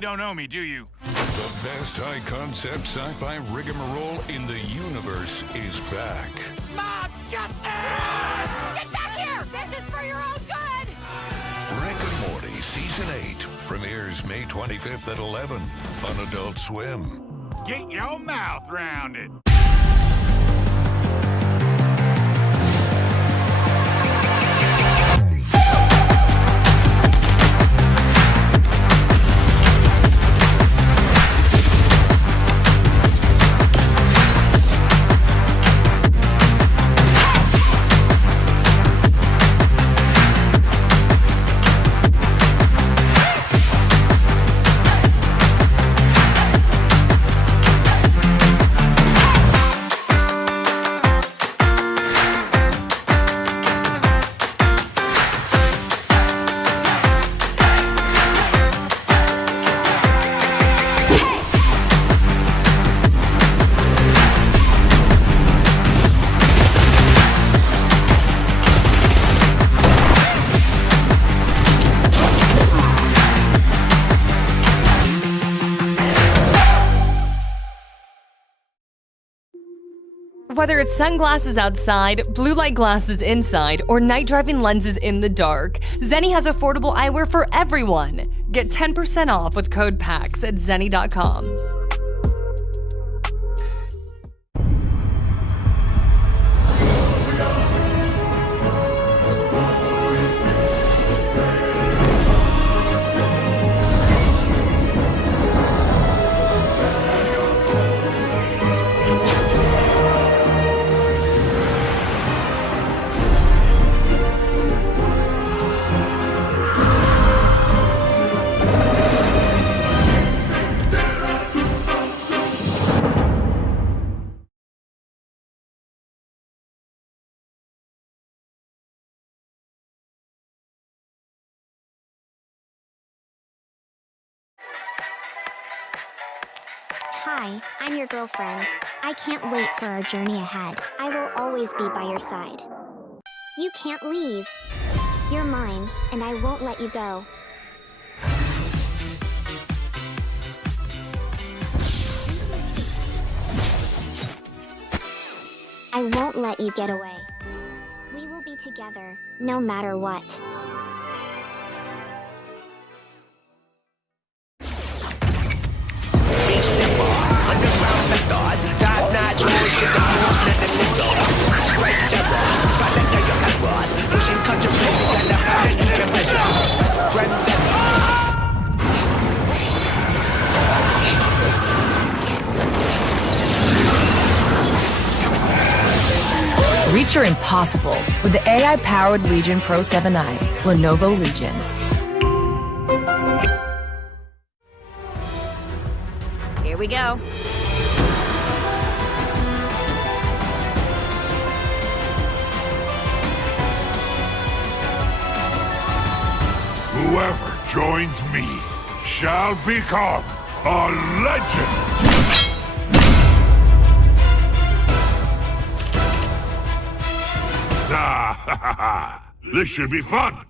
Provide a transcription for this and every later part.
really don't know me, do you? The best high-concept sci-fi rigmarole in the universe is back. Mob justice! Get back here! This is for your own good! Rick and Morty Season 8 premieres May 25th at 11 on Adult Swim. Get your mouth round it. Whether it's sunglasses outside, blue light glasses inside, or night driving lenses in the dark, Zenni has affordable eyewear for everyone. Get 10% off with code PAX at zenni.com. Hi, I'm your girlfriend. I can't wait for our journey ahead. I will always be by your side. You can't leave. You're mine, and I won't let you go. I won't let you get away. We will be together, no matter what. Reach your impossible with the AI-powered Legion Pro 7i, Lenovo Legion. Here we go. Whoever joins me shall become a legend! This should be fun!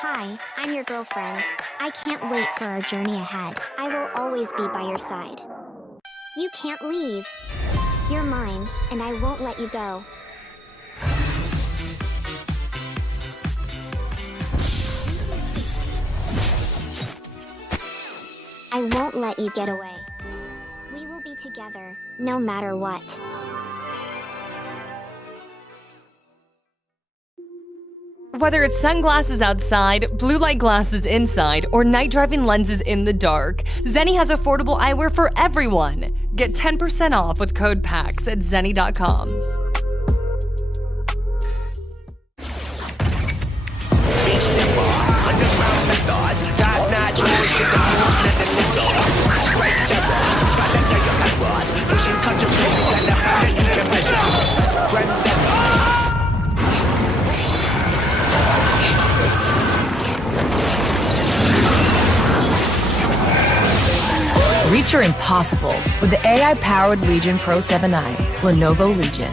Hi, I'm your girlfriend. I can't wait for our journey ahead. I will always be by your side. You can't leave. You're mine, and I won't let you go. I won't let you get away. We will be together, no matter what. Whether it's sunglasses outside, blue light glasses inside, or night driving lenses in the dark, Zenni has affordable eyewear for everyone. Get 10% off with code PAX at zenni.com. Picture impossible with the AI-powered Legion Pro 7i, Lenovo Legion.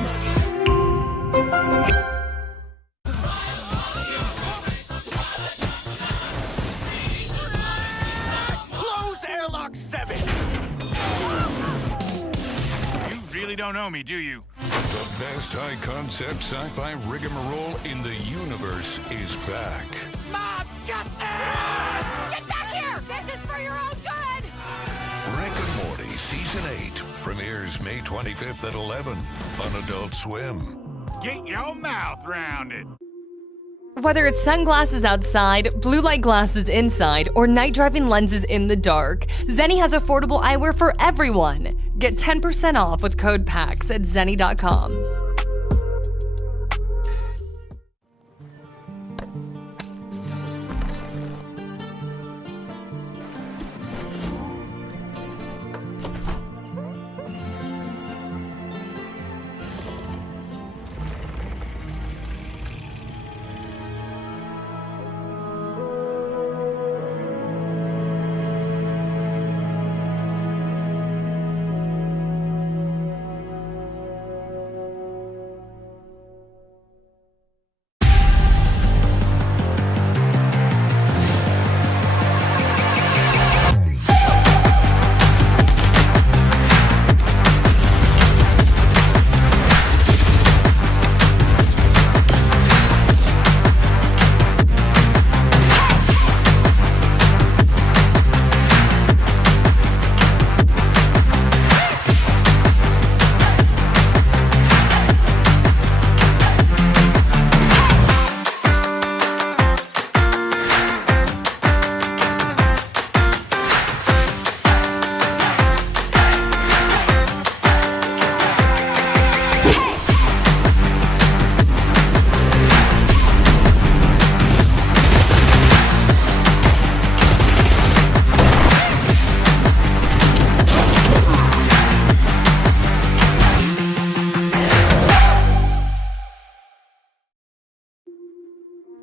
Close airlock 7! You really don't know me, do you? The best high-concept sci-fi rigmarole in the universe is back. Mob justice! Get back here! This is for your own good! Rick and Morty Season 8 premieres May 25th at 11 on Adult Swim. Get your mouth round it. Whether it's sunglasses outside, blue light glasses inside, or night driving lenses in the dark, Zenni has affordable eyewear for everyone. Get 10% off with code PAX at zenni.com.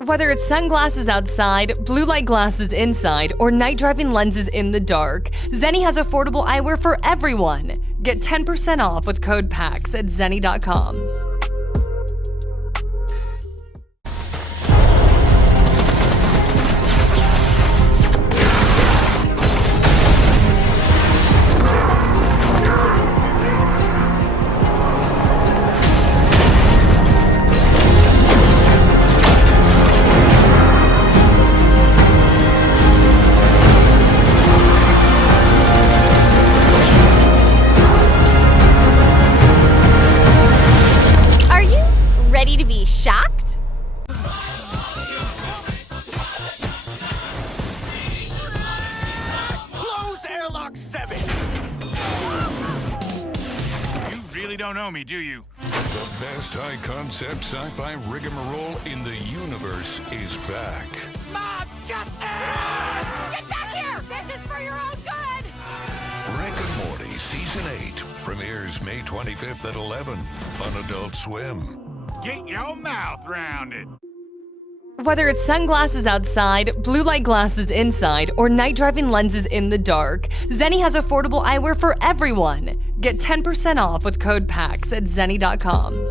Whether it's sunglasses outside, blue light glasses inside, or night driving lenses in the dark, Zenni has affordable eyewear for everyone. Get 10% off with code PAX at zenni.com. Ready to be shocked? Close airlock 7! You really don't know me, do you? The best high-concept sci-fi rigmarole in the universe is back. Mob justice! Get back here! This is for your own good! Rick and Morty Season 8 premieres May 25th at 11 on Adult Swim. Get your mouth round it. Whether it's sunglasses outside, blue light glasses inside, or night driving lenses in the dark, Zenni has affordable eyewear for everyone. Get 10% off with code PAX at zenni.com.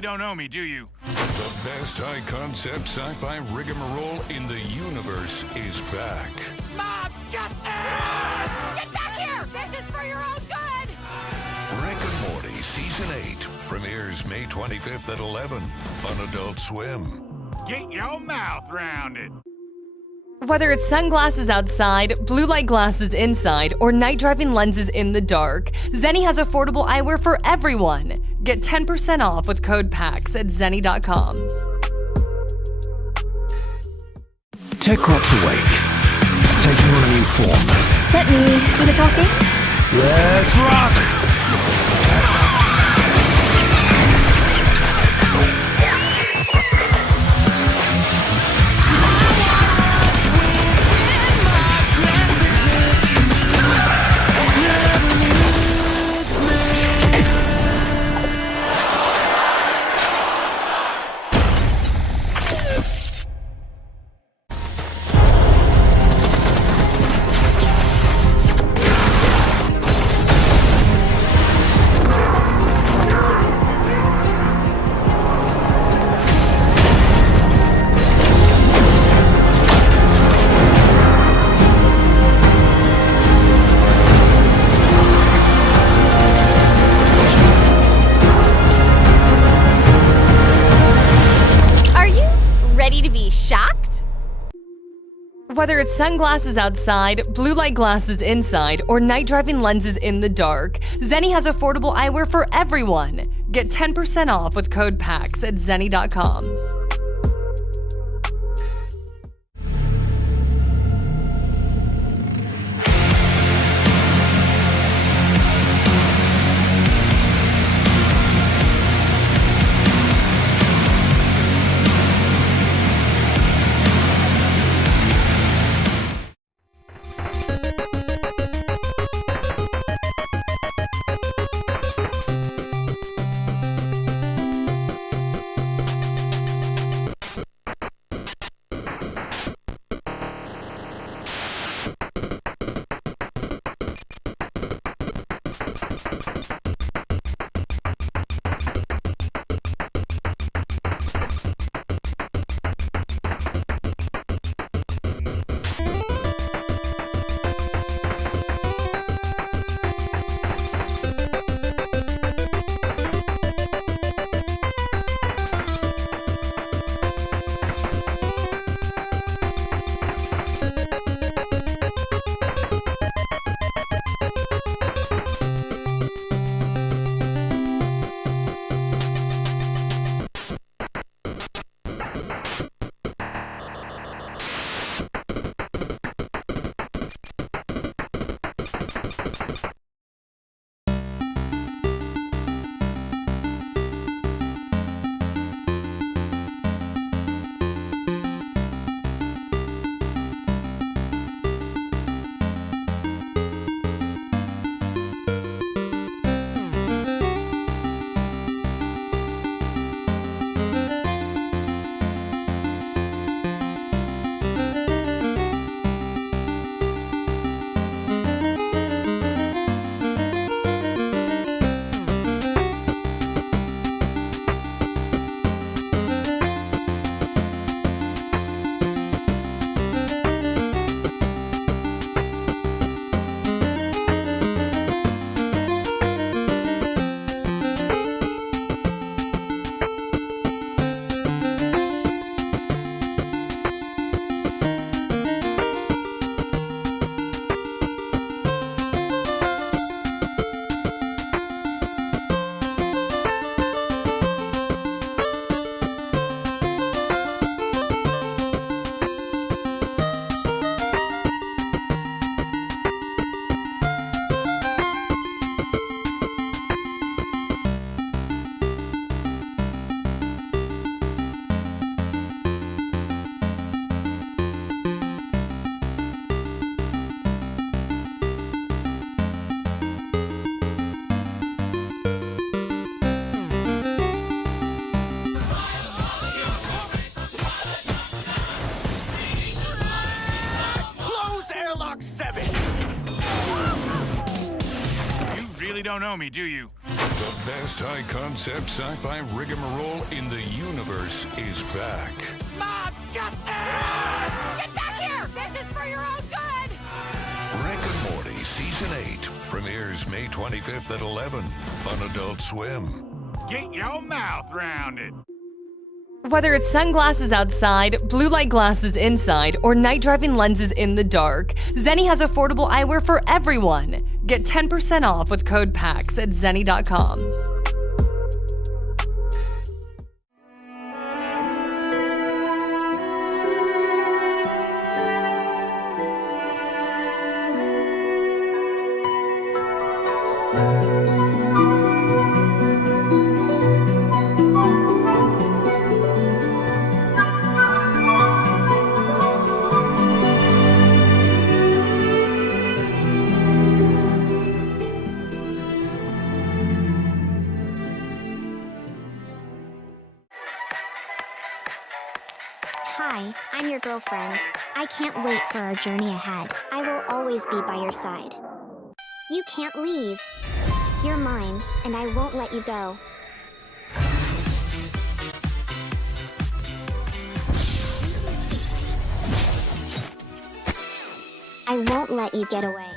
Don't know me, do you? The best high-concept sci-fi rigmarole in the universe is back. Mob justice! Get back here! This is for your own good! Rick and Morty Season 8 premieres May 25th at 11 on Adult Swim. Get your mouth round it. Whether it's sunglasses outside, blue light glasses inside, or night driving lenses in the dark, Zenni has affordable eyewear for everyone. Get 10% off with code PAX at zenni.com. Tech Crops awake, taking on a new form. Let me do the talking. Let's rock! Whether it's sunglasses outside, blue light glasses inside, or night driving lenses in the dark, Zenni has affordable eyewear for everyone. Get 10% off with code PAX at zenni.com. Don't know me, do you? The best high-concept sci-fi rigmarole in the universe is back. Mob justice! Get back here! This is for your own good! Rick and Morty Season 8 premieres May 25th at 11 on Adult Swim. Get your mouth round it. Whether it's sunglasses outside, blue light glasses inside, or night driving lenses in the dark, Zenni has affordable eyewear for everyone. Get 10% off with code PAX at zenni.com. Hi, I'm your girlfriend. I can't wait for our journey ahead. I will always be by your side. You can't leave. You're mine, and I won't let you go. I won't let you get away.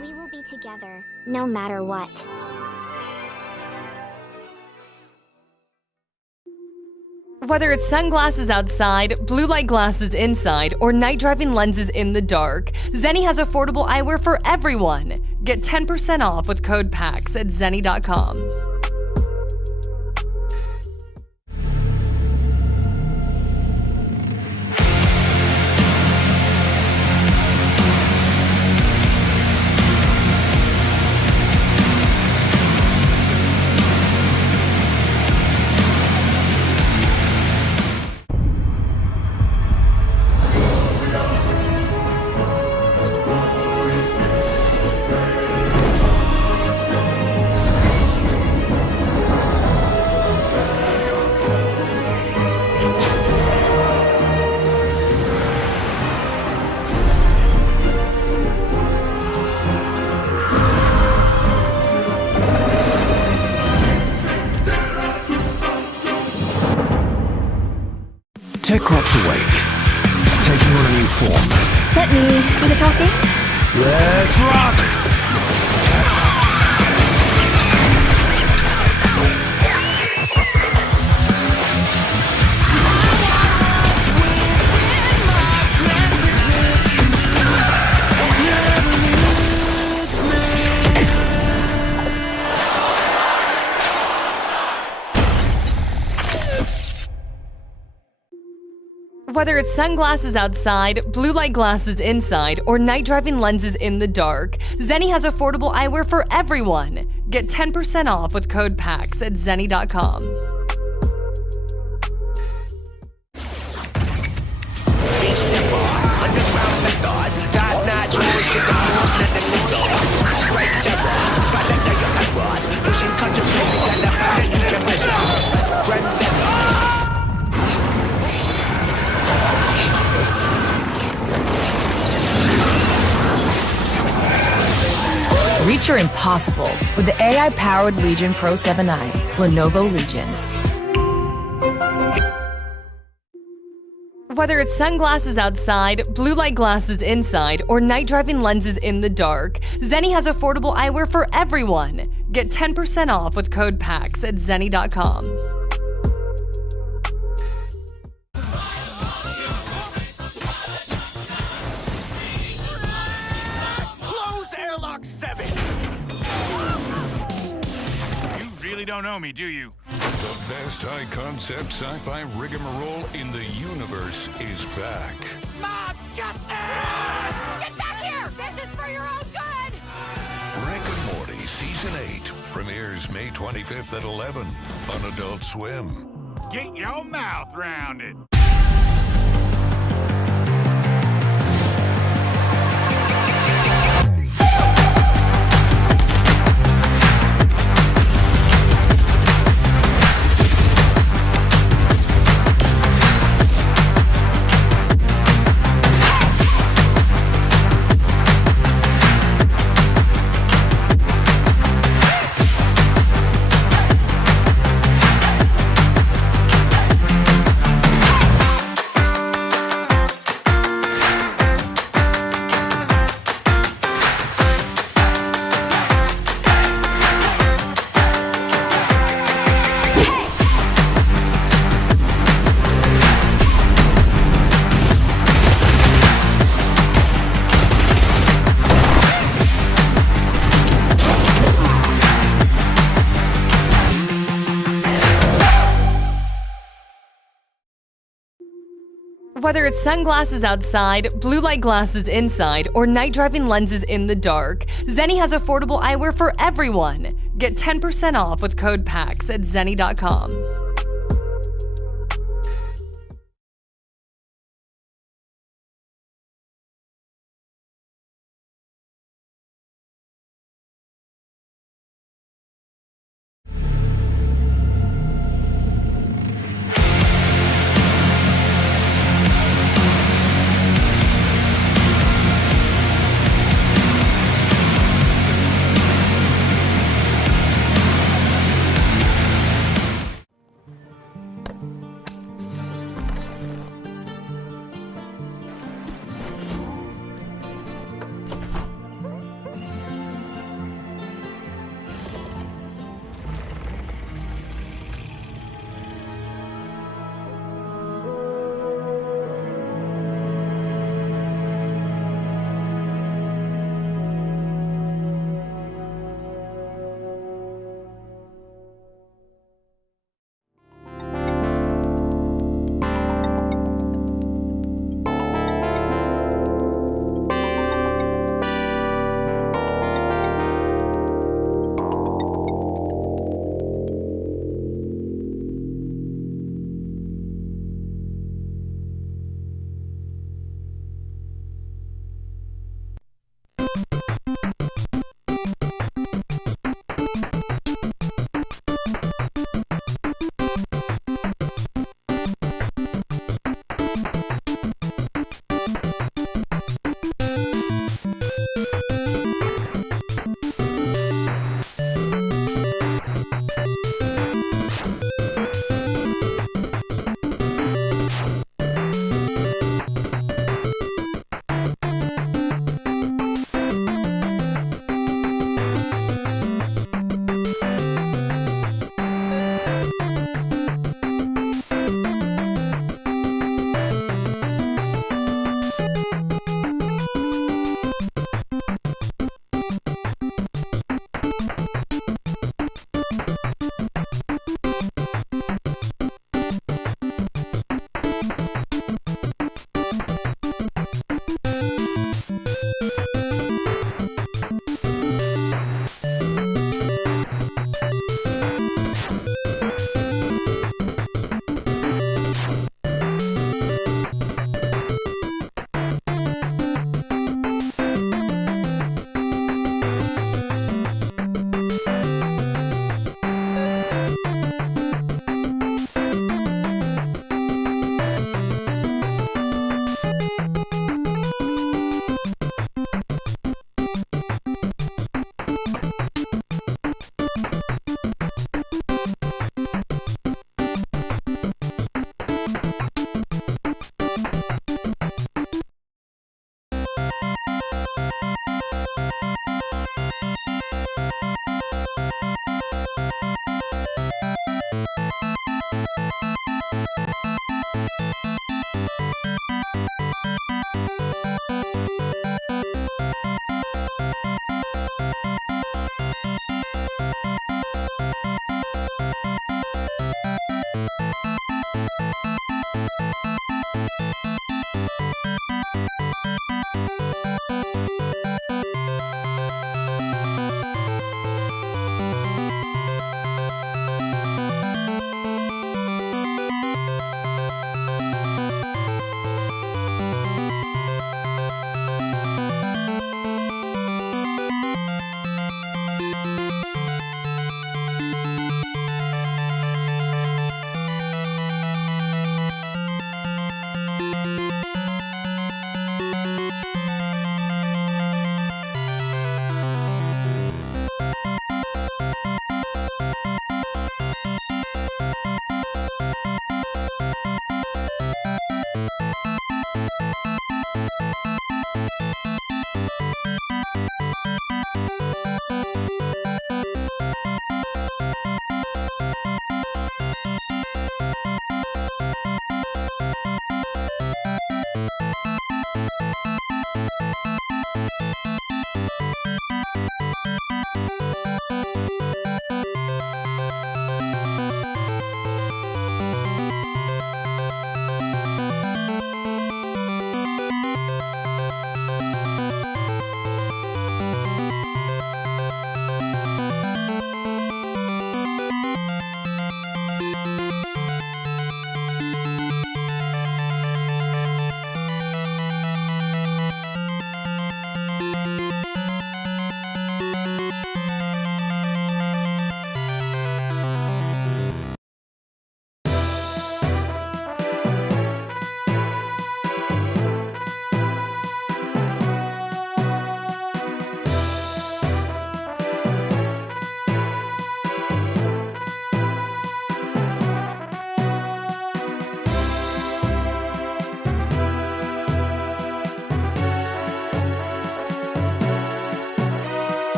We will be together, no matter what. Whether it's sunglasses outside, blue light glasses inside, or night driving lenses in the dark, Zenni has affordable eyewear for everyone. Get 10% off with code PAX at zenni.com. Tech Crops awake, taking on a new form. Let me do the talking. Let's rock! Whether it's sunglasses outside, blue light glasses inside, or night driving lenses in the dark, Zenni has affordable eyewear for everyone. Get 10% off with code PAX at zenni.com. Reach your impossible with the AI-powered Legion Pro 7i, Lenovo Legion. Whether it's sunglasses outside, blue light glasses inside, or night driving lenses in the dark, Zenni has affordable eyewear for everyone. Get 10% off with code PAX at zenni.com. Close airlock 7! You really don't know me, do you? The best high-concept sci-fi rigmarole in the universe is back. Mob justice! Get back here! This is for your own good! Rick and Morty Season 8 premieres May 25th at 11 on Adult Swim. Get your mouth round it. Whether it's sunglasses outside, blue light glasses inside, or night driving lenses in the dark, Zenni has affordable eyewear for everyone. Get 10% off with code PAX at zenni.com.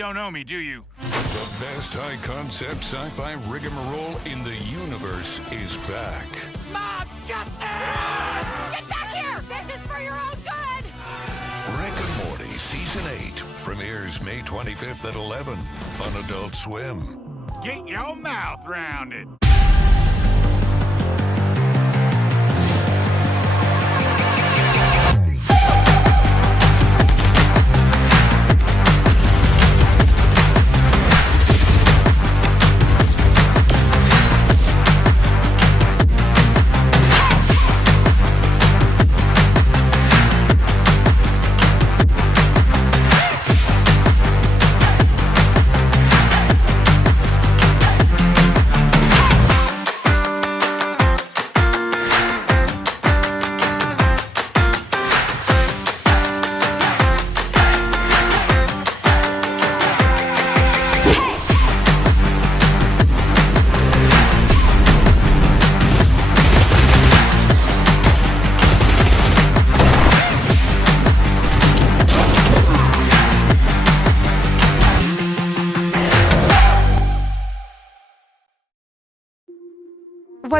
don't know me, do you? The best high-concept sci-fi rigmarole in the universe is back. Mob justice! Get back here! This is for your own good! Rick and Morty Season 8 premieres May 25th at 11 on Adult Swim. Get your mouth round it.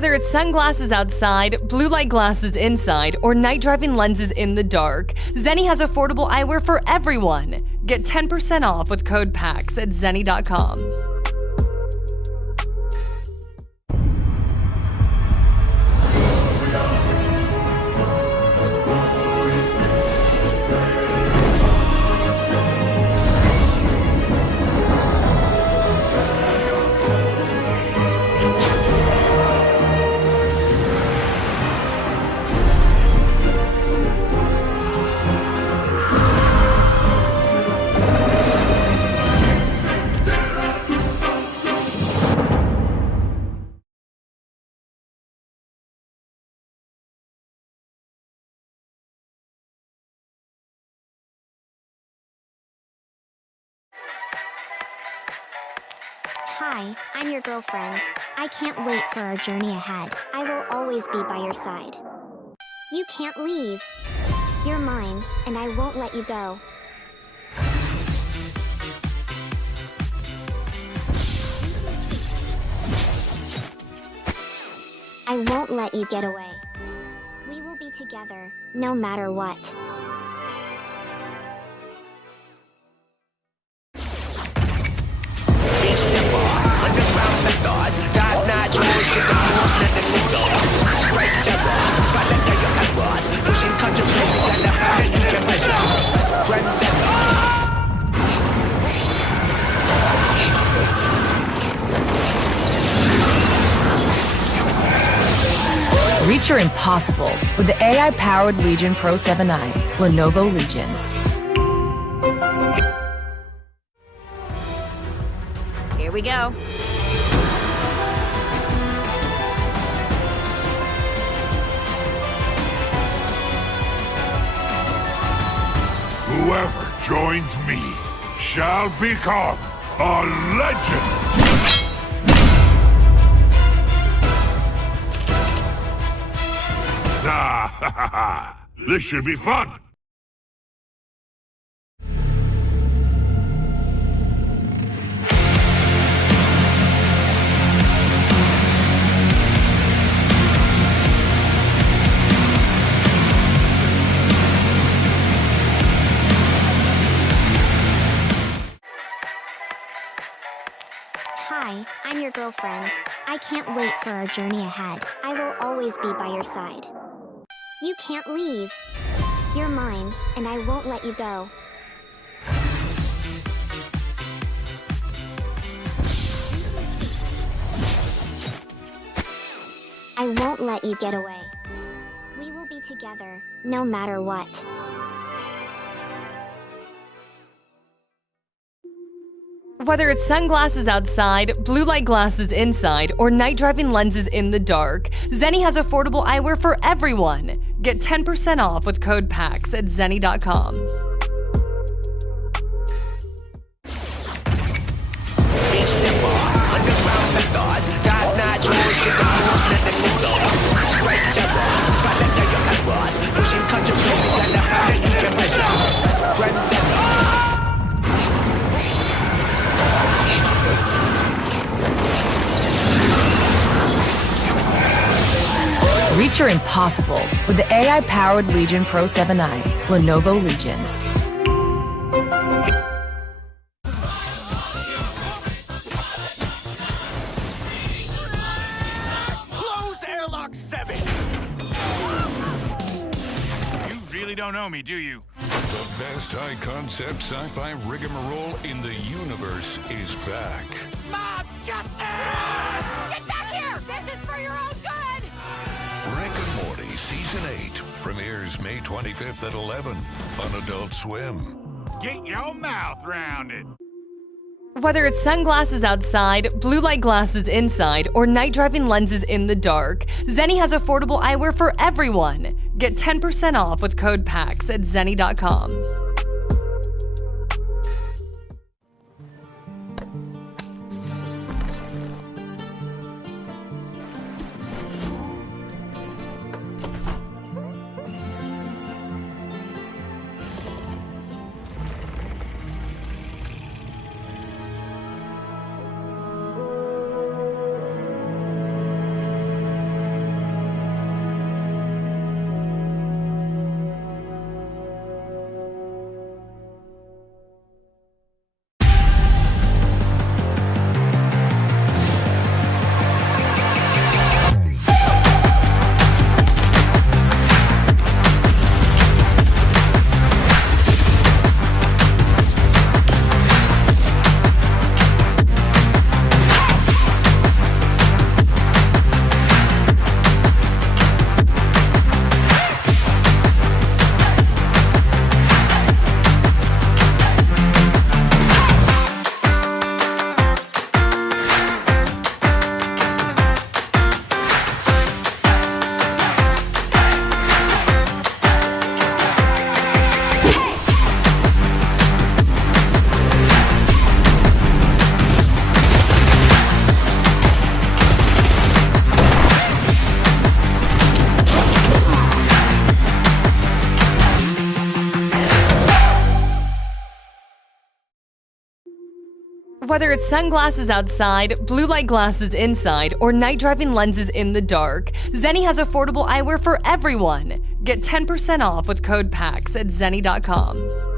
Whether it's sunglasses outside, blue light glasses inside, or night driving lenses in the dark, Zenni has affordable eyewear for everyone. Get 10% off with code PAX at zenni.com. Hi, I'm your girlfriend. I can't wait for our journey ahead. I will always be by your side. You can't leave. You're mine, and I won't let you go. I won't let you get away. We will be together, no matter what. Reach your impossible with the AI-powered Legion Pro 7i, Lenovo Legion. Here we go. Whoever joins me shall become a legend! This should be fun! Hi, I'm your girlfriend. I can't wait for our journey ahead. I will always be by your side. You can't leave. You're mine, and I won't let you go. I won't let you get away. We will be together, no matter what. Whether it's sunglasses outside, blue light glasses inside, or night driving lenses in the dark, Zenni has affordable eyewear for everyone. Get 10% off with code PAX at zenni.com. Reach your impossible with the AI-powered Legion Pro 7i, Lenovo Legion. Close airlock 7! You really don't know me, do you? The best high-concept sci-fi rigmarole in the universe is back. Mob justice! Get back here! This is for your own good! Rick and Morty Season 8 premieres May 25th at 11 on Adult Swim. Get your mouth round it. Whether it's sunglasses outside, blue light glasses inside, or night driving lenses in the dark, Zenni has affordable eyewear for everyone. Get 10% off with code PAX at zenni.com. Whether it's sunglasses outside, blue light glasses inside, or night driving lenses in the dark, Zenni has affordable eyewear for everyone. Get 10% off with code PAX at zenni.com.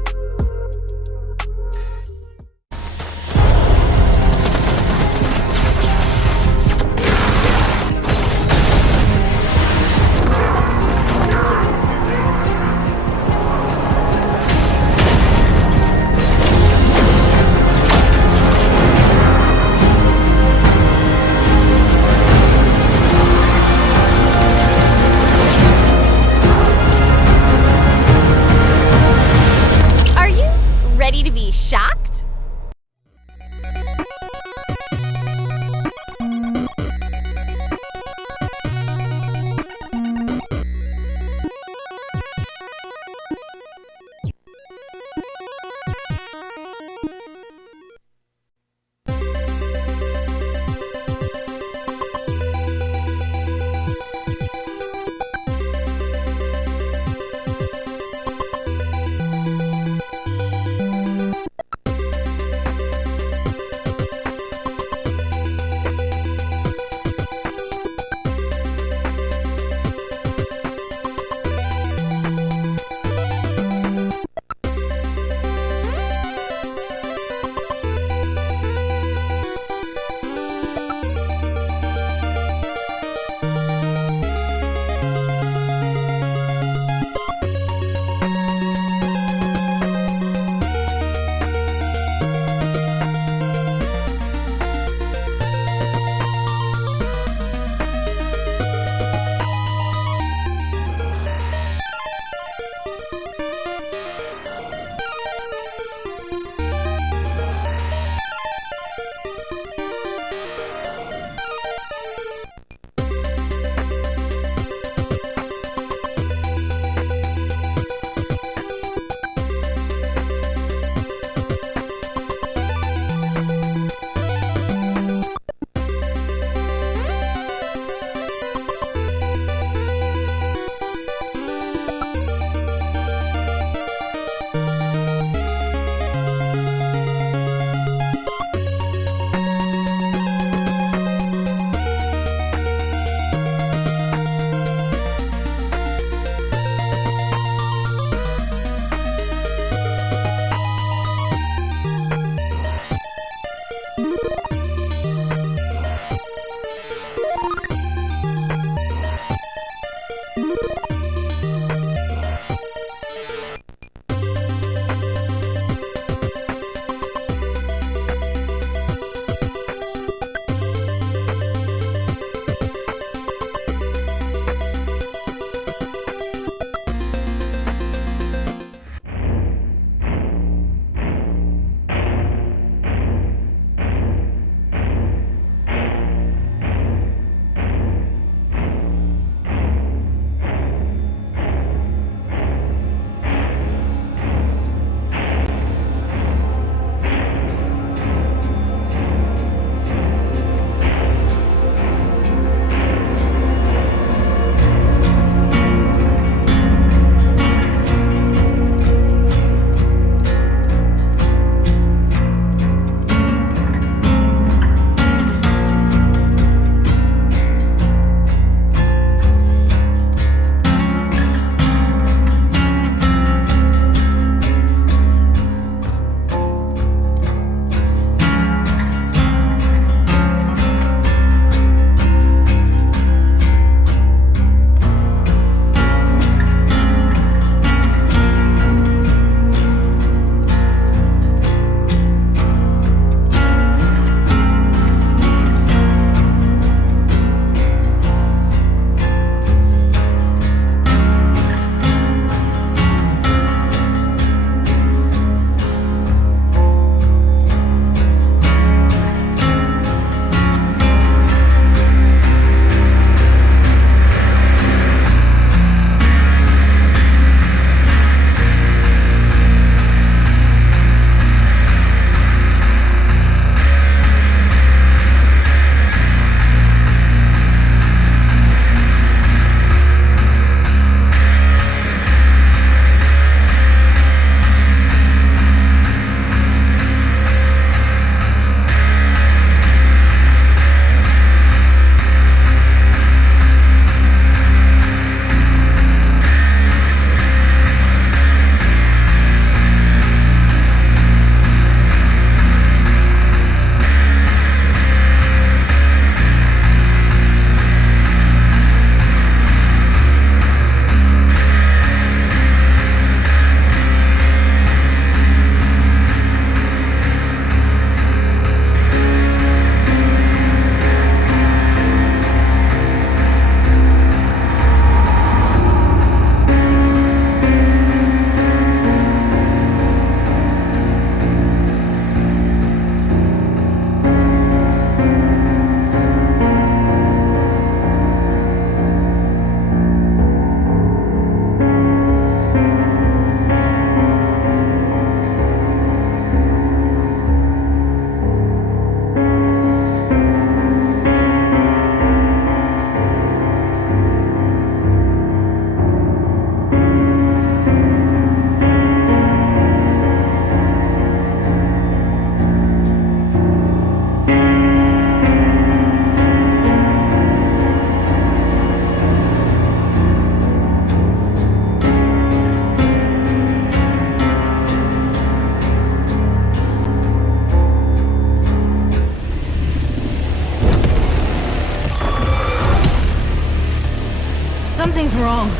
Something's wrong.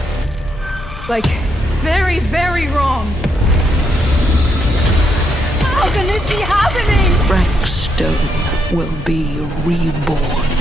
Like, very, very wrong. How can this be happening? Frankstone will be reborn.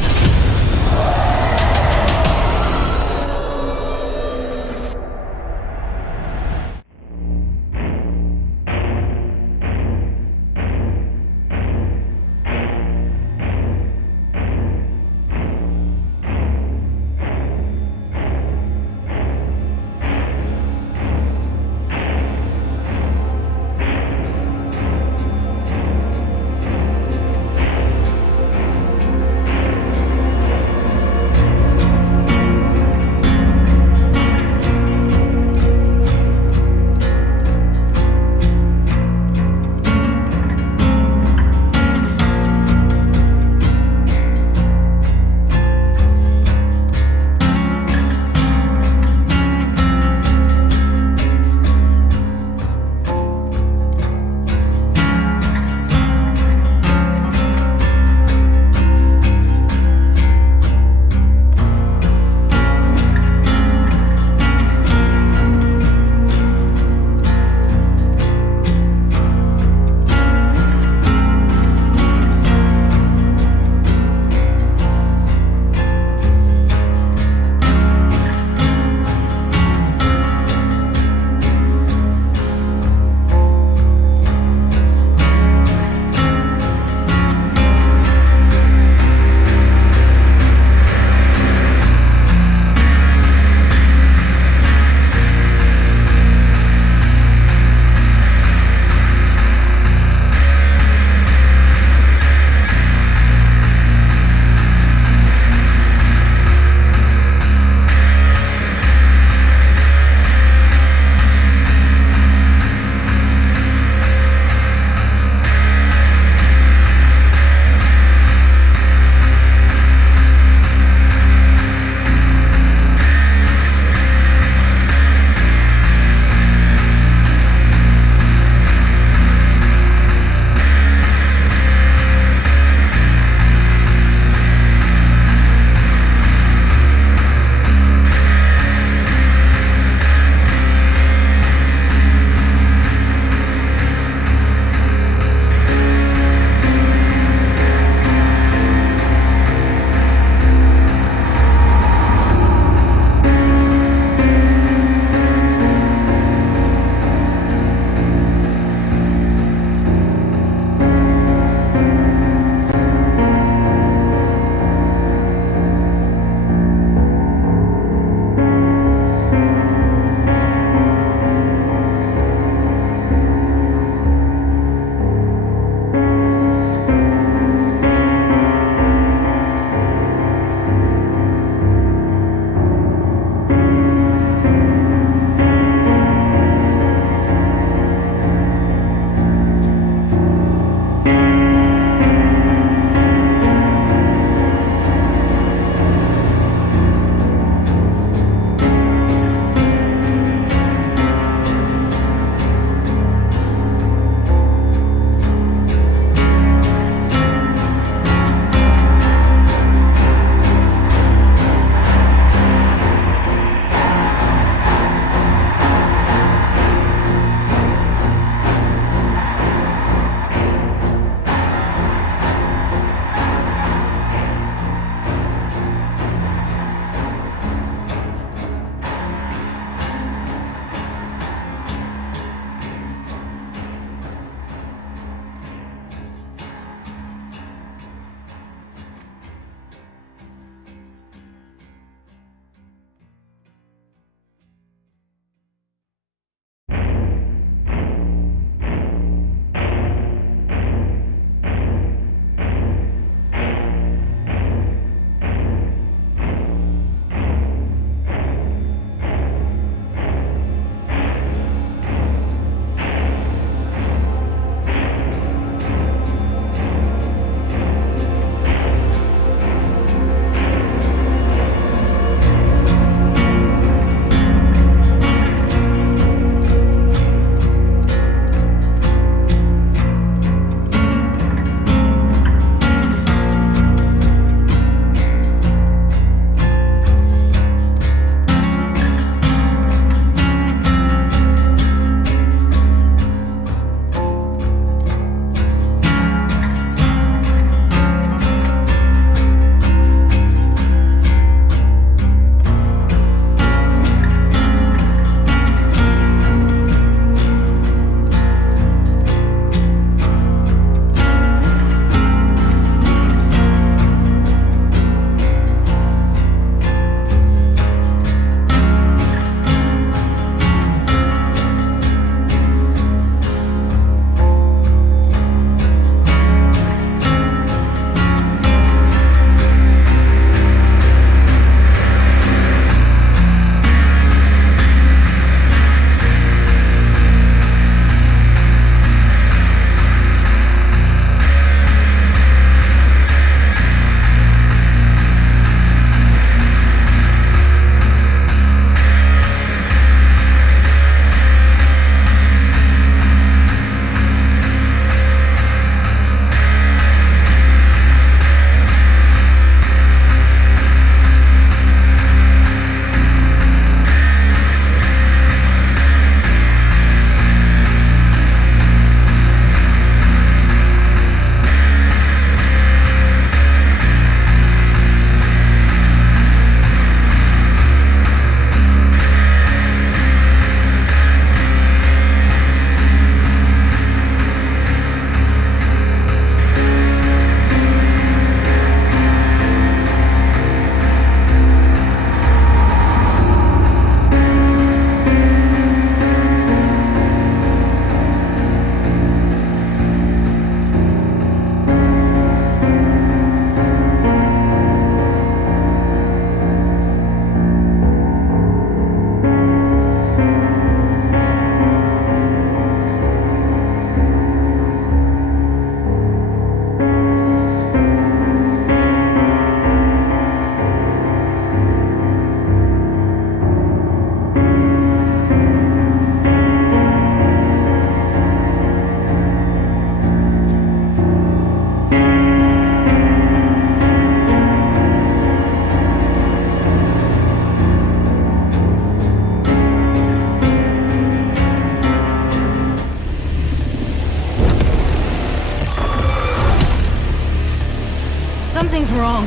Something's wrong.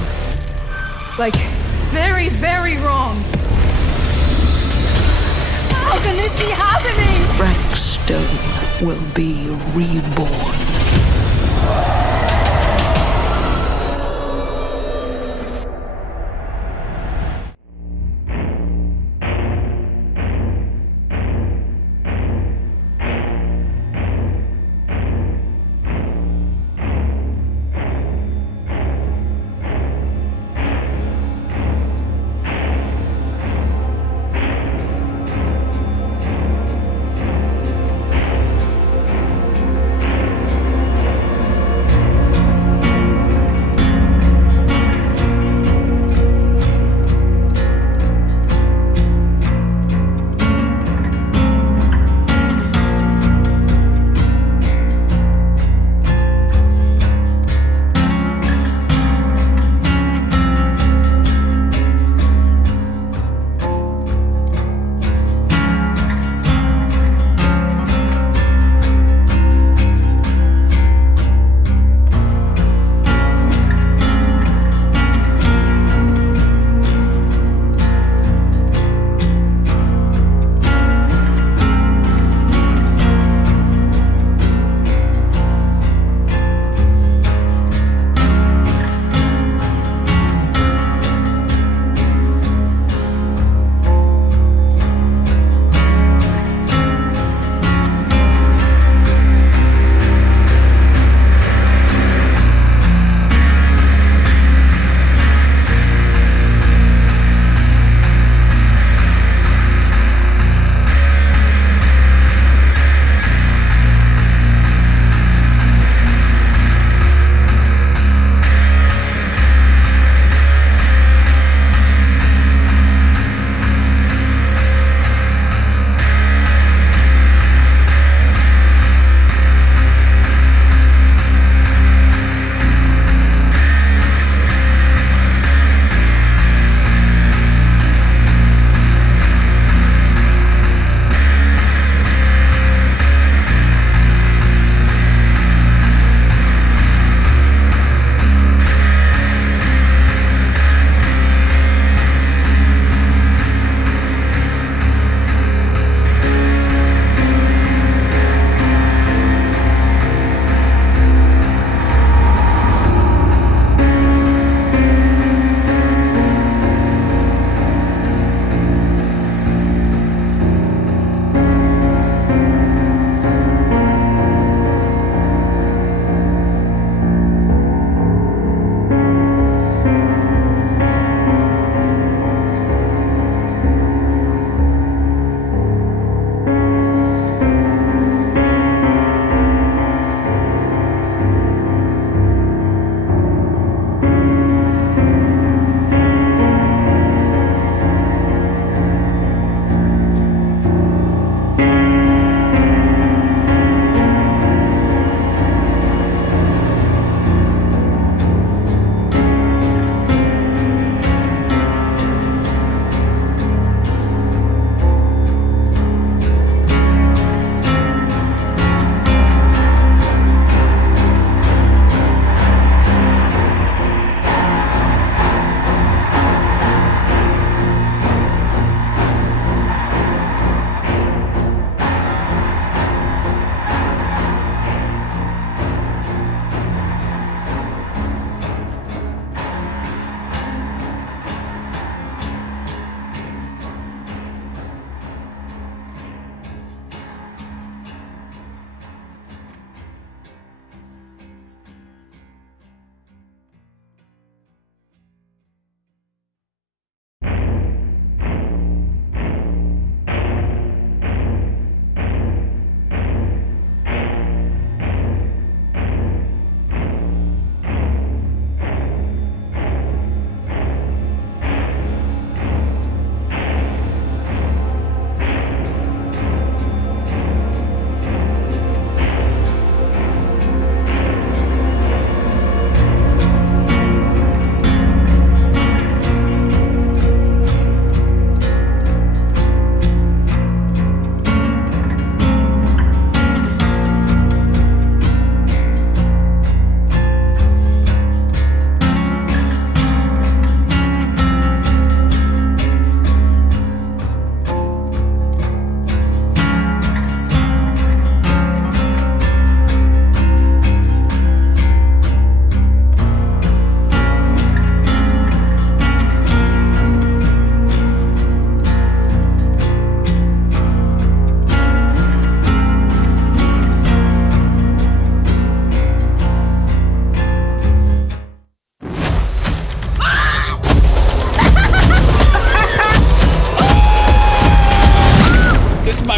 Like, very, very wrong. How can this be happening? Frank Stone will be reborn.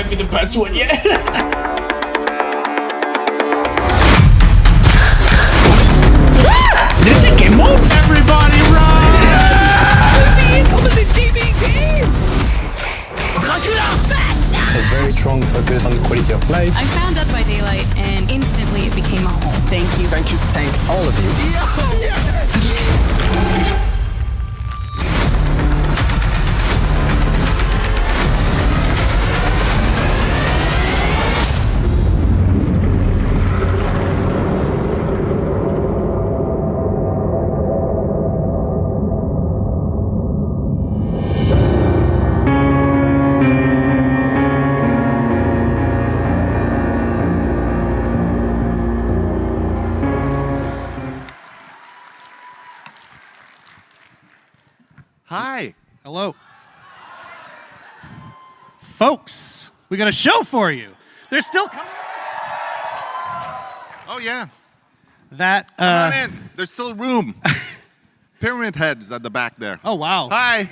might be the best one yet. Did it say game mode? Everybody run! A very strong focus on quality of life. I found Dead by Daylight and instantly it became a home. Thank you. Thank all of you. Hi. Hello. Folks, we got a show for you. They're still coming. Oh, yeah. That, Come on in. There's still room. Pyramid Head's at the back there. Oh, wow. Hi.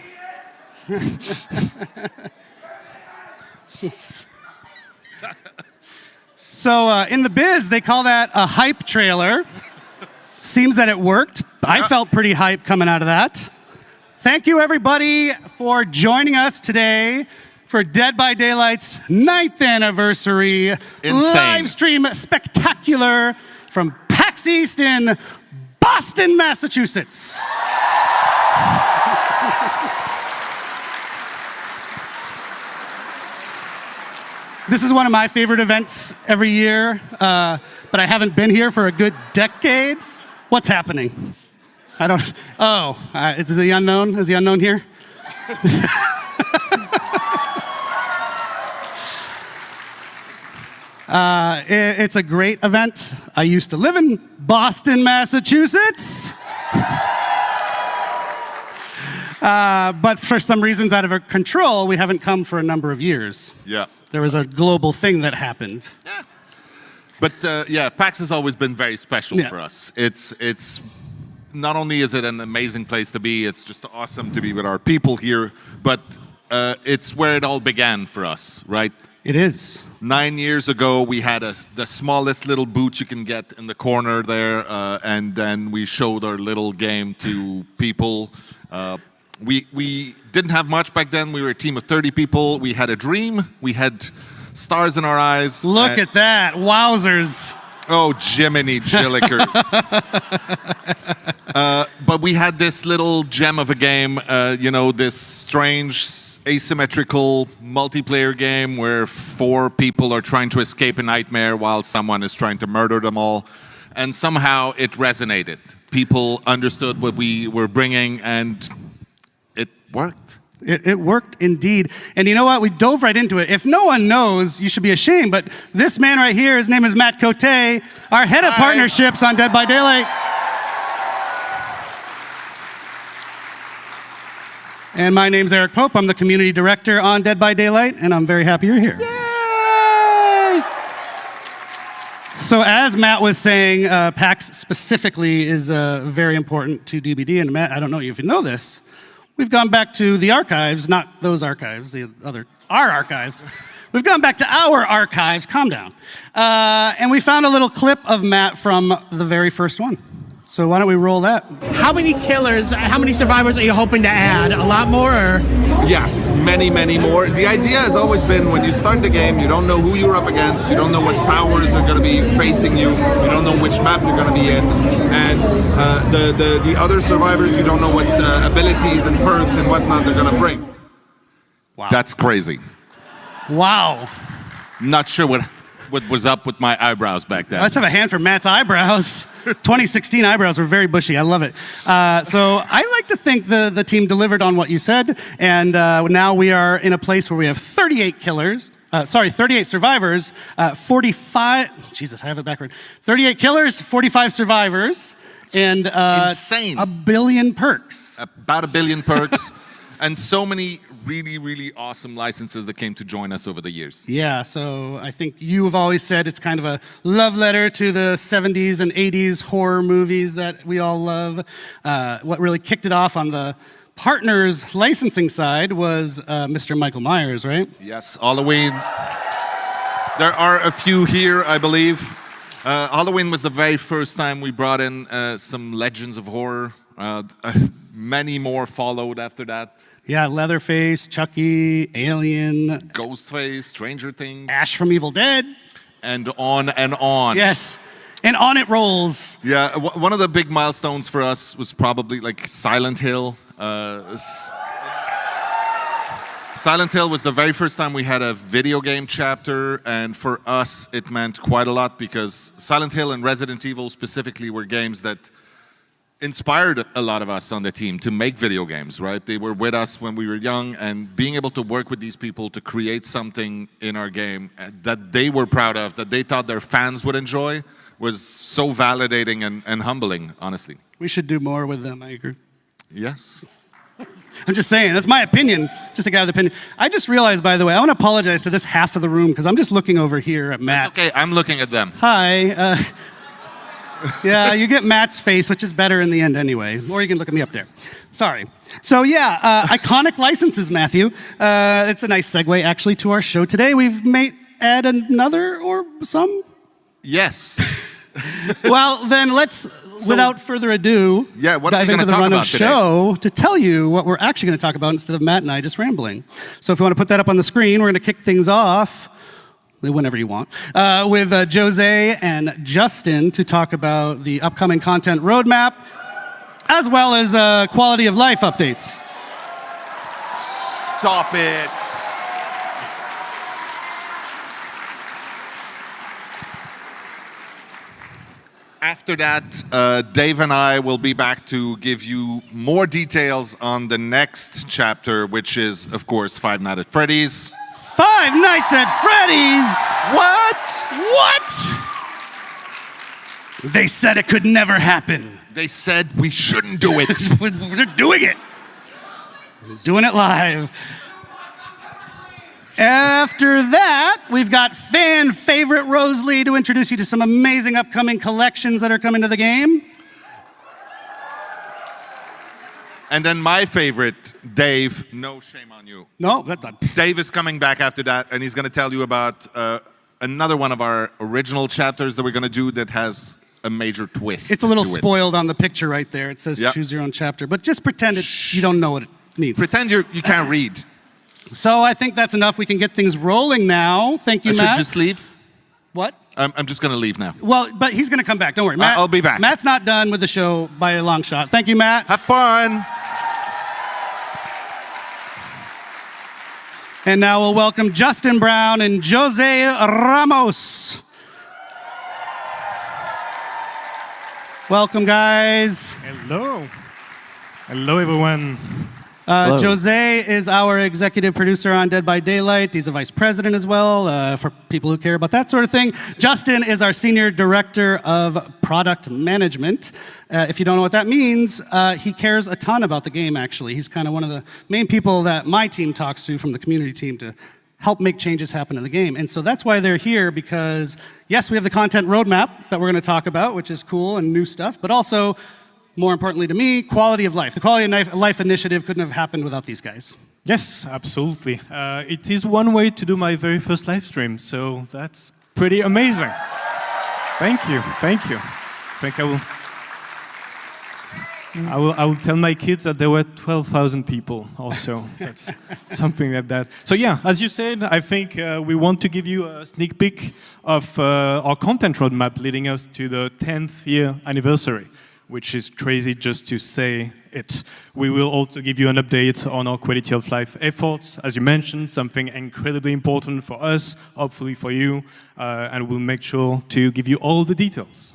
So, in the biz, they call that a hype trailer. Seems that it worked. I felt pretty hype coming out of that. Thank you, everybody, for joining us today for Dead by Daylight's 9th anniversary live stream spectacular from PAX East in Boston, Massachusetts. This is one of my favorite events every year, but I haven't been here for a good decade. What's happening? I don't. Oh, is the unknown? Is the unknown here? It's a great event. I used to live in Boston, Massachusetts. But for some reasons out of our control, we haven't come for a number of years. Yeah. There was a global thing that happened. Yeah. But yeah, PAX has always been very special for us. It's not only is it an amazing place to be, it's just awesome to be with our people here, but it's where it all began for us, right? It is. 9 years ago, we had the smallest little booth you can get in the corner there, and then we showed our little game to people. We didn't have much back then. We were a team of 30 people. We had a dream. We had stars in our eyes. Look at that. Wowzers. Oh, Jiminy Jillikers. But we had this little gem of a game, you know, this strange asymmetrical multiplayer game where 4 people are trying to escape a nightmare while someone is trying to murder them all. And somehow it resonated. People understood what we were bringing, and it worked. It worked indeed. And you know what? We dove right into it. If no one knows, you should be ashamed, but this man right here, his name is Matt Cote, our head of partnerships on Dead by Daylight. And my name's Eric Pope. I'm the community director on Dead by Daylight, and I'm very happy you're here. Yay! So as Matt was saying, PAX specifically is very important to DBD. And Matt, I don't know if you know this, we've gone back to the archives, not those archives, our archives. We've gone back to our archives, calm down. And we found a little clip of Matt from the very first one. So why don't we roll that? How many killers, how many survivors are you hoping to add? A lot more, or? Yes, many, many more. The idea has always been when you start the game, you don't know who you're up against, you don't know what powers are going to be facing you, you don't know which map you're going to be in, and the other survivors, you don't know what abilities and perks and whatnot they're going to bring. Wow. That's crazy. Wow. Not sure what was up with my eyebrows back then. Let's have a hand for Matt's eyebrows. 2016 eyebrows were very bushy. I love it. So I like to think the team delivered on what you said, and now we are in a place where we have 38 killers. 38 survivors, 45. Jesus, I have it backward. 38 killers, 45 survivors, and insane. 1 billion perks. About 1 billion perks, and so many really, really awesome licenses that came to join us over the years. Yeah, so I think you have always said it's kind of a love letter to the 70s and 80s horror movies that we all love. What really kicked it off on the partners licensing side was Mr. Michael Myers, right? Yes, Halloween. There are a few here, I believe. Halloween was the very first time we brought in some Legends of Horror. Many more followed after that. Yeah, Leatherface, Chucky, Alien, Ghostface, Stranger Things. Ash from Evil Dead. And on and on. Yes, and on it rolls. Yeah, one of the big milestones for us was probably like Silent Hill. Silent Hill was the very first time we had a video game chapter, and for us it meant quite a lot because Silent Hill and Resident Evil specifically were games that inspired a lot of us on the team to make video games, right? They were with us when we were young, and being able to work with these people to create something in our game that they were proud of, that they thought their fans would enjoy, was so validating and humbling, honestly. We should do more with them, I agree. Yes. I'm just saying, that's my opinion, just a guy with opinion. I just realized, by the way, I want to apologize to this half of the room because I'm just looking over here at Matt. That's okay, I'm looking at them. Hi. Yeah, you get Matt's face, which is better in the end anyway. Or you can look at me up there. Sorry. So yeah, iconic licenses, Matthew. It's a nice segue, actually, to our show today. We've add another or some? Yes. Well, then let's, without further ado, dive into the run of show to tell you what we're actually going to talk about instead of Matt and I just rambling. So if you want to put that up on the screen, we're going to kick things off whenever you want, with Jose and Justin to talk about the upcoming content roadmap, as well as quality of life updates. Stop it. After that, Dave and I will be back to give you more details on the next chapter, which is, of course, Five Nights at Freddy's. Five Nights at Freddy's! What? They said it could never happen. They said we shouldn't do it. We're doing it. We're doing it live. After that, we've got fan favorite Rosalie to introduce you to some amazing upcoming collections that are coming to the game. And then my favorite, Dave, no shame on you. No, that's not. Dave is coming back after that, and he's going to tell you about another one of our original chapters that we're going to do that has a major twist. It's a little spoiled on the picture right there. It says Yep. choose your own chapter, but just pretend you don't know what it means. Pretend you can't read. So I think that's enough. We can get things rolling now. Thank you, I Matt. should just leave? What? I'm just going to leave now. Well, but he's going to come back. Don't worry. Matt, I'll be back. Matt's not done with the show by a long shot. Thank you, Matt. Have fun. And now we'll welcome Justin Brown and Jose Ramos. Welcome, guys. Hello. Hello, everyone. Jose is our executive producer on Dead by Daylight. He's a vice president as well, for people who care about that sort of thing. Justin is our senior director of product management. If you don't know what that means, he cares a ton about the game, actually. He's kind of one of the main people that my team talks to from the community team to help make changes happen in the game. And so that's why they're here, because yes, we have the content roadmap that we're going to talk about, which is cool and new stuff, but also, more importantly to me, quality of life. The quality of life initiative couldn't have happened without these guys. Yes, absolutely. It is one way to do my very first live stream, so that's pretty amazing. Thank you, thank you. I think I will tell my kids that there were 12,000 people also. That's something like that. So yeah, as you said, I think we want to give you a sneak peek of our content roadmap leading us to the 10th year anniversary, which is crazy just to say it. We will also give you an update on our quality of life efforts, as you mentioned, something incredibly important for us, hopefully for you, and we'll make sure to give you all the details.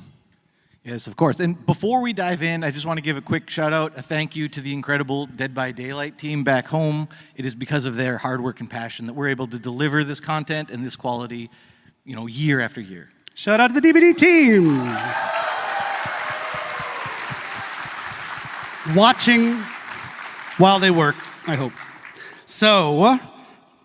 Yes, of course. And before we dive in, I just want to give a quick shout out, a thank you to the incredible Dead by Daylight team back home. It is because of their hard work and passion that we're able to deliver this content and this quality, year after year. Shout out to the DBD team. Watching while they work, I hope. So,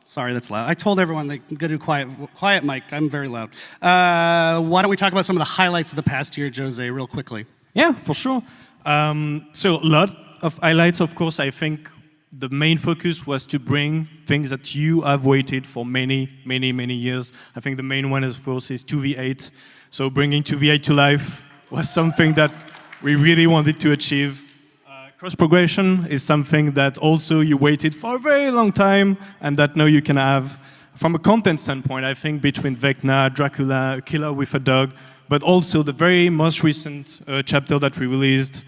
sorry, that's loud. I told everyone they can go do quiet mic. I'm very loud. Why don't we talk about some of the highlights of the past year, Jose, real quickly? Yeah, for sure. So a lot of highlights, of course. I think the main focus was to bring things that you have waited for many, many, many years. I think the main one, of course, is 2v8. So bringing 2v8 to life was something that we really wanted to achieve. Cross-progression is something that also you waited for a very long time and that now you can have. From a content standpoint, I think between Vecna, Dracula, Killer with a Dog, but also the very most recent chapter that we released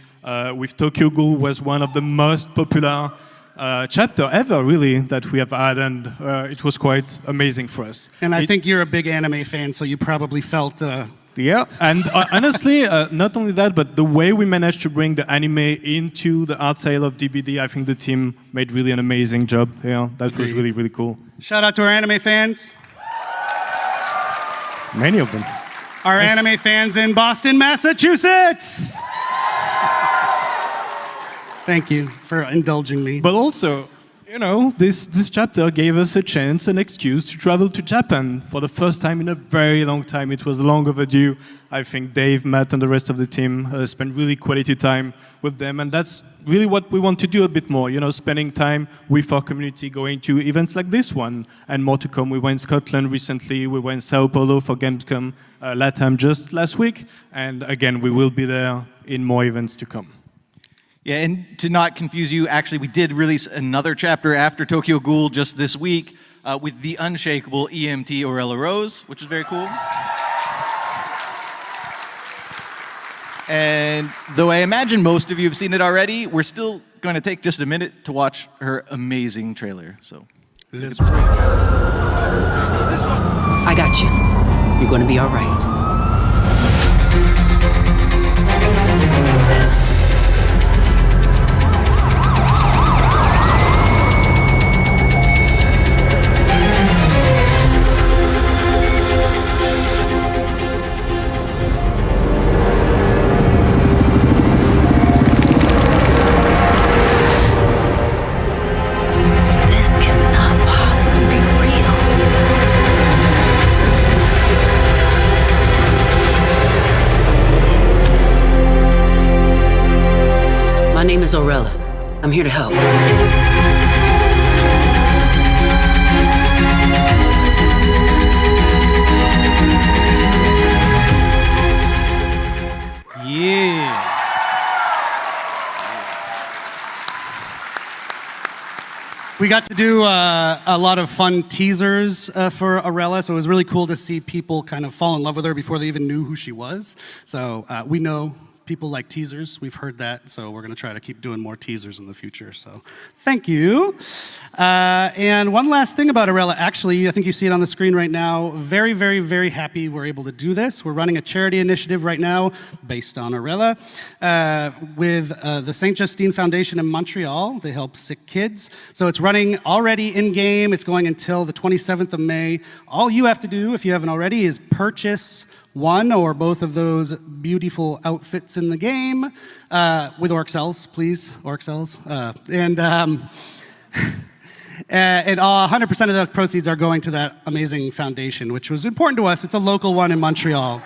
with Tokyo Ghoul was one of the most popular chapter ever, really, that we have had, and it was quite amazing for us. And I think you're a big anime fan, so you probably felt... Yeah, and honestly, not only that, but the way we managed to bring the anime into the art style of DBD, I think the team made really an amazing job. Yeah, that was really, really cool. Shout out to our anime fans. Many of them. Our anime fans in Boston, Massachusetts. Thank you for indulging me. But also, you know, this chapter gave us a chance, an excuse to travel to Japan for the first time in a very long time. It was long overdue. I think Dave, Matt, and the rest of the team spent really quality time with them, and that's really what we want to do a bit more, you know, spending time with our community, going to events like this one, and more to come. We were in Scotland recently, we were in Sao Paulo for Gamescom, LATAM just last week, and again, we will be there in more events to come. Yeah, and to not confuse you, actually, we did release another chapter after Tokyo Ghoul just this week with the unshakable EMT Aurella Rose, which is very cool. And though I imagine most of you have seen it already, we're still going to take just a minute to watch her amazing trailer. So, let's I got you. You're going to be all right. My name is Aurella. I'm here to help. Yeah. We got to do a lot of fun teasers for Aurella, so it was really cool to see people kind of fall in love with her before they even knew who she was. So we know people like teasers. We've heard that, so we're going to try to keep doing more teasers in the future. So thank you. And one last thing about Aurella. Actually, I think you see it on the screen right now. Very, very, very happy we're able to do this. We're running a charity initiative right now based on Aurella with the St. Justine Foundation in Montreal. They help sick kids. So it's running already in-game. It's going until the 27th of May. All you have to do, if you haven't already, is purchase one or both of those beautiful outfits in the game with orc cells, please, orc cells. And 100% of the proceeds are going to that amazing foundation, which was important to us. It's a local one in Montreal.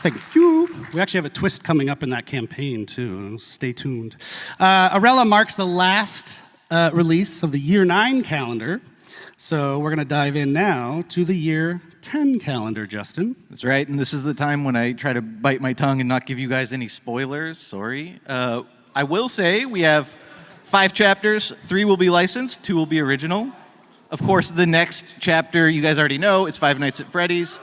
Thank you. We actually have a twist coming up in that campaign, too. Stay tuned. Aurella marks the last release of the Year 9 calendar. So we're going to dive in now to the Year 10 calendar, Justin. That's right, and this is the time when I try to bite my tongue and not give you guys any spoilers. Sorry. I will say we have 5 chapters. 3 will be licensed, 2 will be original. Of course, the next chapter, you guys already know, it's Five Nights at Freddy's.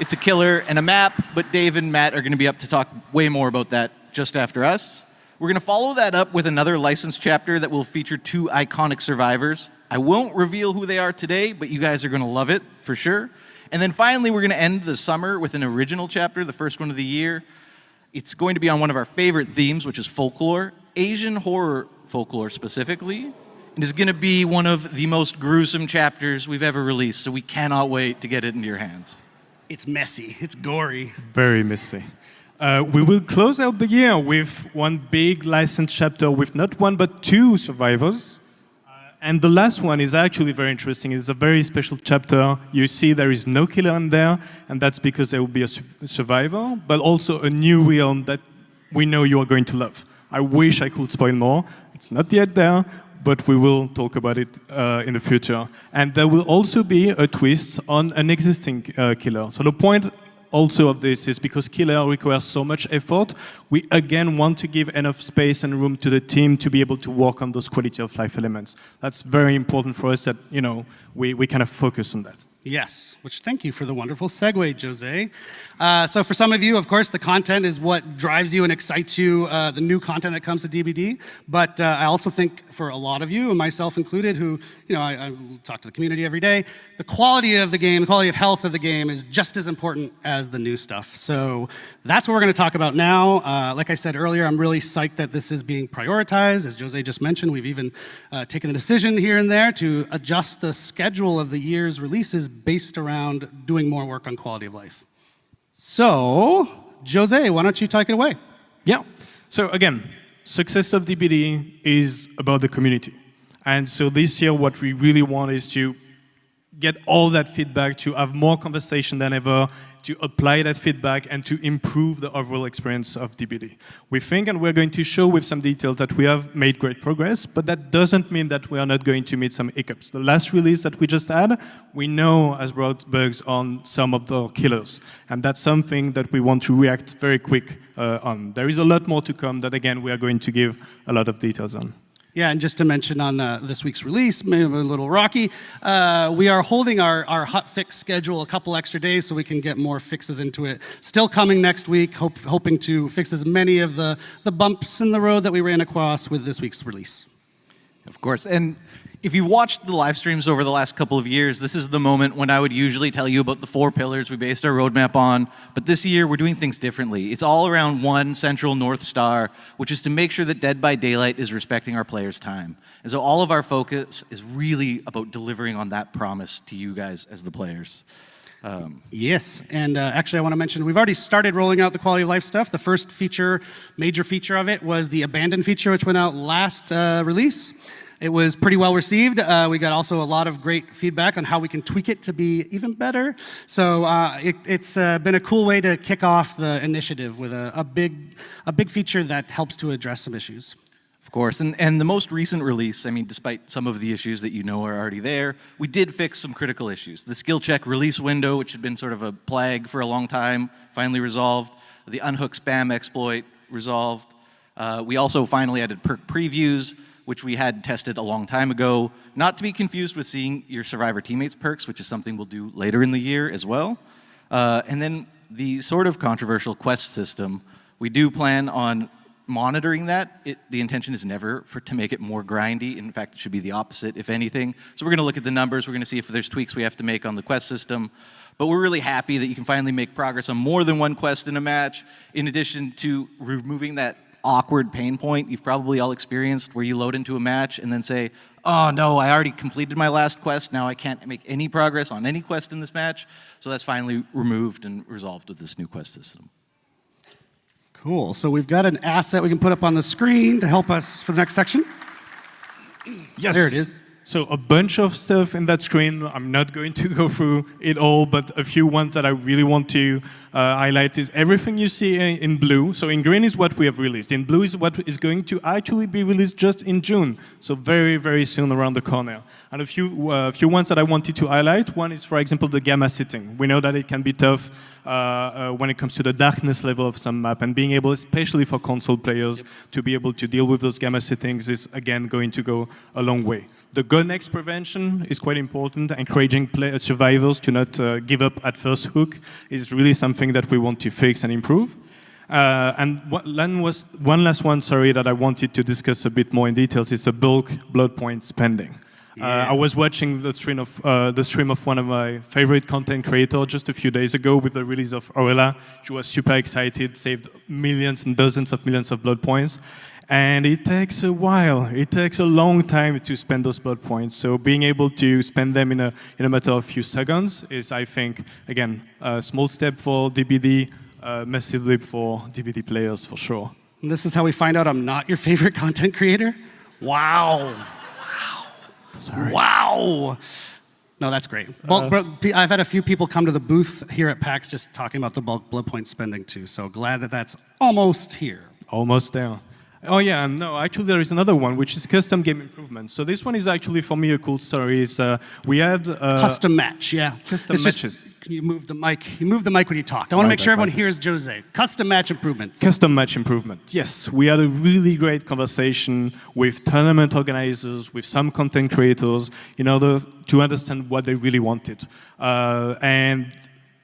It's a killer and a map, but Dave and Matt are going to be up to talk way more about that just after us. We're going to follow that up with another licensed chapter that will feature 2 iconic survivors. I won't reveal who they are today, but you guys are going to love it for sure. And then finally, we're going to end the summer with an original chapter, the first one of the year. It's going to be on one of our favorite themes, which is folklore, Asian horror folklore specifically. And it's going to be one of the most gruesome chapters we've ever released, so we cannot wait to get it into your hands. It's messy. It's gory. Very messy. We will close out the year with one big licensed chapter with not 1 but 2 survivors. And the last one is actually very interesting. It's a very special chapter. You see there is no killer in there, and that's because there will be a survivor, but also a new realm that we know you are going to love. I wish I could spoil more. It's not yet there, but we will talk about it in the future. And there will also be a twist on an existing killer. So the point also of this is because killer requires so much effort, we again want to give enough space and room to the team to be able to work on those quality of life elements. That's very important for us that, you know, we kind of focus on that. Yes, which thank you for the wonderful segue, Jose. So for some of you, of course, the content is what drives you and excites you, the new content that comes to DBD. But I also think for a lot of you, and myself included, who, you know, I talk to the community every day, the quality of the game, the quality of health of the game is just as important as the new stuff. So that's what we're going to talk about now. Like I said earlier, I'm really psyched that this is being prioritized. As Jose just mentioned, we've even taken the decision here and there to adjust the schedule of the year's releases based around doing more work on quality of life. So, Jose, why don't you take it away? Yeah. So again, success of DBD is about the community. And so this year, what we really want is to get all that feedback, to have more conversation than ever, to apply that feedback and to improve the overall experience of DBD. We think, and we're going to show with some details, that we have made great progress, but that doesn't mean that we are not going to meet some hiccups. The last release that we just had, we know has brought bugs on some of the killers, and that's something that we want to react very quick on. There is a lot more to come that, again, we are going to give a lot of details on. Yeah, and just to mention on this week's release, maybe a little rocky, we are holding our hot fix schedule a couple extra days so we can get more fixes into it. Still coming next week, hoping to fix as many of the bumps in the road that we ran across with this week's release. Of course, and if you've watched the live streams over the last couple of years, this is the moment when I would usually tell you about the 4 pillars we based our roadmap on. But this year, we're doing things differently. It's all around one central North Star, which is to make sure that Dead by Daylight is respecting our players' time. And so all of our focus is really about delivering on that promise to you guys as the players. Yes, and actually I want to mention we've already started rolling out the quality of life stuff. The first feature, major feature of it was the abandoned feature, which went out last release. It was pretty well received. We got also a lot of great feedback on how we can tweak it to be even better. So it's been a cool way to kick off the initiative with a big feature that helps to address some issues. Of course, and the most recent release, I mean, despite some of the issues that you know are already there, we did fix some critical issues. The skill check release window, which had been sort of a plague for a long time, finally resolved. The unhook spam exploit resolved. We also finally added perk previews, which we had tested a long time ago, not to be confused with seeing your Survivor teammates perks, which is something we'll do later in the year as well. And then the sort of controversial quest system, we do plan on monitoring that. The intention is never to make it more grindy. In fact, it should be the opposite, if anything. So we're going to look at the numbers. We're going to see if there's tweaks we have to make on the quest system. But we're really happy that you can finally make progress on more than one quest in a match, in addition to removing that awkward pain point you've probably all experienced where you load into a match and then say, oh no, I already completed my last quest, now I can't make any progress on any quest in this match. So that's finally removed and resolved with this new quest system. Cool, so we've got an asset we can put up on the screen to help us for the next section. Yes. There it is. So a bunch of stuff in that screen. I'm not going to go through it all, but a few ones that I really want to highlight is everything you see in blue. So in green is what we have released. In blue is what is going to actually be released just in June. So very, very soon around the corner. And a few ones that I wanted to highlight. One is, for example, the gamma setting. We know that it can be tough when it comes to the darkness level of some map, and being able, especially for console players, to be able to deal with those gamma settings is, again, going to go a long way. The go-next prevention is quite important. Encouraging survivors to not give up at first hook is really something that we want to fix and improve. And one last one, sorry, that I wanted to discuss a bit more in details is the bulk blood point spending. I was watching the stream of one of my favorite content creators just a few days ago with the release of Aurelia. She was super excited, saved millions and dozens of millions of blood points. And it takes a while. It takes a long time to spend those blood points. So being able to spend them in a matter of a few seconds is, I think, again, a small step for DBD, a massive leap for DBD players for sure. And this is how we find out I'm not your favorite content creator? Wow. Sorry. Wow. No, that's great. I've had a few people come to the booth here at PAX just talking about the bulk blood point spending too. So glad that that's almost here. Almost there. Oh yeah, and no, actually there is another one, which is custom game improvements. So this one is actually, for me, a cool story. Is we had... custom match, yeah. Custom matches. Can you move the mic? You move the mic when you talk. I want to make sure everyone hears Jose. Custom match improvements. Custom match improvement, yes. We had a really great conversation with tournament organizers, with some content creators, in order to understand what they really wanted. And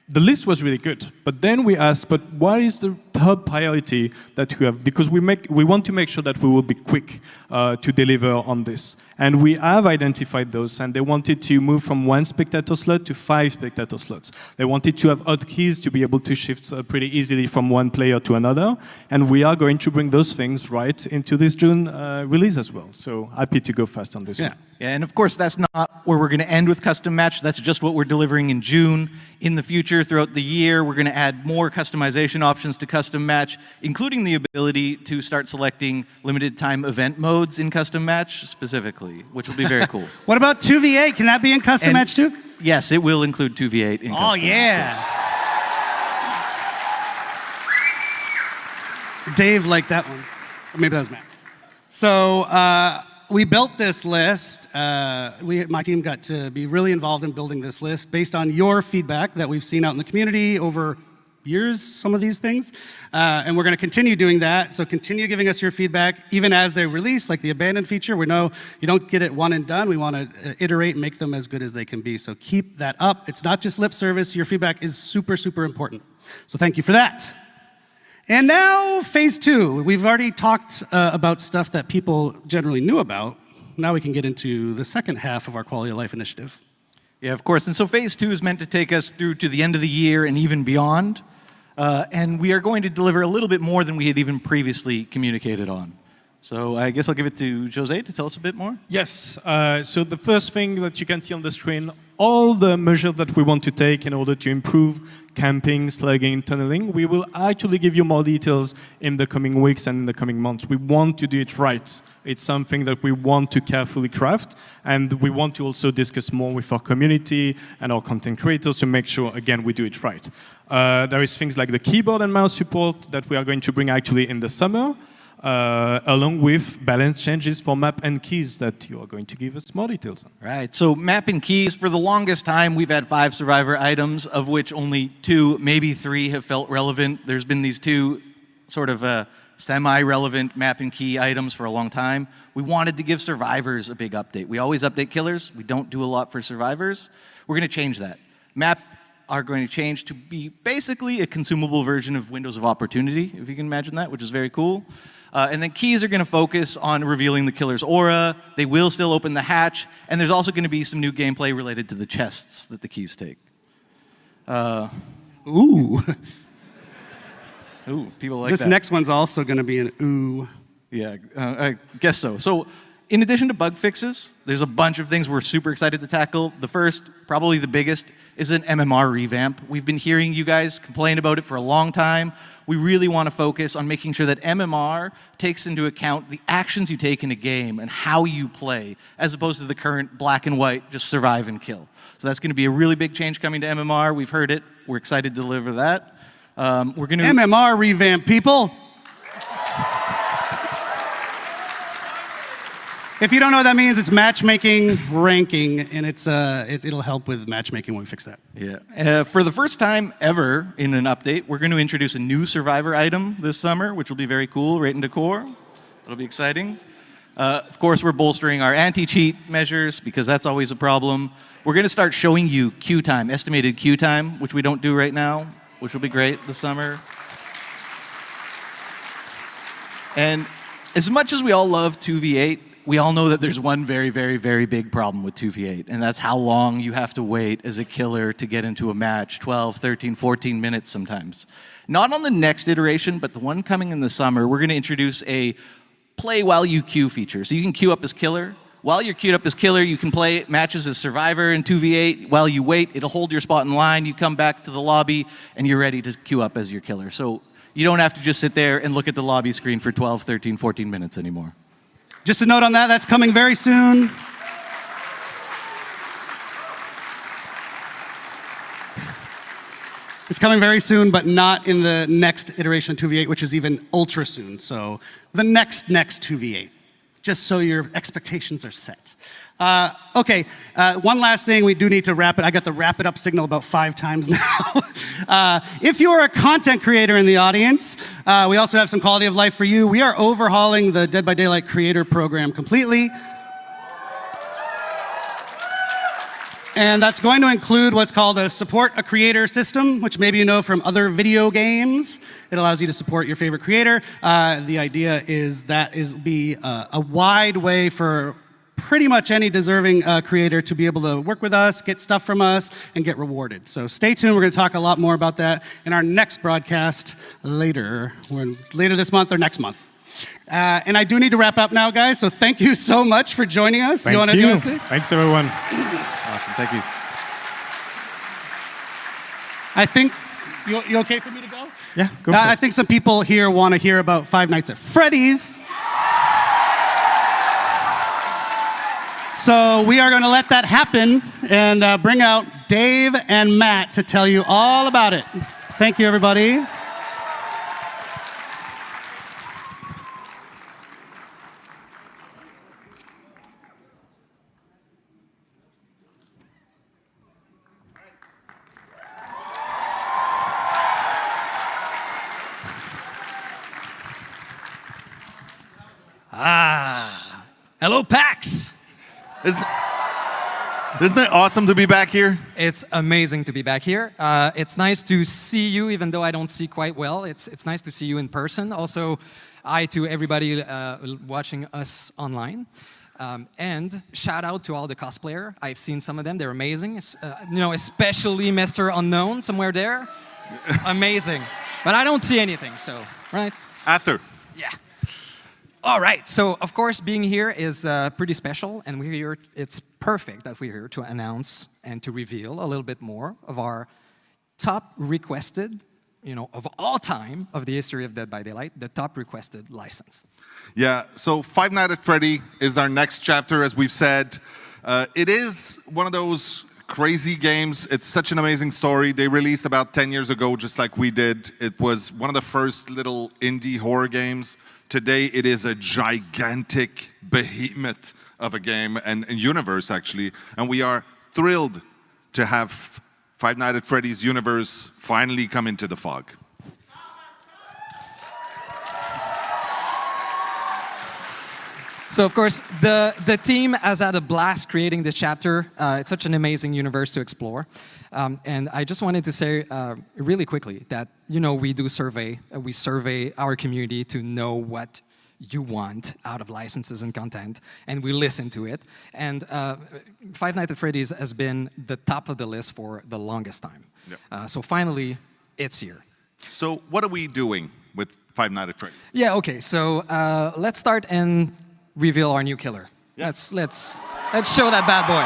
the list was really good, but then we asked, but what is the top priority that we have? Because we want to make sure that we will be quick to deliver on this. And we have identified those, and they wanted to move from 1 spectator slot to 5 spectator slots. They wanted to have hotkeys to be able to shift pretty easily from one player to another, and we are going to bring those things right into this June release as well. So happy to go fast on this one. Yeah, and of course, that's not where we're going to end with custom match. That's just what we're delivering in June. In the future, throughout the year, we're going to add more customization options to custom match, including the ability to start selecting limited time event modes in custom match specifically, which will be very cool. What about 2v8? Can that be in custom match too? Yes, it will include 2v8 in custom match. Oh, yeah. Dave liked that one. Or maybe that was Matt. So, we built this list. My team got to be really involved in building this list based on your feedback that we've seen out in the community over years, some of these things. And we're going to continue doing that. So continue giving us your feedback, even as they release, like the abandoned feature. We know you don't get it one and done. We want to iterate and make them as good as they can be. So keep that up. It's not just lip service. Your feedback is super, super important. So thank you for that. And now, phase 2. We've already talked about stuff that people generally knew about. Now we can get into the second half of our quality of life initiative. Yeah, of course. And so phase 2 is meant to take us through to the end of the year and even beyond. And we are going to deliver a little bit more than we had even previously communicated on. So I guess I'll give it to Jose to tell us a bit more. Yes. So the first thing that you can see on the screen, all the measures that we want to take in order to improve camping, slugging, tunneling, we will actually give you more details in the coming weeks and in the coming months. We want to do it right. It's something that we want to carefully craft, and we want to also discuss more with our community and our content creators to make sure, again, we do it right. There is things like the keyboard and mouse support that we are going to bring actually in the summer, along with balance changes for map and keys that you are going to give us more details on. Right, so map and keys, for the longest time, we've had 5 survivor items, of which only 2, maybe 3 have felt relevant. There's been these 2 sort of semi-relevant map and key items for a long time. We wanted to give survivors a big update. We always update killers. We don't do a lot for survivors. We're going to change that. Map are going to change to be basically a consumable version of Windows of Opportunity, if you can imagine that, which is very cool. And then keys are going to focus on revealing the killer's aura. They will still open the hatch. And there's also going to be some new gameplay related to the chests that the keys take. Ooh. Ooh, people like this that. next one's also going to be an ooh. Yeah, I guess so. So in addition to bug fixes, there's a bunch of things we're super excited to tackle. The first, probably the biggest, is an MMR revamp. We've been hearing you guys complain about it for a long time. We really want to focus on making sure that MMR takes into account the actions you take in a game and how you play, as opposed to the current black and white, just survive and kill. So that's going to be a really big change coming to MMR. We've heard it. We're excited to deliver that. We're going to MMR revamp, people. If you don't know what that means, it's matchmaking ranking, and it'll help with matchmaking when we fix that. Yeah. For the first time ever in an update, we're going to introduce a new survivor item this summer, which will be very cool, right into core. It'll be exciting. Of course, we're bolstering our anti-cheat measures, because that's always a problem. We're going to start showing you queue time, estimated queue time, which we don't do right now, which will be great this summer. And as much as we all love 2v8, we all know that there's one very, very, very big problem with 2v8, and that's how long you have to wait as a killer to get into a match, 12, 13, 14 minutes sometimes. Not on the next iteration, but the one coming in the summer, we're going to introduce a play while you queue feature. So you can queue up as killer. While you're queued up as killer, you can play matches as survivor in 2v8. While you wait, it'll hold your spot in line. You come back to the lobby, and you're ready to queue up as your killer. So you don't have to just sit there and look at the lobby screen for 12, 13, 14 minutes anymore. Just a note on that, that's coming very soon. It's coming very soon, but not in the next iteration of 2v8, which is even ultra soon. So the next 2v8, just so your expectations are set. Okay, one last thing, we do need to wrap it. I got the wrap it up signal about 5 times now. If you're a content creator in the audience, we also have some quality of life for you. We are overhauling the Dead by Daylight creator program completely. And that's going to include what's called a support a creator system, which maybe you know from other video games. It allows you to support your favorite creator. The idea is that be a wide way for pretty much any deserving creator to be able to work with us, get stuff from us, and get rewarded. So stay tuned. We're going to talk a lot more about that in our next broadcast later this month or next month. And I do need to wrap up now, guys. So thank you so much for joining us. Thank you. Thanks, everyone. Awesome. Thank you. I think you okay for me to go? Yeah, go for it. I think some people here want to hear about Five Nights at Freddy's. So we are going to let that happen and bring out Dave and Matt to tell you all about it. Thank you, everybody. Hello, PAX! Isn't it awesome to be back here? It's amazing to be back here. It's nice to see you, even though I don't see quite well. It's nice to see you in person. Also, hi to everybody watching us online. And shout out to all the cosplayer. I've seen some of them. They're amazing. Especially Mr. Unknown somewhere there. Amazing. But I don't see anything, so, right? After. Yeah. All right, so of course being here is pretty special, and we're here, it's perfect that we're here to announce and to reveal a little bit more of our top requested, of all time of the history of Dead by Daylight, the top requested license. Yeah, so Five Nights at Freddy is our next chapter, as we've said. It is one of those crazy games. It's such an amazing story. They released about 10 years ago, just like we did. It was one of the first little indie horror games. Today, it is a gigantic behemoth of a game and universe, actually. And we are thrilled to have Five Nights at Freddy's universe finally come into the fog. So, of course, the team has had a blast creating this chapter. It's such an amazing universe to explore. And I just wanted to say really quickly that, we do survey. We survey our community to know what you want out of licenses and content, and we listen to it. And Five Nights at Freddy's has been the top of the list for the longest time. Yep. So finally, it's here. So what are we doing with Five Nights at Freddy's? Yeah, okay, so let's start and reveal our new killer. Yeah. Let's show that bad boy.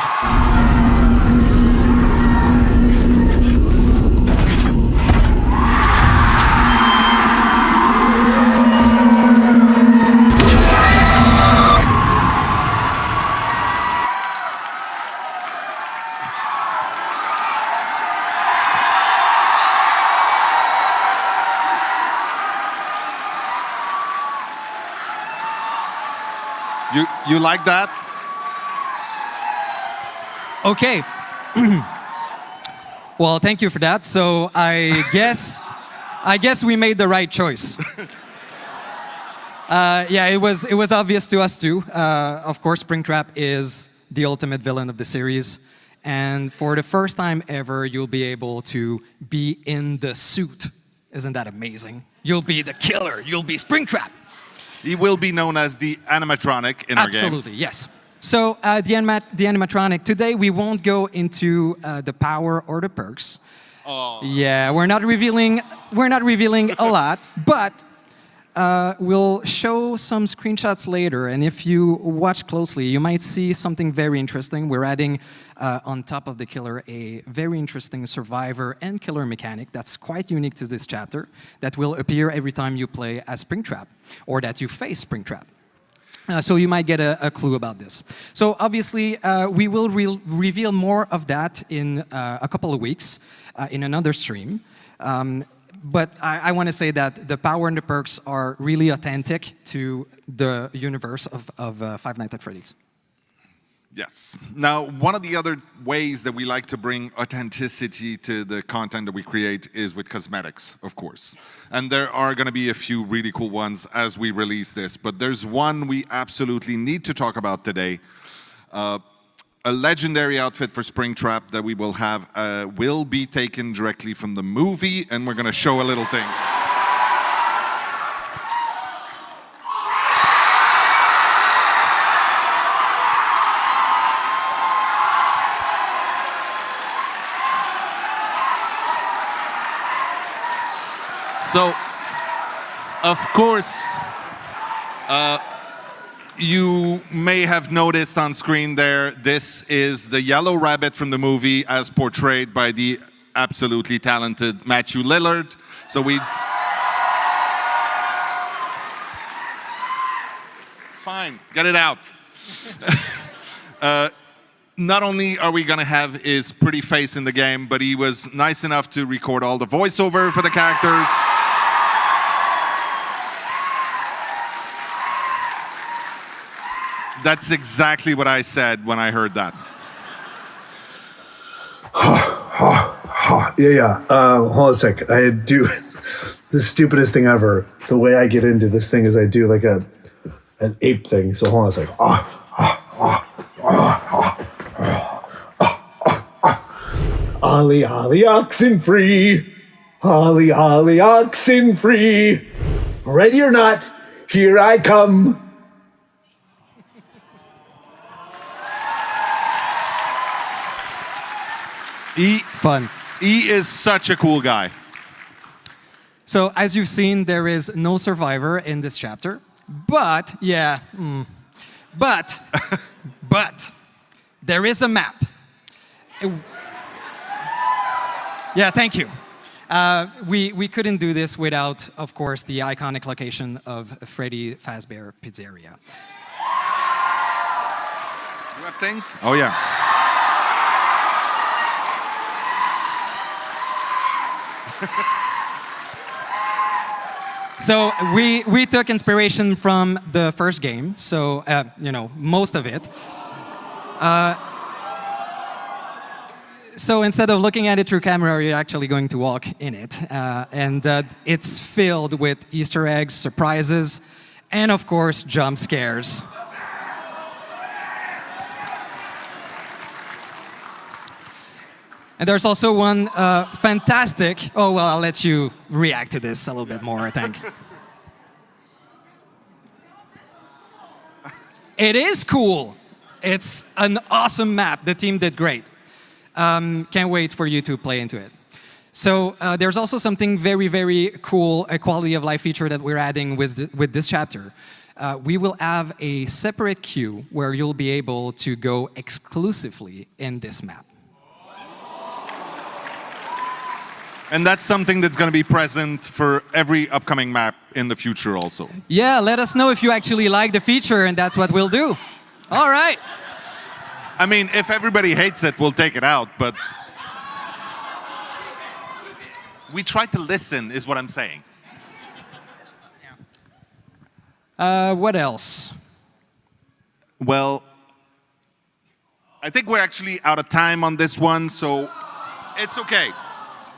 You like that? Okay. Well, thank you for that. So I guess we made the right choice. Yeah, it was obvious to us too. Of course, Springtrap is the ultimate villain of the series, and for the first time ever, you'll be able to be in the suit. Isn't that amazing? You'll be the killer. You'll be Springtrap. He will be known as the animatronic in our game. Absolutely, yes. So the animatronic, today we won't go into the power or the perks. Oh. Yeah, we're not revealing a lot, but we'll show some screenshots later, and if you watch closely, you might see something very interesting. We're adding on top of the killer a very interesting survivor and killer mechanic that's quite unique to this chapter that will appear every time you play as Springtrap or that you face Springtrap. So you might get a clue about this. So obviously, we will reveal more of that in a couple of weeks in another stream. But I want to say that the power and the perks are really authentic to the universe of Five Nights at Freddy's. Yes. Now, one of the other ways that we like to bring authenticity to the content that we create is with cosmetics, of course. And there are going to be a few really cool ones as we release this. But there's one we absolutely need to talk about today. A legendary outfit for Springtrap that we will have will be taken directly from the movie, and we're going to show a little thing. So, of course, you may have noticed on screen there, this is the yellow rabbit from the movie as portrayed by the absolutely talented Matthew Lillard. So it's fine, get it out. Not only are we gonna have his pretty face in the game, but he was nice enough to record all the voiceover for the characters. That's exactly what I said when I heard that. Yeah. Hold on a sec. I do the stupidest thing ever. The way I get into this thing is I do like an ape thing. So hold on a sec. Ollie, ollie, oxen free. Ollie, ollie, oxen free. Ready or not, here I come. He is such a cool guy. So as you've seen, there is no survivor in this chapter, but but there is a map. Yeah, thank you. We couldn't do this without, of course, the iconic location of Freddy Fazbear Pizzeria. You have things? Oh yeah. So we took inspiration from the first game, so you know, most of it. So instead of looking at it through camera, you're actually going to walk in it, and it's filled with Easter eggs, surprises, and of course jump scares. And there's also one fantastic... Oh, well, I'll let you react to this a little bit more, I think. It is cool. It's an awesome map. The team did great. Can't wait for you to play into it. So there's also something very, very cool, a quality of life feature that we're adding with this chapter. We will have a separate queue where you'll be able to go exclusively in this map. And that's something that's going to be present for every upcoming map in the future also. Yeah, let us know if you actually like the feature, and that's what we'll do. All right. I mean, if everybody hates it, we'll take it out, but... we try to listen, is what I'm saying. What else? Well, I think we're actually out of time on this one, so it's okay.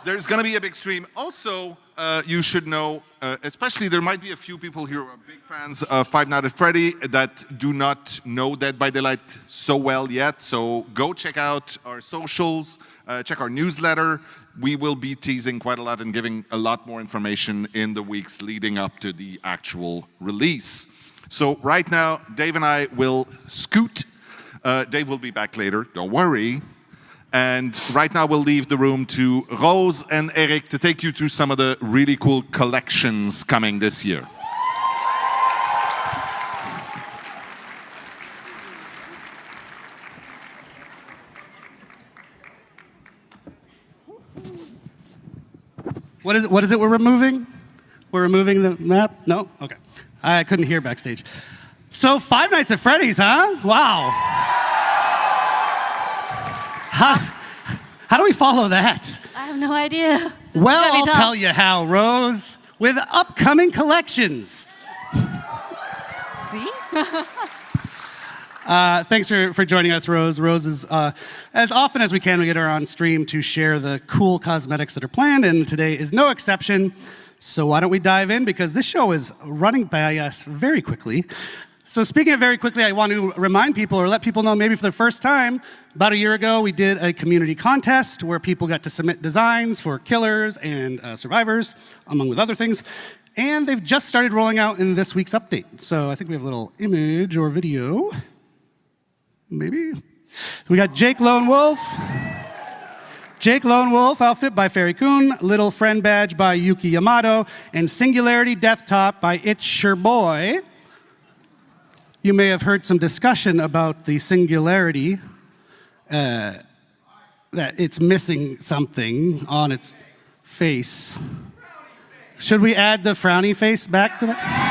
There's going to be a big stream. Also, you should know, especially there might be a few people here who are big fans of Five Nights at Freddy that do not know Dead by Daylight so well yet. So go check out our socials, check our newsletter. We will be teasing quite a lot and giving a lot more information in the weeks leading up to the actual release. So right now, Dave and I will scoot. Dave will be back later, don't worry. And right now we'll leave the room to Rose and Eric to take you through some of the really cool collections coming this year. What is it we're removing? We're removing the map? No? Okay. I couldn't hear backstage. So Five Nights at Freddy's, huh? Wow. How do we follow that? I have no idea. Well, gonna be I'll tough. tell you how, Rose. With upcoming collections. See? Thanks for joining us, Rose. Rose is, as often as we can, we get her on stream to share the cool cosmetics that are planned, and today is no exception. So why don't we dive in, because this show is running by us very quickly. So speaking of very quickly, I want to remind people or let people know maybe for the first time, about a year ago, we did a community contest where people got to submit designs for killers and survivors, among with other things. And they've just started rolling out in this week's update. So I think we have a little image or video. Maybe. We got Jake Lone Wolf. Jake Lone Wolf outfit by Fairy Kun, Little Friend badge by Yuki Yamato, and Singularity Death Top by It's Your Boy. You may have heard some discussion about the Singularity, that it's missing something on its face. Should we add the frowny face back to that?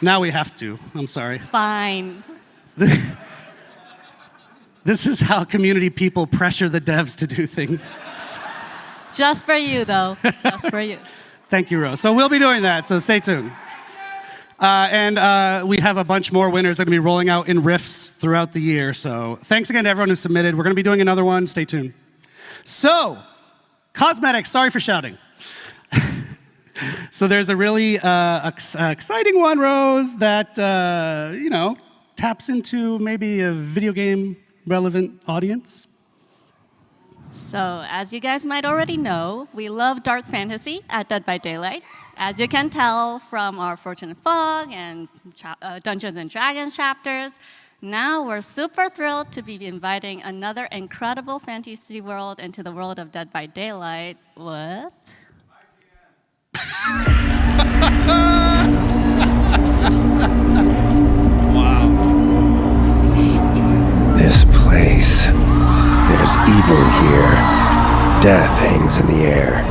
Now we have to. I'm sorry. Fine. This is how community people pressure the devs to do things. Just for you, though. Just for you. Thank you, Rose. So we'll be doing that, so stay tuned. And we have a bunch more winners that are going to be rolling out in Rifts throughout the year. So thanks again to everyone who submitted. We're going to be doing another one. Stay tuned. So, cosmetics. Sorry for shouting. So there's a really exciting one, Rose, that, taps into maybe a video game relevant audience. So, as you guys might already know, we love dark fantasy at Dead by Daylight. As you can tell from our Fortune and Fog and Dungeons and Dragons chapters, now we're super thrilled to be inviting another incredible fantasy world into the world of Dead by Daylight with... Wow. This place. There's evil here. Death hangs in the air.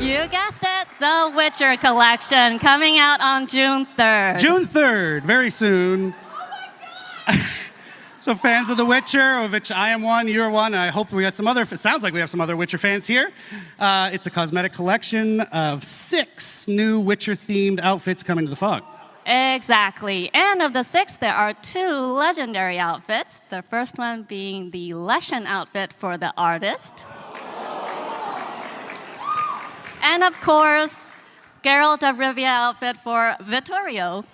You guessed it, The Witcher Collection, coming out on June 3rd. June 3rd, very soon. So fans of The Witcher, of which I am one, you're one, and I hope we got some other, it sounds like we have some other Witcher fans here. It's a cosmetic collection of 6 new Witcher-themed outfits coming to the Fog. Exactly. And of the 6, there are 2 legendary outfits. The first one being the Leshen outfit for the artist. And of course, Geralt of Rivia outfit for Vittorio.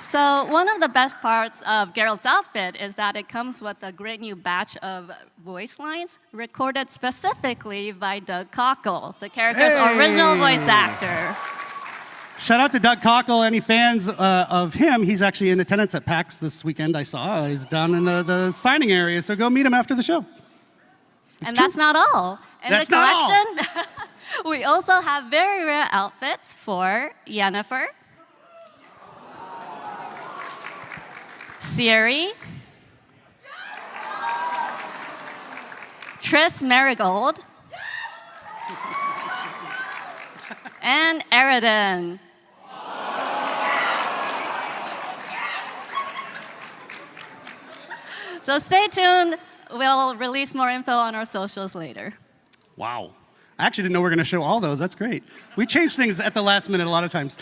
So one of the best parts of Geralt's outfit is that it comes with a great new batch of voice lines recorded specifically by Doug Cockle, the character's original voice actor. Shout out to Doug Cockle. Any fans of him, he's actually in attendance at PAX this weekend, I saw. He's down in the signing area, so go meet him after the show. And that's not all. In the collection, we also have very rare outfits for Yennefer, Ciri, Triss Marigold, and Eridan. So stay tuned. We'll release more info on our socials later. Wow. I actually didn't know we were going to show all those. That's great. We change things at the last minute a lot of times.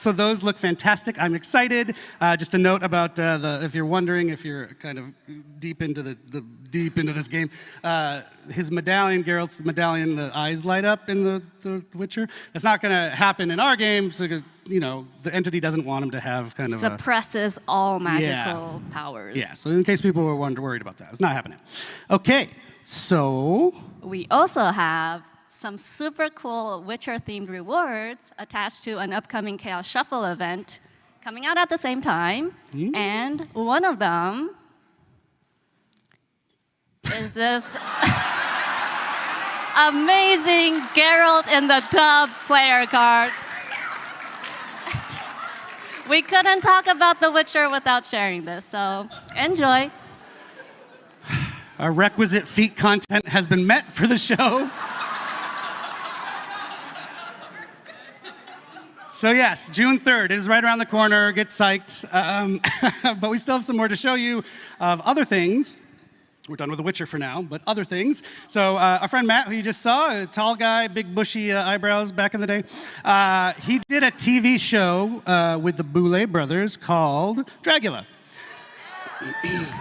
So those look fantastic. I'm excited. Just a note about if you're wondering, if you're kind of deep into this game, his medallion, Geralt's medallion, the eyes light up in the Witcher. That's not going to happen in our game, so the entity doesn't want him to have kind of suppresses all magical powers. Yeah. So in case people were worried about that, it's not happening. Okay. So we also have some super cool Witcher-themed rewards attached to an upcoming Chaos Shuffle event coming out at the same time. And one of them is this amazing Geralt in the Tub player card. We couldn't talk about The Witcher without sharing this, so enjoy. Our requisite feat content has been met for the show. So yes, June 3rd. It is right around the corner. Get psyched. But we still have some more to show you of other things. We're done with The Witcher for now, but other things. So our friend Matt, who you just saw, a tall guy, big bushy eyebrows back in the day, he did a TV show with the Boulet brothers called Dragula.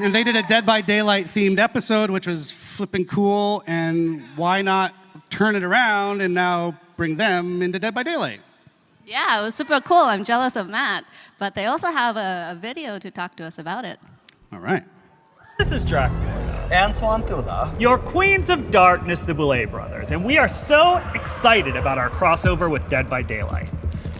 And they did a Dead by Daylight themed episode, which was flipping cool, and why not turn it around and now bring them into Dead by Daylight? Yeah, it was super cool. I'm jealous of Matt. But they also have a video to talk to us about it. All right. This is Jackbox and Swantula, your Queens of Darkness, the Boulet brothers, and we are so excited about our crossover with Dead by Daylight.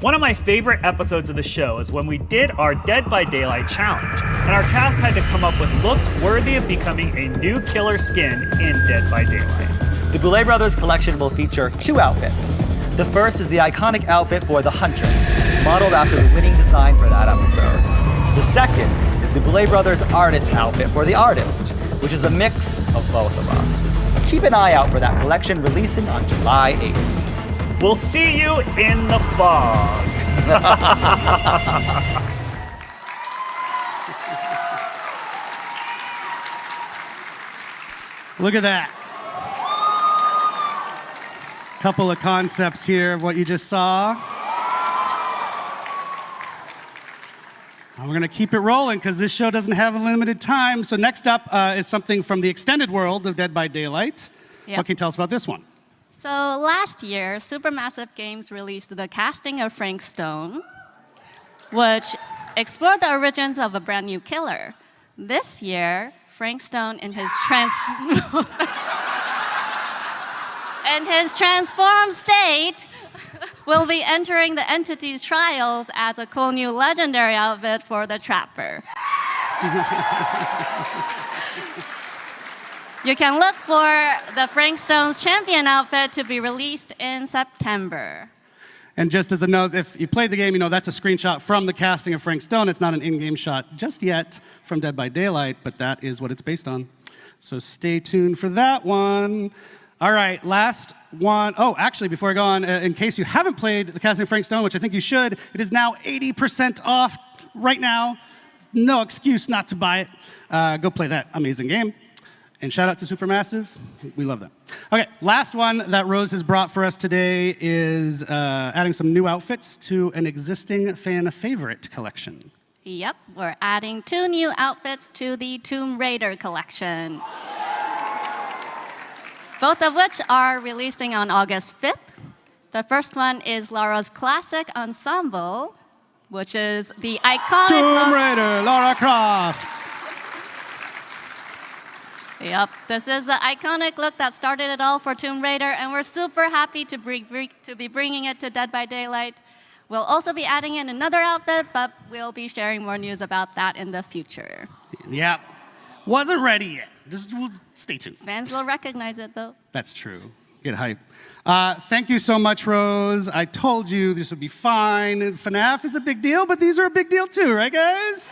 One of my favorite episodes of the show is when we did our Dead by Daylight challenge, and our cast had to come up with looks worthy of becoming a new killer skin in Dead by Daylight. The Boulet Brothers collection will feature 2 outfits. The first is the iconic outfit for the Huntress, modeled after the winning design for that episode. The second is the Boulet Brothers artist outfit for the artist, which is a mix of both of us. Keep an eye out for that collection releasing on July 8th. We'll see you in the fog. Look at that. Couple of concepts here of what you just saw. And we're going to keep it rolling because this show doesn't have a limited time. So next up is something from the extended world of Dead by Daylight. Yep. What can you tell us about this one? So last year, Supermassive Games released the casting of Frank Stone, which explored the origins of a brand new killer. This year, Frank Stone in his transformed state will be entering the entity's trials as a cool new legendary outfit for the Trapper. You can look for the Frank Stone's champion outfit to be released in September. And just as a note, if you played the game, you know that's a screenshot from the casting of Frank Stone. It's not an in-game shot just yet from Dead by Daylight, but that is what it's based on. So stay tuned for that one. All right, last one. Oh, actually, before I go on, in case you haven't played the casting of Frank Stone, which I think you should, it is now 80% off right now. No excuse not to buy it. Go play that amazing game. And shout out to Supermassive. We love them. Okay, last one that Rose has brought for us today is adding some new outfits to an existing fan favorite collection. Yep, we're adding 2 new outfits to the Tomb Raider collection. Both of which are releasing on August 5th. The first one is Lara's classic ensemble, which is the iconic Tomb Raider, Lara Croft. Yep, this is the iconic look that started it all for Tomb Raider, and we're super happy to be bringing it to Dead by Daylight. We'll also be adding in another outfit, but we'll be sharing more news about that in the future. Yep, wasn't ready yet. Just stay tuned. Fans will recognize it, though. That's true. Get hype. Thank you so much, Rose. I told you this would be fine. FNAF is a big deal, but these are a big deal too, right, guys?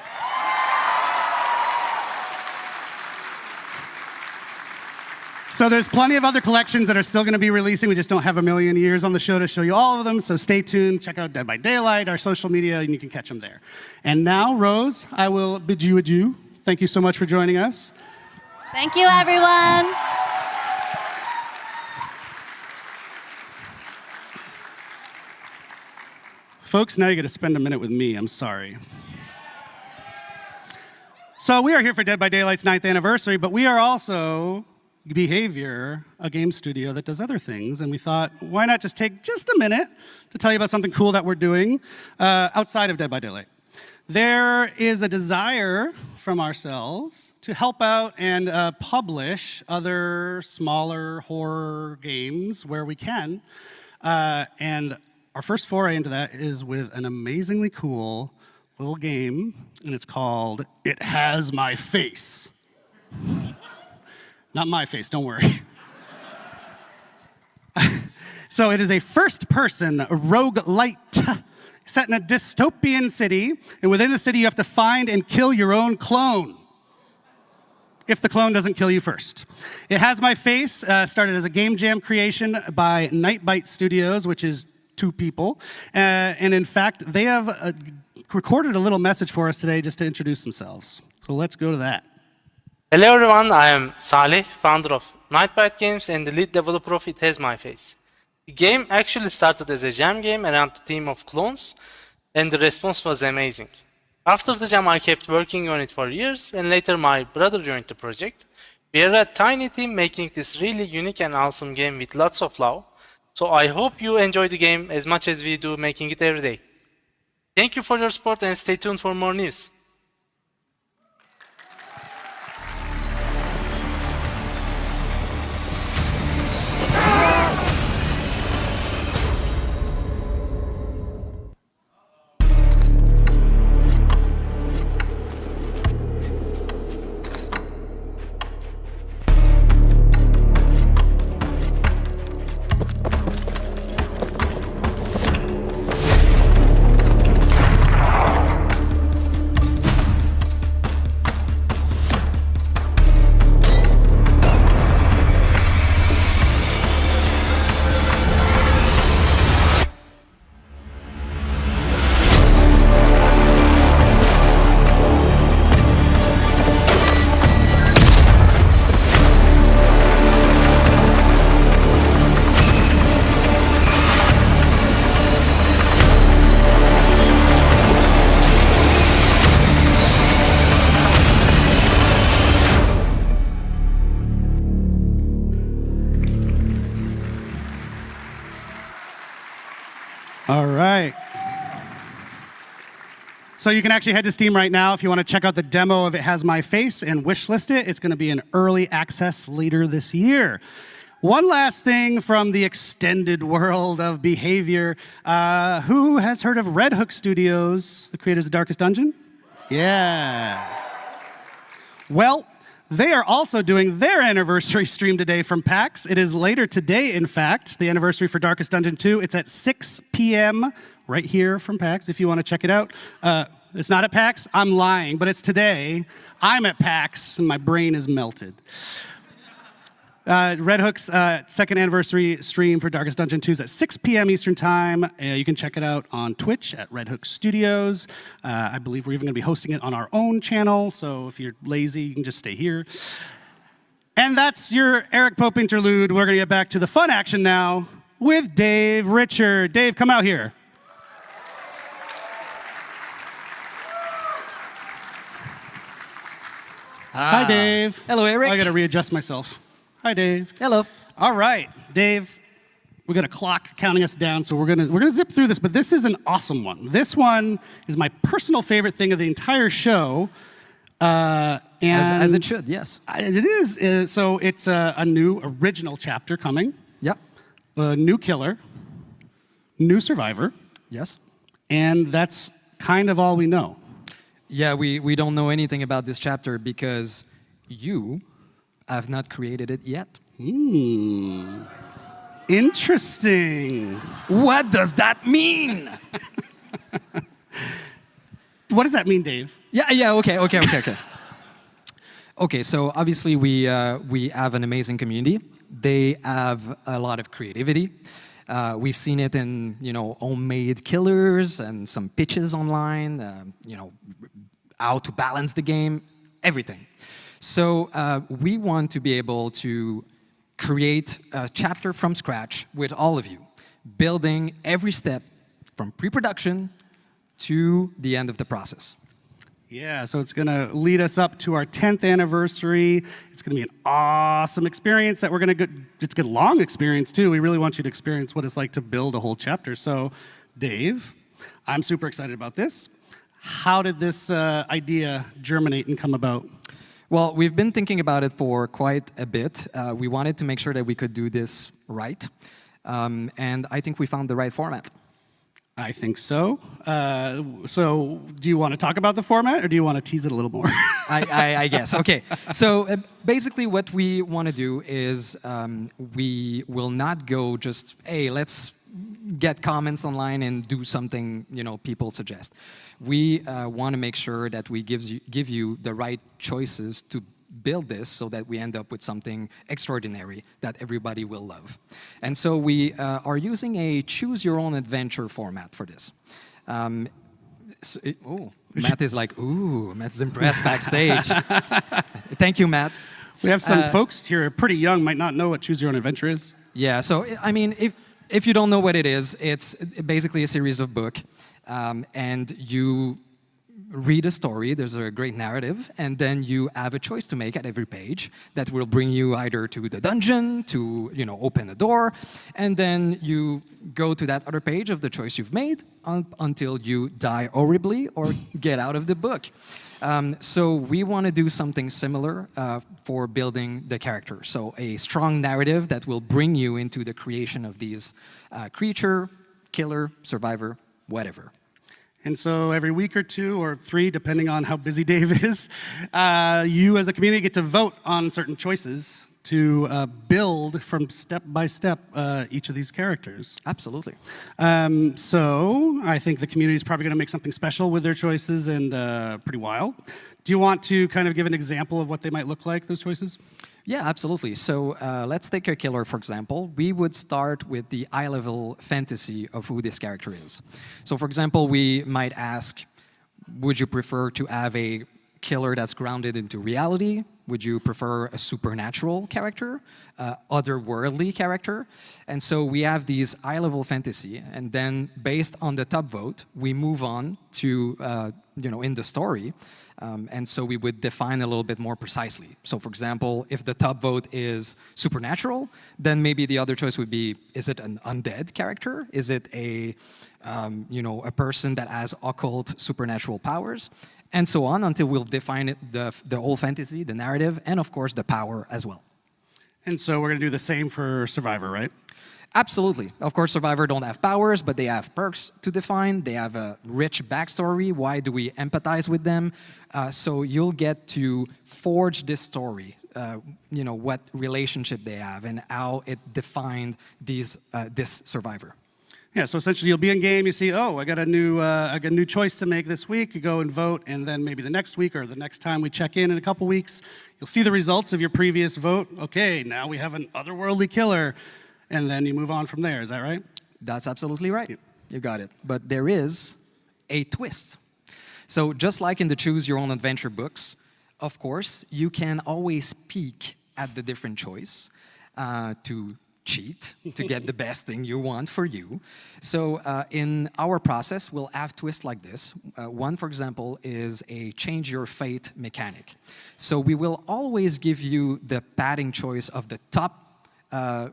So there's plenty of other collections that are still going to be releasing. We just don't have a million years on the show to show you all of them. So stay tuned. Check out Dead by Daylight, our social media, and you can catch them there. And now, Rose, I will bid you adieu. Thank you so much for joining us. Thank you, everyone. Folks, now you get to spend a minute with me. I'm sorry. So we are here for Dead by Daylight's 9th anniversary, but we are also Behavior, a game studio that does other things, and we thought, why not just take just a minute to tell you about something cool that we're doing outside of Dead by Daylight. There is a desire from ourselves to help out and publish other smaller horror games where we can, and our first foray into that is with an amazingly cool little game, and it's called It Has My Face. Not my face, don't worry. So it is a first-person roguelite set in a dystopian city, and within the city you have to find and kill your own clone, if the clone doesn't kill you first. It Has My Face started as a game jam creation by Nightbite Studios, which is two people. And in fact, they have recorded a little message for us today just to introduce themselves. So let's go to that. Hello everyone, I am Salih, founder of Nightbite Games and the lead developer of It Has My Face. The game actually started as a jam game around the theme of clones, and the response was amazing. After the jam, I kept working on it for years, and later my brother joined the project. We are a tiny team making this really unique and awesome game with lots of love, so I hope you enjoy the game as much as we do making it every day. Thank you for your support and stay tuned for more news. All right. So you can actually head to Steam right now if you want to check out the demo of It Has My Face and wishlist it. It's going to be in early access later this year. One last thing from the extended world of behavior. Who has heard of Red Hook Studios, the creators of Darkest Dungeon? Yeah. Well, they are also doing their anniversary stream today from PAX. It is later today, in fact, the anniversary for Darkest Dungeon 2. It's at 6 p.m. right here from PAX if you want to check it out. It's not at PAX. I'm lying, but it's today. I'm at PAX, and my brain is melted. Red Hook's second anniversary stream for Darkest Dungeon 2 is at 6 p.m. Eastern Time. You can check it out on Twitch at Red Hook Studios. I believe we're even going to be hosting it on our own channel, so if you're lazy, you can just stay here. And that's your Eric Pope interlude. We're going to get back to the fun action now with Dave Richard. Dave, come out here. Hi, Dave. Hello, Eric. I got to readjust myself. Hi, Dave. Hello. All right, Dave. We got a clock counting us down, so we're gonna zip through this. But this is an awesome one. This one is my personal favorite thing of the entire show. As it should, yes. It is. So it's a new original chapter coming. Yep. A new killer. New survivor. Yes. And that's kind of all we know. Yeah, we don't know anything about this chapter because you have not created it yet. Interesting. What does that mean? What does that mean, Dave? Yeah, okay. Okay, so obviously we have an amazing community. They have a lot of creativity. We've seen it in, homemade killers and some pitches online, how to balance the game, everything. So we want to be able to create a chapter from scratch with all of you, building every step from pre-production to the end of the process. Yeah, so it's going to lead us up to our 10th anniversary. It's going to be an awesome experience that we're going to get. It's a long experience, too. We really want you to experience what it's like to build a whole chapter. So, Dave, I'm super excited about this. How did this idea germinate and come about? Well, we've been thinking about it for quite a bit. We wanted to make sure that we could do this right. And I think we found the right format. I think so. So do you want to talk about the format, or do you want to tease it a little more? I guess. Okay. So basically what we want to do is we will not go just, hey, let's get comments online and do something people suggest. We want to make sure that we give you the right choices to build this so that we end up with something extraordinary that everybody will love. And so we are using a choose-your-own-adventure format for this. Matt is like, ooh, Matt's impressed backstage. Thank you, Matt. We have some folks here pretty young, might not know what Choose Your Own Adventure is. Yeah, so I mean, if you don't know what it is, it's basically a series of books, and you read a story, there's a great narrative, and then you have a choice to make at every page that will bring you either to the dungeon, to open a door, and then you go to that other page of the choice you've made until you die horribly or get out of the book. So we want to do something similar for building the character. So a strong narrative that will bring you into the creation of these creature, killer, survivor, whatever. And so every week or 2 or 3, depending on how busy Dave is, you as a community get to vote on certain choices to build from step by step each of these characters. Absolutely. So I think the community is probably going to make something special with their choices and pretty wild. Do you want to kind of give an example of what they might look like, those choices? Yeah, absolutely. So let's take a killer, for example. We would start with the high-level fantasy of who this character is. So for example, we might ask, would you prefer to have a killer that's grounded into reality? Would you prefer a supernatural character, otherworldly character? And so we have these high-level fantasy, and then based on the top vote, we move on to, in the story, and so we would define a little bit more precisely. So for example, if the top vote is supernatural, then maybe the other choice would be, is it an undead character? Is it a person that has occult supernatural powers? And so on until we'll define it, the whole fantasy, the narrative, and of course the power as well. And so we're going to do the same for Survivor, right? Absolutely. Of course, Survivor don't have powers, but they have perks to define. They have a rich backstory. Why do we empathize with them? So you'll get to forge this story, what relationship they have and how it defined this Survivor. Yeah, so essentially you'll be in game, you see, oh, I got a new choice to make this week. You go and vote, and then maybe the next week or the next time we check in a couple weeks, you'll see the results of your previous vote. Okay, now we have an otherworldly killer, and then you move on from there. Is that right? That's absolutely right. You got it. But there is a twist. So just like in the Choose Your Own Adventure books, of course, you can always peek at the different choice to cheat to get the best thing you want for you. So in our process, we'll have twists like this. One, for example, is a change your fate mechanic. So we will always give you the padding choice of the top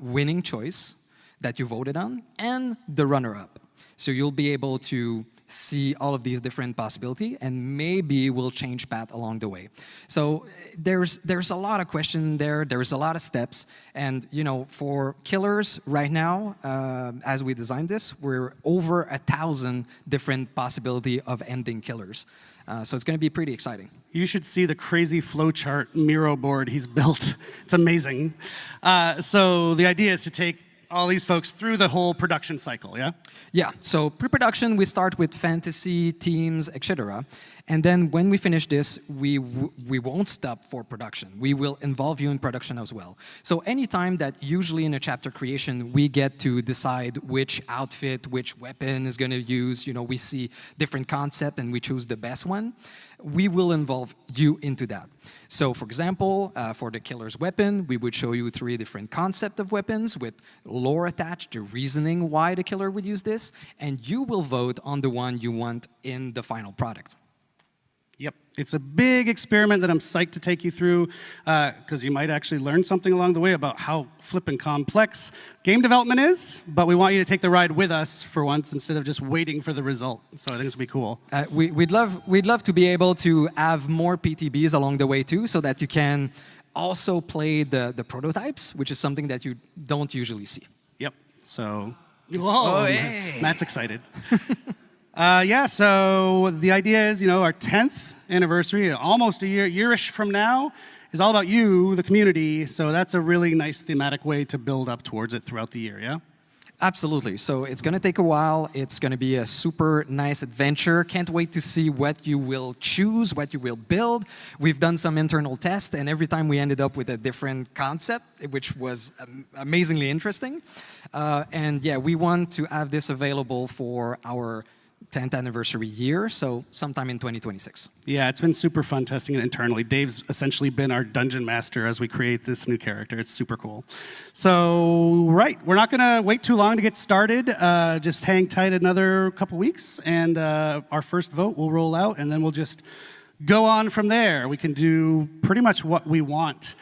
winning choice that you voted on and the runner-up. So you'll be able to see all of these different possibilities, and maybe we'll change path along the way. So there's a lot of question there. There's a lot of steps, and for killers right now, as we designed this, we're over 1,000 different possibility of ending killers. So it's going to be pretty exciting. You should see the crazy flowchart Miro board he's built. It's amazing. So the idea is to take all these folks through the whole production cycle, yeah? Yeah, so pre-production, we start with fantasy, themes, etc. And then when we finish this, we won't stop for production. We will involve you in production as well. So anytime that usually in a chapter creation, we get to decide which outfit, which weapon is going to use, we see different concept and we choose the best one, we will involve you into that. So for example, for the killer's weapon, we would show you 3 different concepts of weapons with lore attached, the reasoning why the killer would use this, and you will vote on the one you want in the final product. Yep, it's a big experiment that I'm psyched to take you through because you might actually learn something along the way about how flippin' complex game development is, but we want you to take the ride with us for once instead of just waiting for the result. So I think this will be cool. We'd love to be able to have more PTBs along the way too, so that you can also play the prototypes, which is something that you don't usually see. Yep, so, whoa, hey. Matt's excited. Yeah, so the idea is, our 10th anniversary, almost a year-ish from now, is all about you, the community. So that's a really nice thematic way to build up towards it throughout the year, yeah? Absolutely. So it's going to take a while. It's going to be a super nice adventure. Can't wait to see what you will choose, what you will build. We've done some internal tests, and every time we ended up with a different concept, which was amazingly interesting. And yeah, we want to have this available for our 10th anniversary year, so sometime in 2026. Yeah, it's been super fun testing it internally. Dave's essentially been our dungeon master as we create this new character. It's super cool. So, right, we're not going to wait too long to get started. Just hang tight another couple weeks, and our first vote will roll out, and then we'll just go on from there. We can do pretty much what we want.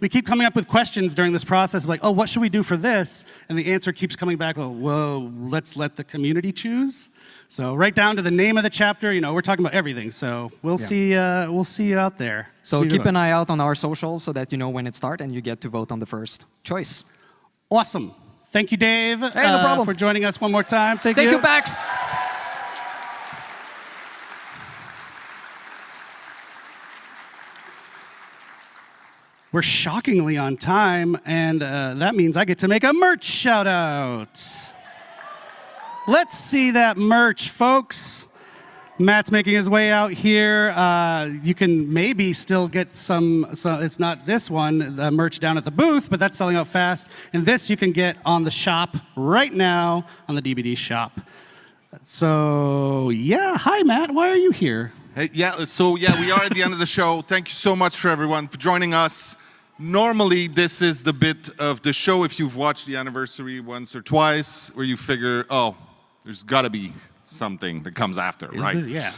We keep coming up with questions during this process, like, oh, what should we do for this? And the answer keeps coming back, well, whoa, let's let the community choose. So right down to the name of the chapter, you know, we're talking about everything. So we'll see you out there. So keep an eye out on our socials so that you know when it starts and you get to vote on the first choice. Awesome. Thank you, Dave. Hey, no problem. For joining us one more time. Thank you. Thank you, PAX. We're shockingly on time, and that means I get to make a merch shout out. Let's see that merch, folks. Matt's making his way out here. You can maybe still get some, so it's not this one, the merch down at the booth, but that's selling out fast. And this you can get on the shop right now, on the DBD shop. So, yeah, hi, Matt, why are you here? Hey, we are at the end of the show. Thank you so much for everyone for joining us. Normally, this is the bit of the show, if you've watched the anniversary once or twice, where you figure, oh, there's got to be something that comes after, right? Yeah.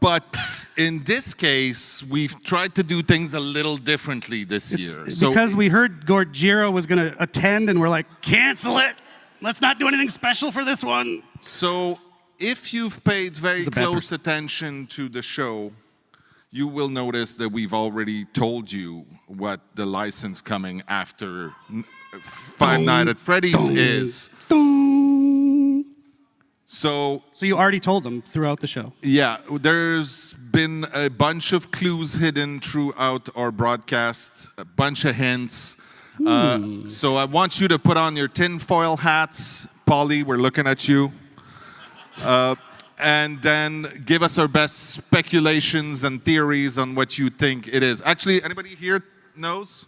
But in this case, we've tried to do things a little differently this year. So, because we heard Gojira was going to attend, and we're like, cancel it. Let's not do anything special for this one. So if you've paid very close attention to the show, you will notice that we've already told you what the license coming after Five Nights at Freddy's is. So you already told them throughout the show? Yeah, there's been a bunch of clues hidden throughout our broadcast, a bunch of hints. So I want you to put on your tinfoil hats. Polly, we're looking at you. And then give us our best speculations and theories on what you think it is. Actually, anybody here knows?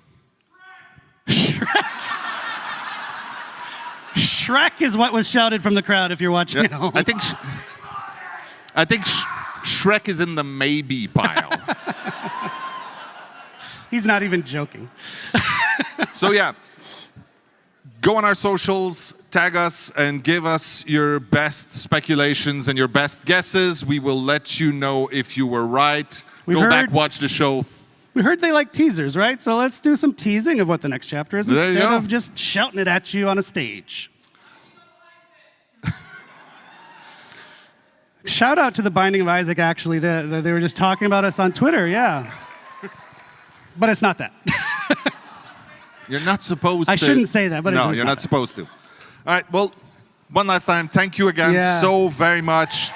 Shrek is what was shouted from the crowd if you're watching at home. I think Shrek is in the maybe pile. He's not even joking. So yeah, go on our socials, tag us, and give us your best speculations and your best guesses. We will let you know if you were right. Go back, watch the show. We heard they like teasers, right? So let's do some teasing of what the next chapter is instead of just shouting it at you on a stage. Shout out to the Binding of Isaac, actually. They were just talking about us on Twitter, yeah. But it's not that. You're not supposed to. I shouldn't say that, but no, you're not supposed to. All right, well, one last time, thank you again so very much.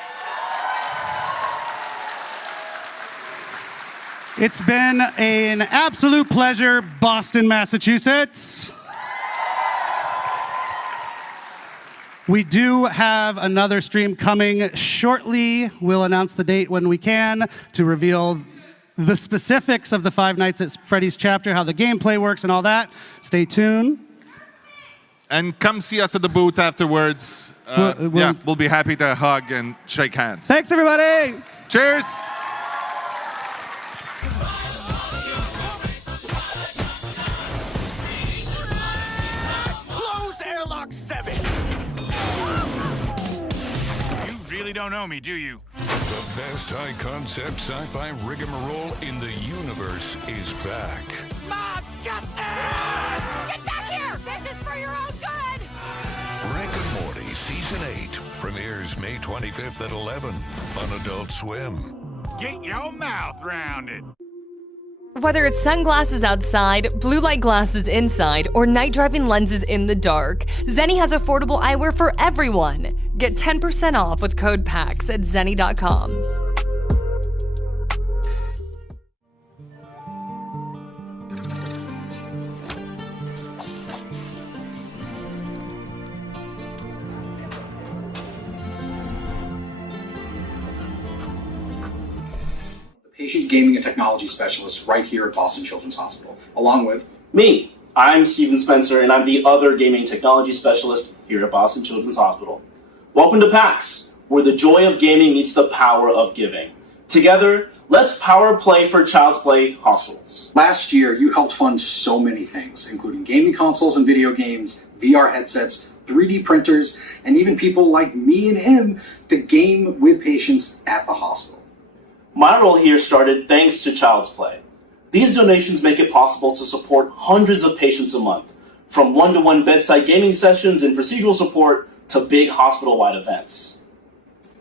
It's been an absolute pleasure, Boston, Massachusetts. We do have another stream coming shortly. We'll announce the date when we can to reveal the specifics of the Five Nights at Freddy's chapter, how the gameplay works and all that. Stay tuned. And come see us at the booth afterwards. We'll be happy to hug and shake hands. Thanks, everybody. Cheers. Close airlock 7. You really don't know me, do you? The best high-concept sci-fi rigmarole in the universe is back. Mob justice! Get back here! This is for your own good! Rick and Morty Season 8 premieres May 25th at 11 on Adult Swim. Get your mouth round it. Whether it's sunglasses outside, blue light glasses inside, or night driving lenses in the dark, Zenni has affordable eyewear for everyone. Get 10% off with code PAX at zenni.com. patient gaming and technology specialist right here at Boston Children's Hospital, along with me. I'm Steven Spencer, and I'm the other gaming technology specialist here at Boston Children's Hospital. Welcome to PAX, where the joy of gaming meets the power of giving. Together, let's power play for Child's Play hospitals. Last year, you helped fund so many things, including gaming consoles and video games, VR headsets, 3D printers, and even people like me and him to game with patients at the hospital. My role here started thanks to Child's Play. These donations make it possible to support hundreds of patients a month, from one-to-one bedside gaming sessions and procedural support to big hospital-wide events.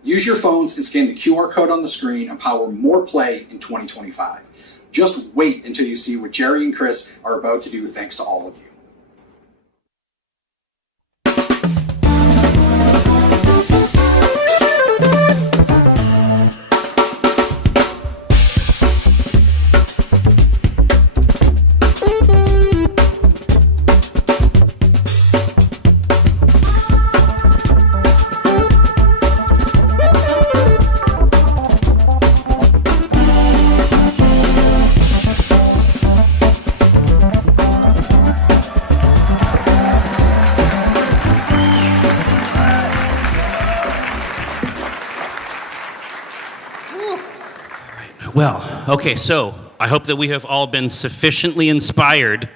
Use your phones and scan the QR code on the screen and power more play in 2025. Just wait until you see what Jerry and Chris are about to do thanks to all of you. Well, okay, so I hope that we have all been sufficiently inspired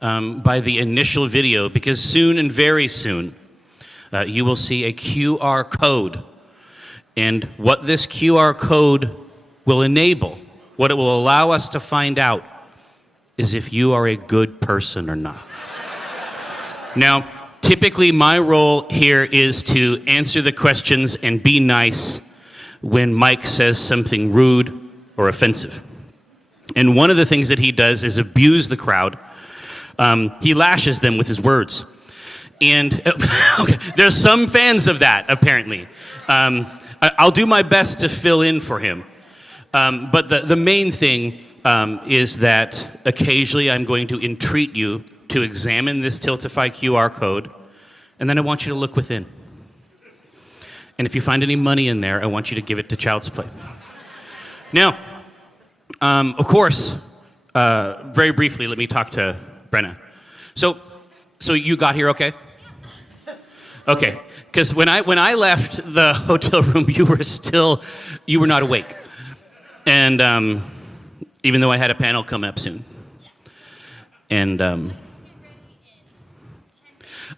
by the initial video, because soon and very soon you will see a QR code. And what this QR code will enable, what it will allow us to find out, is if you are a good person or not. Now, typically my role here is to answer the questions and be nice when Mike says something rude or offensive. And one of the things that he does is abuse the crowd. He lashes them with his words. And okay, there's some fans of that, apparently. I'll do my best to fill in for him. But the main thing is that occasionally I'm going to entreat you to examine this Tiltify QR code, and then I want you to look within. And if you find any money in there, I want you to give it to Child's Play. Now, of course, very briefly, let me talk to Brenna. So you got here okay? Okay, because when I left the hotel room, you were not awake. And even though I had a panel coming up soon. And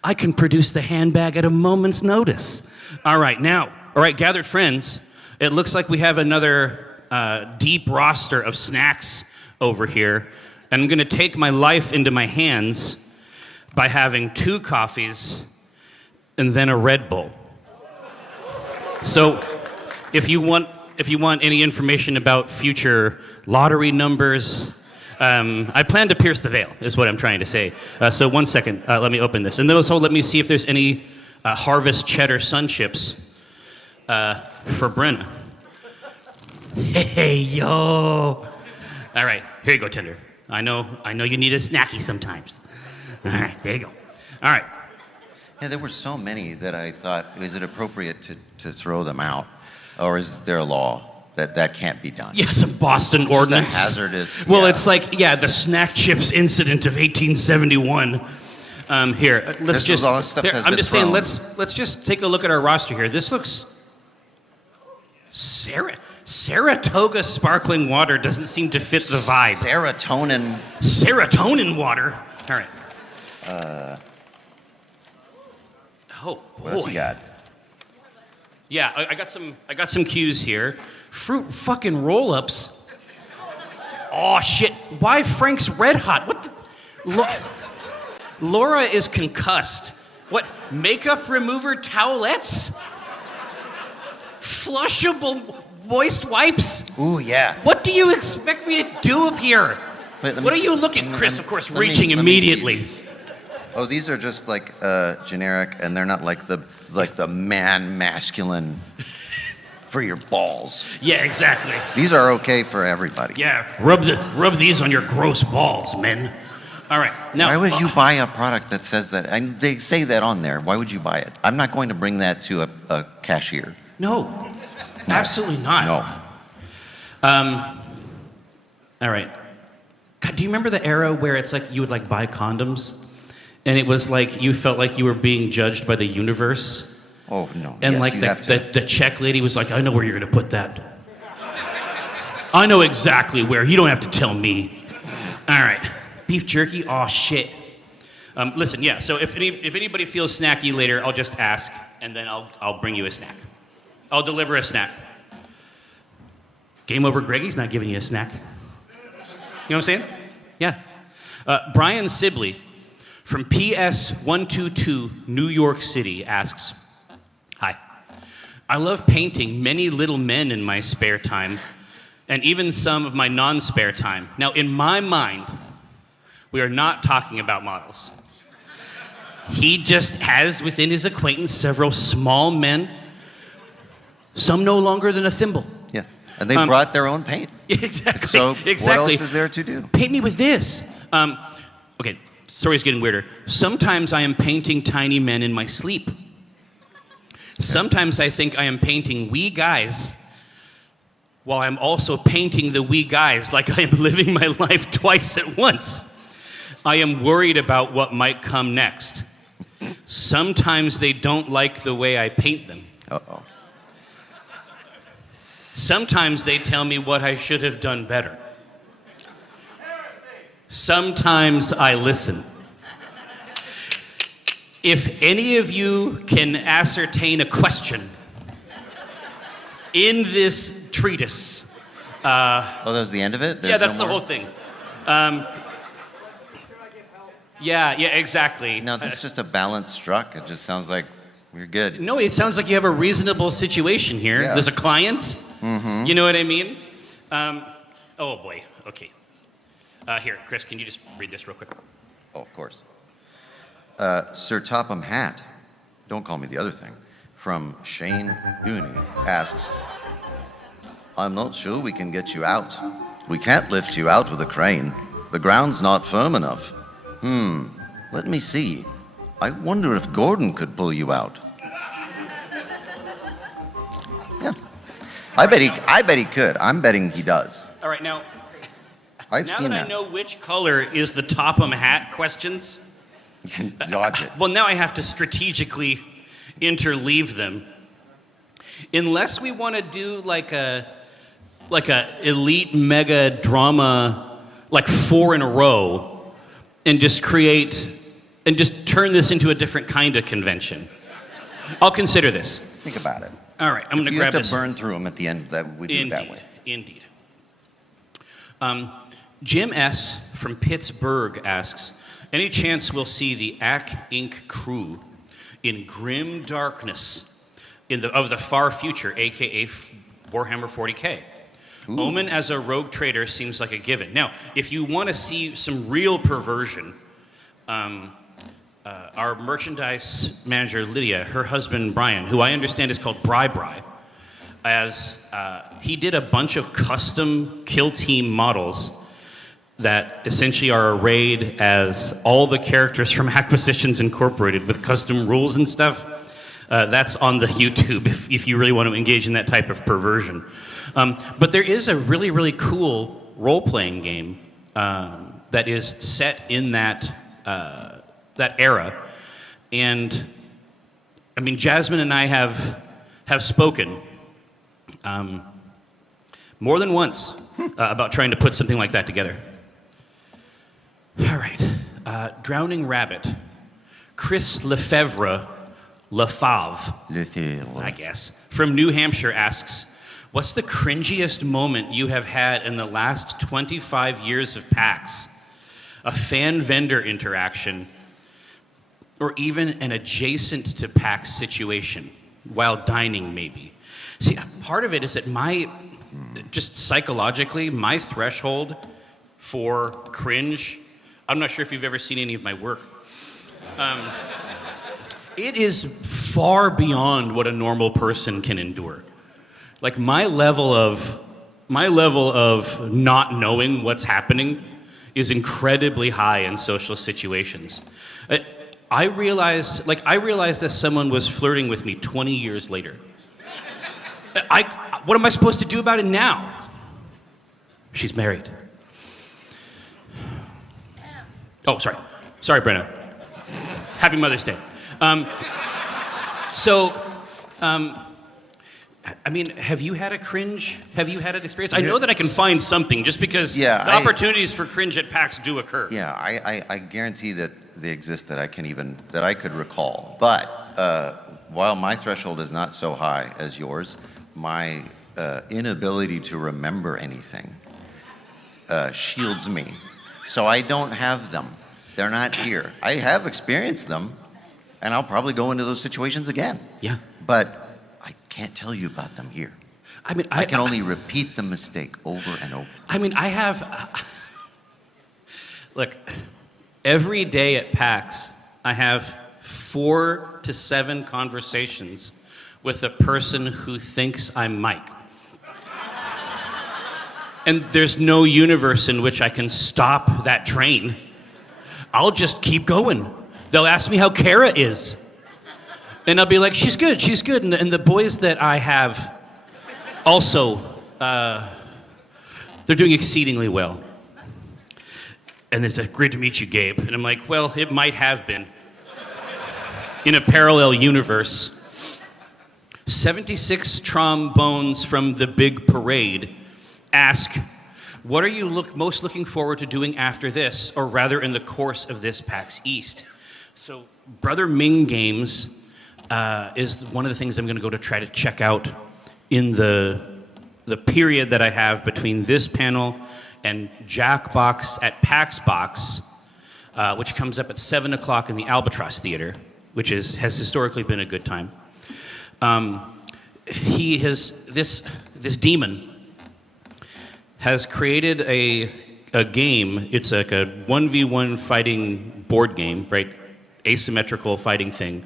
I can produce the handbag at a moment's notice. All right, gathered friends, it looks like we have another deep roster of snacks over here. And I'm gonna take my life into my hands by having 2 coffees and then a Red Bull. So if you want any information about future lottery numbers, I plan to pierce the veil, is what I'm trying to say. So 1 second, let me open this. And then also let me see if there's any Harvest Cheddar Sun Chips for Brenna. Hey, yo. All right, here you go, Tender. I know you need a snacky sometimes. All right, there you go. All right. Yeah, there were so many that I thought, is it appropriate to throw them out? Or is there a law that can't be done? Yeah, some Boston ordinance. Just a hazardous. Well, yeah. it's like, the snack chips incident of 1871. Here, let's just. All stuff Here, has I'm been just thrown. saying, let's just take a look at our roster here. This looks. Saratoga sparkling water doesn't seem to fit the vibe. Serotonin water. All right. Oh boy. What else you got? Yeah, I got some cues here. Fruit fucking roll-ups. Oh shit! Why Frank's Red Hot? What the? Laura is concussed. What? Makeup remover towelettes? Flushable moist wipes? Ooh, yeah. What do you expect me to do up here? Wait, what are you looking? Chris, of course, reaching immediately. Oh, these are just like generic, and they're not like the masculine for your balls. Yeah, exactly. These are okay for everybody. Yeah, rub these on your gross balls, men. All right, now. Why would you buy a product that says that? And they say that on there. Why would you buy it? I'm not going to bring that to a cashier. No, absolutely not. No. All right. God, do you remember the era where it's like you would like buy condoms, and it was like you felt like you were being judged by the universe? Oh no! And yes, like you have to. the check lady was like, I know where you're gonna put that. I know exactly where. You don't have to tell me. All right. Beef jerky? Oh shit. Listen, yeah. So if anybody feels snacky later, I'll just ask, and then I'll bring you a snack. I'll deliver a snack. Game over, Greggy's not giving you a snack. You know what I'm saying? Yeah. Brian Sibley from PS122 New York City asks, hi. I love painting many little men in my spare time, and even some of my non-spare time. Now, in my mind, we are not talking about models. He just has within his acquaintance several small men, some no longer than a thimble. Yeah, and they brought their own paint. Exactly. So exactly. what else is there to do? Paint me with this. Okay, story's getting weirder. Sometimes I am painting tiny men in my sleep. Sometimes I think I am painting wee guys, while I'm also painting the wee guys like I am living my life twice at once. I am worried about what might come next. Sometimes they don't like the way I paint them. Uh-oh. Sometimes they tell me what I should have done better. Sometimes I listen. If any of you can ascertain a question in this treatise. Oh, that was the end of it? Yeah, that's the whole thing. Yeah, exactly. No, this is just a balance struck. It just sounds like we're good. No, it sounds like you have a reasonable situation here. Yeah. There's a client. Mm-hmm. You know what I mean? Oh boy. Okay. Here, Chris, can you just read this real quick? Oh, of course. Sir Topham Hat, don't call me the other thing, from Shane Gooney asks, I'm not sure we can get you out. We can't lift you out with a crane. The ground's not firm enough. Let me see. I wonder if Gordon could pull you out. Yeah. I bet he could. I'm betting he does. All right, now I've now seen that I know which color is the Topham Hat questions, you can dodge it. well, now I have to strategically interleave them. Unless we want to do like a elite mega drama, like 4 in a row, and just turn this into a different kind of convention. I'll consider this. Think about it. All right, I'm going to grab this. You have to burn through them at the end. That we do it that way. Indeed. Jim S. from Pittsburgh asks, any chance we'll see the AK Inc. crew in grim darkness of the far future, aka Warhammer 40K? Ooh. Omen as a rogue trader seems like a given. Now, if you want to see some real perversion, our merchandise manager, Lydia, her husband, Brian, who I understand is called Bri, as he did a bunch of custom kill team models that essentially are arrayed as all the characters from Acquisitions Incorporated with custom rules and stuff. That's on the YouTube if you really want to engage in that type of perversion. But there is a really, really cool role-playing game that is set in that era. And I mean, Jasmine and I have spoken more than once about trying to put something like that together. All right. Drowning Rabbit. Chris Lefevre, I guess, from New Hampshire asks, what's the cringiest moment you have had in the last 25 years of PAX? A fan-vendor interaction, or even an adjacent to PAX situation, while dining maybe. See, part of it is that just psychologically, my threshold for cringe, I'm not sure if you've ever seen any of my work. It is far beyond what a normal person can endure. Like my level of not knowing what's happening is incredibly high in social situations. I realized that someone was flirting with me 20 years later. What am I supposed to do about it now? She's married. Oh, sorry. Sorry, Brenna. Happy Mother's Day. I mean, have you had a cringe? Have you had an experience? I know that I can find something just because the opportunities for cringe at PAX do occur. Yeah, I guarantee that they exist that I could recall. But while my threshold is not so high as yours, my inability to remember anything shields me. So I don't have them. They're not here. I have experienced them, and I'll probably go into those situations again. Yeah. But I can't tell you about them here. I mean, I can only repeat the mistake over and over. I mean, I have... Look, every day at PAX, I have 4 to 7 conversations with a person who thinks I'm Mike. And there's no universe in which I can stop that train. I'll just keep going. They'll ask me how Kara is. And I'll be like, she's good, she's good. And the boys that I have also, they're doing exceedingly well. And it's like, great to meet you, Gabe. And I'm like, well, it might have been. In a parallel universe. 76 trombones from the big parade ask, what are you most looking forward to doing after this, or rather in the course of this PAX East? So Brother Ming Games is one of the things I'm going to go to try to check out in the period that I have between this panel and Jackbox at PAX Box, which comes up at 7 o'clock in the Albatross Theater, which has historically been a good time. He has, this demon has created a game. It's like a 1v1 fighting board game, right? Asymmetrical fighting thing.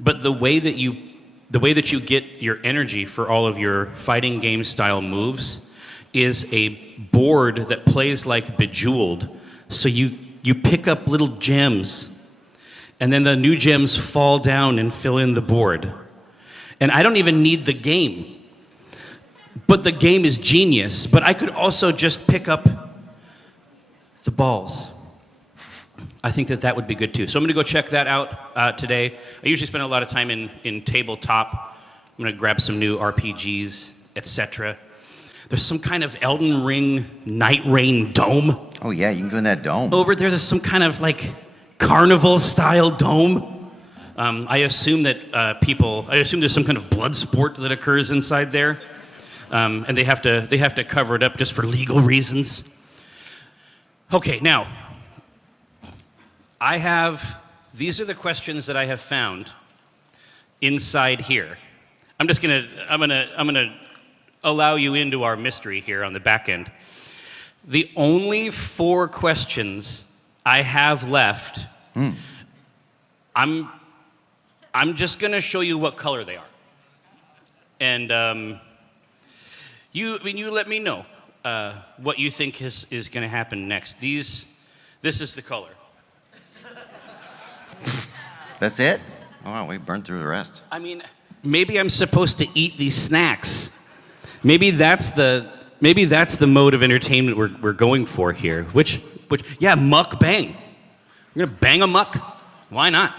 But the way that you get your energy for all of your fighting game style moves is a board that plays like Bejeweled. So you pick up little gems, and then the new gems fall down and fill in the board. And I don't even need the game. But the game is genius. But I could also just pick up the balls. I think that would be good too. So I'm going to go check that out today. I usually spend a lot of time in tabletop. I'm going to grab some new RPGs, etc. There's some kind of Elden Ring Night Rain dome. Oh yeah, you can go in that dome. Over there's some kind of like carnival-style dome. I assume that I assume there's some kind of blood sport that occurs inside there. And they have to cover it up just for legal reasons. Okay, now, these are the questions that I have found inside here. I'm gonna allow you into our mystery here on the back end. The only 4 questions I have left, I'm just gonna show you what color they are. And you let me know what you think is going to happen next. This is the color. That's it? Oh, wow, we burned through the rest. I mean, maybe I'm supposed to eat these snacks. Maybe that's the mode of entertainment we're going for here. Which yeah, mukbang. We're gonna bang a muck. Why not?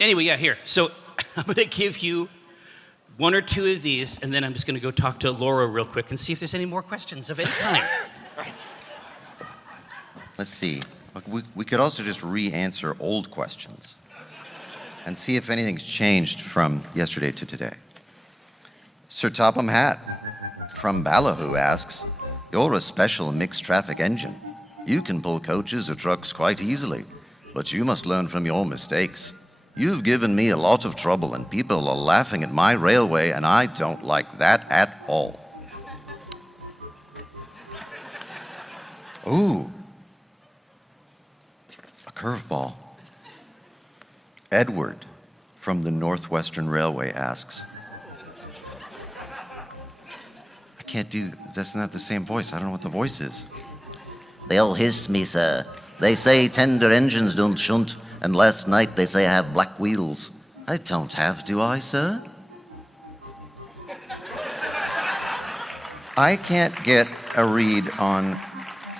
Anyway, yeah, here. So I'm gonna give you 1 or 2 of these, and then I'm just going to go talk to Laura real quick and see if there's any more questions of any kind. Let's see. We could also just re-answer old questions and see if anything's changed from yesterday to today. Sir Topham Hat from Ballyhoo asks, you're a special mixed traffic engine. You can pull coaches or trucks quite easily, but you must learn from your mistakes. You've given me a lot of trouble, and people are laughing at my railway, and I don't like that at all. Ooh. A curveball. Edward from the Northwestern Railway asks, I can't do, that's not the same voice. I don't know what the voice is. They'll hiss me, sir. They say tender engines don't shunt. And last night they say I have black wheels. I don't have, do I, sir? I can't get a read on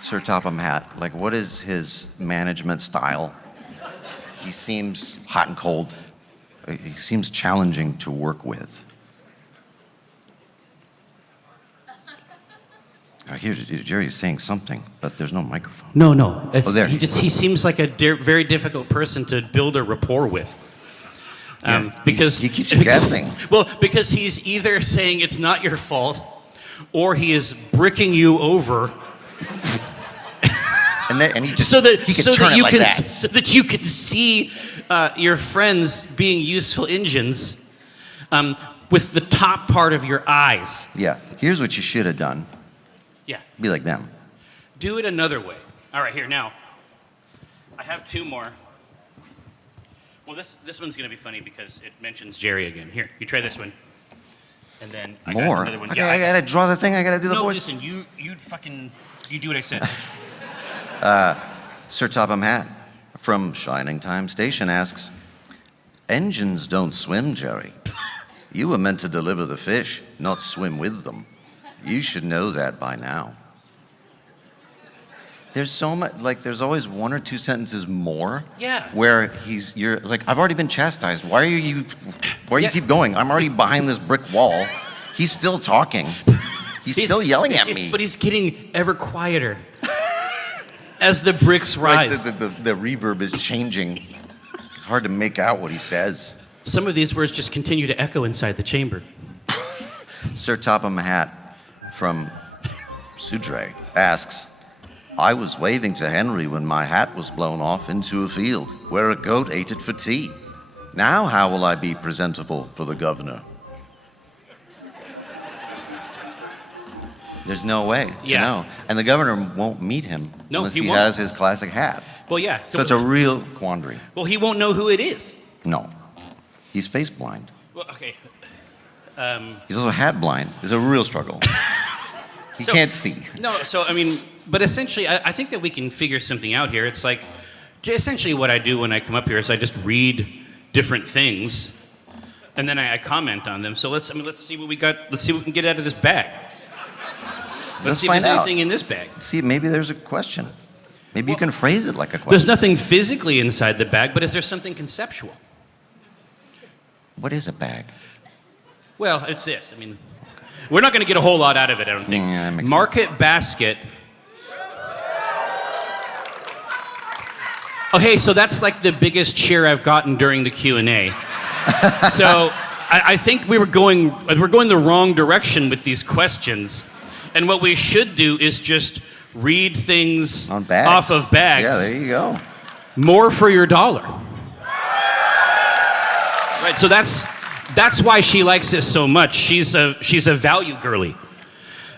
Sir Topham Hat, like, what is his management style? He seems hot and cold. He seems challenging to work with. I hear Jerry's saying something, but there's no microphone. No. Oh, there. He seems like a very difficult person to build a rapport with. Because he keeps you guessing. Well, because he's either saying it's not your fault, or he is bricking you over. And he just so that you can see your friends being useful engines with the top part of your eyes. Yeah. Here's what you should have done. Yeah. Be like them. Do it another way. All right, here now. I have two more. Well, this one's gonna be funny because it mentions Jerry again. Here, you try this one, and then I got More. another one. Okay, I gotta draw the thing. I gotta do the no, voice. listen, you do what I said. Sir Topham Hat from Shining Time Station asks, engines don't swim, Jerry. You were meant to deliver the fish, not swim with them. You should know that by now. There's so much, like, there's always one or two sentences more. Yeah. Where you're like, I've already been chastised. Why you keep going? I'm already behind this brick wall. He's still talking. He's still yelling at me. But he's getting ever quieter as the bricks rise. Like the reverb is changing. Hard to make out what he says. Some of these words just continue to echo inside the chamber. Sir Topham Hat from Sudre asks, I was waving to Henry when my hat was blown off into a field where a goat ate it for tea. Now how will I be presentable for the governor? There's no way to know. And the governor won't meet him unless he has his classic hat. Well, yeah. So it's a real quandary. Well, he won't know who it is. No. He's face blind. Well, okay. He's also hat blind. It's a real struggle. He can't see. No, so, I mean, but essentially, I think that we can figure something out here. It's like, essentially what I do when I come up here is I just read different things, and then I comment on them. So let's see what we got. Let's see what we can get out of this bag. Let's see if find there's out. anything in this bag. See, maybe there's a question. Maybe you can phrase it like a question. There's nothing physically inside the bag, but is there something conceptual? What is a bag? Well, it's this. I mean, we're not going to get a whole lot out of it, I don't think. Yeah, that makes Market basket. Oh, hey, so that's like the biggest cheer I've gotten during the Q&A. So I think we're going the wrong direction with these questions. And what we should do is just read things off of bags. Yeah, there you go. More for your dollar. Right, so that's why she likes this so much. She's a value girly.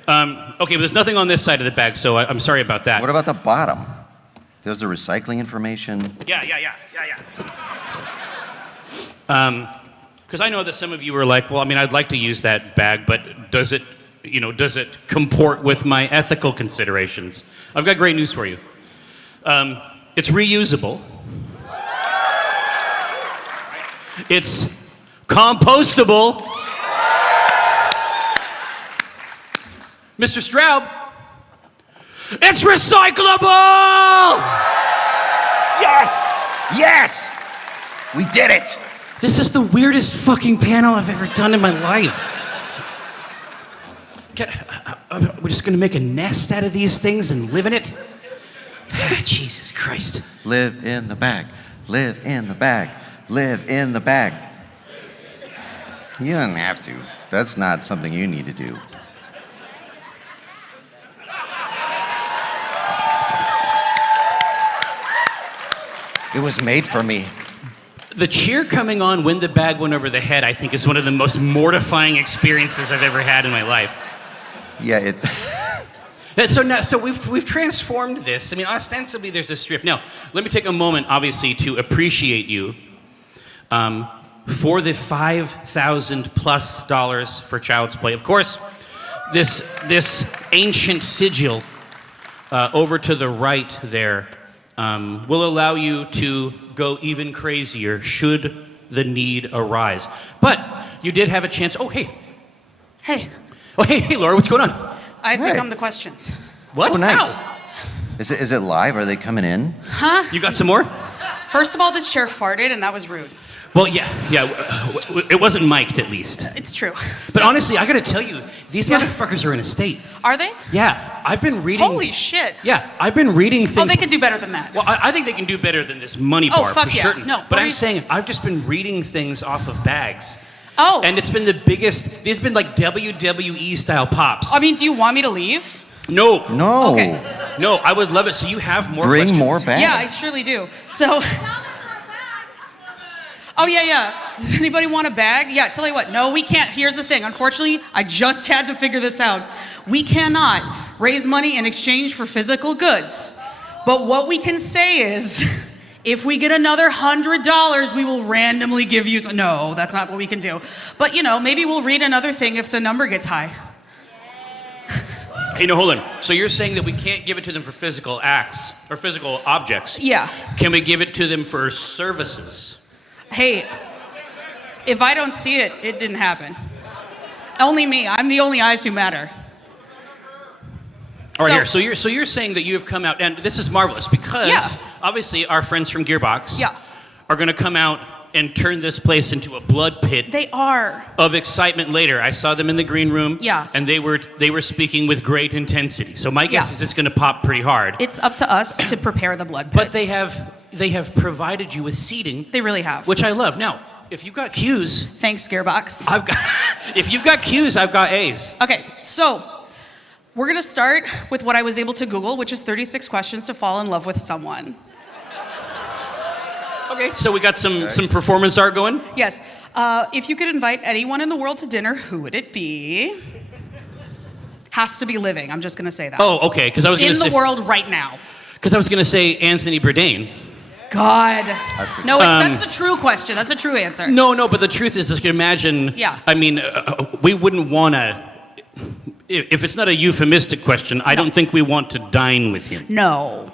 Okay, but there's nothing on this side of the bag, so I'm sorry about that. What about the bottom? There's the recycling information. Yeah. Because I know that some of you were like, well, I mean, I'd like to use that bag, but does it comport with my ethical considerations? I've got great news for you. It's reusable. It's compostable. Mr. Straub, it's recyclable! Yes! We did it! This is the weirdest fucking panel I've ever done in my life. We're just gonna make a nest out of these things and live in it? Jesus Christ. Live in the bag. Live in the bag. Live in the bag. You don't have to. That's not something you need to do. It was made for me. The cheer coming on when the bag went over the head, I think, is one of the most mortifying experiences I've ever had in my life. Yeah, So we've transformed this. I mean, ostensibly there's a strip. Now, let me take a moment, obviously, to appreciate you for the $5,000+ for Child's Play. Of course, this ancient sigil over to the right there will allow you to go even crazier should the need arise. But you did have a chance. Oh, hey. Hey, Oh, hey, Laura, what's going on? I've become the questions. What? Oh, nice. How? Is it live? Are they coming in? Huh? You got some more? First of all, this chair farted, and that was rude. Well, yeah. It wasn't mic'd at least. It's true. But honestly, I gotta tell you, these motherfuckers are in a state. Are they? Yeah, I've been reading. Holy shit. Yeah, I've been reading things. Oh, they can do better than that. Well, I think they can do better than this money bar fuck for yeah. certain. No, but I'm saying I've just been reading things off of bags. Oh. And it's been the biggest. There's been like WWE style pops. I mean, do you want me to leave? No. No. Okay. No, I would love it. So you have more Bring questions. more bags. Yeah, I surely do. So. Oh, yeah. Does anybody want a bag? Yeah, tell you what. No, we can't. Here's the thing. Unfortunately, I just had to figure this out. We cannot raise money in exchange for physical goods. But what we can say is, if we get another $100, we will randomly give you. No, that's not what we can do. But, maybe we'll read another thing if the number gets high. Hey, no, hold on. So you're saying that we can't give it to them for physical acts or physical objects? Yeah. Can we give it to them for services? Hey, if I don't see it, it didn't happen. Only me. I'm the only eyes who matter. All right, here. So you're saying that you have come out, and this is marvelous because obviously our friends from Gearbox are going to come out and turn this place into a blood pit. They are. Of excitement later. I saw them in the green room. Yeah. And they were speaking with great intensity. So my guess is it's going to pop pretty hard. It's up to us to prepare the blood pit. But they have provided you with seating. They really have. Which I love. Now, if you've got Q's. Thanks, Gearbox. If you've got Q's, I've got A's. Okay, so we're going to start with what I was able to Google, which is 36 questions to fall in love with someone. Okay, so we got some performance art going? Yes. If you could invite anyone in the world to dinner, who would it be? Has to be living. I'm just going to say that. Oh, okay. Because I was going to say in the world right now. Because I was going to say Anthony Bourdain. God. No, that's the true question. That's a true answer. No, but the truth is, you can imagine. Yeah. I mean, we wouldn't want to. If it's not a euphemistic question, I don't think we want to dine with him. No,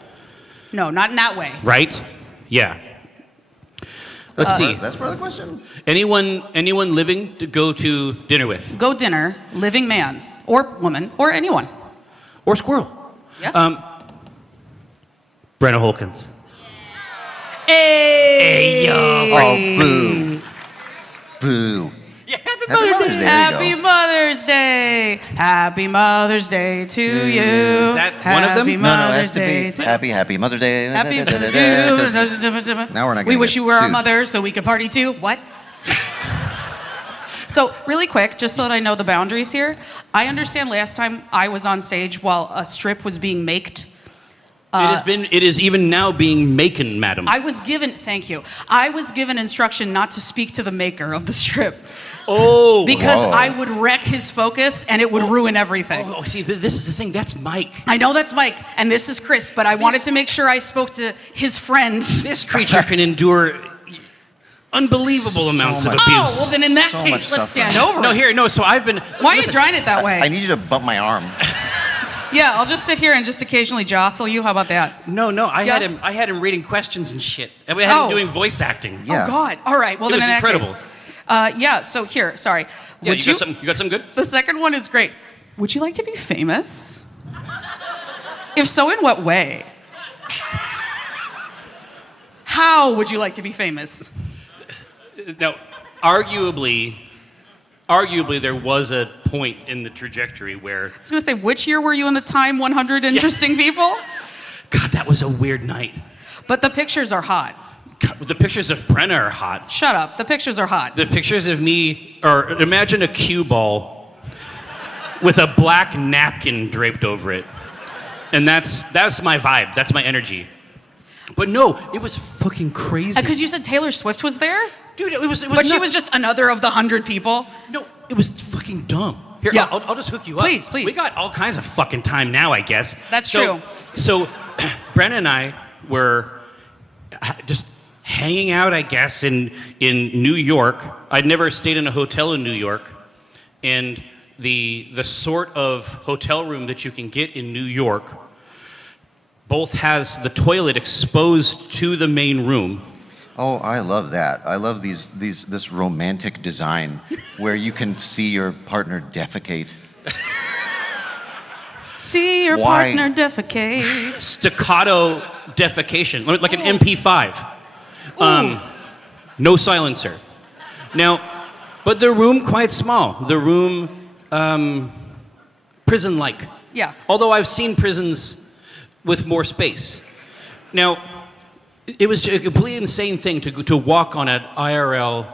not in that way. Right? Yeah. Let's see. That's part of the question. Anyone living to go to dinner with? Go dinner, living man or woman or anyone. Or squirrel. Yeah. Brenna Holkins. Hey! Yo. Oh, boo. Boo. Yeah, Happy Mother's Day. Happy Mother's Day. Happy Mother's Day to you. Is that one of them? No, it has to be Happy Mother's Day. Happy Now we're not We gonna wish get you were our sued. mother so we could party too. What? So really quick, just so that I know the boundaries here, I understand last time I was on stage while a strip was being maked. It is even now being maken, madam. I was given instruction not to speak to the maker of the strip. Oh. Because I would wreck his focus and it would ruin everything. Oh, see, this is the thing. That's Mike. I know that's Mike, and this is Chris, but I wanted to make sure I spoke to his friend. This creature can endure unbelievable amounts of abuse. Oh, well then in that case, let's stand over it. So I've been... Why are you drawing it that way? I need you to bump my arm. Yeah, I'll just sit here and just occasionally jostle you. How about that? No, I had him reading questions and shit. I had him doing voice acting. Oh, God. All right, well It then was in that incredible. case. So here, sorry. Yeah, you got some good? The second one is great. Would you like to be famous? If so, in what way? How would you like to be famous? Now, arguably there was a point in the trajectory where... I was going to say, which year were you in the Time 100 Interesting People? God, that was a weird night. But the pictures are hot. God, the pictures of Brenna are hot. Shut up. The pictures are hot. The pictures of me, or imagine a cue ball with a black napkin draped over it. And that's my vibe. That's my energy. But no, it was fucking crazy. Because you said Taylor Swift was there? Dude, it was But nuts. she was just another of the 100 people? No, it was fucking dumb. Here, Yeah. I'll just hook you up. Please. We got all kinds of fucking time now, I guess. That's true. So, Brenna and I were just hanging out, I guess, in New York. I'd never stayed in a hotel in New York. And the sort of hotel room that you can get in New York both has the toilet exposed to the main room. Oh, I love that. I love this romantic design where you can see your partner defecate. See your Why? partner defecate. Staccato defecation, like an MP5. No silencer. Now, but the room quite small. The room, prison-like. Yeah. Although I've seen prisons with more space. Now, it was a completely insane thing to walk on an IRL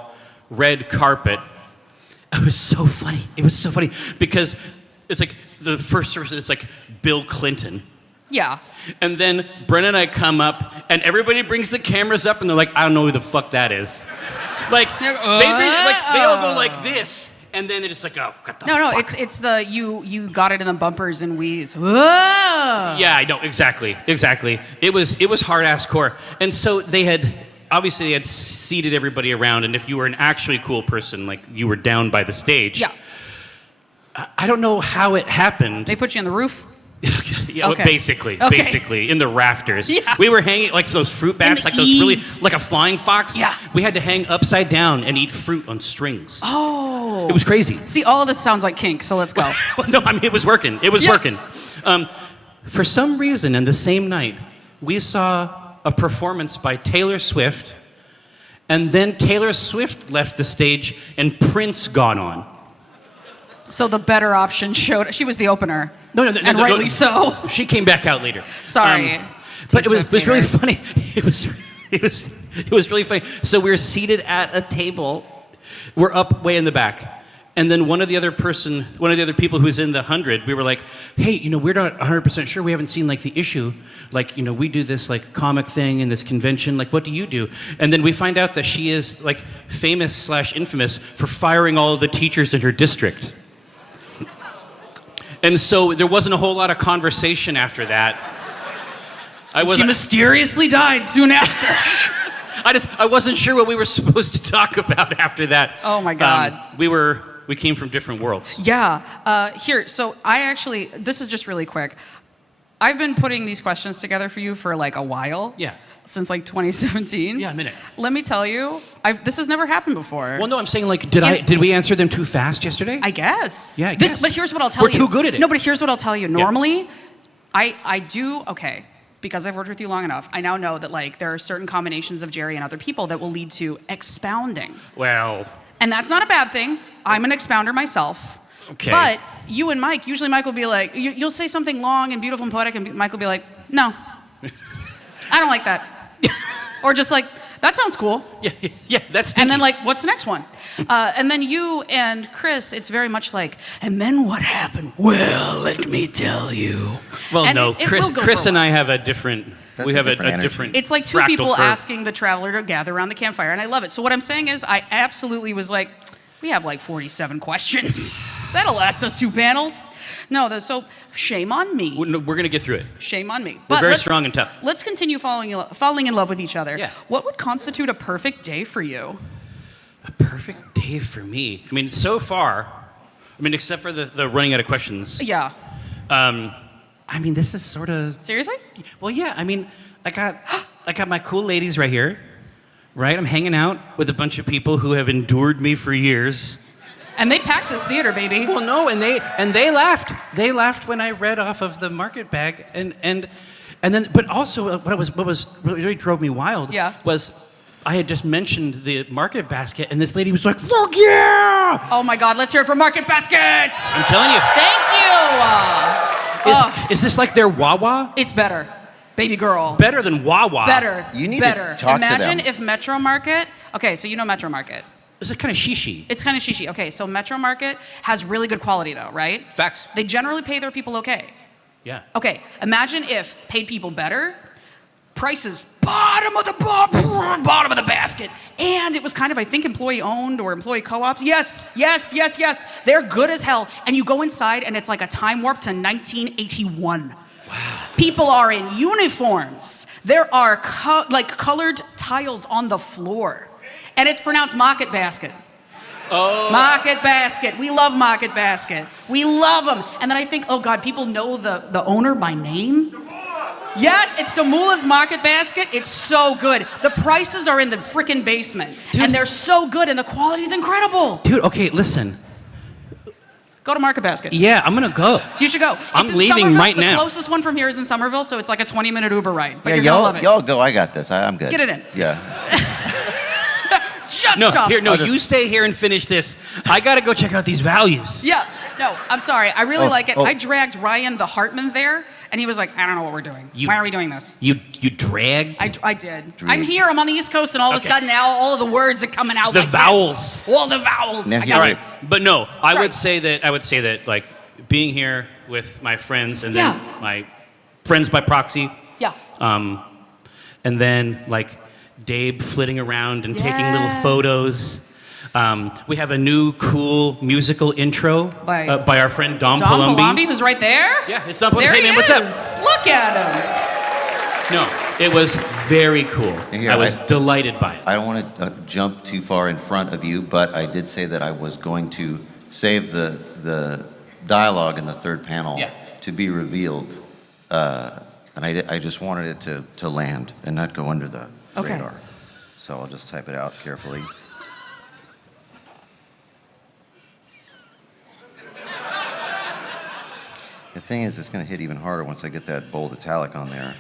red carpet. It was so funny. It was so funny because it's like the first person, it's like Bill Clinton. Yeah. And then Brennan and I come up, and everybody brings the cameras up, and they're like, I don't know who the fuck that is. Like, they all go like this, and then they're just like, oh, what the No, fuck? it's the you got it in the bumpers and wheeze. Whoa! Yeah, I know, exactly. It was hard-ass core. And so they had seated everybody around, and if you were an actually cool person, like you were down by the stage. Yeah. I don't know how it happened. They put you on the roof? Yeah, Okay. basically, in the rafters. Yeah. We were hanging like those fruit bats, like those eaves. like a flying fox. Yeah. We had to hang upside down and eat fruit on strings. Oh. It was crazy. See, all of this sounds like kink, so let's go. No, I mean, it was working. It was working. For some reason, in the same night, we saw a performance by Taylor Swift, and then Taylor Swift left the stage, and Prince got on. So the better option showed. She was the opener. No, and rightly so. She came back out later. Sorry. But it was really funny. It was really funny. So we were seated at a table. We're up way in the back. And then one of the other people who's in the 100, we were like, hey, we're not 100% sure. We haven't seen like the issue. Like, we do this like comic thing in this convention. Like, what do you do? And then we find out that she is like famous/infamous for firing all of the teachers in her district. And so there wasn't a whole lot of conversation after that. She mysteriously died soon after. I wasn't sure what we were supposed to talk about after that. Oh my God. We came from different worlds. Yeah. Here, so this is just really quick. I've been putting these questions together for you for like a while. Yeah. Since like 2017. Yeah, a minute. Let me tell you, this has never happened before. Well, no, I'm saying like, did we answer them too fast yesterday? I guess. Yeah, I guess. But here's what I'll tell you. We're too good at it. No, but here's what I'll tell you. Normally, I do, because I've worked with you long enough, I now know that like there are certain combinations of Jerry and other people that will lead to expounding. Well. And that's not a bad thing. I'm an expounder myself. Okay. But you and Mike, usually Mike will be like, you'll say something long and beautiful and poetic, and Mike will be like, no, I don't like that. Or just like, that sounds cool. Yeah, that's stinky. And then like, what's the next one? And then you and Chris, it's very much like, and then what happened? Well, let me tell you. Well, And no, it will go Chris for a and I have a different. That's we a have different a energy. different. It's like two fractal people curve. asking the traveler to gather around the campfire, and I love it. So what I'm saying is, I absolutely was like, we have like 47 questions. That'll last us 2 panels. No, so shame on me. We're going to get through it. Shame on me. We're very let's- strong and tough. Let's continue falling in love with each other. Yeah. What would constitute a perfect day for you? A perfect day for me. I mean, so far, except for the running out of questions. Yeah. I mean, this is sort of. Seriously? Well, yeah. I mean, I got my cool ladies right here, right? I'm hanging out with a bunch of people who have endured me for years. And they packed this theater, baby. Well, no, and they laughed. They laughed when I read off of the market bag, and then, but also what was really drove me wild. Yeah. Was I had just mentioned the market basket, and this lady was like, "Fuck yeah!" Oh my God, let's hear it for Market Baskets. I'm telling you. Thank you. Is this like their Wawa? It's better. Baby girl. Better than Wawa. Better. You need better. to talk Imagine to them. if Metro Market, okay, so you know Metro Market. It's kind of shishi. It's kind of shishi. Okay, so Metro Market has really good quality though, right? Facts. They generally pay their people okay. Yeah. Okay, imagine if paid people better, prices bottom of the basket, and it was kind of, I think, employee owned or employee co-ops. Yes. They're good as hell. And you go inside and it's like a time warp to 1981. Wow. People are in uniforms. There are colored tiles on the floor. And it's pronounced Market Basket. Oh. Market Basket. We love Market Basket. We love them. And then I think, oh God, people know the owner by name? Yes, it's Damula's Market Basket. It's so good. The prices are in the freaking basement. Dude. And they're so good and the quality's incredible. Dude, okay, listen. Go to Market Basket. Yeah, I'm gonna go. You should go. I'm It's in leaving Somerville. right the now. The closest one from here is in Somerville, so it's like a 20-minute Uber ride. But Yeah, you're gonna love it. y'all go. I got this. I'm good. Get it in. Yeah. Just No, stop. here, no, you stay here and finish this. I gotta go check out these values. Yeah. No, I'm sorry. I really Oh, like it. oh. I dragged Ryan the Hartman there, and he was like, I don't know what we're doing. Why are we doing this? You dragged? I did. I'm here. I'm on the East Coast, and all of a Okay. sudden now all of the words are coming out The like vowels. This. All the vowels. I All got right, but no, I Sorry. would say that like being here with my friends and then my friends by proxy. Yeah. And then like Dave flitting around and taking little photos. We have a new cool musical intro By our friend Dom Dom Palumbi. Palumbi, who's right there? Yeah, it's Dom Palumbi. There Hey he man, is. what's up? Look at him. No, it was very cool. Here, I was delighted by it. I don't want to jump too far in front of you, but I did say that I was going to save the dialogue in the third panel to be revealed, and I just wanted it to land and not go under the radar. So I'll just type it out carefully. The thing is, it's going to hit even harder once I get that bold italic on there.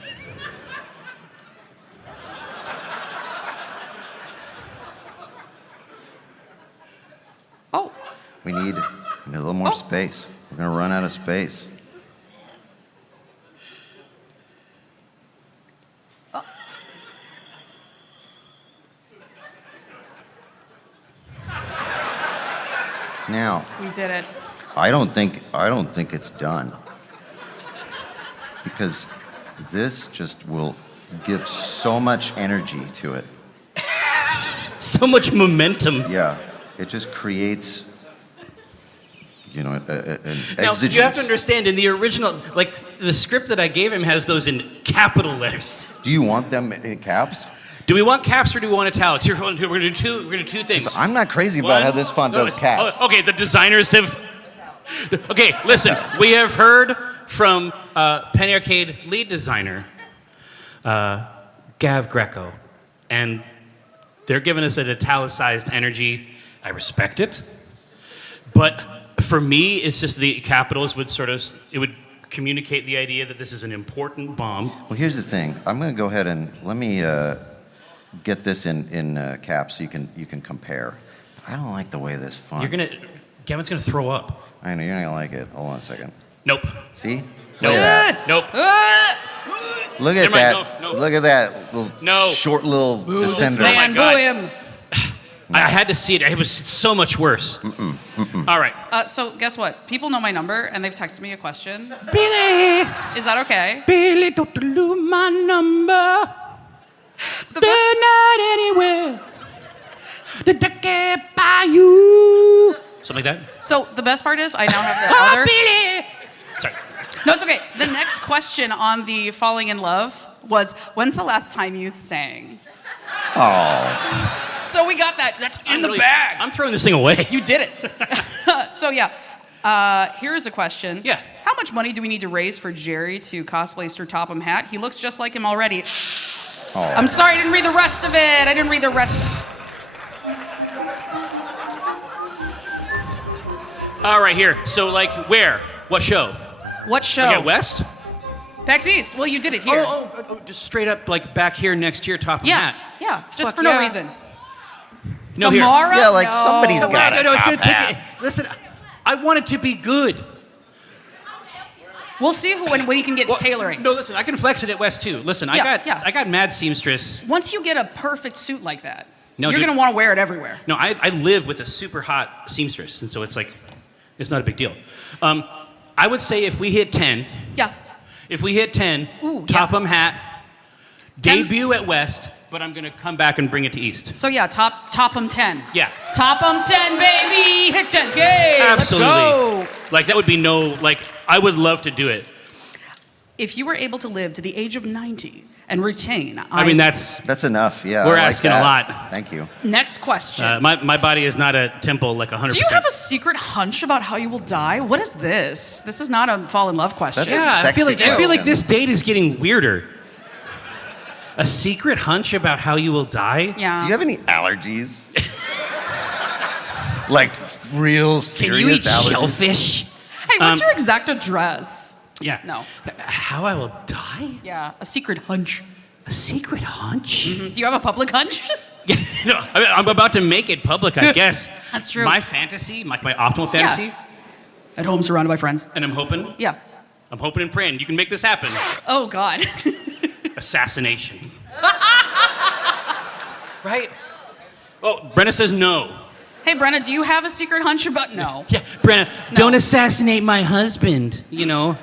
We need a little more space. We're going to run out of space. Now, We did it. I don't think it's done. Because this just will give so much energy to it. So much momentum. Yeah. It just creates, you know, an Now, exigence. you have to understand, in the original, like, the script that I gave him has those in capital letters. Do you want them in caps? Do we want caps or do we want italics? We're going to do two things. Listen, I'm not crazy about how this font does caps. Oh, okay, the designers have... Okay, listen, we have heard from Penny Arcade lead designer, Gav Greco, and they're giving us an italicized energy. I respect it. But for me, it's just the capitals would it would communicate the idea that this is an important bomb. Well, here's the thing. I'm going to go ahead and let me get this in caps so you can compare. I don't like the way this font. Gavin's gonna throw up. I know you're not gonna like it. Hold on a second. Nope. See? Nope. Look at that. Nope. Look at Never mind, that. no. Look at that little short little descender. Man, boo him. I had to see it. It was so much worse. All right. So guess what? People know my number, and they've texted me a question. Billy! Is that okay? Billy, don't lose my number. The They're not anywhere. The decade by you. Something like that? So the best part is I now have the other... Billy! Sorry. No, it's okay. The next question on the falling in love was, when's the last time you sang? Oh. So we got that. That's in the bag. I'm throwing this thing away. You did it. So yeah, here's a question. Yeah. How much money do we need to raise for Jerry to cosplay Sir Topham Hatt? He looks just like him already. Oh. I'm sorry, I didn't read the rest of it. I didn't read the rest. All right, here. So, like, where? What show? What show? Okay, West? PAX East. Well, you did it here. Oh, just straight up, like, back here next year, Topham Hat. Yeah, just Fuck for no yeah. reason. No, here. Tomorrow? Yeah, like No. somebody's Come got on, a no, it's top gonna take hat. it. Listen, I want it to be good. We'll see when you can get tailoring. No, listen, I can flex it at West too. Listen, Yeah. I got mad seamstress. Once you get a perfect suit like that, No, you're dude. going to want to wear it everywhere. No, I live with a super hot seamstress, and so it's like, it's not a big deal. I would say if we hit 10. Yeah. If we hit 10, Topham Hat, debut at West, but I'm gonna come back and bring it to East. So yeah, Topham 10. Yeah. Topham 10, baby! Hit 10K! Absolutely. Let's go! Like that would be I would love to do it. If you were able to live to the age of 90 and retain... I mean, that's enough, yeah. We're I like asking that. a lot. Thank you. Next question. My body is not a temple like 100%. Do you have a secret hunch about how you will die? What is this? This is not a fall in love question. I feel like this date is getting weirder. A secret hunch about how you will die? Yeah. Do you have any allergies? Like real Can serious you eat allergies. shellfish? Hey, what's your exact address? Yeah. No. How I will die? Yeah, a secret hunch. A secret hunch? Do you have a public hunch? No, I'm about to make it public, I guess. That's true. My fantasy, my optimal fantasy. Yeah. At home, surrounded by friends. And I'm hoping. Yeah. I'm hoping and praying you can make this happen. Oh God. Assassination. Right? Oh, Brenna says no. Hey, Brenna, do you have a secret hunch about? No. Yeah, Brenna, don't assassinate my husband. You know.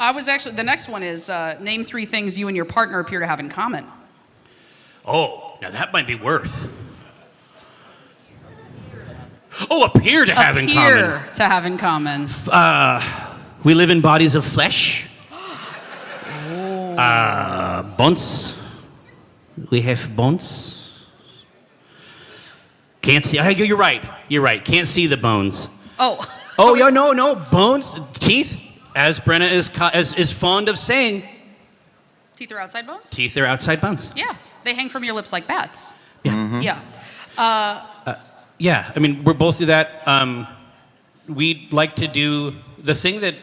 I was actually. The next one is name 3 things you and your partner appear to have in common. Oh, now that might be worth. Oh, appear to have in common. Appear to have in common. We live in bodies of flesh. Oh. Bones. We have bones. Can't see. You're right. You're right. Can't see the bones. Oh. Oh, no. Bones, teeth. As Brenna is fond of saying, Teeth are outside bones? teeth are outside bones. Yeah. They hang from your lips like bats. Yeah. Mm-hmm. Yeah. Yeah, I mean, we're both do that. We like to do the thing that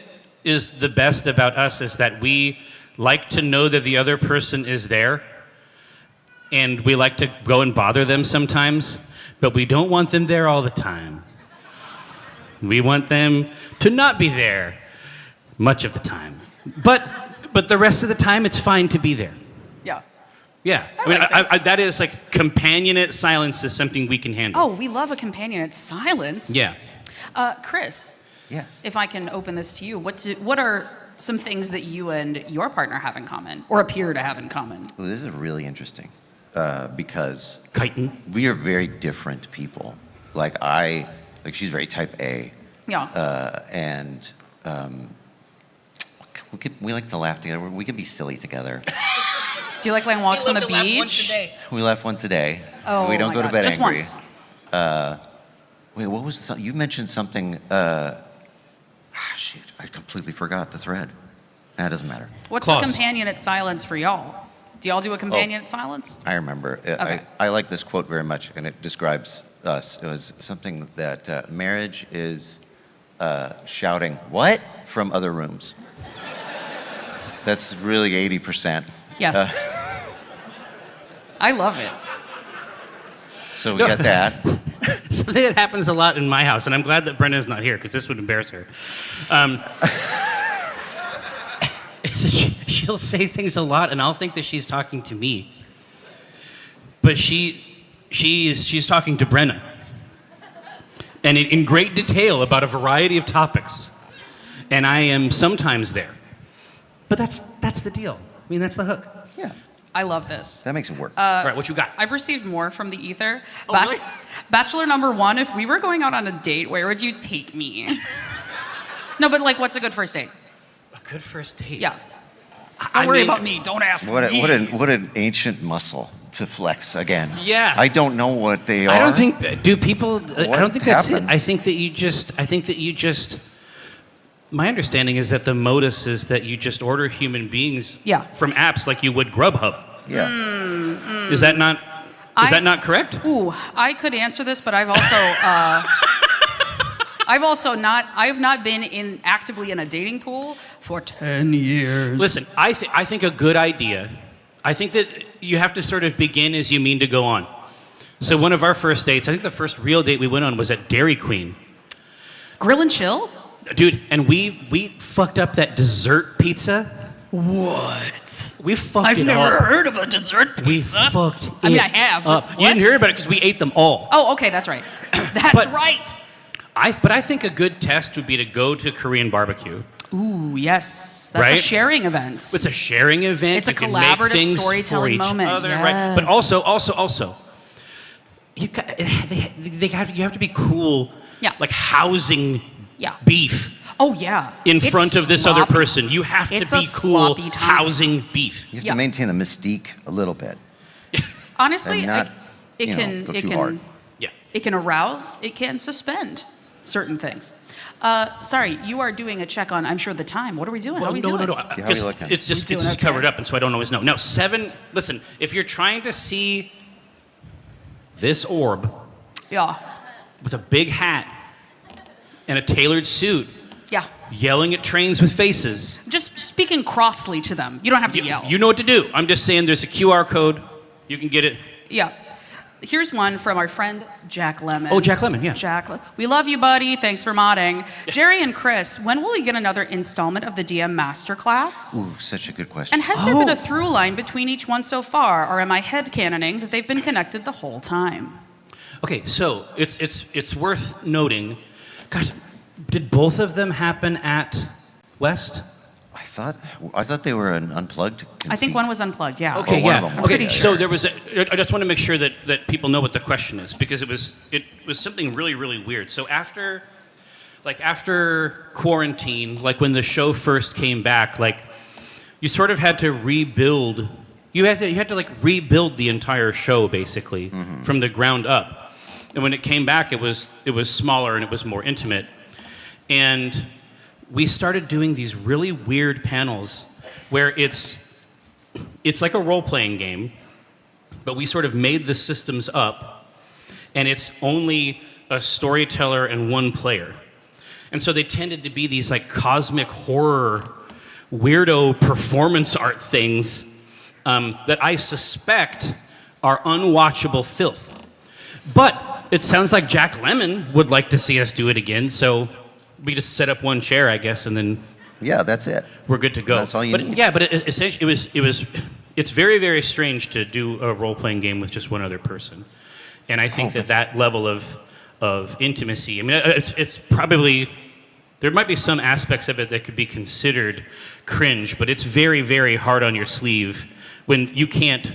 is the best about us is that we like to know that the other person is there, and we like to go and bother them sometimes, but we don't want them there all the time. We want them to not be there much of the time, but the rest of the time it's fine to be there. Yeah. Yeah, that is like companionate silence is something we can handle. Oh, we love a companionate silence. Yeah. Chris. Yes. If I can open this to you, what are some things that you and your partner have in common, or appear to have in common? Well, this is really interesting because Chitin. we are very different people. Like she's very type A. Yeah. And we like to laugh together. We can be silly together. Do you like laying walks on the beach? We laugh once a day. Oh, we don't my go to God. bed Just angry. once. Wait, what was you mentioned something? Shoot, I completely forgot the thread. That doesn't matter. What's the companionate silence for y'all? Do y'all do a companionate silence? I remember. Okay. I like this quote very much, and it describes us. It was something that marriage is shouting "what" from other rooms. That's really 80%. Yes. I love it. So we got that. Something that happens a lot in my house, and I'm glad that Brenna's not here because this would embarrass her. Is that she'll say things a lot, and I'll think that she's talking to me, but she's talking to Brenna, and in great detail about a variety of topics, and I am sometimes there. But that's the deal. I mean, that's the hook. Yeah. I love this. That makes it work. All right, what you got? I've received more from the ether. Oh, really? Bachelor number 1, if we were going out on a date, where would you take me? No, but like, what's a good first date? A good first date? Yeah. Don't worry about me. Don't ask me. What an ancient muscle to flex again. Yeah. I don't know what they are. I don't think. Do people? I don't think that's it. happens? I think that you just. My understanding is that the modus is that you just order human beings from apps like you would Grubhub. Yeah. Is that not? Is that not correct? Ooh, I could answer this, but I've also, I have not been actively in a dating pool for 10 years. Listen, I think a good idea. I think that you have to sort of begin as you mean to go on. So one of our first dates, I think the first real date we went on was at Dairy Queen. Grill and chill? Dude, and we fucked up that dessert pizza. What? We fucked I've it never up. heard of a dessert pizza. We fucked I mean, it I have. up. But You didn't what? hear about it because we ate them all. Oh, okay, that's right. That's right. But I think a good test would be to go to Korean barbecue. Ooh, yes. That's a Right? sharing event. It's a sharing event. It's a You can make collaborative things storytelling for each moment. other, right? But Yes. also, you have to be cool. Yeah. Like housing Yeah. beef Oh, yeah. in It's front of this other sloppy. person. You have to It's a be cool sloppy time. housing beef. You have to maintain the mystique a little bit. Honestly, And not, it you know, can go it too can hard. Yeah. it can arouse, it can suspend certain things. Sorry, you are doing a check on, I'm sure, the time. What are we doing? Well, How are we no, doing? no. Because it's just covered up, and so I don't always know. No, 7. Listen, if you're trying to see this orb, Yeah. with a big hat and a tailored suit, Yeah. yelling at trains with faces. Just speaking crossly to them. You don't have to yell. You know what to do. I'm just saying there's a QR code. You can get it. Yeah. Here's one from our friend Jack Lemon. Oh, Jack Lemon, yeah. We love you, buddy. Thanks for modding. Jerry and Chris, when will we get another installment of the DM Masterclass? Ooh, such a good question. And has there been a through line between each one so far, or am I headcanoning that they've been connected the whole time? Okay, so it's worth noting. Gosh, did both of them happen at West? I thought they were an unplugged. I think one was unplugged, yeah. Okay, yeah. I'm pretty sure. So there was I just want to make sure that people know what the question is, because it was something really, really weird. So after quarantine, like when the show first came back, like you sort of had to rebuild. You had to like rebuild the entire show basically from the ground up. And when it came back, it was smaller and it was more intimate. And we started doing these really weird panels where it's like a role-playing game, but we sort of made the systems up, and it's only a storyteller and one player. And so they tended to be these like cosmic horror, weirdo performance art things that I suspect are unwatchable filth. But it sounds like Jack Lemon would like to see us do it again, so we just set up one chair, I guess, and then that's it. We're good to go. That's all you need. Yeah, but essentially, it's very, very strange to do a role-playing game with just one other person, and I think that level of intimacy. I mean, it's probably there might be some aspects of it that could be considered cringe, but it's very, very hard on your sleeve when you can't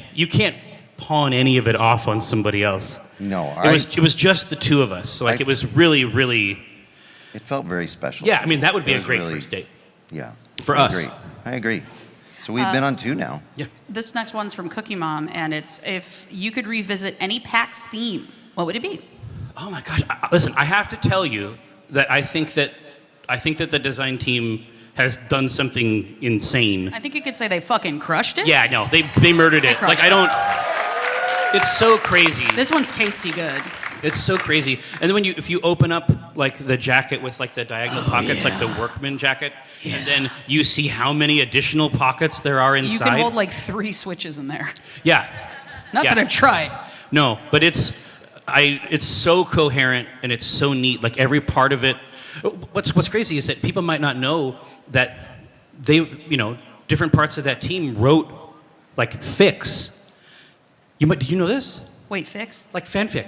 pawn any of it off on somebody else. No, it was just the two of us, so it was really, really. It felt very special. Yeah, I mean, that would be a great first date. Yeah. For us. I agree. So we've been on 2 now. Yeah. This next one's from Cookie Mom, and it's if you could revisit any PAX theme, what would it be? Oh my gosh! Listen, I have to tell you that I think that the design team has done something insane. I think you could say they fucking crushed it. Yeah, no, they murdered it. Like I don't. It's so crazy. This one's tasty good. It's so crazy. And then if you open up like the jacket with like the diagonal pockets, like the workman jacket, and then you see how many additional pockets there are inside. You can hold like 3 switches in there. Yeah. Not that I've tried. No, but it's so coherent and it's so neat. Like every part of it. What's crazy is that people might not know that different parts of that team wrote like fics. Did you know this? Wait, fix? Like fanfic.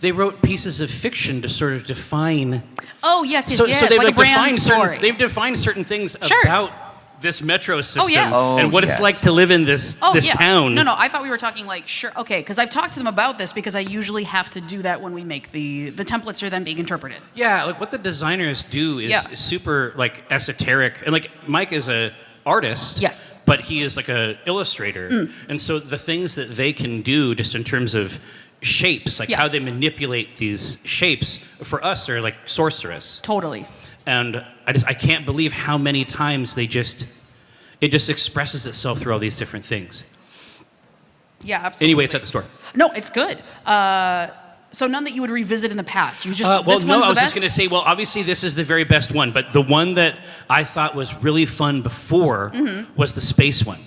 They wrote pieces of fiction to sort of define. Oh yes, So they've like a brand story. They've defined certain things about this metro system and what it's like to live in this town. No, I thought we were talking like okay, because I've talked to them about this because I usually have to do that when we make the templates are then being interpreted. Yeah, like what the designers do is super like esoteric, and like Mike is a artist. Yes. But he is like a illustrator, and so the things that they can do just in terms of shapes, like how they manipulate these shapes, for us are like sorcerous. Totally. And I can't believe how many times it just expresses itself through all these different things. Yeah, absolutely. Anyway, it's at the store. No, it's good. So none that you would revisit in the past. You just I was best? just going to say, well, obviously this is the very best one, but the one that I thought was really fun before was the space one.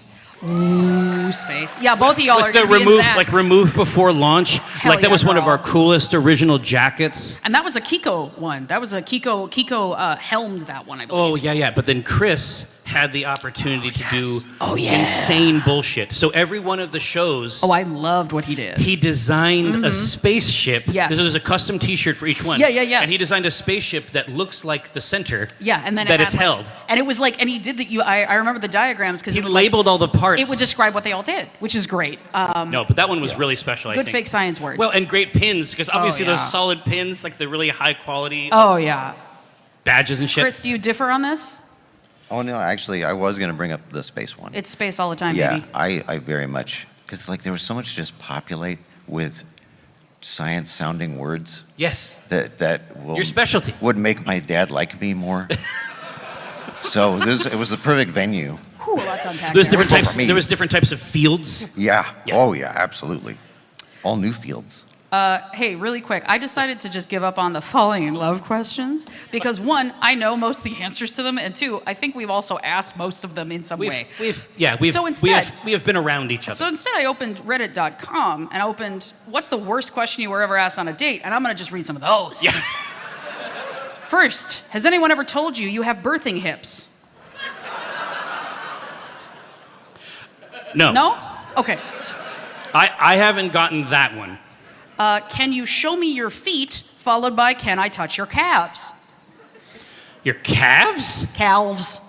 Ooh, space. Yeah, both of y'all are With the remove before launch. Like that was one of our coolest original jackets. And that was a Kiko one. That was a Kiko helmed that one, I believe. Oh, yeah. But then Chris had the opportunity to do insane bullshit. So every one of the shows... Oh, I loved what he did. He designed a spaceship. Yes. This was a custom t-shirt for each one. Yeah. And he designed a spaceship that looks like the center. Yeah, and then it's held. And it was like, and he did I remember the diagrams because he labeled all the parts. It would describe what they all did, which is great. No, but that one was really special, I think. Good fake science words. Well, and great pins, because obviously those solid pins, like the really high quality badges and shit. Chris, do you differ on this? Oh, no, actually, I was going to bring up the space one. It's space all the time, yeah, baby. I very much, because like there was so much just populate with science-sounding words. Yes. That will, your specialty would make my dad like me more. So it was the perfect venue. Whew, a lot to unpack. There was different types of fields. Yeah. Oh, yeah, absolutely. All new fields. Hey, really quick, I decided to just give up on the falling in love questions because one, I know most of the answers to them, and two, I think we've also asked most of them in some way. So instead, we have been around each other. So instead, I opened Reddit.com and I opened, what's the worst question you were ever asked on a date? And I'm gonna just read some of those. Yeah. First, has anyone ever told you you have birthing hips? No. No? Okay. I haven't gotten that one. Can you show me your feet, followed by can I touch your calves? Your calves? Calves.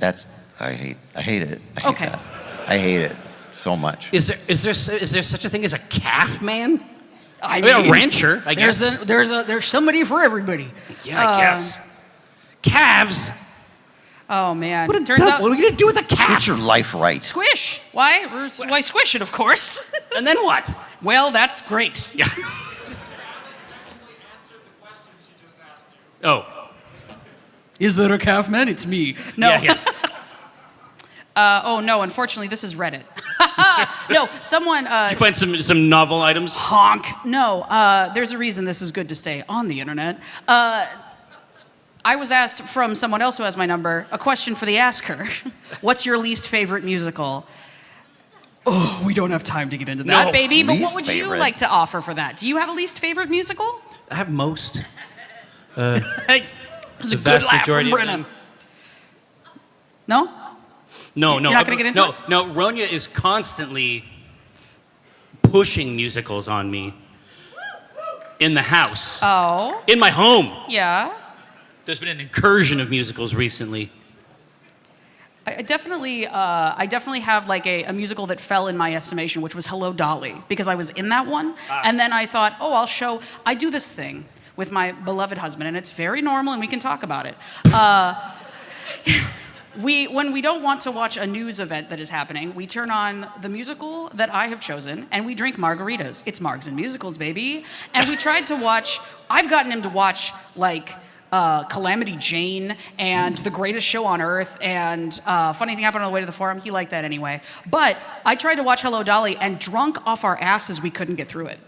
I hate it. I hate Okay. that. I hate it so much. Is there such a thing as a calf man? I mean, mean, a rancher, I guess. There's somebody for everybody. Yeah, I guess. Calves. Oh man. What Turns out, what are we gonna do with a calf? Get your life right. Squish. Why? Why squish it? Of course. And then what? Well, that's great. Yeah. Oh. Is there a calf man? It's me. No. Yeah. Oh no, unfortunately, this is Reddit. No, someone. You find some novel items? Honk. No, there's a reason this is good to stay on the internet. I was asked from someone else who has my number a question for the asker. What's your least favorite musical? Oh, we don't have time to get into that, baby. But what would you like to offer for that? Do you have a least favorite musical? I have most. It was a good laugh from Brennan. No? No. You're not gonna get into it? No, Ronya is constantly pushing musicals on me in the house. Oh. In my home. Yeah. There's been an incursion of musicals recently. I definitely have like a musical that fell in my estimation, which was Hello, Dolly, because I was in that one. And then I thought, oh, I do this thing with my beloved husband, and it's very normal, and we can talk about it. When we don't want to watch a news event that is happening, we turn on the musical that I have chosen, and we drink margaritas. It's Margs and Musicals, baby. And we tried to watch, I've gotten him to watch, like, Calamity Jane and The Greatest Show on Earth and Funny Thing Happened on the Way to the Forum. He liked that anyway. But I tried to watch Hello, Dolly, and drunk off our asses, we couldn't get through it.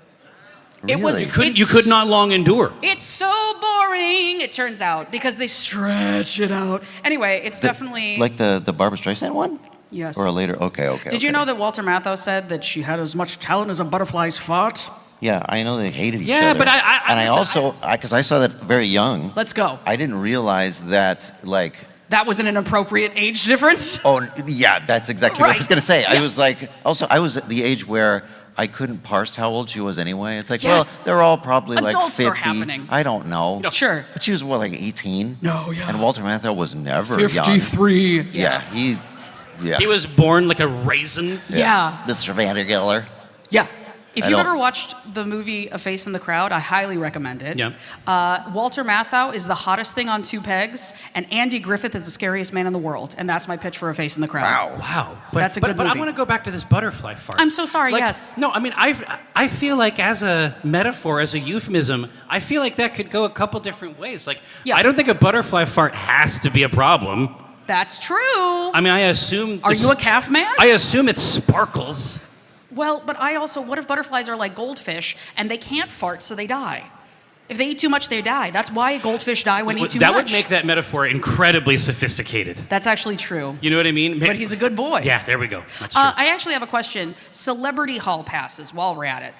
Really? You could not long endure. It's so boring, it turns out, because they stretch it out. Anyway, it's definitely... Like the Barbra Streisand one? Yes. Or a later? Okay. Did you know that Walter Matthau said that she had as much talent as a butterfly's fart? Yeah, I know they hated each other. Yeah, but I also, because I saw that very young. Let's go. I didn't realize that, like... That was an inappropriate age difference? Oh, yeah, that's exactly what I was going to say. Yeah. I was like, also, I was at the age where I couldn't parse how old she was anyway. It's like, Yes. well, they're all probably Adults like 50. are happening. I don't know. Sure. But she was, what, like 18? No, yeah. And Walter Matthau was never 53. young. Yeah, He was born like a raisin. Yeah. Mr. Vandergiller. Yeah. If you've ever watched the movie A Face in the Crowd, I highly recommend it. Yeah. Walter Matthau is the hottest thing on two pegs, and Andy Griffith is the scariest man in the world. And that's my pitch for A Face in the Crowd. Wow. That's a good But I movie. want to go back to this butterfly fart. I'm so sorry, Like, yes. No, I mean, I feel like as a metaphor, as a euphemism, I feel like that could go a couple different ways. Like, I don't think a butterfly fart has to be a problem. That's true. I mean, I assume... Are you a calf man? I assume it sparkles. Well, but I also, what if butterflies are like goldfish and they can't fart, so they die? If they eat too much, they die. That's why goldfish die when they eat too much. That would make that metaphor incredibly sophisticated. That's actually true. You know what I mean? But he's a good boy. Yeah, there we go. That's true. I actually have a question. Celebrity hall passes, while we're at it.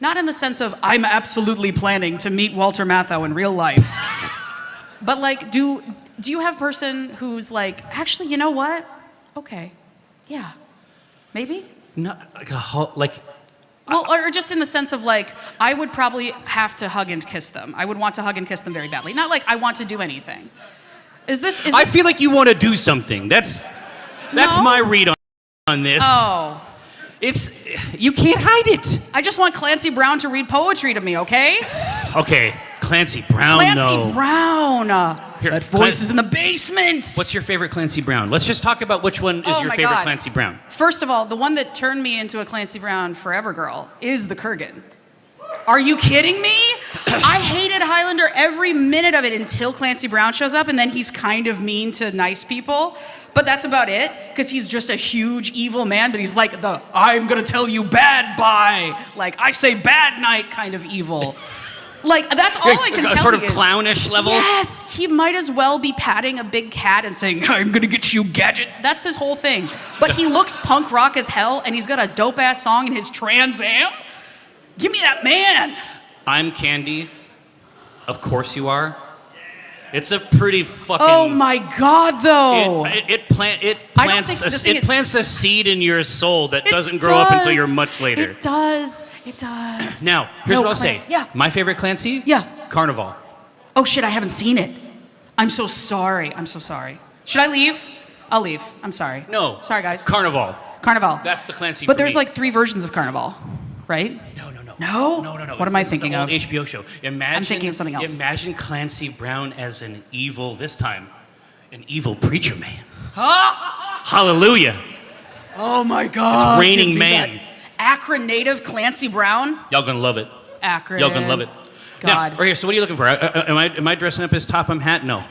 Not in the sense of, I'm absolutely planning to meet Walter Matthau in real life. But like, do you have a person who's like, actually, you know what? Okay, yeah, maybe? Not like a whole, like... Well, or just in the sense of like, I would probably have to hug and kiss them. I would want to hug and kiss them very badly. Not like I want to do anything. Is this... I feel like you want to do something. That's No? my read on this. Oh. You can't hide it. I just want Clancy Brown to read poetry to me, okay? Okay, Clancy Brown, Clancy Brown. Here, That voice is in the basement. What's your favorite Clancy Brown? Let's just talk about which one is Oh your my favorite God. Clancy Brown. First of all, the one that turned me into a Clancy Brown forever girl is the Kurgan. Are you kidding me? I hated Highlander every minute of it until Clancy Brown shows up, and then he's kind of mean to nice people. But that's about it, because he's just a huge evil man, but he's like the I'm gonna tell you bad bye, like I say bad night kind of evil. Like, that's all I can tell you. Sort of clownish level? Yes, he might as well be patting a big cat and saying, I'm gonna get you, gadget. That's his whole thing. But he looks punk rock as hell, and he's got a dope-ass song in his Trans Am. Give me that man. I'm Candy. Of course you are. It's a pretty fucking... Oh my God, though. It plants a seed in your soul that doesn't grow up until you're much later. It does. It does. Now, here's what I'll say. Yeah. My favorite Clancy? Yeah. Carnival. Oh shit, I haven't seen it. I'm so sorry. I'm so sorry. Should I leave? I'll leave. I'm sorry. No. Sorry, guys. Carnival. Carnival. That's the Clancy But for there's me. like 3 versions of Carnival, right? No. No? What am I thinking of? HBO show. I'm thinking of something else. Imagine Clancy Brown as an evil, this time, an evil preacher man. Hallelujah. Oh my God. It's Raining give me Man. that Akron native Clancy Brown. Y'all gonna love it. Akron. Y'all gonna love it. God. Now, right here, so what are you looking for? Am I dressing up as Topham Hat? No.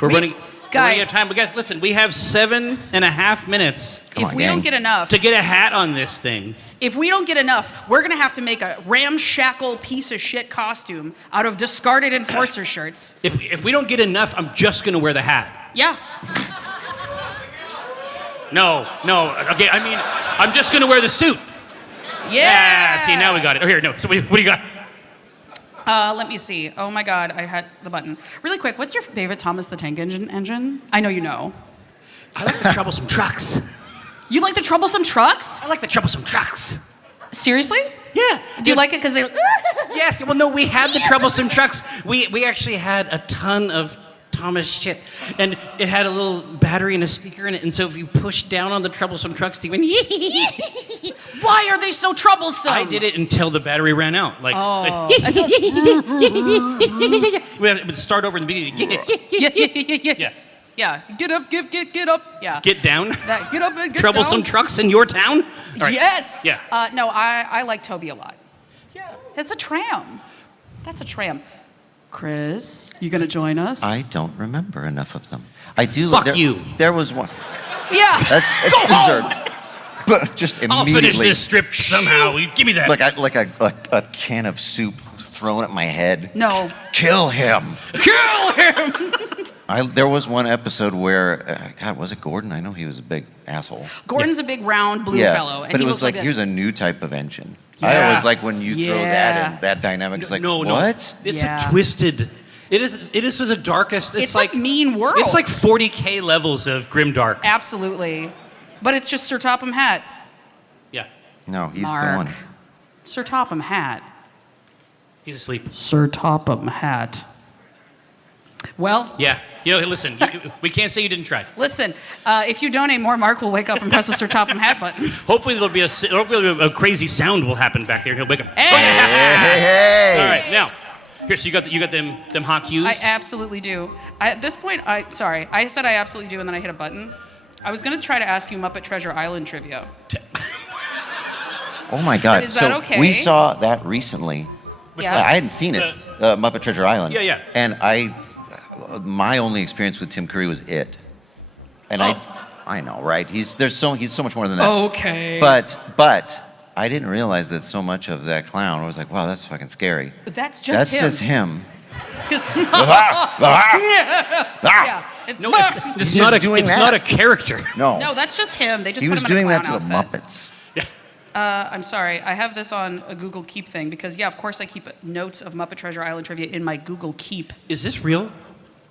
We're running out of time. But guys, listen, we have 7.5 minutes. If we don't get enough. To get a hat on this thing. If we don't get enough, we're gonna have to make a ramshackle piece of shit costume out of discarded enforcer shirts. If we don't get enough, I'm just gonna wear the hat. Yeah. No. Okay, I mean, I'm just gonna wear the suit. Yeah. See, now we got it. Oh, here, no. So what do you got? Let me see. Oh my God, I had the button. Really quick, what's your favorite Thomas the Tank Engine? I know you know. I like the troublesome trucks. You like the troublesome trucks? I like the troublesome trucks. Seriously? Yeah. Do you like it because they... Yes, well, no, we had the troublesome trucks. We actually had a ton of Thomas shit. And it had a little battery and a speaker in it. And so if you push down on the troublesome trucks, they went... Why are they so troublesome? I did it until the battery ran out. Like, we would start over in the beginning. Yeah. Get up, get up. Yeah. Get down. Get up and get Troublesome down. trucks in your town? All right. Yes. Yeah. No, I like Toby a lot. Yeah. It's a tram. That's a tram. Chris, you gonna join us? I don't remember enough of them. I do. Fuck you. There was one. Yeah. It's deserved. But just immediately. I'll finish this strip somehow. Give me that. Like a can of soup thrown at my head. No. Kill him. Kill him. There was one episode where, God, was it Gordon? I know he was a big asshole. Gordon's a big round blue fellow. And but he it was like here's this. a new type of engine. Yeah. I always like when you throw that in, that dynamic. It's like, what? It's a twisted. It is for the darkest. It's like mean world. It's like 40K levels of grimdark. Absolutely. But it's just Sir Topham Hat. Yeah. No, he's Mark. the one. Sir Topham Hat. He's asleep. Sir Topham Hat. Well. Yeah. Listen, we can't say you didn't try. Listen, if you donate more, Mark will wake up and press the Sir Topham Hat button. Hopefully there'll be a crazy sound will happen back there and he'll wake up. Hey! All right, now. Here, so you got them hot cues? I absolutely do. At this point, I said I absolutely do, and then I hit a button. I was going to try to ask you Muppet Treasure Island trivia. Oh my God! Is that okay? We saw that recently. Yeah. I hadn't seen it, Muppet Treasure Island. Yeah. And my only experience with Tim Curry was it. And I know, right? He's so much more than that. Okay. But I didn't realize that so much of that clown. I was like, wow, that's fucking scary. But that's just him. That's just him. Yeah. It's not a character. No, that's just him. They just he put was him in doing a that clown to the outfit. Muppets. I'm sorry. I have this on a Google Keep thing because, of course I keep notes of Muppet Treasure Island trivia in my Google Keep. Is this real?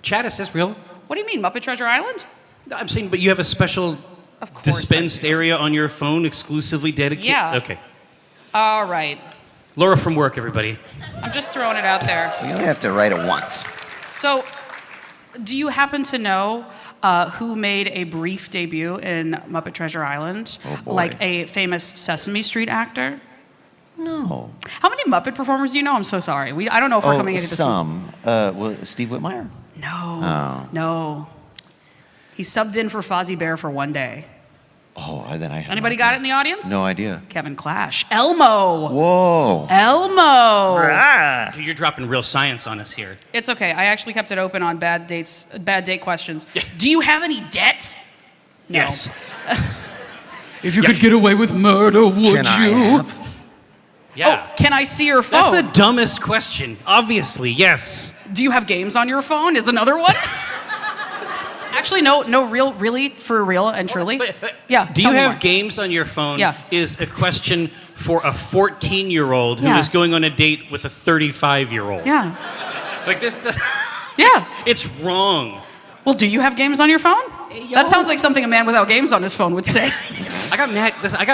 Chad, is this real? What do you mean, Muppet Treasure Island? I'm saying, but you have a special dispensed area on your phone exclusively dedicated? Yeah. Okay. All right. Laura from work, everybody. I'm just throwing it out there. You only have to write it once. So, do you happen to know who made a brief debut in Muppet Treasure Island? Oh, boy. Like a famous Sesame Street actor? No. How many Muppet performers do you know? I'm so sorry. I don't know if we're coming into this. Some. Steve Whitmire? No. No. He subbed in for Fozzie Bear for one day. Oh, then I have Anybody got it in the audience? no idea. Kevin Clash. Elmo. Whoa. Elmo. Dude, you're dropping real science on us here. It's okay. I actually kept it open on bad date questions. Do you have any debt? No. Yes. If you could get away with murder, would you? Yeah. Oh, can I see your phone? That's the dumbest question. Obviously, yes. Do you have games on your phone? Is another one? Actually, no, really, for real and truly. Yeah. Do you tell me have more. games on your phone? Yeah. Is a question for a 14-year-old who Yeah. is going on a date with a 35-year-old. Yeah. Like this. Yeah. It's wrong. Well, do you have games on your phone? That sounds like something a man without games on his phone would say. I got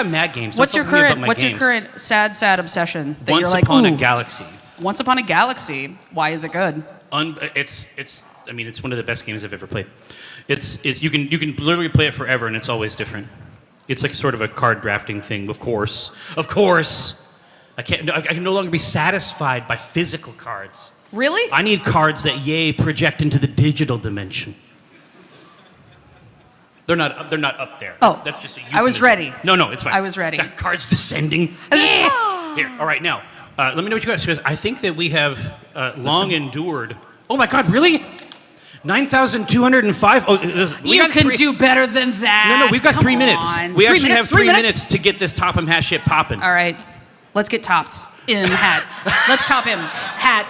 mad games. Don't What's your talk to me about current my What's your games. current sad obsession that Once you're like, Upon a ooh, Galaxy. Once Upon a Galaxy. Why is it good? It's one of the best games I've ever played. You can literally play it forever and it's always different. It's like sort of a card drafting thing, of course. Of course. I can no longer be satisfied by physical cards. Really? I need cards that project into the digital dimension. They're not up there. Oh, that's just a I was euphemism. ready. No, it's fine. I was ready. Got cards descending. Here, all right, now, let me know what you guys, because I think that we have long endured. Oh my God, really? 9,205. Oh, You can do better than that. No, we've got Come 3 minutes. on. We 3 actually minutes? have 3 3 minutes? minutes to get this top and hat shit popping. All right, let's get topped in hat. Let's top him. Hat.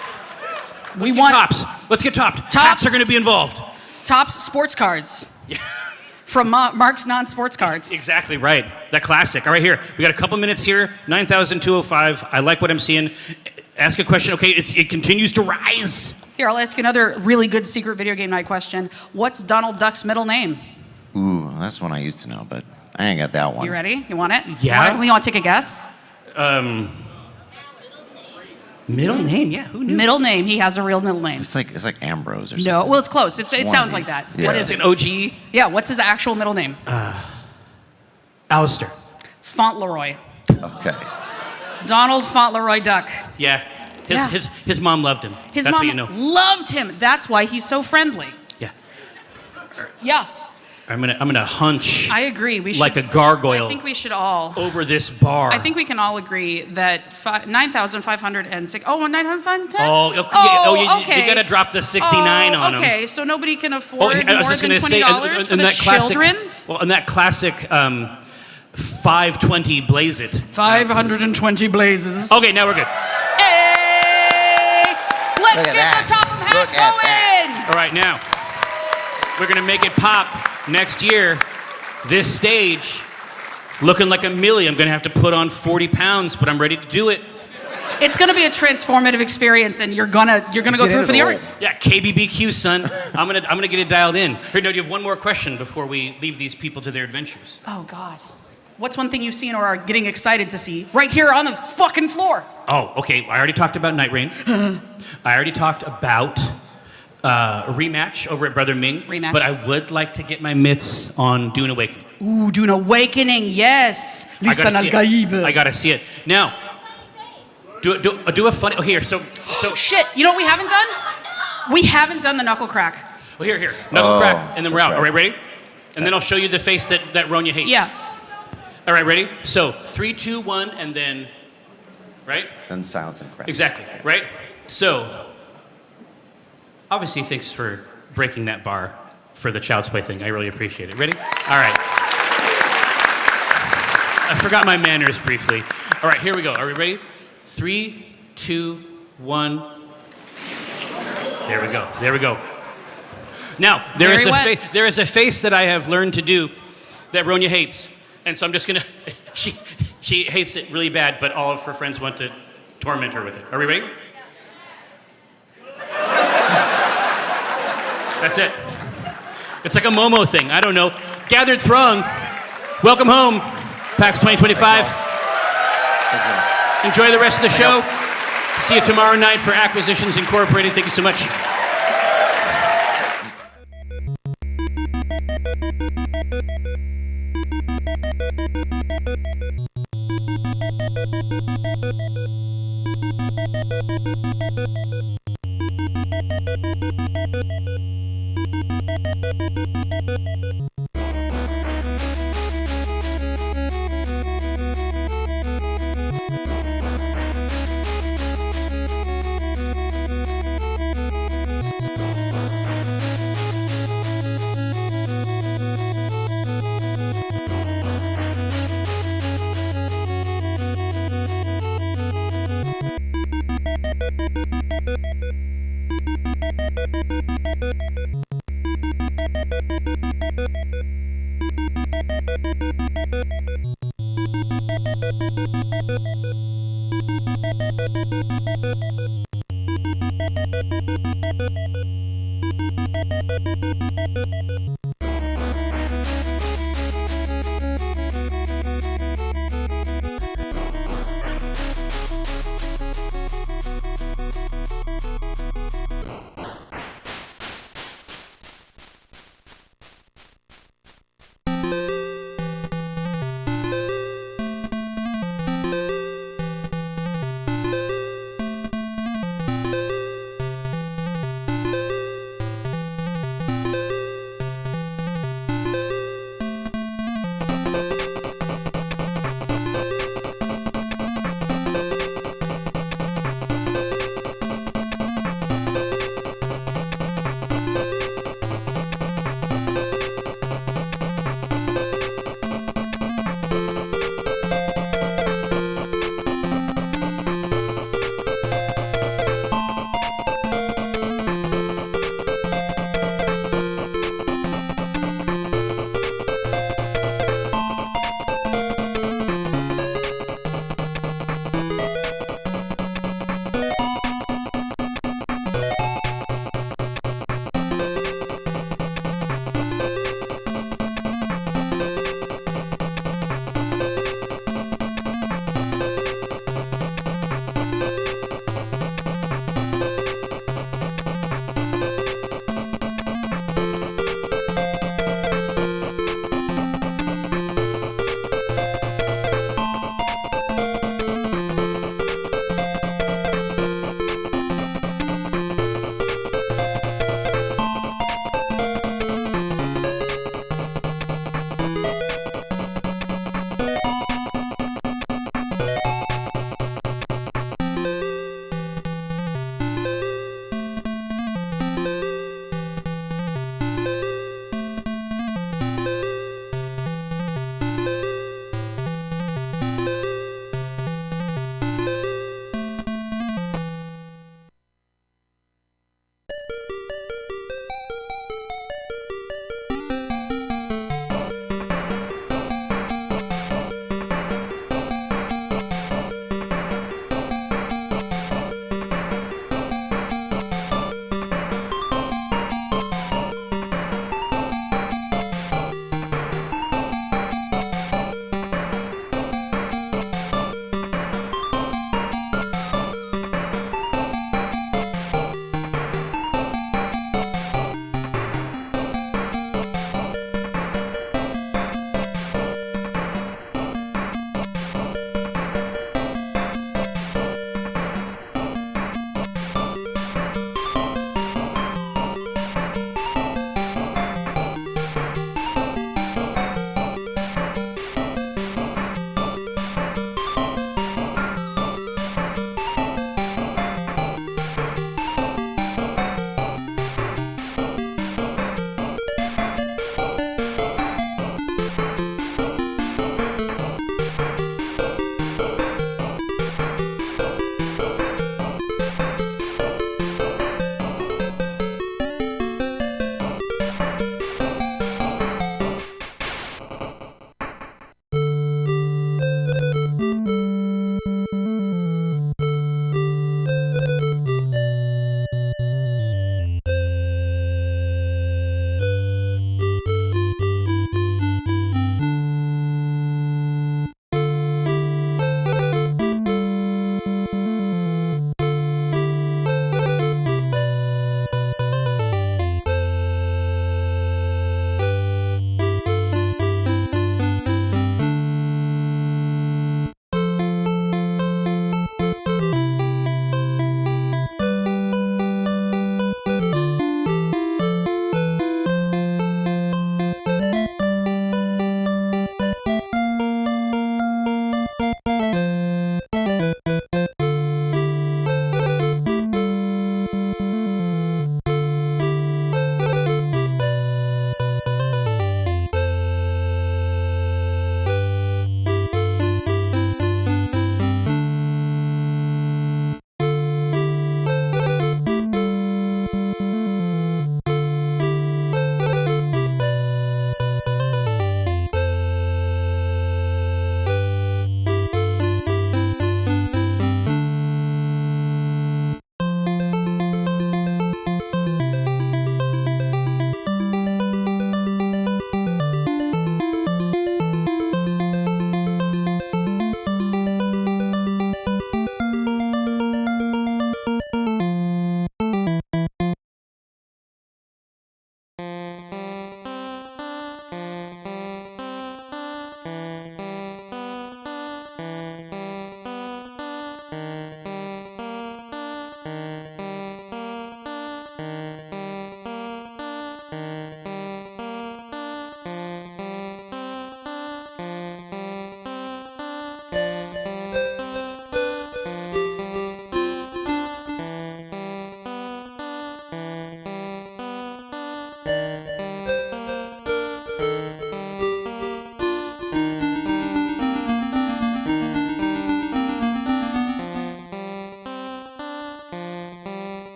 Let's get tops. Let's get topped. Tops are going to be involved. Tops sports cards. Yeah. From Mark's non-sports cards. Exactly right. That classic. All right, here. We got a couple minutes here. 9,205. I like what I'm seeing. Ask a question. Okay, it continues to rise. Here, I'll ask you another really good secret video game night question. What's Donald Duck's middle name? Ooh, that's one I used to know, but I ain't got that one. You ready? You want it? Yeah. You want to take a guess? Middle name? Yeah, who knew? Middle name. He has a real middle name. It's like Ambrose or something. No, well, it's close. It One sounds of like these. that. Yeah. What Is is it it? an OG? Yeah, what's his actual middle name? Alistair. Fauntleroy. Okay. Donald Fauntleroy Duck. Yeah. Yeah. His mom loved him. His That's mom how you know. loved him. That's why he's so friendly. Yeah. Yeah, I'm gonna hunch. I agree. We should, like a gargoyle. I think we should all. over this bar. I think we can all agree that 9,506. Oh, 9,510? You gotta drop the 69 on him. Okay, so nobody can afford Oh, I was more just than gonna say, $20 for and the that classic, children? Well, and that classic 520 Blaze It. 520 blazes. Okay, now we're good. Hey! Let's Look at get that. the top of hat Look at going! All right, now we're gonna make it pop next year. This stage, looking like a millie. I'm gonna have to put on 40 pounds, but I'm ready to do it. It's gonna be a transformative experience, and you're gonna go through it for the art. Yeah, KBBQ, son. I'm gonna get it dialed in. Here, no, do you have one more question before we leave these people to their adventures? Oh God. What's one thing you've seen or are getting excited to see right here on the fucking floor? Oh, okay. I already talked about Night Rain. I already talked about a rematch over at Brother Ming. Rematch. But I would like to get my mitts on Dune Awakening. Ooh, Dune Awakening, yes. I Lisan gotta see al-Gaib. it. I gotta see it. Now, do a funny. Oh, here. So. Shit, you know what we haven't done? We haven't done the knuckle crack. Well, here. Knuckle crack, and then we're out. All right, ready? And then I'll show you the face that Ronya hates. Yeah. All right, ready? So 3, 2, 1, and then, right? Then silence and crack. Exactly, right? So, obviously, thanks for breaking that bar for the Child's Play thing. I really appreciate it. Ready? All right. I forgot my manners briefly. All right, here we go. Are we ready? 3, 2, 1. There we go. There we go. Now, there is a face that I have learned to do that Ronya hates. And so I'm just gonna, she hates it really bad, but all of her friends want to torment her with it. Are we ready? That's it. It's like a Momo thing. I don't know. Gathered throng. Welcome home, PAX 2025. Enjoy the rest of the show. See you tomorrow night for Acquisitions Incorporated. Thank you so much.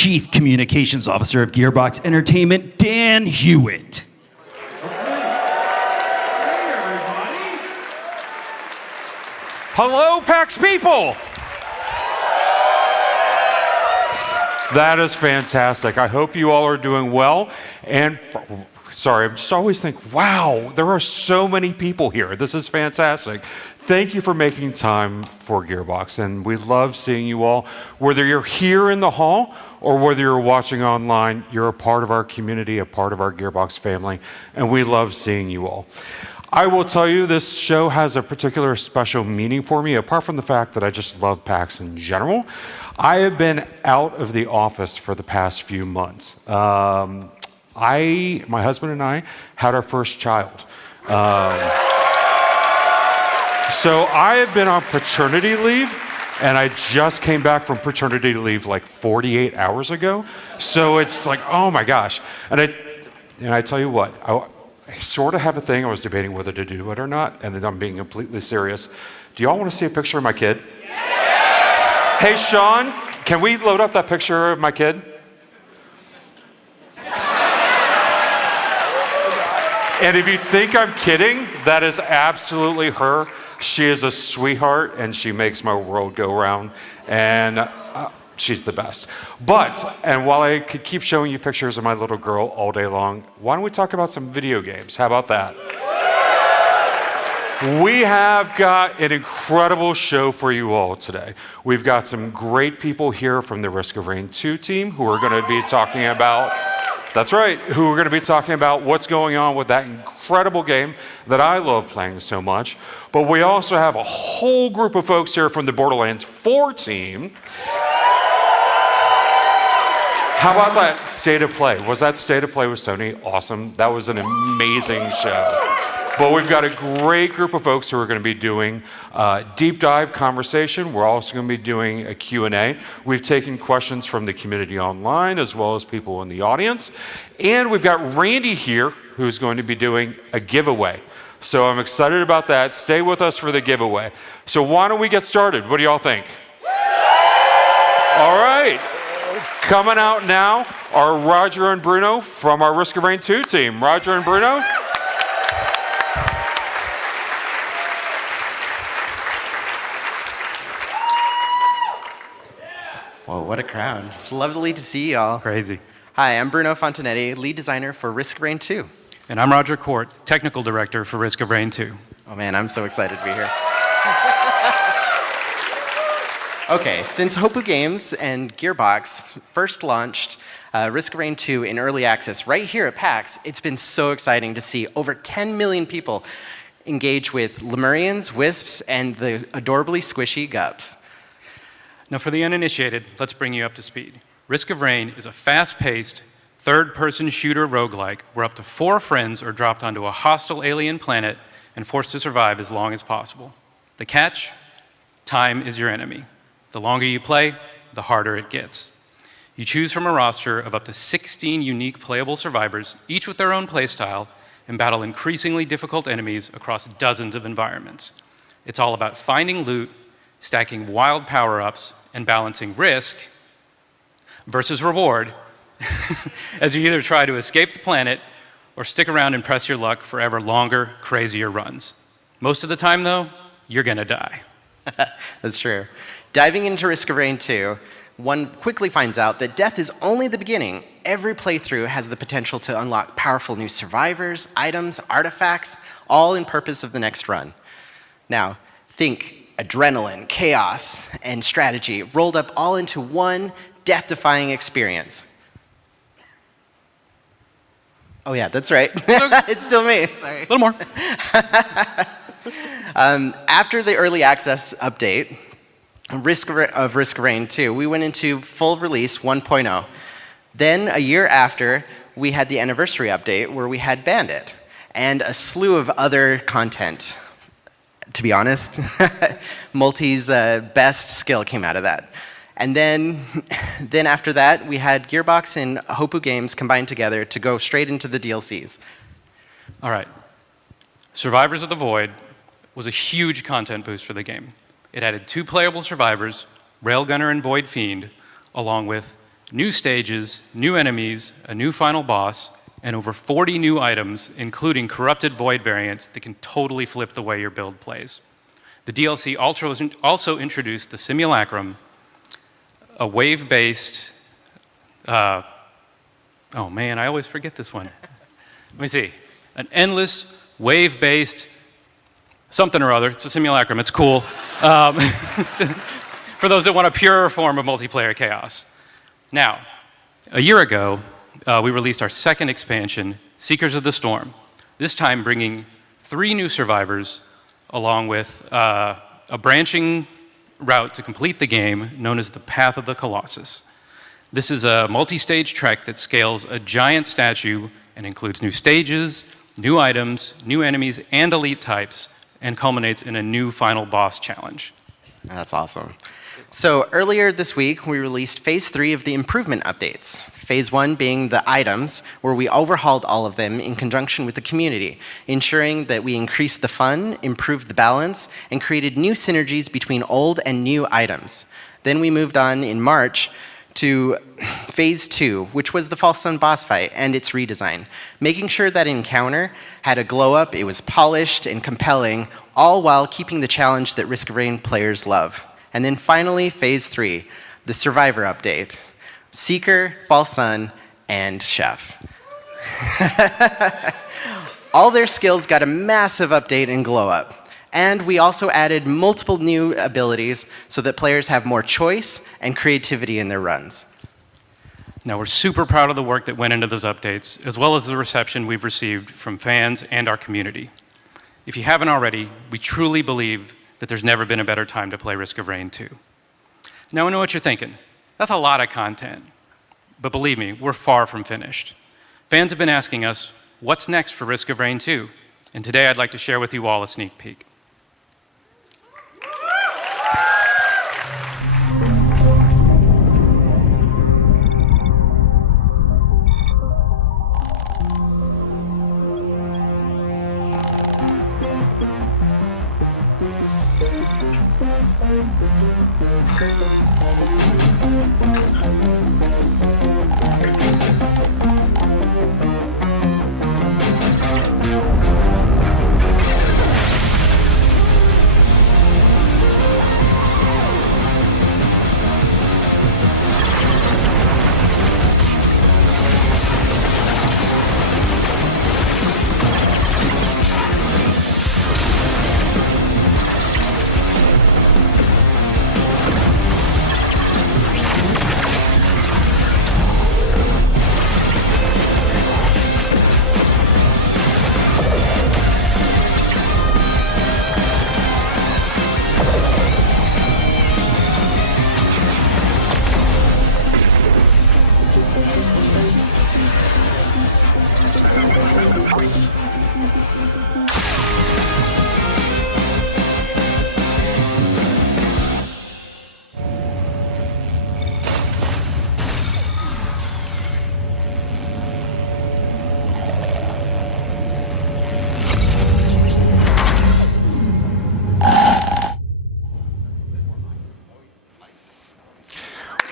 Chief Communications Officer of Gearbox Entertainment, Dan Hewitt. Hello, PAX people! That is fantastic. I hope you all are doing well. And sorry, I just always think, wow, there are so many people here. This is fantastic. Thank you for making time for Gearbox, and we love seeing you all. Whether you're here in the hall or whether you're watching online, you're a part of our community, a part of our Gearbox family, and we love seeing you all. I will tell you, this show has a particular special meaning for me, apart from the fact that I just love PAX in general. I have been out of the office for the past few months. My husband and I had our first child. So I have been on paternity leave, and I just came back from paternity leave like 48 hours ago. So it's like, oh my gosh. And I tell you what, I sort of have a thing. I was debating whether to do it or not, and then I'm being completely serious. Do y'all want to see a picture of my kid? Yeah! Hey, Sean, can we load up that picture of my kid? And if you think I'm kidding, that is absolutely her. She is a sweetheart, and she makes my world go round, and she's the best. But, and while I could keep showing you pictures of my little girl all day long, why don't we talk about some video games? How about that? We have got an incredible show for you all today. We've got some great people here from the Risk of Rain 2 team who are going to be talking about, that's right, who are going to be talking about what's going on with that incredible game that I love playing so much. But we also have a whole group of folks here from the Borderlands 4 team. How about that State of Play? Was that State of Play with Sony awesome? That was an amazing show. But we've got a great group of folks who are going to be doing deep dive conversation. We're also going to be doing a Q&A. We've taken questions from the community online as well as people in the audience. And we've got Randy here who's going to be doing a giveaway. So I'm excited about that. Stay with us for the giveaway. So why don't we get started? What do y'all think? All right. Coming out now are Roger and Bruno from our Risk of Rain 2 team. Roger and Bruno. Whoa, what a crowd. Lovely to see y'all. Crazy. Hi, I'm Bruno Fontanetti, lead designer for Risk of Rain 2. And I'm Roger Court, technical director for Risk of Rain 2. Oh man, I'm so excited to be here. Okay, since Hopu Games and Gearbox first launched Risk of Rain 2 in early access right here at PAX, it's been so exciting to see over 10 million people engage with Lemurians, Wisps, and the adorably squishy Gups. Now for the uninitiated, let's bring you up to speed. Risk of Rain is a fast-paced, third-person shooter roguelike where up to 4 friends are dropped onto a hostile alien planet and forced to survive as long as possible. The catch? Time is your enemy. The longer you play, the harder it gets. You choose from a roster of up to 16 unique playable survivors, each with their own playstyle, and battle increasingly difficult enemies across dozens of environments. It's all about finding loot, stacking wild power-ups, and balancing risk versus reward as you either try to escape the planet or stick around and press your luck for ever longer, crazier runs. Most of the time, though, you're gonna die. That's true. Diving into Risk of Rain 2, one quickly finds out that death is only the beginning. Every playthrough has the potential to unlock powerful new survivors, items, artifacts, all in purpose of the next run. Now, think adrenaline, chaos, and strategy rolled up all into one death-defying experience. Oh yeah, that's right. It's still me, sorry. A little more. After the early access update, Risk of Rain 2, we went into full release 1.0. Then a year after, we had the anniversary update where we had Bandit and a slew of other content. To be honest, Multi's best skill came out of that. And then after that, we had Gearbox and Hopu Games combined together to go straight into the DLCs. All right. Survivors of the Void was a huge content boost for the game. It added 2 playable survivors, Railgunner and Void Fiend, along with new stages, new enemies, a new final boss, and over 40 new items, including corrupted void variants that can totally flip the way your build plays. The DLC also introduced the Simulacrum, a wave-based, oh man, I always forget this one. Let me see. An endless, wave-based, something or other. It's a Simulacrum, it's cool. For those that want a purer form of multiplayer chaos. Now, a year ago, we released our second expansion, Seekers of the Storm, this time bringing 3 new survivors along with a branching route to complete the game known as the Path of the Colossus. This is a multi-stage trek that scales a giant statue and includes new stages, new items, new enemies, and elite types, and culminates in a new final boss challenge. That's awesome. So earlier this week, we released Phase 3 of the improvement updates. Phase 1 being the items, where we overhauled all of them in conjunction with the community, ensuring that we increased the fun, improved the balance, and created new synergies between old and new items. Then we moved on in March to Phase 2, which was the False Sun boss fight and its redesign, making sure that encounter had a glow-up, it was polished and compelling, all while keeping the challenge that Risk of Rain players love. And then finally, Phase 3, the Survivor update. Seeker, False Sun, and Chef. All their skills got a massive update and glow-up. And we also added multiple new abilities so that players have more choice and creativity in their runs. Now, we're super proud of the work that went into those updates, as well as the reception we've received from fans and our community. If you haven't already, we truly believe that there's never been a better time to play Risk of Rain 2. Now, I know what you're thinking. That's a lot of content. But believe me, we're far from finished. Fans have been asking us, what's next for Risk of Rain 2? And today I'd like to share with you all a sneak peek.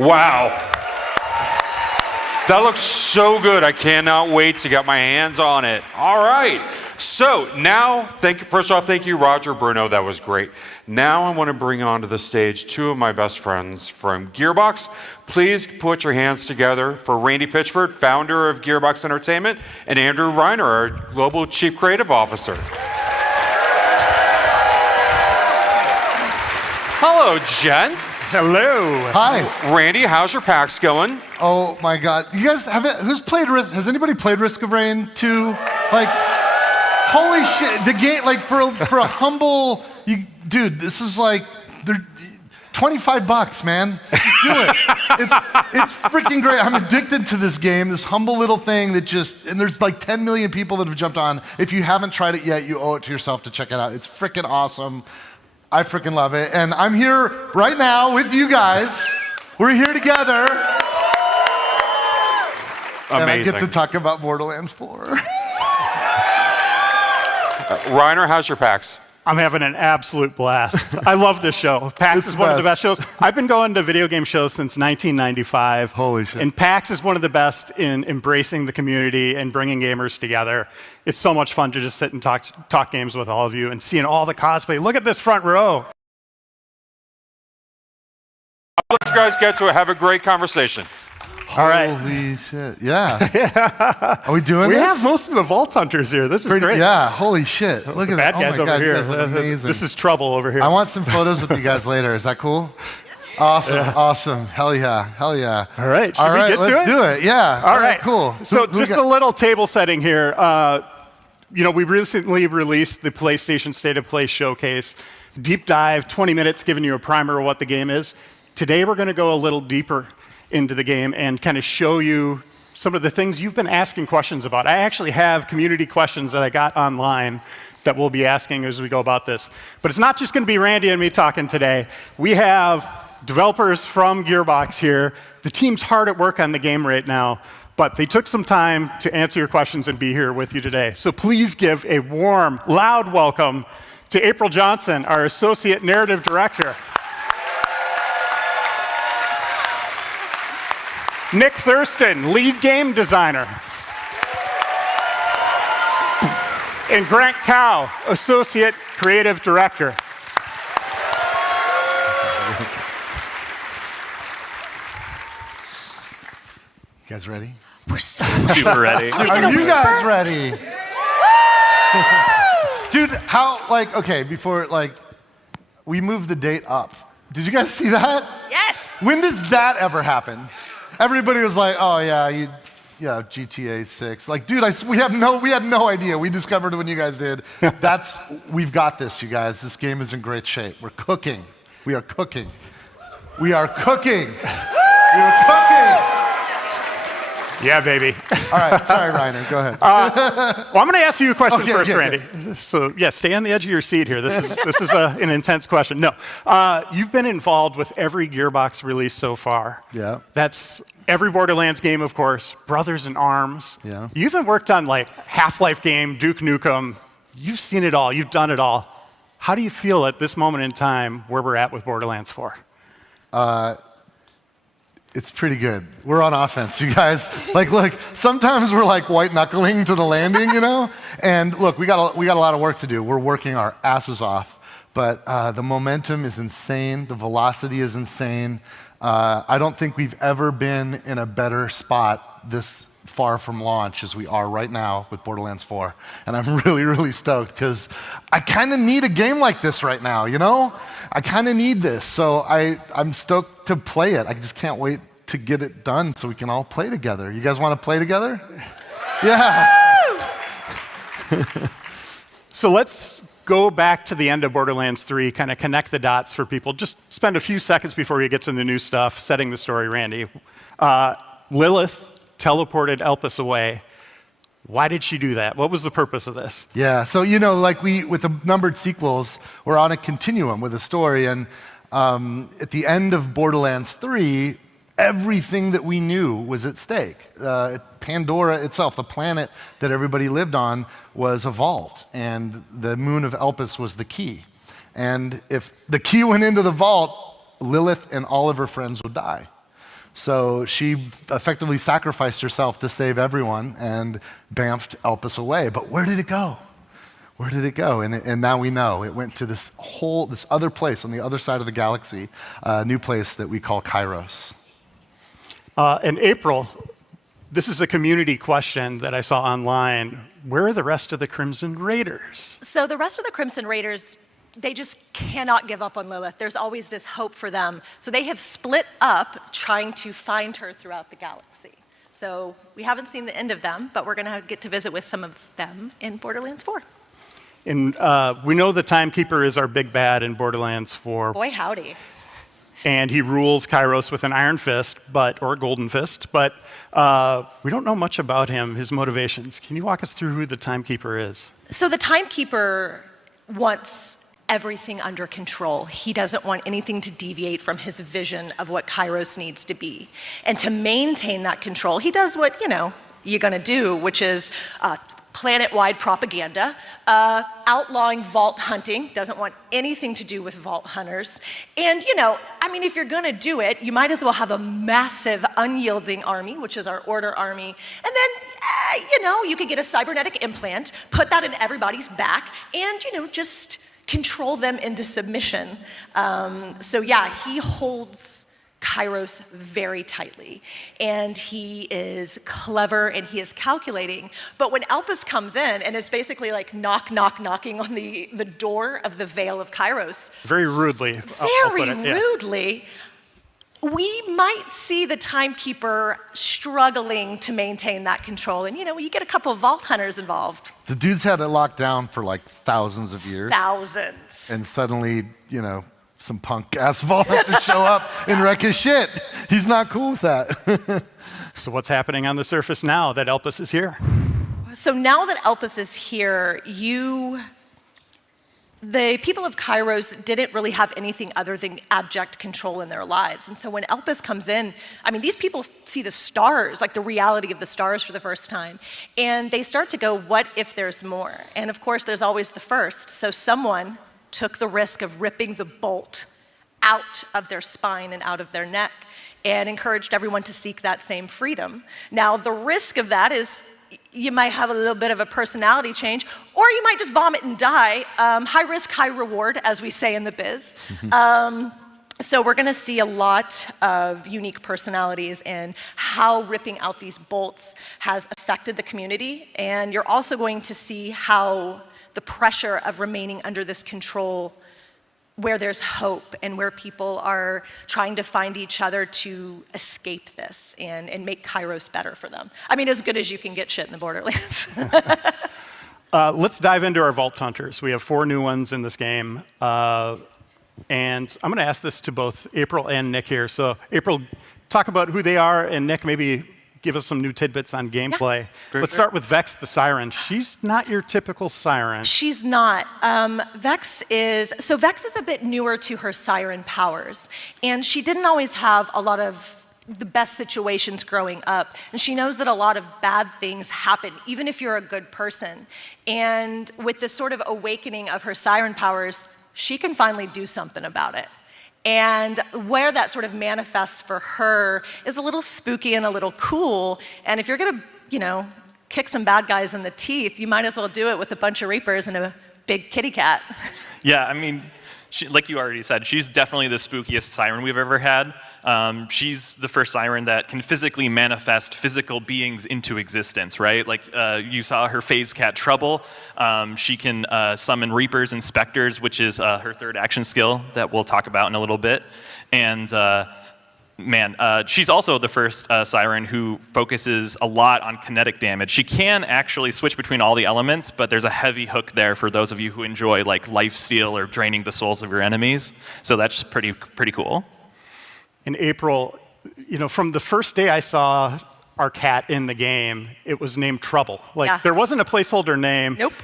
Wow. That looks so good. I cannot wait to get my hands on it. All right. So now, first off, thank you, Roger, Bruno. That was great. Now I want to bring onto the stage 2 of my best friends from Gearbox. Please put your hands together for Randy Pitchford, founder of Gearbox Entertainment, and Andrew Reiner, our Global Chief Creative Officer. Hello, gents. Hello. Hi. Randy, how's your PAX going? Oh my God. You guys who's played Risk? Has anybody played Risk of Rain 2? Like, holy shit. The game, like for a humble, dude, this is like, they're $25, man. Just do it. It's freaking great. I'm addicted to this game, this humble little thing that and there's like 10 million people that have jumped on. If you haven't tried it yet, you owe it to yourself to check it out. It's freaking awesome. I freaking love it. And I'm here right now with you guys. We're here together. Amazing. And I get to talk about Borderlands 4. Reiner, how's your PAX? I'm having an absolute blast. I love this show. PAX is one of the best shows. I've been going to video game shows since 1995. Holy shit. And PAX is one of the best in embracing the community and bringing gamers together. It's so much fun to just sit and talk games with all of you and seeing all the cosplay. Look at this front row. I'll let you guys get to it. Have a great conversation. All right. Holy shit. Yeah. Are we doing we this? We have most of the Vault Hunters here. This is great. Yeah. Holy shit. Look at bad that. guys oh my over God, here. You guys look amazing. This is trouble over here. I want some photos with you guys later. Is that cool? Awesome. Yeah. Awesome. Hell yeah. Hell yeah. All right. All right. Let's do it. Yeah. All right. Cool. So just a little table setting here. We recently released the PlayStation State of Play Showcase. Deep dive, 20 minutes, giving you a primer of what the game is. Today we're going to go a little deeper into the game and kind of show you some of the things you've been asking questions about. I actually have community questions that I got online that we'll be asking as we go about this. But it's not just going to be Randy and me talking today. We have developers from Gearbox here. The team's hard at work on the game right now, but they took some time to answer your questions and be here with you today. So please give a warm, loud welcome to April Johnson, our Associate Narrative Director. Nick Thurston, Lead Game Designer. And Grant Cow, Associate Creative Director. You guys ready? We're so super ready. Are you guys ready? Dude, before, we moved the date up. Did you guys see that? Yes. When does that ever happen? Everybody was like, oh yeah, GTA 6. Like, dude, we had no idea. We discovered it when you guys did. We've got this, you guys. This game is in great shape. We're cooking. We are cooking. We are cooking. We are cooking. Yeah, baby. All right, sorry, Reiner, go ahead. Well, I'm going to ask you a question first, okay, Randy. okay. So, yeah, stay on the edge of your seat here. This is an intense question. No, you've been involved with every Gearbox release so far. Yeah. That's every Borderlands game, of course, Brothers in Arms. Yeah. You even worked on, Half-Life game, Duke Nukem. You've seen it all. You've done it all. How do you feel at this moment in time where we're at with Borderlands 4? It's pretty good. We're on offense, you guys. Look, sometimes we're white knuckling to the landing, And look, we got a lot of work to do. We're working our asses off, but the momentum is insane. The velocity is insane. I don't think we've ever been in a better spot this far from launch as we are right now with Borderlands 4. And I'm really, really stoked because I kind of need a game like this right now, I kind of need this. So I'm stoked to play it. I just can't wait to get it done so we can all play together. You guys want to play together? Yeah. So let's go back to the end of Borderlands 3, kind of connect the dots for people. Just spend a few seconds before we get to the new stuff, setting the story, Randy. Lilith teleported Elpis away. Why did she do that? What was the purpose of this? Yeah, so with the numbered sequels, we're on a continuum with a story, and at the end of Borderlands 3, everything that we knew was at stake. Pandora itself, the planet that everybody lived on, was a vault, and the moon of Elpis was the key. And if the key went into the vault, Lilith and all of her friends would die. So she effectively sacrificed herself to save everyone and bamfed Elpis away. But where did it go? Where did it go? And now we know. It went to this other place on the other side of the galaxy, a new place that we call Kairos. In April, this is a community question that I saw online. Where are the rest of the Crimson Raiders? So the rest of the Crimson Raiders, they just cannot give up on Lilith. There's always this hope for them. So they have split up trying to find her throughout the galaxy. So we haven't seen the end of them, but we're going to get to visit with some of them in Borderlands 4. And we know the Timekeeper is our big bad in Borderlands 4. Boy, howdy. And he rules Kairos with an iron fist, or a golden fist, but we don't know much about him, his motivations. Can you walk us through who the Timekeeper is? So the Timekeeper wants everything under control. He doesn't want anything to deviate from his vision of what Kairos needs to be. And to maintain that control, he does what, you going to do, which is planet-wide propaganda, outlawing vault hunting, doesn't want anything to do with vault hunters. And, you know, I mean, if you're going to do it, you might as well have a massive unyielding army, which is our Order army. And then, you know, you could get a cybernetic implant, put that in everybody's back, and, you know, just control them into submission. So yeah, he holds Kairos very tightly, and he is clever and he is calculating. But when Elpis comes in and is basically like knocking on the door of the Veil of Kairos, very rudely, rudely, we might see the Timekeeper struggling to maintain that control. And you know, you get a couple of Vault Hunters involved. The dude's had it locked down for like thousands of years. Thousands. And suddenly, you know, some punk-ass Vault Hunters show up and wreck his shit. He's not cool with that. So what's happening on the surface now that Elpis is here? So now that Elpis is here, the people of Kairos didn't really have anything other than abject control in their lives. And so when Elpis comes in, I mean, these people see the stars, like the reality of the stars for the first time. And they start to go, what if there's more? And of course, there's always the first. So someone took the risk of ripping the bolt out of their spine and out of their neck and encouraged everyone to seek that same freedom. Now, the risk of that is you might have a little bit of a personality change, or you might just vomit and die. High risk, high reward, as we say in the biz. So we're gonna see a lot of unique personalities and how ripping out these bolts has affected the community. And you're also going to see how the pressure of remaining under this control, where there's hope and where people are trying to find each other to escape this and make Kairos better for them. I mean, as good as you can get shit in the Borderlands. Let's dive into our Vault Hunters. We have 4 new ones in this game. And I'm going to ask this to both April and Nick here. So April, talk about who they are, and Nick, maybe give us some new tidbits on gameplay. Yeah. Let's start with Vex the Siren. She's not your typical Siren. She's not. Vex is a bit newer to her Siren powers. And she didn't always have a lot of the best situations growing up. And she knows that a lot of bad things happen, even if you're a good person. And with this sort of awakening of her Siren powers, she can finally do something about it. And where that sort of manifests for her is a little spooky and a little cool. And if you're gonna, you know, kick some bad guys in the teeth, you might as well do it with a bunch of Reapers and a big kitty cat. Yeah, I mean, like you already said, she's definitely the spookiest Siren we've ever had. She's the first Siren that can physically manifest physical beings into existence, right? Like you saw her phase cat Trouble. She can summon Reapers and Specters, which is her third action skill that we'll talk about in a little bit. And she's also the first Siren who focuses a lot on kinetic damage. She can actually switch between all the elements, but there's a heavy hook there for those of you who enjoy like lifesteal or draining the souls of your enemies. So that's pretty cool. In April, you know, from the first day I saw our cat in the game, it was named Trouble. Like, there wasn't a placeholder name. Nope.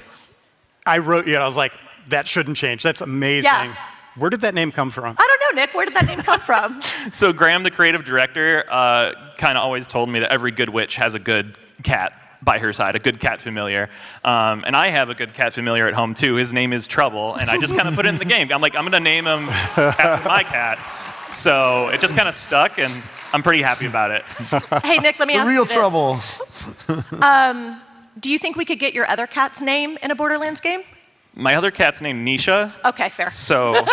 I wrote, I was like, that shouldn't change. That's amazing. Yeah. Where did that name come from? I don't know, Nick. Where did that name come from? So Graham, the creative director, kind of always told me that every good witch has a good cat by her side, a good cat familiar. And I have a good cat familiar at home, too. His name is Trouble, and I just kind of put it in the game. I'm like, I'm going to name him after my cat. So it just kind of stuck, and I'm pretty happy about it. Hey, Nick, let me ask you this. Trouble. Do you think we could get your other cat's name in a Borderlands game? My other cat's named Nisha. Okay, fair. So,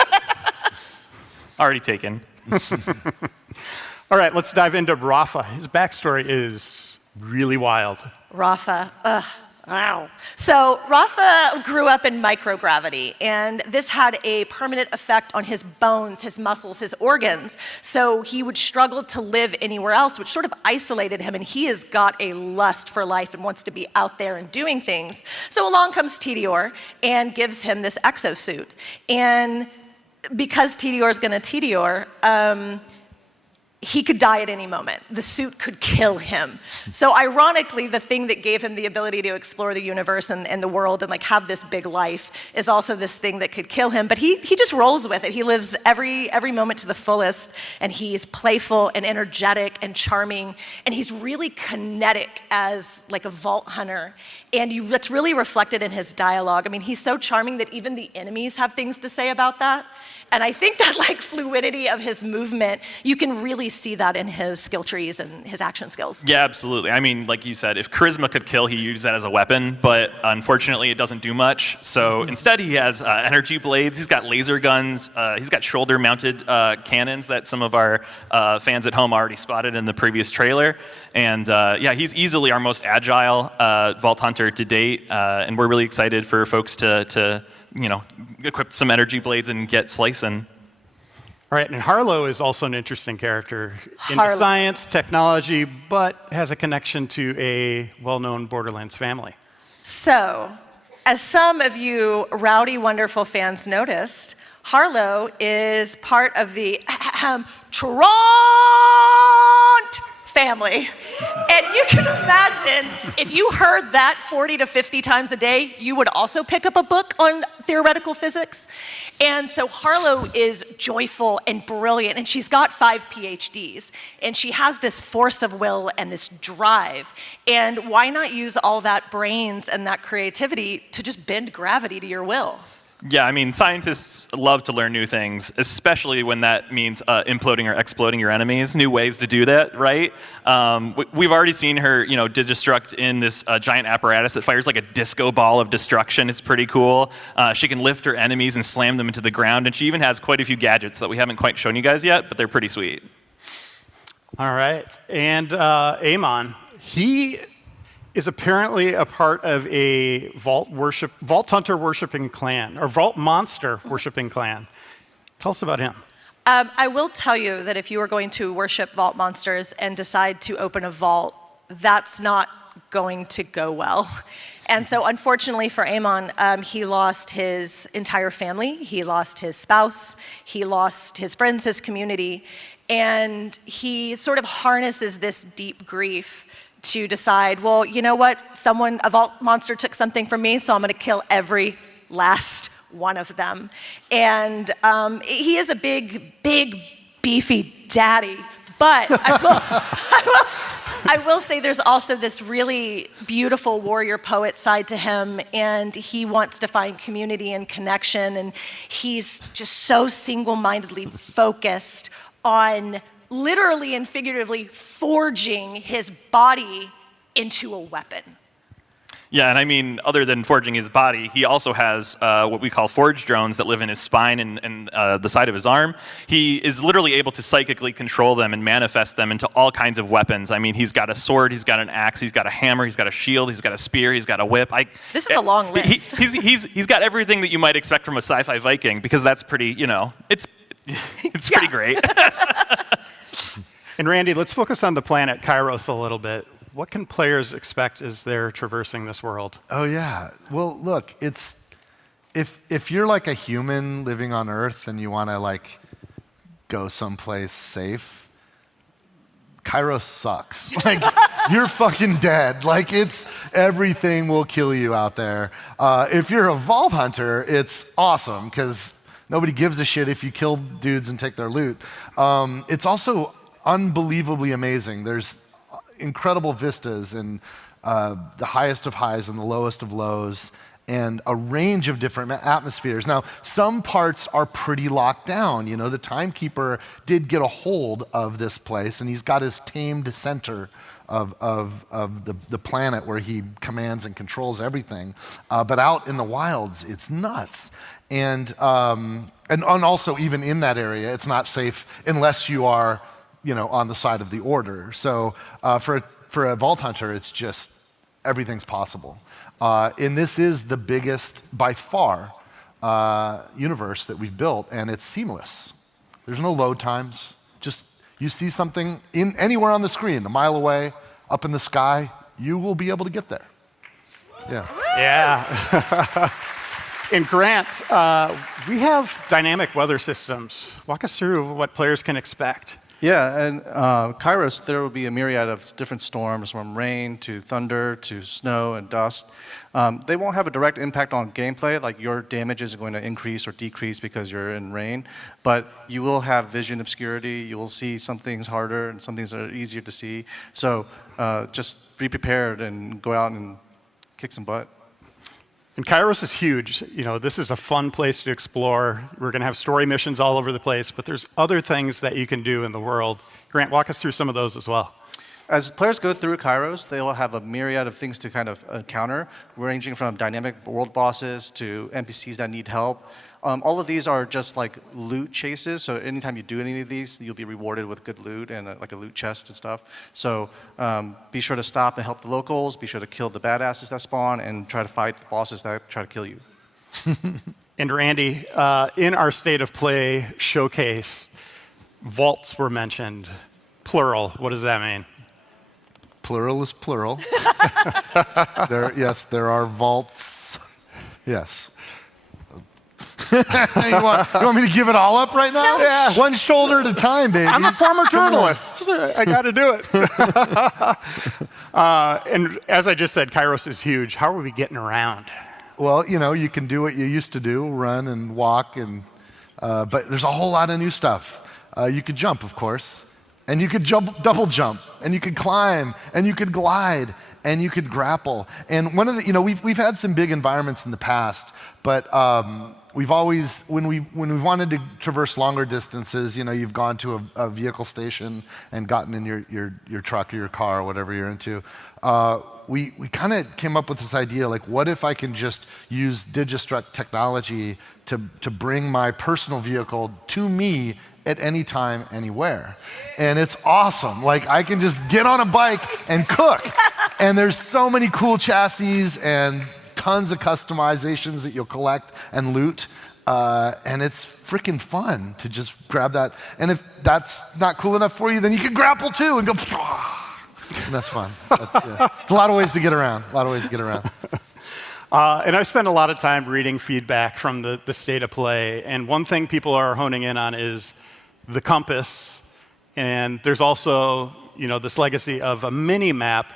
already taken. All right, let's dive into Rafa. His backstory is really wild. Rafa, wow. So Rafa grew up in microgravity, and this had a permanent effect on his bones, his muscles, his organs. So he would struggle to live anywhere else, which sort of isolated him, and he has got a lust for life and wants to be out there and doing things. So along comes Tediore and gives him this exosuit. And because Tediore is going to Tediore, he could die at any moment. The suit could kill him. So ironically, the thing that gave him the ability to explore the universe and the world and like have this big life is also this thing that could kill him. But he just rolls with it. He lives every moment to the fullest, and he's playful and energetic and charming, and he's really kinetic as like a vault hunter. And that's really reflected in his dialogue. I mean, he's so charming that even the enemies have things to say about that. And I think that like fluidity of his movement, you can really see that in his skill trees and his action skills. Yeah, absolutely. I mean, like you said, if charisma could kill, he used that as a weapon, but unfortunately it doesn't do much. So instead he has energy blades, he's got laser guns, he's got shoulder-mounted cannons that some of our fans at home already spotted in the previous trailer. And yeah, he's easily our most agile Vault Hunter to date, and we're really excited for folks to you know, equip some energy blades and get slicing. All right, and Harlow is also an interesting character. Into Harlow. science, technology, but has a connection to a well-known Borderlands family. So, as some of you rowdy, wonderful fans noticed, Harlow is part of the Trant family. And you can imagine, if you heard that 40 to 50 times a day, you would also pick up a book on theoretical physics. And so Harlow is joyful and brilliant, and she's got 5 PhDs. And she has this force of will and this drive. And why not use all that brains and that creativity to just bend gravity to your will? Yeah, I mean, scientists love to learn new things, especially when that means imploding or exploding your enemies. New ways to do that, right? We've already seen her, you know, destruct in this giant apparatus that fires like a disco ball of destruction. It's pretty cool. She can lift her enemies and slam them into the ground, and she even has quite a few gadgets that we haven't quite shown you guys yet, but they're pretty sweet. All right, and Amon, he is apparently a part of a Vault Hunter worshiping clan, or Vault Monster worshiping clan. Tell us about him. I will tell you that if you are going to worship Vault Monsters and decide to open a vault, that's not going to go well. And so unfortunately for Amon, he lost his entire family, he lost his spouse, he lost his friends, his community, and he sort of harnesses this deep grief to decide, well, you know what, a Vault Monster took something from me, so I'm gonna kill every last one of them. And he is a big, beefy daddy, but I will say there's also this really beautiful warrior poet side to him, and he wants to find community and connection, and he's just so single-mindedly focused on literally and figuratively forging his body into a weapon. Yeah, and I mean, other than forging his body, he also has what we call forge drones that live in his spine and the side of his arm. He is literally able to psychically control them and manifest them into all kinds of weapons. I mean, he's got a sword, he's got an axe, he's got a hammer, he's got a shield, he's got a spear, he's got a whip. This is a long list. He's got everything that you might expect from a sci-fi Viking, because that's pretty, you know, it's pretty great. And Randy, let's focus on the planet Kairos a little bit. What can players expect as they're traversing this world? Oh yeah. Well, look, it's if you're like a human living on Earth and you want to like go someplace safe, Kairos sucks. Like you're fucking dead. Like everything will kill you out there. If you're a Vault Hunter, it's awesome because nobody gives a shit if you kill dudes and take their loot. It's also unbelievably amazing. There's incredible vistas and the highest of highs and the lowest of lows and a range of different atmospheres. Now, some parts are pretty locked down. You know, the Timekeeper did get a hold of this place, and he's got his tamed center of the planet where he commands and controls everything. But out in the wilds, it's nuts. And also, even in that area, it's not safe unless you are, you know, on the side of the Order. So for a Vault Hunter, it's just everything's possible. And this is the biggest, by far, universe that we've built, and it's seamless. There's no load times. Just you see something anywhere on the screen, a mile away, up in the sky, you will be able to get there. Yeah. Yeah. And Grant, we have dynamic weather systems. Walk us through what players can expect. Yeah, and Kairos, there will be a myriad of different storms, from rain to thunder to snow and dust. They won't have a direct impact on gameplay, like your damage is going to increase or decrease because you're in rain, but you will have vision obscurity, you will see some things harder and some things that are easier to see. So just be prepared and go out and kick some butt. And Kairos is huge. You know, this is a fun place to explore. We're going to have story missions all over the place, but there's other things that you can do in the world. Grant, walk us through some of those as well. As players go through Kairos, they will have a myriad of things to kind of encounter, ranging from dynamic world bosses to NPCs that need help. All of these are just like loot chases, so anytime you do any of these, you'll be rewarded with good loot and like a loot chest and stuff. So be sure to stop and help the locals, be sure to kill the badasses that spawn, and try to fight the bosses that try to kill you. And Randy, in our State of Play showcase, vaults were mentioned. Plural, what does that mean? Plural is plural. Yes, there are vaults. Yes. you want me to give it all up right now? No. Yeah. One shoulder at a time, baby. I'm a former journalist. I got to do it. And as I just said, Kairos is huge. How are we getting around? Well, you know, you can do what you used to do, run and walk, and but there's a whole lot of new stuff. You could jump, of course, and you could double jump, and you could climb, and you could glide, and you could grapple. And one of the, you know, we've had some big environments in the past, but we've always, when we've wanted to traverse longer distances, you know, you've gone to a vehicle station and gotten in your truck or your car or whatever you're into. We kind of came up with this idea, like, what if I can just use Digistruct technology to bring my personal vehicle to me at any time, anywhere. And it's awesome. Like, I can just get on a bike and cook. And there's so many cool chassis and tons of customizations that you'll collect and loot. And it's freaking fun to just grab that. And if that's not cool enough for you, then you can grapple too and go, and that's fun. It's a lot of ways to get around. And I've spent a lot of time reading feedback from the State of Play. And one thing people are honing in on is the compass. And there's also, you know, this legacy of a mini map.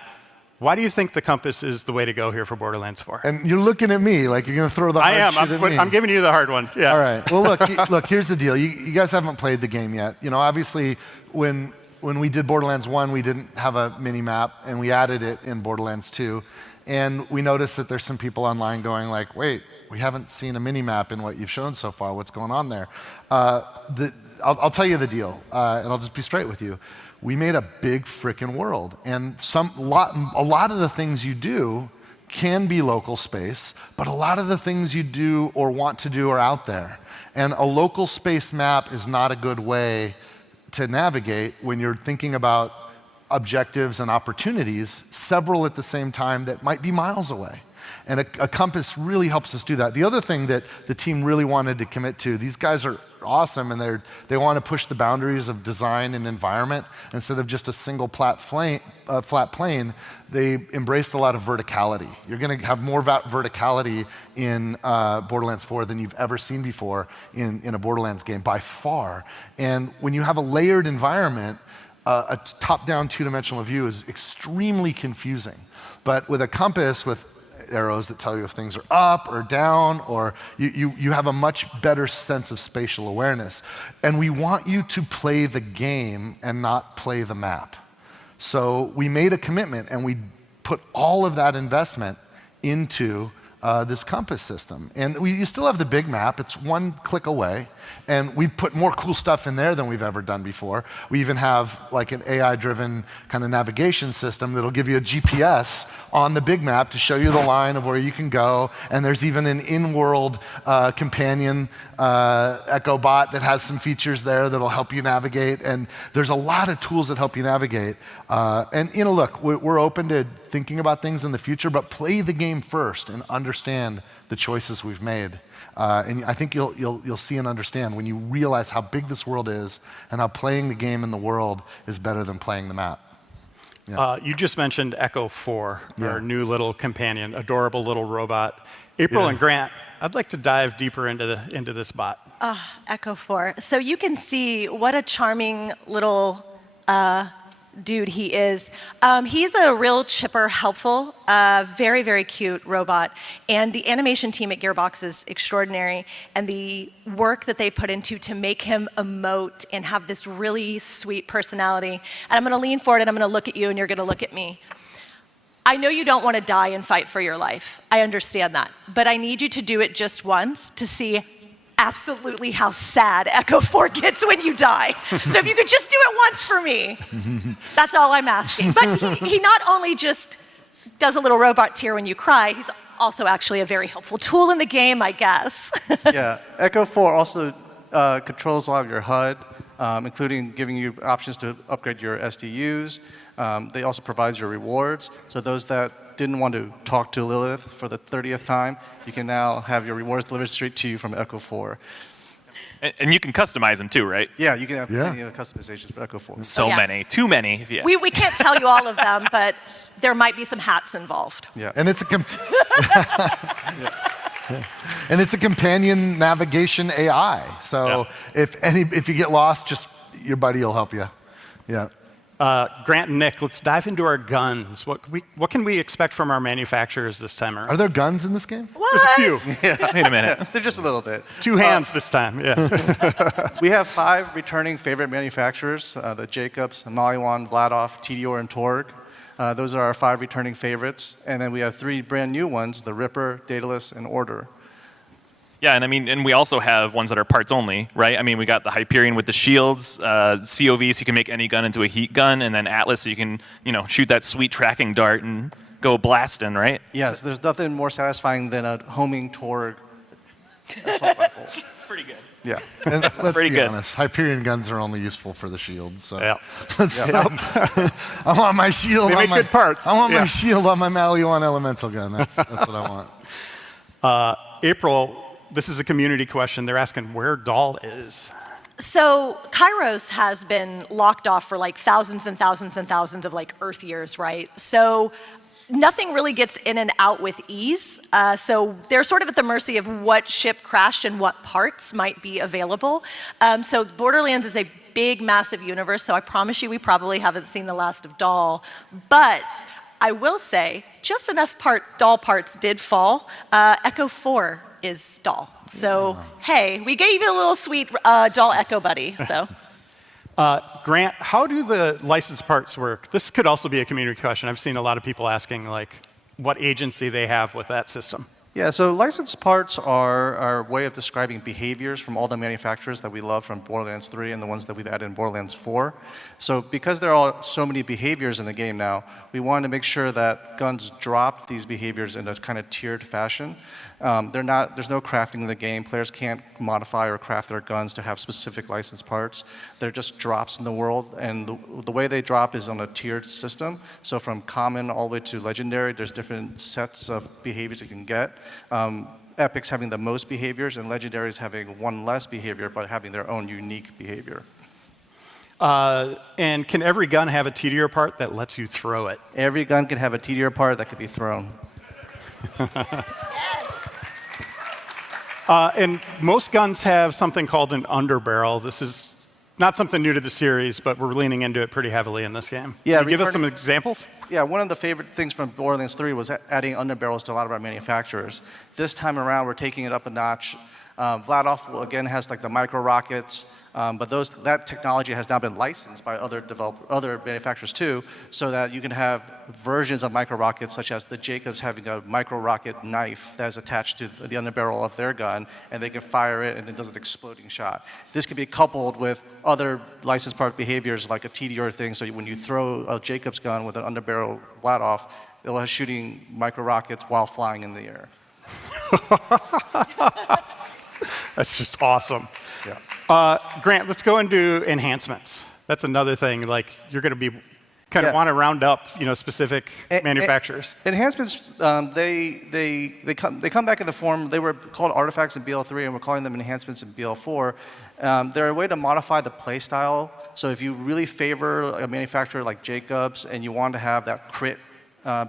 Why do you think the compass is the way to go here for Borderlands 4? And you're looking at me like you're going to throw the hard shit at me. I'm giving you the hard one. Yeah. All right. Well, look. Here's the deal. You guys haven't played the game yet. You know, obviously, when we did Borderlands 1, we didn't have a mini map, and we added it in Borderlands 2. And we noticed that there's some people online going like, wait, we haven't seen a mini map in what you've shown so far. What's going on there? I'll tell you the deal, and I'll just be straight with you. We made a big frickin' world, and a lot of the things you do can be local space, but a lot of the things you do or want to do are out there. And a local space map is not a good way to navigate when you're thinking about objectives and opportunities, several at the same time that might be miles away. And a compass really helps us do that. The other thing that the team really wanted to commit to, these guys are awesome, and they want to push the boundaries of design and environment. Instead of just a single flat plane, they embraced a lot of verticality. You're going to have more verticality in Borderlands 4 than you've ever seen before in a Borderlands game, by far. And when you have a layered environment, a top-down two-dimensional view is extremely confusing. But with a compass, with arrows that tell you if things are up or down, or you have a much better sense of spatial awareness. And we want you to play the game and not play the map. So we made a commitment, and we put all of that investment into this compass system. And you still have the big map. It's one click away. And we put more cool stuff in there than we've ever done before. We even have like an AI-driven kind of navigation system that'll give you a GPS on the big map to show you the line of where you can go. And there's even an in-world companion Echo bot that has some features there that'll help you navigate. And there's a lot of tools that help you navigate. And you know, look, we're open to thinking about things in the future, but play the game first and understand the choices we've made. And I think you'll see and understand when you realize how big this world is and how playing the game in the world is better than playing the map. Yeah. You just mentioned Echo 4, our new little companion, adorable little robot. April and Grant I'd like to dive deeper into this bot. Echo 4. So you can see what a charming little dude he is. He's a real chipper, helpful, very, very cute robot. And the animation team at Gearbox is extraordinary. And the work that they put into to make him emote and have this really sweet personality. And I'm going to lean forward and I'm going to look at you and you're going to look at me. I know you don't want to die and fight for your life. I understand that. But I need you to do it just once to see absolutely how sad Echo 4 gets when you die. So if you could just do it once for me, that's all I'm asking. But he not only just does a little robot tear when you cry, he's also actually a very helpful tool in the game, I guess. Yeah, Echo 4 also controls a lot of your HUD, including giving you options to upgrade your SDUs. They also provide your rewards. So those that didn't want to talk to Lilith for the 30th time, you can now have your rewards delivered straight to you from Echo 4. And you can customize them too, right? Yeah, you can have many customizations for Echo 4. So many, too many. Yeah. We can't tell you all of them, but there might be some hats involved. Yeah. And it's and it's a companion navigation AI. So if you get lost, just your buddy will help you. Yeah. Grant and Nick, let's dive into our guns. What can we expect from our manufacturers this time around? Are there guns in this game? There's a few. Wait a minute. They're just a little bit. 2 hands this time, yeah. We have 5 returning favorite manufacturers, the Jacobs, Maliwan, Vladoff, Tedior, and Torg. Those are our 5 returning favorites. And then we have 3 brand new ones, the Ripper, Daedalus, and Order. Yeah, and we also have ones that are parts only, right? I mean, we got the Hyperion with the shields, COV, so you can make any gun into a heat gun, and then Atlas, so you can, shoot that sweet tracking dart and go blasting, right? Yes, there's nothing more satisfying than a homing Torg assault rifle. It's pretty good. Yeah. And let's pretty be good. honest, Hyperion guns are only useful for the shield. So Yeah. I want my shield. They on make my, good parts. I want Yeah. my shield on my Maliwan elemental gun. That's what I want. April, this is a community question. They're asking where Doll is. So Kairos has been locked off for like thousands and thousands and thousands of like Earth years, right? So nothing really gets in and out with ease. So they're sort of at the mercy of what ship crashed and what parts might be available. So Borderlands is a big, massive universe, so I promise you we probably haven't seen the last of Doll. But I will say, just enough Doll parts did fall. Echo 4 is Doll. So, hey, we gave you a little sweet Doll Echo buddy, so. Grant, how do the licensed parts work? This could also be a community question. I've seen a lot of people asking, like, what agency they have with that system. Yeah, so licensed parts are our way of describing behaviors from all the manufacturers that we love from Borderlands 3 and the ones that we've added in Borderlands 4. So because there are so many behaviors in the game now, we wanted to make sure that guns drop these behaviors in a kind of tiered fashion. There's no crafting in the game. Players can't modify or craft their guns to have specific licensed parts. They're just drops in the world, and the way they drop is on a tiered system. So from common all the way to legendary, there's different sets of behaviors you can get. Epics having the most behaviors, and legendaries having one less behavior, but having their own unique behavior. And can every gun have a TDR part that lets you throw it? Every gun can have a TDR part that could be thrown. And most guns have something called an underbarrel. This is not something new to the series, but we're leaning into it pretty heavily in this game. Yeah, Can you give us some examples? Yeah, one of the favorite things from Borderlands 3 was adding underbarrels to a lot of our manufacturers. This time around, we're taking it up a notch. Vladoff, again, has like the micro rockets, but that technology has now been licensed by other manufacturers too, so that you can have versions of micro rockets, such as the Jacobs having a micro rocket knife that is attached to the underbarrel of their gun, and they can fire it and it does an exploding shot. This can be coupled with other licensed part behaviors like a TDR thing, so when you throw a Jacobs gun with an underbarrel Vladoff, it'll have shooting micro rockets while flying in the air. That's just awesome. Yeah. Grant, let's go into enhancements. That's another thing. Like you're going to be kind of want to round up, specific manufacturers. Enhancements, they come back in the form. They were called artifacts in BL3, and we're calling them enhancements in BL4. They're a way to modify the play style. So if you really favor a manufacturer like Jacobs and you want to have that crit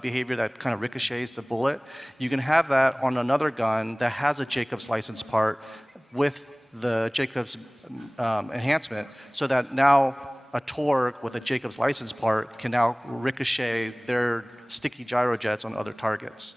behavior that kind of ricochets the bullet. You can have that on another gun that has a Jacobs license part with the Jacobs enhancement, so that now a Torg with a Jacobs license part can now ricochet their sticky gyrojets on other targets.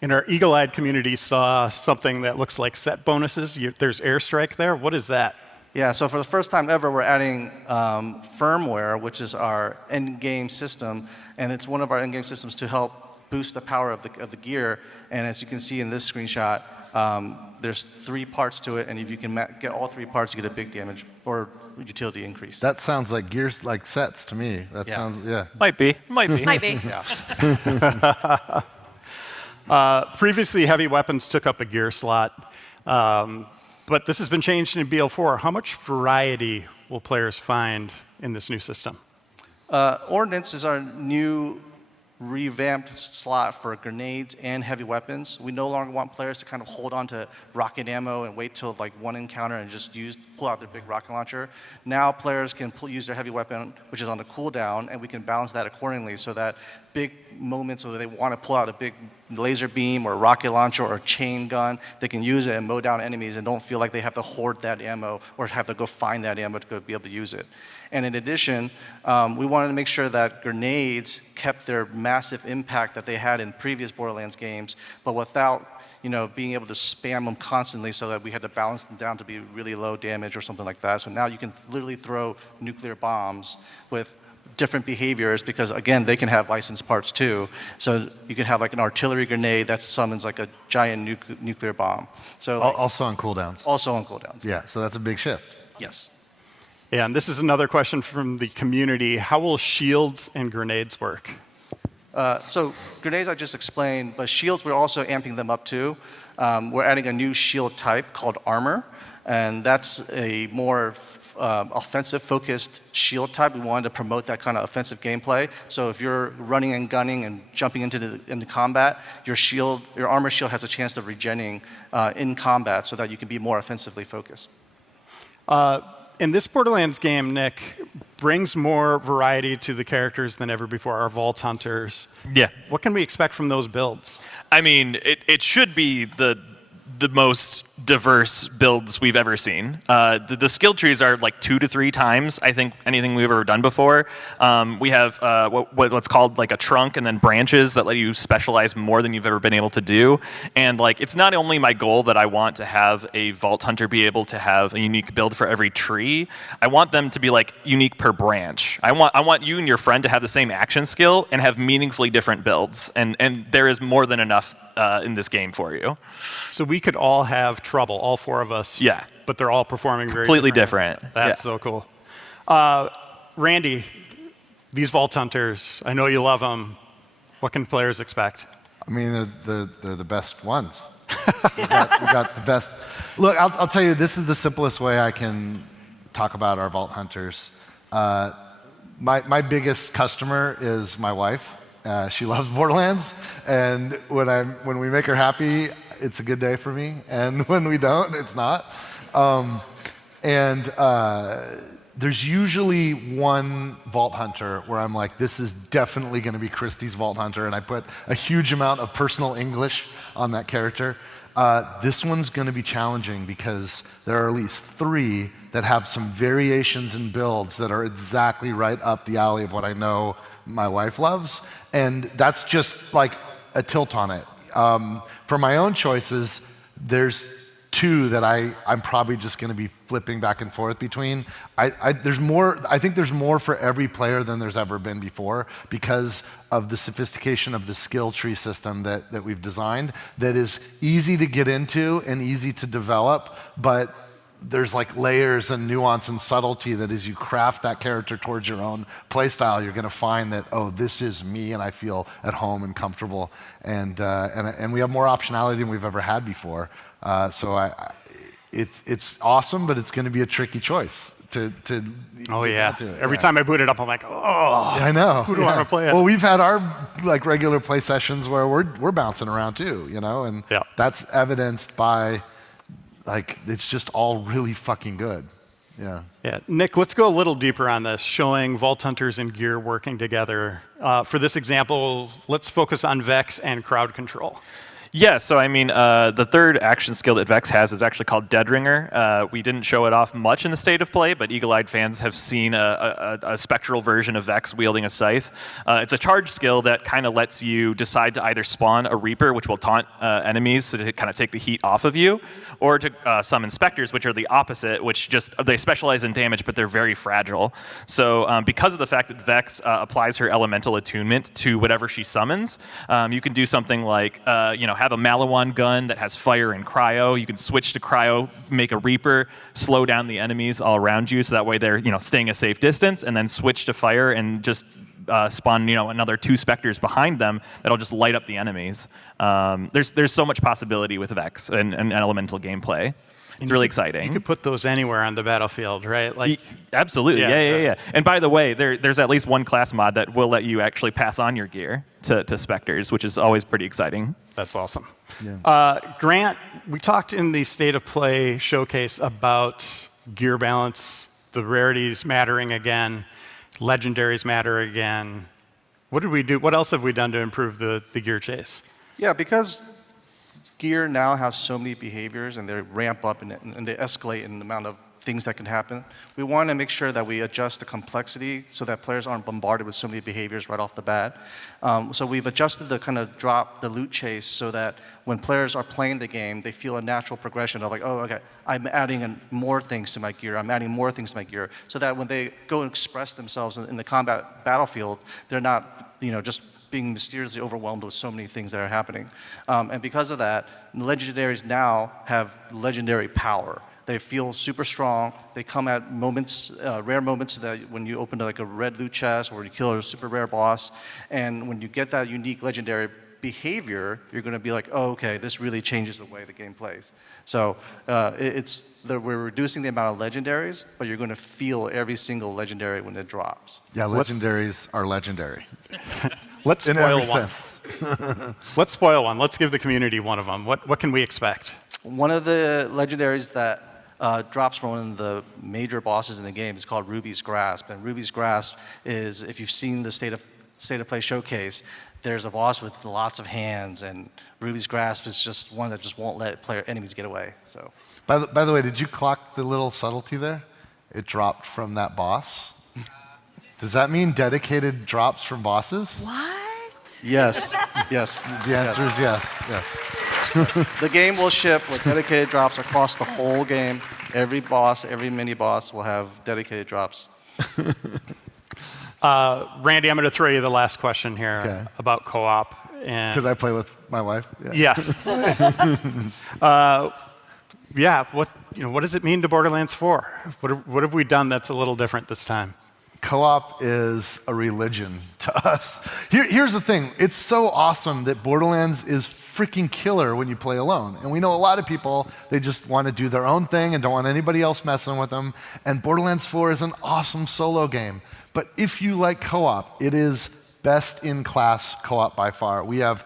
And our eagle-eyed community saw something that looks like set bonuses. There's airstrike there. What is that? Yeah, so for the first time ever, we're adding firmware, which is our end-game system, and it's one of our end-game systems to help boost the power of the gear. And as you can see in this screenshot, there's 3 parts to it, and if you can get all 3 parts, you get a big damage or utility increase. That sounds like gears, like sets to me. That sounds, yeah. Might be. Might be. Might be. Yeah. Previously, heavy weapons took up a gear slot, but this has been changed in BL4. How much variety will players find in this new system? Ordnance is our new revamped slot for grenades and heavy weapons. We no longer want players to kind of hold on to rocket ammo and wait till like one encounter and just pull out their big rocket launcher. Now players can use their heavy weapon, which is on the cooldown, and we can balance that accordingly so that big moments where they want to pull out a big laser beam or a rocket launcher or a chain gun, they can use it and mow down enemies and don't feel like they have to hoard that ammo or have to go find that ammo to go be able to use it. And in addition, we wanted to make sure that grenades kept their massive impact that they had in previous Borderlands games, but without being able to spam them constantly, so that we had to balance them down to be really low damage or something like that. So now you can literally throw nuclear bombs with different behaviors, because again, they can have licensed parts too. So you can have like an artillery grenade that summons like a giant nuclear bomb. So Also on cooldowns. Also on cooldowns. Yeah, so that's a big shift. Yes. Yeah, and this is another question from the community. How will shields and grenades work? So grenades I just explained, but shields we're also amping them up too. We're adding a new shield type called armor, and that's a more offensive-focused shield type. We wanted to promote that kind of offensive gameplay. So if you're running and gunning and jumping into combat, your armor shield has a chance of regenerating in combat, so that you can be more offensively focused. In this Borderlands game, Nick, brings more variety to the characters than ever before, our Vault Hunters. Yeah. What can we expect from those builds? I mean, it should be the most diverse builds we've ever seen. The skill trees are like 2 to 3 times, I think, anything we've ever done before. We have what's called like a trunk and then branches that let you specialize more than you've ever been able to do. And like, it's not only my goal that I want to have a Vault Hunter be able to have a unique build for every tree. I want them to be like unique per branch. I want you and your friend to have the same action skill and have meaningfully different builds. And there is more than enough in this game for you. So we could all have trouble, all 4 of us. Yeah. But they're all performing very completely different. That's so cool. Randy, these Vault Hunters, I know you love them. What can players expect? I mean, they're the best ones. we got the best. Look, I'll tell you, this is the simplest way I can talk about our Vault Hunters. My biggest customer is my wife. She loves Borderlands, and when we make her happy, it's a good day for me, and when we don't, it's not. There's usually one Vault Hunter where I'm like, this is definitely going to be Christie's Vault Hunter, and I put a huge amount of personal English on that character. This one's going to be challenging because there are at least 3 that have some variations in builds that are exactly right up the alley of what I know my wife loves, and that's just like a tilt on it. For my own choices, there's 2 that I'm probably just going to be flipping back and forth between. I think there's more for every player than there's ever been before, because of the sophistication of the skill tree system that we've designed, that is easy to get into and easy to develop, but there's like layers and nuance and subtlety that as you craft that character towards your own playstyle, you're going to find that, oh, this is me and I feel at home and comfortable. And we have more optionality than we've ever had before. It's awesome, but it's going to be a tricky choice to Oh yeah. to it. Every time I boot it up, I'm like, oh, I know. Who do I want to play it? Well, we've had our like regular play sessions where we're bouncing around too, and that's evidenced by like it's just all really fucking good. Yeah. Yeah, Nick, let's go a little deeper on this, showing Vault Hunters and Gear working together. For this example, let's focus on Vex and crowd control. Yeah, so I mean, the third action skill that Vex has is actually called Dead Ringer. We didn't show it off much in the state of play, but eagle-eyed fans have seen a spectral version of Vex wielding a scythe. It's a charge skill that kind of lets you decide to either spawn a Reaper, which will taunt enemies so to kind of take the heat off of you, or to summon Spectres, which are the opposite, which they specialize in damage, but they're very fragile. So because of the fact that Vex applies her elemental attunement to whatever she summons, you can do something like, have a Malawan gun that has fire and cryo. You can switch to cryo, make a Reaper, slow down the enemies all around you, so that way they're staying a safe distance, and then switch to fire and just spawn another 2 Spectres behind them that'll just light up the enemies. There's so much possibility with Vex and elemental gameplay. It's really exciting. You could put those anywhere on the battlefield, right? Like, absolutely, yeah. And by the way, there's at least one class mod that will let you actually pass on your gear to Spectres, which is always pretty exciting. That's awesome. Yeah. Grant, we talked in the State of Play showcase about gear balance, the rarities mattering again, legendaries matter again. What did we do? What else have we done to improve the gear chase? Yeah, because Gear now has so many behaviors, and they ramp up and they escalate in the amount of things that can happen. We want to make sure that we adjust the complexity so that players aren't bombarded with so many behaviors right off the bat. So we've adjusted the kind of the loot chase, so that when players are playing the game, they feel a natural progression of like, oh, okay, I'm adding more things to my gear, I'm adding more things to my gear, so that when they go and express themselves in the combat battlefield, they're not, just being mysteriously overwhelmed with so many things that are happening. And because of that, legendaries now have legendary power. They feel super strong. They come at moments, rare moments, that when you open like a red loot chest or you kill a super rare boss, and when you get that unique legendary behavior, you're going to be like, oh, okay, this really changes the way the game plays. So we're reducing the amount of legendaries, but you're going to feel every single legendary when it drops. Yeah, legendaries are legendary. Let's in spoil every one. sense. Let's spoil one. Let's give the community one of them. What can we expect? One of the legendaries that drops from one of the major bosses in the game is called Ruby's Grasp. And Ruby's Grasp is, if you've seen the State of Play showcase, there's a boss with lots of hands, and Ruby's Grasp is just one that just won't let enemies get away. So. By the way, did you clock the little subtlety there? It dropped from that boss. Does that mean dedicated drops from bosses? What? Yes. Yes. The answer is yes. Yes. The game will ship with dedicated drops across the whole game. Every boss, every mini boss will have dedicated drops. Randy, I'm going to throw you the last question here about co-op. Because I play with my wife? Yeah. Yes. What does it mean to Borderlands 4? What have we done that's a little different this time? Co-op is a religion to us. Here's the thing. It's so awesome that Borderlands is freaking killer when you play alone. And we know a lot of people, they just want to do their own thing and don't want anybody else messing with them. And Borderlands 4 is an awesome solo game. But if you like co-op, it is best in class co-op by far. We have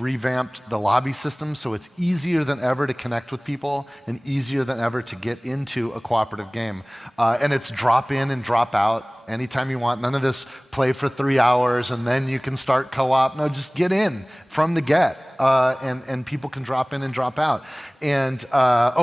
revamped the lobby system, so it's easier than ever to connect with people and easier than ever to get into a cooperative game. And it's drop in and drop out anytime you want. None of this play for 3 hours and then you can start co-op. No, just get in from the get, and people can drop in and drop out. And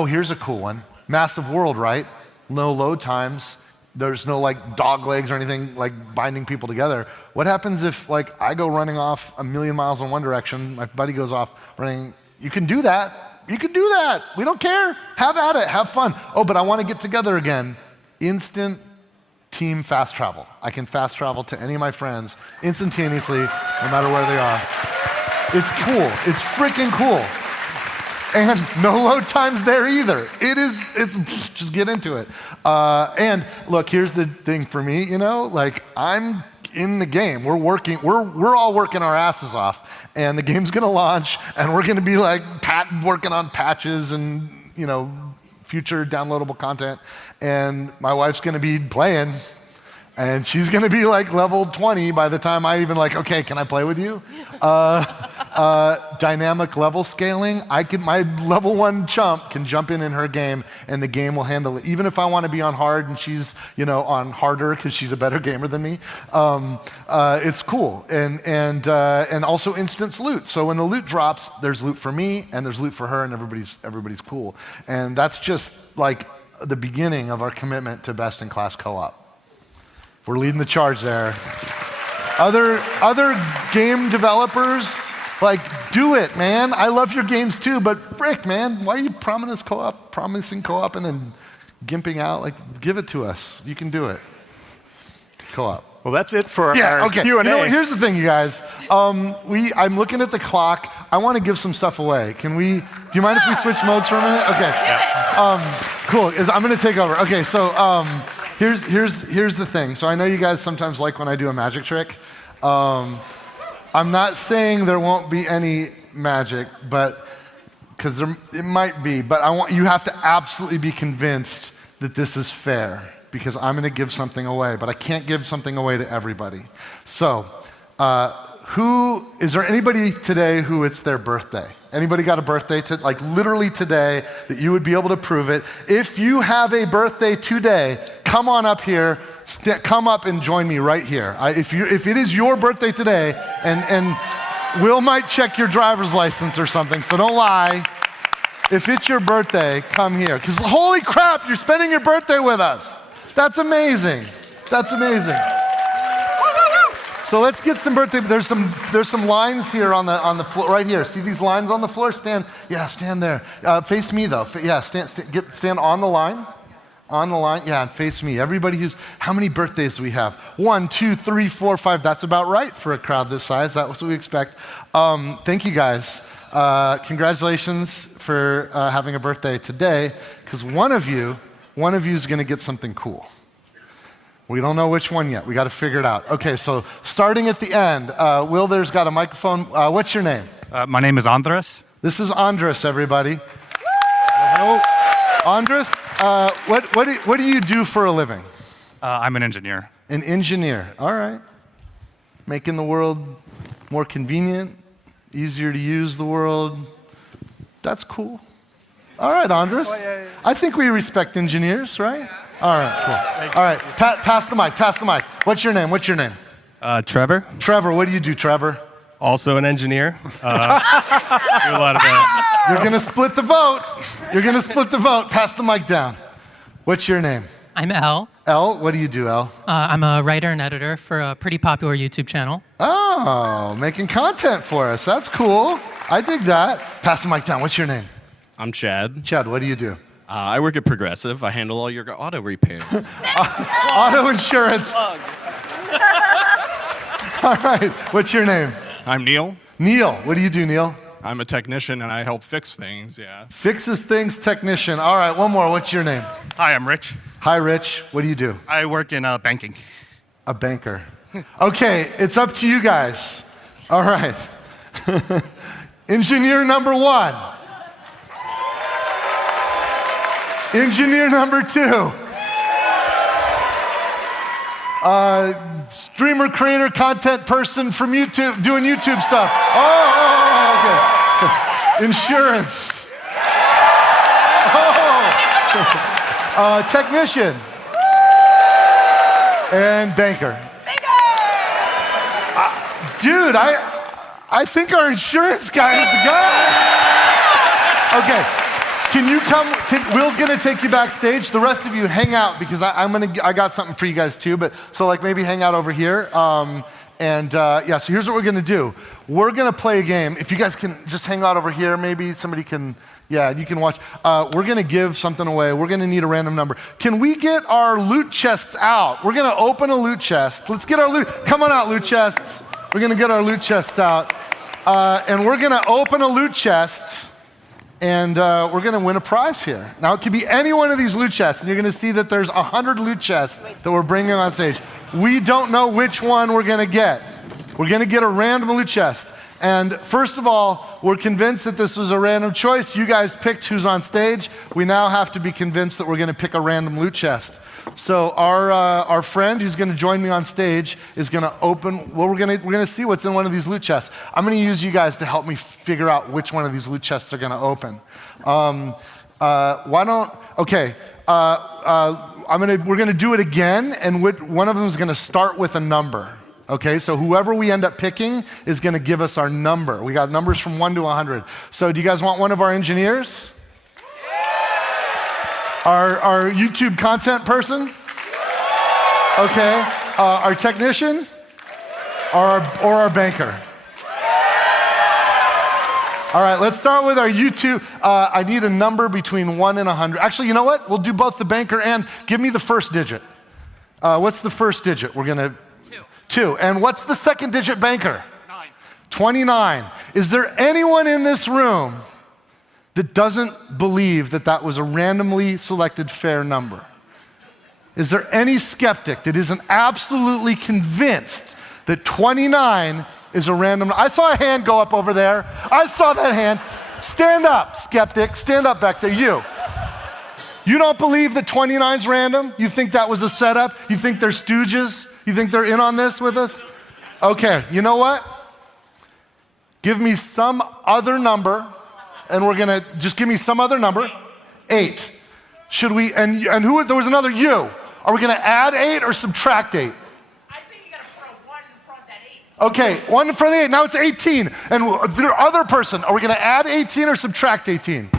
here's a cool one. Massive world, right? No load times. There's no like dog legs or anything like binding people together. What happens if like I go running off 1,000,000 miles in one direction, my buddy goes off running? You can do that. You can do that. We don't care. Have at it. Have fun. Oh, but I want to get together again. Instant team fast travel. I can fast travel to any of my friends instantaneously, no matter where they are. It's cool. It's freaking cool. And no load times there either. It's just get into it. And look, here's the thing for me, like I'm in the game. We're all working our asses off, and the game's gonna launch, and we're gonna be like working on patches and future downloadable content, and my wife's gonna be playing. And she's gonna be like level 20 by the time I even like, okay, can I play with you? Dynamic level scaling. My level 1 chump can jump in her game and the game will handle it. Even if I wanna be on hard and she's on harder because she's a better gamer than me, it's cool. And also instance loot. So when the loot drops, there's loot for me and there's loot for her and everybody's cool. And that's just like the beginning of our commitment to best in class co-op. We're leading the charge there. Other game developers, like, do it, man. I love your games too, but frick, man, why are you promising co-op and then gimping out? Like, give it to us. You can do it. Co-op. Well, that's it for our Q&A. You know, here's the thing, you guys. I'm looking at the clock. I want to give some stuff away. Do you mind if we switch modes for a minute? Okay. Yeah. Cool. I'm going to take over. Okay, so here's the thing. So I know you guys sometimes like when I do a magic trick. I'm not saying there won't be any magic, but because it might be. But you have to absolutely be convinced that this is fair, because I'm going to give something away, but I can't give something away to everybody. So, is there anybody today who it's their birthday? Anybody got a birthday, like literally today, that you would be able to prove it? If you have a birthday today, come on up here, come up and join me right here. If it is your birthday today, and Will might check your driver's license or something, so don't lie. If it's your birthday, come here. Because holy crap, you're spending your birthday with us. That's amazing. That's amazing. So let's get some birthday. There's some lines here on the floor right here. See these lines on the floor? Stand there. Face me though. Stand on the line. On the line. Yeah, and face me. Everybody how many birthdays do we have? 1, 2, 3, 4, 5. That's about right for a crowd this size. That's what we expect. Thank you guys. Congratulations for having a birthday today, because one of you is going to get something cool. We don't know which one yet. We got to figure it out. Okay, so starting at the end, Will there's got a microphone. What's your name? My name is Andres. This is Andres, everybody. Hello. Andres, what do you do for a living? I'm an engineer. An engineer. All right. Making the world more convenient, easier to use the world. That's cool. All right, Andres. I think we respect engineers, right? All right, cool. All right, pass the mic. What's your name? Trevor. Trevor, what do you do, Trevor? Also an engineer. Do a lot of that. You're going to split the vote. Pass the mic down. What's your name? I'm Elle. Elle, what do you do, Elle? I'm a writer and editor for a pretty popular YouTube channel. Oh, making content for us. That's cool. I dig that. Pass the mic down. What's your name? I'm Chad. Chad, what do you do? I work at Progressive. I handle all your auto repairs. Auto insurance. All right. What's your name? I'm Neil. Neil. What do you do, Neil? I'm a technician and I help fix things, yeah. Fixes things technician. All right, one more. What's your name? Hi, I'm Rich. Hi, Rich. What do you do? I work in banking. A banker. Okay, it's up to you guys. All right. Engineer number 1. Engineer number 2. Streamer, creator, content person from YouTube, doing YouTube stuff. Okay. Insurance. Technician. And banker. Dude, I think our insurance guy is the guy. Okay. Can you come? Will's gonna take you backstage. The rest of you hang out, because I got something for you guys too. But so like maybe hang out over here. So here's what we're gonna do. We're gonna play a game. If you guys can just hang out over here, maybe somebody can. Yeah, you can watch. We're gonna give something away. We're gonna need a random number. Can we get our loot chests out? We're gonna open a loot chest. Let's get our loot. Come on out, loot chests. We're gonna get our loot chests out, and we're gonna open a loot chest. And we're gonna win a prize here. Now it could be any one of these loot chests, and you're gonna see that there's 100 loot chests that we're bringing on stage. We don't know which one we're gonna get. We're gonna get a random loot chest. And first of all, we're convinced that this was a random choice. You guys picked who's on stage. We now have to be convinced that we're going to pick a random loot chest. So our friend who's going to join me on stage is going to open. Well, we're going to see what's in one of these loot chests. I'm going to use you guys to help me figure out which one of these loot chests are going to open. Why don't? Okay. We're going to do it again, and one of them is going to start with a number. Okay, so whoever we end up picking is going to give us our number. We got numbers from 1 to 100. So do you guys want one of our engineers? Our YouTube content person? Okay. Our technician? Or our banker? All right, let's start with our YouTube. I need a number between 1 and 100. Actually, you know what? We'll do both the banker and give me the first digit. What's the first digit? We're going to... 2. And what's the second digit banker? 9. 29. Is there anyone in this room that doesn't believe that that was a randomly selected fair number? Is there any skeptic that isn't absolutely convinced that 29 is a random? I saw a hand go up over there. I saw that hand. Stand up, skeptic. Stand up back there. You don't believe that 29's random? You think that was a setup? You think they're stooges? You think they're in on this with us? Okay, you know what? Give me some other number, and we're gonna just give me some other number. 8. Should we, and who, there was another you. Are we gonna add 8 or subtract 8? I think you gotta put a 1 in front of that 8. Okay, 1 in front of the 8, now it's 18. And the other person, are we gonna add 18 or subtract 18?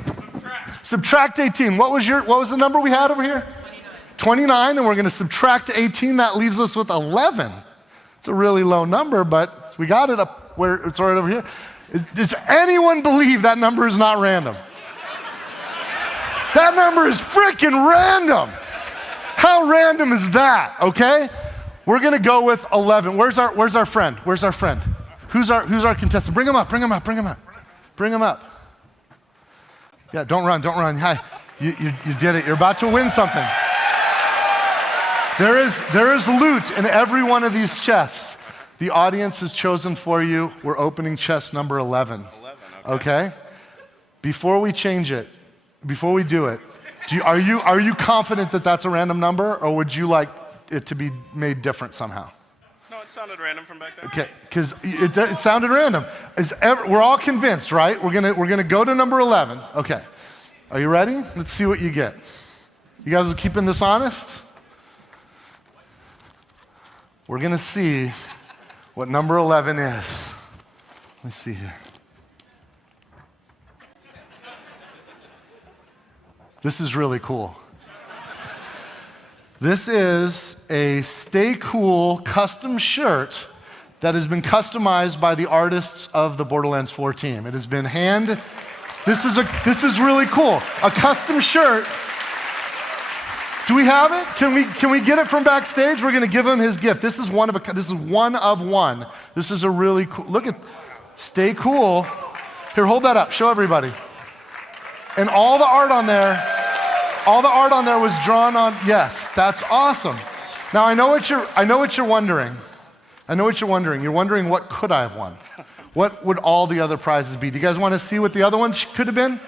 Subtract 18. What was the number we had over here? 29, and we're going to subtract 18. That leaves us with 11. It's a really low number, but we got it up where it's right over here. Does anyone believe that number is not random? That number is freaking random. How random is that? Okay, we're going to go with 11. Where's our friend? Where's our friend? Who's our contestant? Bring him up. Bring him up. Bring him up. Bring him up. Yeah, don't run. Don't run. Hi, you did it. You're about to win something. There is loot in every one of these chests. The audience has chosen for you. We're opening chest number 11. 11, okay? Before we change it, before we do it, are you confident that that's a random number, or would you like it to be made different somehow? No, it sounded random from back there. Okay, because it sounded random. We're all convinced, right? We're gonna go to number 11. Okay, are you ready? Let's see what you get. You guys are keeping this honest? We're going to see what number 11 is. Let me see here. This is really cool. This is a Stay Cool custom shirt that has been customized by the artists of the Borderlands 4 team. It has been this is really cool. A custom shirt. Do we have it? Can we get it from backstage? We're going to give him his gift. This is one of one. This is a really cool. Look at Stay Cool. Here, hold that up. Show everybody. And all the art on there was drawn on. Yes, that's awesome. Now I know what you're wondering. You're wondering what could I have won? What would all the other prizes be? Do you guys want to see what the other ones could have been?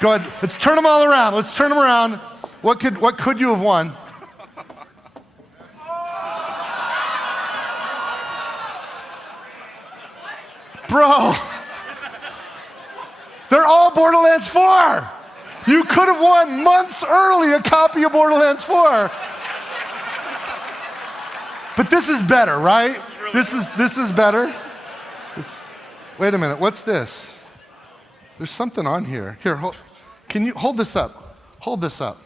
Go ahead. Let's turn them all around. Let's turn them around. What could you have won? Bro, they're all Borderlands 4. You could have won months early a copy of Borderlands 4. But this is better, right? This is better. Wait a minute, what's this? There's something on here. Here, can you hold this up? Hold this up.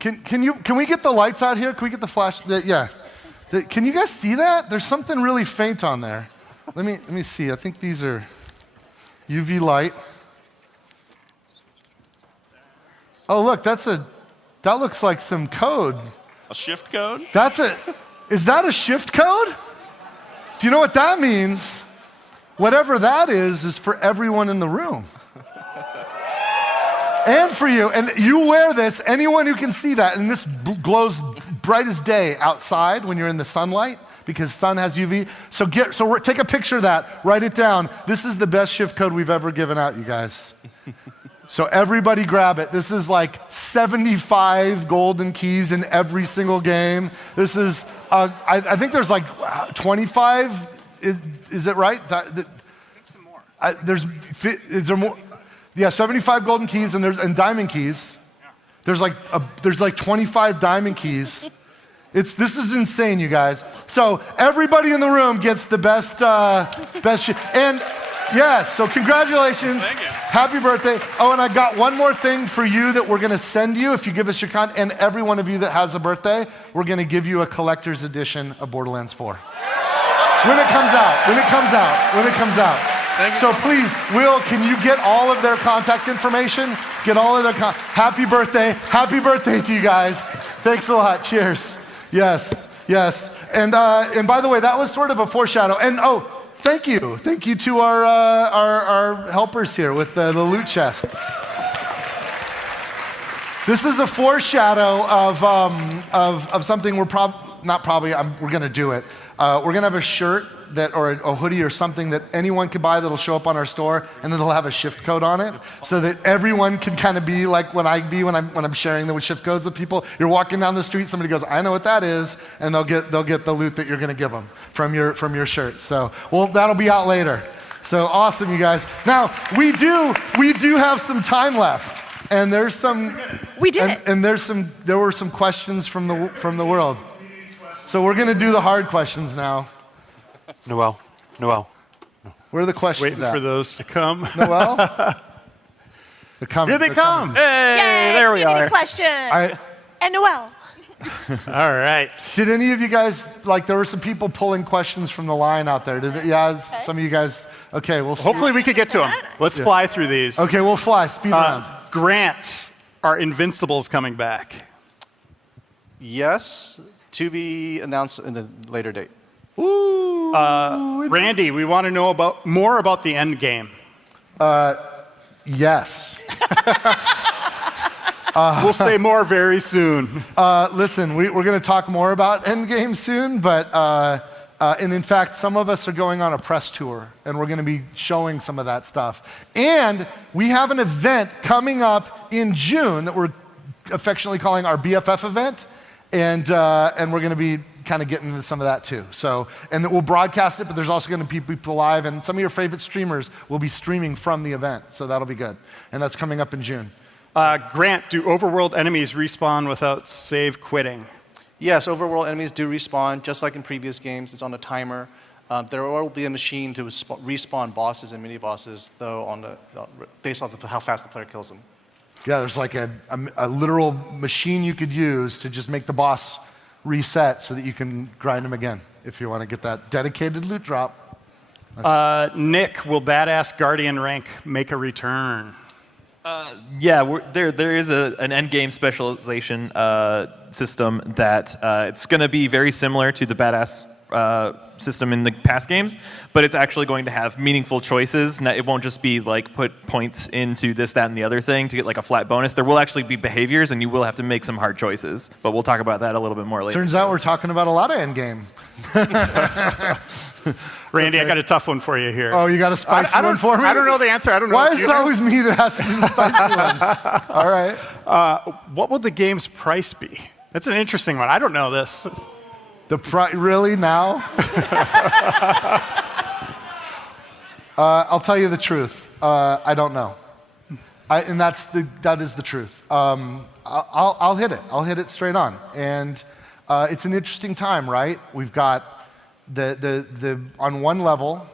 Can we get the lights out here? Can we get the flash? Yeah. Can you guys see that? There's something really faint on there. Let me see. I think these are UV light. Oh, look, that looks like some code. A shift code? Is that a shift code? Do you know what that means? Whatever that is for everyone in the room. And for you. And you wear this, anyone who can see that, and this glows bright as day outside when you're in the sunlight. because sun has UV. So take a picture of that, write it down. This is the best shift code we've ever given out, you guys. So everybody grab it. This is like 75 golden keys in every single game. This is, I think there's like 25, is it right? Is there more? Yeah, 75 golden keys and diamond keys. There's like 25 diamond keys. This is insane, you guys. So everybody in the room gets the best and yes, so congratulations. Thank you. Happy birthday. Oh, and I got one more thing for you that we're gonna send you if you give us your and every one of you that has a birthday, we're gonna give you a collector's edition of Borderlands 4. When it comes out. So please, Will, can you get all of their contact information? Get all of their happy birthday to you guys. Thanks a lot, cheers. Yes. And by the way, that was sort of a foreshadow. And thank you to our helpers here with the loot chests. This is a foreshadow of something we're gonna do it. We're gonna have a shirt or a hoodie or something that anyone can buy that'll show up on our store, and then it'll have a shift code on it, so that everyone can kind of be like when I'm sharing the shift codes with people. You're walking down the street, somebody goes, "I know what that is," and they'll get the loot that you're gonna give them from your shirt. So that'll be out later. So awesome, you guys. Now we do have some time left, and there's some. We did. And there were some questions from the world. So we're gonna do the hard questions now. Noel. Where are the questions Waiting for those to come. Noel? They're coming. Here they come. Hey, Yay, there we are. Questions. And Noel. All right. Did any of you guys, there were some people pulling questions from the line out there. Some of you guys, okay, we'll see. Hopefully we can get to them. Let's fly through these. Okay, we'll fly, speed round. Grant, are Invincibles coming back? Yes, to be announced in a later date. Ooh. Randy, we want to know more about the end game. Yes. We'll say more very soon. Listen, we're going to talk more about Endgame soon, but and in fact, some of us are going on a press tour, and we're going to be showing some of that stuff. And we have an event coming up in June that we're affectionately calling our BFF event, and we're going to be kind of getting into some of that too. So, and we'll broadcast it, but there's also going to be people live, and some of your favorite streamers will be streaming from the event, so that'll be good. And that's coming up in June. Grant, do overworld enemies respawn without save quitting? Yes, overworld enemies do respawn, just like in previous games. It's on a timer. There will be a machine to respawn bosses and mini-bosses, though, based off of how fast the player kills them. Yeah, there's like a literal machine you could use to just make the boss reset so that you can grind them again if you want to get that dedicated loot drop. Nick, will Badass Guardian rank make a return? Yeah, there is an end game specialization system that it's going to be very similar to the Badass system in the past games, but it's actually going to have meaningful choices. It won't just be like put points into this, that, and the other thing to get like a flat bonus. There will actually be behaviors, and you will have to make some hard choices. But we'll talk about that a little bit more later. Turns out we're talking about a lot of endgame. Randy, I got a tough one for you here. Oh, you got a spicy one for me? I don't know the answer. I don't know. Why is it always me that has to do the spicy ones? All right. What will the game's price be? That's an interesting one. I don't know this. Really now? I'll tell you the truth. I don't know. And that is the truth. I'll hit it. I'll hit it straight on. And it's an interesting time, right? We've got on one level,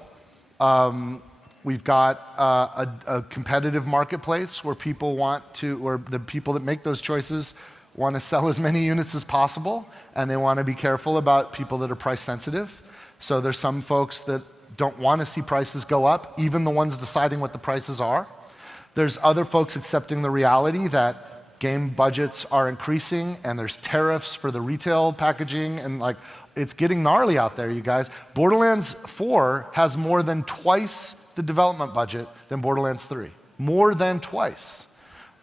we've got a competitive marketplace where people or the people that make those choices want to sell as many units as possible, and they want to be careful about people that are price sensitive. So there's some folks that don't want to see prices go up, even the ones deciding what the prices are. There's other folks accepting the reality that game budgets are increasing, and there's tariffs for the retail packaging, and it's getting gnarly out there, you guys. Borderlands 4 has more than twice the development budget than Borderlands 3. More than twice.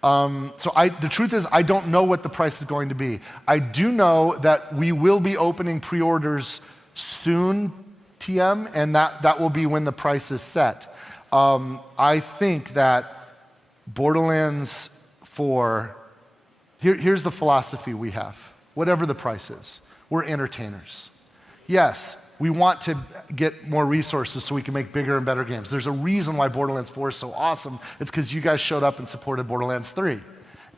The truth is, I don't know what the price is going to be. I do know that we will be opening pre-orders soon, TM, and that will be when the price is set. I think that Borderlands 4, here's the philosophy we have. Whatever the price is, we're entertainers. Yes, we want to get more resources so we can make bigger and better games. There's a reason why Borderlands 4 is so awesome. It's because you guys showed up and supported Borderlands 3.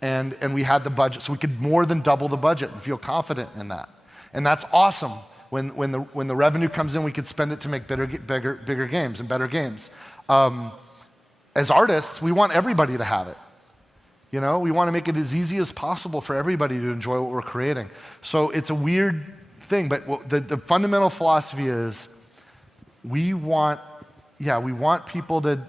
And we had the budget, so we could more than double the budget and feel confident in that. And that's awesome. When the revenue comes in, we could spend it to make bigger games and better games. As artists, we want everybody to have it. You know, we want to make it as easy as possible for everybody to enjoy what we're creating. So it's a weird thing, but the fundamental philosophy is we want people to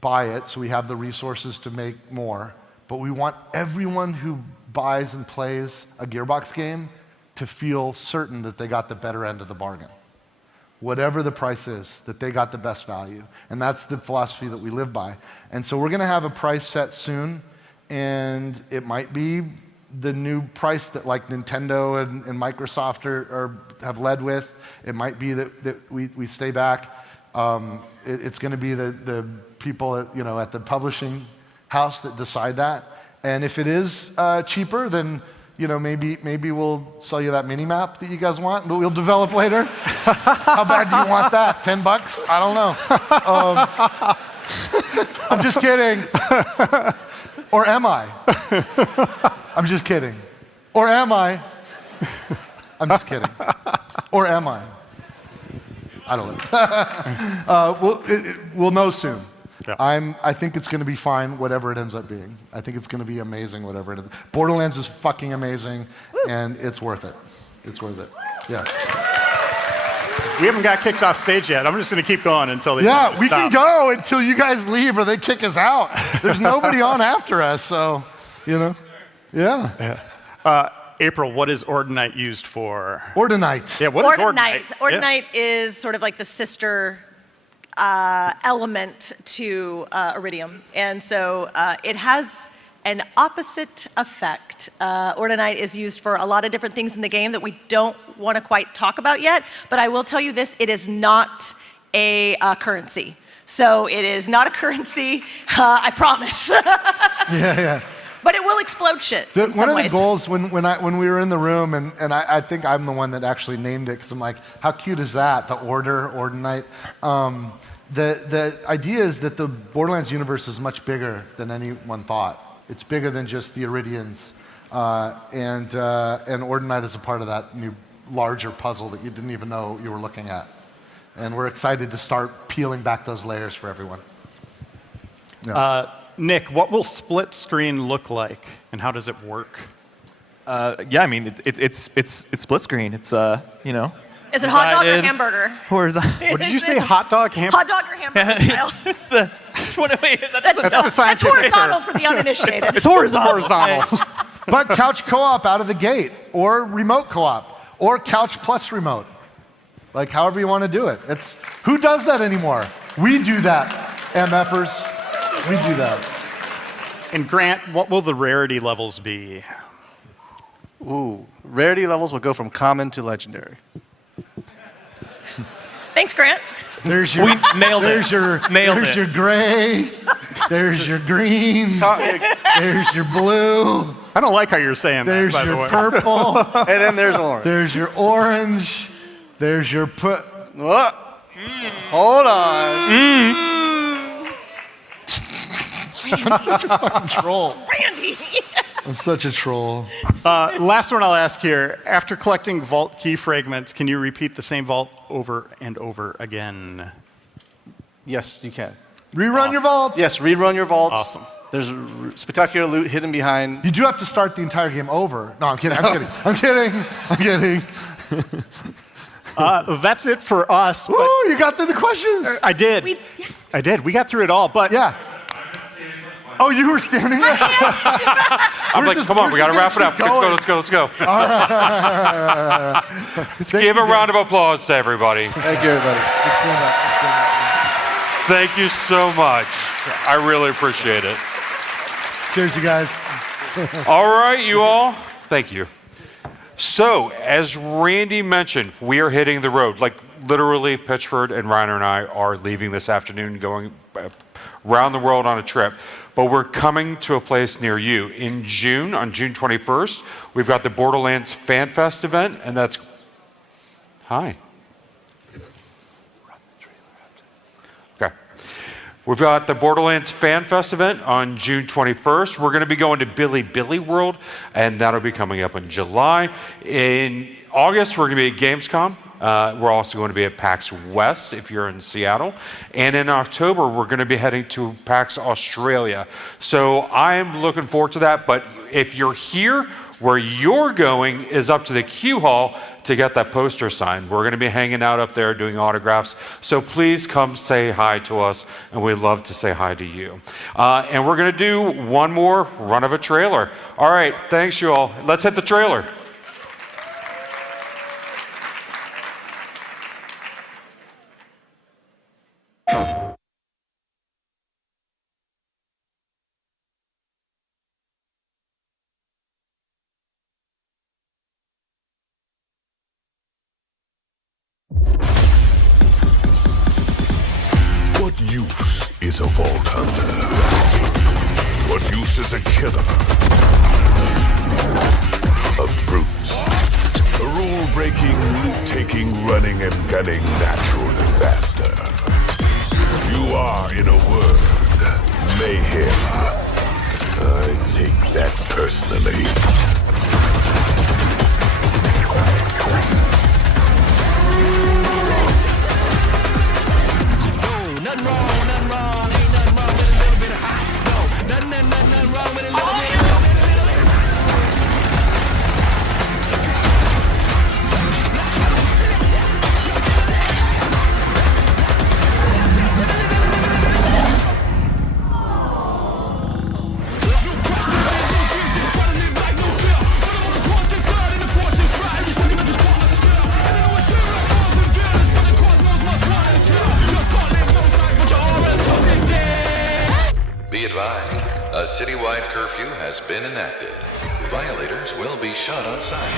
buy it so we have the resources to make more, but we want everyone who buys and plays a Gearbox game to feel certain that they got the better end of the bargain. Whatever the price is, that they got the best value. And that's the philosophy that we live by. And so we're going to have a price set soon, and it might be the new price that like Nintendo and Microsoft have led with. It might be that we stay back. It's going to be the people at the publishing house that decide that. And if it is cheaper, then maybe we'll sell you that mini map that you guys want, but we'll develop later. How bad do you want that? $10? I don't know. I'm just kidding. Or am I? I'm just kidding. Or am I? I'm just kidding. Or am I? I don't know. We'll know soon. Yeah. I think it's going to be fine, whatever it ends up being. I think it's going to be amazing, whatever it is. Borderlands is fucking amazing, and it's worth it. It's worth it. Yeah. We haven't got kicked off stage yet. I'm just going to keep going until they Yeah, we stop. can go until you guys leave or they kick us out. There's nobody on after us, so, Yeah. April, what is Ordinite used for? Ordinite. Yeah, what is Ordinite? Ordinite is sort of like the sister element to Iridium. And so it has an opposite effect. Ordinite is used for a lot of different things in the game that we don't want to quite talk about yet, but I will tell you this, it is not a currency. So it is not a currency, I promise. Yeah. But it will explode shit in some One of ways. the goals when we were in the room, and I think I'm the one that actually named it, because I'm like, how cute is that? The Ordinite. The idea is that the Borderlands universe is much bigger than anyone thought. It's bigger than just the Iridians, and Ordinite is a part of that new larger puzzle that you didn't even know you were looking at. And we're excited to start peeling back those layers for everyone. Yeah. Nick, what will split screen look like, and how does it work? Yeah, I mean, it's split screen. It's Is it hot dog or hamburger? What did you say? Hot dog, hamburger? Hot dog or hamburger style? It's the. That's horizontal for the uninitiated. It's horizontal. But couch co-op out of the gate, or remote co-op, or couch plus remote. Like however you want to do it. Who does that anymore? We do that, MFers. We do that. And Grant, what will the rarity levels be? Ooh, rarity levels will go from common to legendary. Thanks, Grant. There's your, we nailed there's it. Your, nailed there's it. your gray. There's your green. There's your blue. I don't like how you're saying there's that, by the way. There's your purple. And then there's orange. There's your orange. There's your Hold on. I'm such a fucking troll. Randy. I'm such a troll. Last one I'll ask here. After collecting vault key fragments, can you repeat the same vault over and over again? Yes, you can. Rerun your vaults. Yes, rerun your vaults. Awesome. There's spectacular loot hidden behind. You do have to start the entire game over. No, I'm kidding. I'm kidding. That's it for us. Ooh, you got through the questions. I did. I did. We got through it all, but yeah. Oh, you were standing there? I'm like, come on, we got to wrap it up. Let's go. All right. Let's give a round of applause to everybody. Thank you, everybody. Thank you so much. I really appreciate it. Cheers, you guys. All right, you all. Thank you. So, as Randy mentioned, we are hitting the road. Like, literally, Pitchford and Reiner and I are leaving this afternoon, going around the world on a trip. But we're coming to a place near you. In June, on June 21st, we've got the Borderlands Fan Fest event, and that's... Hi. Okay. We've got the Borderlands Fan Fest event on June 21st. We're going to be going to Billy World, and that'll be coming up in July. In August, we're going to be at Gamescom. We're also going to be at PAX West if you're in Seattle. And in October, we're going to be heading to PAX Australia. So I'm looking forward to that. But if you're here, where you're going is up to the Q Hall to get that poster signed. We're going to be hanging out up there doing autographs. So please come say hi to us, and we'd love to say hi to you. And we're going to do one more run of a trailer. All right, thanks you all. Let's hit the trailer. What use is a vault hunter? What use is a killer? Of brutes. A rule-breaking, loot-taking, running and gunning natural disaster. You are, in a word, mayhem. I take that personally. Nothing wrong, ain't nothing wrong with a little bit of hot. No, nothing wrong with a little bit. Be advised, a citywide curfew has been enacted. Violators will be shot on sight.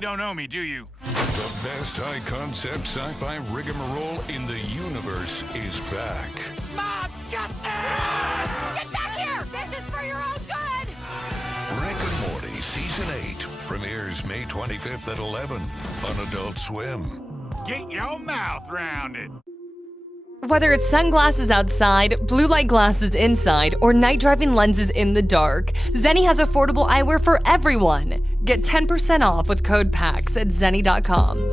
really don't know me, do you? The best high-concept sci-fi rigmarole in the universe is back. Mob justice! Get back here! This is for your own good! Rick and Morty Season 8 premieres May 25th at 11 on Adult Swim. Get your mouth rounded. Whether it's sunglasses outside, blue light glasses inside, or night driving lenses in the dark, Zenni has affordable eyewear for everyone. Get 10% off with code PAX at zenni.com.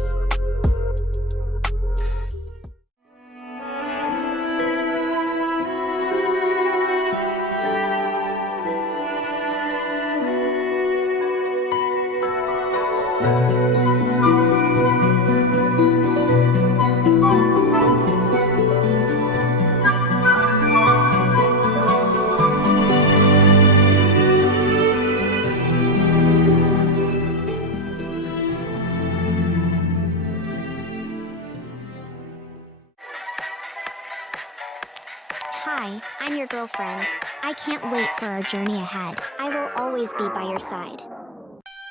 Hi, I'm your girlfriend. I can't wait for our journey ahead. I will always be by your side.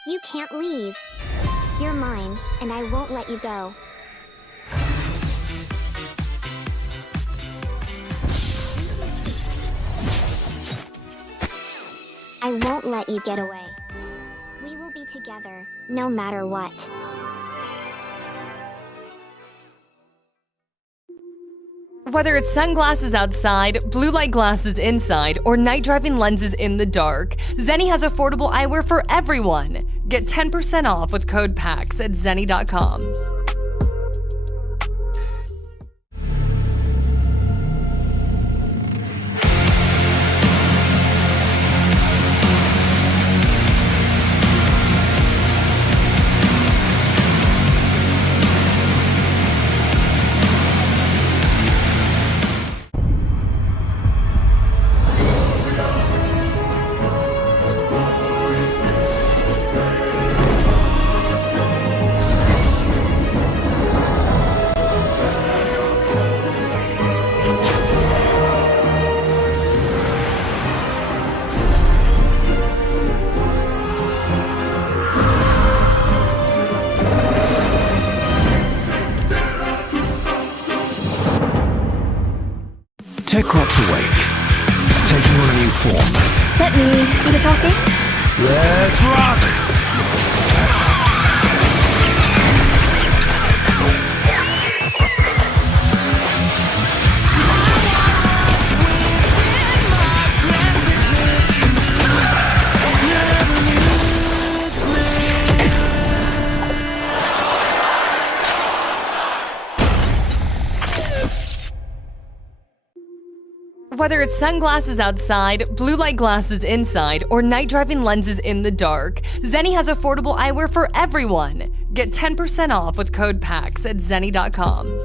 You can't leave. You're mine, and I won't let you go. I won't let you get away. We will be together, no matter what. Whether it's sunglasses outside, blue light glasses inside, or night driving lenses in the dark, Zenni has affordable eyewear for everyone. Get 10% off with code PAX at zenni.com. Tech Rock's awake, taking on a new form. Let me do the talking. Let's rock! Whether it's sunglasses outside, blue light glasses inside, or night driving lenses in the dark, Zenni has affordable eyewear for everyone. Get 10% off with code PAX at zenni.com.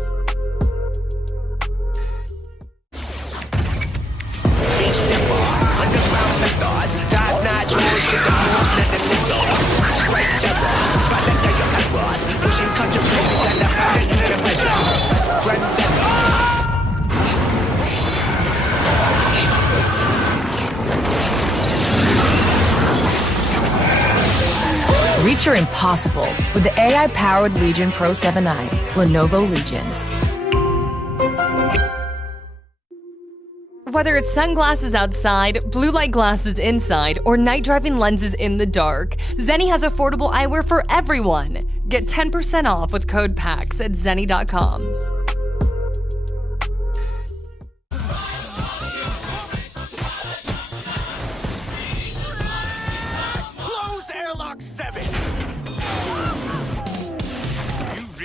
Reach your impossible with the AI-powered Legion Pro 7i, Lenovo Legion. Whether it's sunglasses outside, blue light glasses inside, or night driving lenses in the dark, Zenni has affordable eyewear for everyone. Get 10% off with code PAX at zenni.com.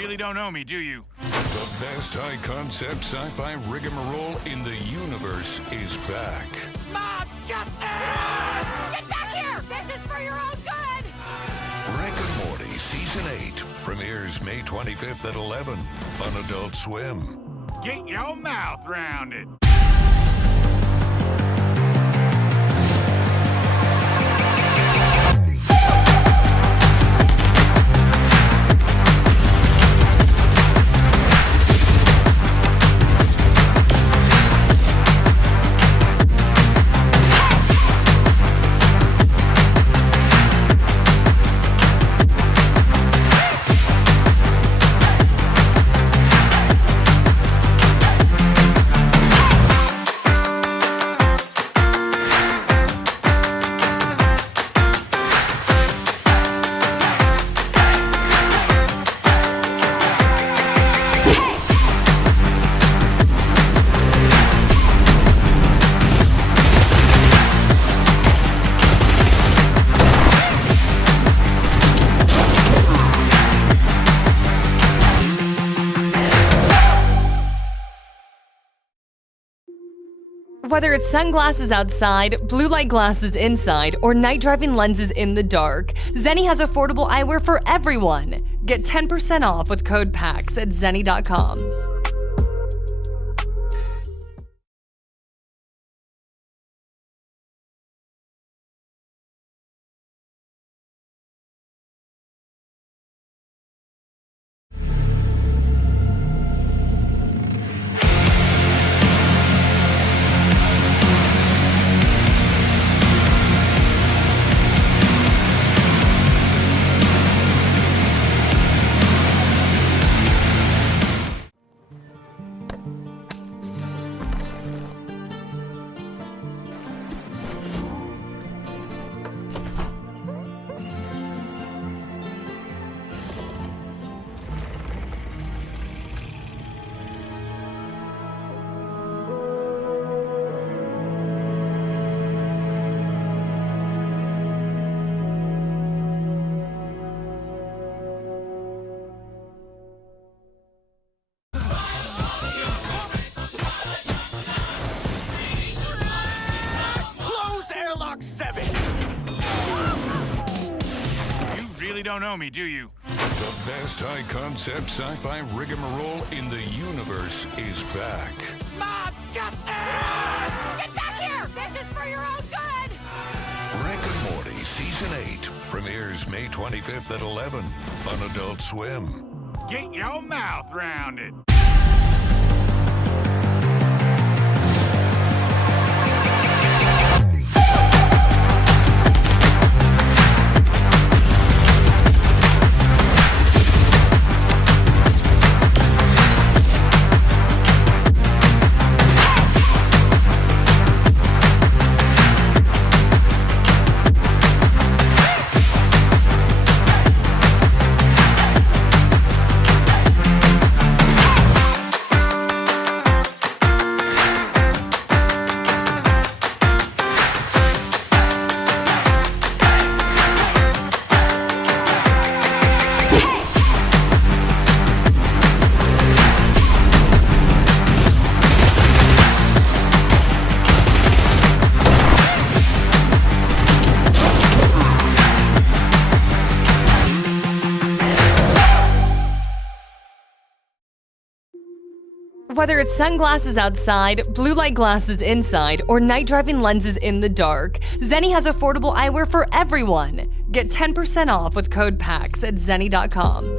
You don't know me, do you? The best high-concept sci-fi rigmarole in the universe is back. Mob justice! Get back here! This is for your own good! Rick and Morty Season 8 premieres May 25th at 11 on Adult Swim. Get your mouth rounded. Whether it's sunglasses outside, blue light glasses inside, or night driving lenses in the dark, Zenni has affordable eyewear for everyone. Get 10% off with code PAX at zenni.com. Close airlock 7! You really don't know me, do you? The best high-concept sci-fi rigmarole in the universe is back. Mob justice! Get back here! This is for your own good! Rick and Morty Season 8 premieres May 25th at 11 on Adult Swim. Get your mouth round it. Whether it's sunglasses outside, blue light glasses inside, or night driving lenses in the dark, Zenni has affordable eyewear for everyone. Get 10% off with code PAX at zenni.com.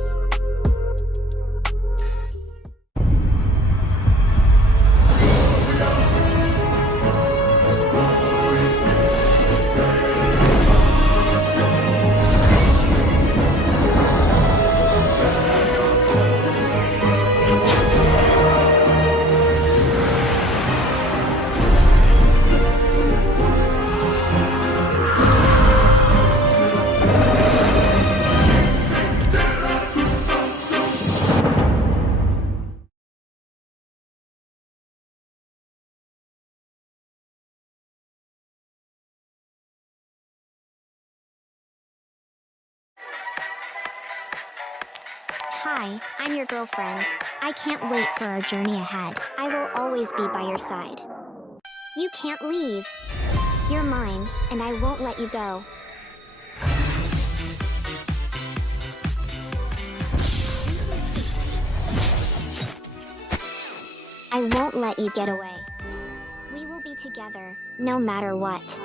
Hi, I'm your girlfriend. I can't wait for our journey ahead. I will always be by your side. You can't leave. You're mine, and I won't let you go. I won't let you get away. We will be together, no matter what.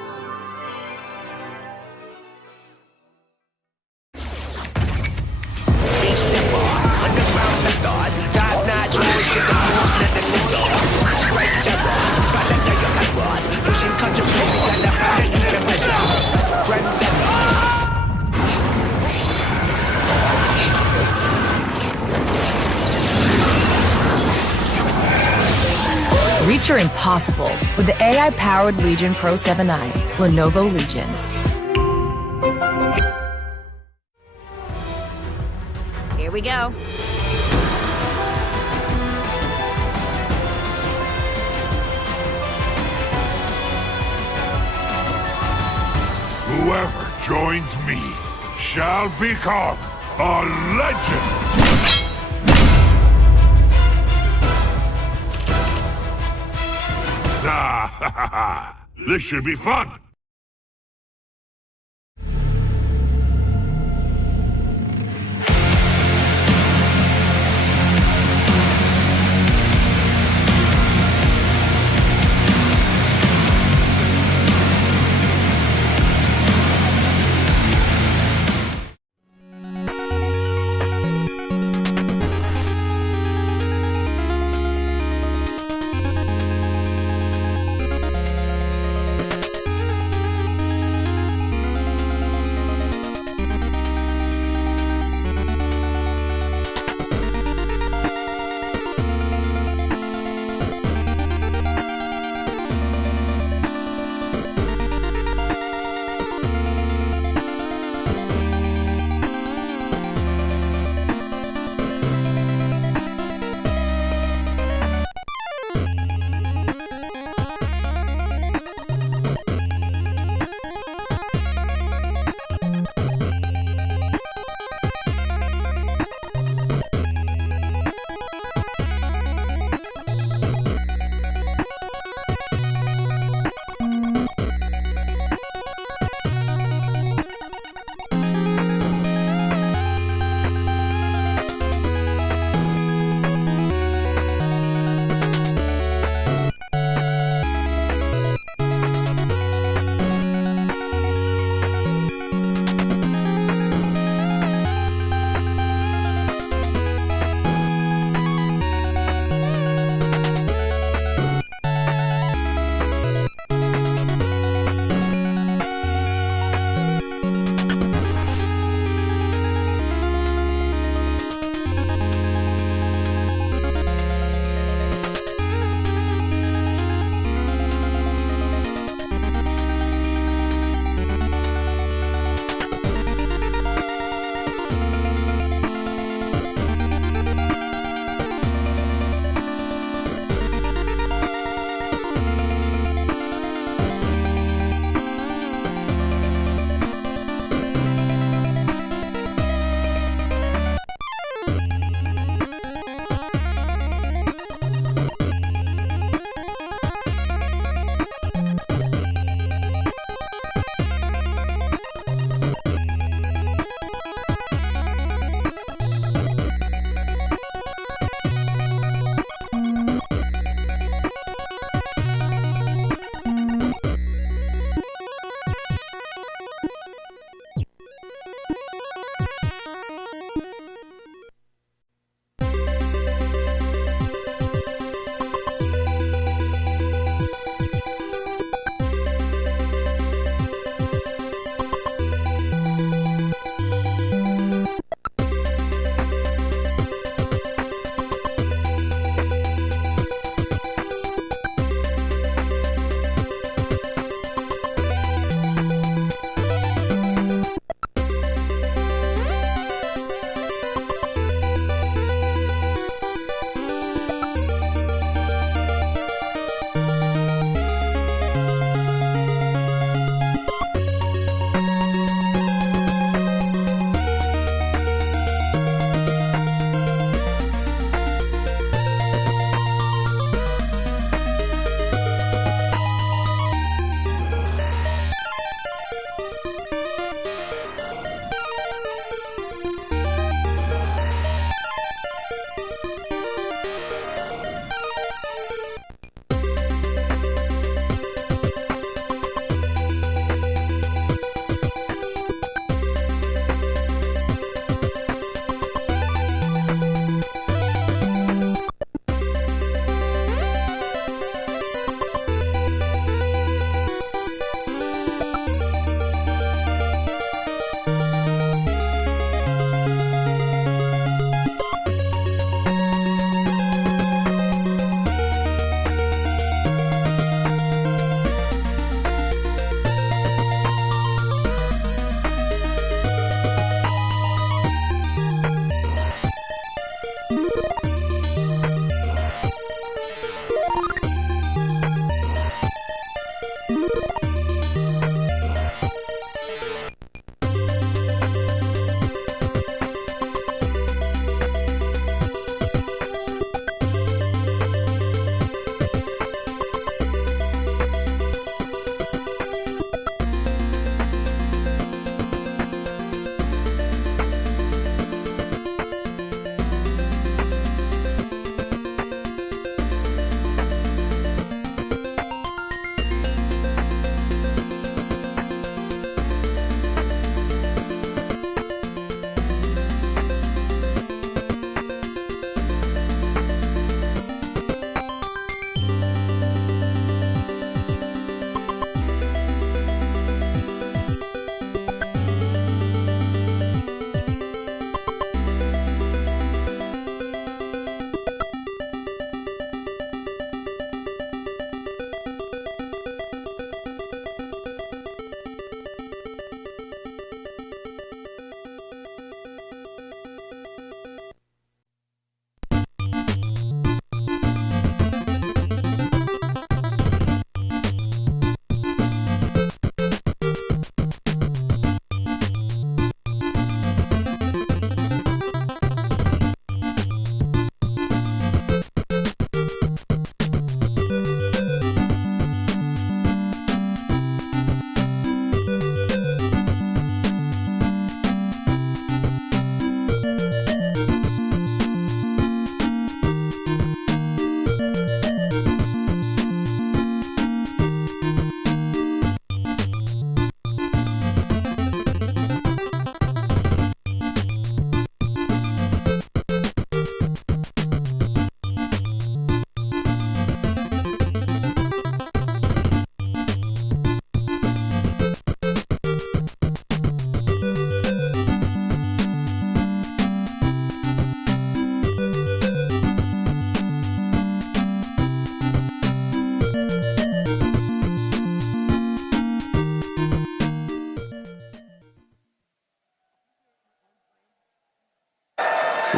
Reach your impossible with the AI-powered Legion Pro 7i, Lenovo Legion. Here we go. Whoever joins me shall become a legend! This should be fun.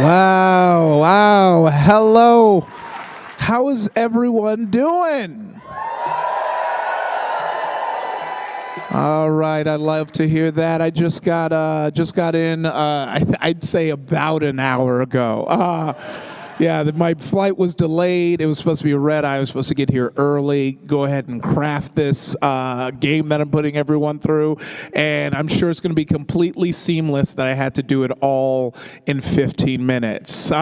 Wow, wow. Hello. How is everyone doing? All right, I'd love to hear that. I just got in, I'd say about an hour ago. Yeah, my flight was delayed. It was supposed to be a red eye. I was supposed to get here early, go ahead and craft this game that I'm putting everyone through. And I'm sure it's going to be completely seamless that I had to do it all in 15 minutes.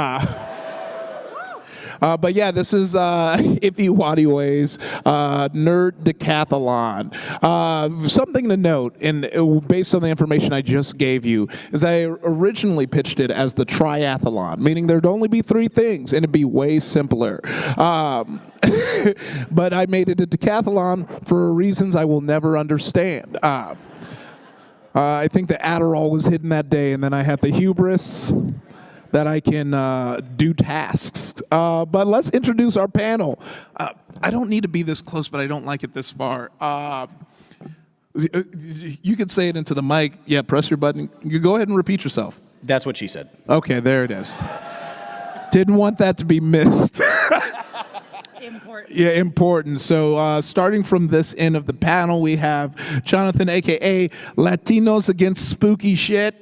But yeah, this is Iffy Waddy Ways Nerd Decathlon. Something to note, and based on the information I just gave you, is I originally pitched it as the triathlon, meaning there'd only be 3 things, and it'd be way simpler. But I made it a decathlon for reasons I will never understand. I think the Adderall was hidden that day, and then I had the hubris that I can do tasks. But let's introduce our panel. I don't need to be this close, but I don't like it this far. You could say it into the mic. Yeah, press your button. You go ahead and repeat yourself. That's what she said. Okay, there it is. Didn't want that to be missed. Important. Yeah, important. So starting from this end of the panel, we have Jonathan, a.k.a. Latinos Against Spooky Shit.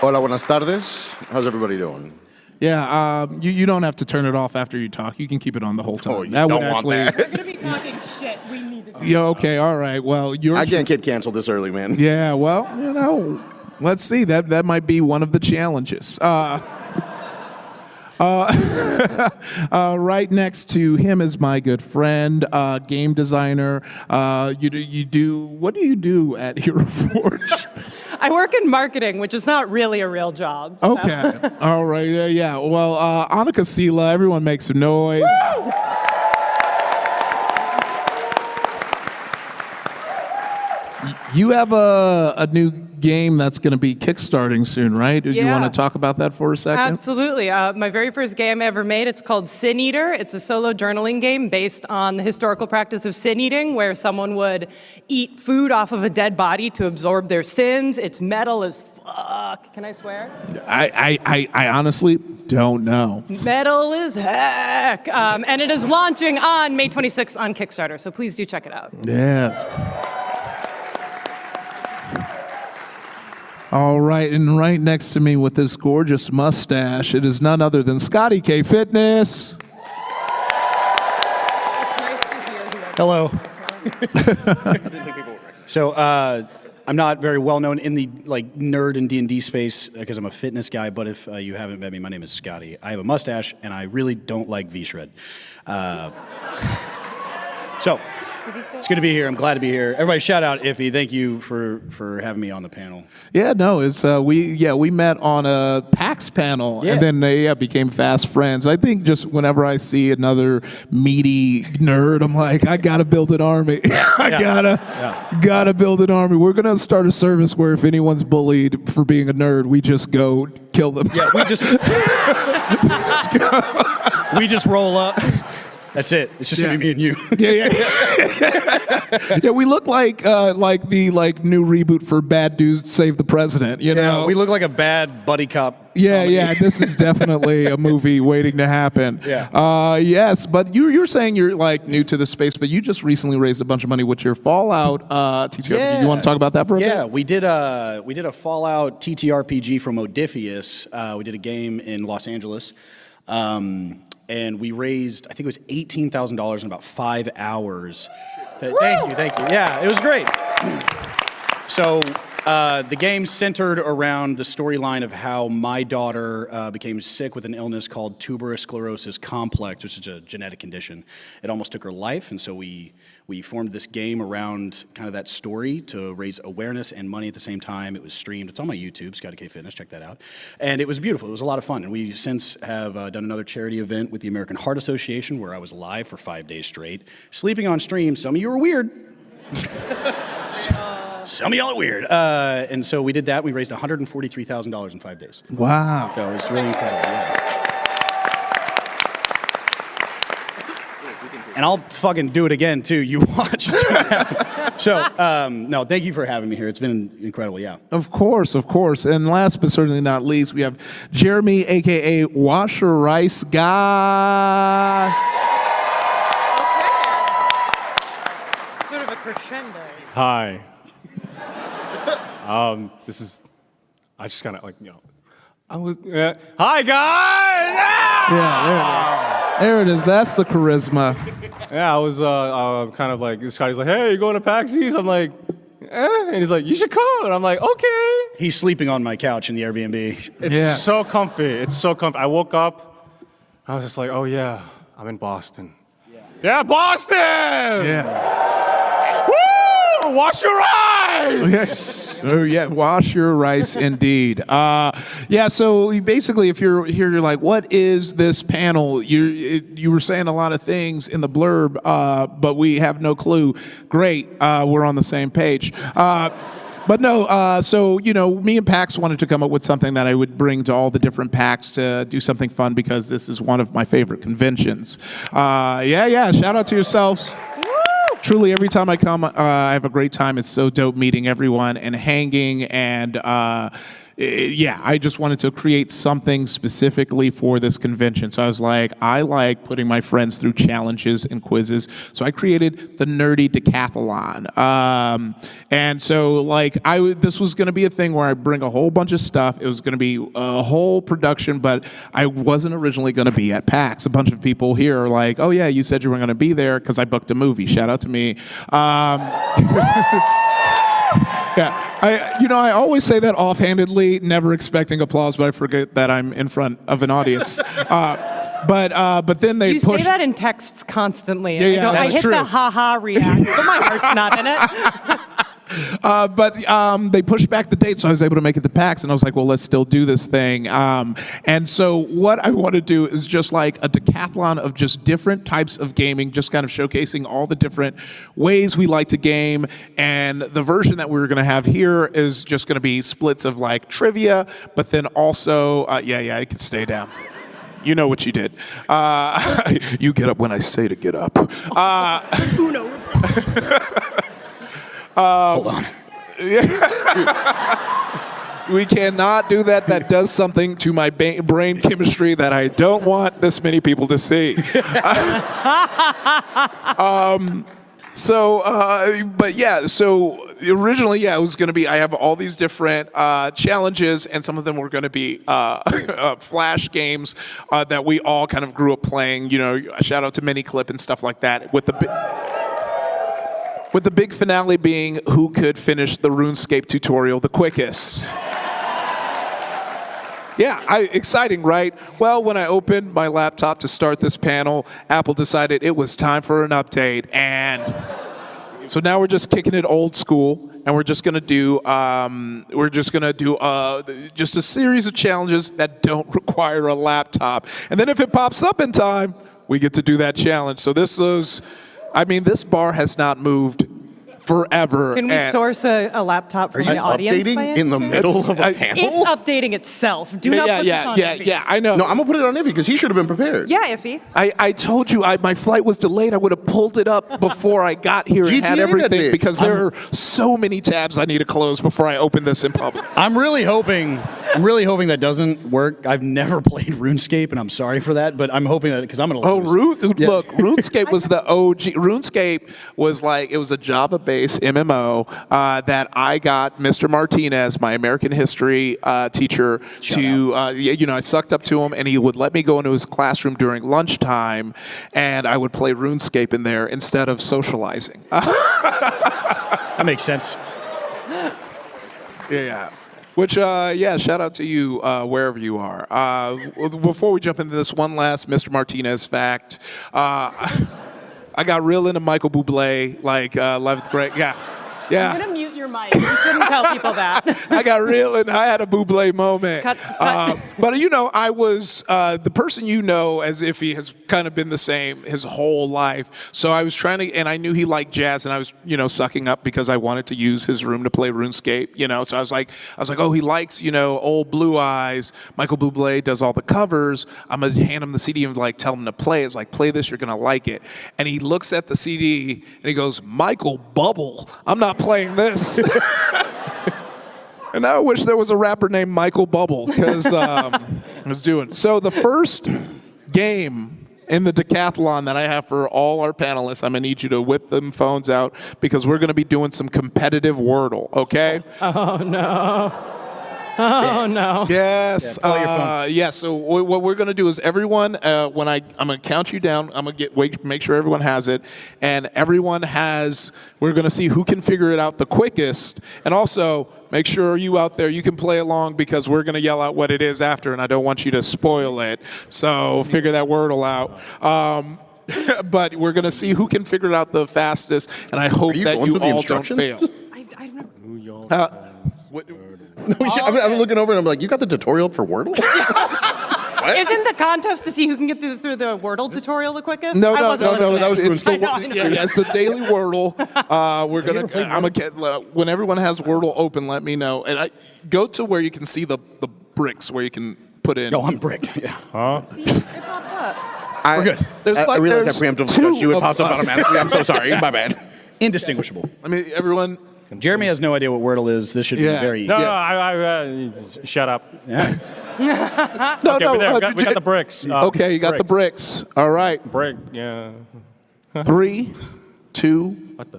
Hola, buenas tardes. How's everybody doing? Yeah, you don't have to turn it off after you talk. You can keep it on the whole time. Oh, you don't want that. We're going to be talking shit. We need to. Yeah, okay, all right. Well, I can't get canceled this early, man. Yeah, well, let's see. That might be one of the challenges. Right next to him is my good friend, game designer. What do you do at Hero Forge? I work in marketing, which is not really a real job. So. Okay. All right. Yeah. Well, Annika Sela, everyone make some noise. Woo! You have a new game that's going to be kickstarting soon, right? Do you want to talk about that for a second? Absolutely. My very first game I ever made, it's called Sin Eater. It's a solo journaling game based on the historical practice of sin eating, where someone would eat food off of a dead body to absorb their sins. It's metal as fuck. Can I swear? I honestly don't know. Metal as heck. And it is launching on May 26th on Kickstarter, so please do check it out. Yes. All right, and right next to me with this gorgeous mustache, it is none other than Scotty K Fitness. Hello. So I'm not very well known in the nerd and D&D space because I'm a fitness guy. But if you haven't met me, my name is Scotty. I have a mustache, and I really don't like V-Shred. So. It's good to be here. I'm glad to be here. Everybody shout out Iffy. Thank you for having me on the panel. Yeah, no, it's we met on a PAX panel and then they became fast friends. I think just whenever I see another meaty nerd, I'm like, I gotta build an army. Gotta build an army. We're gonna start a service where if anyone's bullied for being a nerd, we just go kill them. Yeah, we just roll up. That's it. It's just gonna be me and you. Yeah. Yeah, we look like the new reboot for Bad Dudes Save the President. You know, we look like a bad buddy cop. Yeah. This is definitely a movie waiting to happen. Yeah. Yes, but you're saying you're new to the space, but you just recently raised a bunch of money with your Fallout TTRPG. You want to talk about that for a bit? Yeah, we did a Fallout TTRPG from Odysseus. We did a game in Los Angeles. And we raised, I think it was $18,000 in about 5 hours. Thank you. Yeah, it was great. So the game centered around the storyline of how my daughter became sick with an illness called tuberous sclerosis complex, which is a genetic condition. It almost took her life, and so we formed this game around kind of that story to raise awareness and money at the same time. It was streamed. It's on my YouTube, Scotty K Fitness. Check that out. And it was beautiful. It was a lot of fun. And we since have done another charity event with the American Heart Association where I was live for 5 days straight, sleeping on stream. Some of you were weird. Some of y'all are weird. And so we did that. We raised $143,000 in 5 days. Wow. So it was really incredible. Yeah. And I'll fucking do it again, too. You watch. So, no, thank you for having me here. It's been incredible, yeah. Of course. And last but certainly not least, we have Jeremy, a.k.a. Wash Your Rice Guy. Okay. Sort of a crescendo. Hi. This is, I just kind of like, hi guys! Yeah, there it is. That's the charisma. Yeah, I was kind of like, this guy's like, hey, you going to PAX East? I'm like, and he's like, you should come. And I'm like, okay. He's sleeping on my couch in the Airbnb. It's so comfy. It's so comfy. I woke up, I was just like, oh yeah, I'm in Boston. Yeah, Boston! Yeah. Woo! Wash your eyes! Yes. Oh yeah, wash your rice indeed. So basically, if you're here, you're like, what is this panel? You were saying a lot of things in the blurb, but we have no clue. Great, we're on the same page. But no, so, me and PAX wanted to come up with something that I would bring to all the different PAX to do something fun because this is one of my favorite conventions. Shout out to yourselves. Truly, every time I come, I have a great time. It's so dope meeting everyone and hanging and I just wanted to create something specifically for this convention. So I was like, I like putting my friends through challenges and quizzes. So I created the Nerdy Decathlon. And so this was going to be a thing where I bring a whole bunch of stuff. It was going to be a whole production, but I wasn't originally going to be at PAX. A bunch of people here are like, oh yeah, you said you were going to be there because I booked a movie. Shout out to me. Yeah, I always say that offhandedly, never expecting applause, but I forget that I'm in front of an audience. But then they push. You say that in texts constantly. Yeah, I hit true. the ha-ha react, but my heart's not in it. But they pushed back the date, so I was able to make it to PAX, and I was like, well, let's still do this thing. And so what I want to do is just like a decathlon of just different types of gaming, just kind of showcasing all the different ways we like to game. And the version that we're going to have here is just going to be splits of like trivia, but then also, I can stay down. You know what you did. You get up when I say to get up. Uno. Hold on. We cannot do that. That does something to my brain chemistry that I don't want this many people to see. So originally, it was going to be, I have all these different challenges, and some of them were going to be flash games that we all kind of grew up playing, shout out to Miniclip and stuff like that, with the big finale being who could finish the RuneScape tutorial the quickest. Yeah, exciting, right? Well, when I opened my laptop to start this panel, Apple decided it was time for an update, and so now we're just kicking it old school, and we're just gonna do just a series of challenges that don't require a laptop, and then if it pops up in time, we get to do that challenge. So this bar has not moved forever. Can we source a laptop from the audience? Updating in the middle of a panel? It's updating itself. Do not put this on Iffy. Yeah, I know. No, I'm gonna put it on Iffy because he should have been prepared. Yeah, Iffy. I told you my flight was delayed. I would have pulled it up before I got here and had everything because there are so many tabs I need to close before I open this in public. I'm really hoping that doesn't work. I've never played RuneScape, and I'm sorry for that, but I'm hoping that because I'm gonna lose. Look, RuneScape was the OG. RuneScape was it was a Java-based MMO that I got Mr. Martinez, my American history teacher, I sucked up to him, and he would let me go into his classroom during lunchtime, and I would play RuneScape in there instead of socializing. That makes sense. Yeah. Which, shout out to you wherever you are. Before we jump into this, one last Mr. Martinez fact. I got real into Michael Bublé, 11th grade. Yeah. I'm going to mute your Mike. You shouldn't tell people that. I got real and I had a Bublé moment. Cut. But you know, I was the person you know as if he has kind of been the same his whole life. So I was trying to, and I knew he liked jazz, and I was, you know, sucking up because I wanted to use his room to play RuneScape. You know, so I was like, oh, he likes, you know, old Blue Eyes. Michael Bublé does all the covers. I'm gonna hand him the CD and like tell him to play. It's like, play this, you're gonna like it. And he looks at the CD and he goes, Michael Bubble, I'm not playing this. And I wish there was a rapper named Michael Bubble, because I was doing. So the first game in the decathlon that I have for all our panelists, I'm going to need you to whip them phones out, because we're going to be doing some competitive Wordle, okay? Oh, no. Oh, no. Yes. So what we're going to do is everyone, I'm going to count you down. I'm going to make sure everyone has it. And everyone we're going to see who can figure it out the quickest. And also, make sure you out there, you can play along, because we're going to yell out what it is after, and I don't want you to spoil it. So figure that Wordle out. But we're going to see who can figure it out the fastest, and I hope that you all don't fail. I'm looking over and I'm like, you got the tutorial for Wordle? Isn't the contest to see who can get through the Wordle tutorial the quickest? No, that was it's it's the daily Wordle. I'm gonna get when everyone has Wordle open. Let me know, and go to where you can see the bricks where you can put in. No, I'm bricked. Yeah. Huh? It pops up. We're good. I realize I preemptively touched you. It pops up automatically. I'm so sorry. My bad. Indistinguishable. I mean, everyone. Jeremy has no idea what Wordle is. This should be very. No, I shut up. Yeah. We got the bricks. Okay, you got the bricks. All right. Brick, yeah. 3, 2,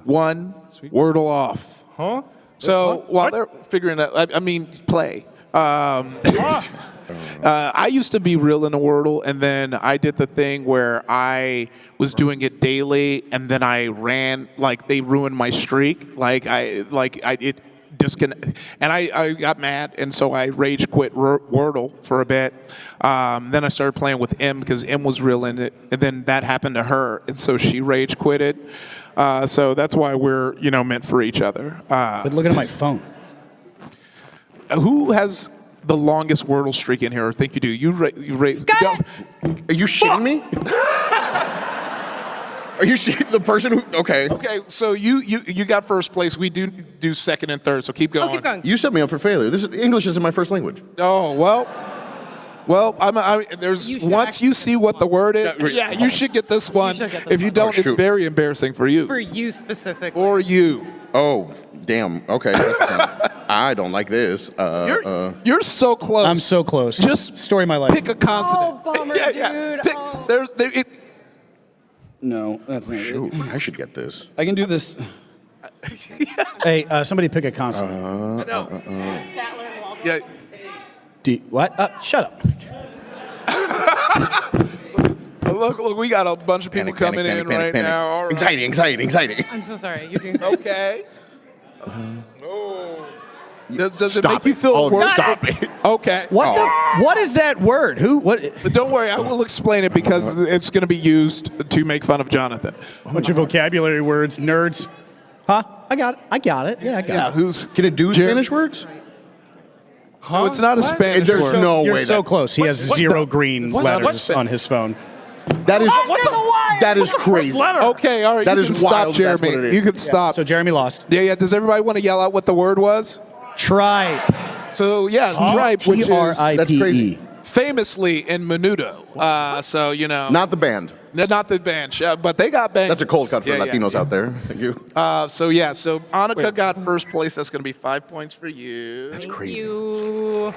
1. Wordle off. Huh? So while they're figuring out, play. I used to be real into Wordle, and then I did the thing where I was doing it daily, and then I ran, like they ruined my streak. It disconnect, and I got mad, and so I rage quit Wordle for a bit. Then I started playing with M, because M was real in it, and then that happened to her, and so she rage quitted. So that's why we're meant for each other. But looking at my phone. Who has the longest Wordle streak in here? Or think you do? You raise. Are you shitting me? Are you the person who? Okay. Okay, so you got first place. We do second and third. So keep going. Keep going. You set me up for failure. English isn't my first language. Oh well. Once you see what the word is, you should get this one. If you don't, it's very embarrassing for you. For you specifically. For you. Oh, damn. Okay. I don't like this. You're so close. I'm so close. Just story of my life. Pick a consonant. Oh, bummer, dude. No, that's not it. I should get this. I can do this. Hey, somebody pick a consonant. Yeah. What? Shut up. Look, we got a bunch of people coming in right now. All right. Anxiety. I'm so sorry. You can. Okay. Does it Stop make you feel worse? Stop it. Okay. What is that word? What? But don't worry, I will explain it, because it's going to be used to make fun of Jonathan. A bunch of vocabulary words, nerds. Huh? I got it. Yeah, I got it. Can it do Spanish words? Huh? No, it's not a Spanish There's word. no way. You're so close. He has zero green letters on his phone. That is crazy. Okay, all right. That you is can stop, wild. Jeremy. That's what it is. You can stop. So Jeremy lost. Yeah. Does everybody want to yell out what the word was? Tripe. So tripe, which is Tripe. famously in Menudo. So Not the band. Not the band, but they got banged. That's a cold cut for Latinos out there. Thank you. So Annika got first place. That's going to be 5 points for you. That's crazy. You.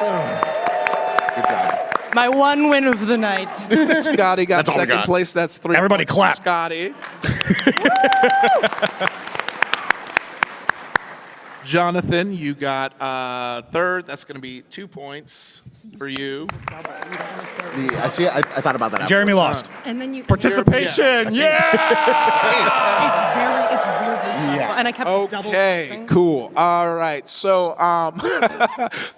Good job. My one win of the night. Scotty got That's all we second got. place. That's 3 Everybody points clap. for Scotty. Jonathan, you got third. That's going to be 2 points for you. I see. I thought about that. Jeremy lost. And then you. Participation, yeah! It's weirdly yeah. And I kept double. Okay, cool. All right. So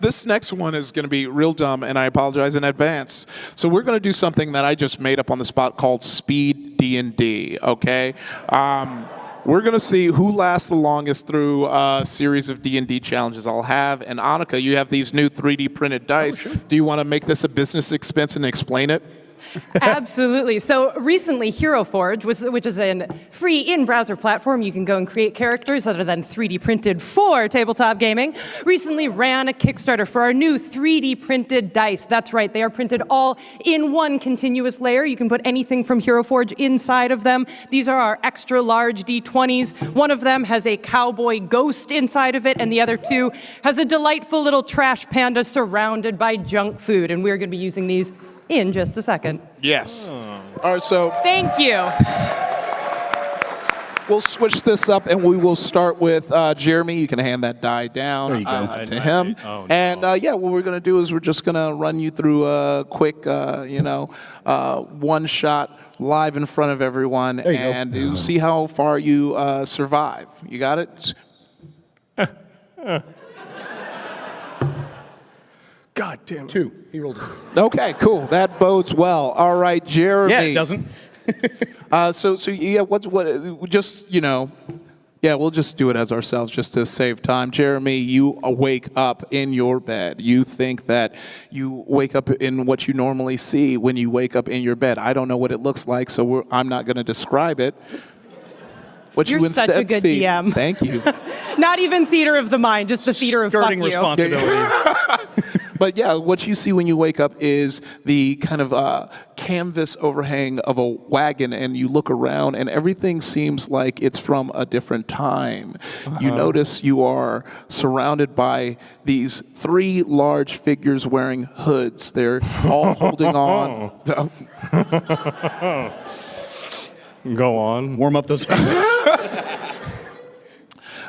this next one is going to be real dumb, and I apologize in advance. So we're going to do something that I just made up on the spot called Speed D&D. Okay. We're gonna see who lasts the longest through a series of D&D challenges I'll have. And Annika, you have these new 3D printed dice. Do you want to make this a business expense and explain it? Absolutely. So recently, Hero Forge, which is a free in-browser platform, you can go and create characters that are then 3D printed for tabletop gaming, recently ran a Kickstarter for our new 3D printed dice. That's right, they are printed all in one continuous layer. You can put anything from Hero Forge inside of them. These are our extra large D20s. One of them has a cowboy ghost inside of it, and the other two has a delightful little trash panda surrounded by junk food. And we're going to be using these in just a second. Yes. All right, so thank you. We'll switch this up, and we will start with Jeremy. You can hand that die down to him. And yeah, what we're going to do is we're just going to run you through a quick, one shot live in front of everyone, and you'll see how far you survive. You got it? God damn it. 2. He rolled it. Okay, cool. That bodes well. All right, Jeremy. Yeah, it doesn't. So yeah, just, yeah, we'll just do it as ourselves just to save time. Jeremy, you wake up in your bed. You think that you wake up in what you normally see when you wake up in your bed. I don't know what it looks like, so I'm not going to describe it. What You're you such a good see, DM. Thank you. Not even theater of the mind, just the theater of fuck you. Responsibility. But yeah, what you see when you wake up is the kind of canvas overhang of a wagon, and you look around, and everything seems like it's from a different time. You notice you are surrounded by these 3 large figures wearing hoods. They're all holding on. Go on. Warm up those hands.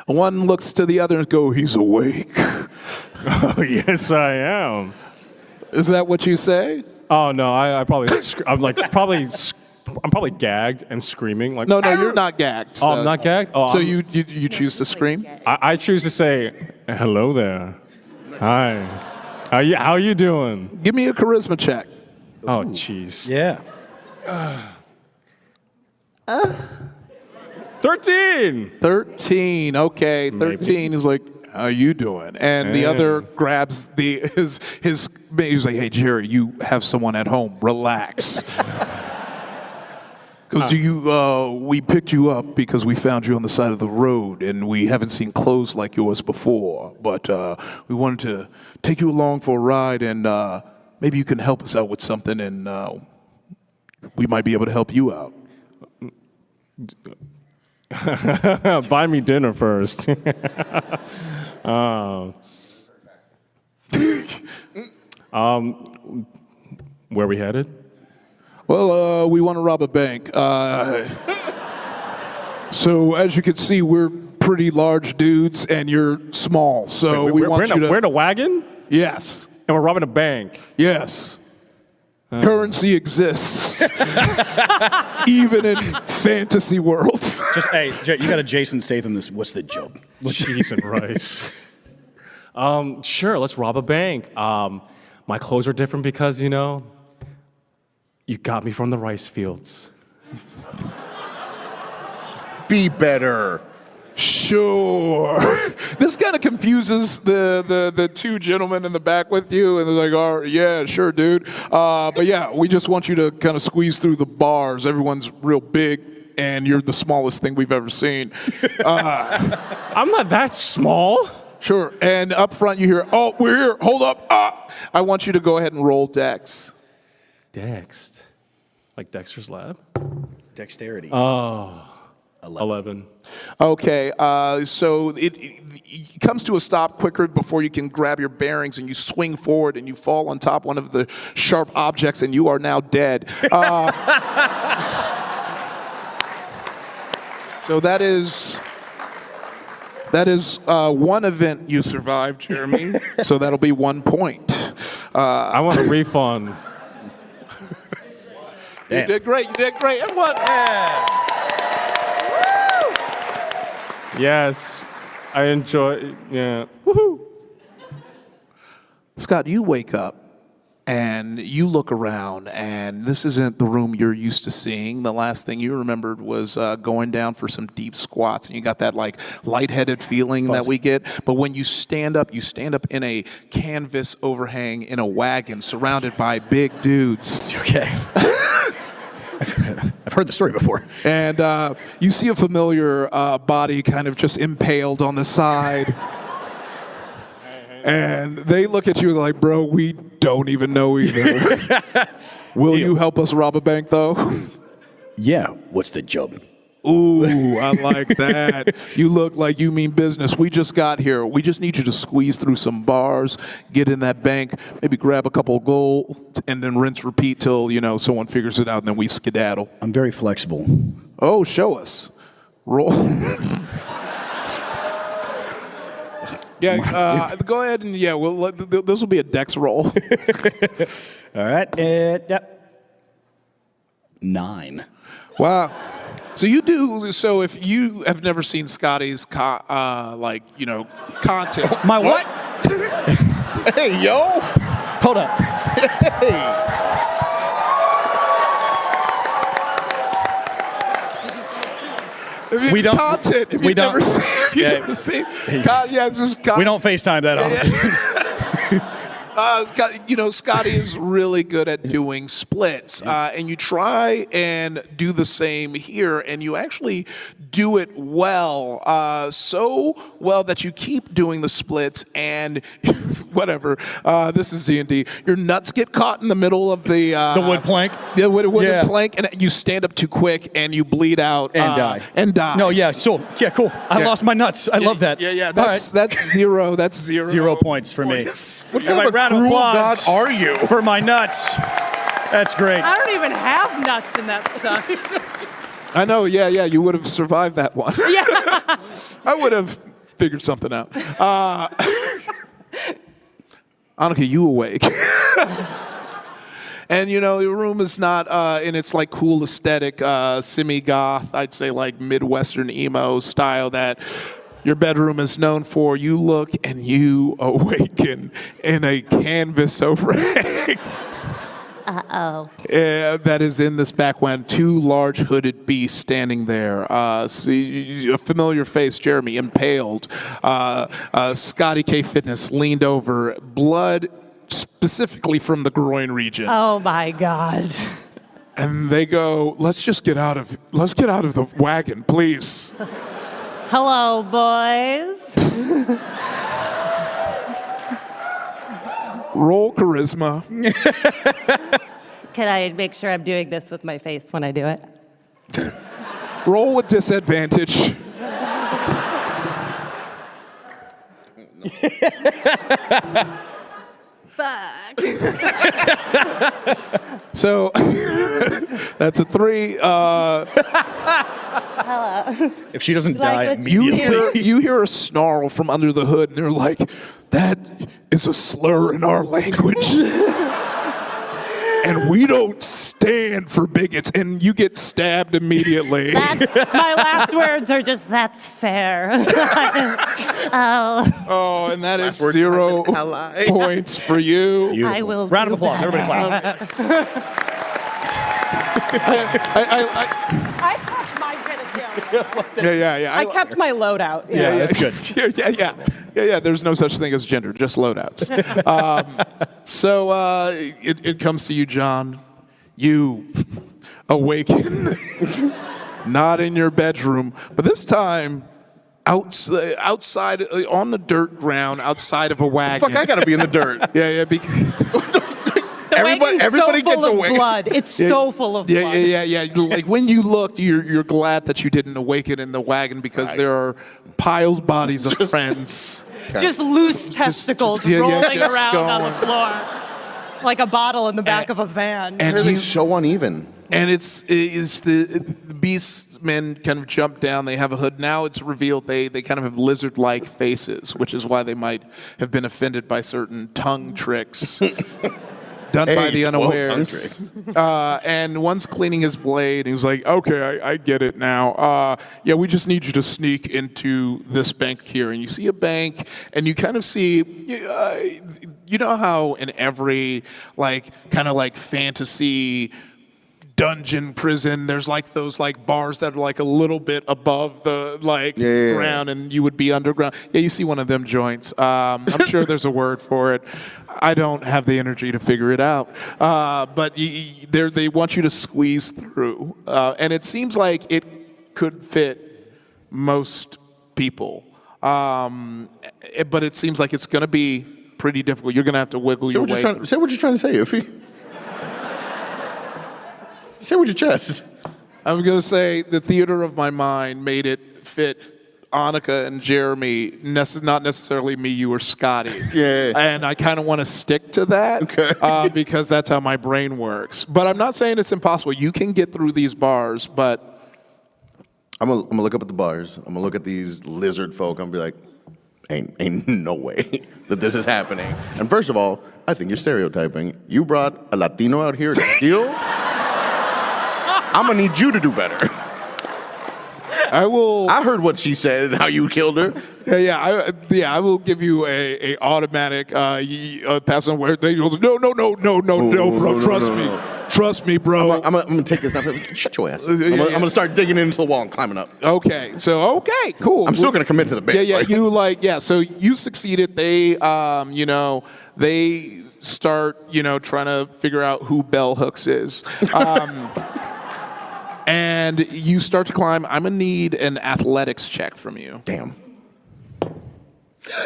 One looks to the other and goes, "He's awake." Oh, yes, I am. Is that what you say? Oh no, I'm probably gagged and screaming like. No, you're not gagged. Oh, I'm not gagged. Oh, so you choose to scream? I choose to say, "Hello there, hi, how you doing?" Give me a charisma check. Oh, jeez. Yeah. 13. 13. Okay, 13 is like, "How you doing?" And the other grabs his he's like, "Hey Jerry, you have someone at home. Relax." Because we picked you up because we found you on the side of the road, and we haven't seen clothes like yours before. But we wanted to take you along for a ride, and maybe you can help us out with something, and we might be able to help you out. Buy me dinner first. Where we headed? Well, we want to rob a bank. So as you can see, we're pretty large dudes, and you're small. So we want you to. We're in a wagon? Yes. And we're robbing a bank? Yes. Currency exists, even in fantasy worlds. Just, hey, you got a Jason Statham. What's the joke? Cheese and rice. Sure, let's rob a bank. My clothes are different because, you got me from the rice fields. Be better. Sure. This kind of confuses the 2 gentlemen in the back with you, and they're like, "Oh, yeah, sure, dude. But yeah, we just want you to kind of squeeze through the bars. Everyone's real big, and you're the smallest thing we've ever seen." I'm not that small. Sure. And up front you hear, "Oh, we're here. Hold up. I want you to go ahead and roll Dex." Dex? Like Dexter's Lab? Dexterity. Oh. 11. Okay, so it comes to a stop quicker before you can grab your bearings, and you swing forward and you fall on top one of the sharp objects, and you are now dead. So that is one event you survived, Jeremy. So that'll be 1 point. I want a refund. You did great. Everyone. Yeah. Yes, I enjoy. Yeah. Woohoo! Scott, you wake up and you look around, and this isn't the room you're used to seeing. The last thing you remembered was going down for some deep squats, and you got that like lightheaded feeling that we get. But when you stand up in a canvas overhang in a wagon surrounded by big dudes. Okay. I've heard the story before. And you see a familiar body kind of just impaled on the side. And they look at you like, bro, we don't even know either. Will you help us rob a bank, though? Yeah. What's the job? Ooh, I like that. You look like you mean business. We just got here. We just need you to squeeze through some bars, get in that bank, maybe grab a couple of gold, and then rinse, repeat till, someone figures it out, and then we skedaddle. I'm very flexible. Oh, show us. Roll. Yeah, go ahead and this will be a dex roll. All right. Yep. 9. Wow. So you do. So if you have never seen Scotty's content. My what? Hey, yo. Hold up. Hey. We don't. Content. If we don't. Never seen. It's just content. We don't FaceTime that often. Scotty is really good at doing splits, and you try and do the same here, and you actually do it well, so well that you keep doing the splits, and whatever. This is D&D. Your nuts get caught in the middle of the wood plank. Yeah, wooden plank, and you stand up too quick, and you bleed out and die. No, yeah, so cool. I lost my nuts. I love that. Yeah. That's zero. That's 0 points for me. What kind of a round of cruel applause god are you? for my nuts? That's great. I don't even have nuts, and that sucked. I know, yeah, you would have survived that one. Yeah. I would have figured something out. Annika, you awake. And, your room is not in its, cool aesthetic, semi-goth, I'd say, Midwestern emo style that your bedroom is known for. You look and you awaken in a canvas overhang. Uh-oh. That is in this back one. 2 large hooded beasts standing there. See a familiar face, Jeremy, impaled. Scotty K Fitness leaned over. Blood specifically from the groin region. Oh my God. And they go, let's get out of the wagon, please. Hello, boys. Roll charisma. Can I make sure I'm doing this with my face when I do it? Roll with disadvantage. Fuck. So that's a 3. Hello. If she doesn't die You immediately. hear a snarl from under the hood, and they're like, that is a slur in our language. And we don't stand for bigots, and you get stabbed immediately. My last words are just, that's fair. Oh, and that is 0 points for you. Beautiful. I will. Round of applause. Everybody clap. I kept my genitalia. Yeah. I kept my loadout. Yeah, that's good. Yeah. There's no such thing as gender, just loadouts. So it comes to you, John. You awaken, not in your bedroom, but this time outside on the dirt ground, outside of a wagon. Fuck, I gotta be in the dirt. Yeah. Everybody gets away. Blood. It's so full of blood. Yeah. Like when you look, you're glad that you didn't awaken in the wagon because there are piled bodies of friends. Just loose testicles rolling just around going. on the floor. Like a bottle in the back of a van. And really so uneven. And it's the beast men kind of jump down. They have a hood. Now it's revealed they kind of have lizard-like faces, which is why they might have been offended by certain tongue tricks done by the unawares. And one's cleaning his blade, and he's like, okay, I get it now. We just need you to sneak into this bank here. And you see a bank, and you kind of see, you know how in every like kind of like fantasy dungeon prison there's like those like bars that are like a little bit above the like ground and you would be underground. Yeah, you see one of them joints. I'm sure there's a word for it. I don't have the energy to figure it out. But they want you to squeeze through. And it seems like it could fit most people. But it seems like it's going to be pretty difficult. You're going to have to wiggle your way. Say what you're trying to say, Iffy. Say with your chest. I'm going to say the theater of my mind made it fit Annika and Jeremy, not necessarily me, you, or Scotty. Yeah. And I kind of want to stick to that because that's how my brain works. But I'm not saying it's impossible. You can get through these bars, but... I'm gonna look up at the bars. I'm gonna look at these lizard folk. I'm gonna be like, ain't no way that this is happening. And first of all, I think you're stereotyping. You brought a Latino out here to steal? I'm gonna need you to do better. I heard what she said and how you killed her. I will give you a automatic pass on where they go. No, bro. Trust me. Trust me, bro. I'm gonna take this now. Shut your ass. I'm gonna start digging into the wall and climbing up. Okay, cool. I'm still gonna commit to the bit. So you succeeded. They, they start, trying to figure out who Bell Hooks is. And you start to climb. I'm gonna need an athletics check from you. Damn.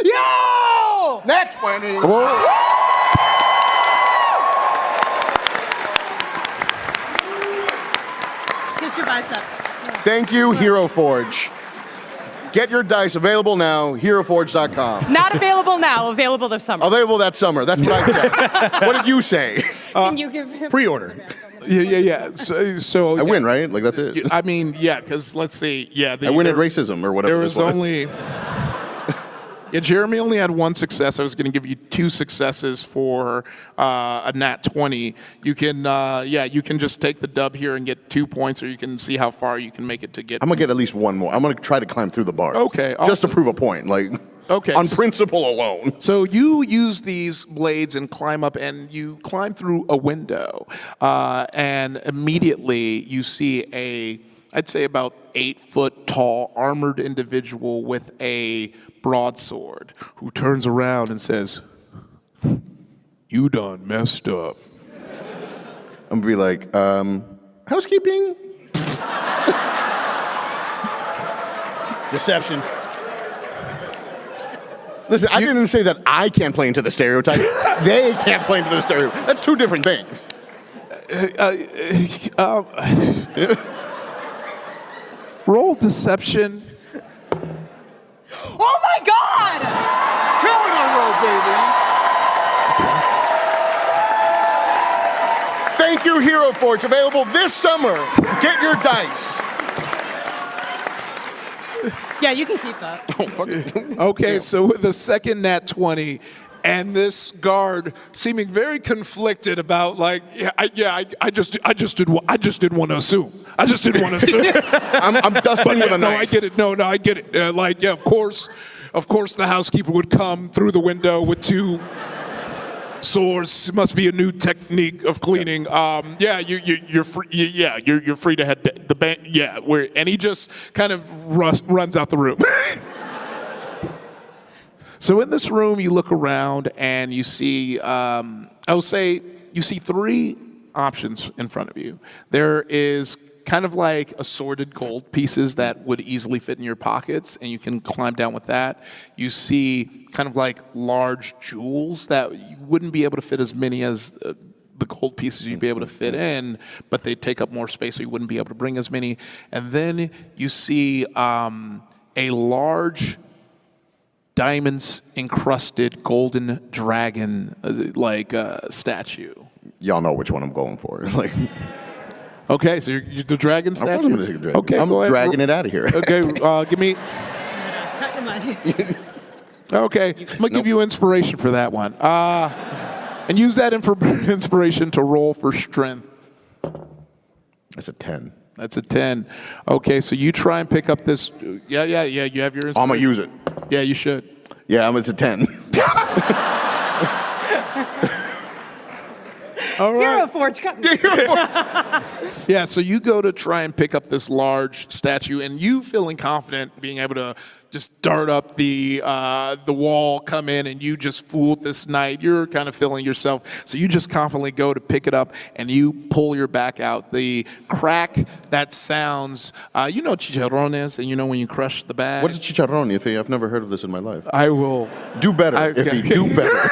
Yo! That's 20. Kiss your biceps. Thank you, Hero Forge. Get your dice available now, heroforge.com. Not available now, available this summer. Available that summer. That's what I said. What did you say? Can you give him Pre-order. Yeah. So I win, right? Like that's it. I mean, because let's see. Yeah, I win at racism or whatever. There this was was. only. Yeah, Jeremy only had one success. I was going to give you 2 successes for a nat 20. You can, you can just take the dub here and get 2 points, or you can see how far you can make it to get. I'm gonna get at least one more. I'm gonna try to climb through the bars. Okay, just to prove a point, on principle alone. So you use these blades and climb up, and you climb through a window, and immediately you see I'd say about 8 foot tall armored individual with a broadsword who turns around and says, "You done messed up." I'm gonna be like, housekeeping? Deception. Listen, I didn't say that I can't play into the stereotype. They can't play into the stereotype. That's 2 different things. Roll deception. Oh my God! 2 in a row, baby. Thank you, Hero Forge. Available this summer. Get your dice. Yeah, you can keep that. Oh, fuck it. Okay, so with the second nat 20, and this guard seeming very conflicted about I just didn't want to assume. I just didn't want to assume. I'm dusting with a knife. No, I get it. No, I get it. Of course, the housekeeper would come through the window with 2 swords. It must be a new technique of cleaning. You're free. You're free to head the bank. Yeah, and he just kind of runs out the room. So in this room, you look around and you see, I will say, you see 3 options in front of you. There is kind of like assorted gold pieces that would easily fit in your pockets, and you can climb down with that. You see kind of like large jewels that you wouldn't be able to fit as many as the gold pieces you'd be able to fit in, but they take up more space, so you wouldn't be able to bring as many. And then you see a large diamonds encrusted golden dragon statue. Y'all know which one I'm going for. Okay, so you're the dragon statue? I'm gonna take a dragon. Okay, I'm go ahead. dragging it out of here. Okay, give me. Cut your money. Okay, I'm gonna give you inspiration for that one. And use that inspiration to roll for strength. That's a 10. That's a 10. Okay, so you try and pick up this. Yeah. You have your inspiration. I'm gonna use it. Yeah, you should. Yeah, it's a 10. All right. You're a forge company. Yeah, so you go to try and pick up this large statue, and you feeling confident being able to just dart up the wall, come in, and you just fooled this knight. You're kind of feeling yourself. So you just confidently go to pick it up, and you pull your back out. The crack that sounds, you know what chicharrón is, and you know when you crush the bag? What is chicharrón, Iffy? I've never heard of this in my life. I will. Do better, Iffy. Do better.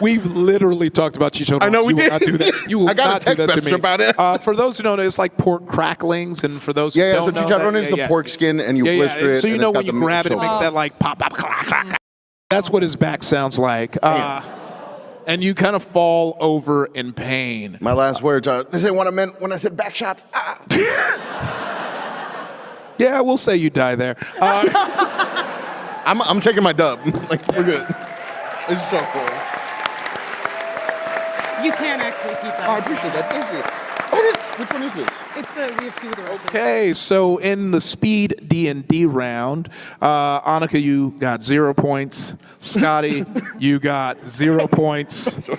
We've literally talked about chicharrón. I know we you did. Will not do that. You will I got not a text do that to message me. about it. For those who don't know, it's like pork cracklings, and for those who Yeah, don't so know, chicharrón that, is the pork skin, and you blister it. So you and know it's got when you the grab it, it meat, makes so- that like pop, pop, clack, clack. That's what his back sounds like. And you kind of fall over in pain. My last words are, this ain't what I meant when I said back shots. Ah. Yeah, we'll say you die there. I'm taking my dub. Like, we're good. This is so cool. You can actually keep that. Oh, I appreciate that. Thank you. Oh, which one is this? It's we have two of the right. Okay, so in the speed D&D round, Annika, you got 0 points. Scotty, you got 0 points.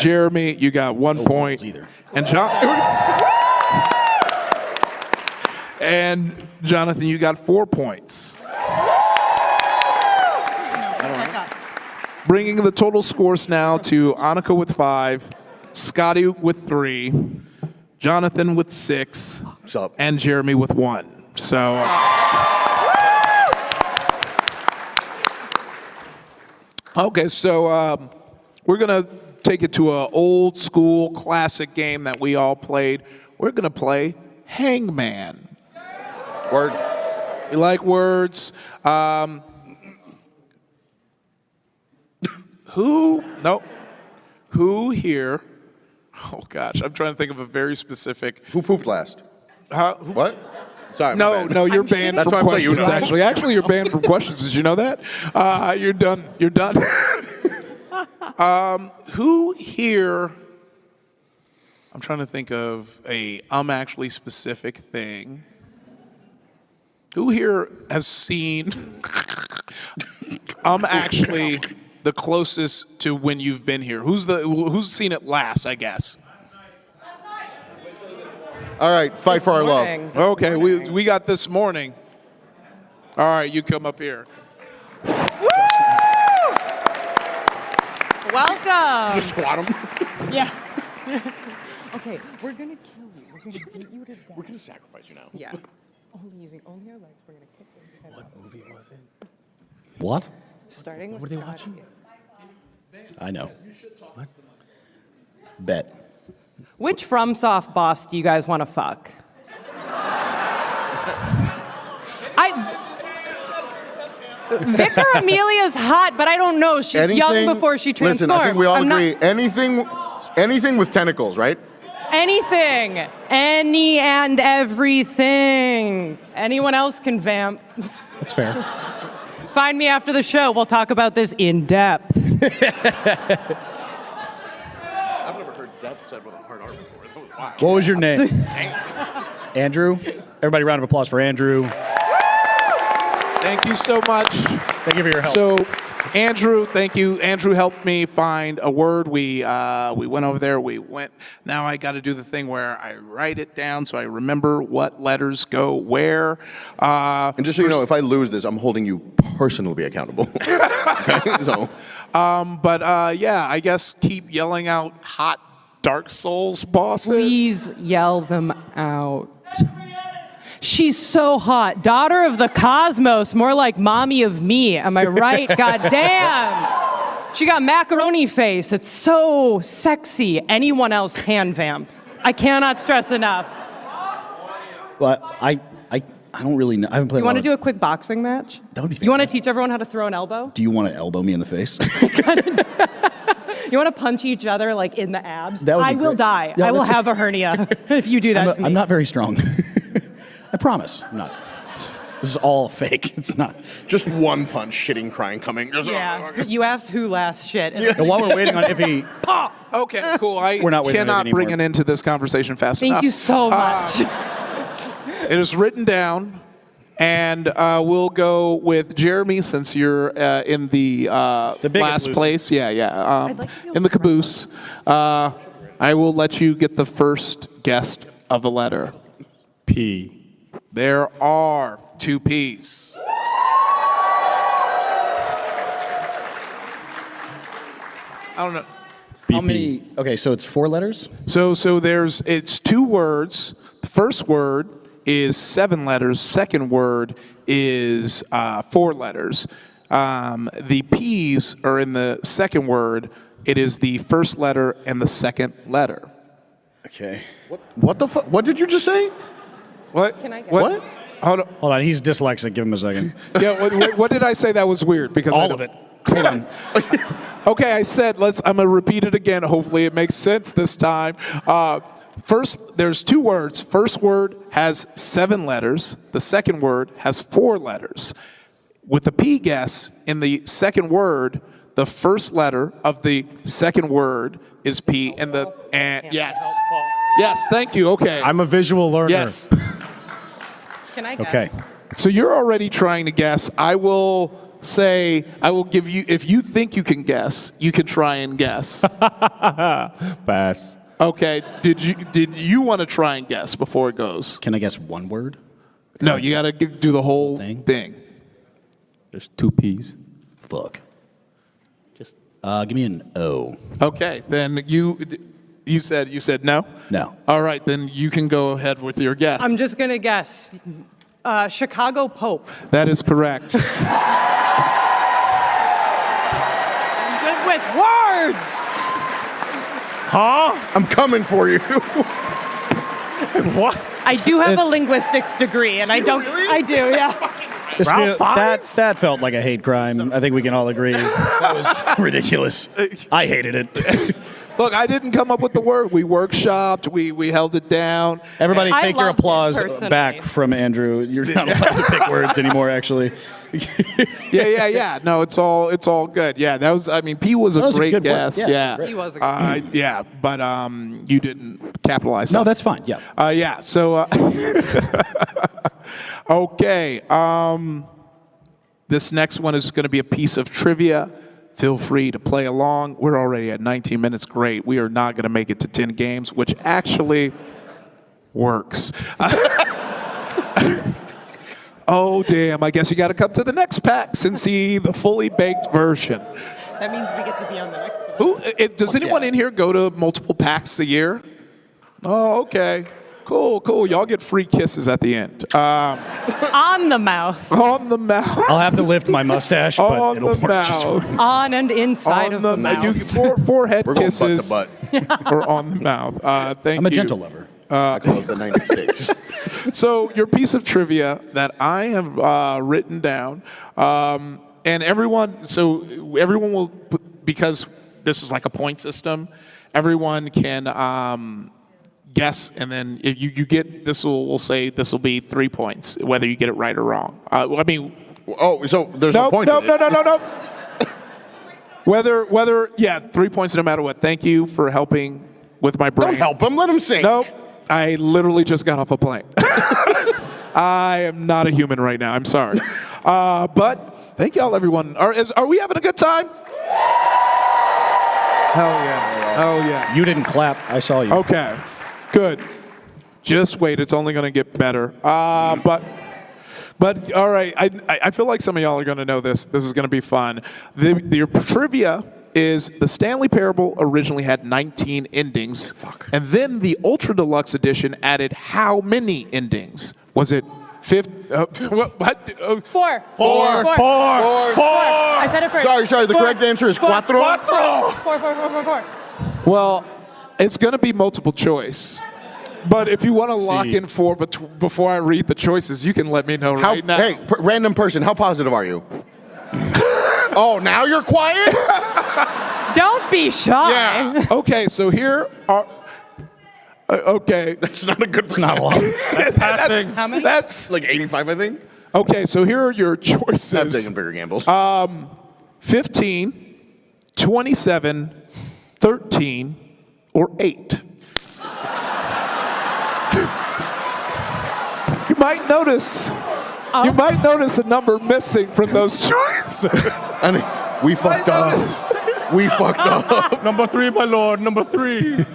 Jeremy, you got 1 point. And and Jonathan, you got 4 points. Bringing the total scores now to Annika with 5, Scotty with 3, Jonathan with 6, and Jeremy with 1. So, okay, so we're gonna take it to an old school classic game that we all played. We're gonna play Hangman. Word. You like words? Who here? Oh gosh, I'm trying to think of a very specific. Who pooped last? What? Sorry. No, you're banned That's from why I'm letting you questions. know. Actually, you're banned from questions. Did you know that? You're done. You're done. Who here? I'm trying to think of a actually specific thing. Who here has seen? Actually the closest to when you've been here. Who's seen it last? I guess. All right, fight for our love. Okay, we got this morning. All right, you come up here. Welcome. Just squat him. Yeah. Okay, we're gonna kill you. We're gonna beat you to death. We're gonna sacrifice you now. Yeah. Using only our legs. We're gonna kick them. What movie was it? What? Starting with What are they watching? I know. What? Bet. Which FromSoft boss do you guys want to fuck? Vicar Amelia's hot, but I don't know. She's young before she transformed. Listen, I think we all agree. Anything with tentacles, right? Anything. Any and everything. Anyone else can vamp. That's fair. Find me after the show. We'll talk about this in depth. I've never heard depth said with a hard R before. Wow. What was your name? Andrew? Everybody, round of applause for Andrew. Thank you so much. Thank you for your help. So, Andrew, thank you. Andrew helped me find a word. We went over there. Now I got to do the thing where I write it down so I remember what letters go where. And just so you know, if I lose this, I'm holding you personally accountable. Okay? So. Yeah, I guess keep yelling out hot Dark Souls bosses. Please yell them out. She's so hot. Daughter of the cosmos, more like mommy of me. Am I right? God damn. She got macaroni face. It's so sexy. Anyone else can vamp. I cannot stress enough. Well, I don't really know. I haven't played. You want to do a quick boxing match? That would be. You want to teach everyone how to throw an elbow? Do you want to elbow me in the face? You want to punch each other like in the abs? That would be I will great. die. Yeah, I will that's- have a hernia if you do that to me. I'm not very strong. I promise. I'm not. This is all fake. It's not. Just one punch, shitting, crying, coming. Yeah. You asked who last shit. And while we're waiting on if he. Okay, cool. We're not waiting on cannot it bring anymore. it into this conversation fast enough. Thank you so much. It is written down, and we'll go with Jeremy since you're in the biggest last loser. place. Yeah. In the caboose. I will let you get the first guess of a letter. P. There are 2 P's. I don't know. How many? Okay, so it's 4 letters? So it's 2 words. The first word is 7 letters. Second word is 4 letters. The P's are in the second word. It is the first letter and the second letter. Okay. What the fuck? What did you just say? What? Can I guess? What? Hold on. He's dyslexic. Give him a second. Yeah. What did I say that was weird? Because all of it. Hold on. Okay, I said I'm gonna repeat it again. Hopefully, it makes sense this time. First, there's 2 words. First word has 7 letters. The second word has 4 letters. With the P guess in the second word, the first letter of the second word is P, and yes, thank you. Okay, I'm a visual learner. Yes. Can I guess? Okay. So you're already trying to guess. I will give you, if you think you can guess, you can try and guess. Pass. Okay. Did you want to try and guess before it goes? Can I guess one word? No, you got to do the whole thing. There's 2 P's. Fuck. Just give me an O. Okay, then you said no? No. All right, then you can go ahead with your guess. I'm just going to guess. Chicago Pope. That is correct. I'm good with words. Huh? I'm coming for you. What? I do have a linguistics degree, and I don't. Really? I do, yeah. That felt like a hate crime. I think we can all agree. That was ridiculous. I hated it. Look, I didn't come up with the word. We workshopped. We held it down. Everybody, I take your loved it applause personally. back from Andrew. You're not allowed to pick words anymore, actually. Yeah. No, it's all good. Yeah, that was. I mean, P was a That was a great good word. guess. Yeah, Yeah, great. He was a good yeah, but you didn't capitalize. No, on that's it. fine. Yeah. Yeah. So, okay. This next one is going to be a piece of trivia. Feel free to play along. We're already at 19 minutes. Great. We are not going to make it to 10 games, which actually works. Oh, damn. I guess you got to come to the next PAX and see the fully baked version. That means we get to be on the next one. Does anyone in here go to multiple PAX a year? Oh, okay. Cool. Y'all get free kisses at the end. On the mouth. On the mouth. I'll have to lift my mustache, but On it'll the work just mouth. fine. On and inside of the mouth. You get forehead We're going kisses butt to butt. or on the mouth. Thank you. I'm a gentle lover. I call it the 90 States. So your piece of trivia that I have written down, and everyone will, because this is like a point system, everyone can guess, and then if you get this, we'll say this will be 3 points, whether you get it right or wrong. So there's no point. No. Whether 3 points no matter what. Thank you for helping with my brain. Don't help him. Let him sing. Nope. I literally just got off a plane. I am not a human right now. I'm sorry. But thank y'all, everyone. Are we having a good time? Hell yeah. You didn't clap. I saw you. Okay. Good. Just wait. It's only going to get better. But all right. I feel like some of y'all are going to know this. This is going to be fun. Your trivia is the Stanley Parable originally had 19 endings. Fuck. And then the Ultra Deluxe Edition added how many endings? Was it 5? What? 4. I said it first. Sorry. The correct answer is cuatro. 4. Well, it's going to be multiple choice. But if you want to lock in 4 before I read the choices, you can let me know right now. Hey, random person, how positive are you? Oh, now you're quiet? Don't be shy. Yeah. Okay, so here are... okay. That's not a good percentage. Not a lot. That's passing. How many? That's like 85, I think. Okay, so here are your choices. I'm taking bigger gambles. 15, 27, 13, or 8. You might notice a number missing from those choices. I mean, we fucked up. We fucked up. Number 3, my lord. Number 3.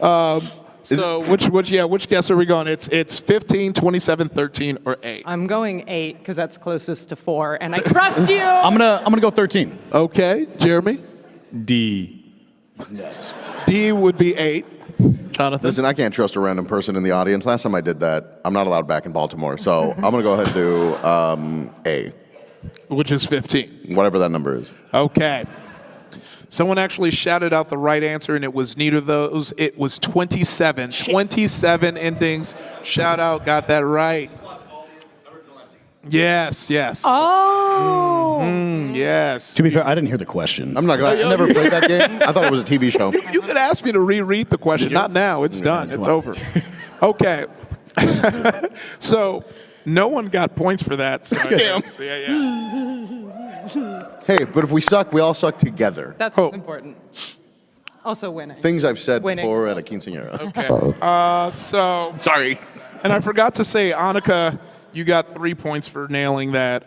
So which guess are we going? It's 15, 27, 13, or 8. I'm going 8 because that's closest to 4, and I trust you. I'm gonna go 13. Okay, Jeremy. D. He's nuts. D would be 8. Jonathan. Listen, I can't trust a random person in the audience. Last time I did that, I'm not allowed back in Baltimore. So I'm going to go ahead and do A. Which is 15. Whatever that number is. Okay. Someone actually shouted out the right answer, and it was neither of those. It was 27. 27 endings. Shout out, got that right. Yes. Oh. Yes. To be fair, I didn't hear the question. I'm not glad. I never played that game. I thought it was a TV show. You could ask me to reread the question. Not now. It's done. It's over. Okay. So no one got points for that. So Damn. Yeah. Hey, but if we suck, we all suck together. That's what's important. Also winning. Things I've said Winning. before at a quinceañera. Okay. So sorry. And I forgot to say, Annika, you got 3 points for nailing that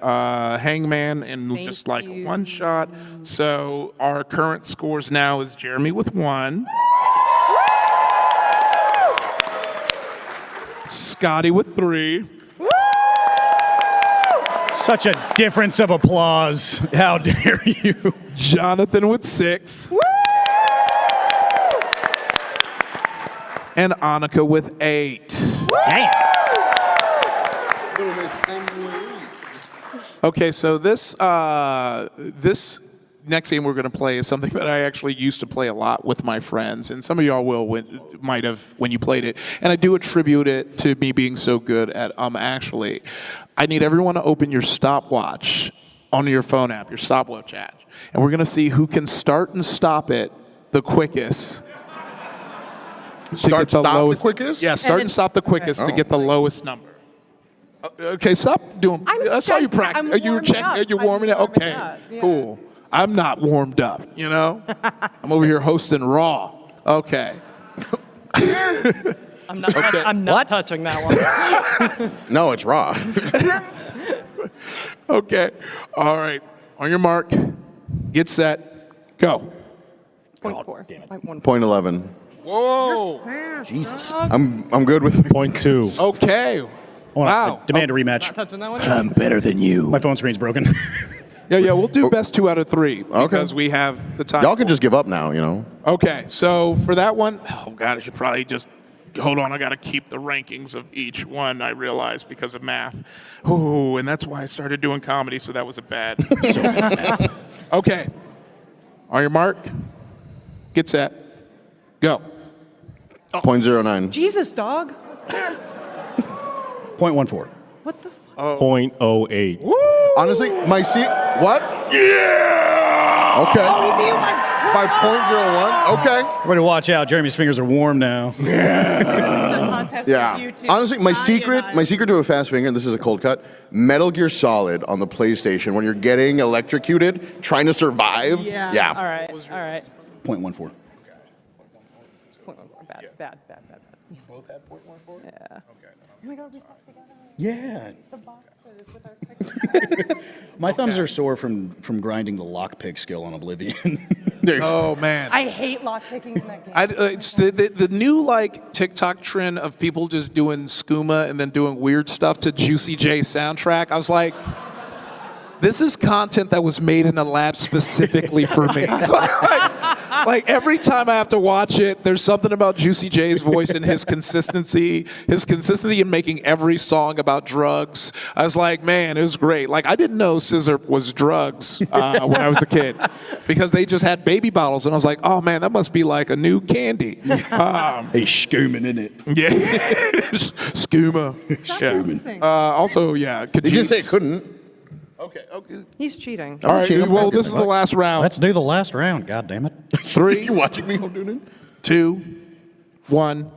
hangman in just like one shot. So our current scores now is Jeremy with 1. Scotty with 3. Such a difference of applause. How dare you? Jonathan with 6. And Annika with 8. Damn. Okay, so this next game we're going to play is something that I actually used to play a lot with my friends, and some of y'all might have when you played it. And I do attribute it to me being so good at actually. I need everyone to open your stopwatch on your phone app, your stopwatch app, and we're going to see who can start and stop it the quickest. Start, stop the quickest? Yeah, start and stop the quickest to get the lowest number. Okay, stop doing. I saw you practice. Are you checking? Are you warming up? Okay, cool. I'm not warmed up. You know, I'm over here hosting Raw. Okay. I'm not. I'm not touching that one. No, it's Raw. Okay. All right. On your mark. Get set. Go. Point 4. Damn it. Point 11. Whoa. Jesus. I'm good with point 2. Okay. Wow. Demand a rematch. Not touching that one. I'm better than you. My phone screen's broken. Yeah, we'll do best 2 out of 3 because we have the time. Y'all can just give up now, you know. Okay, so for that one, oh God, I should probably just hold on. I got to keep the rankings of each one. I realized because of math. Oh, and that's why I started doing comedy. So that was a bad. So bad math. Okay, on your mark, get set, go. .09. Jesus, dog. .14. What the? 0.08. Honestly, my seat. What? Yeah. Okay. By .01. Okay. Everybody watch out. Jeremy's fingers are warm now. Yeah. Honestly, my secret to a fast finger, and this is a cold cut, Metal Gear Solid on the PlayStation when you're getting electrocuted, trying to survive. Yeah. All right. .14. Bad. Both had .14? Yeah. Okay. Oh my God, we suck together. Yeah. The boxes with our My thumbs are sore from grinding the lockpick skill on Oblivion. Oh man. I hate lockpicking in that game. It's the new like TikTok trend of people just doing skooma and then doing weird stuff to Juicy J soundtrack. I was like, this is content that was made in a lab specifically for me. Like every time I have to watch it, there's something about Juicy J's voice and his consistency in making every song about drugs. I was like, man, it was great. Like I didn't know scissor was drugs when I was a kid because they just had baby bottles, and I was like, oh man, that must be like a new candy. Hey, skooming in it. Yeah, skooma. Also, yeah. You didn't say it couldn't. Okay. He's cheating. All right. Well, this is the last round. Let's do the last round. God damn it. 3. You watching me while doing it? 2, 1.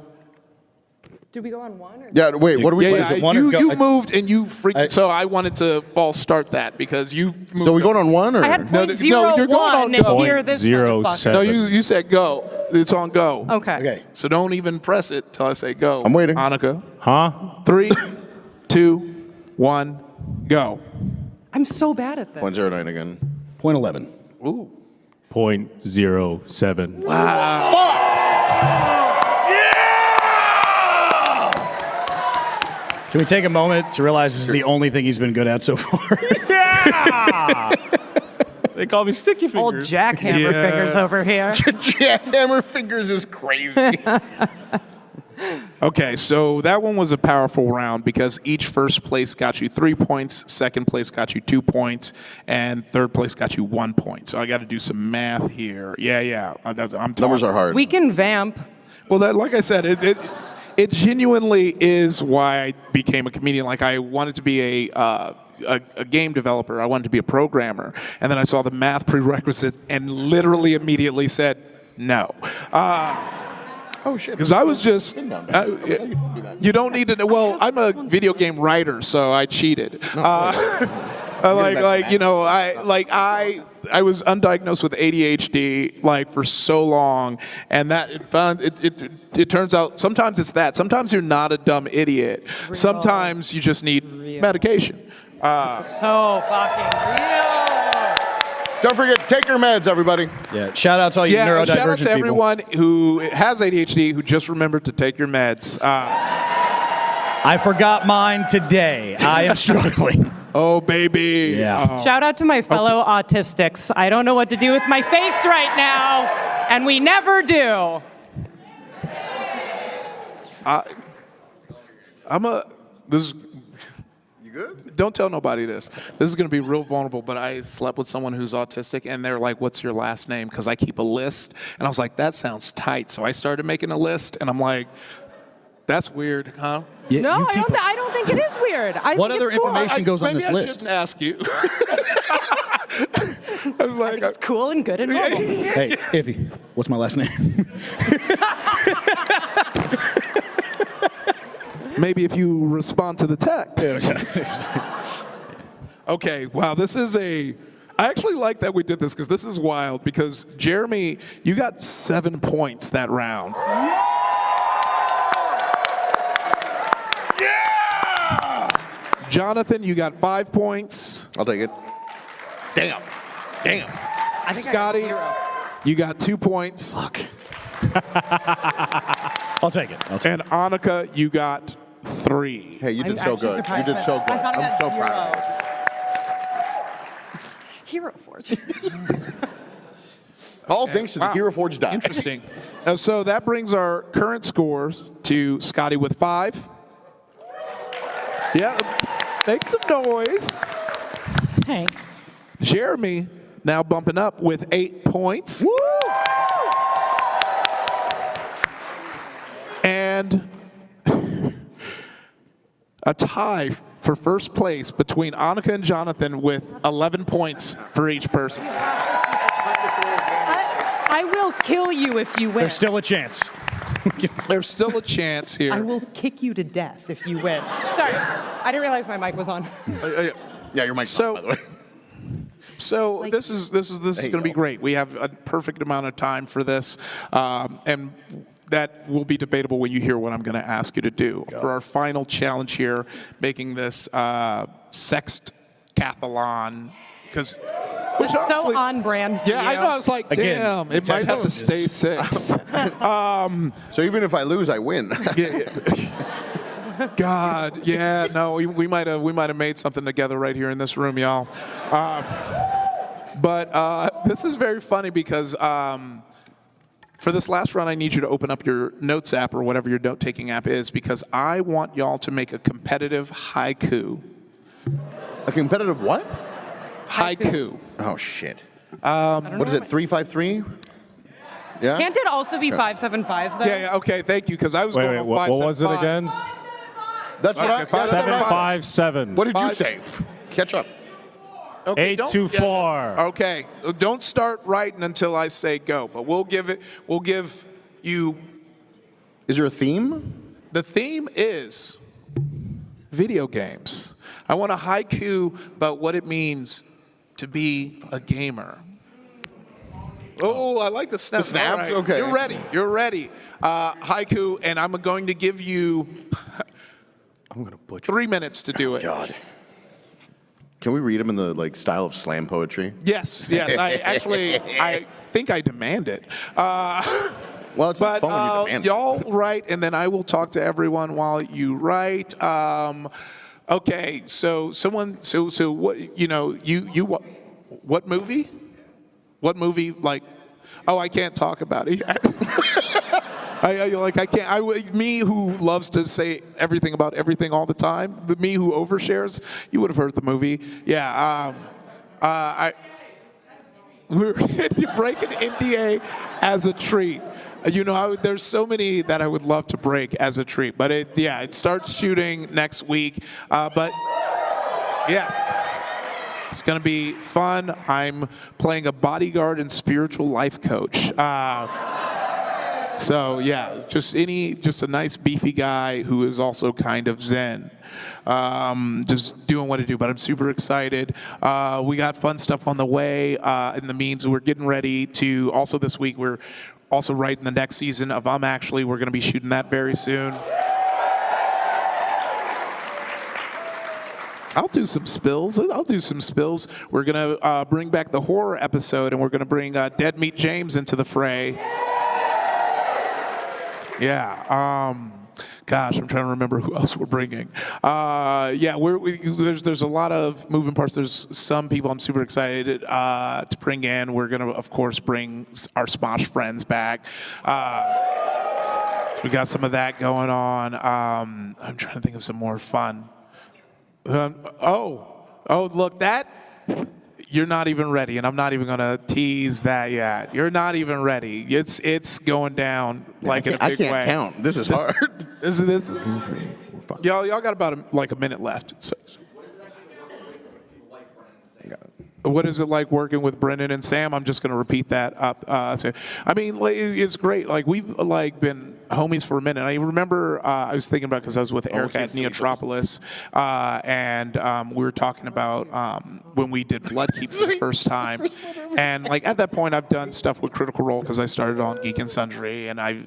Did we go on 1? Or Yeah. Wait. What are we? Yeah, you moved and you freaked. So I wanted to false start that because you moved. So we going on 1 or? I had No, you're going on go. Here, this 0.07. No, you said go. It's on go. Okay. So don't even press it till I say go. I'm waiting. Annika. Huh? 3, 2, 1, go. I'm so bad at this. .09 again. .11. Ooh. 0.07. Wow. Can we take a moment to realize this is the only thing he's been good at so far? Yeah! They call me Sticky Fingers. Old jackhammer fingers over here. Jackhammer fingers is crazy. Okay, so that one was a powerful round because each first place got you 3 points, second place got you 2 points, and third place got you 1 point. So I got to do some math here. Yeah. Numbers are hard. We can vamp. Well, like I said, it genuinely is why I became a comedian. Like I wanted to be a game developer. I wanted to be a programmer. And then I saw the math prerequisites and literally immediately said no. Oh, shit. Because I was just, you don't need to know. Well, I'm a video game writer, so I cheated. I was undiagnosed with ADHD for so long, and that it turns out sometimes it's that. Sometimes you're not a dumb idiot. Sometimes you just need medication. So fucking real. Don't forget, take your meds, everybody. Yeah, shout out to all you neurodivergent people. Shout out to everyone who has ADHD who just remembered to take your meds. I forgot mine today. I am struggling. Oh, baby. Yeah. Shout out to my fellow autistics. I don't know what to do with my face right now, and we never do. You good? Don't tell nobody this. This is going to be real vulnerable, but I slept with someone who's autistic, and they're like, what's your last name? Because I keep a list. And I was like, that sounds tight. So I started making a list, and I'm like, that's weird, huh? Yeah, No, I don't think it is weird. What think other it's cool. information goes on Maybe this I list? shouldn't ask you. I was like, It's cool and good and normal. Hey, Iffy, what's my last name? maybe if you respond to the text. Okay, wow, I actually like that we did this because this is wild because Jeremy, you got 7 points that round. Yeah! Jonathan, you got 5 points. I'll take it. Damn. Scotty, you got 2 points. Fuck. I'll take it. And Annika, you got 3. Hey, you did I'm so actually good. You surprised did by so that. good. I thought I I'm got so 0. proud of you. Hero Force. All thanks to the Hero Forge die. Interesting. So that brings our current scores to Scotty with 5. Yeah, make some noise. Thanks. Jeremy now bumping up with 8 points. Woo! And a tie for first place between Annika and Jonathan with 11 points for each person. I will kill you if you win. There's still a chance. There's still a chance here. I will kick you to death if you win. Sorry, I didn't realize my mic was on. Yeah, your mic's on, by the way. So this is going to be great. We have a perfect amount of time for this, and that will be debatable when you hear what I'm going to ask you to do. For our final challenge here, making this sextathlon, because Which so on brand for yeah, you. I know. I was like, damn, it might have to stay 6. So even if I lose, I win. God, yeah, no, we might have made something together right here in this room, y'all. But this is very funny because for this last round, I need you to open up your notes app or whatever your note-taking app is because I want y'all to make a competitive haiku. A competitive what? Haiku. Oh shit. What is it? 353? Yeah. Can't it also be 575 though? Yeah. Okay. Thank you. Because I was going on what was it again? That's what I. 757. What did you say? Catch up. Okay, 824. Okay. Don't start writing until I say go. But we'll give you. Is there a theme? The theme is video games. I want a haiku about what it means to be a gamer. Oh, I like the snaps. The snaps? All right. Okay. You're ready. Haiku, and I'm going to give you I'm going to butcher 3 minutes to do it. God. Can we read them in the style of slam poetry? Yes. I think I demand it. Well, it's not but fun when you demand it. y'all write, and then I will talk to everyone while you write. Okay, so what? You what movie? What movie? Like, oh, I can't talk about it yet. I can't. Me who loves to say everything about everything all the time. The me who overshares. You would have heard the movie. Yeah. We're breaking NDA as a treat. There's so many that I would love to break as a treat, but it starts shooting next week. But yes, it's gonna be fun. I'm playing a bodyguard and spiritual life coach. So yeah, just a nice beefy guy who is also kind of zen. Just doing what I do, but I'm super excited. We got fun stuff on the way. In the means, we're getting ready to, also this week, we're also writing the next season of Actually. We're going to be shooting that very soon. I'll do some spills. We're going to bring back the horror episode, and we're going to bring Dead Meat James into the fray. Yeah. Gosh, I'm trying to remember who else we're bringing. There's a lot of moving parts. There's some people I'm super excited to bring in. We're going to, of course, bring our Smosh friends back. So we got some of that going on. I'm trying to think of some more fun. Look, that... You're not even ready, and I'm not even going to tease that yet. You're not even ready. It's going down like in a big way. I can't count. This is hard. This. Y'all got about a minute left. So. What is it like working with Brendan and Sam? I'm just going to repeat that up. It's great. Like, we've been homies for a minute. I remember I was thinking about, because I was with Erica at Neotropolis, and we were talking about when we did Bloodkeep for the first time. And at that point, I've done stuff with Critical Role because I started on Geek and Sundry, and I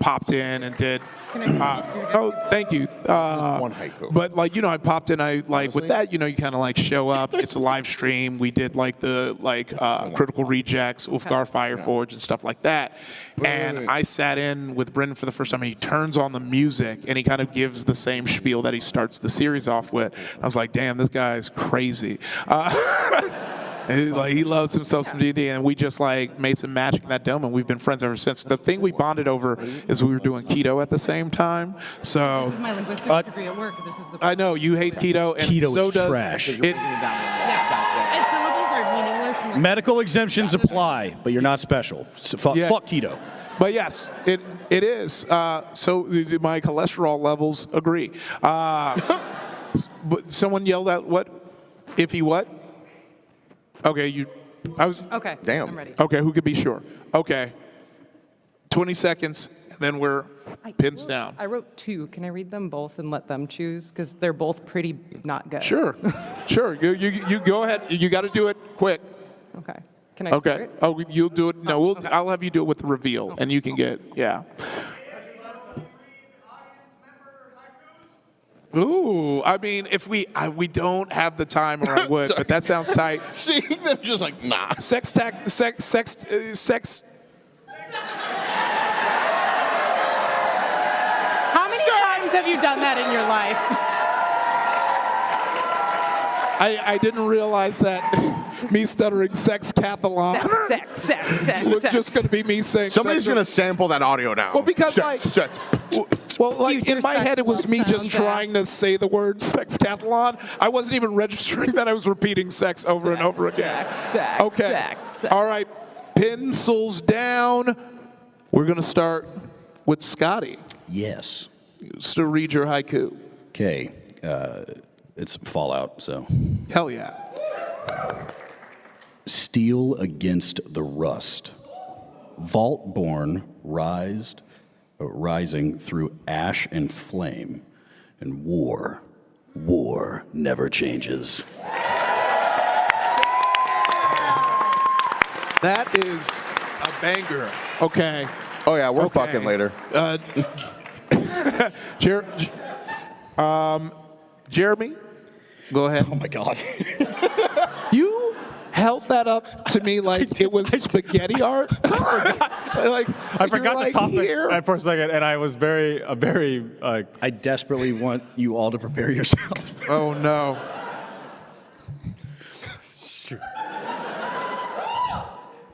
popped in and did. Thank you. One haiku. But I popped in. With that, you kind of show up. It's a live stream. We did the Critical Rejects, Ulfgar Fireforge, and stuff like that. And I sat in with Brendan for the first time, and he turns on the music, and he kind of gives the same spiel that he starts the series off with. I was like, damn, this guy's crazy. He loves himself some D&D, and we just made some magic in that dome, and we've been friends ever since. The thing we bonded over is we were doing keto at the same time. So This is my linguistics degree at work. This is the I know you hate keto, and Keto so is does trash. it. Yeah. Syllables are meaningless. Medical exemptions apply, but you're not special. So fuck keto. But yes, it is. So my cholesterol levels agree. But someone yelled out, "What? If he what?" Okay, Okay. Damn. I'm ready. Okay, who could be sure? Okay. 20 seconds, and then we're pins down. I wrote 2. Can I read them both and let them choose? Because they're both pretty not good. Sure. You go ahead. You got to do it quick. Okay. Can I Okay. start? Oh, you'll do it. No, okay. I'll have you do it with the reveal, and you can get Ooh, if we don't have the time, or I would, but that sounds tight. See, they're just nah. Sex. How many times have you done that in your life? I didn't realize that me stuttering sextathlon was just going to be me saying. Somebody's going to sample that audio now. Well, because sex. in my head it was me just trying to say the word sextathlon. I wasn't even registering that I was repeating sex over and over again. Sex. All right, pencils down. We're going to start with Scotty. Yes. So read your haiku. Okay. It's Fallout, so. Hell yeah. Steel against the rust. Vault-born rising through ash and flame. And war never changes. That is a banger. Okay. Oh yeah, we're fucking later. Jeremy, go ahead. Oh my God. You held that up to me like it was spaghetti art. I forgot the topic for a second, and I was very. I desperately want you all to prepare yourself. Oh no.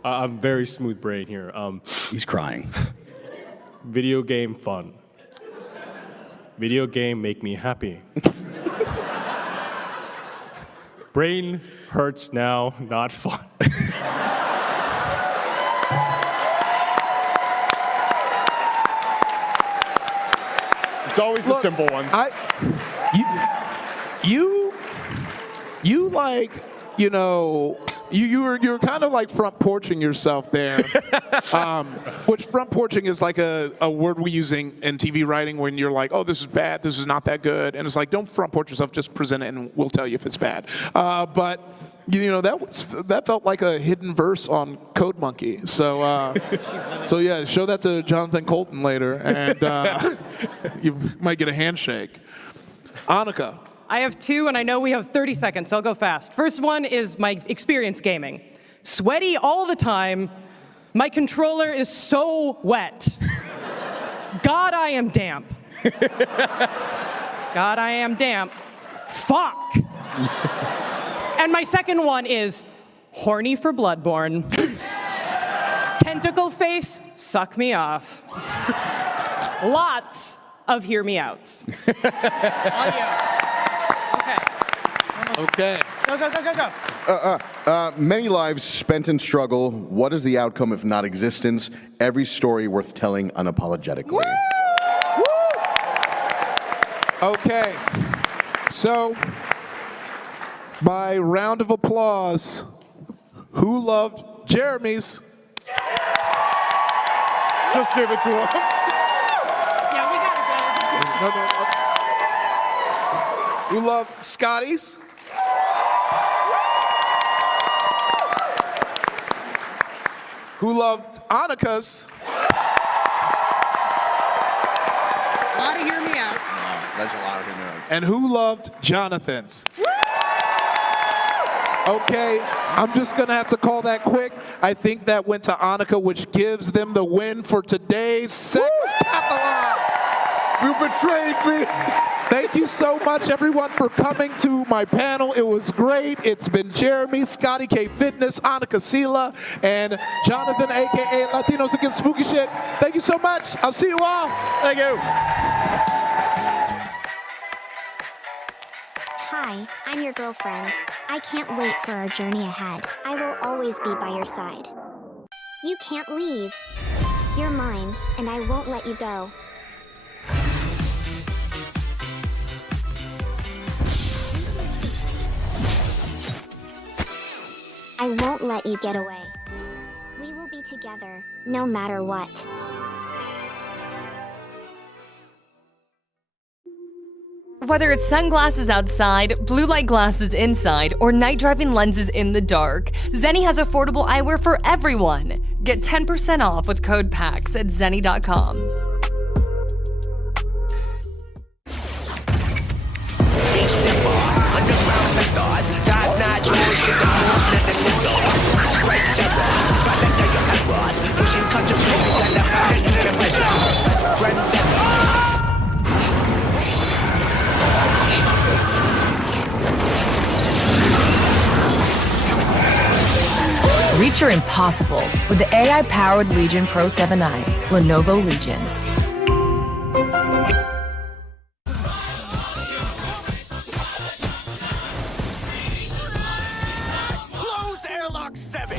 I'm very smooth brain here. He's crying. Video game fun. Video game make me happy. Brain hurts now, not fun. It's always the simple ones. You like, you're kind of like front porching yourself there. Which front porching is like a word we use in TV writing when you're like, oh, this is bad, this is not that good. And it's like, don't front porch yourself, just present it and we'll tell you if it's bad. But that felt like a hidden verse on Code Monkey. So yeah, show that to Jonathan Colton later and you might get a handshake. Annika. I have two, and I know we have 30 seconds, so I'll go fast. First one is my experience gaming. Sweaty all the time. My controller is so wet. God, I am damp. God, I am damp. Fuck. And my second one is horny for Bloodborne. Tentacle face, suck me off. Lots of hear me outs. Audio. Okay. Go. Many lives spent in struggle. What is the outcome if not existence? Every story worth telling unapologetically. Woo! Okay. So, by round of applause, who loved Jeremy's? Just give it to him. Yeah, we gotta go. No. Who loved Scotty's? Who loved Annika's? A lot of hear me outs. That's a lot of hear me outs. And who loved Jonathan's? Okay, I'm just gonna have to call that quick. I think that went to Annika, which gives them the win for today's Sex Catalog. You betrayed me. Thank you so much, everyone, for coming to my panel. It was great. It's been Jeremy, Scotty K Fitness, Annika Sila, and Jonathan, a.k.a. Latinos Against Spooky Shit. Thank you so much. I'll see you all. Thank you. Hi, I'm your girlfriend. I can't wait for our journey ahead. I will always be by your side. You can't leave. You're mine, and I won't let you go. I won't let you get away. We will be together, no matter what. Whether it's sunglasses outside, blue light glasses inside, or night driving lenses in the dark, Zenni has affordable eyewear for everyone. Get 10% off with code PAX at Zenni.com. Reach your impossible with the AI-powered Legion Pro 7i, Lenovo Legion. Close airlock 7!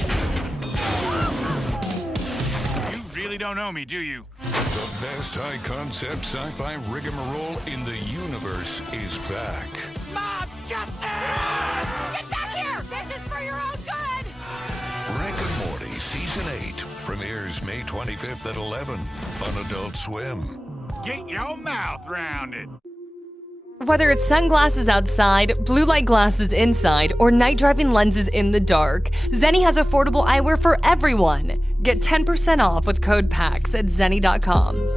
You really don't know me, do you? The best high-concept sci-fi rigmarole in the universe is back. Mob justice! Get back here! This is for your own good! Rick and Morty Season 8 premieres May 25th at 11 on Adult Swim. Get your mouth round it. Whether it's sunglasses outside, blue light glasses inside, or night driving lenses in the dark, Zenni has affordable eyewear for everyone. Get 10% off with code PAX at Zenni.com.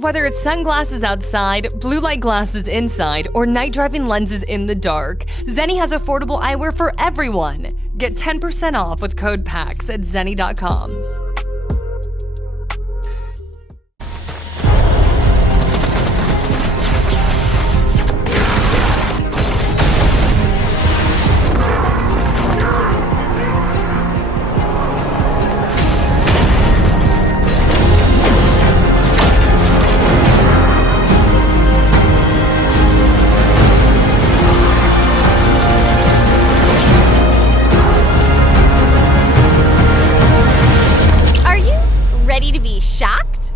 Whether it's sunglasses outside, blue light glasses inside, or night driving lenses in the dark, Zenni has affordable eyewear for everyone. Get 10% off with code PAX at zenni.com. Ready to be shocked?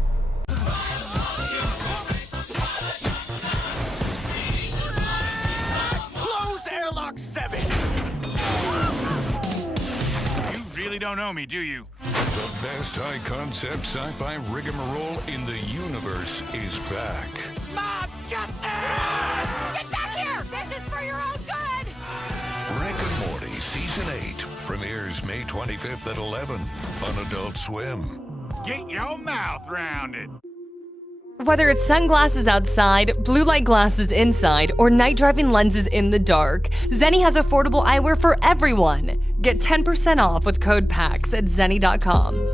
Close airlock 7! You really don't know me, do you? The best high-concept sci-fi rigmarole in the universe is back. Mom, justice! Get back here! This is for your own good! Rick and Morty Season 8 premieres May 25th at 11 on Adult Swim. Get your mouth round it. Whether it's sunglasses outside, blue light glasses inside, or night driving lenses in the dark, Zenni has affordable eyewear for everyone. Get 10% off with code PAX at zenni.com.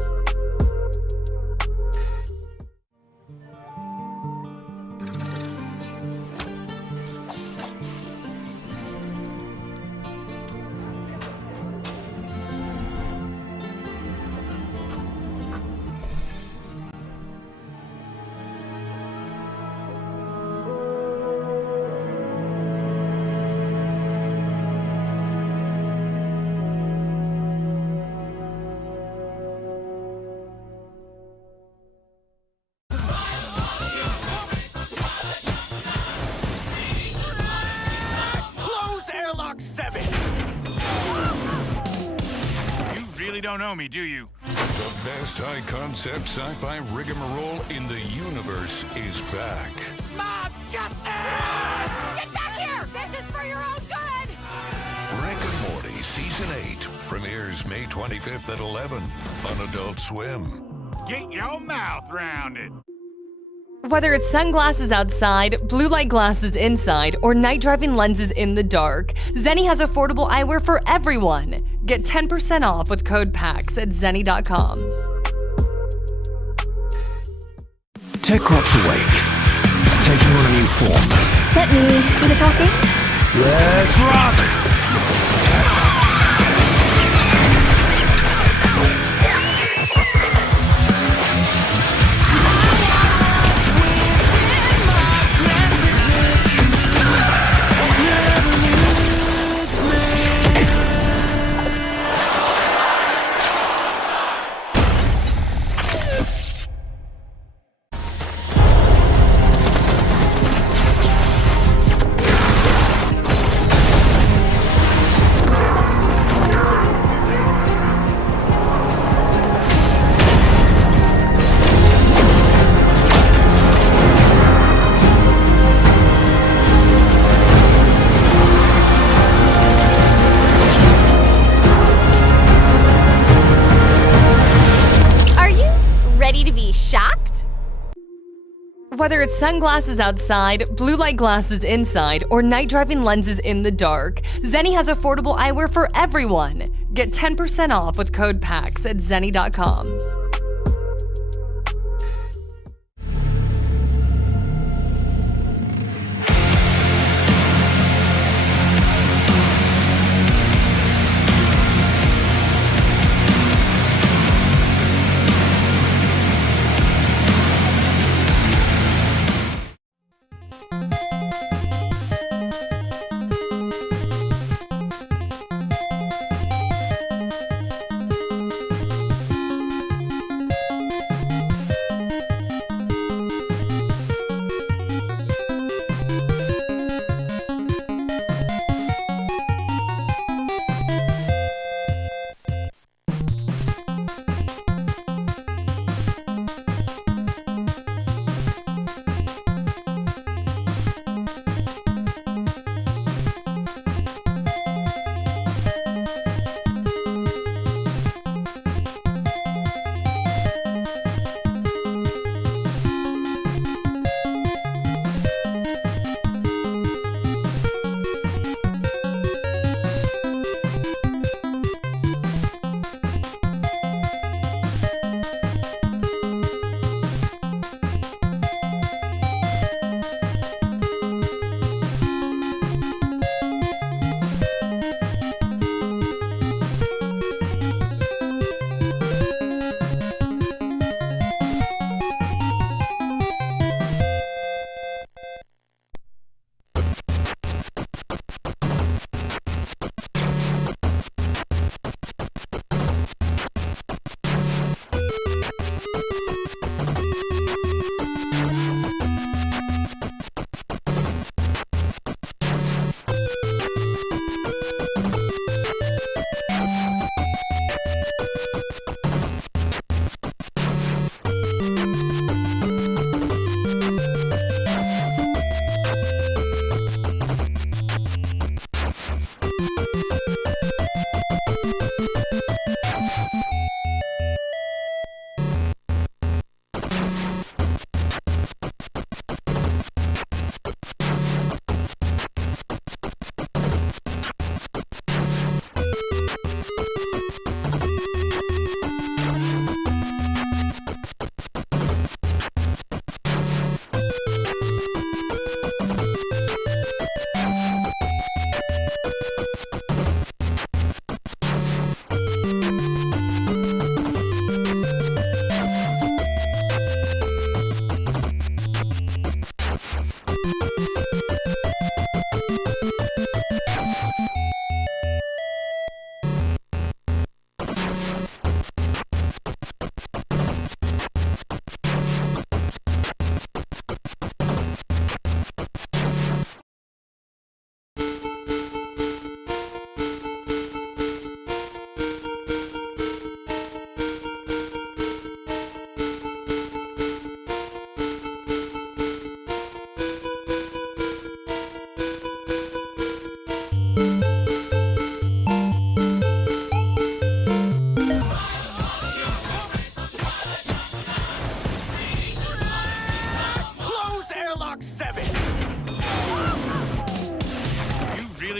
Close airlock 7! You really don't know me, do you? The best high-concept sci-fi rigmarole in the universe is back. Mom, justice! Get back here! This is for your own good! Rick and Morty Season 8 premieres May 25th at 11 on Adult Swim. Get your mouth round it. Whether it's sunglasses outside, blue light glasses inside, or night driving lenses in the dark, Zenni has affordable eyewear for everyone. Get 10% off with code PAX at zenni.com. Techcrops awake, taking on a new form. Let me do the talking. Let's rock! Whether it's sunglasses outside, blue light glasses inside, or night driving lenses in the dark, Zenni has affordable eyewear for everyone. Get 10% off with code PAX at zenni.com.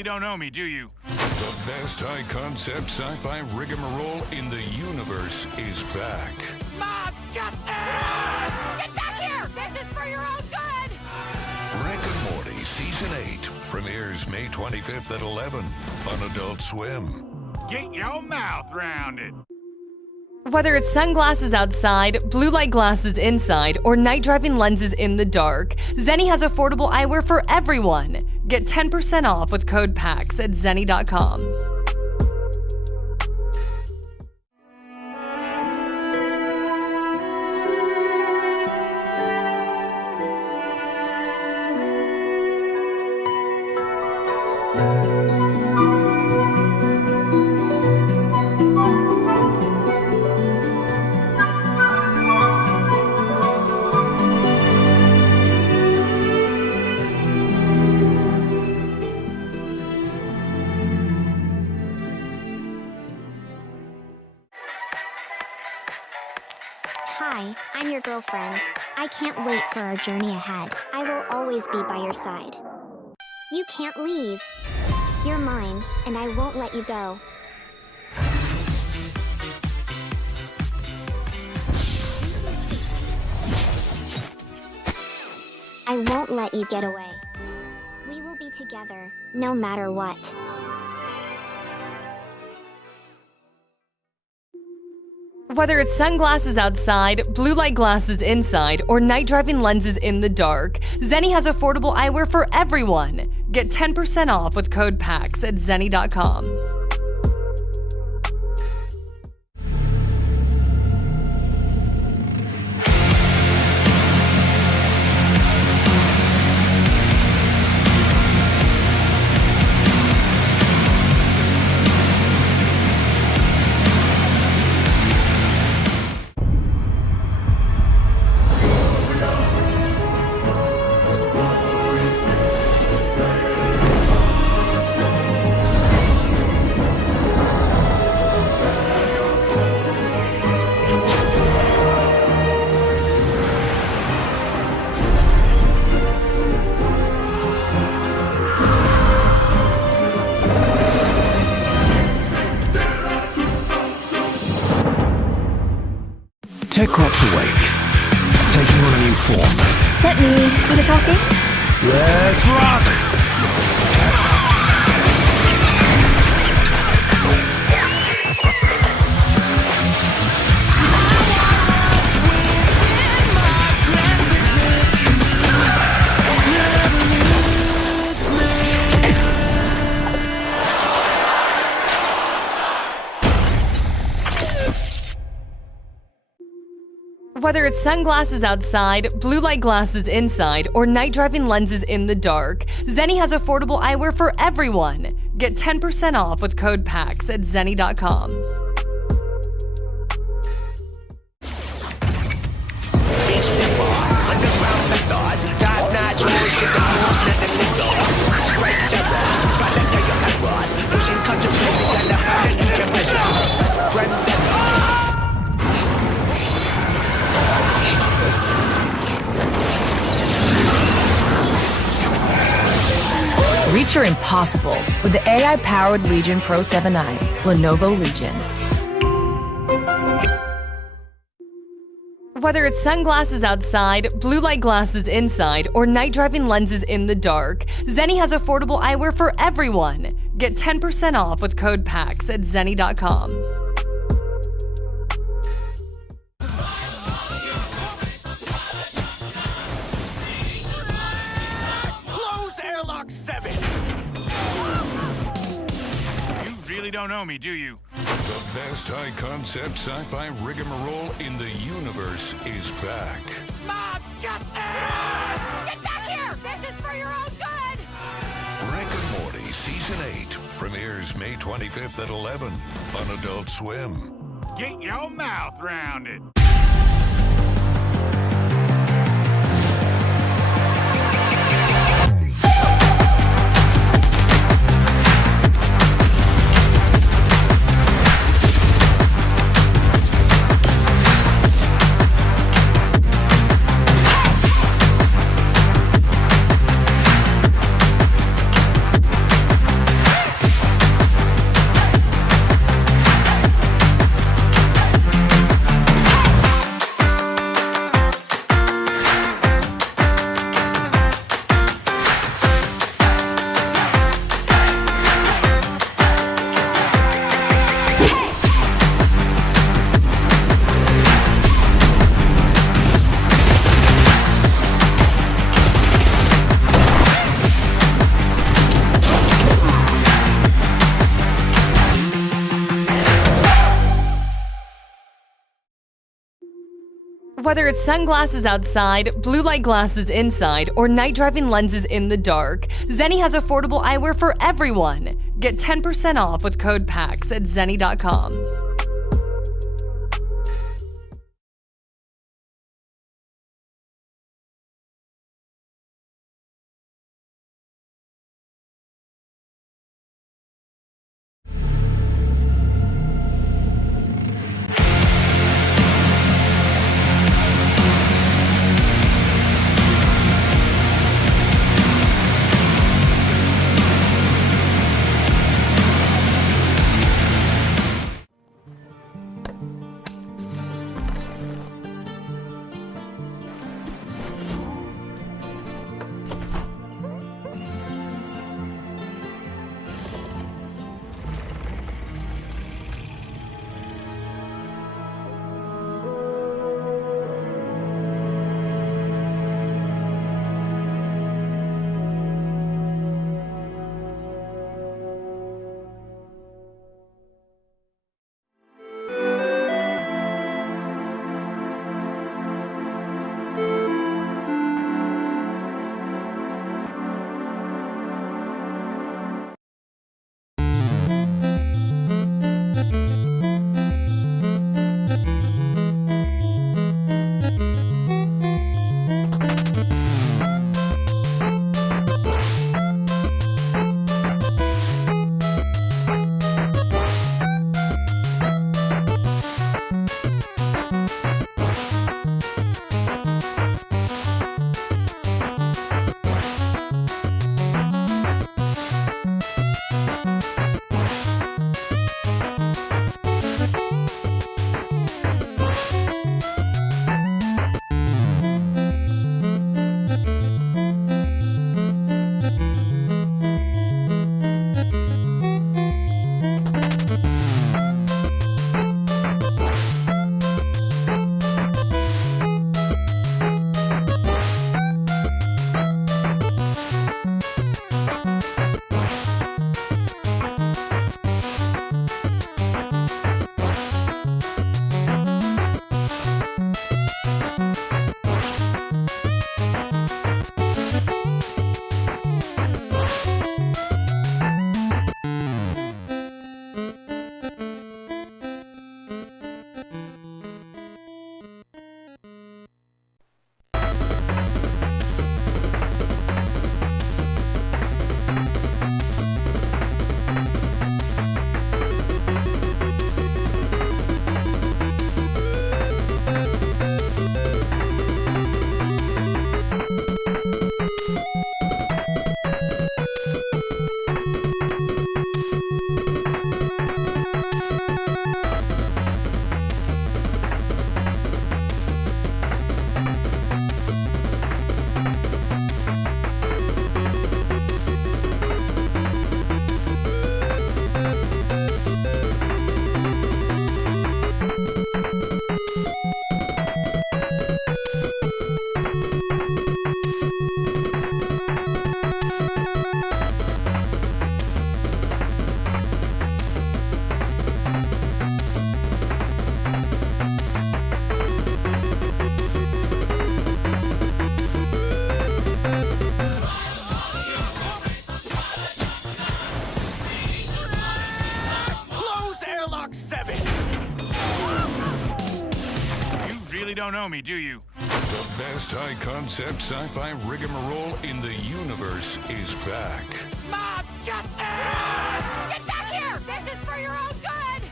don't know me, do you? The best high-concept sci-fi rigmarole in the universe is back. Mob justice! Get back here! This is for your own good! Rick and Morty Season 8 premieres May 25th at 11 on Adult Swim. Get your mouth round it. Whether it's sunglasses outside, blue light glasses inside, or night driving lenses in the dark, Zenni has affordable eyewear for everyone. Get 10% off with code PAX at zenni.com. Hi, I'm your girlfriend. I can't wait for our journey ahead. I will always be by your side. You can't leave. You're mine, and I won't let you go. I won't let you get away. We will be together, no matter what. Whether it's sunglasses outside, blue light glasses inside, or night driving lenses in the dark, Zenni has affordable eyewear for everyone. Get 10% off with code PAX at zenni.com. Techcrops awake, taking on a new form. Let me do the talking. Let's rock! Whether it's sunglasses outside, blue light glasses inside, or night driving lenses in the dark, Zenni has affordable eyewear for everyone. Get 10% off with code PAX at zenni.com. Reach your impossible with the AI-powered Legion Pro 7i, Lenovo Legion. Whether it's sunglasses outside, blue light glasses inside, or night driving lenses in the dark, Zenni has affordable eyewear for everyone. Get 10% off with code PAX at zenni.com. Close airlock 7! You really don't know me, do you? The best high-concept sci-fi rigmarole in the universe is back. Mob justice! Get back here! This is for your own good! Rick and Morty Season 8 premieres May 25th at 11 on Adult Swim. Get your mouth round it. Whether it's sunglasses outside, blue light glasses inside, or night driving lenses in the dark, Zenni has affordable eyewear for everyone. Get 10% off with code PAX at zenni.com. don't know me, do you? The best high-concept sci-fi rigmarole in the universe is back. Mob justice! Get back here! This is for your own good!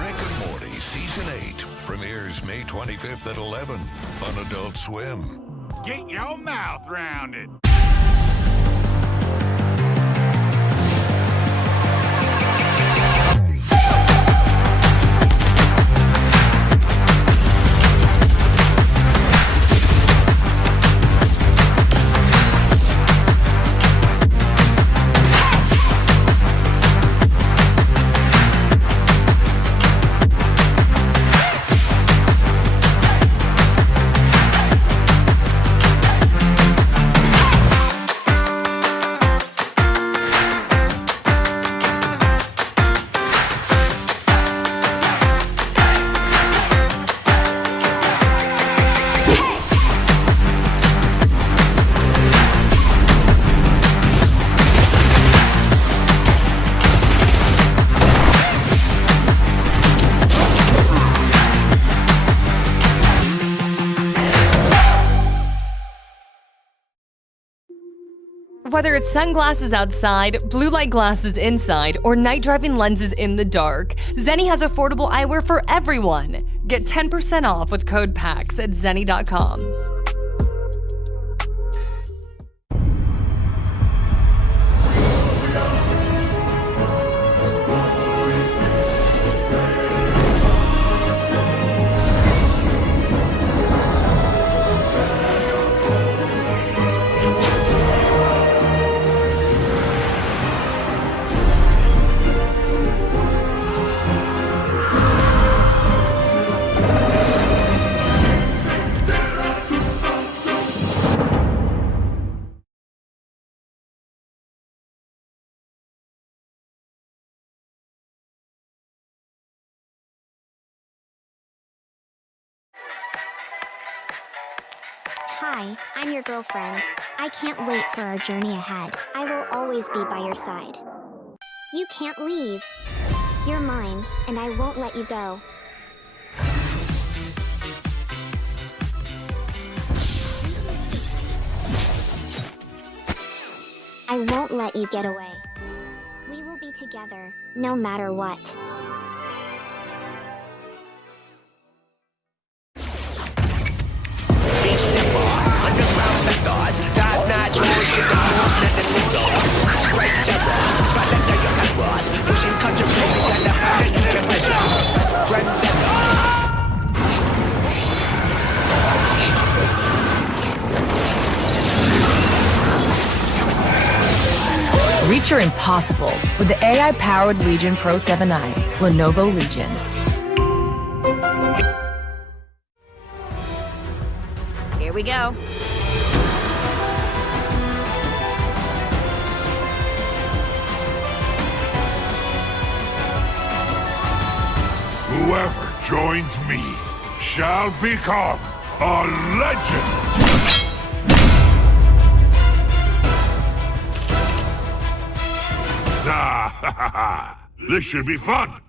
Rick and Morty Season 8 premieres May 25th at 11 on Adult Swim. Get your mouth round it. Whether it's sunglasses outside, blue light glasses inside, or night driving lenses in the dark, Zenni has affordable eyewear for everyone. Get 10% off with code PAX at zenni.com. Hi, I'm your girlfriend. I can't wait for our journey ahead. I will always be by your side. You can't leave. You're mine, and I won't let you go. I won't let you get away. We will be together, no matter what. Reach your impossible with the AI-powered Legion Pro 7i, Lenovo Legion. Here we go. Whoever joins me shall become a legend! This should be fun!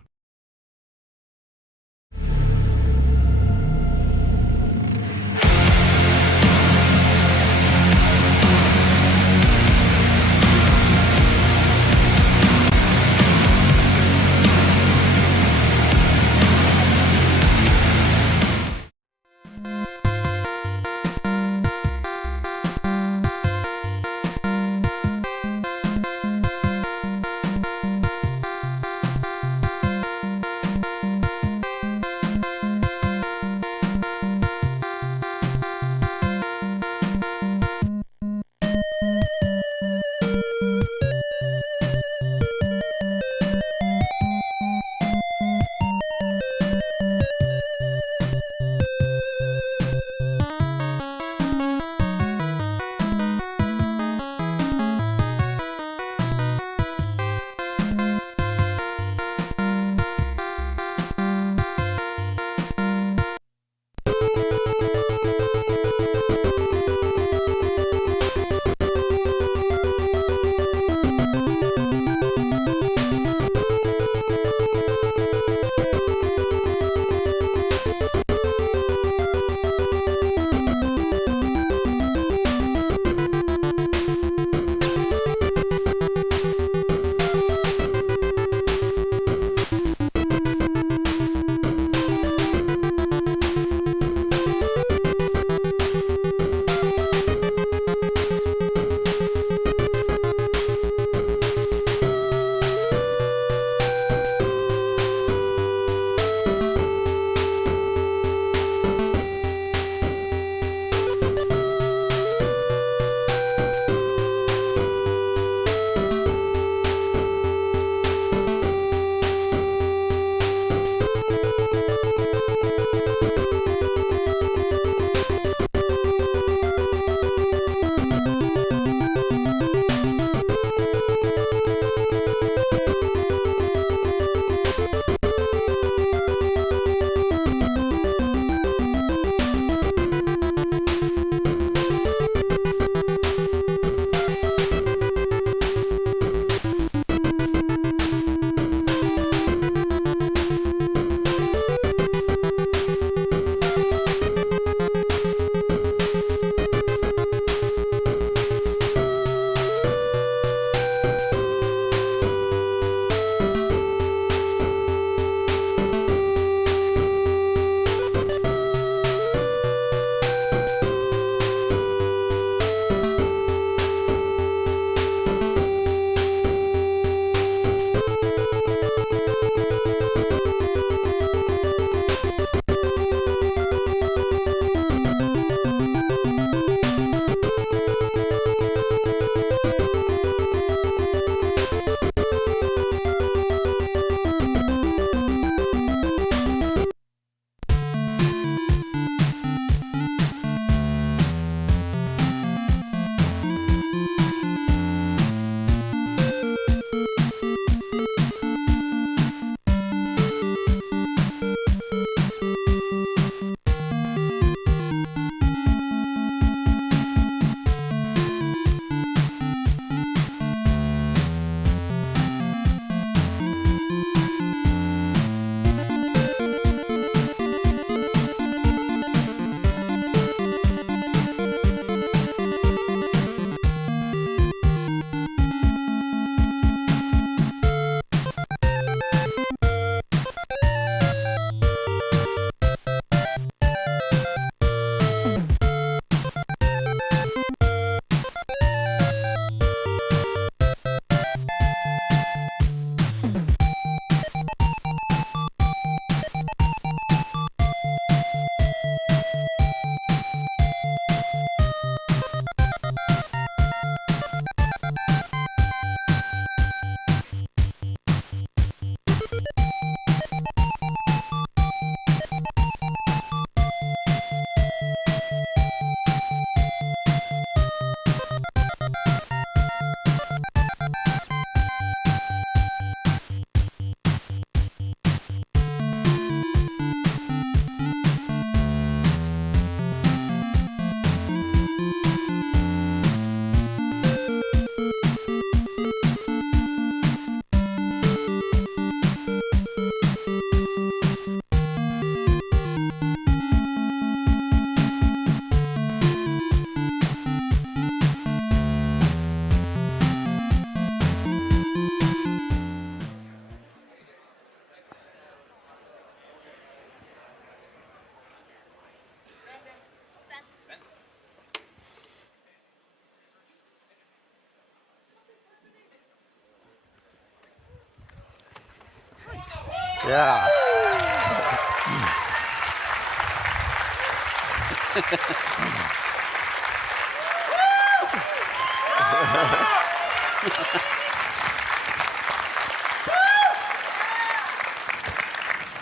Yeah.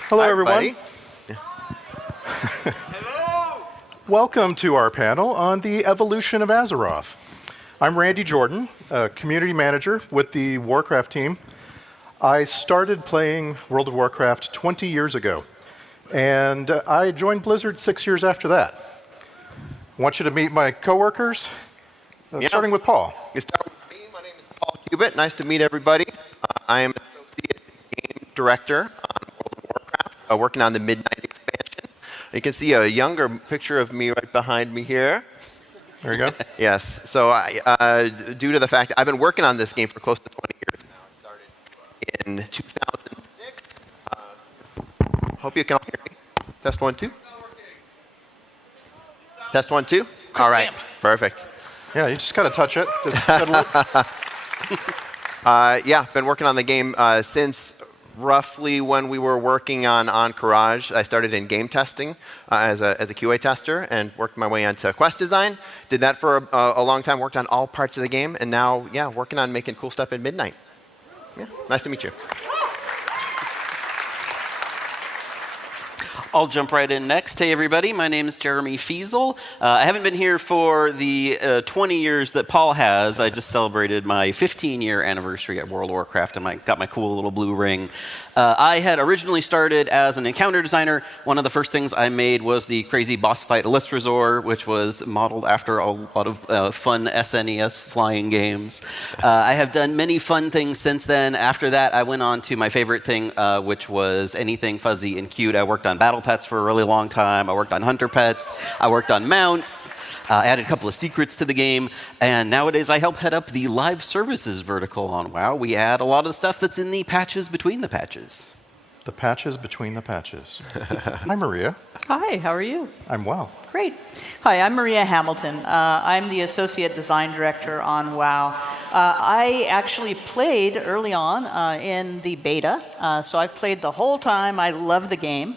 Hello, everyone. Hello. Welcome to our panel on the evolution of Azeroth. I'm Randy Jordan, a community manager with the Warcraft team. I started playing World of Warcraft 20 years ago, and I joined Blizzard 6 years after that. I want you to meet my coworkers, starting with Paul. You start with me. My name is Paul Cubitt. Nice to meet everybody. I am an associate game director on World of Warcraft, working on the Midnight expansion. You can see a younger picture of me right behind me here. There you go. Yes. So due to the fact that I've been working on this game for close to 20 years now, I started in 2006. Hope you can all hear me. Test 1, 2. Test 1, 2. All right. Perfect. Yeah, you just got to touch it. Yeah, been working on the game since roughly when we were working on Encourage. I started in game testing as a QA tester and worked my way into quest design. Did that for a long time, worked on all parts of the game, and now, yeah, working on making cool stuff at Midnight. Yeah, nice to meet you. I'll jump right in next. Hey, everybody. My name is Jeremy Fiesel. I haven't been here for the 20 years that Paul has. I just celebrated my 15-year anniversary at World of Warcraft, and got my cool little blue ring. I had originally started as an encounter designer. One of the first things I made was the crazy boss fight List Resort, which was modeled after a lot of fun SNES flying games. I have done many fun things since then. After that, I went on to my favorite thing, which was anything fuzzy and cute. I worked on battle pets for a really long time. I worked on hunter pets. I worked on mounts. I added a couple of secrets to the game, and nowadays I help head up the live services vertical on WoW. We add a lot of the stuff that's in the patches between the patches. The patches between the patches. Hi, Maria. Hi, how are you? I'm well. Great. Hi, I'm Maria Hamilton. I'm the Associate Design Director on WoW. I actually played early on in the beta, so I've played the whole time. I love the game.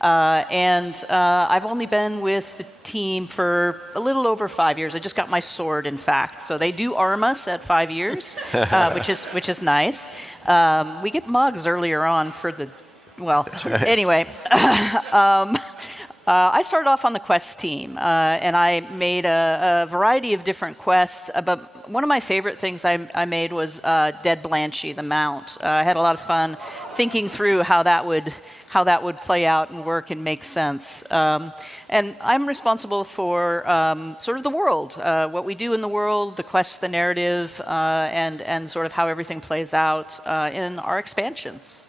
And I've only been with the team for a little over 5 years. I just got my sword, in fact. So they do arm us at 5 years, which is nice. We get mugs earlier on for the, well, anyway. I started off on the quest team, and I made a variety of different quests. But one of my favorite things I made was Dead Blanchie, the mount. I had a lot of fun thinking through how that would play out and work and make sense. And I'm responsible for sort of the world, what we do in the world, the quests, the narrative, and sort of how everything plays out in our expansions.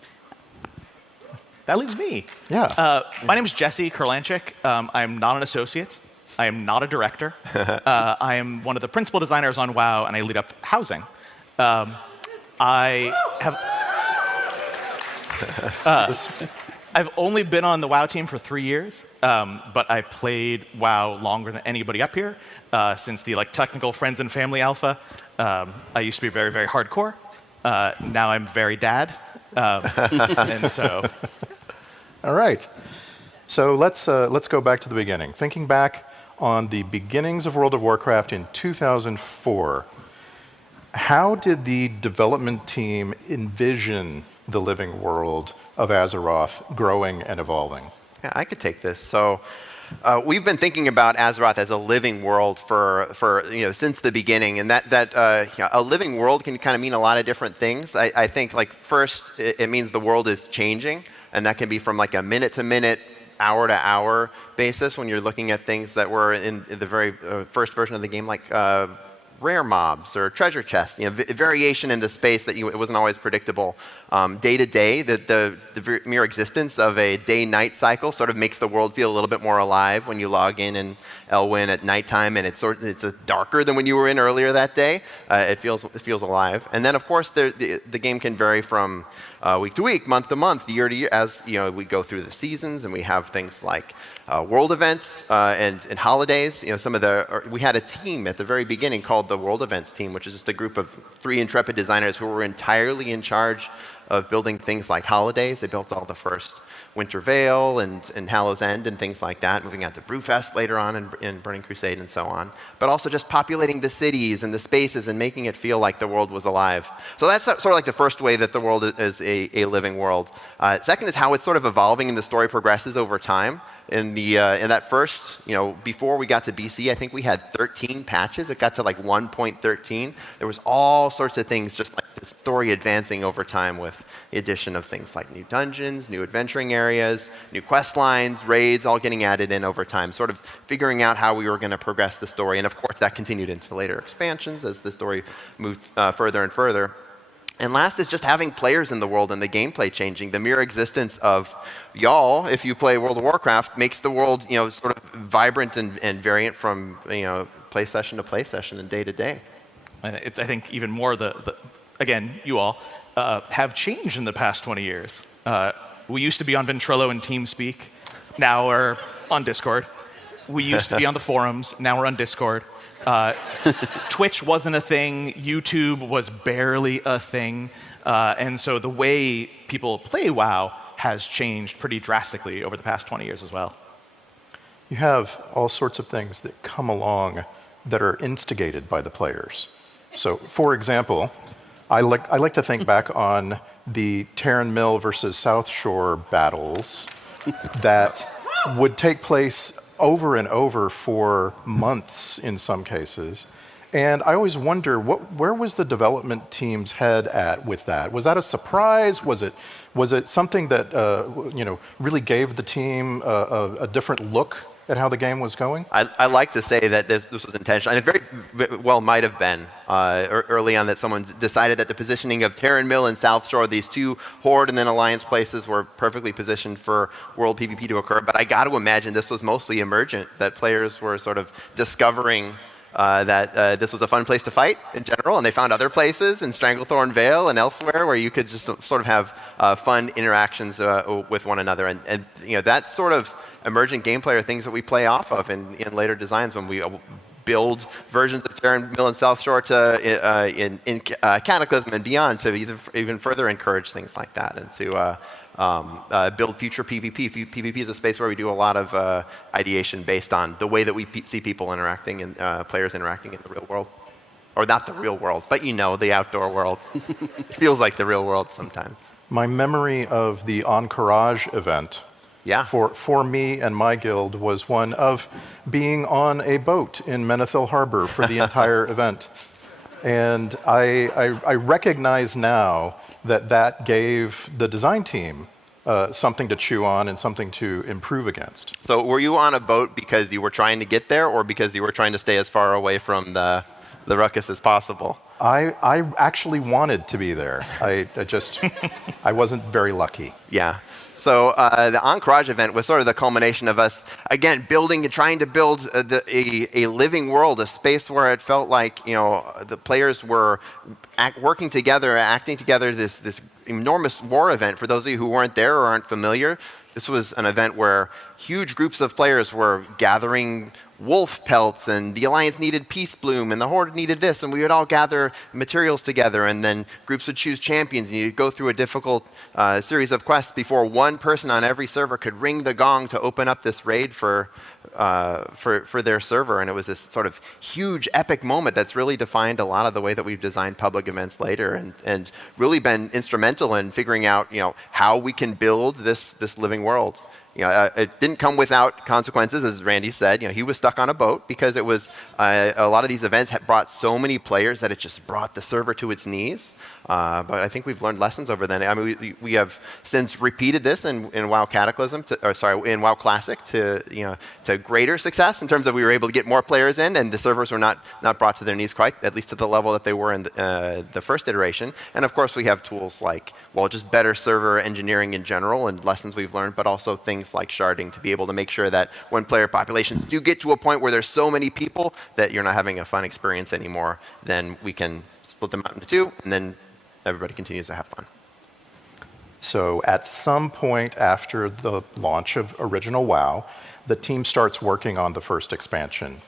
That leaves me. Yeah. My name is Jesse Kurlanchik. I'm not an associate. I am not a director. I am one of the principal designers on WoW, and I lead up housing. I have... I've only been on the WoW team for 3 years, but I played WoW longer than anybody up here, since the technical friends and family alpha. I used to be very, very hardcore. Now I'm very dad, and so. All right. So let's go back to the beginning. Thinking back on the beginnings of World of Warcraft in 2004, how did the development team envision the living world of Azeroth growing and evolving? Yeah, I could take this. So we've been thinking about Azeroth as a living world for since the beginning, and that a living world can kind of mean a lot of different things. I think first it means the world is changing, and that can be from a minute to minute, hour to hour basis when you're looking at things that were in the very first version of the game, like rare mobs or treasure chests, variation in the space that it wasn't always predictable. Day to day, the mere existence of a day-night cycle sort of makes the world feel a little bit more alive when you log in Elwyn at nighttime, and it's darker than when you were in earlier that day. It feels alive. And then, of course, the game can vary from week to week, month to month, year to year, as we go through the seasons, and we have things like world events and holidays. We had a team at the very beginning called the World Events team, which is just a group of 3 intrepid designers who were entirely in charge of building things like holidays. They built all the first Winter Veil and Hallow's End and things like that, moving on to Brewfest later on in Burning Crusade and so on. But also just populating the cities and the spaces and making it feel like the world was alive. So that's sort of like the first way that the world is a living world. Second is how it's sort of evolving and the story progresses over time. In that first, before we got to BC, I think we had 13 patches. It got to like 1.13. There was all sorts of things, just like the story advancing over time with the addition of things like new dungeons, new adventuring areas, new quest lines, raids, all getting added in over time, sort of figuring out how we were going to progress the story. And of course, that continued into later expansions as the story moved further and further. And last is just having players in the world and the gameplay changing. The mere existence of y'all, if you play World of Warcraft, makes the world, sort of vibrant and variant from, play session to play session and day to day. I think even more again, you all have changed in the past 20 years. We used to be on Ventrilo and TeamSpeak. Now we're on Discord. We used to be on the forums. Now we're on Discord. Twitch wasn't a thing. YouTube was barely a thing. And so the way people play WoW has changed pretty drastically over the past 20 years as well. You have all sorts of things that come along that are instigated by the players. So, for example, I like to think back on the Terran Mill versus South Shore battles that would take place over and over for months in some cases. And I always wonder, where was the development team's head at with that? Was that a surprise? Was it something that really gave the team a different look at how the game was going? I like to say that this was intentional, and it very well might have been early on that someone decided that the positioning of Terran Mill and South Shore, these two Horde and then Alliance places, were perfectly positioned for world PvP to occur. But I got to imagine this was mostly emergent, that players were sort of discovering that this was a fun place to fight in general, and they found other places in Stranglethorn Vale and elsewhere where you could just sort of have fun interactions with one another. And that sort of emergent gameplay are things that we play off of in later designs when we build versions of Terran Mill and South Shore in Cataclysm and beyond to even further encourage things like that and to build future PvP. PvP is a space where we do a lot of ideation based on the way that we see people interacting and players interacting in the real world. Or not the real world, but the outdoor world. It feels like the real world sometimes. My memory of the Encourage event for me and my guild was one of being on a boat in Menethil Harbor for the entire event. And I recognize now that gave the design team something to chew on and something to improve against. So were you on a boat because you were trying to get there or because you were trying to stay as far away from the ruckus as possible? I actually wanted to be there. I wasn't very lucky. Yeah. So the Encourage event was sort of the culmination of us, again, building and trying to build a living world, a space where it felt like the players were working together, acting together, this enormous war event. For those of you who weren't there or aren't familiar, this was an event where huge groups of players were gathering wolf pelts, and the Alliance needed Peace Bloom, and the Horde needed this, and we would all gather materials together, and then groups would choose champions, and you'd go through a difficult series of quests before one person on every server could ring the gong to open up this raid for their server, and it was this sort of huge, epic moment that's really defined a lot of the way that we've designed public events later, and really been instrumental in figuring out, how we can build this living world. It didn't come without consequences, as Randy said. He was stuck on a boat because it was a lot of these events had brought so many players that it just brought the server to its knees. But I think we've learned lessons over then. I mean, we have since repeated this in WoW Cataclysm, in WoW Classic to greater success in terms of we were able to get more players in, and the servers were not brought to their knees quite, at least to the level that they were in the first iteration. And of course, we have tools like just better server engineering in general and lessons we've learned, but also things like sharding to be able to make sure that when player populations do get to a point where there's so many people that you're not having a fun experience anymore, then we can split them out into two, and then everybody continues to have fun. So at some point after the launch of original WoW, the team starts working on the first expansion.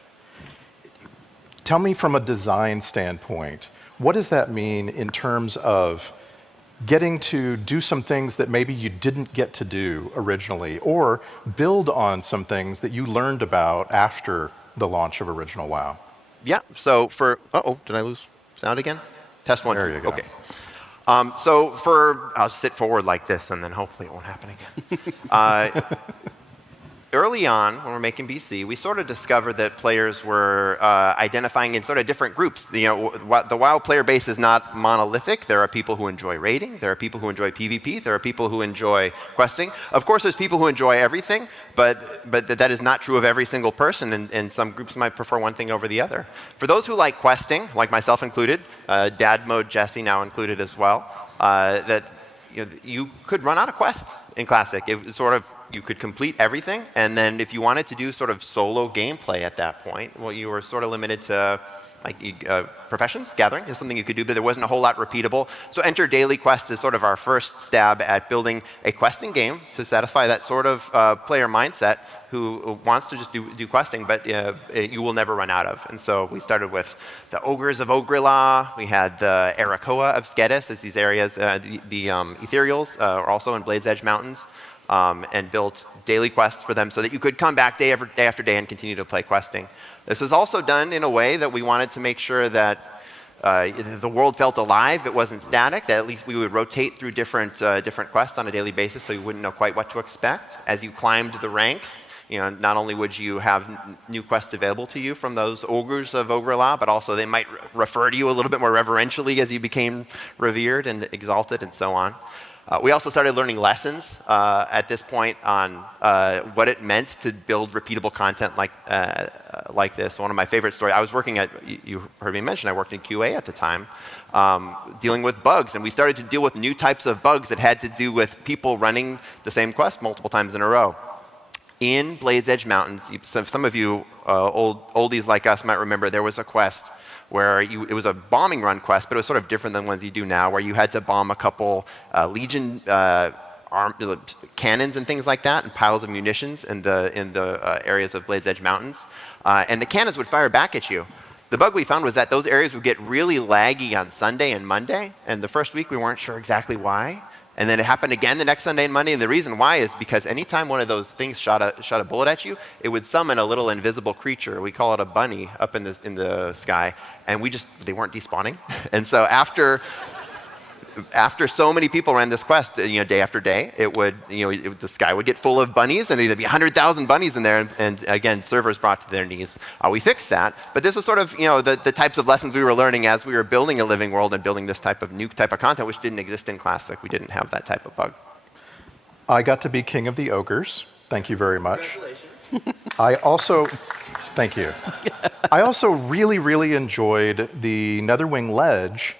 Tell me from a design standpoint, what does that mean in terms of getting to do some things that maybe you didn't get to do originally, or build on some things that you learned about after the launch of original WoW? Yeah, so for, did I lose sound again? Test one. There you go. Okay. I'll sit forward like this and then hopefully it won't happen again. Early on, when we're making BC, we sort of discovered that players were identifying in sort of different groups. The WoW player base is not monolithic. There are people who enjoy raiding. There are people who enjoy PvP. There are people who enjoy questing. Of course, there's people who enjoy everything, but that is not true of every single person, and some groups might prefer one thing over the other. For those who like questing, like myself included, Dad Mode Jesse now included as well, you could run out of quests in Classic. It was sort of, you could complete everything, and then if you wanted to do sort of solo gameplay at that point, well, you were sort of limited to professions, gathering is something you could do, but there wasn't a whole lot repeatable. So Enter Daily Quest is sort of our first stab at building a questing game to satisfy that sort of player mindset who wants to just do questing, but you will never run out of. And so we started with the Ogres of Ogrila. We had the Arakoa of Skedis as these areas. The Ethereals are also in Blades Edge Mountains. And built daily quests for them so that you could come back day after day and continue to play questing. This was also done in a way that we wanted to make sure that the world felt alive. It wasn't static, that at least we would rotate through different quests on a daily basis so you wouldn't know quite what to expect. As you climbed the ranks, not only would you have new quests available to you from those ogres of Ogrila, but also they might refer to you a little bit more reverentially as you became revered and exalted and so on. We also started learning lessons at this point on what it meant to build repeatable content like this. One of my favorite stories, I was working at, you heard me mention, I worked in QA at the time, dealing with bugs. And we started to deal with new types of bugs that had to do with people running the same quest multiple times in a row. In Blades Edge Mountains, some of you oldies like us might remember there was a quest where it was a bombing run quest, but it was sort of different than ones you do now, where you had to bomb a couple Legion cannons and things like that, and piles of munitions in the areas of Blades Edge Mountains. And the cannons would fire back at you. The bug we found was that those areas would get really laggy on Sunday and Monday, and the first week we weren't sure exactly why. And then it happened again the next Sunday and Monday, and the reason why is because anytime one of those things shot a bullet at you, it would summon a little invisible creature. We call it a bunny up in the sky, and they weren't despawning. And so after so many people ran this quest, day after day, the sky would get full of bunnies, and there'd be 100,000 bunnies in there, and again, servers brought to their knees. We fixed that, but this was sort of the types of lessons we were learning as we were building a living world and building this new type of content, which didn't exist in Classic. We didn't have that type of bug. I got to be king of the ogres. Thank you very much. Congratulations. Thank you. I also really, really enjoyed the Netherwing Ledge.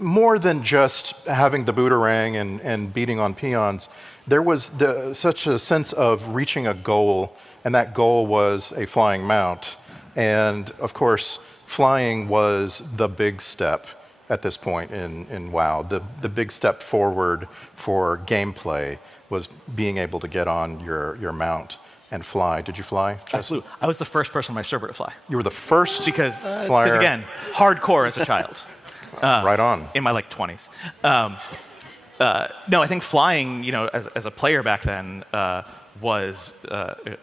More than just having the boomerang and beating on peons, there was such a sense of reaching a goal, and that goal was a flying mount. And of course, flying was the big step at this point in WoW. The big step forward for gameplay was being able to get on your mount and fly. Did you fly, Jesse? Absolutely. I was the first person on my server to fly. You were the first because flyer? Again, hardcore as a child. Right on. In my 20s. No, I think flying, as a player back then, was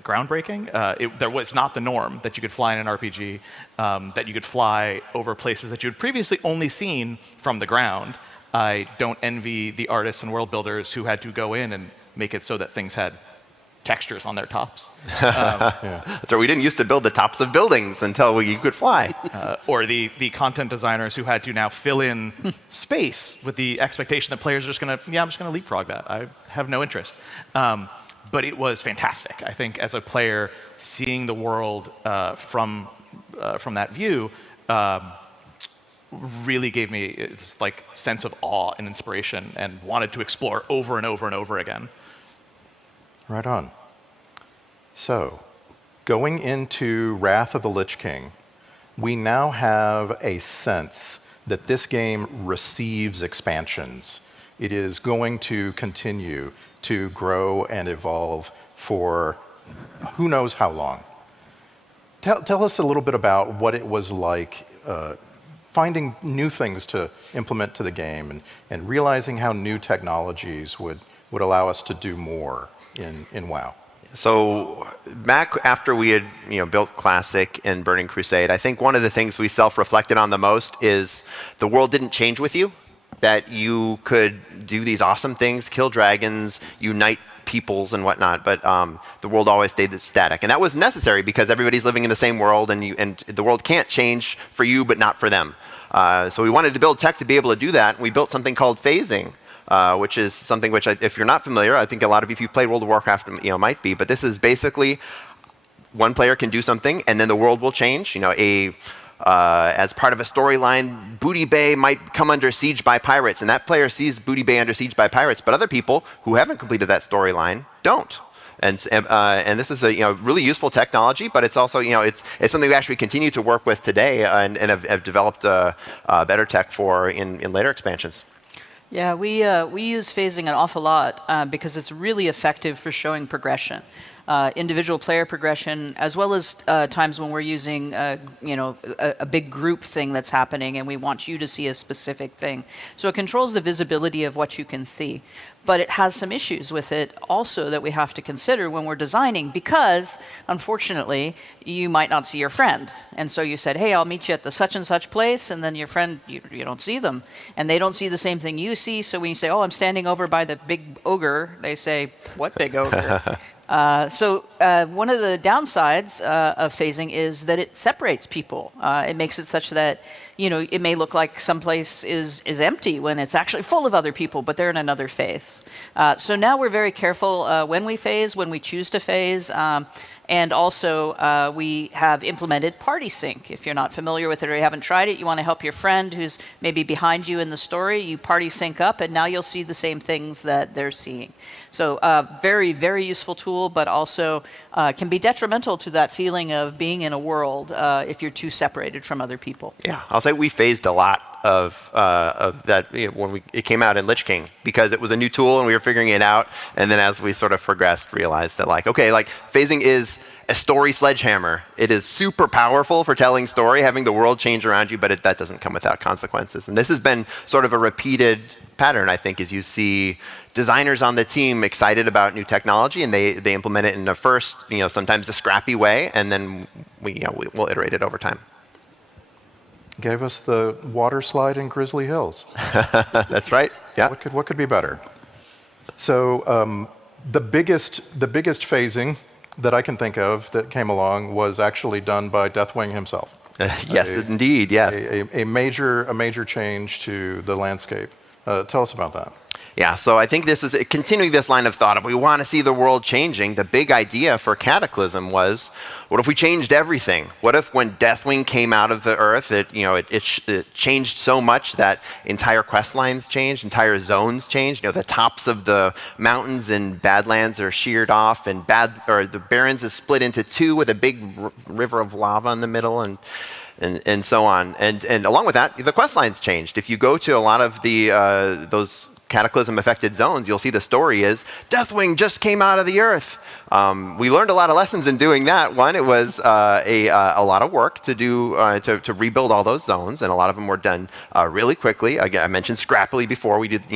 groundbreaking. There was not the norm that you could fly in an RPG, that you could fly over places that you had previously only seen from the ground. I don't envy the artists and world builders who had to go in and make it so that things had textures on their tops. So we didn't used to build the tops of buildings until you could fly. Or the content designers who had to now fill in space with the expectation that players are just I'm just going to leapfrog that. I have no interest. But it was fantastic. I think as a player, seeing the world from that view really gave me this sense of awe and inspiration, and wanted to explore over and over and over again. Right on. So, going into Wrath of the Lich King, we now have a sense that this game receives expansions. It is going to continue to grow and evolve for who knows how long. Tell us a little bit about what it was like finding new things to implement to the game and realizing how new technologies would allow us to do more in WoW. So back after we had built Classic and Burning Crusade, I think one of the things we self-reflected on the most is the world didn't change with you, that you could do these awesome things, kill dragons, unite peoples and whatnot, but the world always stayed static. And that was necessary because everybody's living in the same world, and the world can't change for you but not for them. So we wanted to build tech to be able to do that. We built something called phasing, which is something which, if you're not familiar, I think a lot of you, if you've played World of Warcraft, might be. But this is basically one player can do something, and then the world will change. As part of a storyline, Booty Bay might come under siege by pirates, and that player sees Booty Bay under siege by pirates, but other people who haven't completed that storyline don't. And this is a really useful technology, but it's also it's something we actually continue to work with today and have developed better tech for in later expansions. Yeah, we use phasing an awful lot because it's really effective for showing progression. Individual player progression, as well as times when we're using, a big group thing that's happening and we want you to see a specific thing. So it controls the visibility of what you can see. But it has some issues with it also that we have to consider when we're designing because, unfortunately, you might not see your friend. And so you said, hey, I'll meet you at the such and such place, and then your friend, you don't see them. And they don't see the same thing you see, so when you say, oh, I'm standing over by the big ogre, they say, what big ogre? So one of the downsides of phasing is that it separates people. It makes it such that it may look like someplace is empty when it's actually full of other people, but they're in another phase. So now we're very careful when we phase, when we choose to phase, and also we have implemented party sync. If you're not familiar with it or you haven't tried it, you want to help your friend who's maybe behind you in the story, you party sync up, and now you'll see the same things that they're seeing. So very, very useful tool, but also can be detrimental to that feeling of being in a world if you're too separated from other people. Yeah, I'll say we phased a lot of that when it came out in Lich King because it was a new tool and we were figuring it out. And then as we sort of progressed, realized that phasing is a story sledgehammer. It is super powerful for telling story, having the world change around you, but that doesn't come without consequences. And this has been sort of a repeated pattern, I think, as you see designers on the team excited about new technology and they implement it in a first, sometimes a scrappy way, and then we'll iterate it over time. Gave us the water slide in Grizzly Hills. That's right. Yeah. What could be better? So the biggest phasing that I can think of that came along was actually done by Deathwing himself. Yes, indeed. Yes. A major change to the landscape. Tell us about that. Yeah, so I think this is continuing this line of thought. If we want to see the world changing, the big idea for Cataclysm was, what if we changed everything? What if when Deathwing came out of the earth, it changed so much that entire quest lines changed, entire zones changed. The tops of the mountains in Badlands are sheared off, and the Barrens is split into two with a big river of lava in the middle, and so on. And along with that, the quest lines changed. If you go to a lot of those Cataclysm-affected zones, you'll see the story is Deathwing just came out of the earth. We learned a lot of lessons in doing that. One, it was a lot of work to do to rebuild all those zones, and a lot of them were done really quickly. Again, I mentioned scrappily before. We did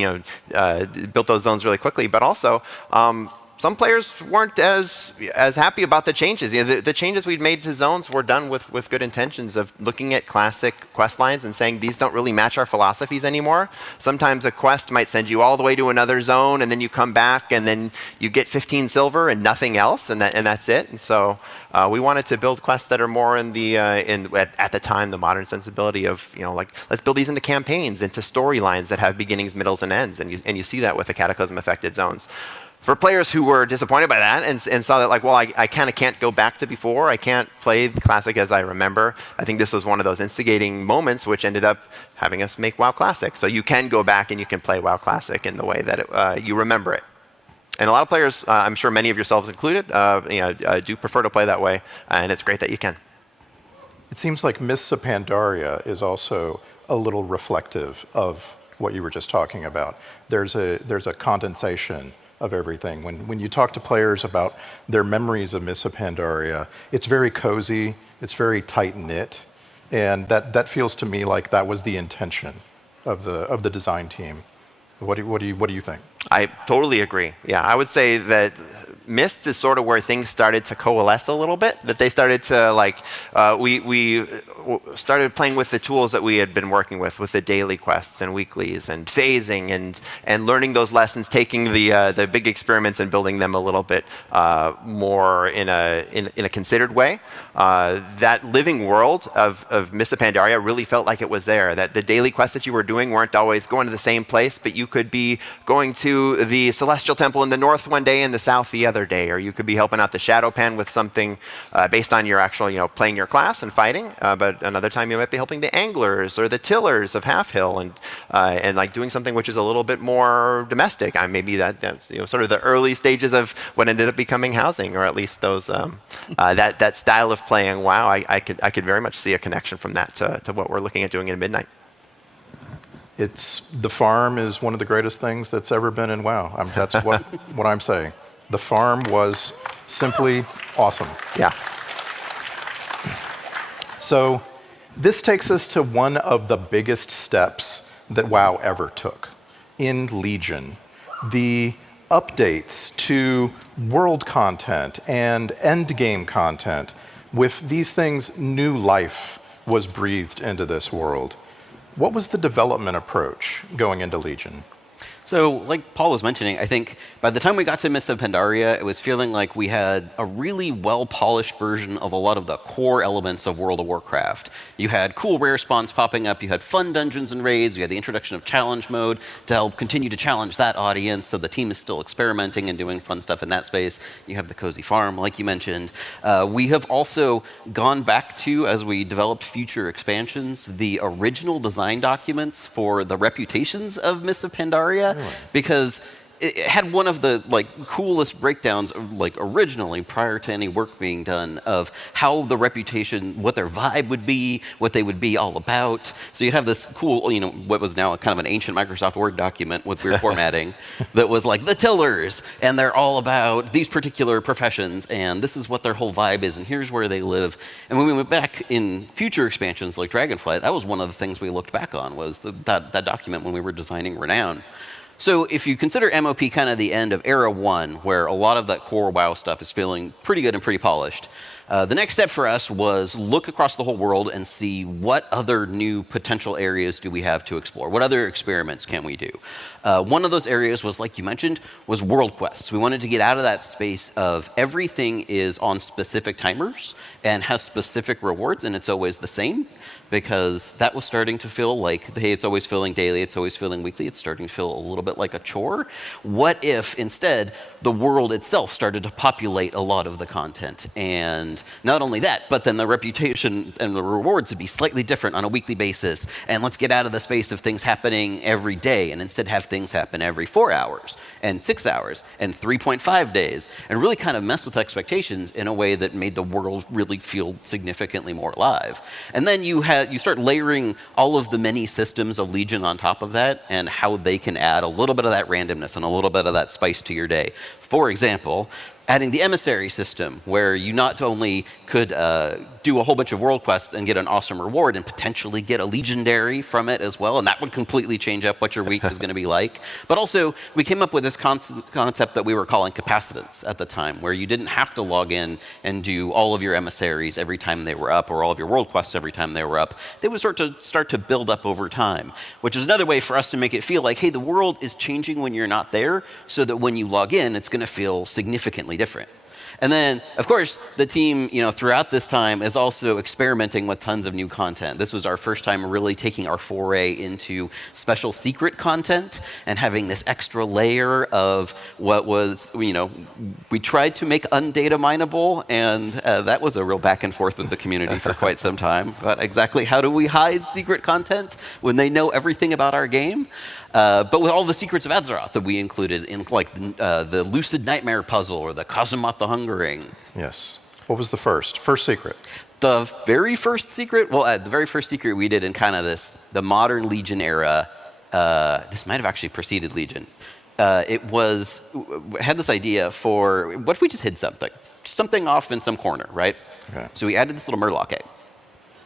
built those zones really quickly, but also some players weren't as happy about the changes. The changes we'd made to zones were done with good intentions of looking at classic quest lines and saying these don't really match our philosophies anymore. Sometimes a quest might send you all the way to another zone, and then you come back, and then you get 15 silver and nothing else, and that's it. And so we wanted to build quests that are more in the at the time the modern sensibility of let's build these into campaigns, into storylines that have beginnings, middles, and ends. And you see that with the Cataclysm-affected zones. For players who were disappointed by that and saw that I kind of can't go back to before, I can't play the Classic as I remember, I think this was one of those instigating moments which ended up having us make WoW Classic. So you can go back and you can play WoW Classic in the way that you remember it. And a lot of players, I'm sure many of yourselves included, do prefer to play that way, and it's great that you can. It seems like Mists of Pandaria is also a little reflective of what you were just talking about. There's a condensation of everything. When you talk to players about their memories of Mists of Pandaria, it's very cozy, it's very tight-knit, and that feels to me like that was the intention of the design team. What do you think? I totally agree. Yeah, I would say that Mists is sort of where things started to coalesce a little bit. That they started to like we started playing with the tools that we had been working with the daily quests and weeklies and phasing and learning those lessons, taking the big experiments and building them a little bit more in a considered way. That living world of Mists of Pandaria really felt like it was there. That the daily quests that you were doing weren't always going to the same place, but you could be going to the Celestial Temple in the north one day and the south the other day, or you could be helping out the Shadow Pen with something based on your actual, playing your class and fighting. But another time you might be helping the Anglers or the Tillers of Half Hill and like doing something which is a little bit more domestic. Maybe that's sort of the early stages of what ended up becoming housing, or at least those that style of playing WoW. I could very much see a connection from that to what we're looking at doing in Midnight. The farm is one of the greatest things that's ever been in WoW. That's what I'm saying. The farm was simply awesome. Yeah. So this takes us to one of the biggest steps that WoW ever took in Legion. The updates to world content and endgame content. With these things, new life was breathed into this world. What was the development approach going into Legion? So, like Paul was mentioning, I think by the time we got to Mists of Pandaria, it was feeling like we had a really well-polished version of a lot of the core elements of World of Warcraft. You had cool rare spawns popping up, you had fun dungeons and raids, you had the introduction of challenge mode to help continue to challenge that audience, so the team is still experimenting and doing fun stuff in that space. You have the cozy farm, like you mentioned. We have also gone back to, as we developed future expansions, the original design documents for the reputations of Mists of Pandaria. Really? Because it had one of the coolest breakdowns originally prior to any work being done of how the reputation, what their vibe would be, what they would be all about. So you'd have this cool, what was now kind of an ancient Microsoft Word document with weird formatting that was like the Tillers, and they're all about these particular professions, and this is what their whole vibe is, and here's where they live. And when we went back in future expansions like Dragonflight, that was one of the things we looked back on was that document when we were designing Renown. So if you consider MOP kind of the end of Era 1, where a lot of that core WoW stuff is feeling pretty good and pretty polished, the next step for us was look across the whole world and see what other new potential areas do we have to explore. What other experiments can we do? One of those areas was, like you mentioned, was world quests. We wanted to get out of that space of everything is on specific timers and has specific rewards, and it's always the same, because that was starting to feel like, hey, it's always feeling daily, it's always feeling weekly, it's starting to feel a little bit like a chore. What if, instead, the world itself started to populate a lot of the content? And not only that, but then the reputation and the rewards would be slightly different on a weekly basis. And let's get out of the space of things happening every day and instead have things happen every 4 hours and 6 hours and 3.5 days, and really kind of mess with expectations in a way that made the world really feel significantly more alive. And then you start layering all of the many systems of Legion on top of that, and how they can add a little bit of that randomness and a little bit of that spice to your day. For example, adding the emissary system, where you not only could do a whole bunch of world quests and get an awesome reward and potentially get a legendary from it as well, and that would completely change up what your week was going to be like. But also, we came up with this concept that we were calling capacitance at the time, where you didn't have to log in and do all of your emissaries every time they were up, or all of your world quests every time they were up. They would start to build up over time, which is another way for us to make it feel like, hey, the world is changing when you're not there, so that when you log in, it's going to feel significantly different. And then, of course, the team, throughout this time is also experimenting with tons of new content. This was our first time really taking our foray into special secret content and having this extra layer of what was, we tried to make undata mineable, and that was a real back and forth with the community for quite some time. But exactly how do we hide secret content when they know everything about our game? But with all the secrets of Azeroth that we included in the Lucid Nightmare puzzle or the Kazumath the Hungering. Yes. What was the first secret? The very first secret? Well, the very first secret we did in kind of the modern Legion era, this might have actually preceded Legion. had this idea for, what if we just hid something off in some corner, right? Okay. So we added this little murloc egg,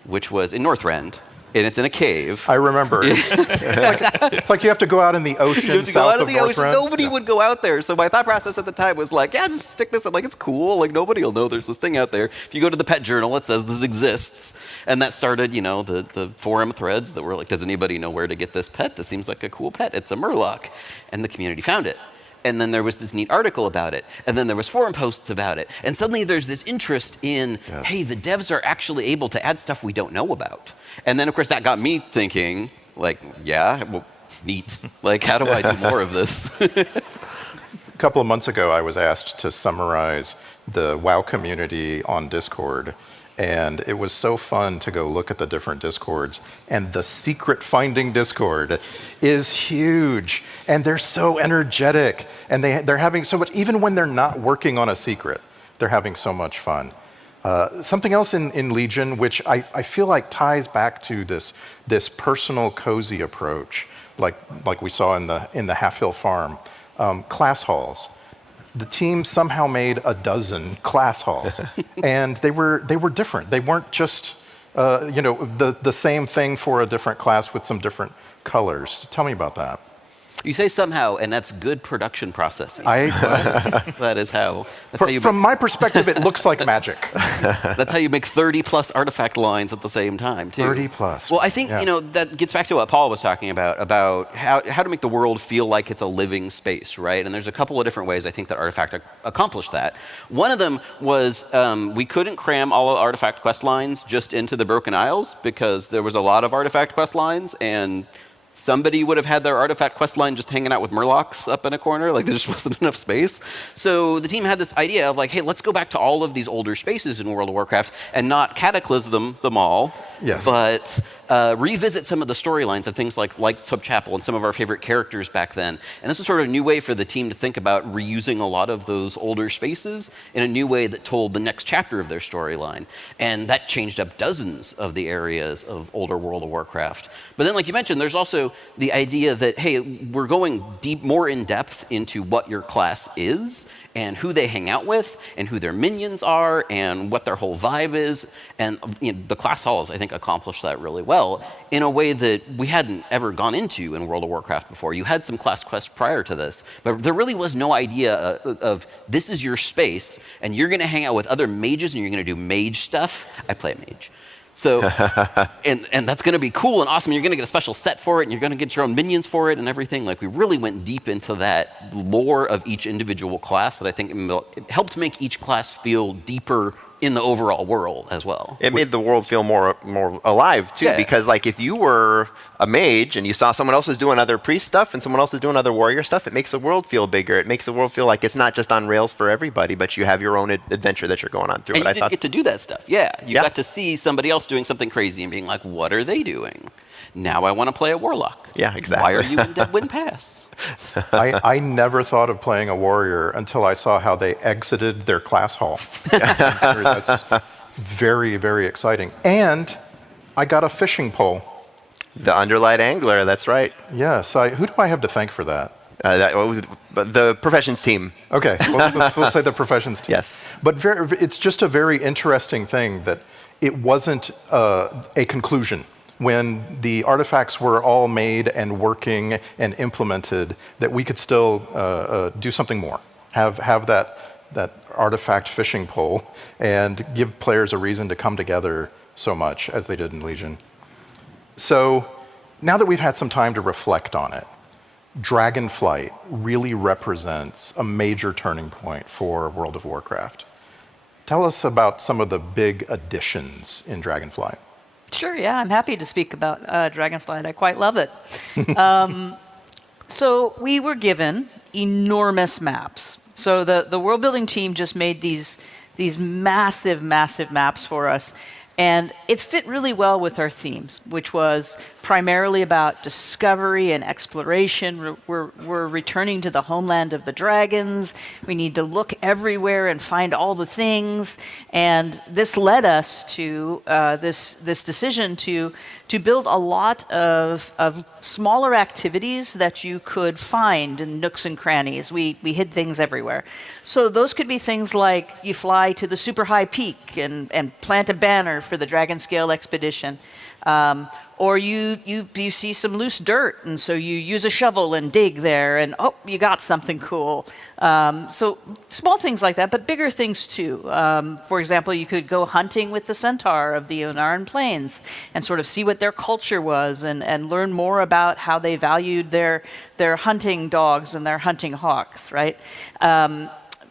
which was in Northrend, and it's in a cave. I remember. It's like you have to go out in the ocean. You have to go out in the ocean. Nobody would go out there. So my thought process at the time was like, yeah, just stick this in. Like, it's cool. Like, nobody will know there's this thing out there. If you go to the pet journal, it says this exists. And that started, the forum threads that were like, does anybody know where to get this pet? This seems like a cool pet. It's a murloc. And the community found it. And then there was this neat article about it. And then there was forum posts about it. And suddenly there's this interest in, hey, the devs are actually able to add stuff we don't know about. And then, of course, that got me thinking, like, yeah, well, neat. Like, how do I do more of this? A couple of months ago, I was asked to summarize the WoW community on Discord. And it was so fun to go look at the different Discords. And the secret finding Discord is huge. And they're so energetic. And they're having so much, even when they're not working on a secret, they're having so much fun. Something else in Legion, which I feel like ties back to this personal, cozy approach, like we saw in the Half Hill Farm, class halls. The team somehow made a dozen class halls, and they were different. They weren't just the same thing for a different class with some different colors. Tell me about that. You say somehow, and that's good production processing. That is how. From my perspective, it looks like magic. That's how you make 30+ artifact lines at the same time, too. 30+. Well, I think that gets back to what Paul was talking about how to make the world feel like it's a living space, right? And there's a couple of different ways I think that Artifact accomplished that. One of them was we couldn't cram all of Artifact quest lines just into the Broken Isles because there was a lot of Artifact quest lines, and somebody would have had their artifact quest line just hanging out with murlocs up in a corner. Like, there just wasn't enough space. So the team had this idea of like, hey, let's go back to all of these older spaces in World of Warcraft and not cataclysm them all, but revisit some of the storylines of things like Subchapel and some of our favorite characters back then. And this is sort of a new way for the team to think about reusing a lot of those older spaces in a new way that told the next chapter of their storyline. And that changed up dozens of the areas of older World of Warcraft. But then, like you mentioned, there's also the idea that, hey, we're going more in depth into what your class is and who they hang out with and who their minions are and what their whole vibe is. And the class halls, I think, accomplished that really well in a way that we hadn't ever gone into in World of Warcraft before. You had some class quests prior to this, but there really was no idea of this is your space and you're going to hang out with other mages and you're going to do mage stuff. I play a mage. So, and that's going to be cool and awesome. You're going to get a special set for it, and you're going to get your own minions for it and everything. Like, we really went deep into that lore of each individual class that I think it helped make each class feel deeper in the overall world as well. It made the world feel more alive too, because like if you were a mage and you saw someone else was doing other priest stuff and someone else is doing other warrior stuff, it makes the world feel bigger. It makes the world feel like it's not just on rails for everybody, but you have your own adventure that you're going on through. And you didn't get to do that stuff. You got to see somebody else doing something crazy and being like, what are they doing? Now I want to play a warlock. Yeah, exactly. Why are you in Deadwind Pass? I never thought of playing a warrior until I saw how they exited their class hall. That's very, very exciting. And I got a fishing pole. The Underlight Angler, that's right. Yes. Who do I have to thank for that? The professions team. Okay, we'll say the professions team. Yes. But it's just a very interesting thing that it wasn't a conclusion. When the artifacts were all made and working and implemented, that we could still do something more. Have that artifact fishing pole and give players a reason to come together so much as they did in Legion. So now that we've had some time to reflect on it, Dragonflight really represents a major turning point for World of Warcraft. Tell us about some of the big additions in Dragonflight. Sure, yeah, I'm happy to speak about Dragonflight. I quite love it. So we were given enormous maps. So the world building team just made these massive, massive maps for us. And it fit really well with our themes, which was primarily about discovery and exploration. We're returning to the homeland of the dragons. We need to look everywhere and find all the things. And this led us to this decision to build a lot of smaller activities that you could find in nooks and crannies. We hid things everywhere. So those could be things like you fly to the super high peak and plant a banner for the Dragon Scale expedition. Or you see some loose dirt, and so you use a shovel and dig there, and oh, you got something cool. So small things like that, but bigger things too. For example, you could go hunting with the centaur of the Onaran Plains and sort of see what their culture was and learn more about how they valued their hunting dogs and their hunting hawks, right?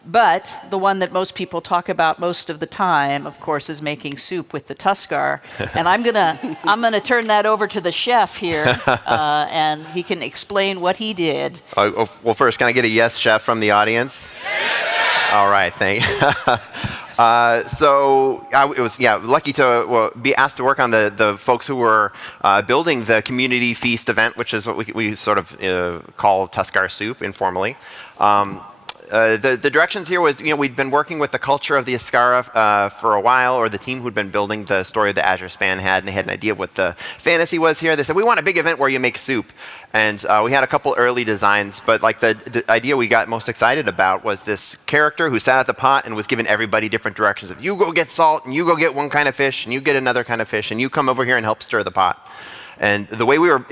But the one that most people talk about most of the time, of course, is making soup with the Tuskar. And I'm gonna turn that over to the chef here, and he can explain what he did. Well, first, can I get a yes, chef, from the audience? Yes! All right, thank you. So I was lucky to be asked to work on the folks who were building the community feast event, which is what we sort of call Tuskar soup informally. The directions here was, we'd been working with the culture of the Iskara for a while, or the team who'd been building the story of the Azure Span had, and they had an idea of what the fantasy was here. They said, we want a big event where you make soup. And we had a couple early designs, but like the idea we got most excited about was this character who sat at the pot and was giving everybody different directions of, you go get salt, and you go get one kind of fish, and you get another kind of fish, and you come over here and help stir the pot. And the way we were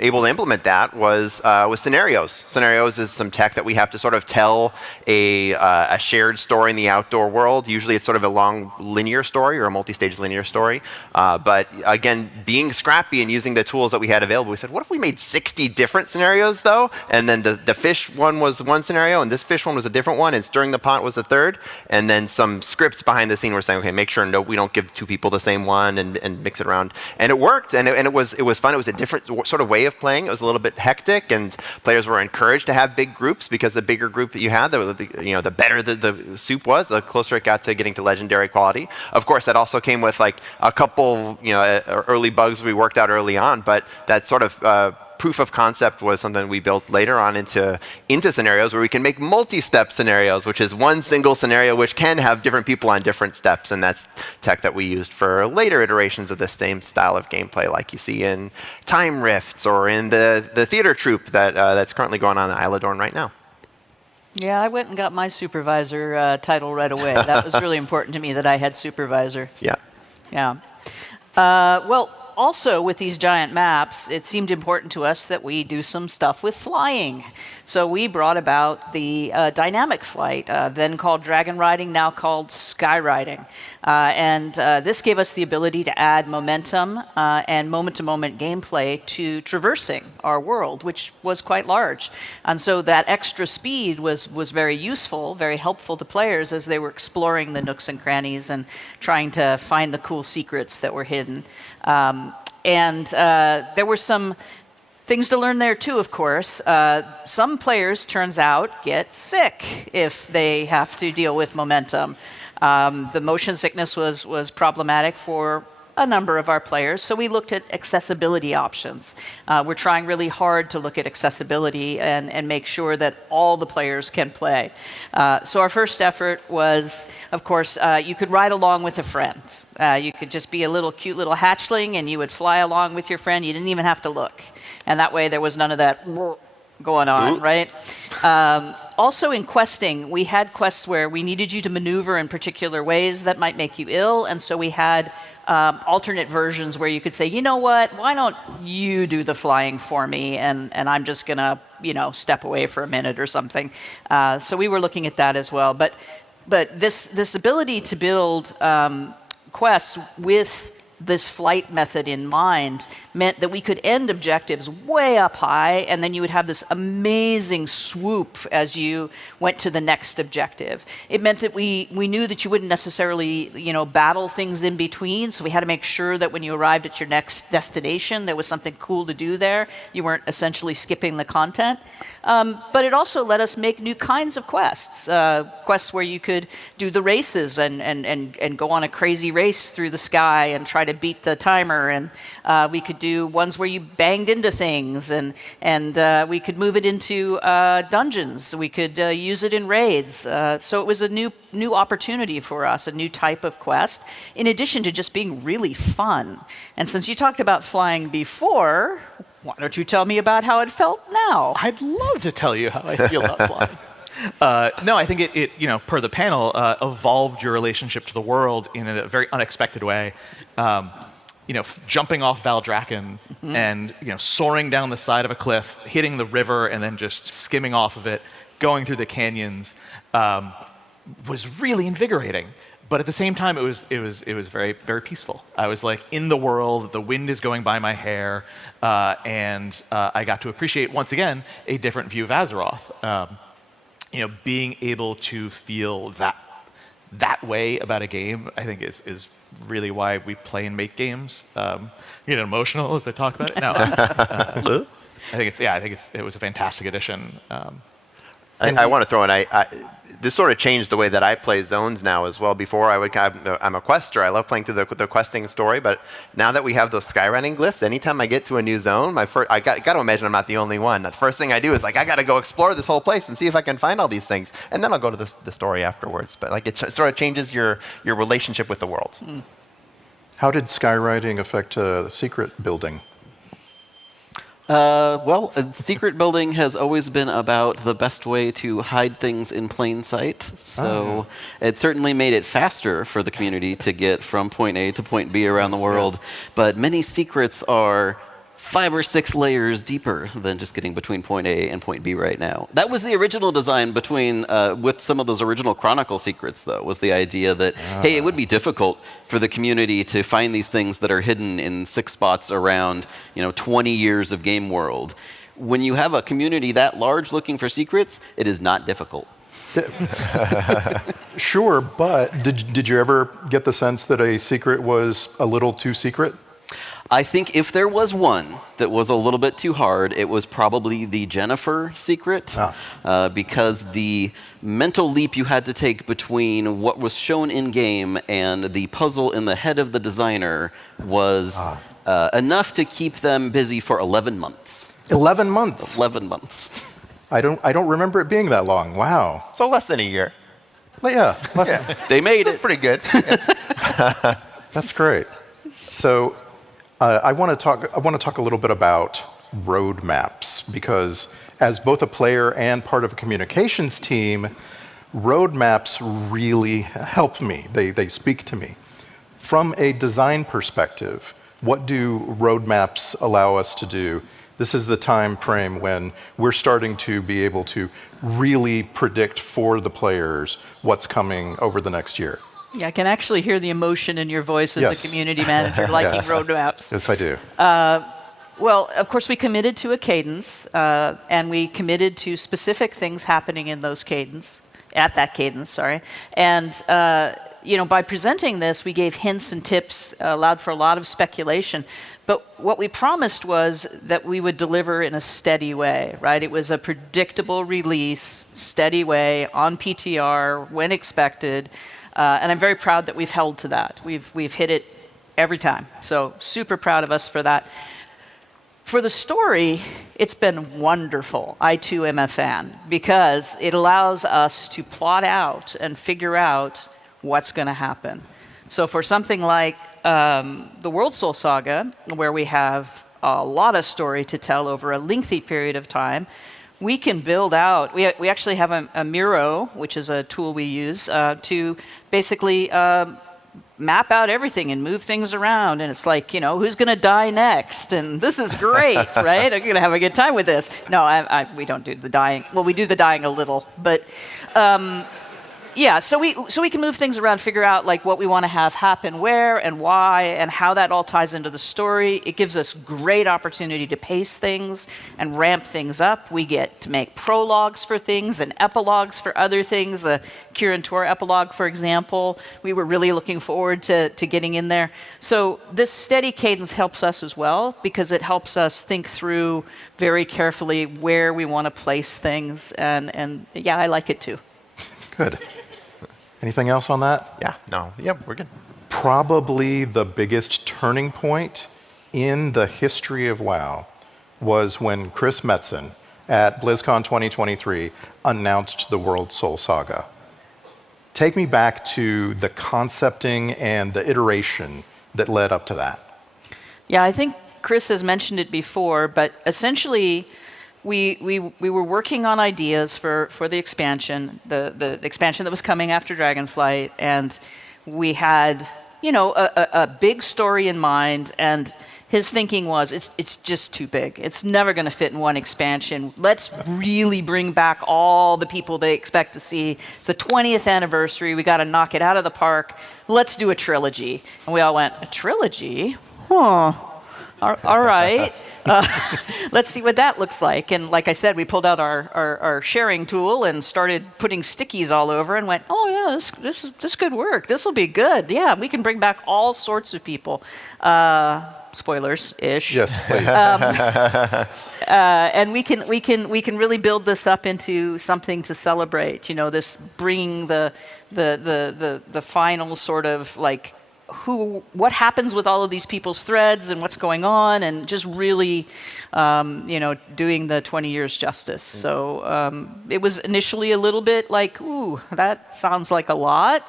able to implement that was with scenarios. Scenarios is some tech that we have to sort of tell a shared story in the outdoor world. Usually it's sort of a long linear story or a multi-stage linear story. But again, being scrappy and using the tools that we had available, we said, what if we made 60 different scenarios though? And then the fish one was one scenario, and this fish one was a different one, and stirring the pot was a third. And then some scripts behind the scene were saying, okay, make sure we don't give two people the same one and mix it around. And it worked, and it was fun. It was a different sort of way of playing. It was a little bit hectic, and players were encouraged to have big groups, because the bigger group that you had, the better the soup was, the closer it got to getting to legendary quality. Of course, that also came with like a couple early bugs we worked out early on, but that sort of proof of concept was something we built later on into scenarios where we can make multi-step scenarios, which is one single scenario which can have different people on different steps, and that's tech that we used for later iterations of the same style of gameplay, like you see in Time Rifts or in the theater troupe that's currently going on in Isle of Dorn right now. Yeah, I went and got my supervisor title right away. That was really important to me that I had supervisor. Yeah. Yeah. Well, also, with these giant maps, it seemed important to us that we do some stuff with flying. So we brought about the dynamic flight, then called dragon riding, now called sky riding. And this gave us the ability to add momentum and moment-to-moment gameplay to traversing our world, which was quite large. And so that extra speed was very useful, very helpful to players as they were exploring the nooks and crannies and trying to find the cool secrets that were hidden. And there were some things to learn there too, of course. Some players, turns out, get sick if they have to deal with momentum. The motion sickness was problematic for a number of our players, so we looked at accessibility options. We're trying really hard to look at accessibility and make sure that all the players can play. So our first effort was, of course, you could ride along with a friend. You could just be a cute little hatchling, and you would fly along with your friend. You didn't even have to look. And that way there was none of that going on, right? Also in questing, we had quests where we needed you to maneuver in particular ways that might make you ill, and so we had alternate versions where you could say, you know what, why don't you do the flying for me, and I'm just going to, step away for a minute or something. So we were looking at that as well. But this ability to build quests with this flight method in mind meant that we could end objectives way up high, and then you would have this amazing swoop as you went to the next objective. It meant that we knew that you wouldn't necessarily, battle things in between, so we had to make sure that when you arrived at your next destination, there was something cool to do there. You weren't essentially skipping the content. But it also let us make new kinds of quests, quests where you could do the races and go on a crazy race through the sky and try to beat the timer. And we could do ones where you banged into things, and we could move it into dungeons. We could use it in raids. So it was a new opportunity for us, a new type of quest, in addition to just being really fun. And since you talked about flying before, why don't you tell me about how it felt now? I'd love to tell you how I feel about flying. No, I think it per the panel, evolved your relationship to the world in a very unexpected way. Jumping off Valdrakken and soaring down the side of a cliff, hitting the river, and then just skimming off of it, going through the canyons, was really invigorating. But at the same time, it was very, very peaceful. I was like in the world. The wind is going by my hair, and I got to appreciate once again a different view of Azeroth. Being able to feel that way about a game, I think is really why we play and make games. Get emotional as I talk about it. No, I think it was a fantastic addition. I want to throw in, this sort of changed the way that I play zones now as well. Before, I'm a quester. I love playing through the questing story, but now that we have those skyrunning glyphs, anytime I get to a new zone, I got to imagine I'm not the only one. The first thing I do is I got to go explore this whole place and see if I can find all these things, and then I'll go to the story afterwards. But it sort of changes your relationship with the world. How did skywriting affect secret building? Secret building has always been about the best way to hide things in plain sight. So it certainly made it faster for the community to get from point A to point B around the world. But many secrets are 5 or 6 layers deeper than just getting between point A and point B right now. That was the original design with some of those original Chronicle secrets, though, was the idea that, hey, it would be difficult for the community to find these things that are hidden in 6 spots around 20 years of game world. When you have a community that large looking for secrets, it is not difficult. Sure, but did you ever get the sense that a secret was a little too secret? I think if there was one that was a little bit too hard, it was probably the Jennifer secret, because the mental leap you had to take between what was shown in-game and the puzzle in the head of the designer was enough to keep them busy for 11 months. 11 months? 11 months. I don't remember it being that long. Wow. So less than a year. Yeah, they made it. That's pretty good. That's great. So I want to talk a little bit about roadmaps, because as both a player and part of a communications team, roadmaps really help me. They speak to me. From a design perspective, what do roadmaps allow us to do? This is the time frame when we're starting to be able to really predict for the players what's coming over the next year. Yeah, I can actually hear the emotion in your voice as a community manager liking roadmaps. Yes, I do. Well, of course, we committed to a cadence, and we committed to specific things happening in those cadence, at that cadence, sorry. And by presenting this, we gave hints and tips, allowed for a lot of speculation. But what we promised was that we would deliver in a steady way, right? It was a predictable release, steady way, on PTR, when expected. And I'm very proud that we've held to that. We've hit it every time. So super proud of us for that. For the story, it's been wonderful. I too am a fan, because it allows us to plot out and figure out what's going to happen. So for something like the World Soul Saga, where we have a lot of story to tell over a lengthy period of time, we can build out, we actually have a Miro, which is a tool we use to basically map out everything and move things around. And it's like, who's going to die next? And this is great, right? I'm going to have a good time with this. No, we don't do the dying. Well, we do the dying a little. But, Yeah, so we can move things around, figure out like what we want to have happen where and why and how that all ties into the story. It gives us great opportunity to pace things and ramp things up. We get to make prologues for things and epilogues for other things. The Kirin Tor epilogue, for example, we were really looking forward to getting in there. So this steady cadence helps us as well because it helps us think through very carefully where we want to place things. And yeah, I like it too. Good. Anything else on that? Yeah, no, yeah, we're good. Probably the biggest turning point in the history of WoW was when Chris Metzen at BlizzCon 2023 announced the World Soul Saga. Take me back to the concepting and the iteration that led up to that. Yeah, I think Chris has mentioned it before, but essentially we were working on ideas for the expansion, the expansion that was coming after Dragonflight, and we had, you know, a big story in mind, and his thinking was, it's just too big. It's never going to fit in one expansion. Let's really bring back all the people they expect to see. It's the 20th anniversary. We got to knock it out of the park. Let's do a trilogy. And we all went, a trilogy? Huh. All right. Let's see what that looks like. And like I said, we pulled out our sharing tool and started putting stickies all over and went, oh yeah, this could work. This will be good. Yeah, we can bring back all sorts of people. Spoilers-ish. Yes, please. And we can really build this up into something to celebrate. You know, this bringing the final sort of like what happens with all of these people's threads and what's going on, and just really, you know, doing the 20 years justice. So it was initially a little bit like, ooh, that sounds like a lot.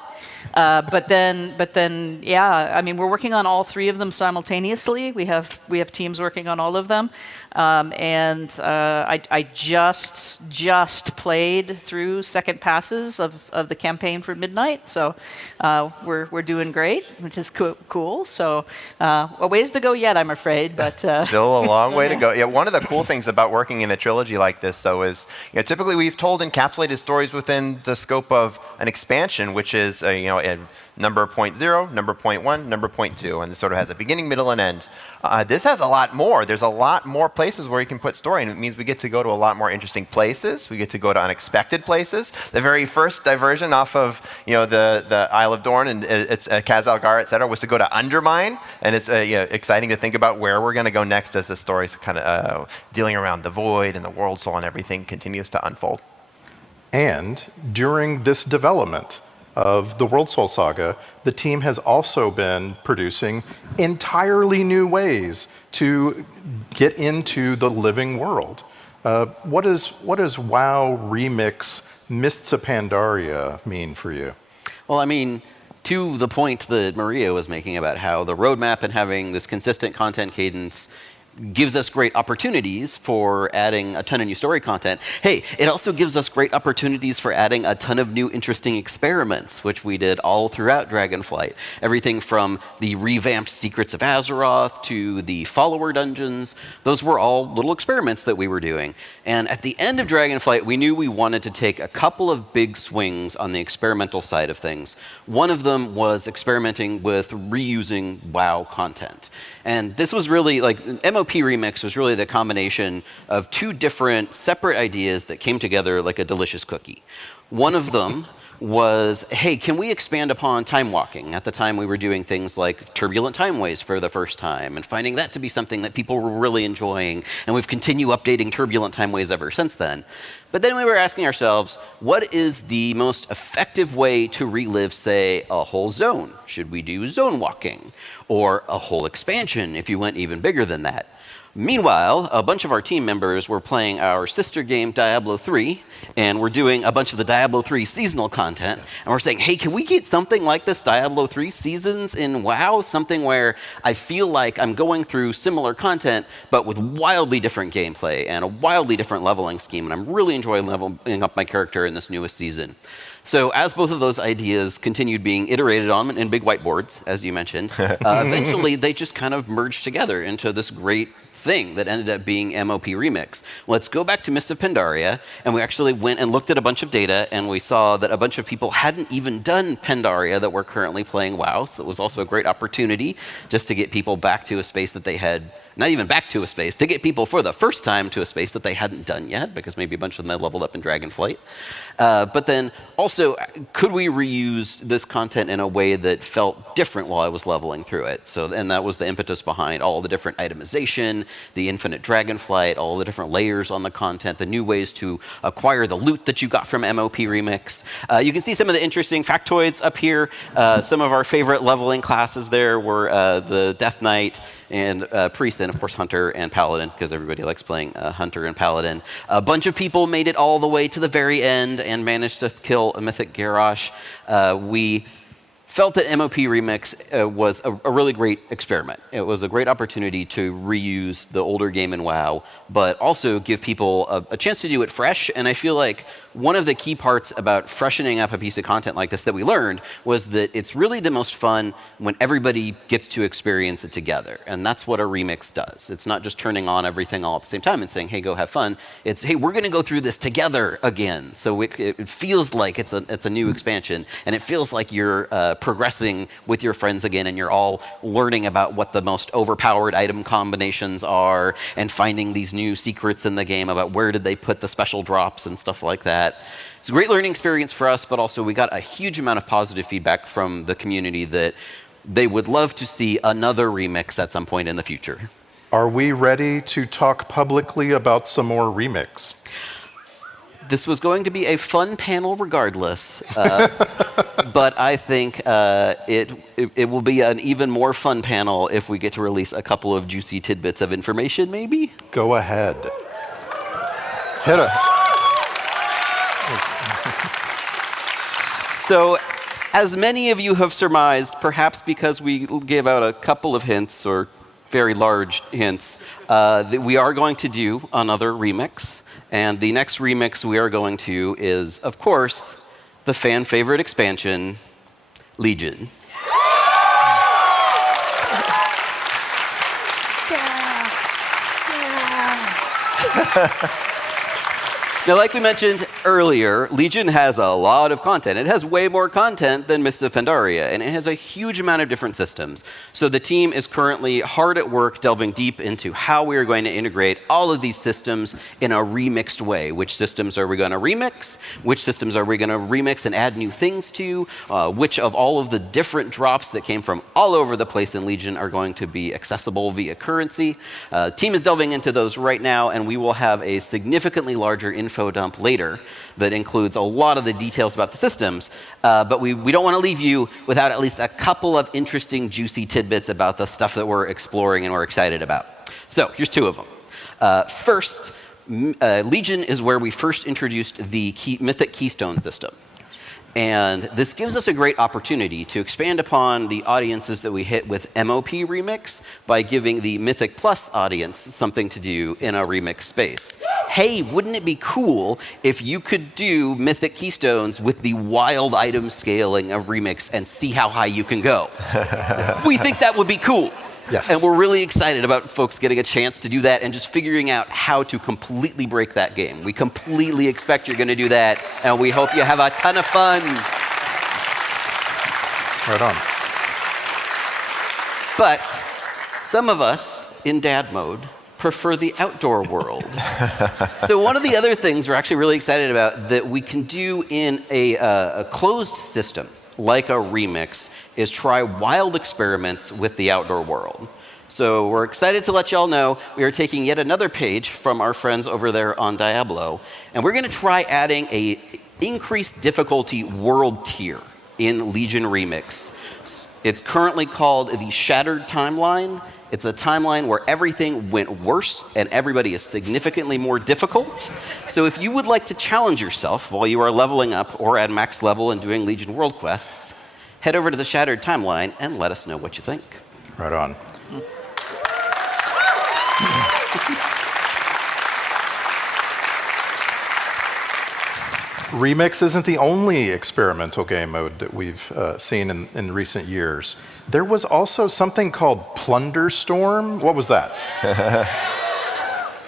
But then, yeah, I mean, we're working on all three of them simultaneously. We have teams working on all of them. And I just played through second passes of the campaign for Midnight, so we're doing great, which is cool. So a ways to go yet, I'm afraid, but still a long way to go. Yeah, one of the cool things about working in a trilogy like this, though, is typically we've told encapsulated stories within the scope of an expansion, which is a number 0.0, number 0.1, number 0.2, and this sort of has a beginning, middle, and end. This has a lot more. There's a lot more places where you can put story, and it means we get to go to a lot more interesting places. We get to go to unexpected places. The very first diversion off of the Isle of Dorn and it's Khaz-Algar, etc., was to go to Undermine, and it's exciting to think about where we're going to go next as the story's kind of dealing around the void and the world soul and everything continues to unfold. And during this development of the World Soul Saga, the team has also been producing entirely new ways to get into the living world. What does WoW Remix Mists of Pandaria mean for you? Well, I mean, to the point that Maria was making about how the roadmap and having this consistent content cadence gives us great opportunities for adding a ton of new story content. Hey, it also gives us great opportunities for adding a ton of new interesting experiments, which we did all throughout Dragonflight. Everything from the revamped Secrets of Azeroth to the follower dungeons. Those were all little experiments that we were doing. And at the end of Dragonflight, we knew we wanted to take a couple of big swings on the experimental side of things. One of them was experimenting with reusing WoW content. And this was really like MOP Remix was really the combination of two different separate ideas that came together like a delicious cookie. One of them was, hey, can we expand upon time walking? At the time, we were doing things like turbulent timeways for the first time and finding that to be something that people were really enjoying. And we've continued updating turbulent timeways ever since then. But then we were asking ourselves, what is the most effective way to relive, say, a whole zone? Should we do zone walking? Or a whole expansion if you went even bigger than that? Meanwhile, a bunch of our team members were playing our sister game, Diablo 3, and we're doing a bunch of the Diablo 3 seasonal content, and we're saying, hey, can we get something like this Diablo 3 Seasons in WoW? Something where I feel like I'm going through similar content, but with wildly different gameplay and a wildly different leveling scheme, and I'm really enjoying leveling up my character in this newest season. So as both of those ideas continued being iterated on in big whiteboards, as you mentioned, eventually they just kind of merged together into this great thing that ended up being MOP Remix. Let's go back to Mists of Pandaria, and we actually went and looked at a bunch of data, and we saw that a bunch of people hadn't even done Pandaria that were currently playing WoW, so it was also a great opportunity just to get people back to a space that they had, not even back to a space, to get people for the first time to a space that they hadn't done yet, because maybe a bunch of them had leveled up in Dragonflight. But then also, could we reuse this content in a way that felt different while I was leveling through it? So, and that was the impetus behind all the different itemization, the infinite Dragonflight, all the different layers on the content, the new ways to acquire the loot that you got from MOP Remix. You can see some of the interesting factoids up here. Some of our favorite leveling classes there were the Death Knight and Priest, and of course Hunter and Paladin, because everybody likes playing Hunter and Paladin. A bunch of people made it all the way to the very end and managed to kill a mythic Garrosh. We felt that MOP Remix was a really great experiment. It was a great opportunity to reuse the older game in WoW, but also give people a chance to do it fresh. And I feel like one of the key parts about freshening up a piece of content like this that we learned was that it's really the most fun when everybody gets to experience it together. And that's what a remix does. It's not just turning on everything all at the same time and saying, hey, go have fun. It's, hey, we're going to go through this together again. So it feels like it's a new expansion, and it feels like you're progressing with your friends again, and you're all learning about what the most overpowered item combinations are and finding these new secrets in the game about where did they put the special drops and stuff like that. It's a great learning experience for us, but also we got a huge amount of positive feedback from the community that they would love to see another remix at some point in the future. Are we ready to talk publicly about some more remix? This was going to be a fun panel regardless, but I think it will be an even more fun panel if we get to release a couple of juicy tidbits of information, maybe? Go ahead. Hit us. So, as many of you have surmised, perhaps because we gave out a couple of hints, or very large hints, that we are going to do another remix. And the next remix we are going to is, of course, the fan favorite expansion, Legion. Now, like we mentioned earlier, Legion has a lot of content. It has way more content than Mists of Pandaria, and it has a huge amount of different systems. So the team is currently hard at work delving deep into how we are going to integrate all of these systems in a remixed way. Which systems are we going to remix? Which systems are we going to remix and add new things to? Which of all of the different drops that came from all over the place in Legion are going to be accessible via currency? Team is delving into those right now, and we will have a significantly larger info dump later that includes a lot of the details about the systems, but we don't want to leave you without at least a couple of interesting, juicy tidbits about the stuff that we're exploring and we're excited about. So here's two of them. First, Legion is where we first introduced the Mythic Keystone system. And this gives us a great opportunity to expand upon the audiences that we hit with MOP Remix by giving the Mythic Plus audience something to do in a remix space. Hey, wouldn't it be cool if you could do Mythic Keystones with the wild item scaling of Remix and see how high you can go? We think that would be cool. Yes. And we're really excited about folks getting a chance to do that and just figuring out how to completely break that game. We completely expect you're going to do that, and we hope you have a ton of fun. Right on. But some of us in dad mode prefer the outdoor world. So one of the other things we're actually really excited about that we can do in a closed system like a remix is try wild experiments with the outdoor world. So we're excited to let y'all know we are taking yet another page from our friends over there on Diablo, and we're going to try adding a increased difficulty world tier in Legion Remix. It's currently called the Shattered Timeline. It's a timeline where everything went worse and everybody is significantly more difficult. So if you would like to challenge yourself while you are leveling up or at max level and doing Legion World Quests, head over to the Shattered Timeline and let us know what you think. Right on. Remix isn't the only experimental game mode that we've seen in recent years. There was also something called Plunder Storm. What was that?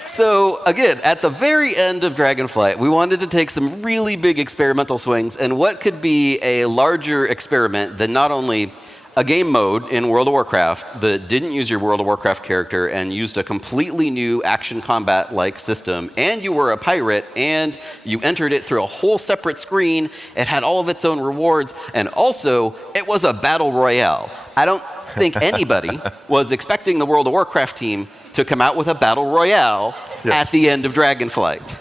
So again, at the very end of Dragonflight, we wanted to take some really big experimental swings, and what could be a larger experiment than not only a game mode in World of Warcraft that didn't use your World of Warcraft character and used a completely new action combat-like system, and you were a pirate, and you entered it through a whole separate screen. It had all of its own rewards, and also, it was a battle royale. I don't think anybody was expecting the World of Warcraft team to come out with a battle royale at the end of Dragonflight.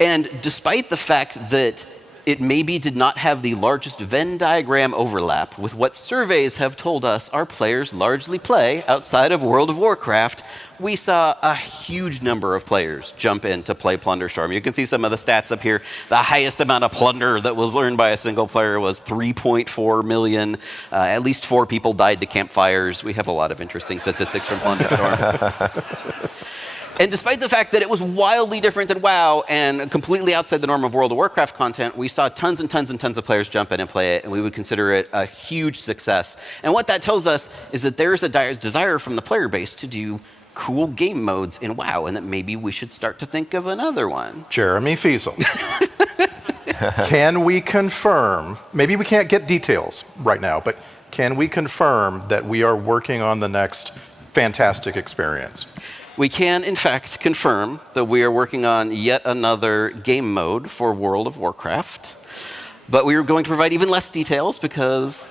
And despite the fact that it maybe did not have the largest Venn diagram overlap with what surveys have told us our players largely play outside of World of Warcraft, we saw a huge number of players jump in to play Plunder Storm. You can see some of the stats up here. The highest amount of plunder that was learned by a single player was 3.4 million. At least 4 people died to campfires. We have a lot of interesting statistics from Plunder Storm. And despite the fact that it was wildly different than WoW and completely outside the norm of World of Warcraft content, we saw tons and tons and tons of players jump in and play it, and we would consider it a huge success. And what that tells us is that there is a desire from the player base to do cool game modes in WoW, and that maybe we should start to think of another one. Jeremy Fiesel. Can we confirm, maybe we can't get details right now, but can we confirm that we are working on the next fantastic experience? We can, in fact, confirm that we are working on yet another game mode for World of Warcraft. But we are going to provide even less details because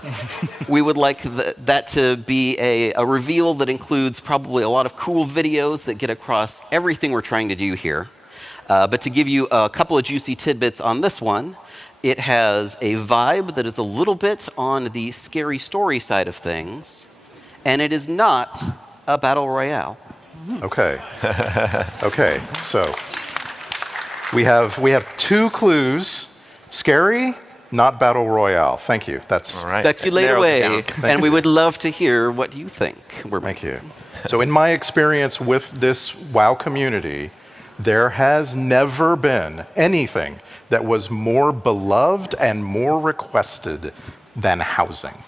we would like that to be a reveal that includes probably a lot of cool videos that get across everything we're trying to do here. But to give you a couple of juicy tidbits on this one, it has a vibe that is a little bit on the scary story side of things, and it is not a battle royale. Okay. Okay. So we have 2 clues: scary, not battle royale. Thank you. That's all right. Speculate away, and we would love to hear what you think. Thank you. So in my experience with this WoW community, there has never been anything that was more beloved and more requested than housing.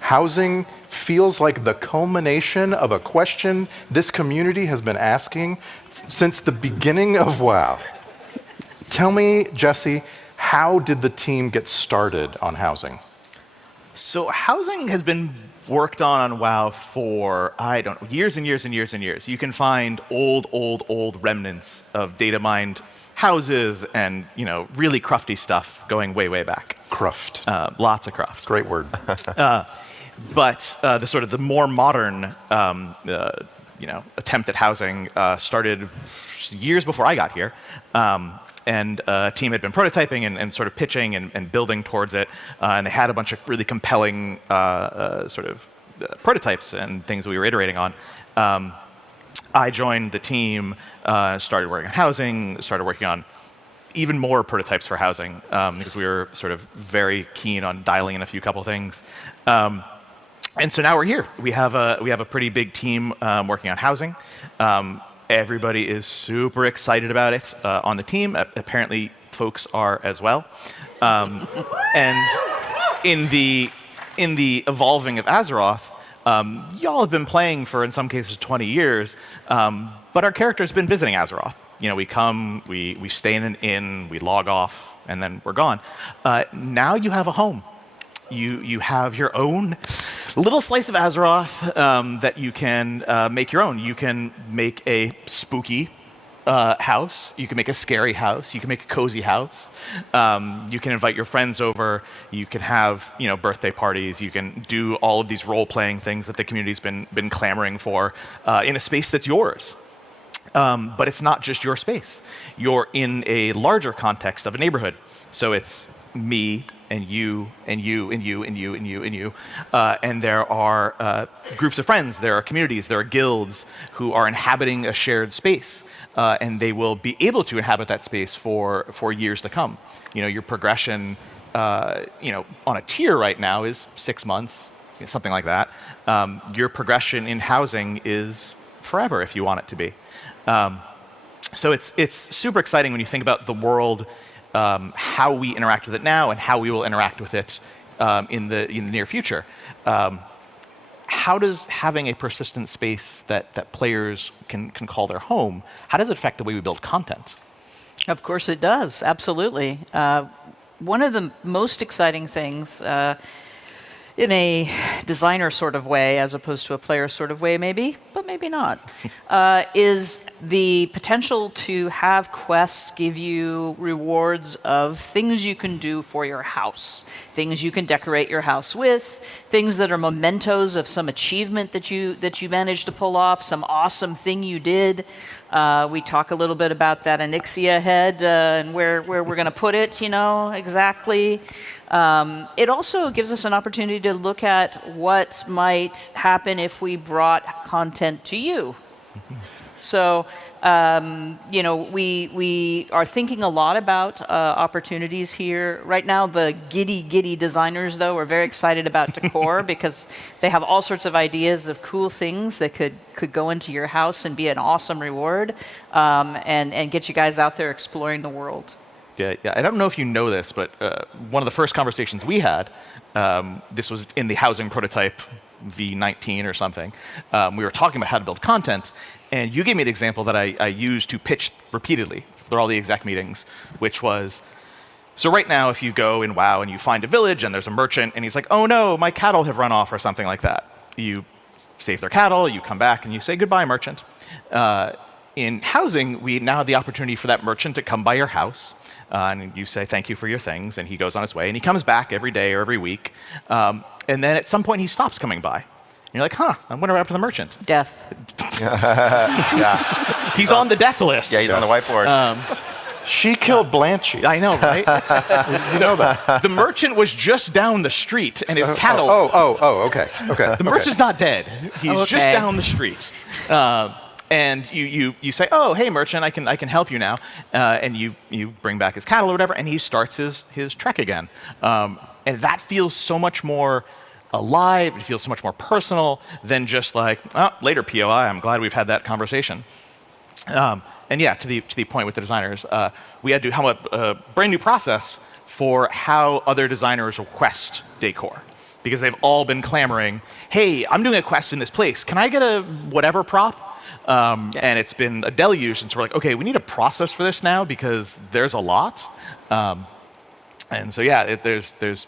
Housing feels like the culmination of a question this community has been asking since the beginning of WoW. Tell me, Jesse, how did the team get started on housing? So housing has been worked on WoW for, I don't know, years and years and years and years. You can find old remnants of data mined houses and, you know, really crufty stuff going way, way back. Cruft. Lots of cruft. Great word. But the sort of the more modern, attempt at housing started years before I got here. And a team had been prototyping and sort of pitching and building towards it. And they had a bunch of really compelling prototypes and things that we were iterating on. I joined the team, started working on housing, started working on even more prototypes for housing because we were sort of very keen on dialing in a few couple things. And so now we're here. We have a pretty big team working on housing. Everybody is super excited about it on the team. Apparently, folks are as well. And in the evolving of Azeroth, y'all have been playing for, in some cases, 20 years. But our character's been visiting Azeroth. You know, we come, we stay in an inn, we log off, and then we're gone. Now you have a home. You have your own little slice of Azeroth that you can make your own. You can make a spooky house. You can make a scary house. You can make a cozy house. You can invite your friends over. You can have, you know, birthday parties. You can do all of these role-playing things that the community's been clamoring for in a space that's yours. But it's not just your space. You're in a larger context of a neighborhood. So it's me and you and you and you and you and you and you. And there are groups of friends, there are communities, there are guilds who are inhabiting a shared space. And they will be able to inhabit that space for years to come. You know, your progression, on a tier right now is 6 months, something like that. Your progression in housing is forever if you want it to be. So it's super exciting when you think about the world how we interact with it now and how we will interact with it in the near future. How does having a persistent space that players can call their home, how does it affect the way we build content? Of course it does, absolutely. One of the most exciting things in a designer sort of way, as opposed to a player sort of way maybe, but maybe not, is the potential to have quests give you rewards of things you can do for your house, things you can decorate your house with, things that are mementos of some achievement that you managed to pull off, some awesome thing you did. We talk a little bit about that Onyxia head and where we're going to put it, exactly. It also gives us an opportunity to look at what might happen if we brought content to you. So, we are thinking a lot about opportunities here. Right now, the giddy designers, though, are very excited about decor because they have all sorts of ideas of cool things that could go into your house and be an awesome reward and get you guys out there exploring the world. Yeah. I don't know if you know this, but one of the first conversations we had, this was in the housing prototype V19 or something. We were talking about how to build content, and you gave me the example that I used to pitch repeatedly for all the exec meetings, which was, so right now if you go in WoW and you find a village and there's a merchant and he's like, oh no, my cattle have run off or something like that. You save their cattle, you come back and you say, goodbye, merchant. In housing, we now have the opportunity for that merchant to come by your house, and you say thank you for your things, and he goes on his way, and he comes back every day or every week, and then at some point he stops coming by. And you're like, I wonder what happened to the merchant. Death. Yeah. He's on the death list. Yeah, he's on the whiteboard. She killed Blanchie. I know, right? You know that. The merchant was just down the street, and his cattle... okay. The merchant's not dead. He's just down the street. And you say, oh, hey, merchant, I can help you now. And you bring back his cattle or whatever, and he starts his trek again. And that feels so much more alive. It feels so much more personal than just like, oh, later, POI, I'm glad we've had that conversation. And yeah, to the point with the designers, we had to have a brand new process for how other designers request decor. Because they've all been clamoring, hey, I'm doing a quest in this place. Can I get a whatever prop? And it's been a deluge, and so we're like, okay, we need a process for this now because there's a lot. And so yeah,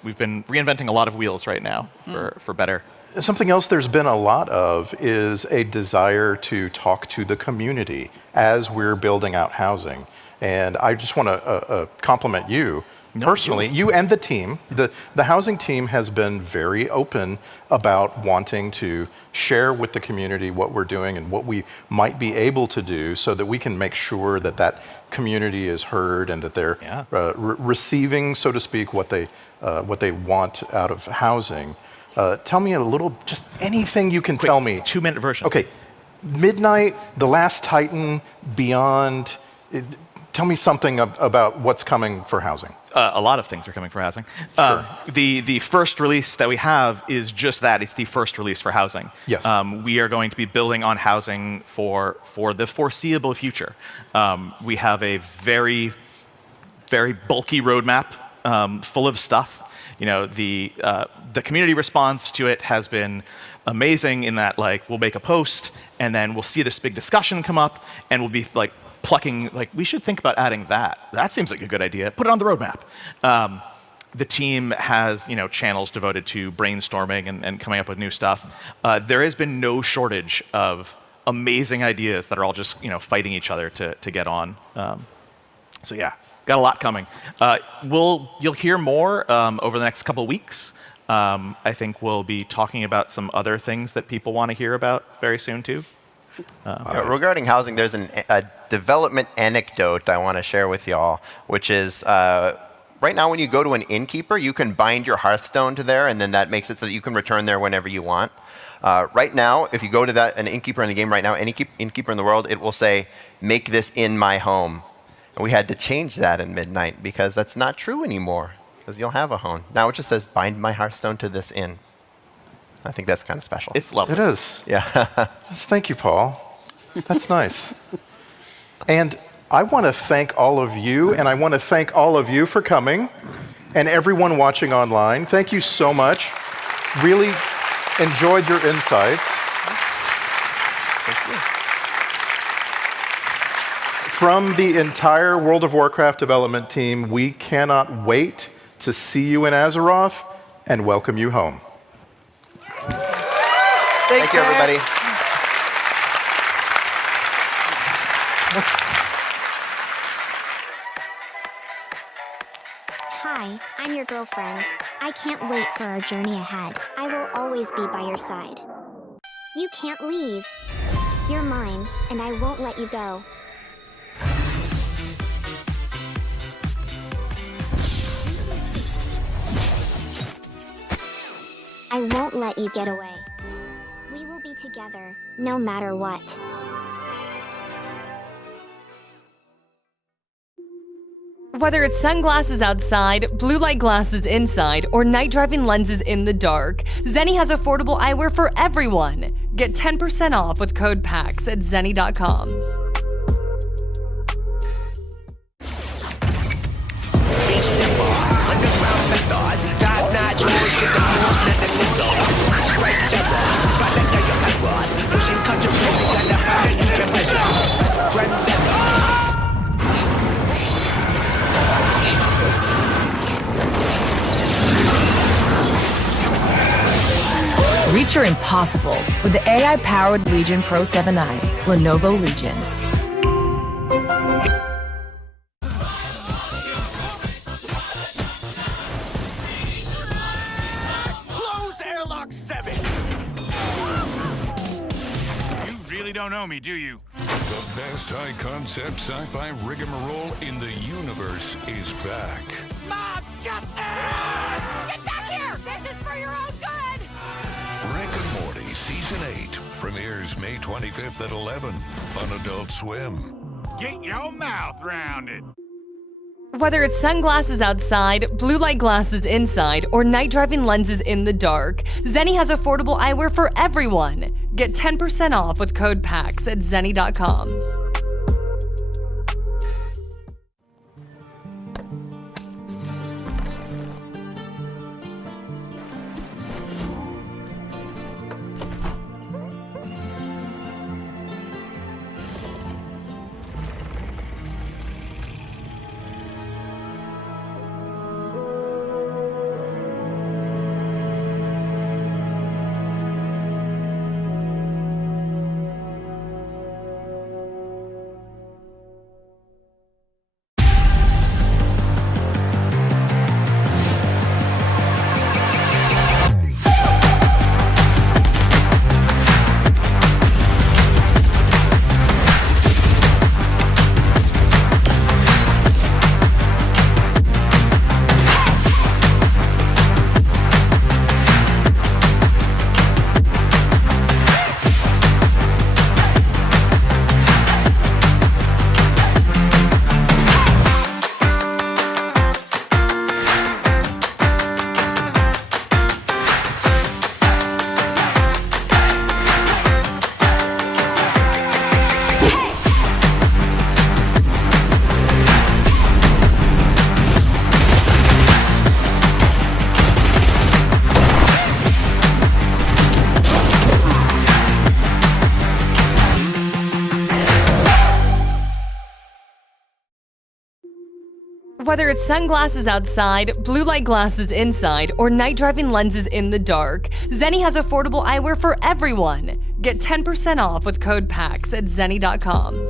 we've been reinventing a lot of wheels right now for better. Something else there's been a lot of is a desire to talk to the community as we're building out housing. And I just want to compliment you. Personally, you and the team, the housing team has been very open about wanting to share with the community what we're doing and what we might be able to do so that we can make sure that that community is heard and that they're receiving, so to speak, what they want out of housing. Tell me a little, just anything you can tell me. 2-minute version. Okay, Midnight, The Last Titan, Beyond. Tell me something about what's coming for housing. A lot of things are coming for housing. Sure. The first release that we have is just that. It's the first release for housing. Yes. We are going to be building on housing for the foreseeable future. We have a very, very bulky roadmap full of stuff. The community response to it has been amazing in that, like, we'll make a post and then we'll see this big discussion come up and we'll be like, plucking, like, we should think about adding that. That seems like a good idea. Put it on the roadmap. The team has, channels devoted to brainstorming and coming up with new stuff. There has been no shortage of amazing ideas that are all just, fighting each other to get on. So yeah, got a lot coming. You'll hear more over the next couple of weeks. I think we'll be talking about some other things that people want to hear about very soon too. Regarding housing, there's a development anecdote I want to share with y'all, which is right now when you go to an innkeeper, you can bind your Hearthstone to there, and then that makes it so that you can return there whenever you want. Right now, if you go to an innkeeper in the game right now, any innkeeper in the world, it will say, make this in my home. And we had to change that in Midnight because that's not true anymore, because you'll have a home. Now it just says, bind my Hearthstone to this inn. I think that's kind of special. It's lovely. It is. Yeah. Thank you, Paul. That's nice. And I want to thank all of you, and I want to thank all of you for coming, and everyone watching online. Thank you so much. Really enjoyed your insights. Thank you. From the entire World of Warcraft development team, we cannot wait to see you in Azeroth and welcome you home. Thank you, everybody. Hi, I'm your girlfriend. I can't wait for our journey ahead. I will always be by your side. You can't leave. You're mine, and I won't let you go. I won't let you get away. We will be together, no matter what. Whether it's sunglasses outside, blue light glasses inside, or night driving lenses in the dark, Zenni has affordable eyewear for everyone. Get 10% off with code PAX at zenni.com. Reach your impossible with the AI-powered Legion Pro 7i, Lenovo Legion. Close airlock 7! You really don't know me, do you? The best high-concept sci-fi rigmarole in the universe is back. Mob justice! Get back here! This is for your own good! Rick and Morty Season 8 premieres May 25th at 11 on Adult Swim. Get your mouth round it. Whether it's sunglasses outside, blue light glasses inside, or night driving lenses in the dark, Zenni has affordable eyewear for everyone. Get 10% off with code PAX at zenni.com. Whether it's sunglasses outside, blue light glasses inside, or night driving lenses in the dark, Zenni has affordable eyewear for everyone. Get 10% off with code PAX at zenni.com.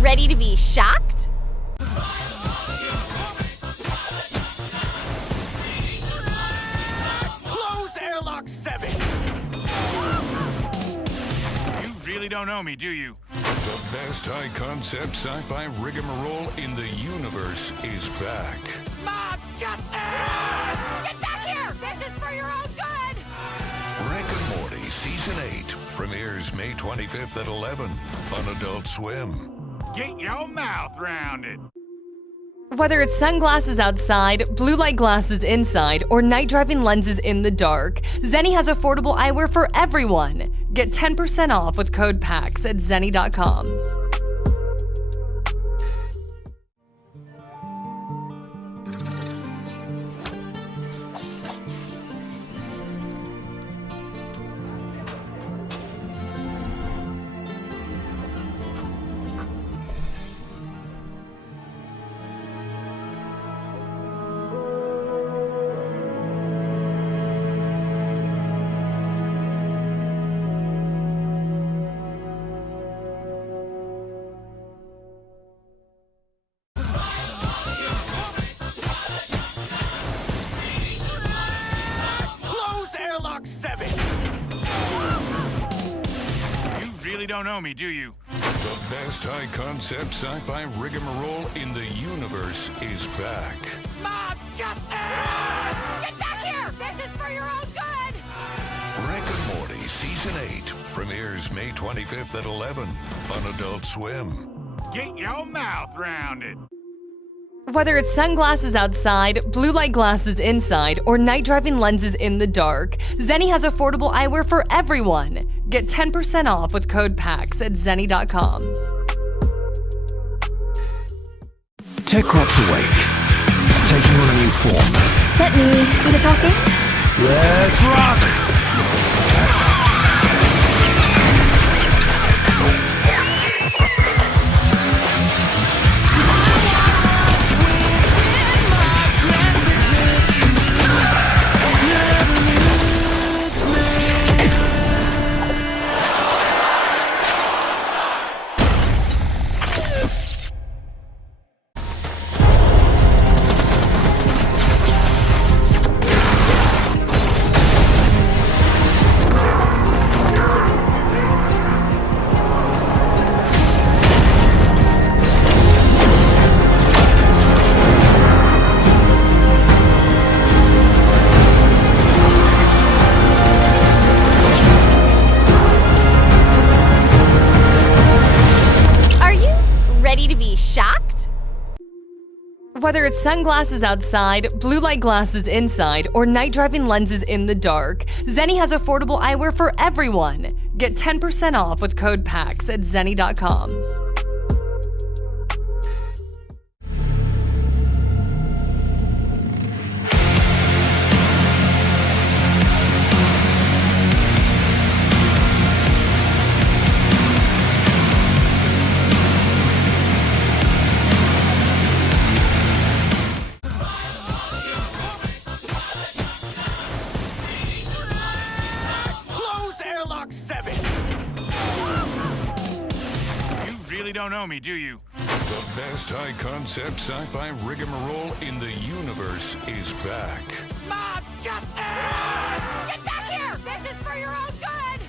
Ready to be shocked? Close airlock 7! You really don't know me, do you? The best high-concept sci-fi rigmarole in the universe is back. Mob justice! Get back here! This is for your own good! Rick and Morty Season 8 premieres May 25th at 11 on Adult Swim. Get your mouth rounded. Whether it's sunglasses outside, blue light glasses inside, or night driving lenses in the dark, Zenni has affordable eyewear for everyone. Get 10% off with code PAX at zenni.com. Close airlock 7! You really don't know me, do you? The best high-concept sci-fi rigmarole in the universe is back. Mob justice! Get back here! This is for your own good! Rick and Morty Season 8 premieres May 25th at 11 on Adult Swim. Get your mouth rounded. Whether it's sunglasses outside, blue light glasses inside, or night driving lenses in the dark, Zenni has affordable eyewear for everyone. Get 10% off with code PAX at zenni.com. Techcrops awake, taking on a new form. Let me do the talking. Let's rock! Ready to be shocked? Whether it's sunglasses outside, blue light glasses inside, or night driving lenses in the dark, Zenni has affordable eyewear for everyone. Get 10% off with code PAX at zenni.com. Close airlock 7! You really don't know me, do you? The best high-concept sci-fi rigmarole in the universe is back. Mob justice! Get back here! This is for your own good!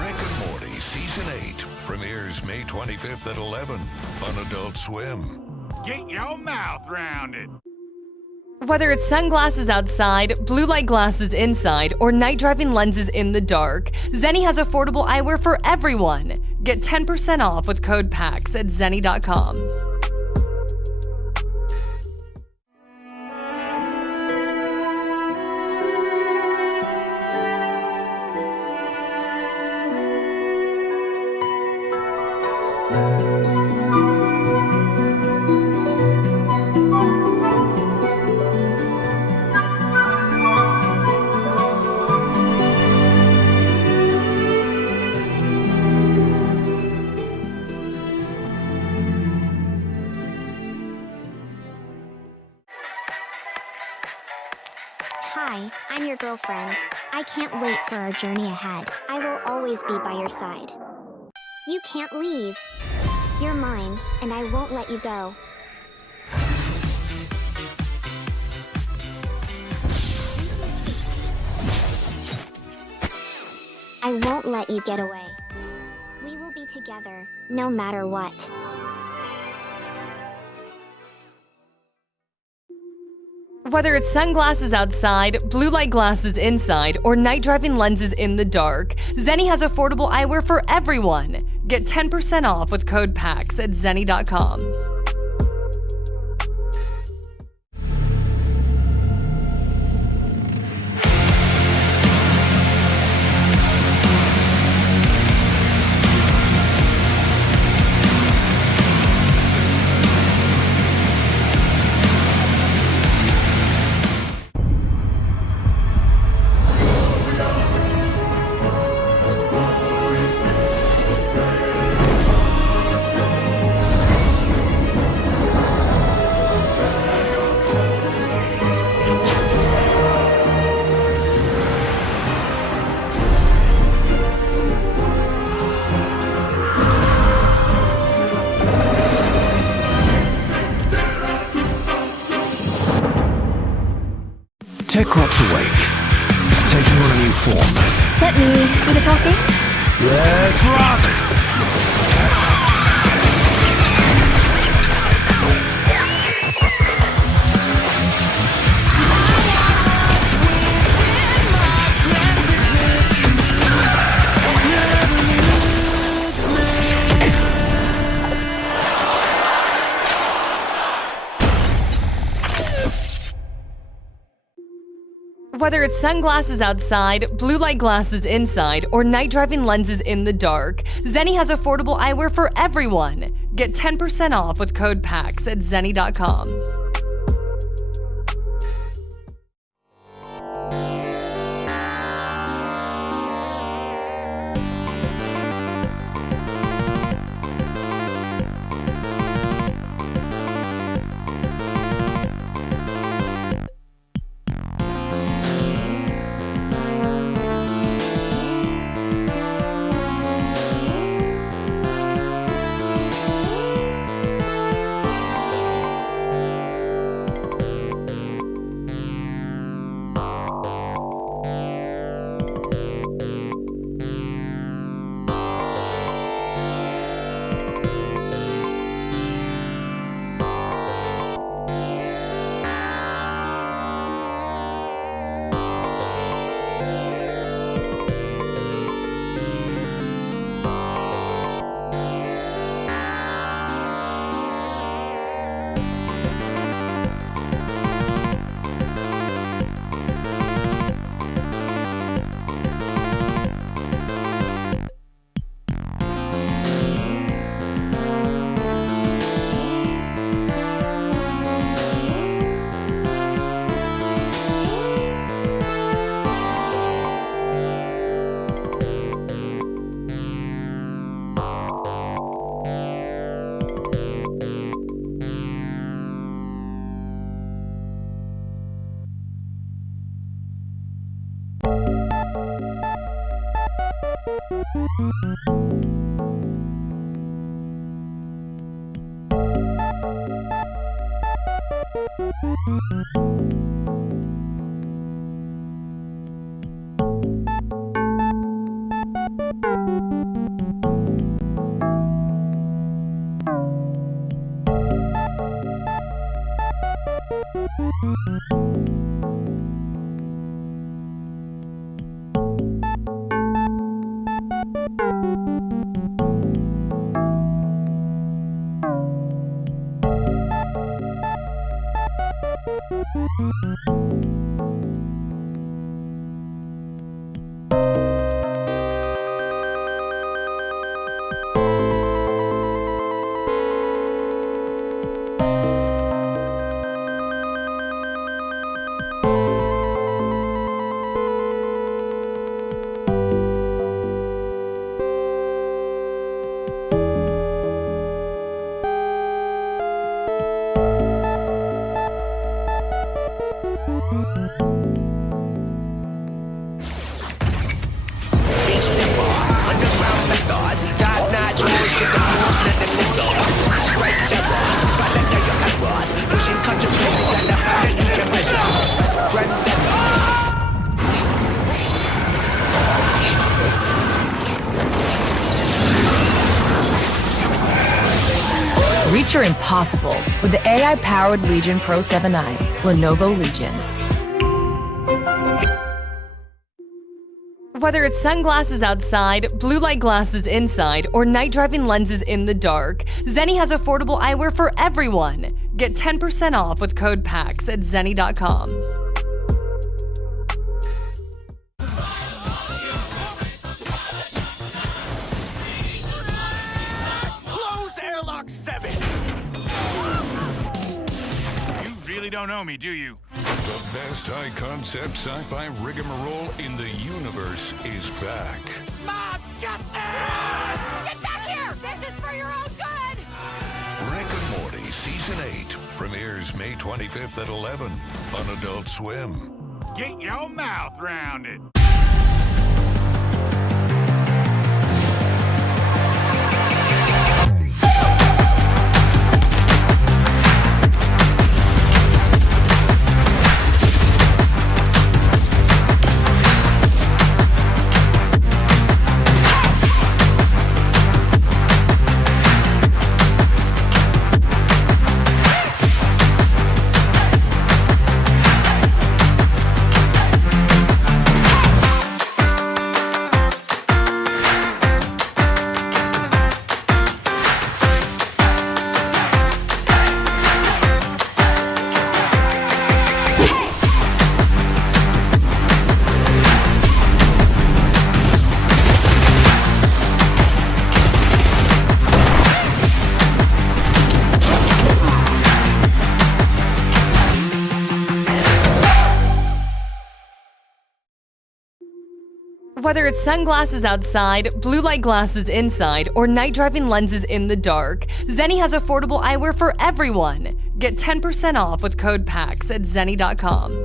Rick and Morty Season 8 premieres May 25th at 11 on Adult Swim. Get your mouth rounded. Whether it's sunglasses outside, blue light glasses inside, or night driving lenses in the dark, Zenni has affordable eyewear for everyone. Get 10% off with code PAX at zenni.com. Hi, I'm your girlfriend. I can't wait for our journey ahead. I will always be by your side. You can't leave. You're mine, and I won't let you go. I won't let you get away. We will be together. together, no matter what. Whether it's sunglasses outside, blue light glasses inside, or night driving lenses in the dark, Zenni has affordable eyewear for everyone. Get 10% off with code PAX at zenni.com. Techrop's awake, taking on a new form. Let me do the talking. Let's rock! Whether it's sunglasses outside, blue light glasses inside, or night driving lenses in the dark, Zenni has affordable eyewear for everyone. Get 10% off with code PAX at zenni.com. Reach your impossible with the AI-powered Legion Pro 7i, Lenovo Legion. Whether it's sunglasses outside, blue light glasses inside, or night driving lenses in the dark, Zenni has affordable eyewear for everyone. Get 10% off with code PAX at zenni.com. Close airlock 7. You really don't know me, do you? The best high-concept sci-fi rigmarole in the universe is back. Mob justice! Get back here! This is for your own good! Rick and Morty Season 8 premieres May 25th at 11 on Adult Swim. Get your mouth round it. Whether it's sunglasses outside, blue light glasses inside, or night driving lenses in the dark, Zenni has affordable eyewear for everyone. Get 10% off with code PAX at zenni.com.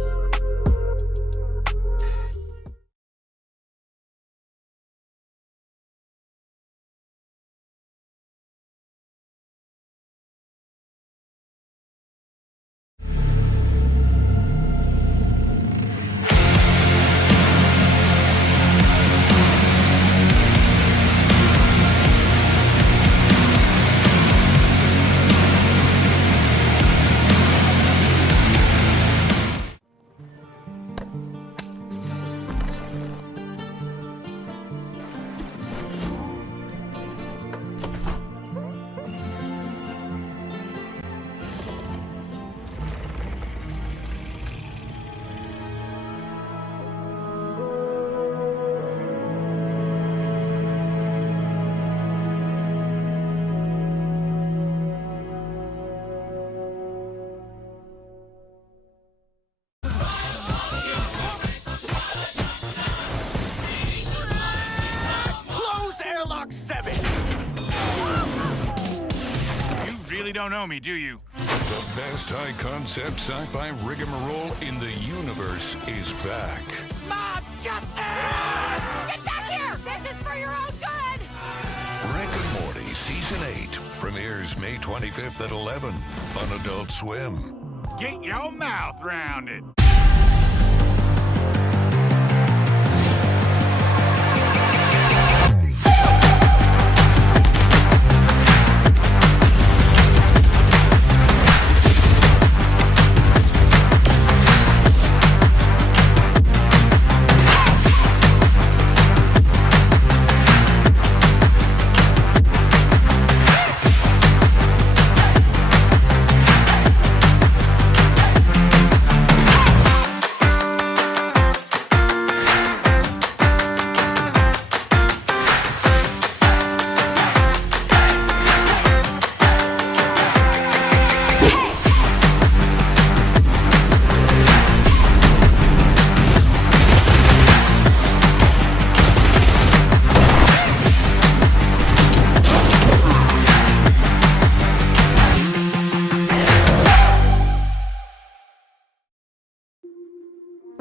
Close airlock 7. You really don't know me, do you? The best high-concept sci-fi rigmarole in the universe is back. Mob justice! Get back here! This is for your own good! Rick and Morty Season 8 premieres May 25th at 11 on Adult Swim. Get your mouth round it.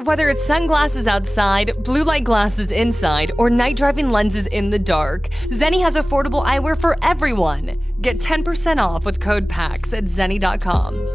Whether it's sunglasses outside, blue light glasses inside, or night driving lenses in the dark, Zenni has affordable eyewear for everyone. Get 10% off with code PAX at zenni.com.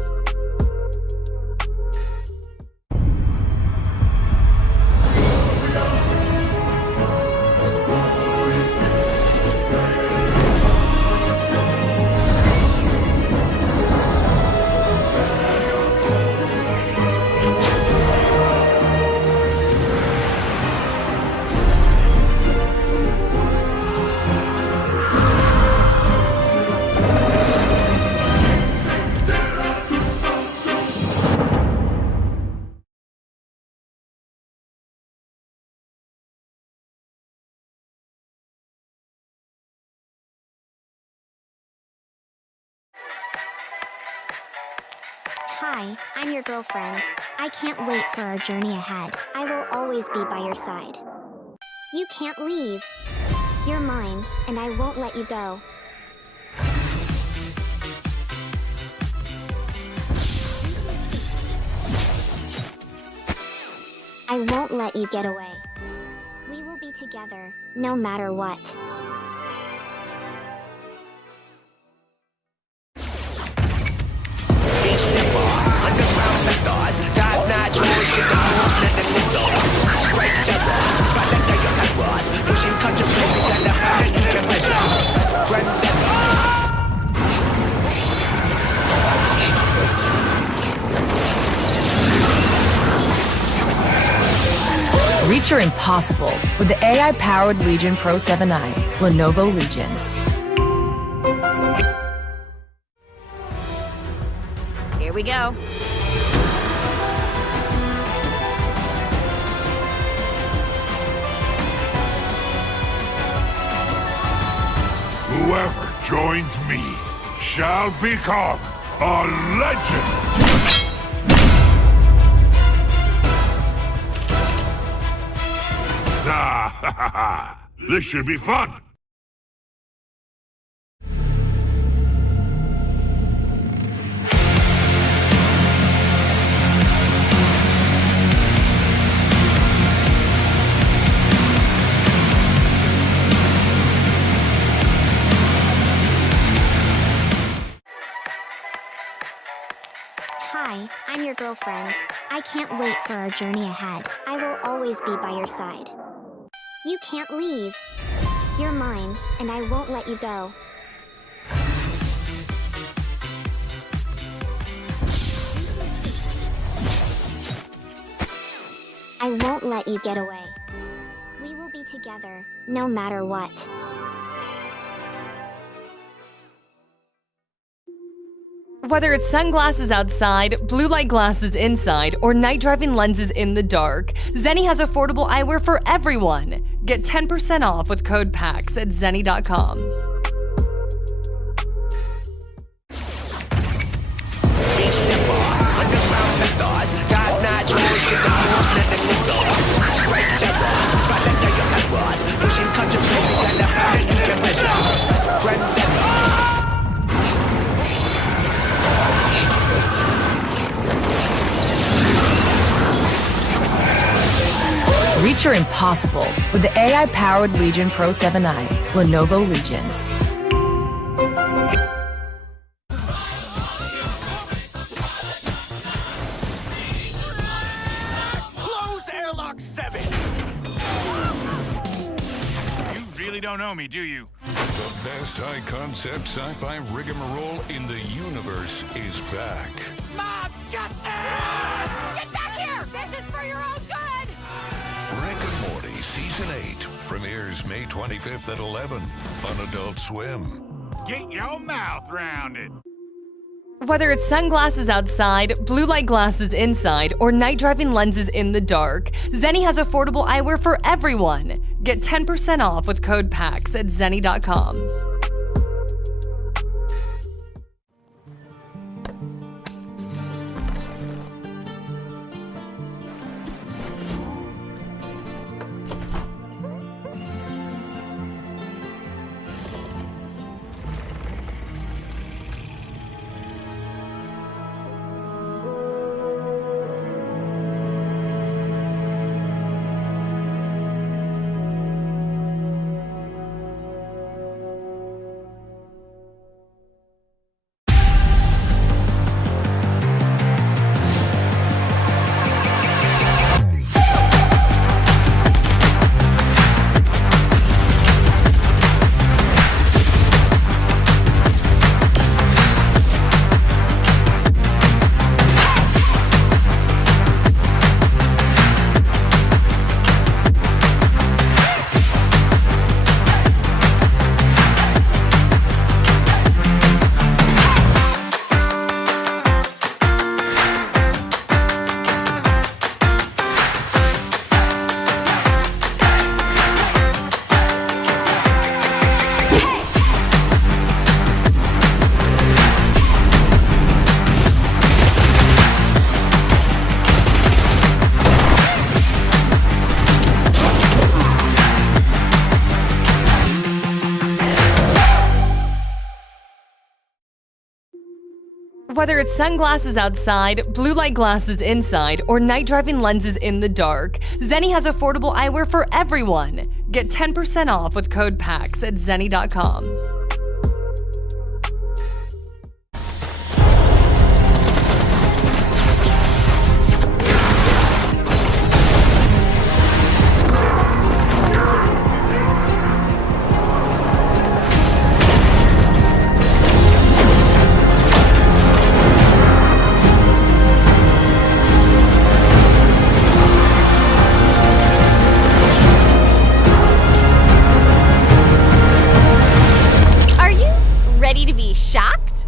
Hi, I'm your girlfriend. I can't wait for our journey ahead. I will always be by your side. You can't leave. You're mine, and I won't let you go. I won't let you get away. We will be together, no matter what. Reach your impossible with the AI-powered Legion Pro 7i, Lenovo Legion. Here we go. Whoever joins me shall become a legend! This should be fun! Hi, I'm your girlfriend. I can't wait for our journey ahead. I will always be by your side. You can't leave. You're mine, and I won't let you go. I won't let you get away. We will be together, no matter what. Whether it's sunglasses outside, blue light glasses inside, or night driving lenses in the dark, Zenni has affordable eyewear for everyone. Get 10% off with code PAX at zenni.com. Reach your impossible with the AI-powered Legion Pro 7i, Lenovo Legion. Close airlock 7! You really don't know me, do you? The best high-concept sci-fi rigmarole in the universe is back. Mom, justice! Get back here! This is for your own good! Rick and Morty Season 8 premieres May 25th at 11 on Adult Swim. Get your mouth round it. Whether it's sunglasses outside, blue light glasses inside, or night driving lenses in the dark, Zenni has affordable eyewear for everyone. Get 10% off with code PAX at zenni.com. Whether it's sunglasses outside, blue light glasses inside, or night driving lenses in the dark, Zenni has affordable eyewear for everyone. Get 10% off with code PAX at zenni.com. Ready to be shocked?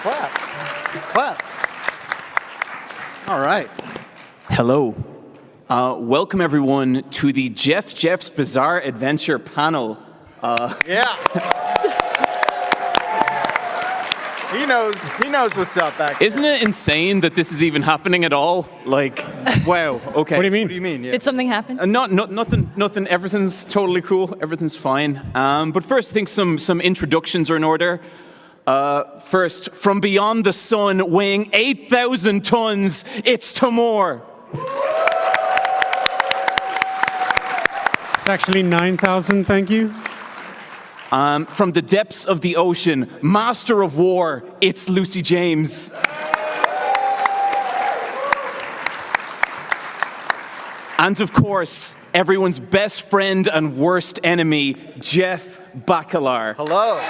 Clap. Clap. All right. Hello. Welcome, everyone, to the Jeff's Bizarre Adventure panel. Yeah. He knows what's up back there. Isn't it insane that this is even happening at all? Like, wow, okay. What do you mean? What do you mean? Yeah. Did something happen? Nothing. Everything's totally cool. Everything's fine. But first, I think some introductions are in order. First, from beyond the sun, weighing 8,000 tons, it's Timur. It's actually 9,000, thank you. From the depths of the ocean, master of war, it's Lucy James. And of course, everyone's best friend and worst enemy, Jeff Bacalar. Hello.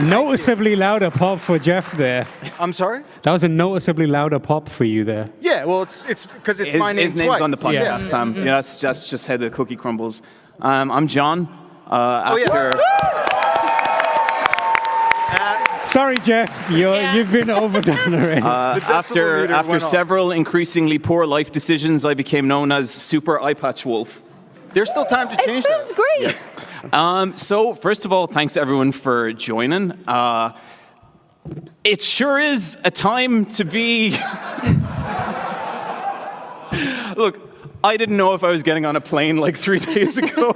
Noticeably louder pop for Jeff there. I'm sorry? That was a noticeably louder pop for you there. Yeah, well, it's because it's my name His name's twice. on the podcast. Yeah, that's just how the cookie crumbles. I'm John. After Sorry, Jeff. You've been overdone already. after several increasingly poor life decisions, I became known as Super Eye Patch Wolf. There's still time to change that. Sounds great. So first of all, thanks everyone for joining. It sure is a time to be. Look, I didn't know if I was getting on a plane like 3 days ago,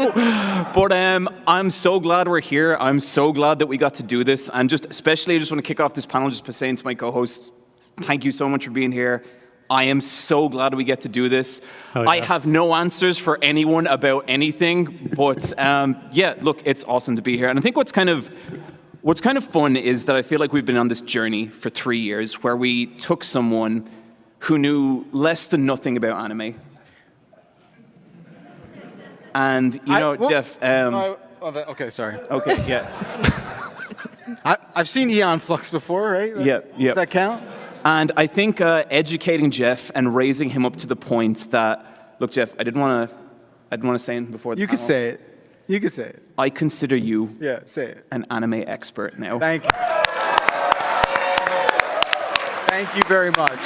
but I'm so glad we're here. I'm so glad that we got to do this, and especially I just want to kick off this panel just by saying to my co-hosts, thank you so much for being here. I am so glad we get to do this. Yeah. I have no answers for anyone about anything, but look, it's awesome to be here. And I think what's kind of fun is that I feel like we've been on this journey for 3 years where we took someone who knew less than nothing about anime. And, Jeff... okay, sorry. Okay, yeah. I've seen Eon Flux before, right? Yeah. Does that count? And I think educating Jeff and raising him up to the point that, look, Jeff, I didn't want to say it before the You panel. could say it. You could say it. I consider you say it. an anime expert now. Thank you. Thank you very much.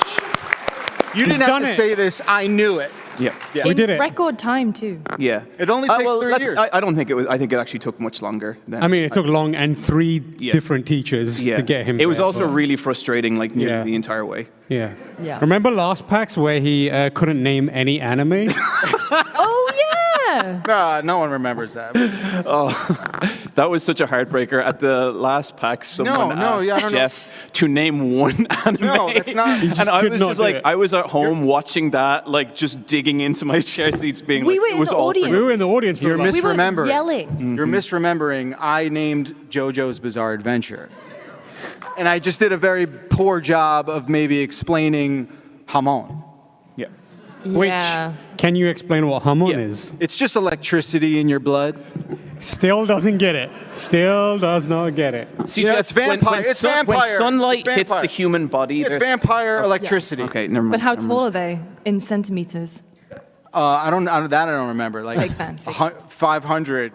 You didn't have to say this. I knew it. Yeah. We did it. Record time, too. Yeah. It only takes 3 years. I don't think it was. I think it actually took much longer. I mean, it took long and 3 different teachers to get him. It was there, also but- really frustrating, like nearly the entire way. Yeah. Yeah. Remember last PAX where he couldn't name any anime? Oh, yeah. Nah, no one remembers that. That was such a heartbreaker. At the last PAX, someone asked Jeff to name one anime. No, that's not. And I was just like, I was at home watching that, like just digging into my chair seats, being We like, were it in was the all audience. We were in the audience. For You're like- We were misremembering. yelling. You're misremembering. I named JoJo's Bizarre Adventure. And I just did a very poor job of maybe explaining Hamon. Yeah. Which, can you explain what Hamon is? It's just electricity in your blood. Still doesn't get it. Still does not get it. See, Yeah, Jeff, it's vampire. It's When vampire. sunlight It's hits the vampire. human body, It's there's- vampire electricity. Okay, never mind. But how never tall mind. are they in centimeters? I don't remember. Like Big fan. 500.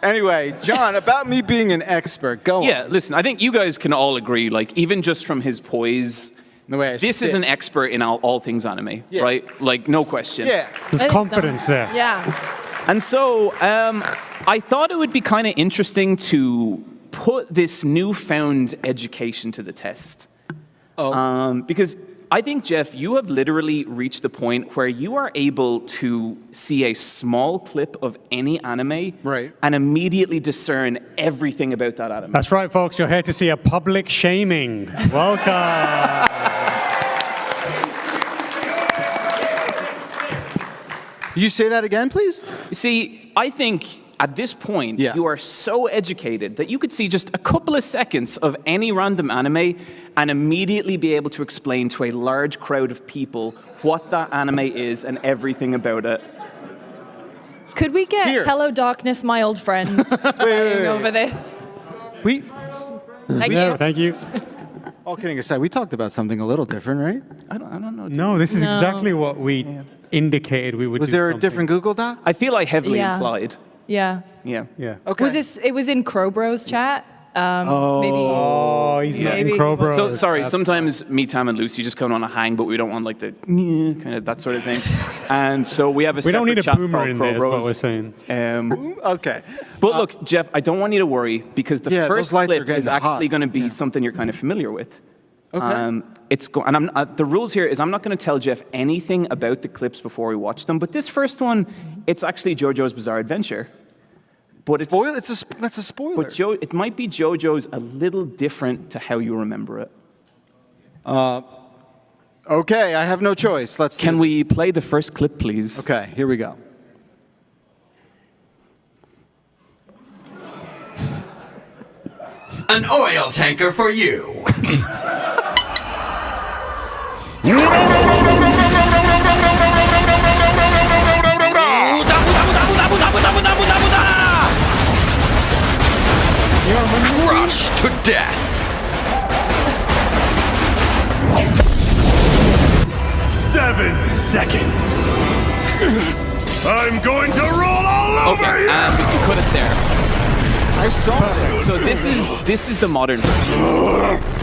Anyway, John, about me being an expert. Go on. Yeah, listen, I think you guys can all agree, like, even just from his poise, The way I this is sit. an expert in all things anime, Yeah. right? Like, no question. Yeah. There's confidence there. Yeah. And so I thought it would be kind of interesting to put this newfound education to the test. Because I think, Jeff, you have literally reached the point where you are able to see a small clip of any anime and immediately discern everything about that anime. That's right, folks. You're here to see a public shaming. Welcome. You say that again, please? You see, I think at this point, you are so educated that you could see just a couple of seconds of any random anime and immediately be able to explain to a large crowd of people what that anime is and everything about it. Could we get Here. Hello Darkness, my old friend wait. over this? Thank you. All kidding aside, we talked about something a little different, right? I don't know. No, this is No. exactly what we indicated we would Was do there a something. different Google Doc? I feel like heavily Yeah. implied. Yeah. Yeah. Yeah. Okay. It was in Crowbros chat. Maybe. Oh, he's not in Maybe. Crowbros. So sorry, sometimes me, Tam, and Lucy just come on a hang, but we don't want like the kind of that sort of thing. And so we have a we don't separate need a chat boomer called in there, is Pro what Bros. we're saying. Okay. But look, Jeff, I don't want you to worry because the Yeah, first those lights are clip getting is actually hot. going to be something you're kind of familiar with. Okay. The rules here is I'm not going to tell Jeff anything about the clips before we watch them. But this first one, it's actually JoJo's Bizarre Adventure. But That's a spoiler. But it might be JoJo's a little different to how you remember it. Okay, I have no choice. Can we play the first clip, please? Okay, here we go. An oil tanker for you. Crushed to death. 7 seconds. I'm going to roll all over you! We can cut it there. I saw it. So this is the modern version.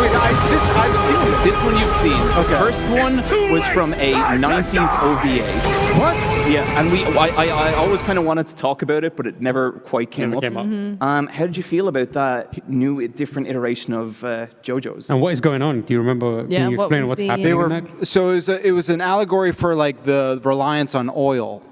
Wait, I've seen it. This one you've seen. Okay. First one was from a 90s OVA. What? Yeah, and I always kind of wanted to talk about it, but it never quite came up. How did you feel about that new, different iteration of JoJo's? And what is going on? Do you remember? Yeah, Can you what explain was what's the- happening? They were in that? so it was an allegory for like the reliance on oil.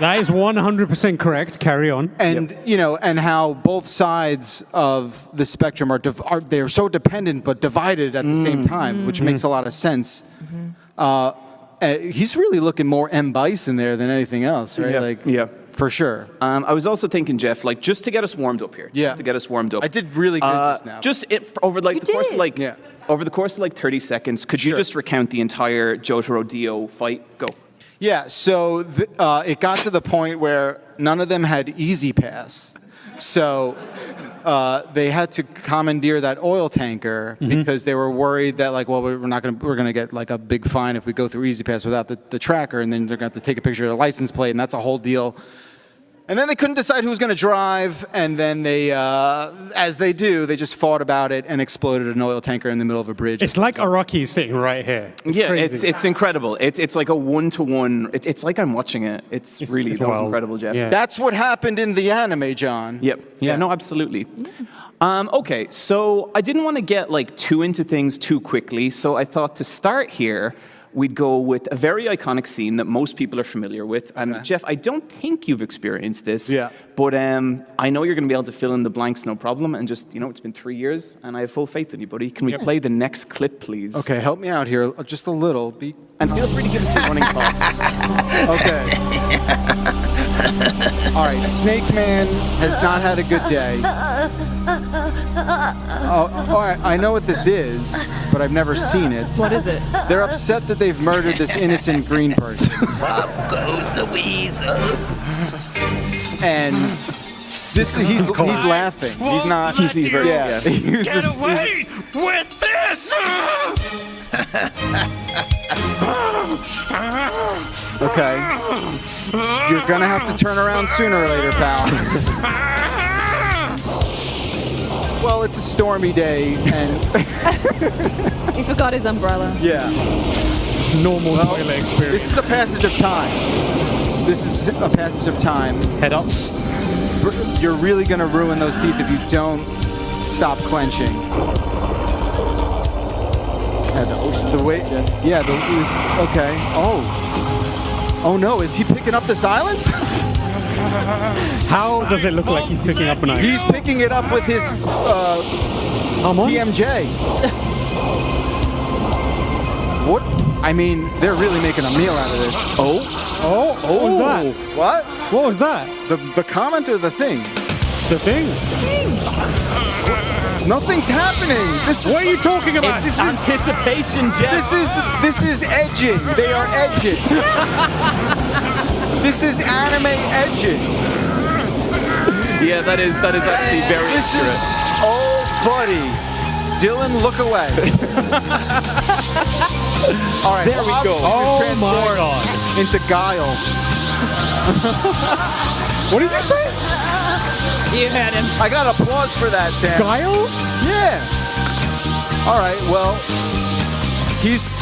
That is 100% correct. Carry on. And you know, and how both sides of the spectrum are they're so dependent but divided at the same time, which makes a lot of sense. He's really looking more M. Bison there than anything else, right? Yeah. For sure. I was also thinking, Jeff, like just to get us warmed up here. Just to get us warmed up. I did really good just now. Just over like the course of like over the course of like 30 seconds, could you just recount the entire Jotaro Dio fight? Go. Yeah, so it got to the point where none of them had Easy Pass. So they had to commandeer that oil tanker because they were worried that like, well, we're gonna get like a big fine if we go through Easy Pass without the tracker, and then they're gonna have to take a picture of the license plate, and that's a whole deal. And then they couldn't decide who was going to drive, and then they, as they do, they just fought about it and exploded an oil tanker in the middle of a bridge. It's like Araki sitting right here. It's incredible. It's like a one-to-one. It's like I'm watching it. It's really incredible, Jeff. Yeah. That's what happened in the anime, John. Yep. Yeah. No, absolutely. Okay, so I didn't want to get like too into things too quickly, so I thought to start here, we'd go with a very iconic scene that most people are familiar with. And Jeff, I don't think you've experienced this, but I know you're going to be able to fill in the blanks, no problem. And just, it's been 3 years, and I have full faith in you, buddy. Can we play the next clip, please? Okay, help me out here, just a little. And feel free to give us your running thoughts. Okay. All right, Snake Man has not had a good day. Oh, all right, I know what this is, but I've never seen it. What is it? They're upset that they've murdered this innocent green person. Up goes the weasel. And he's laughing. He's not. He's very. Yeah. Get away with this! Okay. You're gonna have to turn around sooner or later, pal. Well, it's a stormy day, and He forgot his umbrella. yeah. It's normal toilet experience. This is a passage of time. This is a passage of time. Head up. You're really gonna ruin those teeth if you don't stop clenching. The way, yeah, okay. Oh no, is he picking up this island? How does it look like he's picking up an item? He's picking it up with his PMJ. What? I mean, they're really making a meal out of this. What was that? What? What was that? The comment or the thing? The thing? Nothing's happening. What are you talking about? It's anticipation, Jeff. This is edging. They are edging. This is anime edging. Yeah, that is actually very accurate. Oh, buddy. Dylan, look away. All right. There we go. Oh my God. Into Guile. What did you say? You had him. I got applause for that, Sam. Guile? Yeah. All right. Well, he's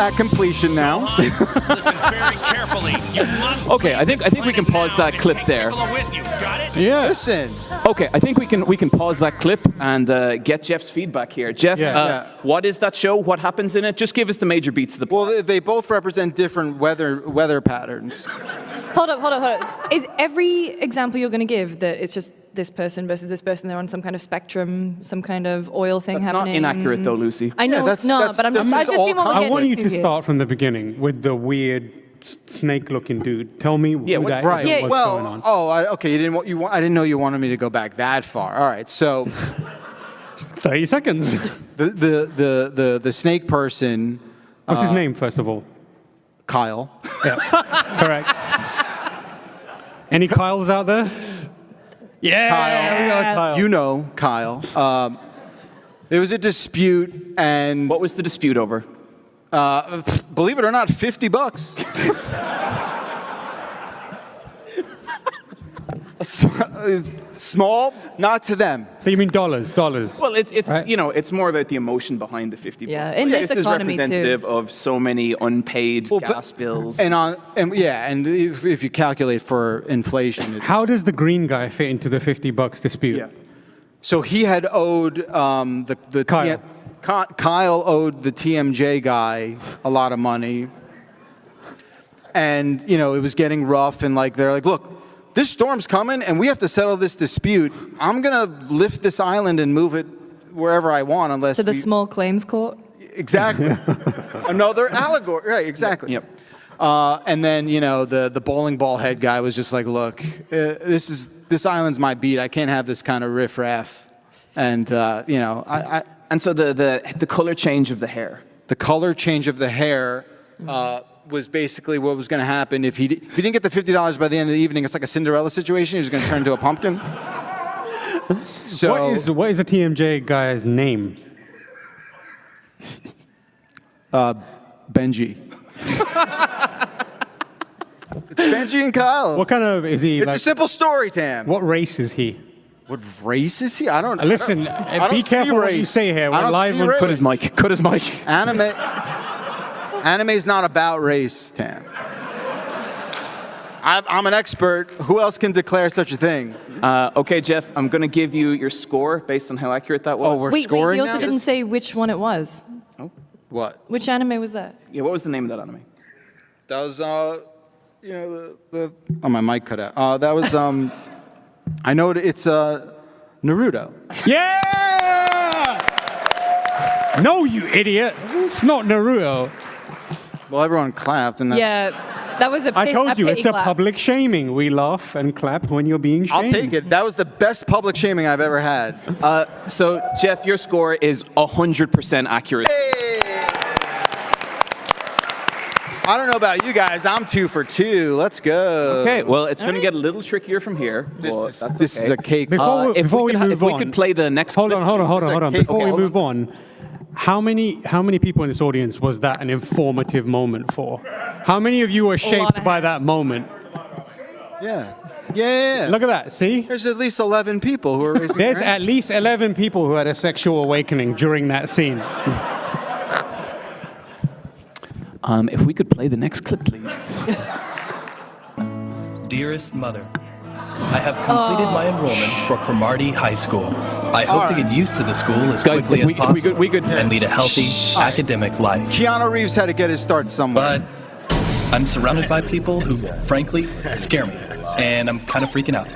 at completion now. Listen very carefully. You must. Okay, I think we can pause that clip there. With you. Got it? Yeah. Listen. Okay, I think we can pause that clip and get Jeff's feedback here. Jeff, what is that show? What happens in it? Just give us the major beats of the. Well, they both represent different weather patterns. Hold up. Is every example you're going to give that it's just this person versus this person, they're on some kind of spectrum, some kind of oil thing That's happening? not inaccurate though, Lucy. I know it's not, but I just see what I want you to start from the beginning with the weird snake-looking dude. Tell me who that right. is and what's going on. Okay. I didn't know you wanted me to go back that far. All right. So 30 seconds. The snake person. What's his name, first of all? Kyle. Yeah. Correct. Any Kyles out there? Kyle. You know Kyle. There was a dispute, and what was the dispute over? Believe it or not, $50. Small, not to them. So you mean dollars? Well, it's right? it's more about the emotion behind the $50. Yeah, in this economy is representative of so many unpaid gas bills. And if you calculate for inflation, How does the green guy fit into the $50 dispute? Yeah. So he had owed the Kyle. Kyle owed the TMJ guy a lot of money, and it was getting rough. And they're like, look, this storm's coming, and we have to settle this dispute. I'm gonna lift this island and move it wherever I want, unless to the small claims court. Exactly. Another allegory, right? Exactly. Yep. And then the bowling ball head guy was just like, look, this island's my beat. I can't have this kind of riffraff. And And so the color change of the hair. The color change of the hair was basically what was going to happen if he didn't get the $50 by the end of the evening. It's like a Cinderella situation. He was going to turn into a pumpkin. So what is the TMJ guy's name? Benji. It's Benji and Kyle. What kind of is he? It's a simple story, Tam. What race is he? What race is he? I don't. Listen, I don't be careful what you say here. We're live on. Cut his mic. Cut his mic. Anime's not about race, Tam. I'm an expert. Who else can declare such a thing? Okay, Jeff, I'm going to give you your score based on how accurate that was. Oh, we're scoring Wait, he also now? didn't say which one it was. Oh. What? Which anime was that? Yeah, what was the name of that anime? That was, oh, my mic cut out. That was, I know it's Naruto. Yeah! No, you idiot. It's not Naruto. Well, everyone clapped. And Yeah, that was I told you, it's a clap. public shaming. We laugh and clap when you're being shamed. I'll take it. That was the best public shaming I've ever had. So, Jeff, your score is 100% accurate. I don't know about you guys. I'm 2 for 2. Let's go. Okay, well, it's going to get a little trickier from here. This is a cake. Before we move on, we could play the next Hold clip. on. Before we hold move on, how many people in this audience was that an informative moment for? How many of you were shaped by that moment? Yeah. Look at that. See? There's at least 11 people who are raising There's their at hand. least 11 people who had a sexual awakening during that scene. If we could play the next clip, please. Dearest Mother, I have completed my enrollment for Cromartie High School. I hope to get used to the school as quickly as possible and lead a healthy academic life. Keanu Reeves had to get his start somewhere. But I'm surrounded by people who, frankly, scare me, and I'm kind of freaking out.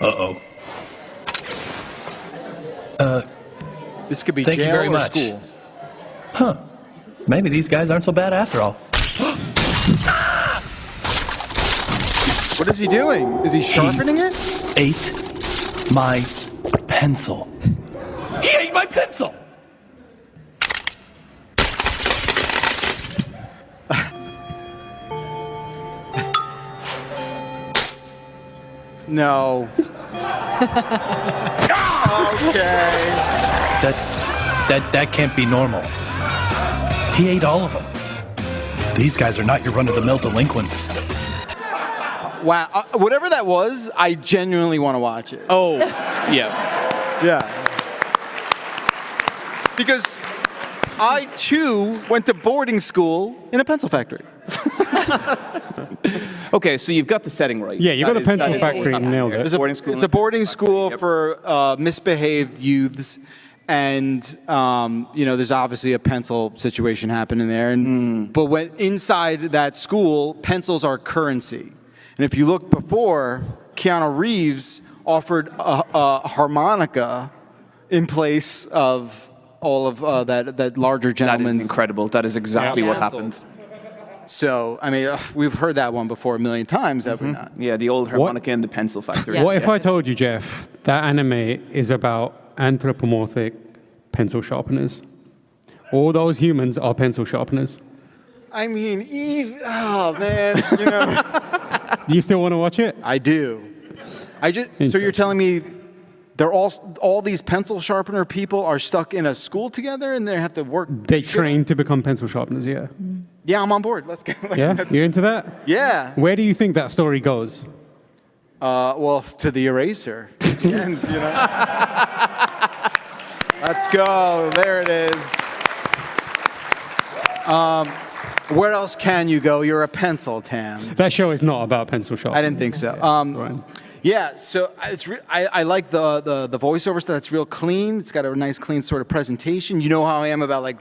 Uh-oh. This could be Thank you jail very or much. school. Huh. Maybe these guys aren't so bad after all. What is he doing? Is he sharpening it? Ate my pencil. He ate my pencil! No. Okay. That can't be normal. He ate all of them. These guys are not your run-of-the-mill delinquents. Wow. Whatever that was, I genuinely want to watch it. Oh, yeah. Yeah. Because I, too, went to boarding school in a pencil factory. Okay, so you've got the setting right. Yeah, you got a pencil that is factory, what nailed it. There's a boarding school. It's a boarding school for misbehaved youths. And, there's obviously a pencil situation happening there. And, But when inside that school, pencils are currency. And if you look before, Keanu Reeves offered a harmonica in place of all of that larger gentleman's. That is incredible. That is exactly what happened. So, I mean, we've heard that one before a million times, have we not? Yeah, the old harmonica in the pencil factory. What if I told you, Jeff, that anime is about anthropomorphic pencil sharpeners? All those humans are pencil sharpeners. I mean, Eve. Oh man, you know. Do you still want to watch it? I do. So you're telling me they're all these pencil sharpener people are stuck in a school together and they have to work. They train to become pencil sharpeners. Yeah. Yeah, I'm on board. Let's go. Yeah, you into that? Yeah. Where do you think that story goes? Well, to the eraser. And, you know. Let's go. There it is. Where else can you go? You're a pencil, Tam. That show is not about pencil sharpening. I didn't think so. Yeah, so I like the voiceover stuff. That's real clean. It's got a nice, clean sort of presentation. You know how I am about like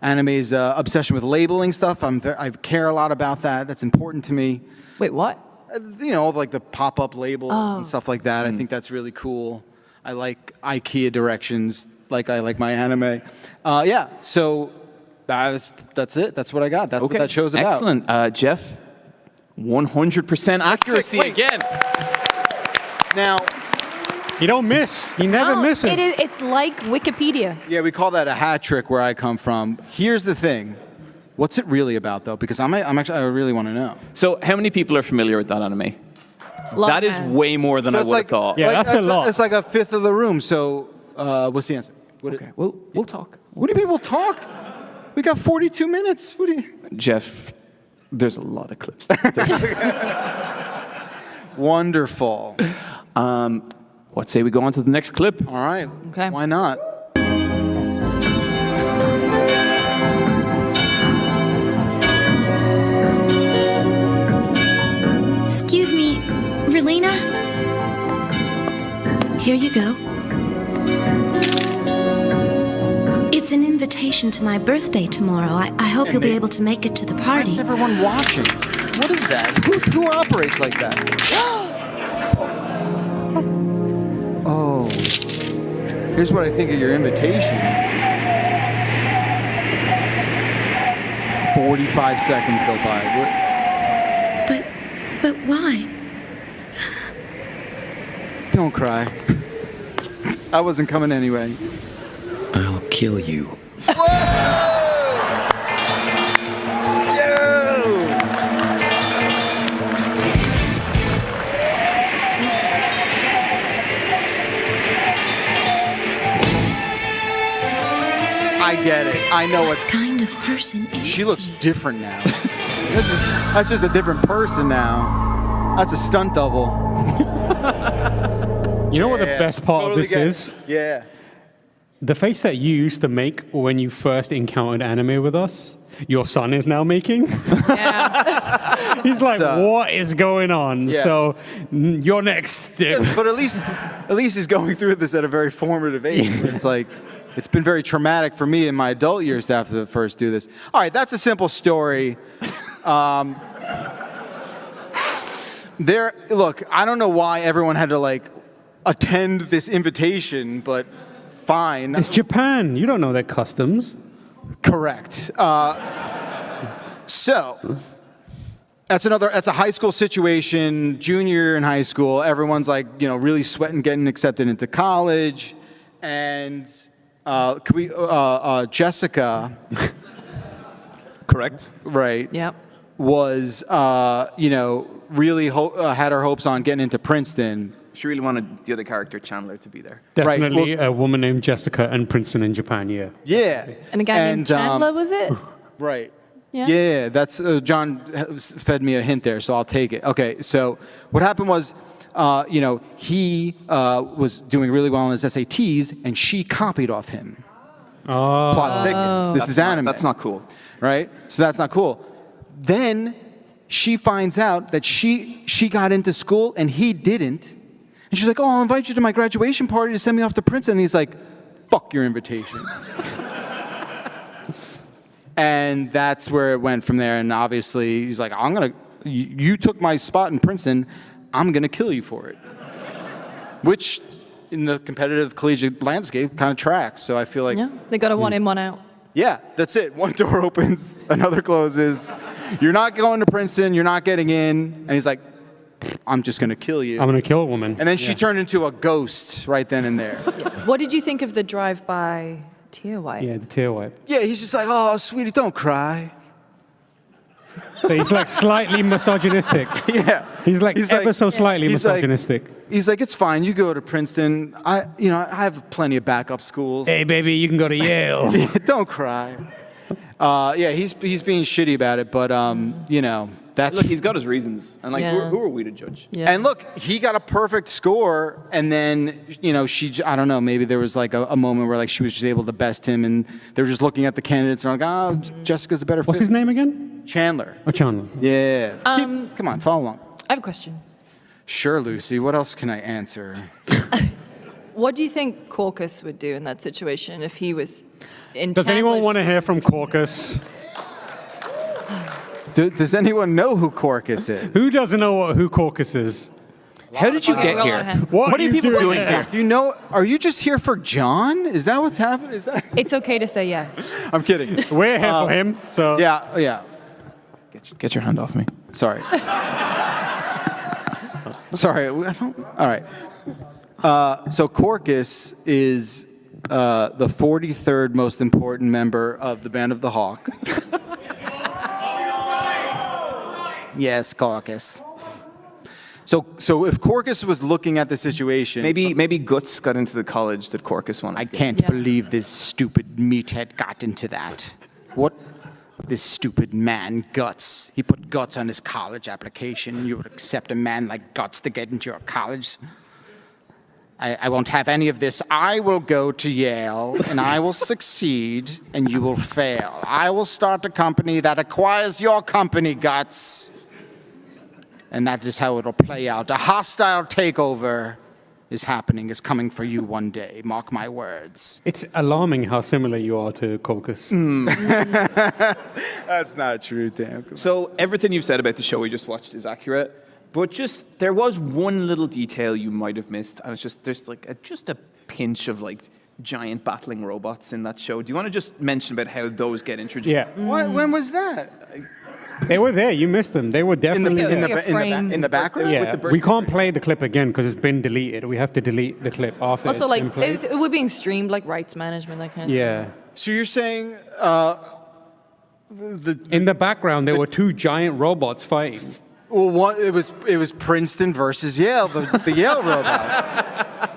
anime's obsession with labeling stuff. I care a lot about that. That's important to me. Wait, what? You know, like the pop-up labels and stuff like that. I think that's really cool. I like IKEA directions, like I like my anime. Yeah, so that's it. That's what I got. That's what that show's about. Excellent. Jeff, 100% accuracy again. Now, you don't miss. He never misses. It's like Wikipedia. Yeah, we call that a hat trick where I come from. Here's the thing. What's it really about, though? Because I really want to know. So how many people are familiar with that anime? That is way more than I would have thought. Yeah, that's a lot. It's like a fifth of the room. So what's the answer? We'll talk. What do you mean we'll talk? We got 42 minutes. What do you... Jeff, there's a lot of clips. Wonderful. What say we go on to the next clip? All right. Okay. Why not? Excuse me, Relena? Here you go. It's an invitation to my birthday tomorrow. I hope you'll be able to make it to the party. Why is everyone watching? What is that? Who operates like that? Oh. Here's what I think of your invitation. 45 seconds go by. But why? Don't cry. I wasn't coming anyway. I'll kill you. I get it. I know it's... What kind of person is She looks different now. That's just a different person now. That's a stunt double. You know what the best part of this is? Yeah. The face that you used to make when you first encountered anime with us, your son is now making. Yeah. He's like, what is going on? Yeah. So you're next. But at least he's going through this at a very formative age. It's like, it's been very traumatic for me in my adult years to have to first do this. All right, that's a simple story. Look, I don't know why everyone had to like attend this invitation, but fine. It's Japan. You don't know their customs. Correct. So that's a high school situation, junior year in high school. Everyone's like, really sweating, getting accepted into college, and Jessica. Correct. Right. Yep. Was really had her hopes on getting into Princeton. She really wanted the other character, Chandler, to be there. Definitely a woman named Jessica and Princeton in Japan, yeah. Yeah. And a guy named Chandler, was it? Right. Yeah. Yeah, that's John fed me a hint there, so I'll take it. Okay, so what happened was, he was doing really well on his SATs, and she copied off him. Oh. Plot thickens. This is anime. That's not cool. Right? So that's not cool. Then she finds out that she got into school and he didn't. And she's like, I'll invite you to my graduation party to send me off to Princeton. And he's like, fuck your invitation. And that's where it went from there. And obviously, he's like, you took my spot in Princeton. I'm going to kill you for it. Which, in the competitive collegiate landscape, kind of tracks. So I feel like... Yeah, they got a one in, one out. Yeah, that's it. One door opens, another closes. You're not going to Princeton. You're not getting in. And he's like, I'm just going to kill you. I'm going to kill a woman. And then she turned into a ghost right then and there. What did you think of the drive-by tear wipe? Yeah, the tear wipe. Yeah, he's just like, oh, sweetie, don't cry. So he's like slightly misogynistic. Yeah. He's like ever so slightly misogynistic. He's like, it's fine. You go to Princeton. I have plenty of backup schools. Hey, baby, you can go to Yale. Don't cry. Yeah, he's being shitty about it, but that's look. He's got his reasons, and who are we to judge? Yeah. And look, he got a perfect score, and then I don't know, maybe there was like a moment where like she was just able to best him, and they were just looking at the candidates and like, Jessica's a better fit. What's his name again? Chandler. Oh, Chandler. Yeah. Come on, follow along. I have a question. Sure, Lucy. What else can I answer? What do you think Caucus would do in that situation if he was in Does anyone want to hear from Caucus? Does anyone know who Caucus is? Who doesn't know who Caucus is? How did you get here? What are you people doing here? Do you know? Are you just here for John? Is that what's happening? Is that? It's okay to say yes. I'm kidding. We're here for him. So yeah. Get your hand off me. Sorry. Sorry. All right. So Caucus is the 43rd most important member of the Band of the Hawk. Yes, Caucus. So if Caucus was looking at the situation, maybe Guts got into the college that Caucus wanted. I can't believe this stupid meathead got into that. What? This stupid man, Guts. He put Guts on his college application. You would accept a man like Guts to get into your college? I won't have any of this. I will go to Yale, and I will succeed, and you will fail. I will start a company that acquires your company, Guts. And that is how it'll play out. A hostile takeover is coming for you one day. Mark my words. It's alarming how similar you are to Caucus. That's not true, Dan. So everything you've said about the show we just watched is accurate, but just there was one little detail you might have missed, and it's just there's like just a pinch of like giant battling robots in that show. Do you want to just mention about how those get introduced? Yeah. When was that? They were there. You missed them. They were definitely in the background. Yeah, we can't play the clip again because it's been deleted. We have to delete the clip after. Also, it's like been played. it was being streamed, like rights management, that kind of thing. So you're saying in the background there were two giant robots fighting. Well, it was Princeton versus Yale, the Yale robots.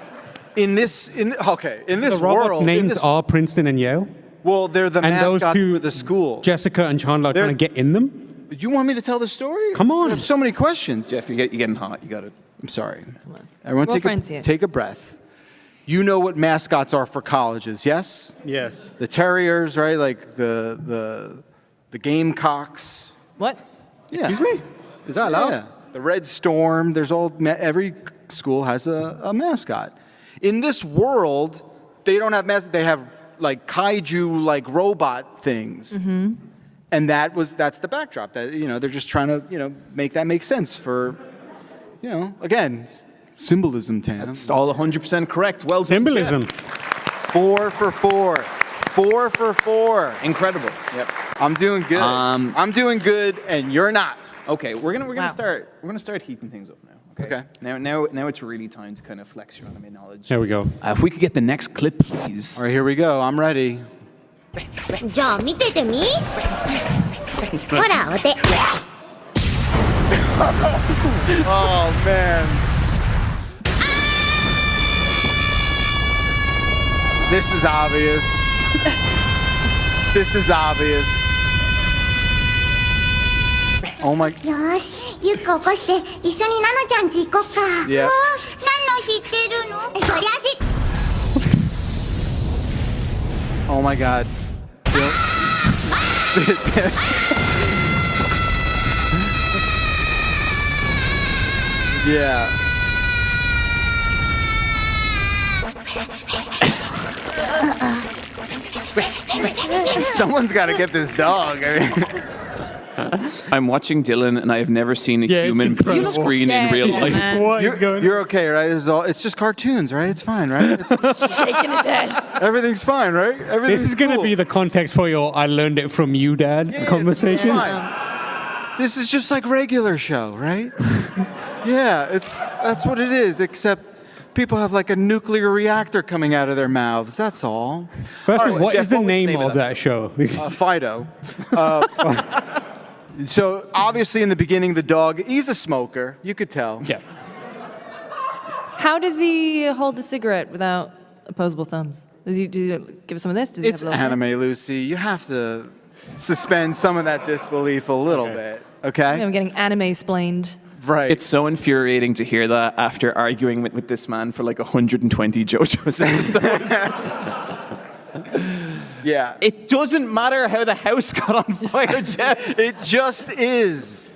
In this the robots' names are Princeton and Yale. Well, they're the mascots for the school. Jessica and Chandler are trying to get in them. You want me to tell the story? Come on. There's so many questions. Jeff, you're getting hot. You got it. I'm sorry. Everyone We're take a breath. You know what mascots are for colleges, yes? Yes. The Terriers, right? Like the Gamecocks. What? Yeah. Excuse me? Is that allowed? Yeah. The Red Storm. There's every school has a mascot. In this world, they don't have mascots. They have like kaiju like robot things. Mm-hmm. And that's the backdrop. That they're just trying to make that make sense for again, symbolism, Tam. It's all 100% correct. Well, symbolism. 4 for 4. 4 for 4. Incredible. Yep. I'm doing good. I'm doing good, and you're not. Okay, we're gonna start heating things up now. Okay. Now it's really time to kind of flex your anime knowledge. There we go. If we could get the next clip, please. All right, here we go. I'm ready. じゃあ見ててみほらお手 Oh man. This is obvious. This is obvious. Oh my. よしゆっく起こして一緒にナノちゃんち行こっか Yeah. 何の知ってるのそりゃ知っ Oh my God. Yeah. Someone's got to get this dog. I mean. I'm watching Dylan, and I have never seen a human blue screen in real life. You're okay, right? It's just cartoons, right? It's fine, right? It's shaking his head. Everything's fine, right? This is going to be the context for your "I learned it from you, Dad" conversation. This is just like regular show, right? Yeah, that's what it is. Except people have like a nuclear reactor coming out of their mouths. That's all. First of all, what is the name of that show? Fido. So obviously in the beginning, the dog, he's a smoker. You could tell. Yeah. How does he hold the cigarette without opposable thumbs? Does he give us some of this? Does he It's have a little anime, Lucy. You have to suspend some of that disbelief a little bit, okay? Yeah, I'm getting anime-splained. Right. It's so infuriating to hear that after arguing with this man for like 120 JoJo's episodes. Yeah. It doesn't matter how the house got on fire, Jeff. It just is.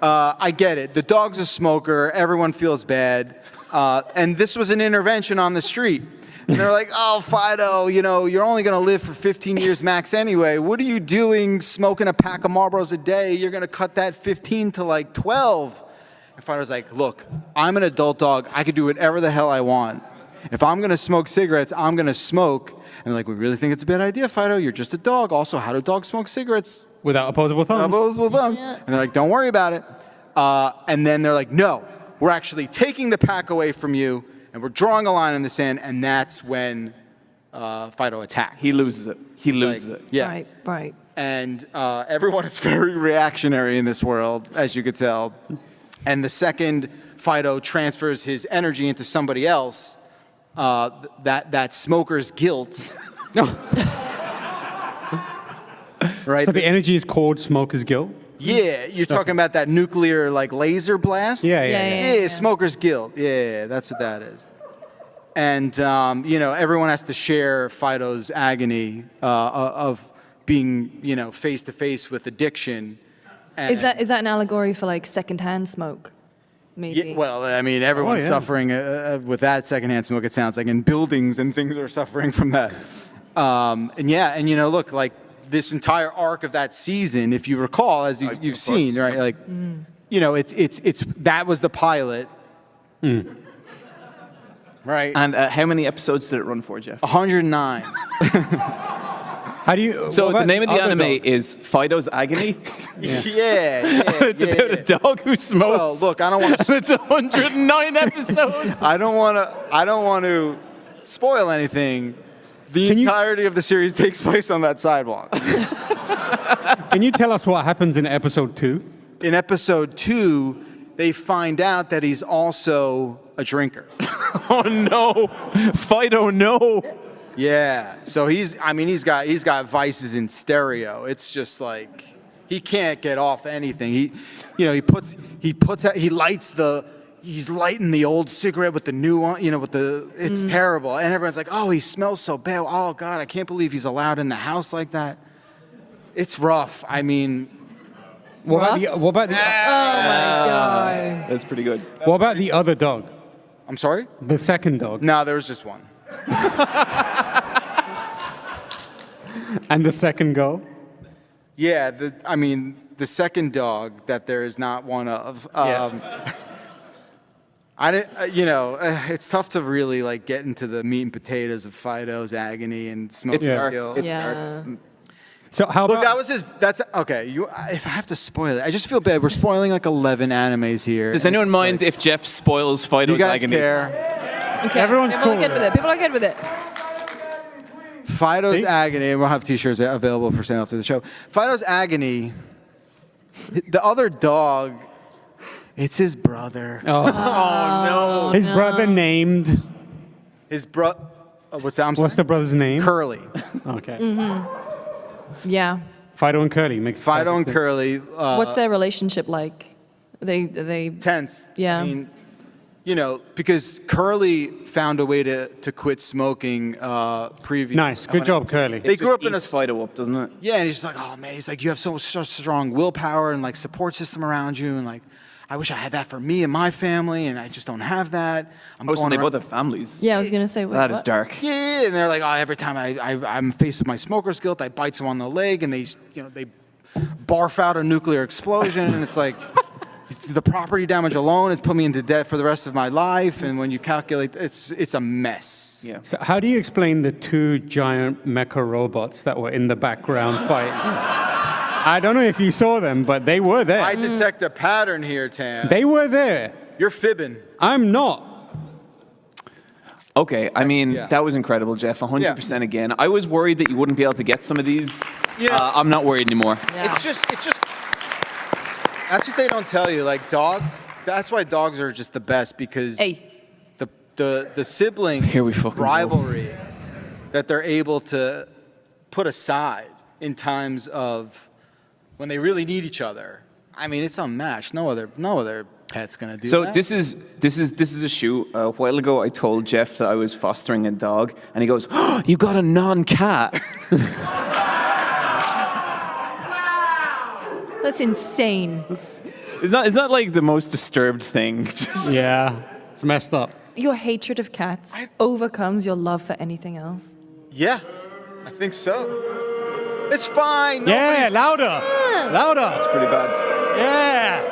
I get it. The dog's a smoker. Everyone feels bad. And this was an intervention on the street. And they're like, oh, Fido, you know, you're only going to live for 15 years max anyway. What are you doing smoking a pack of Marlboros a day? You're going to cut that 15 to like 12. And Fido's like, look, I'm an adult dog. I can do whatever the hell I want. If I'm going to smoke cigarettes, I'm going to smoke. And they're like, we really think it's a bad idea, Fido. You're just a dog. Also, how do dogs smoke cigarettes? Without opposable thumbs. Opposable thumbs. Yeah. And they're like, don't worry about it. And then they're like, no, we're actually taking the pack away from you. And we're drawing a line in the sand, and that's when Fido attacks. He loses it. He loses it. Yeah. Right. And everyone is very reactionary in this world, as you could tell. And the second Fido transfers his energy into somebody else, that smoker's guilt. Right. So the energy is called smoker's guilt? Yeah, you're talking about that nuclear like laser blast? Yeah. Smoker's guilt. Yeah, that's what that is. And, you know, everyone has to share Fido's agony of being, you know, face-to-face with addiction. And Is that an allegory for like secondhand smoke? Maybe. Yeah, well, I mean, everyone's suffering with that secondhand smoke, it sounds like, and buildings and things are suffering from that. And you know, look, like, this entire arc of that season, if you recall, as you've seen, right? Like, you know, it's that was the pilot, right? And how many episodes did it run for, Jeff? 109. How do you? So the name of the anime is Fido's Agony. Yeah. It's about a dog who smokes. Well, look, I don't want to. It's 109 episodes. I don't want to spoil anything. The entirety of the series takes place on that sidewalk. Can you tell us what happens in episode 2? In episode 2, they find out that he's also a drinker. Oh no, Fido, no. Yeah. So he's got vices in stereo. It's just like he can't get off anything. He's lighting the old cigarette with the new one, you know, it's terrible. And everyone's like, oh, he smells so bad. Oh, God, I can't believe he's allowed in the house like that. It's rough. I mean. What about the Oh, my God. That's pretty good. What about the other dog? I'm sorry? The second dog. No, there was just one. And the second girl? Yeah, the second dog that there is not one of. I didn't, it's tough to really like get into the meat and potatoes of Fido's agony and smoking guilt. It's dark. So how about? Look, that's okay. If I have to spoil it, I just feel bad. We're spoiling like 11 animes here. Does anyone mind if Jeff spoils Fido's you guys Agony? Care? Okay. Everyone's People cool are good with it. People are good with it. Fido's Agony, and we'll have t-shirts available for sale after the show. Fido's Agony, the other dog, it's his brother. Oh, no. His brother named. His brother. What's that? I'm sorry? What's the brother's name? Curly. Okay. Yeah. Fido and Curly makes. Fido and sense. Curly. What's their relationship like? Are they tense? Yeah. I mean, you know, because Curly found a way to quit smoking previously. Nice. Good job, Curly. They grew up in a Fido up, doesn't it? Yeah, and he's just like, oh man, he's like, you have such strong willpower and like support system around you, and like, I wish I had that for me and my family, and I just don't have that. So they both have families. Yeah, I was gonna say. Wait, That what? is dark. Yeah, and they're like, oh, every time I'm faced with my smoker's guilt, I bite someone on the leg, and they barf out a nuclear explosion, and it's like, the property damage alone has put me into debt for the rest of my life, and when you calculate, it's a mess. Yeah. So how do you explain the 2 giant mecha robots that were in the background fight? I don't know if you saw them, but they were there. I detect a pattern here, Tam. They were there. You're fibbing. I'm not. Okay, I mean, that was incredible, Jeff. 100% again. I was worried that you wouldn't be able to get some of these. Yeah. I'm not worried anymore. It's just That's what they don't tell you. Like dogs, that's why dogs are just the best because the sibling rivalry that they're able to put aside in times of when they really need each other. I mean, it's unmatched. No other pet's gonna do so that. this is a shoe. A while ago, I told Jeff that I was fostering a dog, and he goes, oh, "You got a non-cat." That's insane. Is that like the most disturbed thing? Yeah, it's messed up. Your hatred of cats overcomes your love for anything else. Yeah, I think so. It's fine. Yeah, louder. Louder. That's pretty bad. Yeah.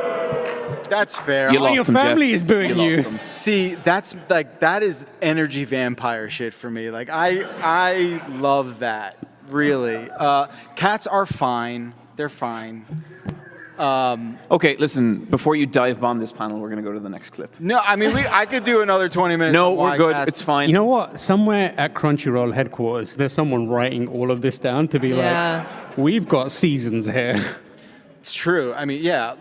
That's fair. Your family is booing you. See, that's like that is energy vampire shit for me. Like I love that. Really. Cats are fine. They're fine. Okay, listen. Before you dive bomb this panel, we're gonna go to the next clip. No, I mean I could do another 20 minutes. No, on we're why good. cats- It's fine. You know what? Somewhere at Crunchyroll headquarters, there's someone writing all of this down to be like, we've got seasons here. It's true. I mean, yeah.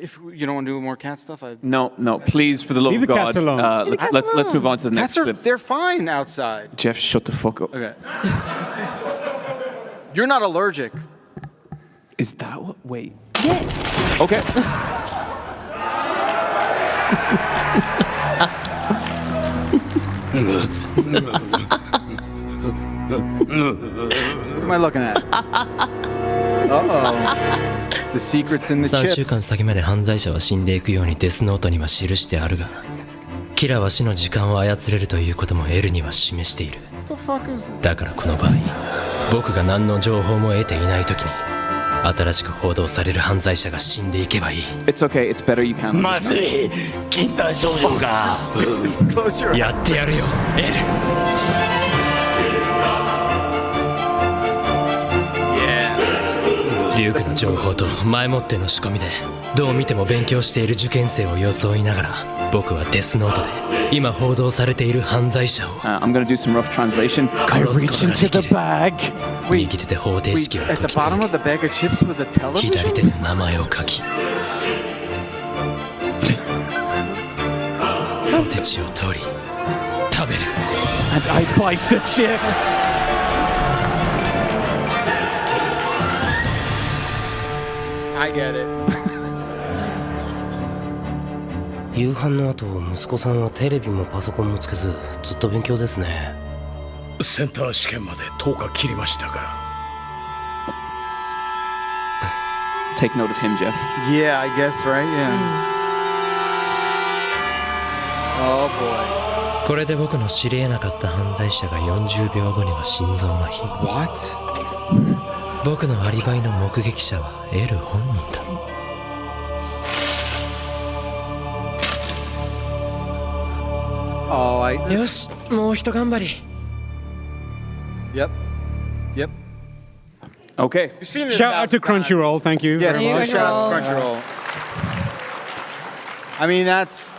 If you don't want to do more cat stuff, No, please, for the love Leave of the God, cats alone. let's move on to the next clip. They're fine outside. Jeff, shut the fuck up. Okay. You're not allergic. Is that what? Wait. Yeah. Okay. What am I looking at? Uh-oh. The secret's in the 3 週 chips. 間先まで犯罪者は死んでいくようにデスノートには記してあるが、キラは死の時間を操れるということも L には示している。だからこの場合、僕が何の情報も得ていないときに、新しく報道される犯罪者が死んでいけばいい。It's okay. It's better you can't. まずい、禁断症状が。やってやるよ、L。リュウクの情報と前もっての仕込みでどう見ても勉強している受験生を装いながら僕はデスノートで今報道されている犯罪者を I'm gonna do some rough translation. I reach into the bag. 右手で方程式を解き At the bottom of the bag of chips was a 左 television? 手で名前を書きポテチを取り食べる And I bite the chip. I get it. 夕飯の後息子さんはテレビもパソコンもつけずずっと勉強ですね。センター試験まで10日切りましたから。 Take note of him, Jeff. Yeah, I guess, right? Yeah. Oh boy. これで僕の知り得なかった犯罪者が40秒後には心臓麻痺。 What? 僕のアリバイの目撃者は L 本人だ。Oh, よし、もう一頑張り。 Yep. Yep. Okay. You've seen it. Shout out to Crunchyroll. Thank you Yeah, very much. shout out to Crunchyroll. I mean, that's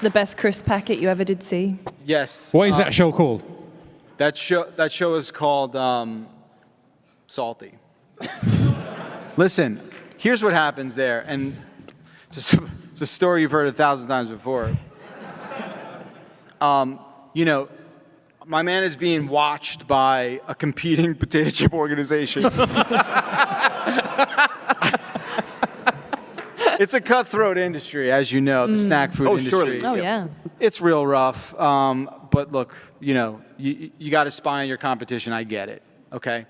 the best crisp packet you ever did see. Yes. What is that show called? That show is called Salty. Listen, here's what happens there, and it's a story you've heard 1,000 times before. You know, my man is being watched by a competing potato chip organization. It's a cutthroat industry, as you know, the snack food industry. Surely. Oh, yeah. It's real rough. But look, you know, you got to spy on your competition. I get it. Okay.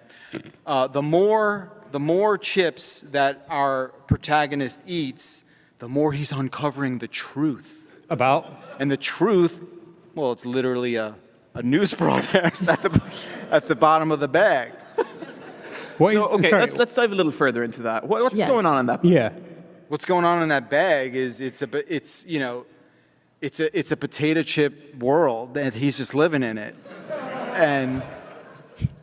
The more chips that our protagonist eats, the more he's uncovering the truth. About? And the truth, well, it's literally a news broadcast at the bottom of the bag. Okay, let's dive a little further into that. What's going on in that? Yeah. What's going on in that bag is it's a potato chip world, and he's just living in it. And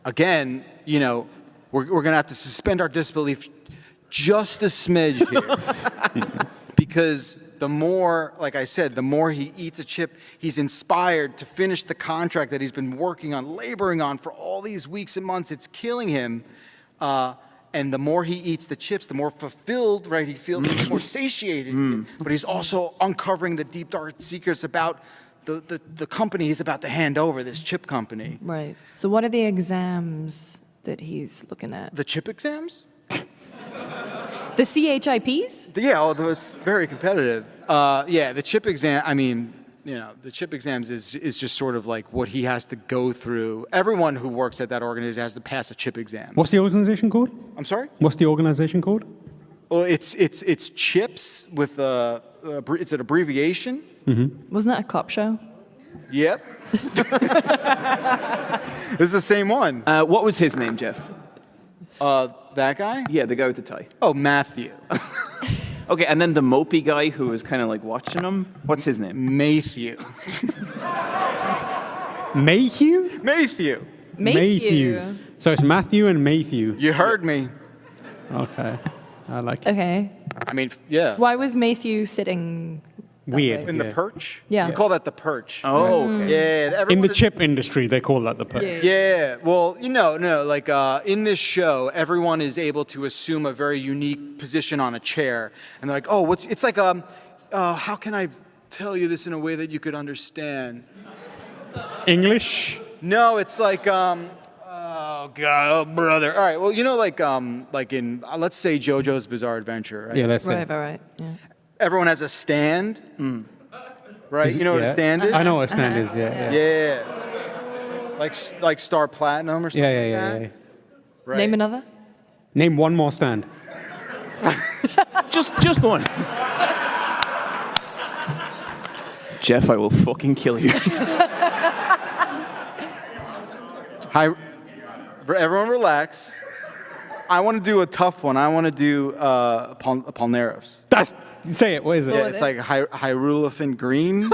again, you know, we're gonna have to suspend our disbelief just a smidge here, because the more, like I said, the more he eats a chip, he's inspired to finish the contract that he's been working on, laboring on for all these weeks and months. It's killing him. And the more he eats the chips, the more fulfilled, right? He feels more satiated. But he's also uncovering the deep, dark secrets about the company he's about to hand over, this chip company. Right. So what are the exams that he's looking at? The chip exams? The CHIPs? Yeah, although it's very competitive. Yeah, the chip exam, I mean, the chip exams is just sort of like what he has to go through. Everyone who works at that organization has to pass a chip exam. What's the organization called? I'm sorry? What's the organization called? Well, it's CHIPS with it's an abbreviation. Wasn't that a cop show? Yep. This is the same one. What was his name, Jeff? That guy? Yeah, the guy with the tie. Oh, Matthew. Okay, and then the mopey guy who was kind of like watching him. What's his name? Matthew. Mayhew? Matthew. Mayhew. So it's Matthew and Mayhew. You heard me. Okay. I like it. Okay. I mean, yeah. Why was Matthew sitting Weird. In the perch? Yeah. We call that the perch. Oh, okay. Yeah. In the chip industry, they call that the perch. Yeah. Well, no, like in this show, everyone is able to assume a very unique position on a chair. And they're like, oh, it's like, how can I tell you this in a way that you could understand? English? No, it's like, oh, God, oh, brother. All right, well, like in, let's say JoJo's Bizarre Adventure, right? Yeah, that's it. Right. Yeah. Everyone has a stand, right? You know what a stand is? I know what a stand is, yeah. Yeah. Like Star Platinum or something like that? Yeah. Right. Name another. Name one more stand. Just one. Jeff, I will fucking kill you. Hi, everyone relax. I want to do a tough one. I want to do Polnareff's. Say it, what is it? Yeah, it's like Hyrule Green.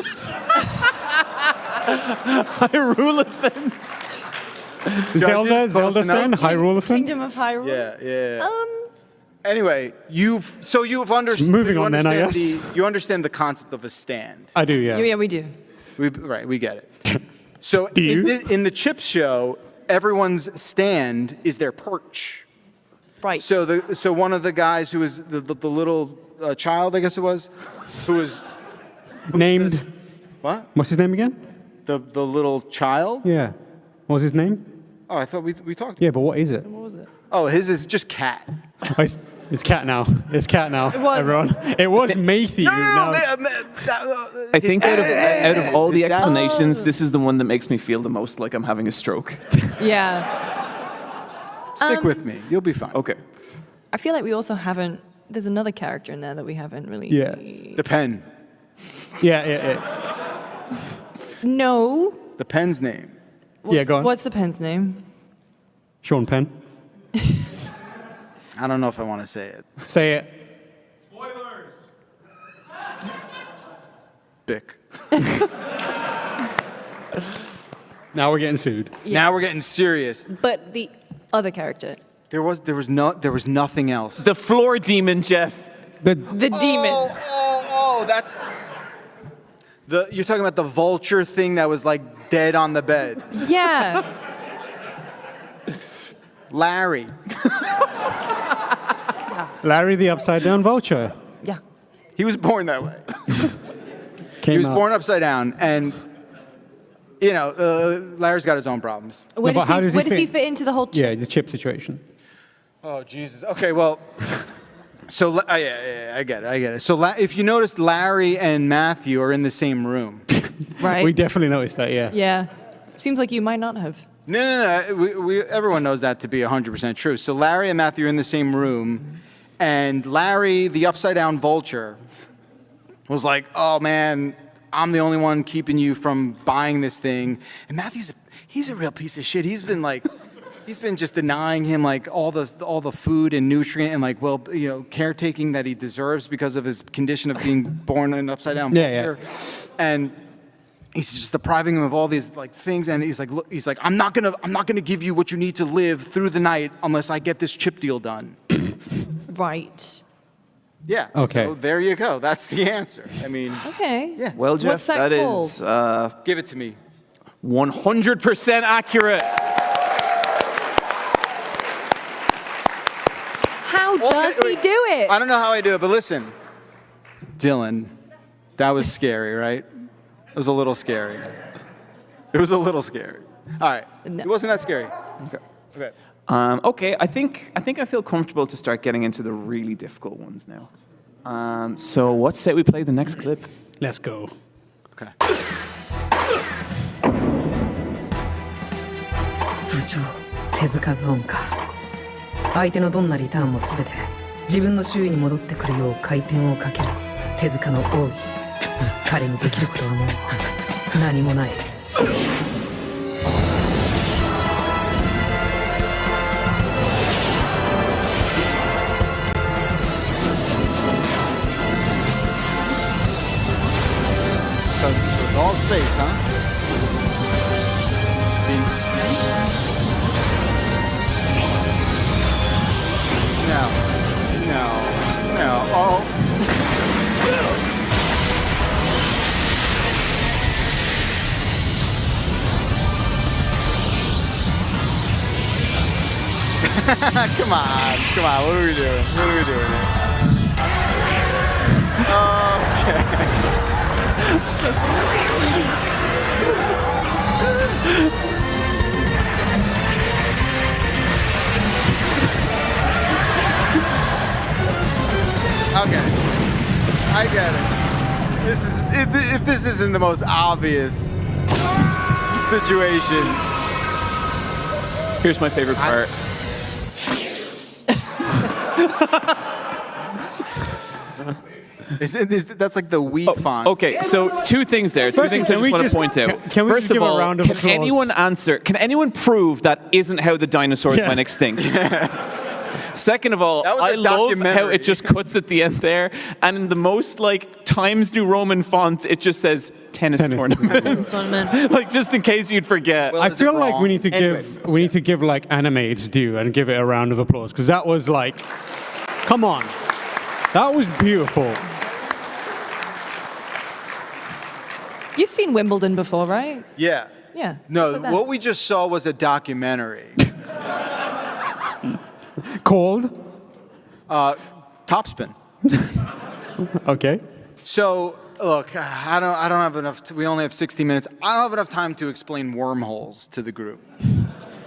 Hyrule. Zelda stand? Hyrule? Kingdom of Hyrule. Yeah. Anyway, you've understood. Moving on then, I guess. You understand the concept of a stand. I do, yeah. Yeah, we do. We get it. So Do you? in the Chip show, everyone's stand is their perch. Right. So one of the guys who was the little child, I guess it was, who was named. What? What's his name again? The little child. Yeah. What was his name? Oh, I thought we talked. Yeah, but what is it? What was it? Oh, his is just cat. It's cat now. It's cat now. It was. Everyone. It was Matthew. I think out of all the explanations, this is the one that makes me feel the most like I'm having a stroke. Yeah. Stick with me. You'll be fine. Okay. I feel like we also haven't. There's another character in there that we haven't really. Yeah. The pen. Yeah. No. The pen's name. Go on. What's the pen's name? Sean Penn. I don't know if I want to say it. Say it. Spoilers. Bick. Now we're getting sued. Yeah. Now we're getting serious. But the other character. There was nothing else. The floor demon, Jeff. The demon. Oh, that's you're talking about the vulture thing that was like dead on the bed. Yeah. Larry. Larry the upside down vulture. Yeah. He was born that way. He was born upside down, and Larry's got his own problems. Where does he fit into the whole chip? Yeah, the chip situation. Oh, Jesus. Okay, well, so, I get it. So if you notice, Larry and Matthew are in the same room. Right. We definitely noticed that, yeah. Yeah. Seems like you might not have. No. Everyone knows that to be 100% true. So Larry and Matthew are in the same room, and Larry, the upside-down vulture, was like, oh, man, I'm the only one keeping you from buying this thing. And Matthew's he's a real piece of shit. He's been just denying him like all the food and nutrient and caretaking that he deserves because of his condition of being born in an upside down vulture. Yeah. And he's just depriving him of all these like things, and he's like, I'm not gonna give you what you need to live through the night unless I get this chip deal done. Right. Yeah. Okay. So there you go. That's the answer. I mean. Okay. Yeah. Well, Jeff, What's that called? is give it to me. 100% accurate. Does he do it? I don't know how I do it, but listen, Dylan, that was scary, right? It was a little scary. It was a little scary. All right, It wasn't that scary. Okay. Okay, I think I feel comfortable to start getting into the really difficult ones now. So what say we play the next clip? Let's go. Okay. 部長、手塚ゾーンか。相手のどんなリターンも全て自分の周囲に戻ってくるよう回転をかける手塚の奥義。彼にできることはもう何もない。So it's all space, huh? No. Oh. Come on. What are we doing? Okay. Okay, I get it. If this isn't the most obvious situation. Here's my favorite part. That's like the Wii font. Okay, so two things there. Two things I just want to point out. Can we First just give of all, a round of applause? Can anyone prove that isn't how the dinosaurs went extinct? Second of all, I love how it just cuts at the end there, and in the most Times New Roman font, it just says tennis tournament. Like just in case you'd forget. I feel like we need to give anime its due and give it a round of applause because that was come on, that was beautiful. You've seen Wimbledon before, right? Yeah. Yeah. No, what we just saw was a documentary. Called? Topspin. Okay. So, look, I don't have enough. We only have 60 minutes. I don't have enough time to explain wormholes to the group.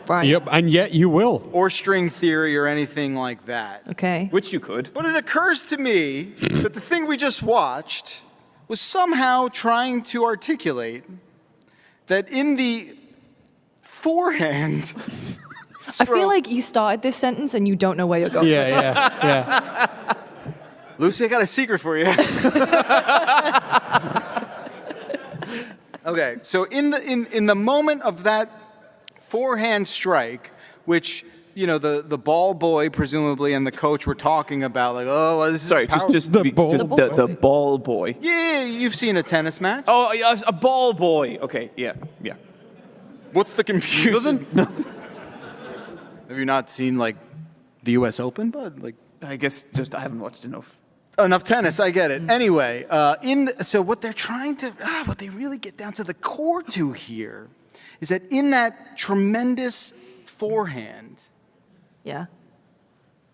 Right. Yep, and yet you will. Or string theory or anything like that. Okay. Which you could. But it occurs to me that the thing we just watched was somehow trying to articulate that in the forehand. I feel like you started this sentence and you don't know where you're going. Yeah. Lucy, I got a secret for you. Okay, so in the moment of that forehand strike, which the ball boy presumably and the coach were talking about, this is the ball boy. Yeah, you've seen a tennis match. Oh, a ball boy. Okay, yeah. What's the confusion? Have you not seen the U.S. Open, bud? I guess just I haven't watched enough tennis. I get it. Anyway, so what they're trying to, what they really get down to the core to here, is that in that tremendous forehand, yeah,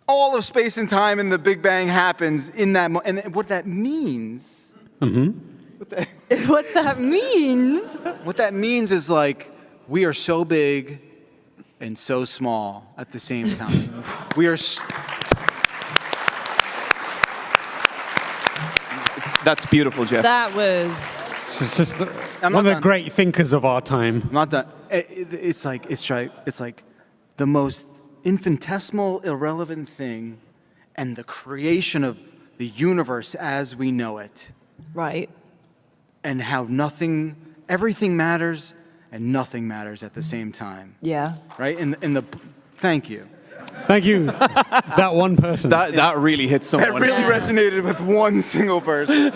all of space and time and the Big Bang happens in that, and what that means. Mm-hmm. What that means? What that means is we are so big and so small at the same time. We are. That's beautiful, Jeff. That was. It's just one of the great thinkers of our time. I'm not done. It's like the most infinitesimal, irrelevant thing, and the creation of the universe as we know it. Right. And how everything matters. And nothing matters at the same time. Yeah. Right? Thank you. Thank you. That one person. That really hit someone. That really resonated with one single person.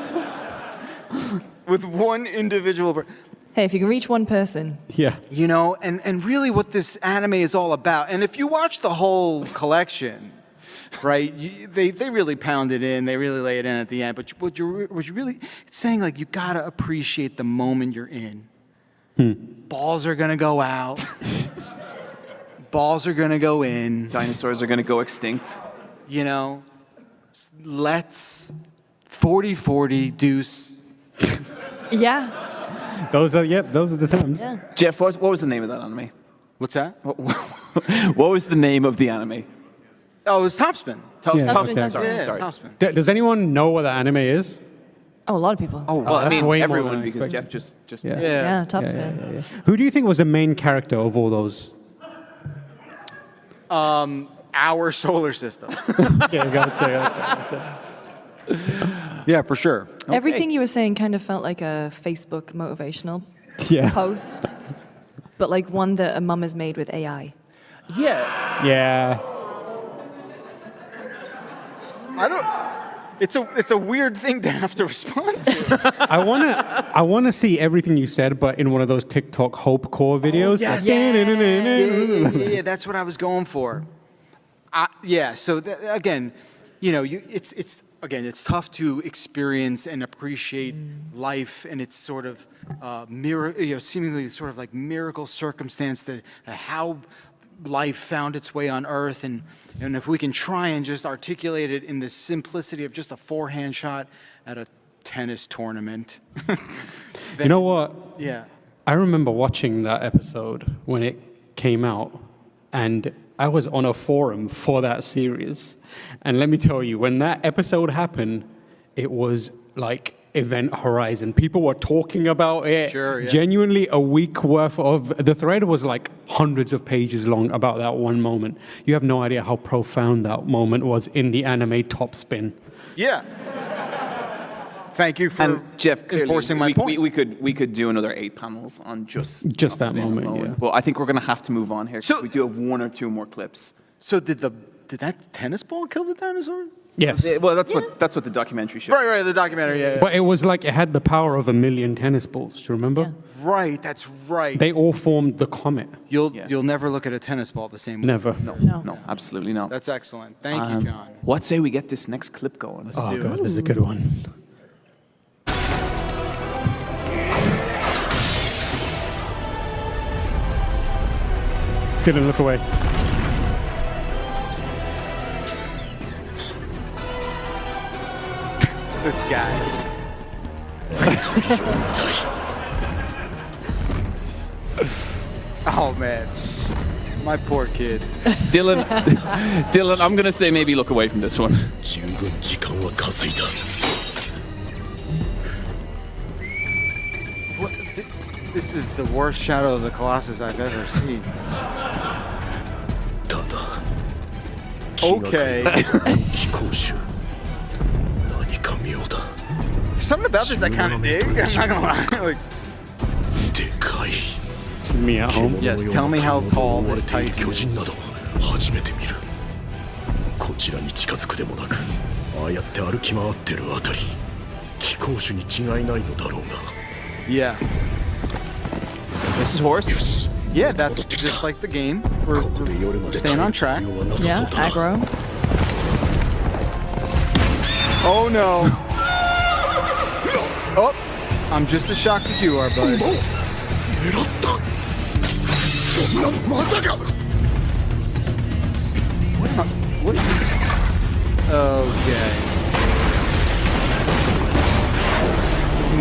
With one individual person. Hey, if you can reach one person. Yeah. And really what this anime is all about. And if you watch the whole collection, right, they really pound it in. They really lay it in at the end. But what you're really saying, you got to appreciate the moment you're in. Balls are going to go out. Balls are going to go in. Dinosaurs are going to go extinct. You know, let's 40-40 deuce. Yeah. Those are the terms. Yeah. Jeff, what was the name of that anime? What's that? What was the name of the anime? Oh, it was Topspin. Topspin. Sorry. Topspin. Does anyone know what the anime is? Oh, a lot of people. Oh, Well, I that's mean, way more everyone, than I because Jeff expected. just Yeah, Topspin. Yeah. Who do you think was the main character of all those? Our solar system. Gotcha. Yeah, for sure. Everything you were saying kind of felt like a Facebook motivational post, but like one that a mum has made with AI. Yeah. Yeah. It's a weird thing to have to respond to. I wanna see everything you said, but in one of those TikTok Hope Core videos. Yes. Yeah, that's what I was going for. So again, you know, it's tough to experience and appreciate life and its sort of seemingly sort of like miracle circumstance that how life found its way on Earth, and if we can try and just articulate it in the simplicity of just a forehand shot at a tennis tournament. You know what? Yeah. I remember watching that episode when it came out, and I was on a forum for that series. And let me tell you, when that episode happened, it was like Event Horizon. People were talking about it. Sure, yeah. Genuinely a week worth of... The thread was like hundreds of pages long about that one moment. You have no idea how profound that moment was in the anime Topspin. Yeah. Thank you for Jeff, enforcing my point. We could do another 8 panels on just that moment, yeah. Well, I think we're going to have to move on here. So we do have 1 or 2 more clips. So did that tennis ball kill the dinosaur? Yes. Well, that's what the documentary showed. Right, the documentary, yeah. But it was like it had the power of 1,000,000 tennis balls, do you remember? Yeah. Right, that's right. They all formed the comet. You'll never look at a tennis ball the same way. Never. No, absolutely not. That's excellent. Thank you, John. What say we get this next clip going? Let's Oh, do God, it. this is a good one. Didn't look away. This guy. Oh man, my poor kid. Dylan, I'm going to say maybe look away from this one. This is the worst Shadow of the Colossus I've ever seen. Okay. Something about this I kind of dig. I'm not gonna lie. Like, this is me at home. yes, tell me how tall this Titan is. こちらに近づくでもなく、ああやって歩き回ってるあたり、貴公種に違いないのだろうが。Yeah. This is horse. Yeah, that's just like the game. We're staying on track. Yeah, aggro. Oh no. Oh, I'm just as shocked as you are, bud. What? Okay.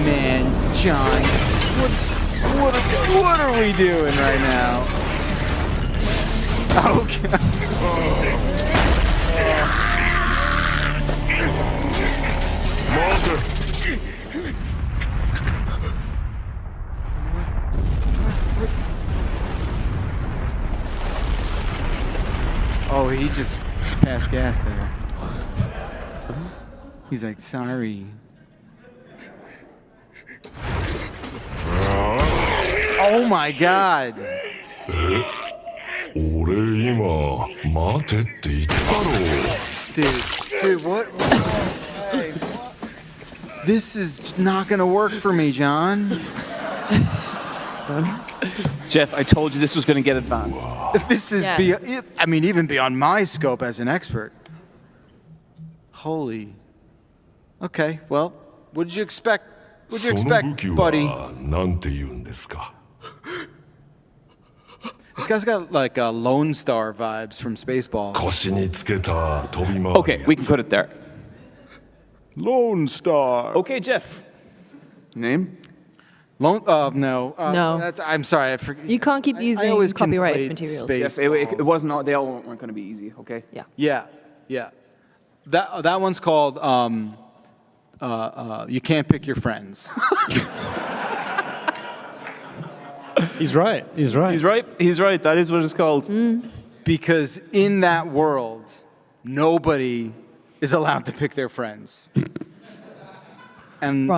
Man, John, what are we doing right now? Okay. Oh, he just passed gas there. He's like, sorry. Oh my God. Dude, what? Hey, what? This is not gonna work for me, John. Jeff, I told you this was going to get advanced. This is even beyond my scope as an expert. Holy. Okay, well, what did you expect? What did you expect, buddy? This guy's got like Lone Star vibes from Spaceballs. Okay, we can put it there. Lone Star. Okay, Jeff. Name? No. No. I'm sorry. I forget. You can't keep using always copyrighted conflate materials. Space Yes, it wasn't. They all weren't going to be easy. Okay. Yeah. Yeah. That one's called You Can't Pick Your Friends. He's right. He's right. That is what it's called. Because in that world, nobody is allowed to pick their friends. And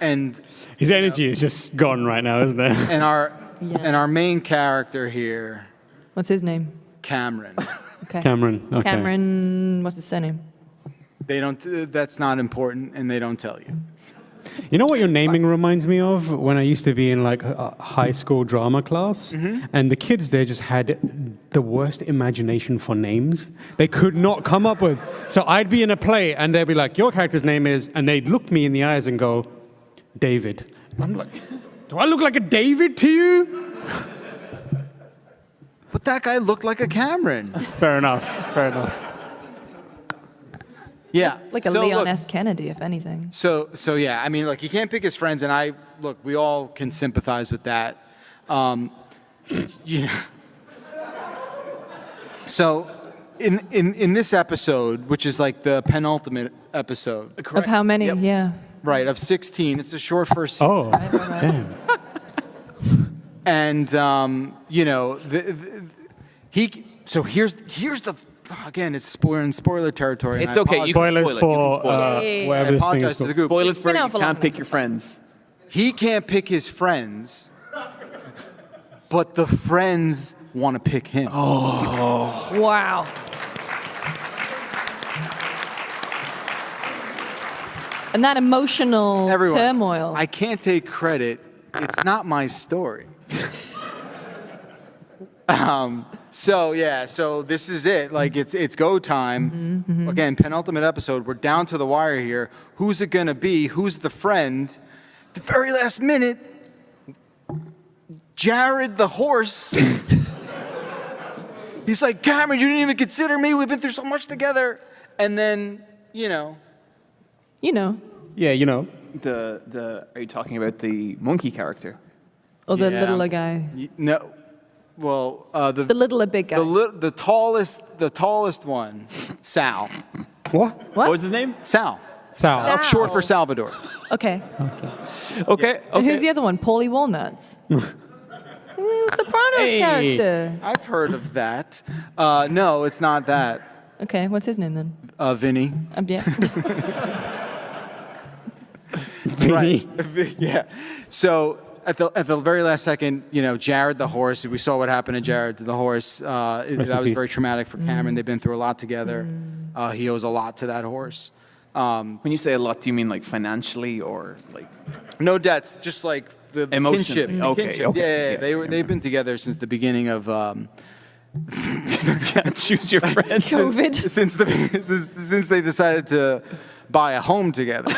and his energy is just gone right now, isn't it? and our main character here, What's his name? Cameron. Okay. Cameron. Okay. Cameron, what's his surname? They don't. That's not important, and they don't tell you. You know what your naming reminds me of? When I used to be in like a high school drama class, and the kids there just had the worst imagination for names. They could not come up with. So I'd be in a play, and they'd be like, "Your character's name is," and they'd look me in the eyes and go, "David." I'm like, "Do I look like a David to you?" But that guy looked like a Cameron. Fair enough. Yeah. Like a Leon S. Kennedy, if anything. So yeah, I mean, look, he can't pick his friends, and we all can sympathize with that. So in this episode, which is like the penultimate episode. Of how many? Yep. Yeah. Right, of 16. It's a short first season. Oh, damn. And here's the. Again, it's spoiler territory. It's okay. You can Spoilers spoil it. for I apologize to the group. Spoil it for Been you out for can't long pick enough, your it's fine. friends. He can't pick his friends, but the friends want to pick him. Oh. Wow. And that emotional turmoil. I can't take credit. It's not my story. So this is it. Like it's go time. Again, penultimate episode. We're down to the wire here. Who's it gonna be? Who's the friend? The very last minute, Jared the horse. He's like, Cameron, you didn't even consider me. We've been through so much together. And then, Yeah, The are you talking about the monkey character? or the littler guy. No. Well, The littler big guy. the tallest one, Sal. What? What was his name? Sal. Sal. Short for Salvador. Okay. Okay. And who's the other one? Paulie Walnuts. Sopranos character. I've heard of that. No, it's not that. Okay, what's his name then? Vinny. Yeah. Vinny. Right. Yeah. So at the very last second, Jared the horse. We saw what happened to Jared the horse. That was very traumatic for Cameron. They've been through a lot together. He owes a lot to that horse. When you say a lot, do you mean like financially or like? No debts, just like the Emotionally. kinship. Okay, Kinship. okay. Yeah. They've been together since the beginning of. Choose your friends. COVID. Since they decided to buy a home together.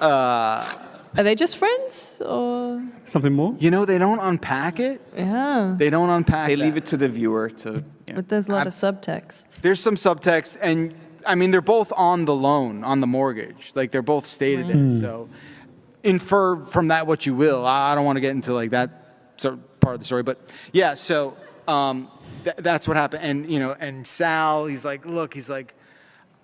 Are they just friends or something more? They don't unpack it. Yeah. They don't unpack. They leave it to the viewer to. But there's a lot of subtext. There's some subtext, and I mean they're both on the loan, on the mortgage. Like they're both stated there. So infer from that what you will. I don't want to get into like that part of the story, but yeah. So that's what happened, and and Sal, he's like,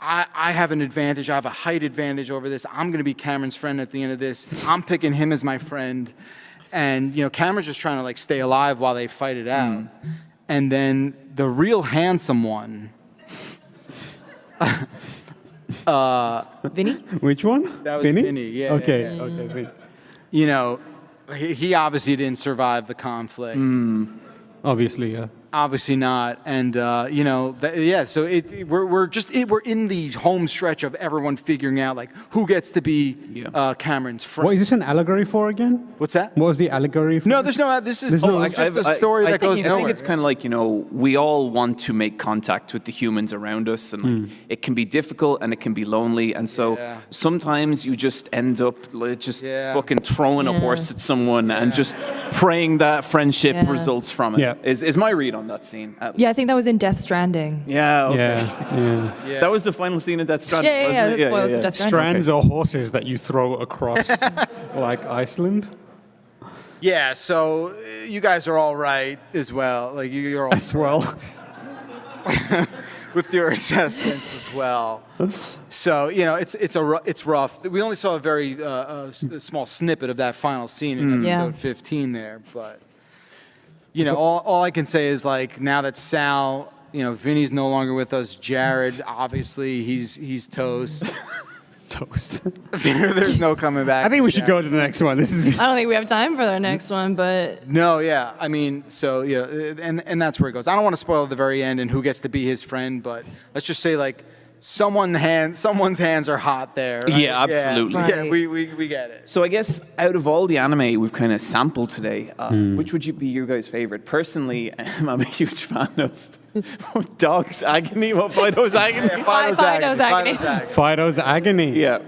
I have an advantage. I have a height advantage over this. I'm going to be Cameron's friend at the end of this. I'm picking him as my friend. And, Cameron's just trying to, like, stay alive while they fight it out. And then the real handsome one. Vinny? Which one? That was Vinny? Vinny, yeah. Okay, yeah. okay, Vinny. He obviously didn't survive the conflict. Obviously, yeah. Obviously not, and So we're in the home stretch of everyone figuring out like who gets to be Cameron's friend. What is this an allegory for again? What's that? What was the allegory for? No, there's no. This is just a story that goes nowhere. I think it's kind of like we all want to make contact with the humans around us, and it can be difficult and it can be lonely, and so sometimes you just end up fucking throwing a horse at someone and just praying that friendship Yeah. results from it. Yeah. Is my read on that scene. Yeah, I think that was in Death Stranding. Yeah, okay. Yeah. That was the final scene of Death Stranding, Yeah, wasn't it? that's what was in Death Stranding. Strands are horses that you throw across, like Iceland. Yeah, so you guys are all right as well. Like you're all As well. with your assessments as well. So it's rough. We only saw a very small snippet of that final scene in episode 15 there, but all I can say is like now that Sal, Vinny's no longer with us. Jared, obviously he's toast. Toast. There's no coming back. I think we should go to the next one. This is. I don't think we have time for the next one, but No, yeah. I mean, so and that's where it goes. I don't want to spoil the very end and who gets to be his friend, but let's just say like someone's hands are hot there. Right? Yeah, absolutely. Yeah, we get it. So I guess out of all the anime we've kind of sampled today, which would be your guys' favorite? Personally, I'm a huge fan of Dog's Agony. What Fido's Agony? Yeah, Fido's Agony. Fido's Agony. Yeah.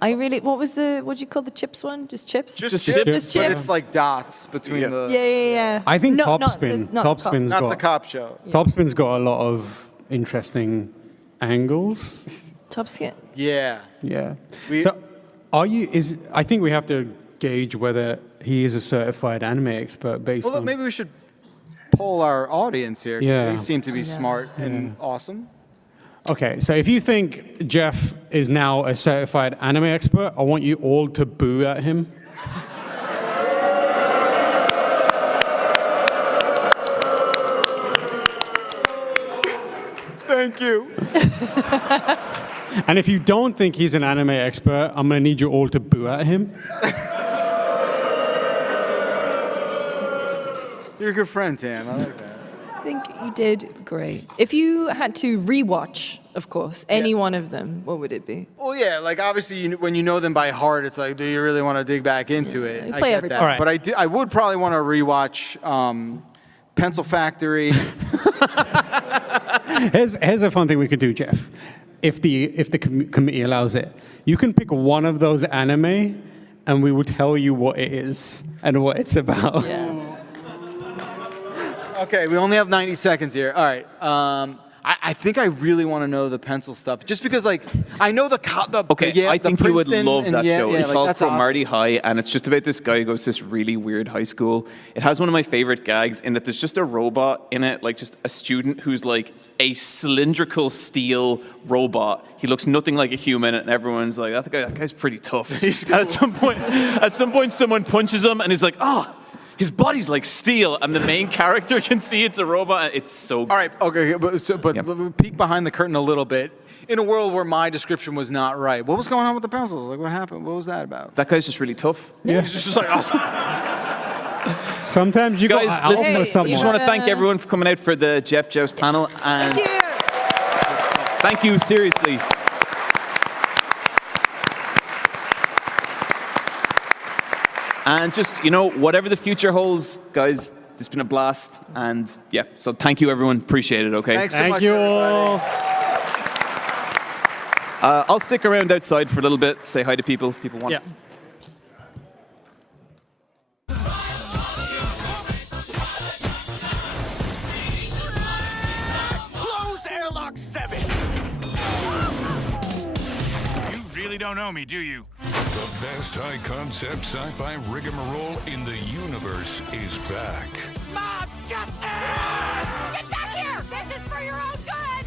I really, what do you call the chips one? Just chips? Just chips. chips, but it's like dots between the. Yeah. I think Not Topspin. the Topspin's Not got the cop show. Topspin's got a lot of interesting angles. Top skin. Yeah. Yeah. So, I think we have to gauge whether he is a certified anime expert based Well, on. maybe we should poll our audience here. Yeah. They seem to be smart and awesome. Okay, so if you think Jeff is now a certified anime expert, I want you all to boo at him. Thank you. And if you don't think he's an anime expert, I'm going to need you all to boo at him. You're a good friend, Tam. I like that. I think you did great. If you had to rewatch, of course, any one of them, what would it be? Well, yeah, like obviously when you know them by heart, it's like, do you really want to dig back into it? You I play get every that. part. But I would probably want to rewatch Pencil Factory. Here's a fun thing we could do, Jeff. If the committee allows it, you can pick one of those anime, and we will tell you what it is and what it's about. Yeah. Okay, we only have 90 seconds here. All right. I think I really want to know the pencil stuff, just because like I know the I think you would Princeton love and that show. It's like, called that's Cromarty High, and it's just about this guy who goes to this really weird high school. It has one of my favorite gags in that there's just a robot in it, like just a student who's like a cylindrical steel robot. He looks nothing like a human, and everyone's like, that guy's pretty tough. And at some point, someone punches him, and he's like, his body's like steel, and the main character can see it's a robot. It's so good. All right, okay, but peek behind the curtain a little bit. In a world where my description was not right, what was going on with the pencils? Like, what happened? What was that about? That guy's just really tough. Yeah. He's just like, Sometimes you guys, got listen, alpha I someone. just want to thank everyone for coming out for the Jeff Joust panel, and thank you seriously. And just, whatever the future holds, guys, it's been a blast. And yeah, so thank you, everyone. Appreciate it, okay? Thanks so much, Thank you all. I'll stick around outside for a little bit, say hi to people if people want. Yeah. Close airlock 7. You really don't know me, do you? The best high-concept sci-fi rigmarole in the universe is back. Mob justice! Get back here! This is for your own good!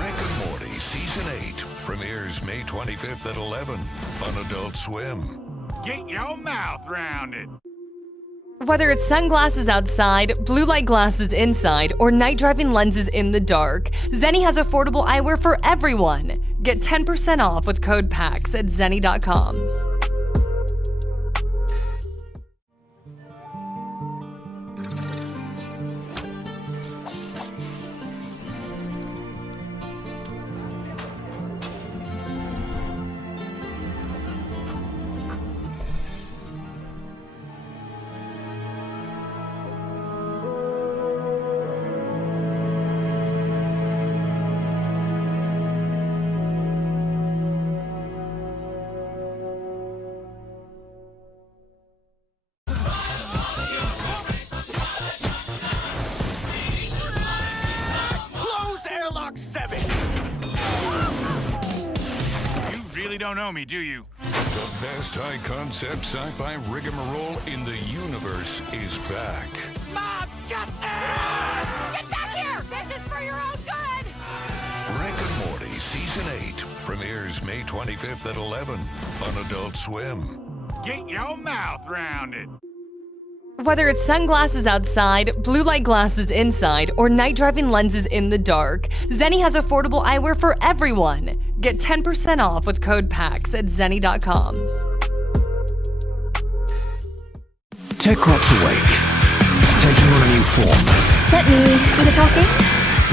Rick and Morty Season 8 premieres May 25th at 11 on Adult Swim. Get your mouth rounded. Whether it's sunglasses outside, blue light glasses inside, or night driving lenses in the dark, Zenni has affordable eyewear for everyone. Get 10% off with code PAX at zenni.com. don't know me, do you? The best high-concept sci-fi rigmarole in the universe is back. Mob justice! Get back here! This is for your own good! Rick and Morty Season 8 premieres May 25th at 11 on Adult Swim. Get your mouth round it. Whether it's sunglasses outside, blue light glasses inside, or night driving lenses in the dark, Zenni has affordable eyewear for everyone. Get 10% off with code PAX at zenni.com. Techrops awake, taking on a new form. Let me do the talking.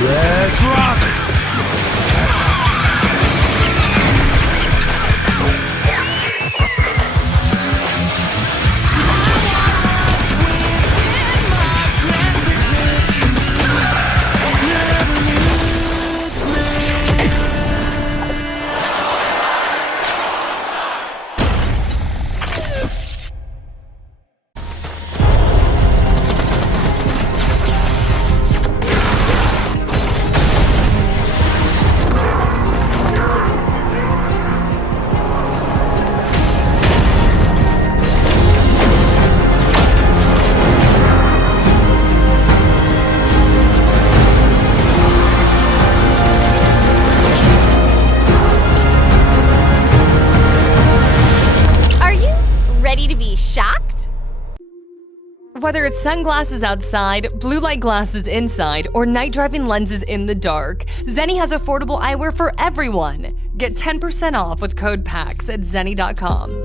Let's rock! Ready to be shocked? Whether it's sunglasses outside, blue light glasses inside, or night driving lenses in the dark, Zenni has affordable eyewear for everyone. Get 10% off with code PAX at zenni.com.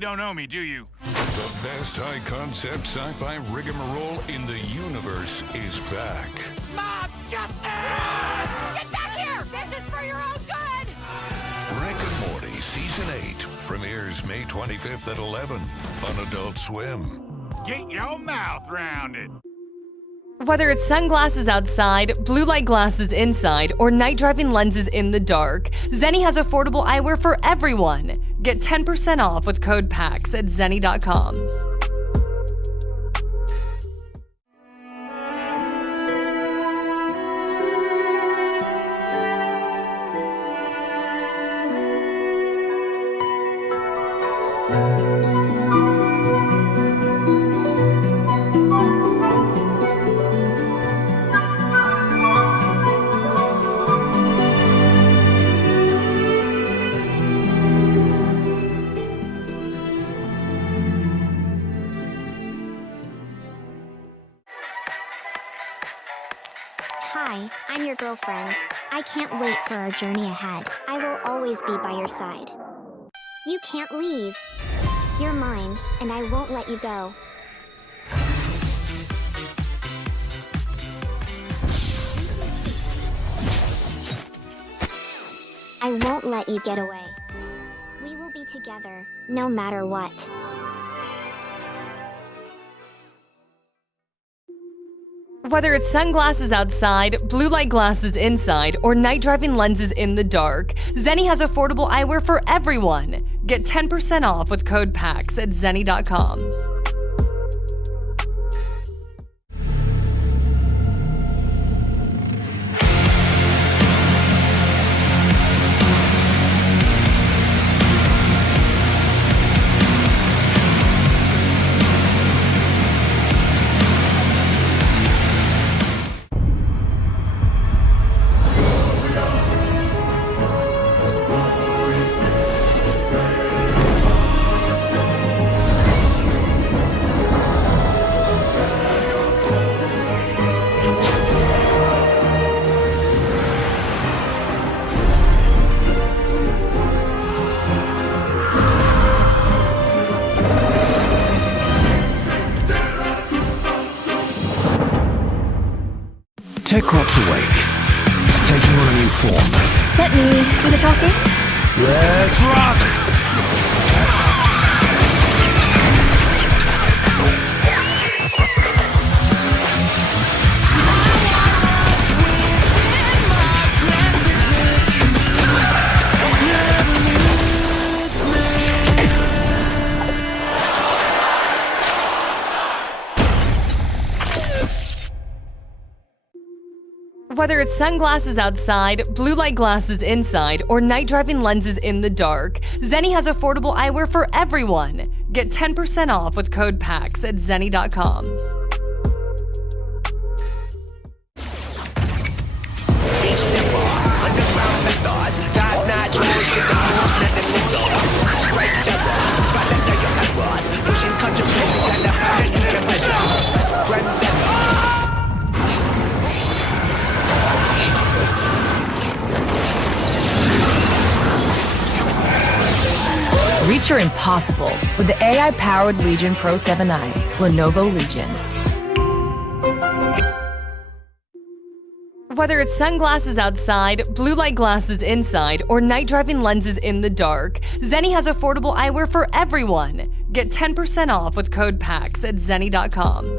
Don't know me, do you? The best high-concept sci-fi rigmarole in the universe is back. Mob justice! Get back here! This is for your own good! Rick and Morty Season 8 premieres May 25th at 11 on Adult Swim. Get your mouth round it. Whether it's sunglasses outside, blue light glasses inside, or night driving lenses in the dark, Zenni has affordable eyewear for everyone. Get 10% off with code PAX at zenni.com. Hi, I'm your girlfriend. I can't wait for our journey ahead. I will always be by your side. You can't leave. You're mine, and I won't let you go. I won't let you get away. We will be together, no matter what. Whether it's sunglasses outside, blue light glasses inside, or night driving lenses in the dark, Zenni has affordable eyewear for everyone. Get 10% off with code PAX at zenni.com. Techrops awake, taking on a new form. Let me do the talking. Let's rock! Whether it's sunglasses outside, blue light glasses inside, or night driving lenses in the dark, Zenni has affordable eyewear for everyone. Get 10% off with code PAX at zenni.com. Reach your impossible with the AI-powered Legion Pro 7i, Lenovo Legion. Whether it's sunglasses outside, blue light glasses inside, or night driving lenses in the dark, Zenni has affordable eyewear for everyone. Get 10% off with code PAX at zenni.com.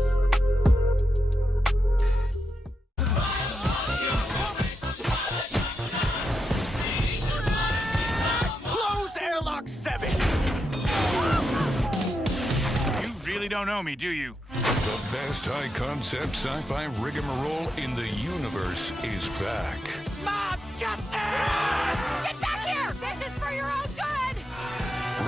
Don't know me, do you? The best high-concept sci-fi rigmarole in the universe is back. Mob justice! Get back here! This is for your own good!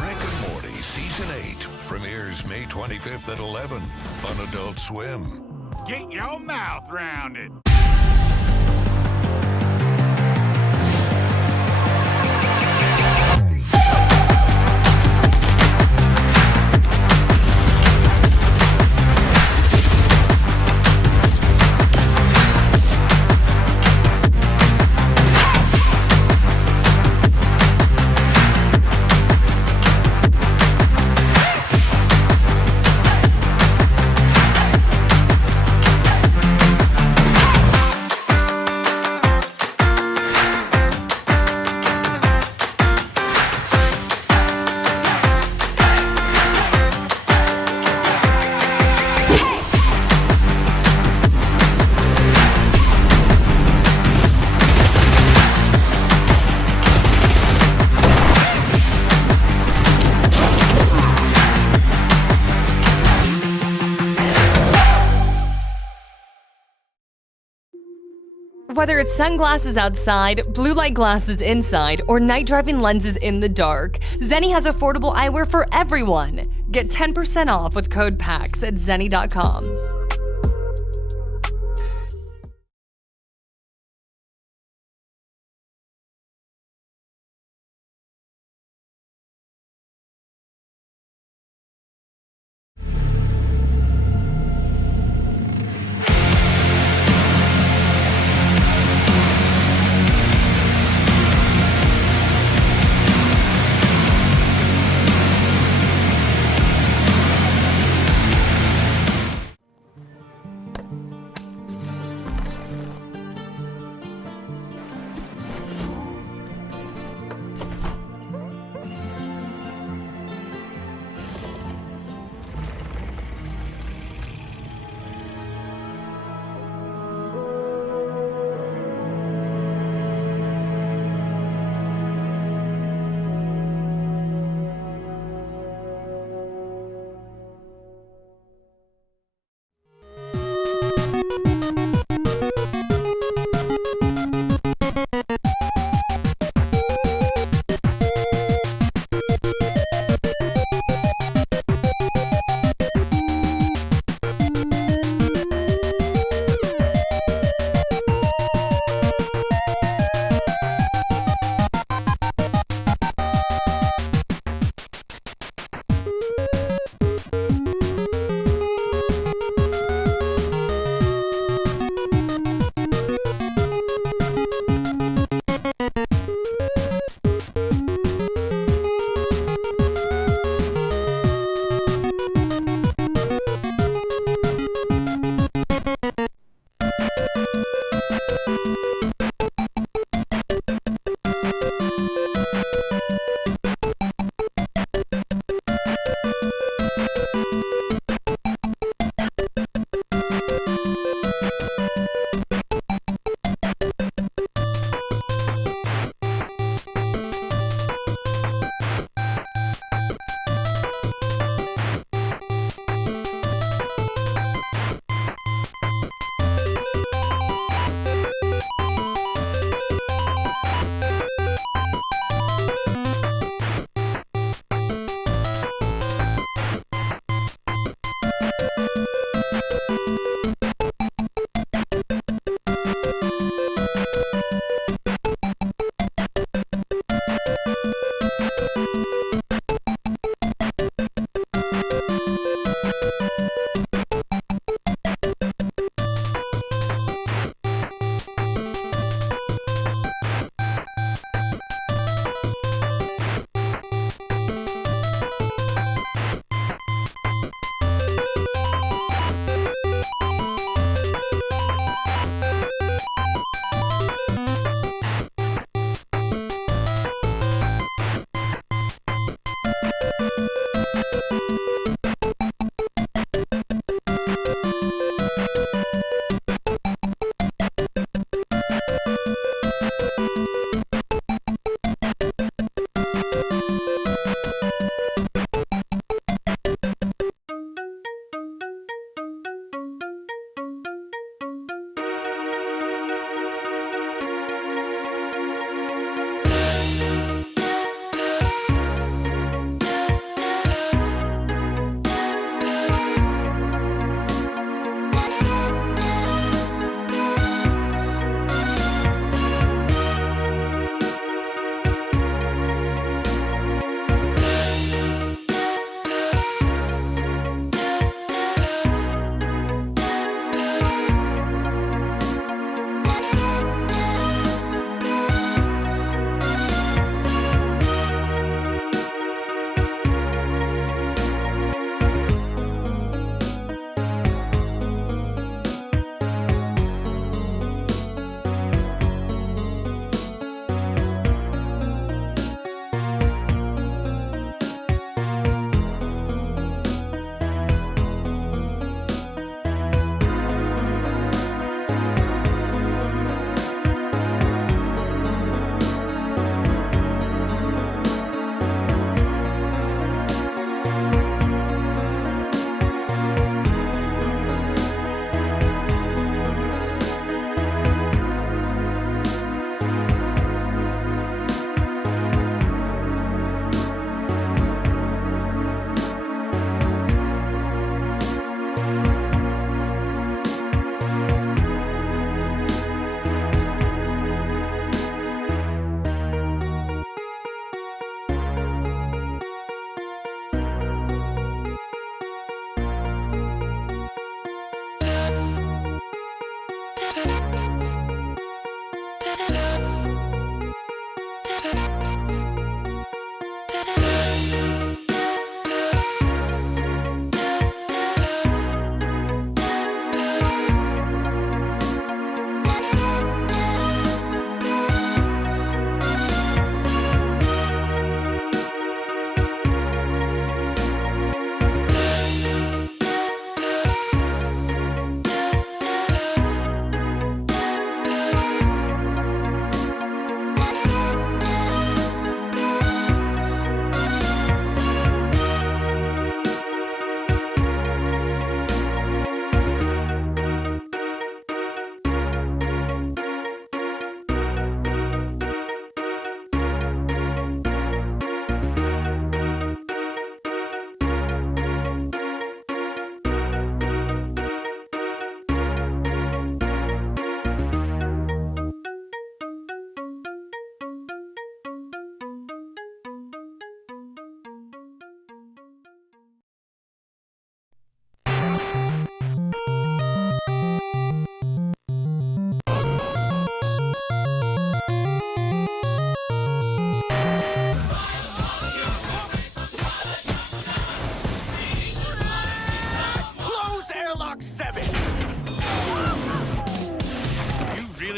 Rick and Morty Season 8 premieres May 25th at 11 on Adult Swim. Get your mouth round it. Whether it's sunglasses outside, blue light glasses inside, or night driving lenses in the dark, Zenni has affordable eyewear for everyone. Get 10% off with code PAX at zenni.com.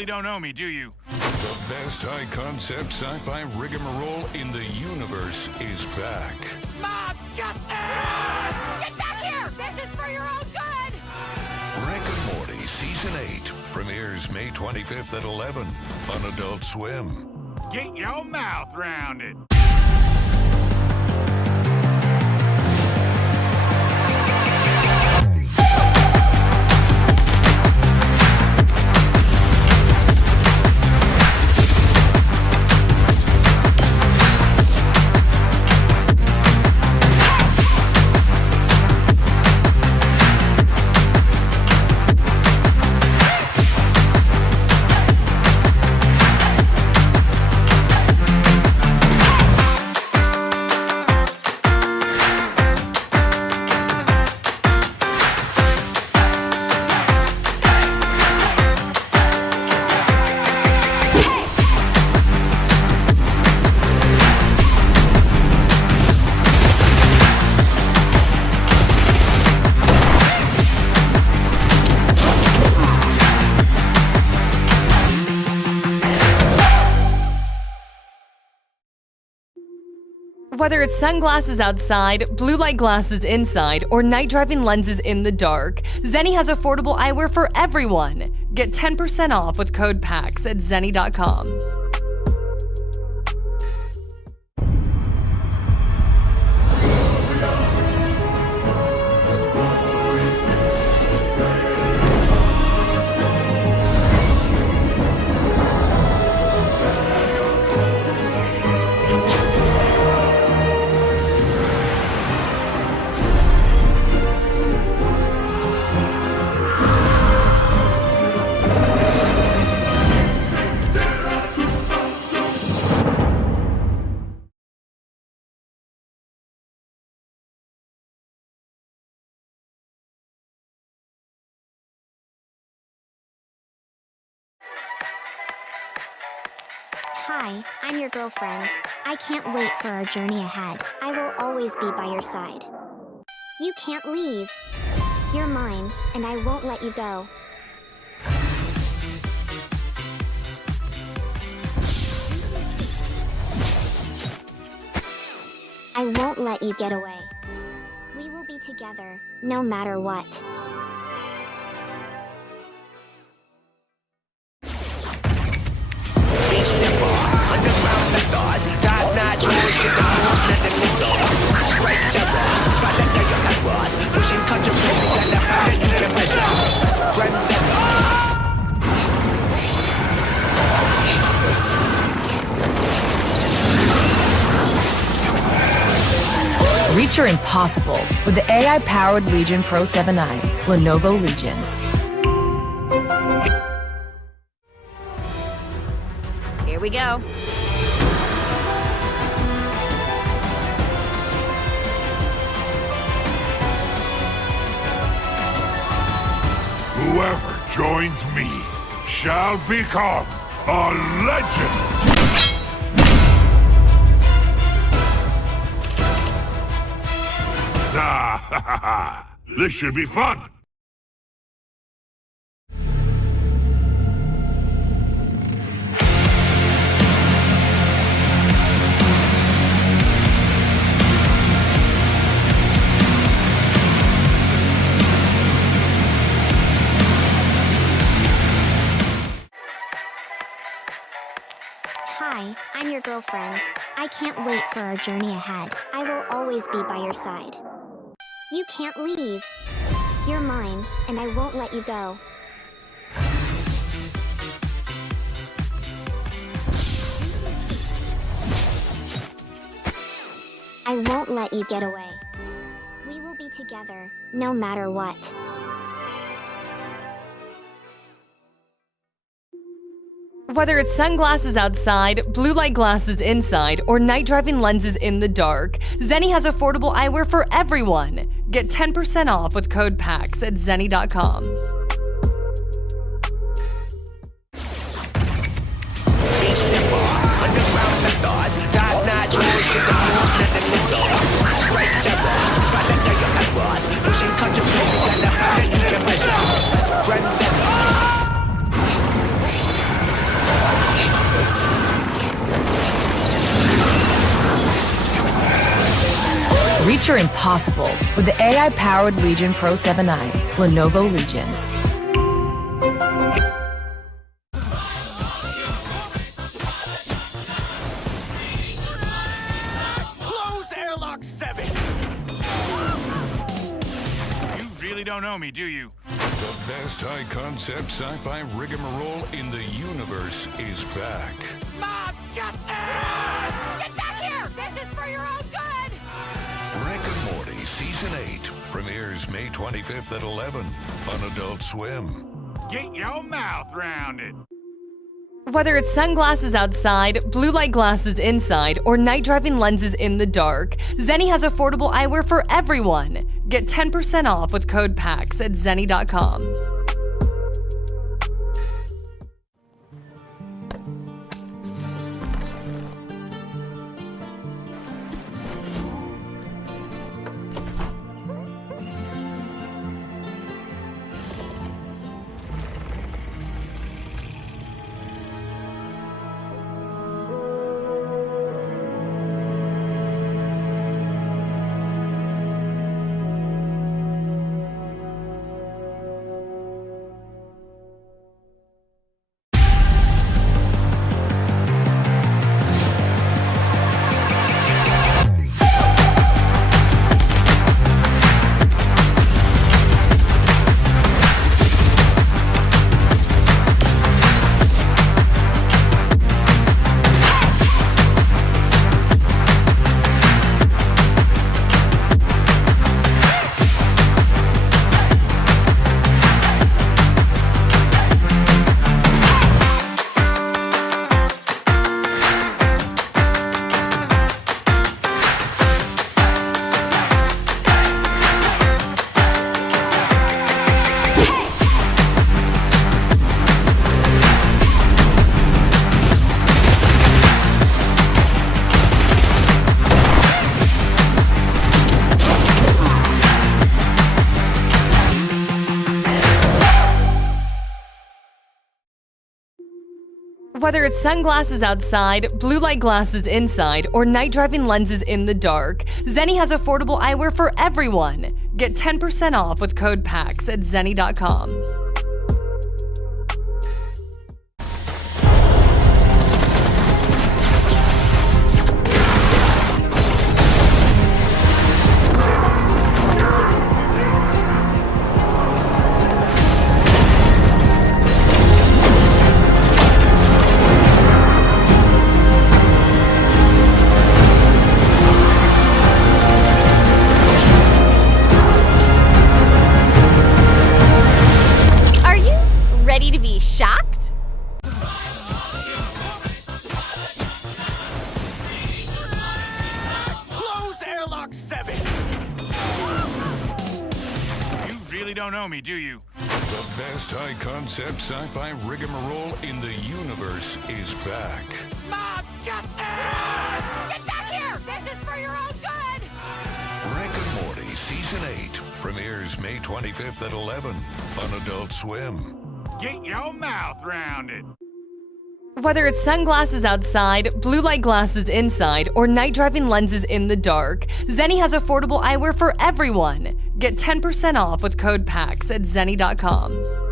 don't know me, do you? The best high-concept sci-fi rigmarole in the universe is back. Mom, justice! Get back here! This is for your own good! Rick and Morty Season 8 premieres May 25th at 11 on Adult Swim. Get your mouth round it. Whether it's sunglasses outside, blue light glasses inside, or night driving lenses in the dark, Zenni has affordable eyewear for everyone. Get 10% off with code PAX at zenni.com. Hi, I'm your girlfriend. I can't wait for our journey ahead. I will always be by your side. You can't leave. You're mine, and I won't let you go. I won't let you get away. We will be together, no matter what. Reach your impossible with the AI-powered Legion Pro 7i, Lenovo Legion. Here we go. Whoever joins me shall become a legend! This should be fun! Hi, I'm your girlfriend. I can't wait for our journey ahead. I will always be by your side. You can't leave. You're mine, and I won't let you go. I won't let you get away. We will be together, no matter what. Whether it's sunglasses outside, blue light glasses inside, or night driving lenses in the dark, Zenni has affordable eyewear for everyone. Get 10% off with code PAX at zenni.com. Reach your impossible with the AI-powered Legion Pro 7i, Lenovo Legion. Close airlock 7! You really don't know me, do you? The best high-concept sci-fi rigmarole in the universe is back. Mom, justice! Get back here! This is for your own good! Rick and Morty Season 8 premieres May 25th at 11 on Adult Swim. Get your mouth round it. Whether it's sunglasses outside, blue light glasses inside, or night driving lenses in the dark, Zenni has affordable eyewear for everyone. Get 10% off with code PAX at zenni.com. Whether it's sunglasses outside, blue light glasses inside, or night driving lenses in the dark, Zenni has affordable eyewear for everyone. Get 10% off with code PAX at zenni.com. Ready to be shocked? Close airlock 7! You really don't know me, do you? The best high-concept sci-fi rigmarole in the universe is back. Mom, justice! Get back here! This is for your own good! Rick and Morty Season 8 premieres May 25th at 11 on Adult Swim. Get your mouth round it. Whether it's sunglasses outside, blue light glasses inside, or night driving lenses in the dark, Zenni has affordable eyewear for everyone. Get 10% off with code PAX at zenni.com.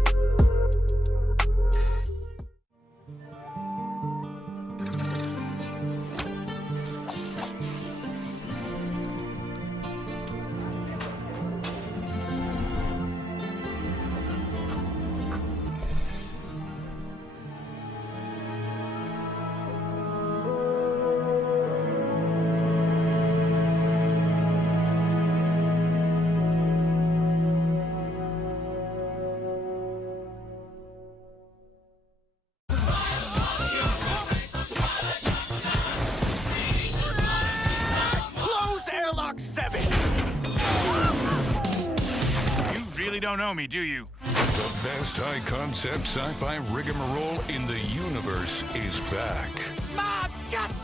Don't know me, do you? The best high-concept sci-fi rigmarole in the universe is back. Mom, justice!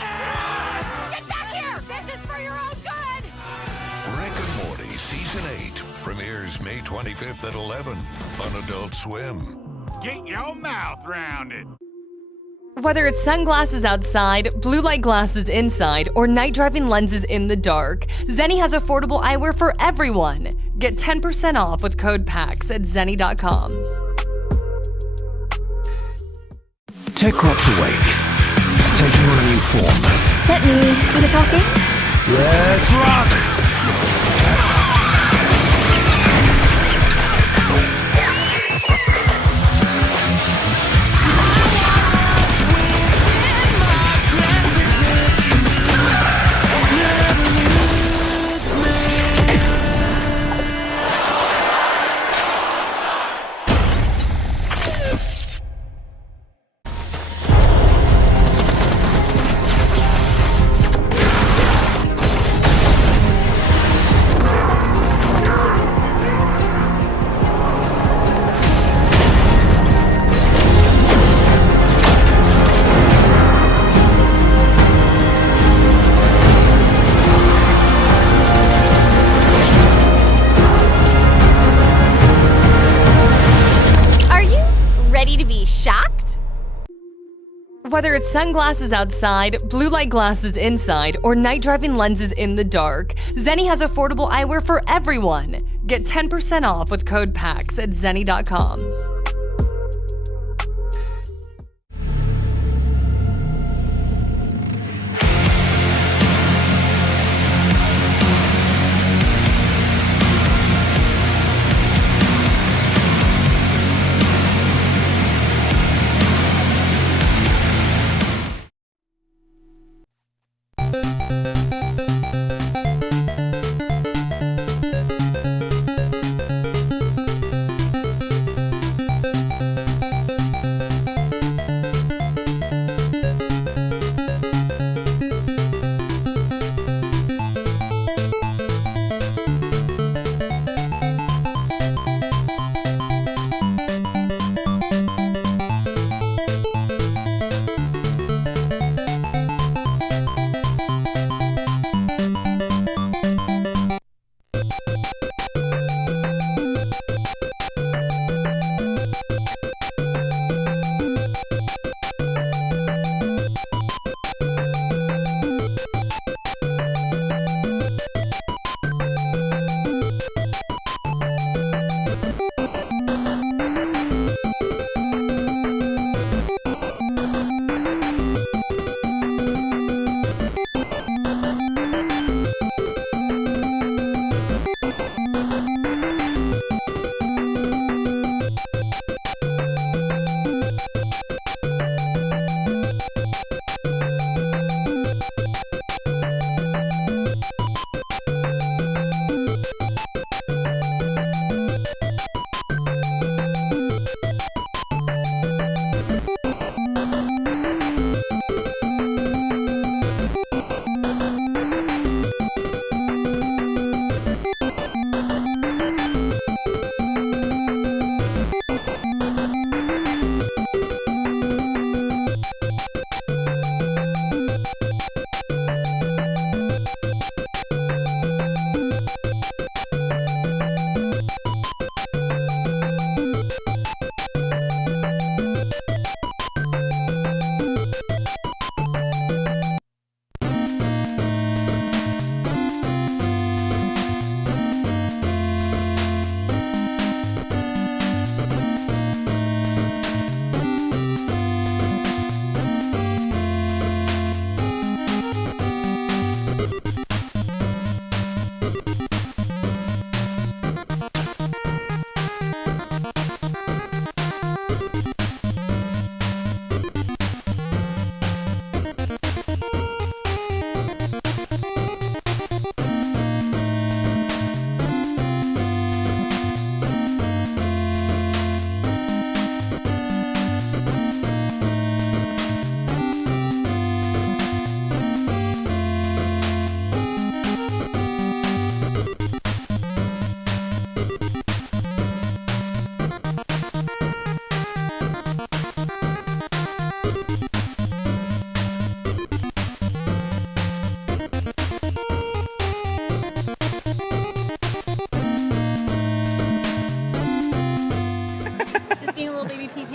Get back here! This is for your own good! Rick and Morty Season 8 premieres May 25th at 11 on Adult Swim. Get your mouth round it. Whether it's sunglasses outside, blue light glasses inside, or night driving lenses in the dark, Zenni has affordable eyewear for everyone. Get 10% off with code PAX at zenni.com. Techcrops awake, taking on a new form. Let me do the talking. Let's rock! Ready to be shocked? Whether it's sunglasses outside, blue light glasses inside, or night driving lenses in the dark, Zenni has affordable eyewear for everyone. Get 10% off with code PAX at zenni.com.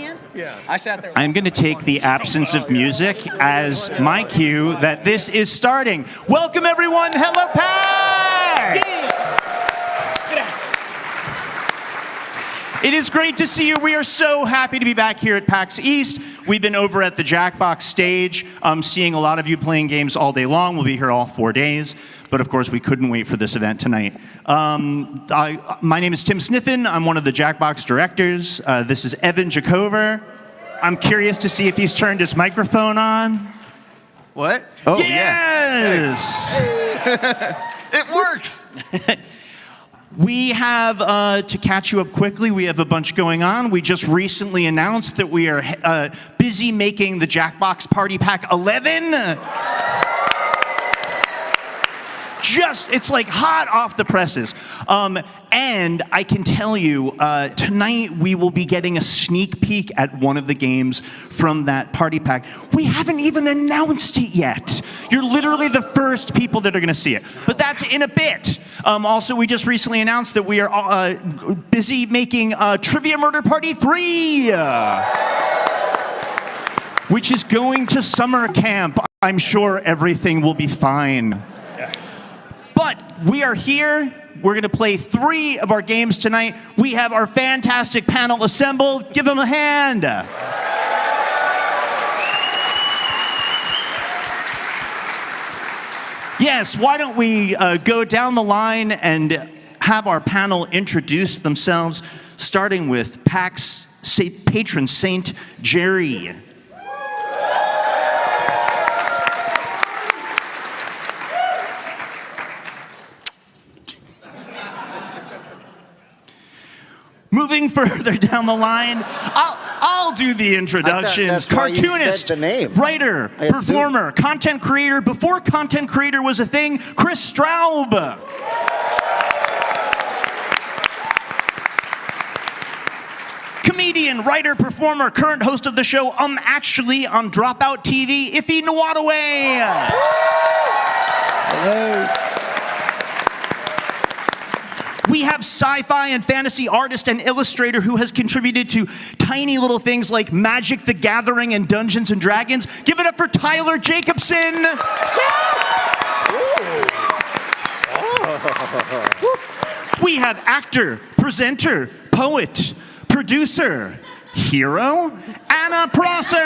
I sat there. I'm going to take the absence of music as my cue that this is starting. Welcome, everyone. Hello, PAX! It is great to see you. We are so happy to be back here at PAX East. We've been over at the Jackbox stage, seeing a lot of you playing games all day long. We'll be here all 4 days. But of course, we couldn't wait for this event tonight. My name is Tim Sniffen. I'm one of the Jackbox directors. This is Evan Jacover. I'm curious to see if he's turned his microphone on. What? Oh, yes! Yeah. It works! We have, to catch you up quickly, we have a bunch going on. We just recently announced that we are busy making the Jackbox Party Pack 11. It's like hot off the presses. And I can tell you, tonight we will be getting a sneak peek at one of the games from that party pack. We haven't even announced it yet. You're literally the first people that are going to see it. But that's in a bit. Also, we just recently announced that we are busy making Trivia Murder Party 3, which is going to summer camp. I'm sure everything will be fine. But we are here. We're going to play 3 of our games tonight. We have our fantastic panel assembled. Give them a hand. Yes, why don't we go down the line and have our panel introduce themselves, starting with PAX patron saint Jerry. Moving further down the line, I'll do the introductions. Cartoonist, writer, performer, content creator. Before content creator was a thing, Chris Straub. Comedian, writer, performer, current host of the show Actually on Dropout TV, Iffy Nwadaway. Hello. We have sci-fi and fantasy artist and illustrator who has contributed to tiny little things like Magic the Gathering and Dungeons and Dragons. Give it up for Tyler Jacobson. We have actor, presenter, poet, producer, hero, Anna Prosser.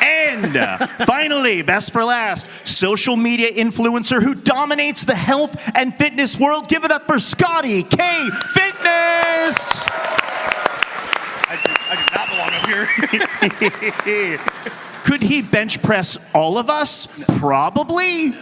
And finally, best for last, social media influencer who dominates the health and fitness world. Give it up for Scotty K. Fitness! I do not belong up here. Could he bench press all of us? Probably.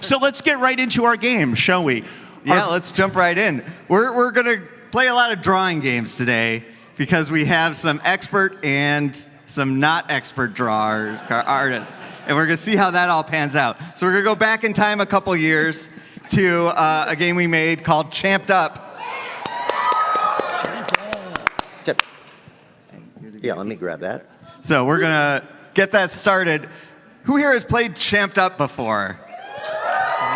So let's get right into our game, shall we? Yeah, let's jump right in. We're going to play a lot of drawing games today because we have some expert and some not expert artists. And we're going to see how that all pans out. So we're going to go back in time a couple years to a game we made called Champed Up. Yeah, let me grab that. So we're going to get that started. Who here has played Champed Up before?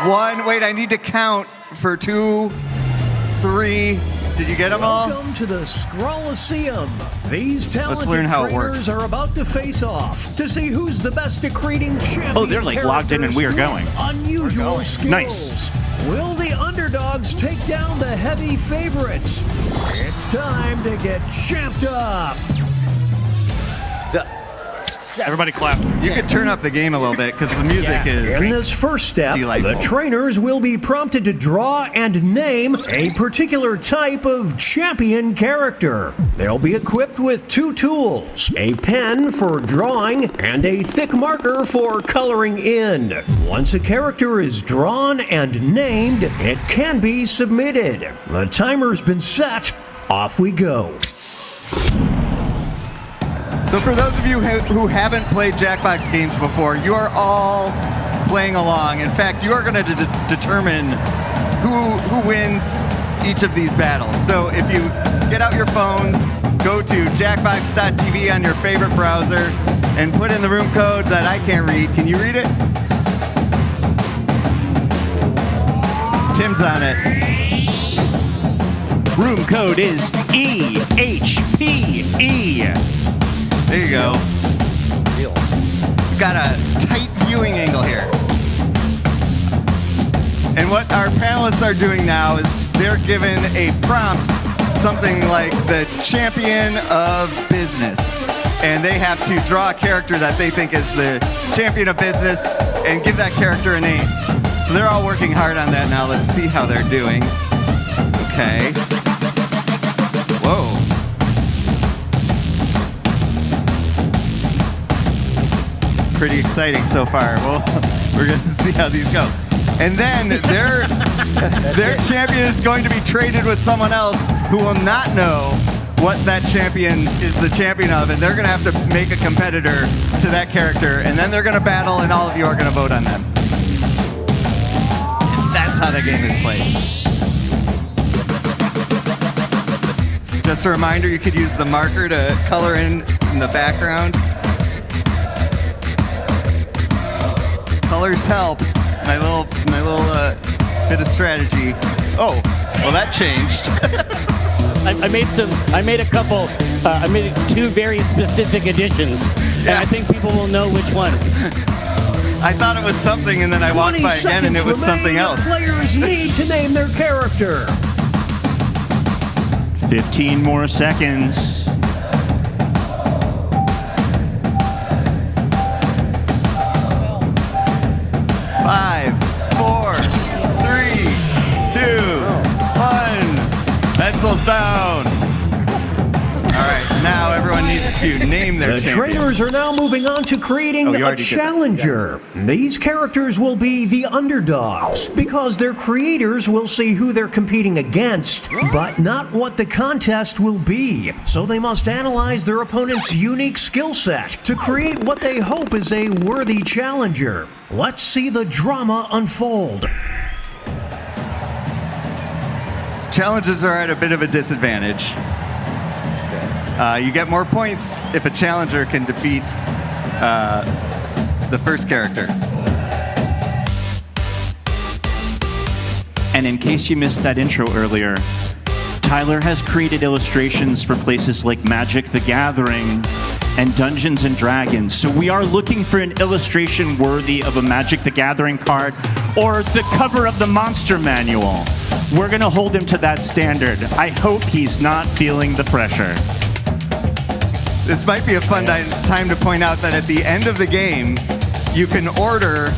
1, wait, I need to count for 2, 3. Did you get them all? Welcome to the Scrollaceum. These talented learn how it trainers works. are about to face off to see who's the best at creating champion Oh, they're like logged in and we are going. Unusual skills. Nice. Will the underdogs take down the heavy favorites? It's time to get champed up. Everybody clap. You could turn up the game a little bit because the music is In this first step, delightful. the trainers will be prompted to draw and name a particular type of champion character. They'll be equipped with 2 tools, a pen for drawing and a thick marker for coloring in. Once a character is drawn and named, it can be submitted. The timer's been set. Off we go. So for those of you who haven't played Jackbox games before, you are all playing along. In fact, you are going to determine who wins each of these battles. So if you get out your phones, go to jackbox.tv on your favorite browser, and put in the room code that I can't read. Can you read it? Tim's on it. Room code is EHPE. There you go. Got a tight viewing angle here. And what our panelists are doing now is they're given a prompt, something like the champion of business. And they have to draw a character that they think is the champion of business and give that character a name. So they're all working hard on that now. Let's see how they're doing. Okay. Whoa. Pretty exciting so far. Well, we're going to see how these go. And then their champion is going to be traded with someone else who will not know what that champion is the champion of, and they're going to have to make a competitor to that character, and then they're going to battle, and all of you are going to vote on them. And that's how the game is played. Just a reminder, you could use the marker to color in the background. Colors help. My little bit of strategy. Oh, well that changed. I made a couple. I made 2 very specific additions, and I think people will know which one. I thought it was something, and then I walked by again, and it was something else. Players need to name their character. 15 more seconds. 5, 4, 3, 2, 1. Pencils down. All right, now everyone needs to name their The champion. trainers are now moving on to creating a challenger. These characters will be the underdogs because their creators will see who they're competing against, but not what the contest will be. So they must analyze their opponent's unique skill set to create what they hope is a worthy challenger. Let's see the drama unfold. Challenges are at a bit of a disadvantage. You get more points if a challenger can defeat the first character. And in case you missed that intro earlier, Tyler has created illustrations for places like Magic the Gathering and Dungeons and Dragons. So we are looking for an illustration worthy of a Magic the Gathering card or the cover of the Monster Manual. We're gonna hold him to that standard. I hope he's not feeling the pressure. This might be a fun time to point out that at the end of the game, you can order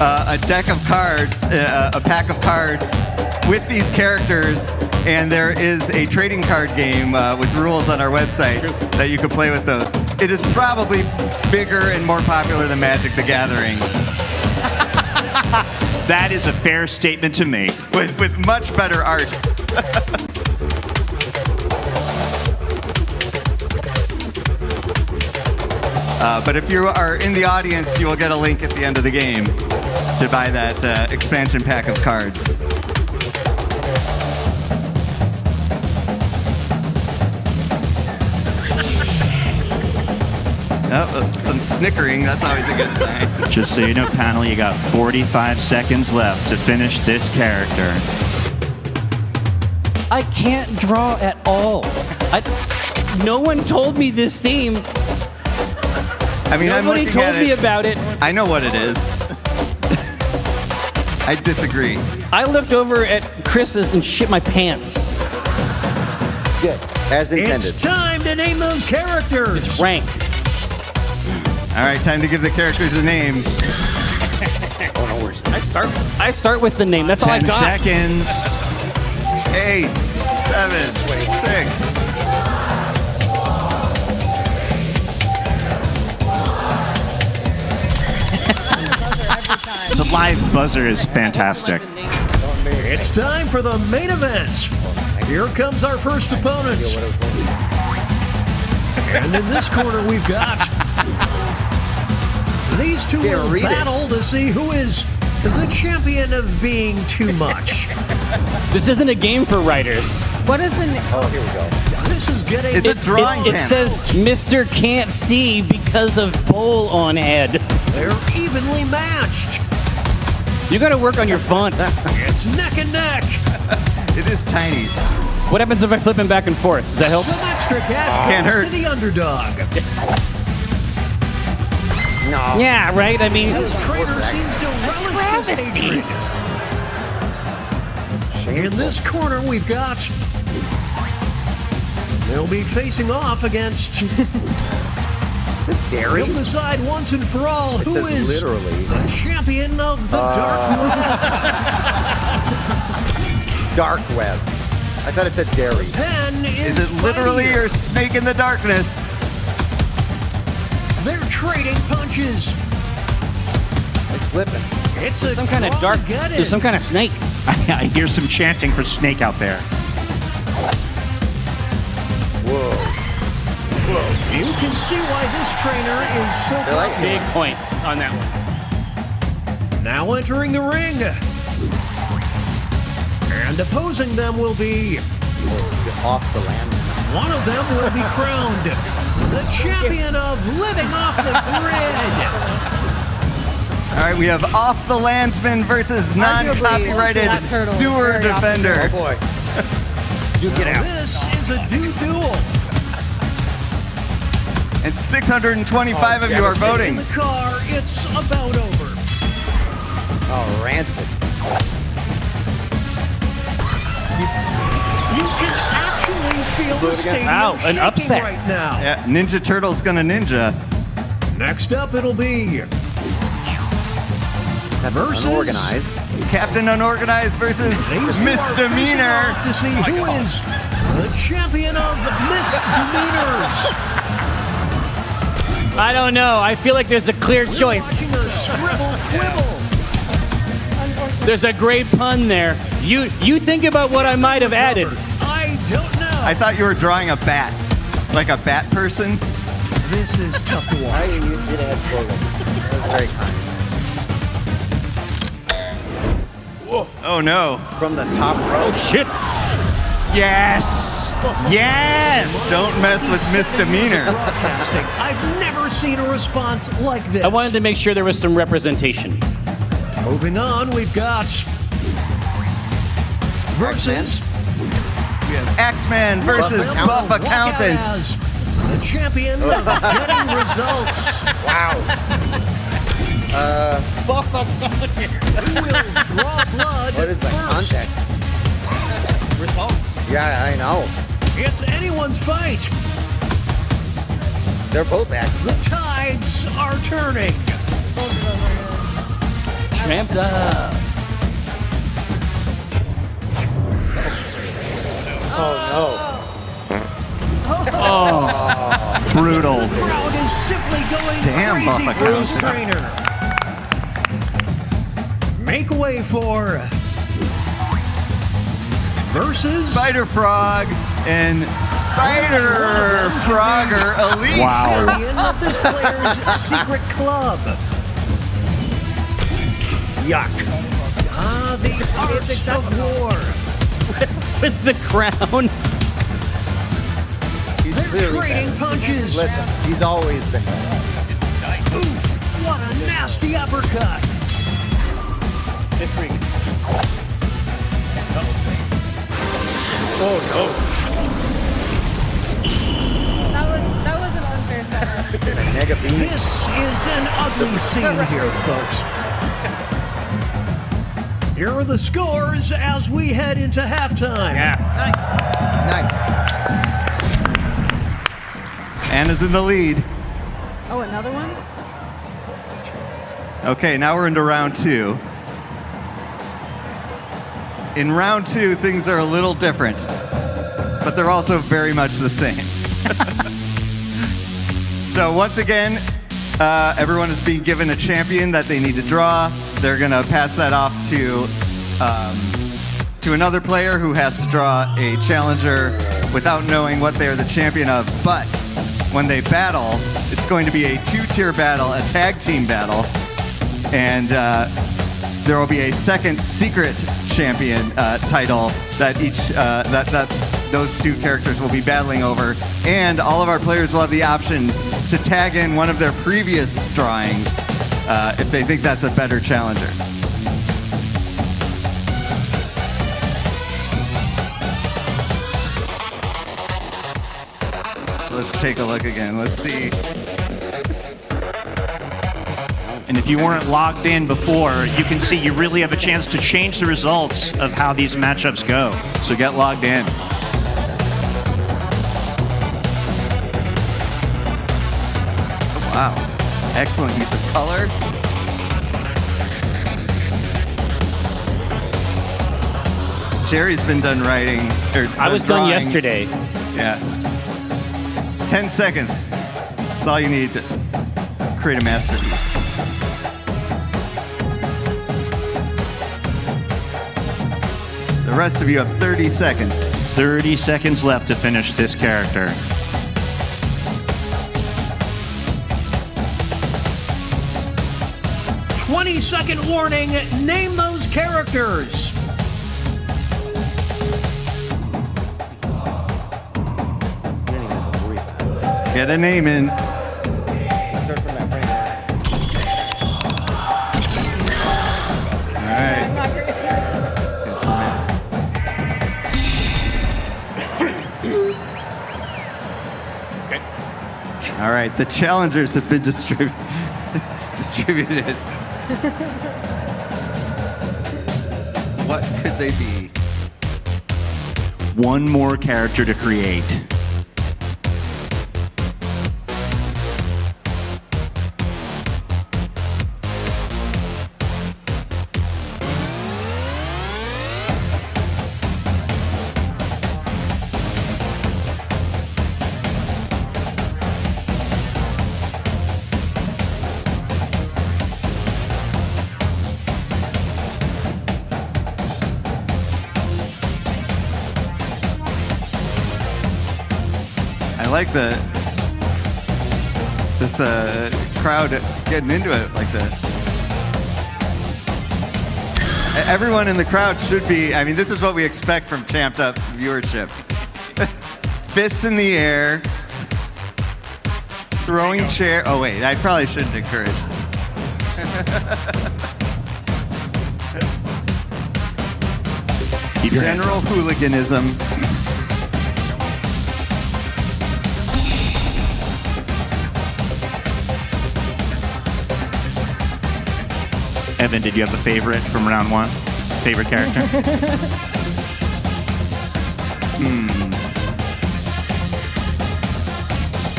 a deck of cards, a pack of cards with these characters, and there is a trading card game with rules on our website that you can play with those. It is probably bigger and more popular than Magic the Gathering. That is a fair statement to make. With much better art. But if you are in the audience, you will get a link at the end of the game to buy that expansion pack of cards. Oh, some snickering, that's always a good sign. Just so you know, panel, you got 45 seconds left to finish this character. I can't draw at all. No one told me this theme. I mean, nobody told me about it. I know what it is. I disagree. I looked over at Chris's and shit my pants. Good, as intended. It's time to name those characters. It's rank. All right, time to give the characters a name. Oh, no worries. I start with the name. That's all I got. 10 seconds. 8, 7, 6. The live buzzer is fantastic. It's time for the main event. Here comes our first opponent. And in this corner, we've got these two will battle to see who is the champion of being too much. This isn't a game for writers. What is the name? Oh, here we go. This is getting... It's a drawing It says Mr. Can't See because of bowl on head. They're evenly matched. You gotta work on your font. It's neck and neck. It is tiny. What happens if I flip him back and forth? Does that help? Some extra cash Can't goes hurt. to the underdog. No. Yeah, right? I mean, This trainer seems to relish this hatred. In this corner, we've got... They'll be facing off against... Dairy? They'll decide once and for all who says is literally. the champion of the dark web. Dark web. I thought it said dairy. Pen Is it literally fighting. or snake in the darkness? They're trading punches. It's slipping. It's there's a some kind of draw dark. to get it. There's some kind of snake. I hear some chanting for Snake out there. Whoa. You can see why this trainer is so popular. Big points on that one. Now entering the ring. And opposing them will be... Off the land. One of them will be crowned the champion of living off the grid. All right, we have Off the Landsman versus non-copyrighted that turtle sewer very often. defender. Oh boy. You get out. This is a duel. And 625 of you are In voting. the car, it's about over. Oh, rancid. You can actually feel the stadium Wow, an shaking upset. right now. Yeah, Ninja Turtle's gonna ninja. Next up, it'll be versus Unorganized. Captain Unorganized versus these two are facing Misdemeanor. off to see who is the champion of misdemeanors. I don't know. I feel like there's a clear choice. Watching a scribble quibble. There's a great pun there. You think about what I might have added. I don't know. I thought you were drawing a bat, like a bat person. This is tough to I watch. you did have slogan. That was very kind. Oh no. From the top row. Oh shit! Yes! Yes! Don't mess with Misdemeanor. Broadcasting. I've never seen a response like this. I wanted to make sure there was some representation. Moving on, we've got versus We have Axeman versus Buff Accountant. as the champion of getting results. Wow. Who will draw blood What is the first? context? Yeah, I know. It's anyone's fight. They're both acting. The tides are turning. Tramped up. Oh Brutal. The crowd is simply going Damn, crazy Buff for this Accountant. trainer. Make way for versus Spider Frog and Spider Frogger Elite. champion of this player's secret club. Yuck. Ah, the art of war. With the crown. He's They're clearly trading better. punches. Listen, he's always been better. Oof, what a nasty uppercut. Oh no. That was an unfair setup. Mega beam. This is an ugly scene here, folks. Here are the scores as we head into halftime. Nice. Anna's in the lead. Oh, another one? Okay, now we're into round two. In round two, things are a little different, but they're also very much the same. So once again, everyone is being given a champion that they need to draw. They're gonna pass that off to another player who has to draw a challenger without knowing what they're the champion of. But when they battle, it's going to be a two-tier battle, a tag team battle, and there will be a second secret champion title that those two characters will be battling over, and all of our players will have the option to tag in one of their previous drawings if they think that's a better challenger. Let's take a look again. Let's see. And if you weren't logged in before, you can see you really have a chance to change the results of how these matchups go. So get logged in. Wow. Excellent use of color. Jerry's been done writing. I was done yesterday. Yeah. 10 seconds. That's all you need to create a masterpiece. The rest of you have 30 seconds. 30 seconds left to finish this character. Second warning, name those characters. Get a name in. All right, the challengers have been distributed. What could they be? One more character to create. I like this crowd getting into it like that. Everyone in the crowd should be, I mean, this is what we expect from Champed Up viewership. Fists in the air, throwing chair. Oh wait, I probably shouldn't encourage. General hooliganism. Evan, did you have a favorite from round one? Favorite character?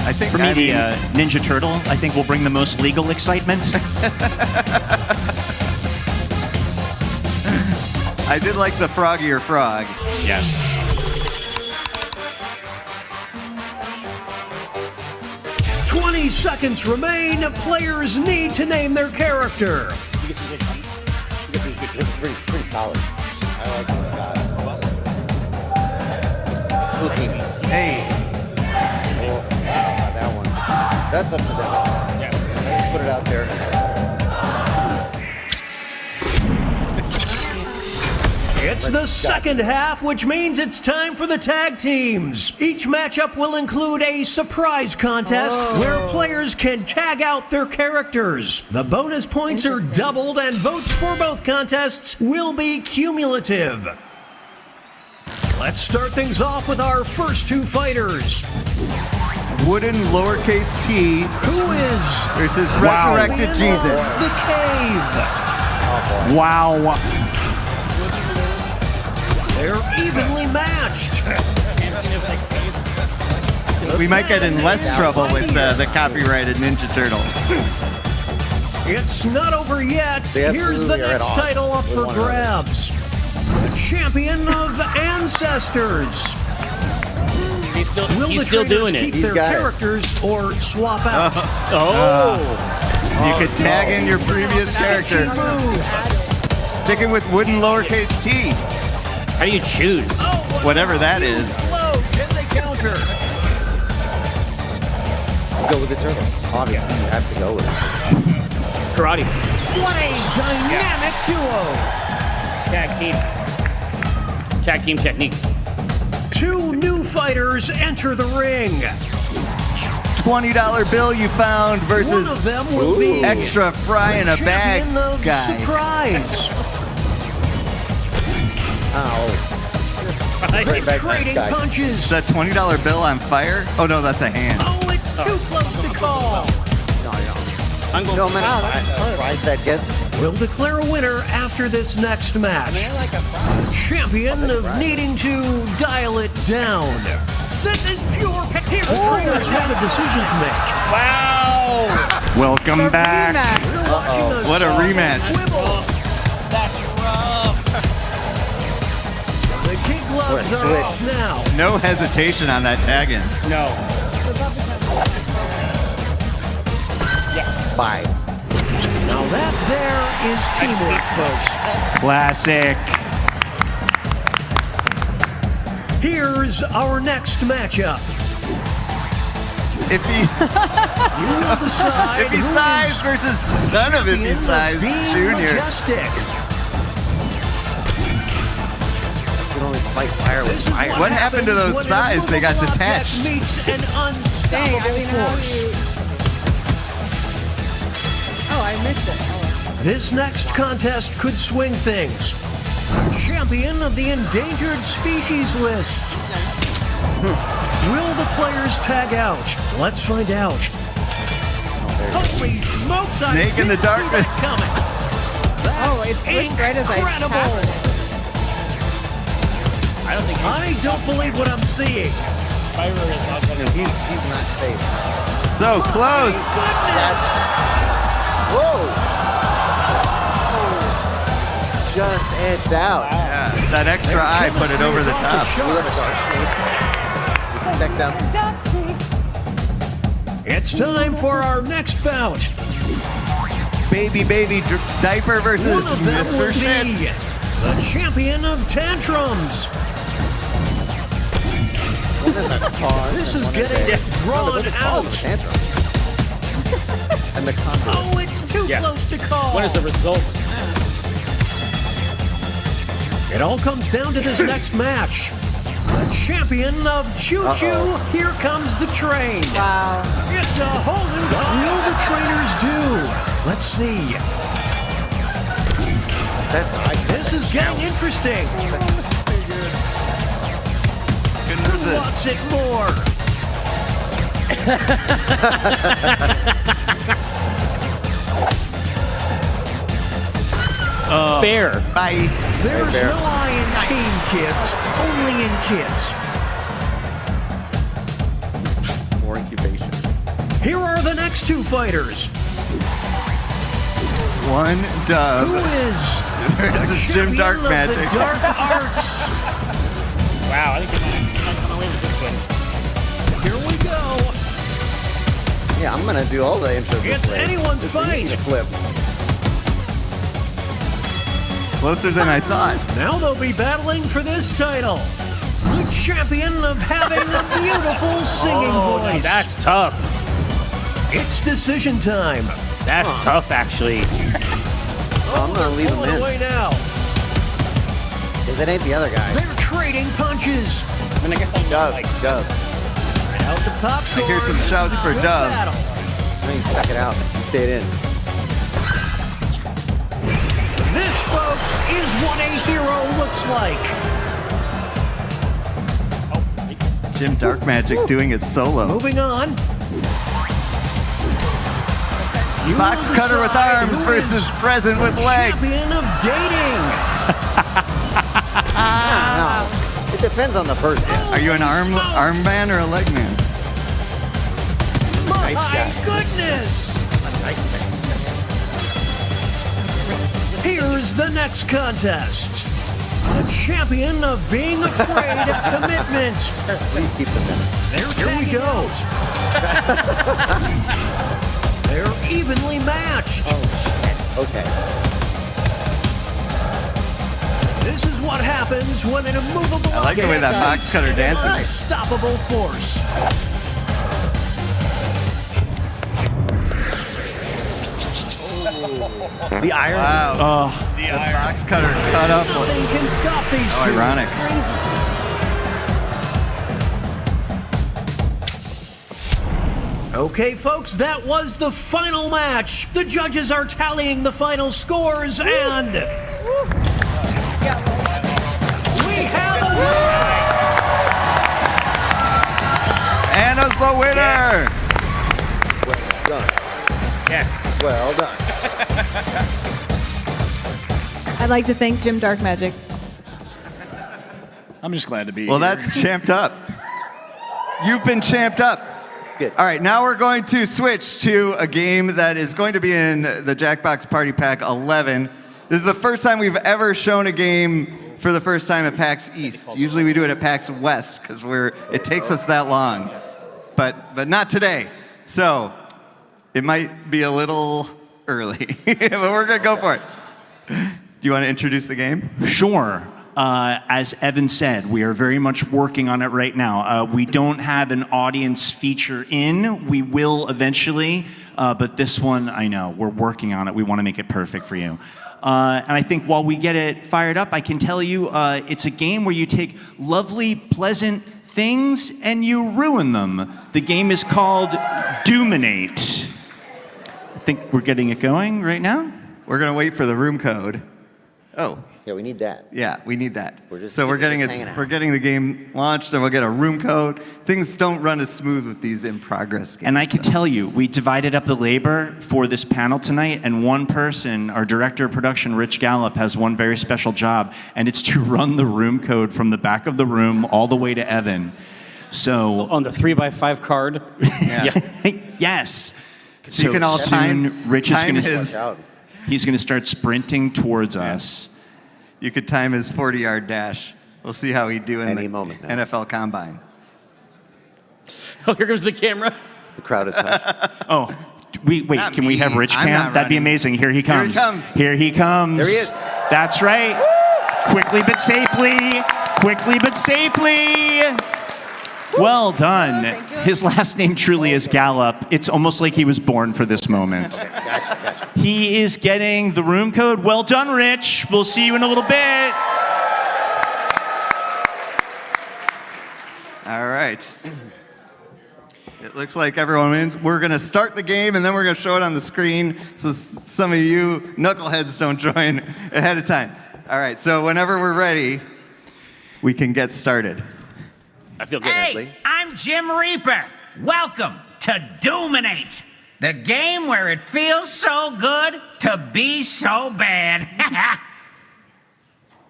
I think for me, the Ninja Turtle, I think will bring the most legal excitement. I did like the Froggier Frog. Yes. Seconds remain. Players need to name their character. Pretty solid. I like that. Hey. Oh, that one. That's up to them. Yeah. Let's put it out there. It's the second half, which means it's time for the tag teams. Each matchup will include a surprise contest where players can tag out their characters. The bonus points are doubled, and votes for both contests will be cumulative. Let's start things off with our first two fighters. Wooden lowercase t. Who is versus Resurrected Jesus. The Cave. Wow. They're evenly matched. We might get in less trouble with the copyrighted Ninja Turtle. It's not over yet. Here's the next title up for grabs. The Champion of Ancestors. He's still doing it. Keep their characters or swap out. You could tag in your previous character. Sticking with wooden lowercase t. How do you choose? Whatever that is. Can they counter? Go with the turtle. Obviously, you have to go with it. Karate. What a dynamic duo. Tag team techniques. Two new fighters enter the ring. $20 bill you found versus one of them will be extra fry in a bag of guy. Surprise. Ow. Trading punches. Is that $20 bill on fire? Oh no, that's a hand. Oh, it's too close to call. No matter how price that gets. We'll declare a winner after this next match. The champion of needing to dial it down. This is pure. Here, the trainers have a decision to make. Wow! Welcome back. What a rematch. That's rough. The kid gloves are off now. No hesitation on that tag-in. No. Bye. Now that there is teamwork, folks. Classic. Here's our next matchup. If he size versus son of if he size Junior. Majestic. You can only fight fire with fire. What happened to those thighs? They got detached. Meets an unstoppable force. Oh, I missed it. This next contest could swing things. Champion of the endangered species list. Will the players tag out? Let's find out. Holy smokes! Snake in the darkness. That's incredible. I don't believe what I'm seeing. He's not safe. So close. Whoa! Just edged out. Yeah, that extra eye put it over the top. Back down. It's time for our next bout. Baby diaper versus One of them Mr. will Schmitz. be the champion of tantrums. This is getting drawn out. And the contour. Oh, it's too close to call. What is the result? It all comes down to this next match. The champion of choo-choo, here comes the train. Wow. It's a whole new. What will the trainers do? Let's see. This is getting interesting. Who wants it more? Fair. Bye. There's no I in team, kids. Only in kids. More incubation. Here are the next two fighters. One dove. Who is This is Jim champion Dark of Magic. the dark arts? Wow, I think you might come away with this one. Here we go. Yeah, I'm gonna do all the intros. It's anyone's This is fight. easy to flip. Closer than I thought. Now they'll be battling for this title. The champion of having a beautiful singing voice. That's tough. It's decision time. That's tough, actually. I'm gonna leave him Pulling in. away now. Because it ain't the other guy. They're trading punches. And I guess I know, like, Dove. Out the popcorn. I hear some shouts for Good Dove. battle. I mean, check it out. He stayed in. This, folks, is what a hero looks like. Jim Dark Magic doing it solo. Moving on. You Box will cutter with decide arms who versus is present with legs. champion of dating. No, it depends on the person. Are you an arm man or a leg man? My goodness. Here's the next contest. The champion of being afraid of commitment. Please keep them in. Here we go. They're evenly matched. Oh, shit. Okay. This is what happens when an immovable I like the way that box cutter dances. unstoppable force. The iron. Wow. The box cutter cut up. Nothing can stop these How two. ironic. Okay, folks, that was the final match. The judges are tallying the final scores, and we have a winner! the winner. Well done. Yes. Well done. I'd like to thank Jim Dark Magic. I'm just glad to be Well, here. that's champed up. You've been champed up. It's good. All right, now we're going to switch to a game that is going to be in the Jackbox Party Pack 11. This is the first time we've ever shown a game for the first time at PAX East. Usually we do it at PAX West because it takes us that long, but not today. So it might be a little early, but we're gonna go for it. Do you want to introduce the game? Sure. As Evan said, we are very much working on it right now. We don't have an audience feature in. We will eventually, but this one, I know, we're working on it. We want to make it perfect for you. And I think while we get it fired up, I can tell you it's a game where you take lovely, pleasant things and you ruin them. The game is called Doominate. I think we're getting it going right now. We're gonna wait for the room code. Oh. Yeah, we need that. Yeah, we need that. We're just getting hanging out. we're getting the game launched, and we'll get a room code. Things don't run as smooth with these in progress games. And I can tell you, we divided up the labor for this panel tonight, and one person, our director of production, Rich Gallup, has one very special job, and it's to run the room code from the back of the room all the way to Evan. So on the 3x5 card. Yes. So you can all time. Rich is time gonna, he's going to start sprinting towards us. You could time his 40-yard dash. We'll see how he do in Any the moment now. NFL Combine. Oh, here comes the camera. The crowd is hushed. Oh, wait, Not can we me. have Rich I'm Cam? not That'd be running. amazing. Here he comes. Here he comes. Here he comes. There he is. That's right. Quickly but safely. Quickly but safely. Well done. His last name truly is Gallup. It's almost like he was born for this moment. Gotcha. He is getting the room code. Well done, Rich. We'll see you in a little bit. All right. It looks like everyone wins. We're going to start the game, and then we're going to show it on the screen so some of you knuckleheads don't join ahead of time. All right, so whenever we're ready, we can get started. I feel good. Hey, I'm Jim Reaper. Welcome to Doominate, the game where it feels so good to be so bad.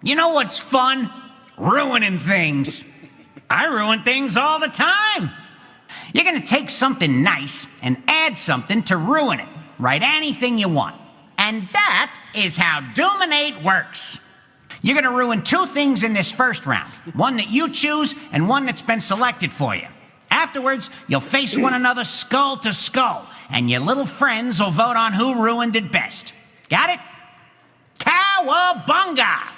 You know what's fun? Ruining things. I ruin things all the time. You're gonna take something nice and add something to ruin it. Write anything you want. And that is how Doominate works. You're gonna ruin two things in this first round. One that you choose and one that's been selected for you. Afterwards, you'll face one another skull to skull, and your little friends will vote on who ruined it best. Got it? Cowabunga!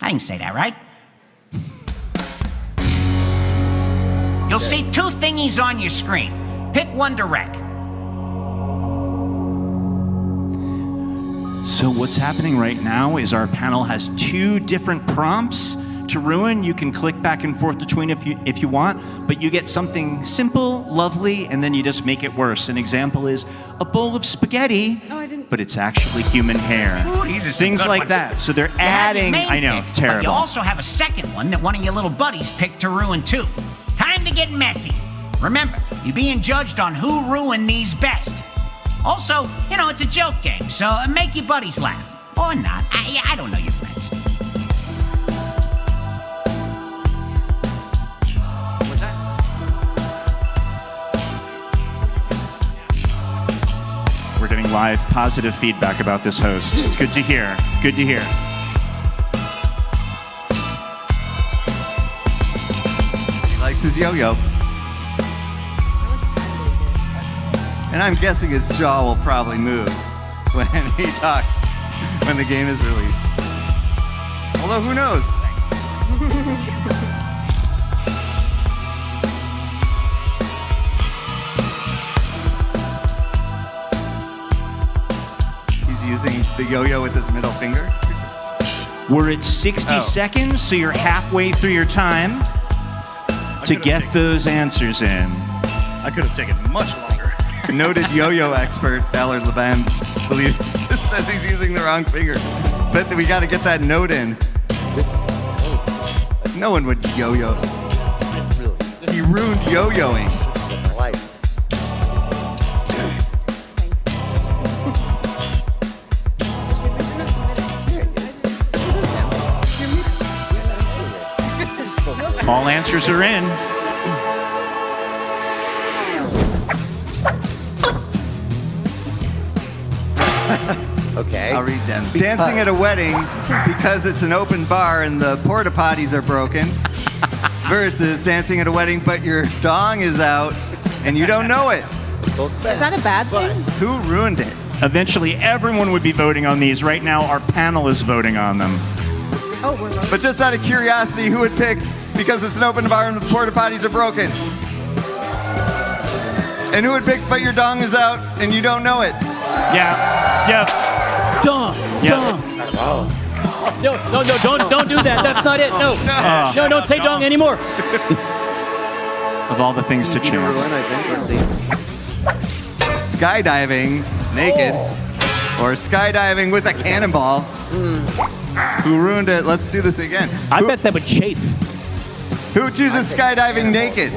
I can say that, right? You'll see two thingies on your screen. Pick one to wreck. So what's happening right now is our panel has two different prompts to ruin. You can click back and forth between if you want, but you get something simple, lovely, and then you just make it worse. An example is a bowl of spaghetti, but it's actually human hair. Ooh, these are some Things good like ones. that. So they're You have your adding, main I know, pick, terrible. But you also have a second one that one of your little buddies picked to ruin too. Time to get messy. Remember, you're being judged on who ruined these best. Also, you know, it's a joke game, so make your buddies laugh. Or not. I don't know your friends. What's that? We're getting live positive feedback about this host. It's good to hear. Good to hear. He likes his yo-yo. And I'm guessing his jaw will probably move when he talks, when the game is released. Although, who knows? He's using the yo-yo with his middle finger. We're at 60 seconds, so you're halfway through your time to get those answers in. I could have taken much longer. Noted yo-yo expert Ballard Leban believes says he's using the wrong finger. But we got to get that note in. No one would yo-yo. He ruined yo-yoing. All answers are in. Okay. I'll read them. Dancing at a wedding because it's an open bar and the porta potties are broken. Versus dancing at a wedding but your dong is out and you don't know it. Is that a bad thing? Who ruined it? Eventually, everyone would be voting on these. Right now, our panel is voting on them. Oh, we're voting. But just out of curiosity, who would pick because it's an open bar and the porta potties are broken? And who would pick but your dong is out and you don't know it? Yeah. Dong. Yeah. Dong. Oh. No, don't do that. That's not it. No. No, don't say dong anymore. Of all the things to chant. Let's see. Skydiving naked or skydiving with a cannonball. Who ruined it? Let's do this again. I bet that would chafe. Who chooses skydiving naked?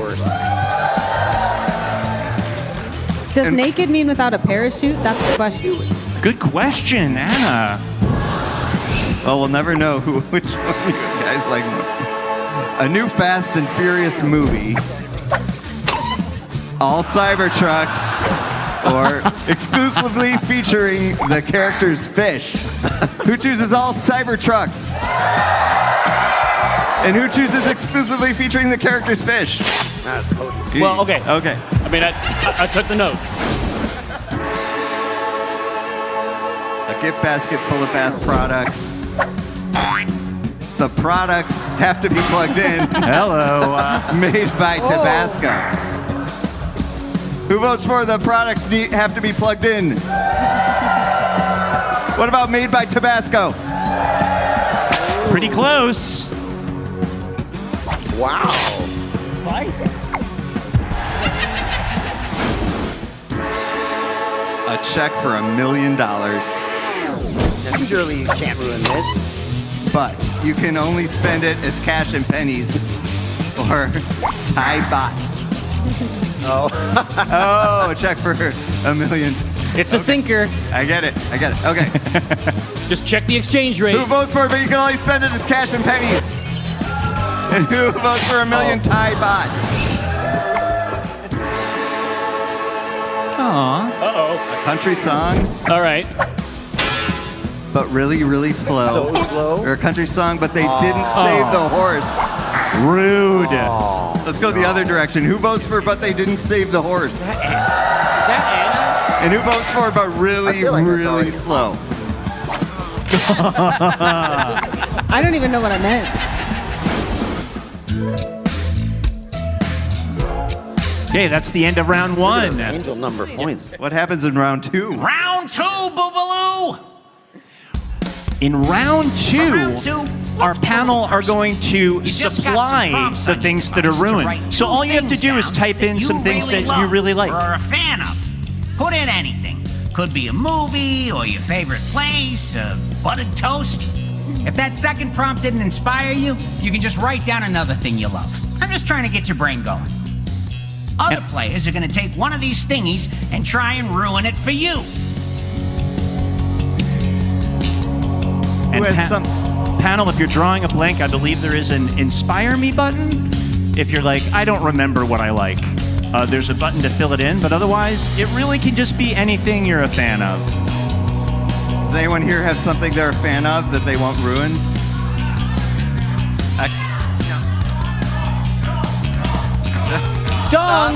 Does naked mean without a parachute? That's the question. Good question, Anna. Well, we'll never know which one you guys like more. A new Fast and Furious movie. All Cybertrucks. Or exclusively featuring the character's fish. Who chooses all Cybertrucks? And who chooses exclusively featuring the character's fish? That's potent. Well, okay. Okay. I mean, I took the note. A gift basket full of bath products. The products have to be plugged in. Hello. Made by Tabasco. Who votes for the products have to be plugged in? What about made by Tabasco? Pretty close. Wow. Slice. A check for $1 million. Now, surely you can't ruin this. But you can only spend it as cash and pennies or Thai baht. Oh, a check for $1 million. It's a thinker. I get it. Okay. Just check the exchange rate. Who votes for it, but you can only spend it as cash and pennies? And who votes for $1 million Thai baht? Aww. Uh-oh. A country song, All right. but really, really slow. So slow. Or a country song, but they didn't save the horse. Rude. Let's go the other direction. Who votes for but they didn't save the horse? Is that And who votes for but really, like that's really already slow? I don't even know what I meant. Okay, that's the end of round one. Angel number points. What happens in round two? Round two, Boobaloo! In round two, Round two, our let's panel go are going to just got some supply prompts the on your things that are device to ruined. write So two all you have to things do is down type in that some you things that really you love really like. Or are a fan of. Put in anything. Could be a movie or your favorite place, buttered toast. If that second prompt didn't inspire you, you can just write down another thing you love. I'm just trying to get your brain going. Other players are going to take one of these thingies and try and ruin it for you. And Who has some? panel, if you're drawing a blank, I believe there is an Inspire Me button. If you're like, I don't remember what I like, there's a button to fill it in, but otherwise, it really can just be anything you're a fan of. Does anyone here have something they're a fan of that they want ruined? Dong!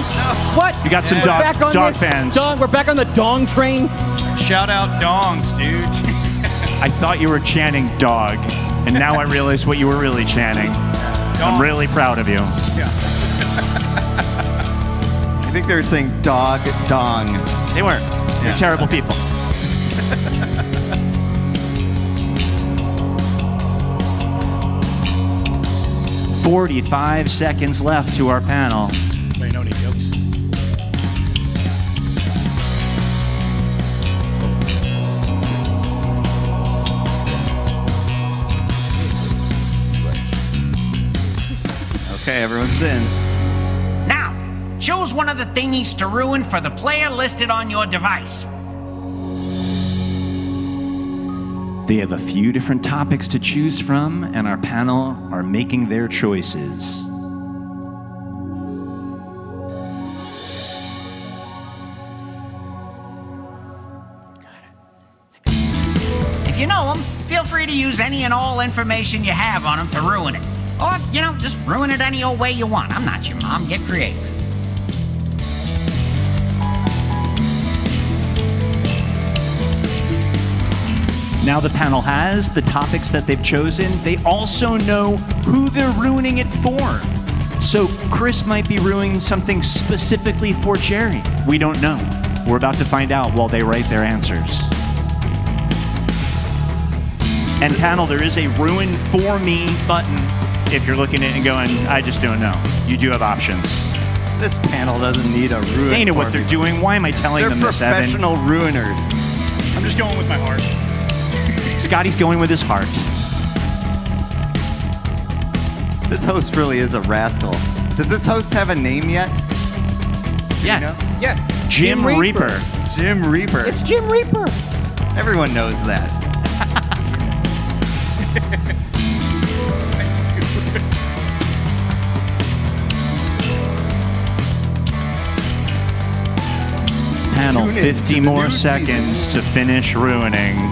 What? You got some We're dog- back on dog this fans. Dong, we're back on the dong train. Shout out dongs, dude. I thought you were chanting dog, and now I realize what you were really chanting. I'm really proud of you. I think they were saying dog dong. They weren't. They're terrible people. "45 seconds left to our panel. Anybody know any jokes? Okay, everyone's in. Now, choose one of the thingies to ruin for the player listed on your device. They have a few different topics to choose from, and our panel are making their choices. If you know them, feel free to use any and all information you have on them to ruin it. Or, just ruin it any old way you want. I'm not your mom. Get creative. Now the panel has the topics that they've chosen. They also know who they're ruining it for. So Chris might be ruining something specifically for Jerry. We don't know. We're about to find out while they write their answers. And panel, there is a ruin for me button if you're looking at it and going, I just don't know. You do have options. This panel doesn't need a ruin. They know what they're doing. Why am I telling them this, Evan? They're professional ruiners. I'm just going with my heart. Scotty's going with his heart. This host really is a rascal. Does this host have a name yet? Yeah. You know? Yeah. Jim Reaper. Jim Reaper. It's Jim Reaper. Everyone knows that. Panel, Tune in 50 to the more new seconds to finish ruining.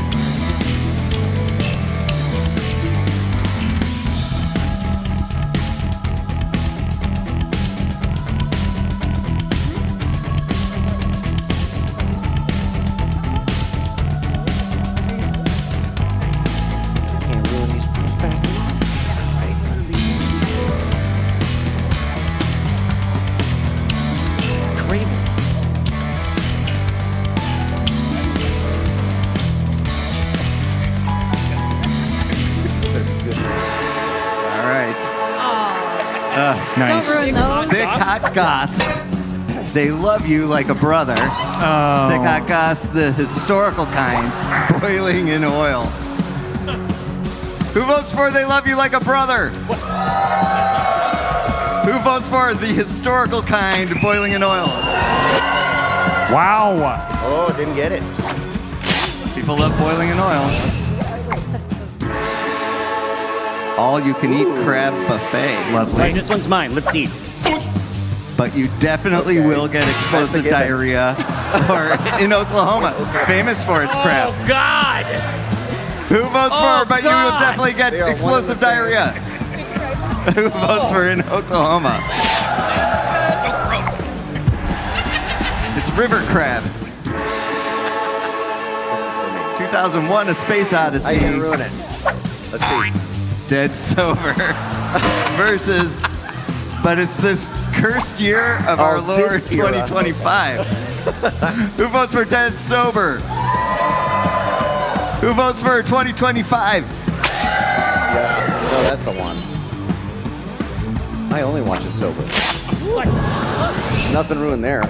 Can't ruin these fast enough. Ready for the Kramer. All right. Nice. Don't ruin those. Thick Hot Goths. They love you like a brother. Oh. Thick Hot Goths, the historical kind, boiling in oil. Who votes for They Love You Like a Brother? Who votes for the historical kind, boiling in oil? Wow. Oh, didn't get it. People love boiling in oil. All you can eat crab buffet. Lovely. Right, this one's mine. Let's see. But you definitely will get explosive given. diarrhea. Or in Oklahoma, famous for its crab. Oh, God. Who votes Oh, for, but you will God. definitely get They are one explosive and the same. diarrhea? Who votes for in Oklahoma? It's river crab. 2001, A Space Odyssey. I can ruin it. Let's see. Dead Sober versus, but it's this cursed year of our Lord this era. 2025. Who votes for Dead Sober? Who votes for 2025? Yeah, no, that's the one. I only watch it sober. Nothing ruined there.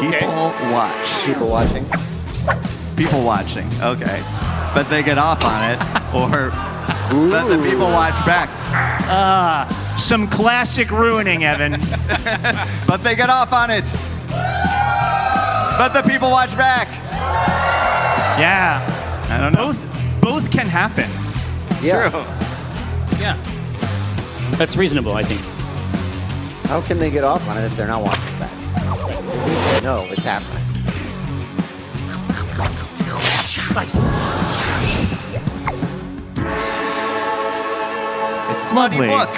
People watch. People watching. People watching, okay. But they get off on it, or let the people watch back. Some classic ruining, Evan. But they get off on it. But the people watch back. Yeah. I don't know. Both can happen. It's Yeah. true. Yeah. That's reasonable, I think. How can they get off on it if they're not watching back? No, it's happening. It's Smutty Lovely. Book.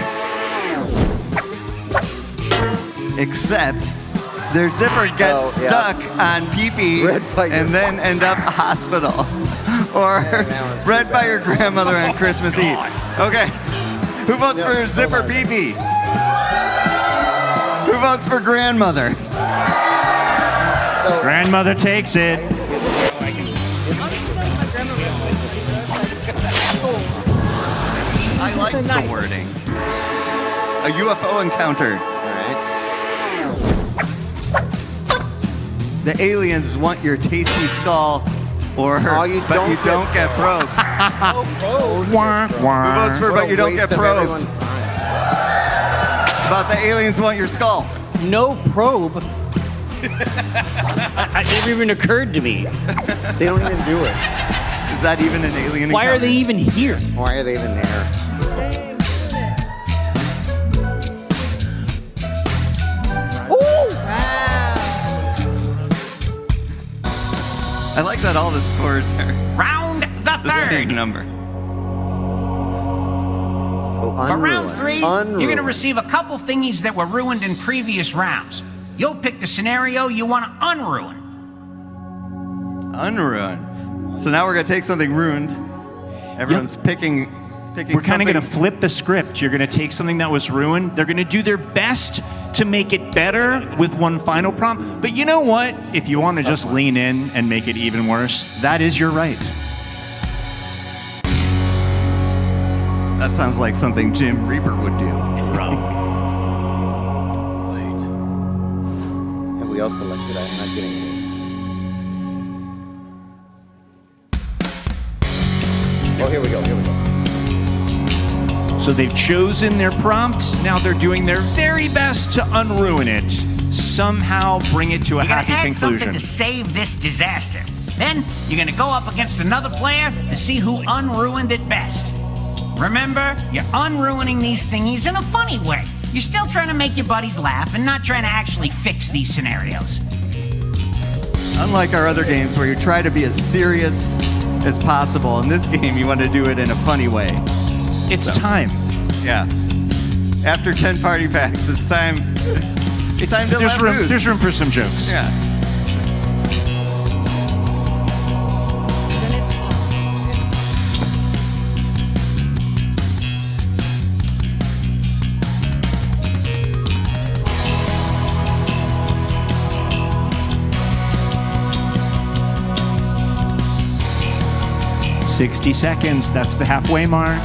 Except their zipper gets stuck on pee-pee and then end up hospital. Or read by your grandmother on Christmas Eve. Okay. Who votes for zipper pee-pee? Who votes for grandmother? Grandmother takes it. I liked the wording. A UFO encounter. The aliens want your tasty skull, or but you don't get probed. Who votes for but you don't get probed? But the aliens want your skull. No probe. It never even occurred to me. They don't even do it. Is that even an alien Why encounter? are they even here? Why are they even there? I like that all the scores are Round the the same third. number. For round 3, you're going to Unruined. receive a couple thingies that were ruined in previous rounds. You'll pick the scenario you want to unruin. Unruined. So now we're gonna take something ruined. Everyone's picking We're kind of going to something- flip the script. You're going to take something that was ruined. They're going to do their best to make it better with one final prompt. But you know what? If you want to just lean in and make it even worse, that is your right. That sounds like something Jim Reaper would do. Have we all selected? I'm not getting it. Oh, here we go. So they've chosen their prompt. Now they're doing their very best to unruin it. Somehow bring it to a You're going happy to add something conclusion. to save this disaster. Then you're going to go up against another player to see who unruined it best. Remember, you're unruining these thingies in a funny way. You're still trying to make your buddies laugh and not trying to actually fix these scenarios. Unlike our other games where you try to be as serious as possible, in this game you want to do it in a funny way. It's time. Yeah. After 10 party packs, it's time. It's time to there's let room. loose. There's room for some jokes. Yeah. $60 seconds. That's the halfway mark.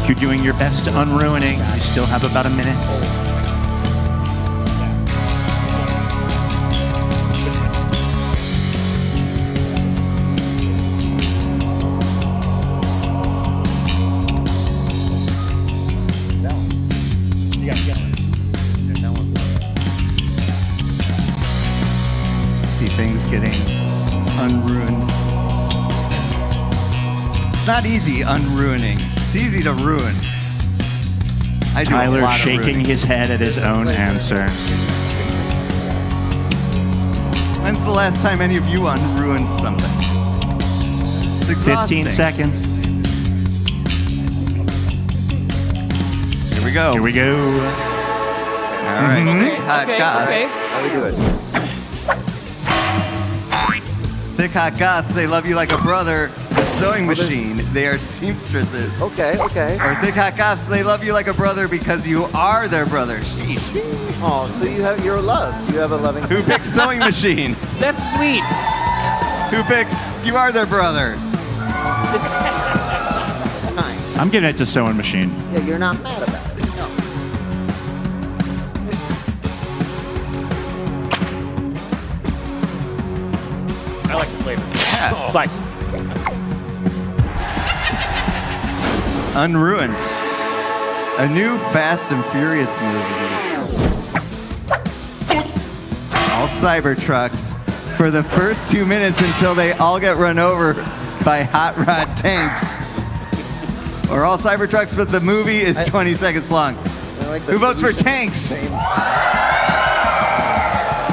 If you're doing your best to unruining, you still have about a minute. See things getting unruined. It's not easy unruining. It's easy to ruin. I do a Tyler's lot of shaking ruining. his head at his own answer. When's the last time any of you unruined something? It's exhausting. 15 seconds. Here we go. Here we go. All right. Thick hot goths. How we do it? Thick hot goths. They love you like a brother. The sewing machine. They are seamstresses. Okay. Or thick hot goths. They love you like a brother because you are their brother. Sheesh. Oh, so you're loved. You have a loving. Who picks sewing machine? That's sweet. Who picks you are their brother? Kind. I'm giving it to sewing machine. Yeah, you're not mad about it. No. I like the flavor. Yeah. Slice. Unruined. A new Fast and Furious movie. All Cybertrucks for the first 2 minutes until they all get run over by hot rod tanks. Or all Cybertrucks, but the movie is 20 seconds long. Like the Who votes for solution. tanks? Same.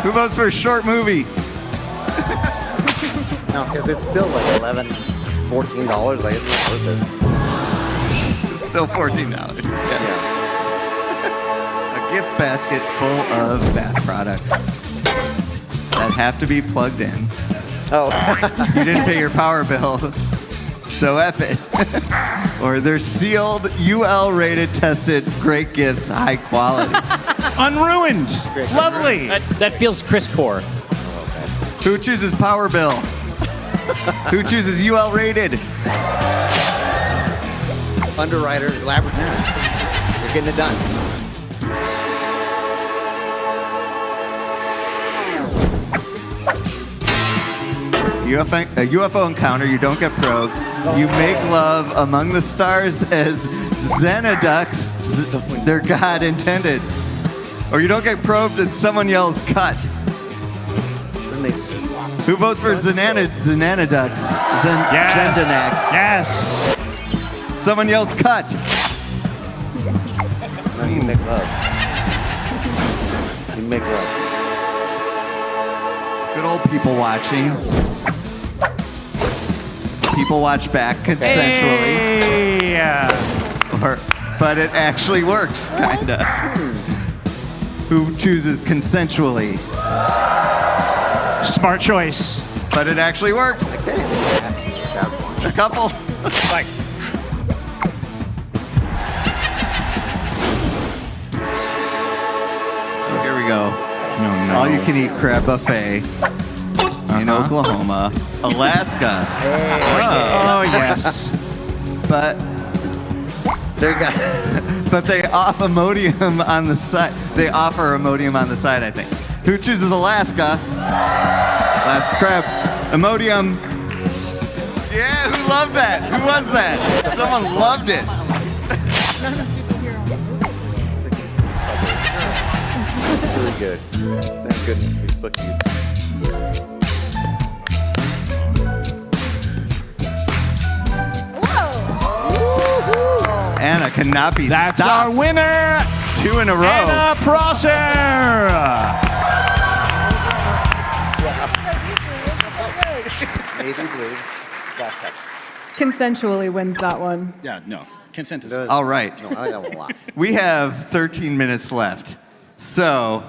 Who votes for a short movie? No, because it's still like $11, $14. Like it's not worth it. It's still $14. Yeah. A gift basket full of bath products that have to be plugged in. Oh. You didn't pay your power bill, so F it. Or they're sealed, UL rated, tested, great gifts, high quality. Unruined. Lovely. That feels Chris Core. Who chooses power bill? Who chooses UL rated? Underwriters Laboratory. You're getting it done. A UFO encounter, you don't get probed. You make love among the stars as Xenoducks, their god intended. Or you don't get probed and someone yells cut. Who votes for Zenanaducks? Zendanax. Yes. Someone yells cut. No, you make love. You make love. Good old people watching. People watch back consensually. But it actually works, kinda. Who chooses consensually? Smart choice. But it actually works. A couple. Nice. Here we go. No. All you can eat crab buffet in Oklahoma, Alaska. Oh yes. But they offer Imodium on the side. They offer Imodium on the side, I think. Who chooses Alaska? Alaska crab. Imodium. Yeah, who loved that? Who was that? Someone loved it. Really good. Thank goodness we put these. Anna cannot be That's stopped. our winner. 2 in a row. Anna Prosser. Navy blue. Consensually wins that one. Yeah, no. Consent is. All right. No, I have a lot. We have 13 minutes left. So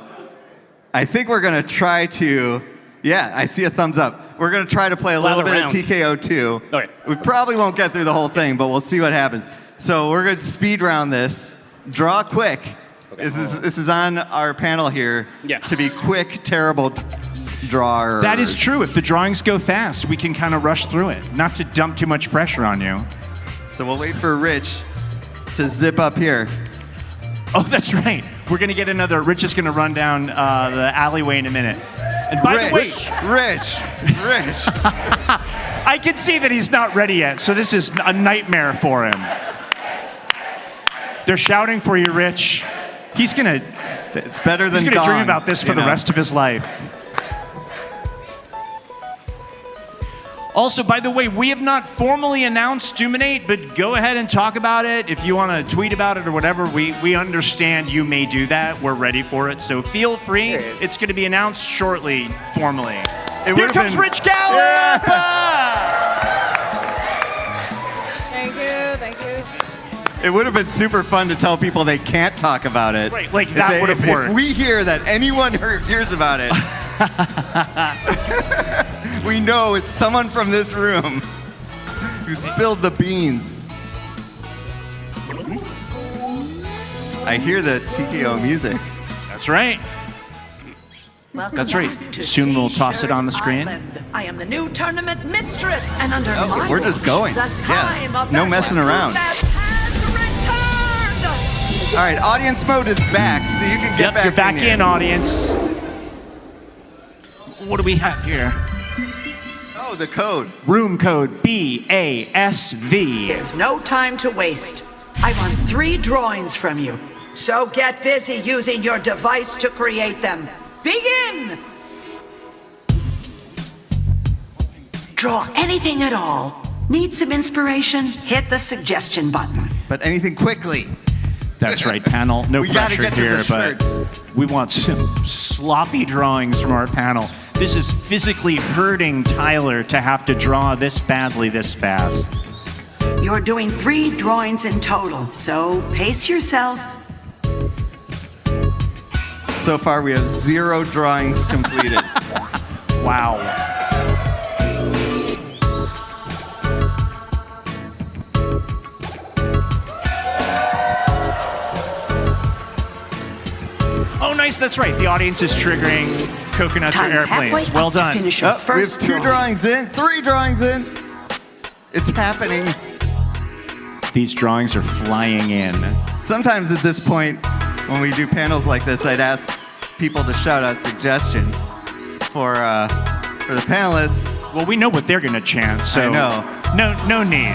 I think we're going to try to, yeah, I see a thumbs up. We're going to try to play a little bit of TKO 2. Okay. We probably won't get through the whole thing, but we'll see what happens. So we're going to speed round this. Draw quick. Okay. This is on our panel here to be quick, terrible drawers. That is true. If the drawings go fast, we can kind of rush through it. Not to dump too much pressure on you. So we'll wait for Rich to zip up here. Oh, that's right. We're going to get another. Rich is going to run down the alleyway in a minute. And by the way, Rich. I can see that he's not ready yet, so this is a nightmare for him. They're shouting for you, Rich. He's going to. It's better than He's going to dream Dawn, about this for the rest of his life. Also, by the way, we have not formally announced Duminate, but go ahead and talk about it. If you want to tweet about it or whatever, we understand you may do that. We're ready for it, so feel free. It's going to be announced shortly, formally. Here comes Rich Gallup! Thank you. It would have been super fun to tell people they can't talk about it. Right, like that would have worked. If we hear that anyone hears about it, we know it's someone from this room who spilled the beans. I hear the TKO music. That's right. That's right. Soon we'll toss it on the screen. I am the new tournament mistress, and under my We're just going. the time of No that messing around. map has returned. All right, audience mode is back, so you can get back in. You're back in, audience. What do we have here? Oh, the code. Room code BASV. There's no time to waste. I want 3 drawings from you. So get busy using your device to create them. Begin! Draw anything at all. Need some inspiration? Hit the suggestion button. But anything quickly. That's right, panel. No We gotta pressure get to here, the but we want some sloppy drawings from our panel. This is physically hurting Tyler to have to draw this badly this fast. You're doing 3 drawings in total, so pace yourself. So far, we have 0 drawings completed. Wow. Oh, nice. That's right. The audience is triggering coconuts or Time's airplanes. halfway Well up to done. finish your We have first 2 drawings in, 3 drawings in. It's happening. These drawings are flying in. Sometimes at this point, when we do panels like this, I'd ask people to shout out suggestions for the panelists. Well, we know what they're going to chant, so I know. No need.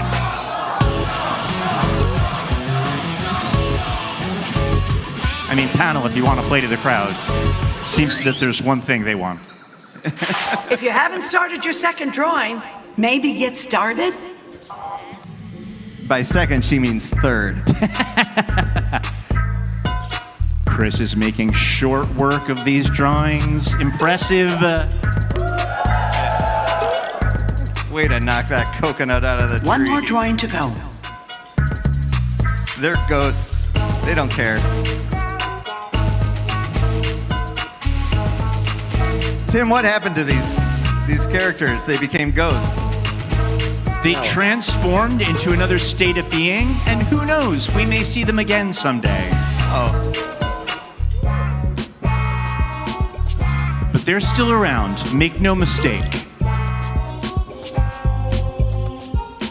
I mean, panel, if you want to play to the crowd, seems that there's one thing they want. If you haven't started your second drawing, maybe get started? By second, she means third. Chris is making short work of these drawings. Impressive. Way to knock that coconut out of the tree. One more drawing to go. They're ghosts. They don't care. Tim, what happened to these characters? They became ghosts. They transformed into another state of being, and who knows, we may see them again someday. But they're still around, make no mistake.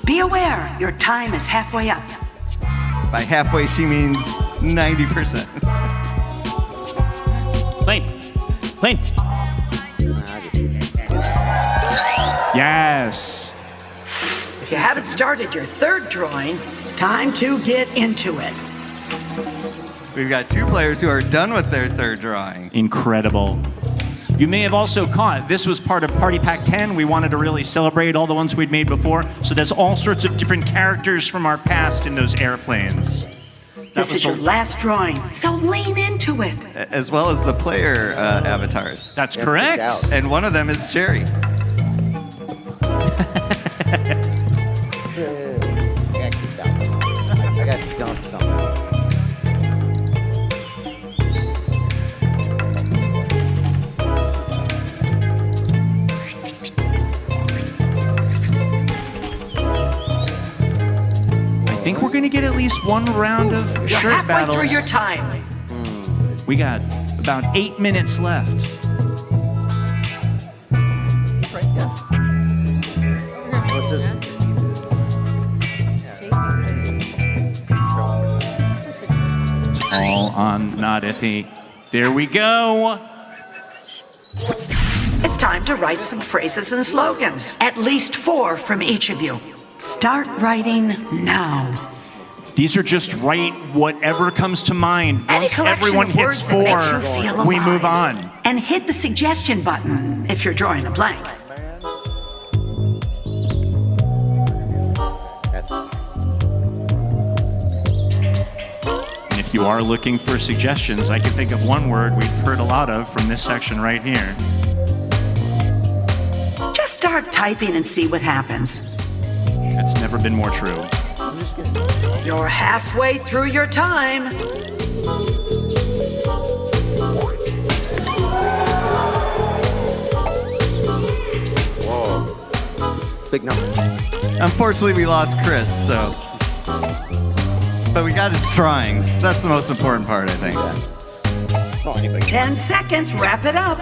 Be aware, your time is halfway up. By halfway, she means 90%. Plane. Yes. If you haven't started your third drawing, time to get into it. We've got 2 players who are done with their third drawing. Incredible. You may have also caught, this was part of Party Pack 10. We wanted to really celebrate all the ones we'd made before. So there's all sorts of different characters from our past in those airplanes. This is your last drawing, so lean into it. As well as the player avatars. That's correct. And one of them is Jerry. I got to dump something. I think we're going to get at least one round of You're shirt halfway battles. through your time. We got about 8 minutes left. It's all on not iffy. There we go. It's time to write some phrases and slogans. At least 4 from each of you. Start writing now. These are just write whatever comes to mind. Any Once collection everyone of hits words that makes you 4, feel we alive. move on. And hit the suggestion button if you're drawing a blank. If you are looking for suggestions, I can think of one word we've heard a lot of from this section right here. Just start typing and see what happens. It's never been more true. You're halfway through your time. Whoa. Big number. Unfortunately, we lost Chris, so. But we got his drawings. That's the most important part, I think. Oh, anybody. 10 seconds, wrap it up.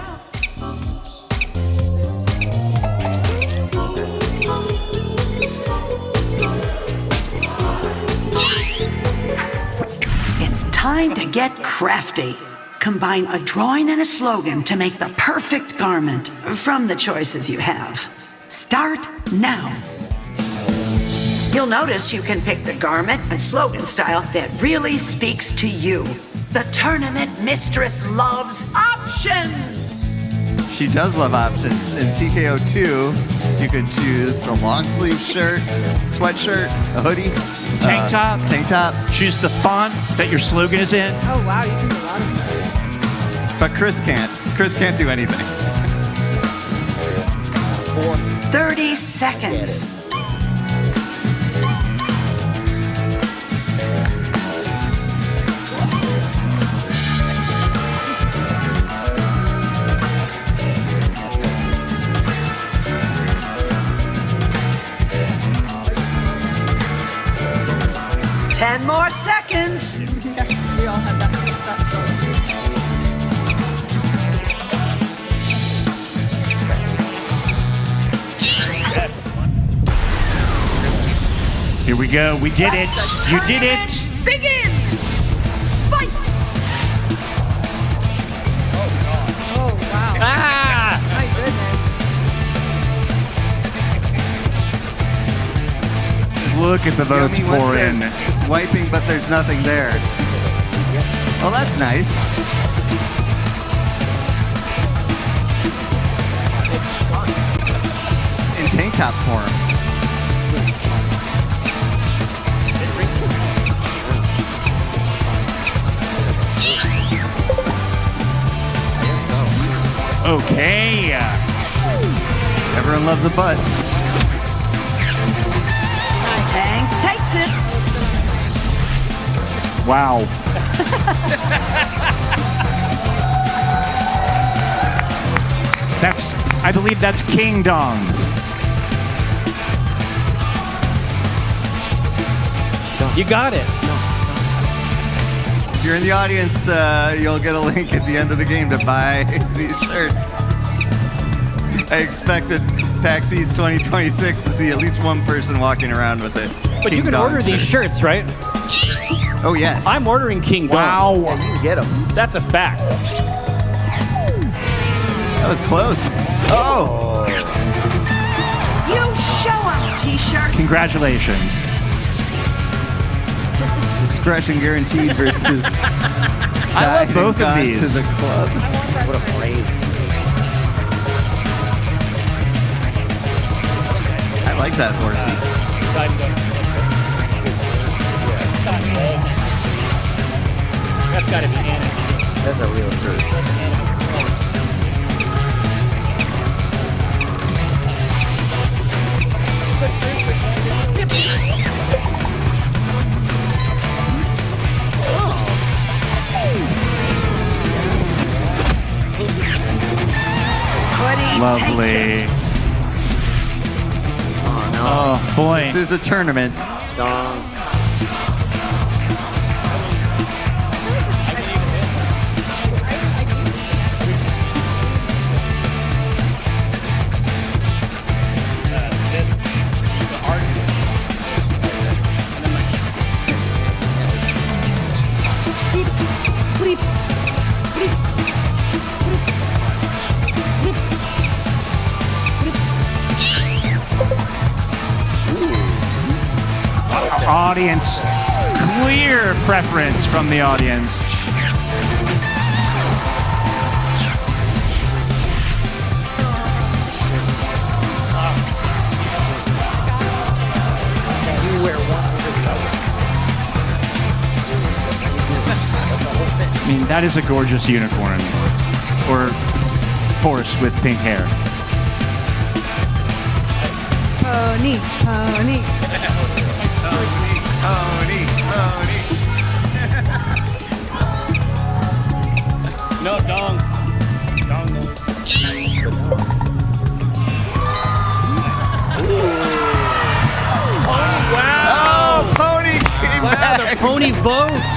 It's time to get crafty. Combine a drawing and a slogan to make the perfect garment from the choices you have. Start now. You'll notice you can pick the garment and slogan style that really speaks to you. The tournament mistress loves options. She does love options. In TKO 2, you could choose a long sleeve shirt, sweatshirt, a hoodie, Tank top. Tank top. Choose the font that your slogan is in. Oh, wow, you can do a lot of stuff. But Chris can't. Chris can't do anything. 30 seconds. Ten more seconds. We all have that Here we go. We did it. You did it. Begin. Fight. Oh, wow. Ah! My goodness. Look at the votes Yummy one pour in. says wiping, but there's nothing there. Well, that's nice. top for him. Okay. Everyone loves a butt. Tank takes it. Wow. I believe that's King Dong. You got it. If you're in the audience, you'll get a link at the end of the game to buy these shirts. I expected PAX East 2026 to see at least one person walking around with it. But you can order these shirts, right? Oh, yes. I'm ordering King Dong. Wow. Yeah, you can get them. That's a fact. That was close. Oh. You show 'em, T-shirt. Congratulations. Discretion guaranteed versus. I love both of these. To the club. What a phrase. I like that, Horsey. That's got to be Anna. That's a real shirt. Lovely. Oh, no. Oh, boy. This is a tournament. Dong. Audience, clear preference from the audience. I mean, that is a gorgeous unicorn. Or horse with pink hair. Pony, pony. Pony. No, Dong. Dong, no. Wow! Oh, Pony came back. The Pony votes.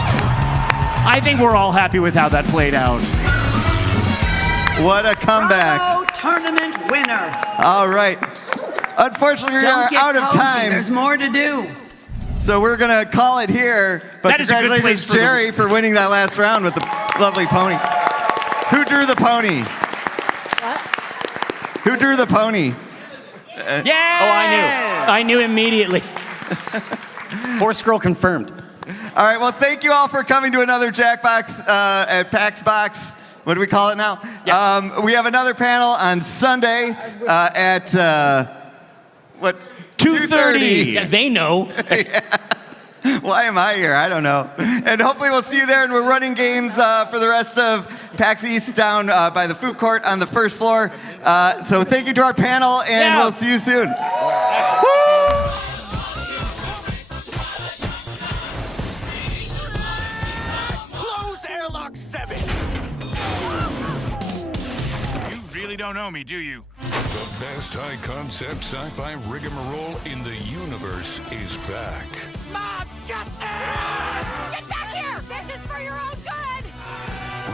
I think we're all happy with how that played out. What a comeback. Bravo tournament winner. All right. Unfortunately, we are Don't get out of cozy. time. There's more to do. So we're going to call it here. But That is a good congratulations, place for the- Jerry, for winning that last round with the lovely pony. Who drew the pony? What? Who drew the pony? Yeah! Oh, I knew immediately. Horse girl confirmed. All right, well, thank you all for coming to another Jackbox at PAX Box. What do we call it now? Yeah. We have another panel on Sunday at, 2:30. Yeah, they know. Why am I here? I don't know. And hopefully we'll see you there. And we're running games for the rest of PAX East down by the food court on the first floor. So thank you to our panel, and we'll see you soon. Woo! Close airlock 7. You really don't know me, do you? The best high-concept sci-fi rigmarole in the universe is back. Mom, justice! Get back here! This is for your own good!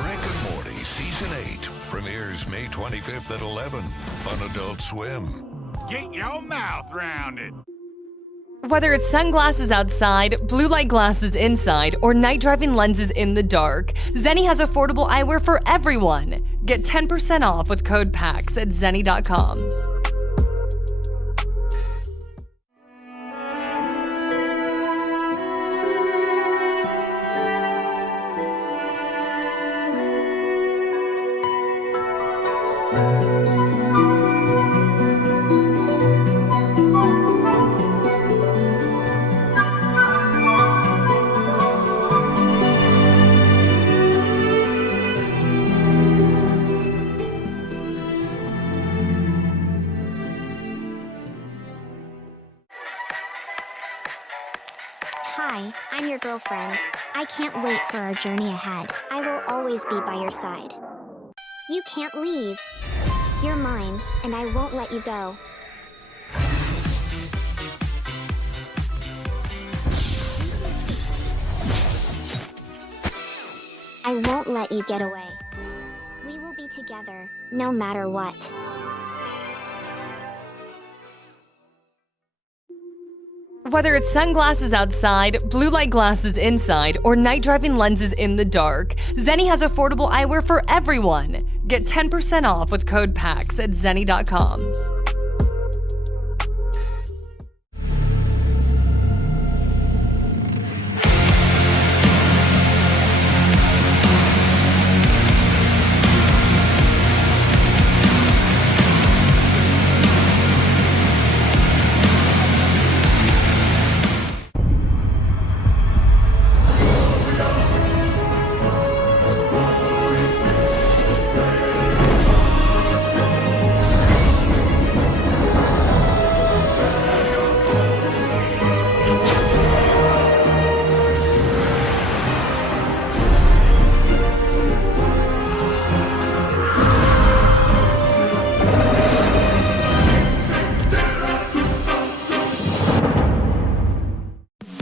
Rick and Morty Season 8 premieres May 25th at 11 on Adult Swim. Get your mouth round it. Whether it's sunglasses outside, blue light glasses inside, or night driving lenses in the dark, Zenni has affordable eyewear for everyone. Get 10% off with code PAX at zenni.com. girlfriend. I can't wait for our journey ahead. I will always be by your side. You can't leave. You're mine, and I won't let you go. I won't let you get away. We will be together, no matter what. Whether it's sunglasses outside, blue light glasses inside, or night driving lenses in the dark, Zenni has affordable eyewear for everyone. Get 10% off with code PAX at zenni.com.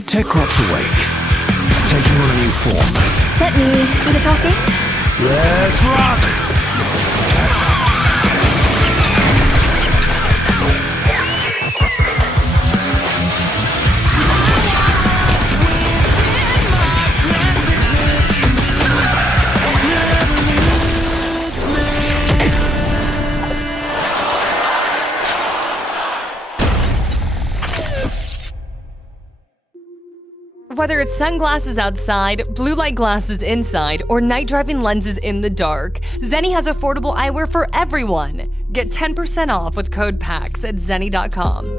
Techcrops awake, taking on a new form. Let me do the talking. Let's rock! Whether it's sunglasses outside, blue light glasses inside, or night driving lenses in the dark, Zenni has affordable eyewear for everyone. Get 10% off with code PAX at zenni.com.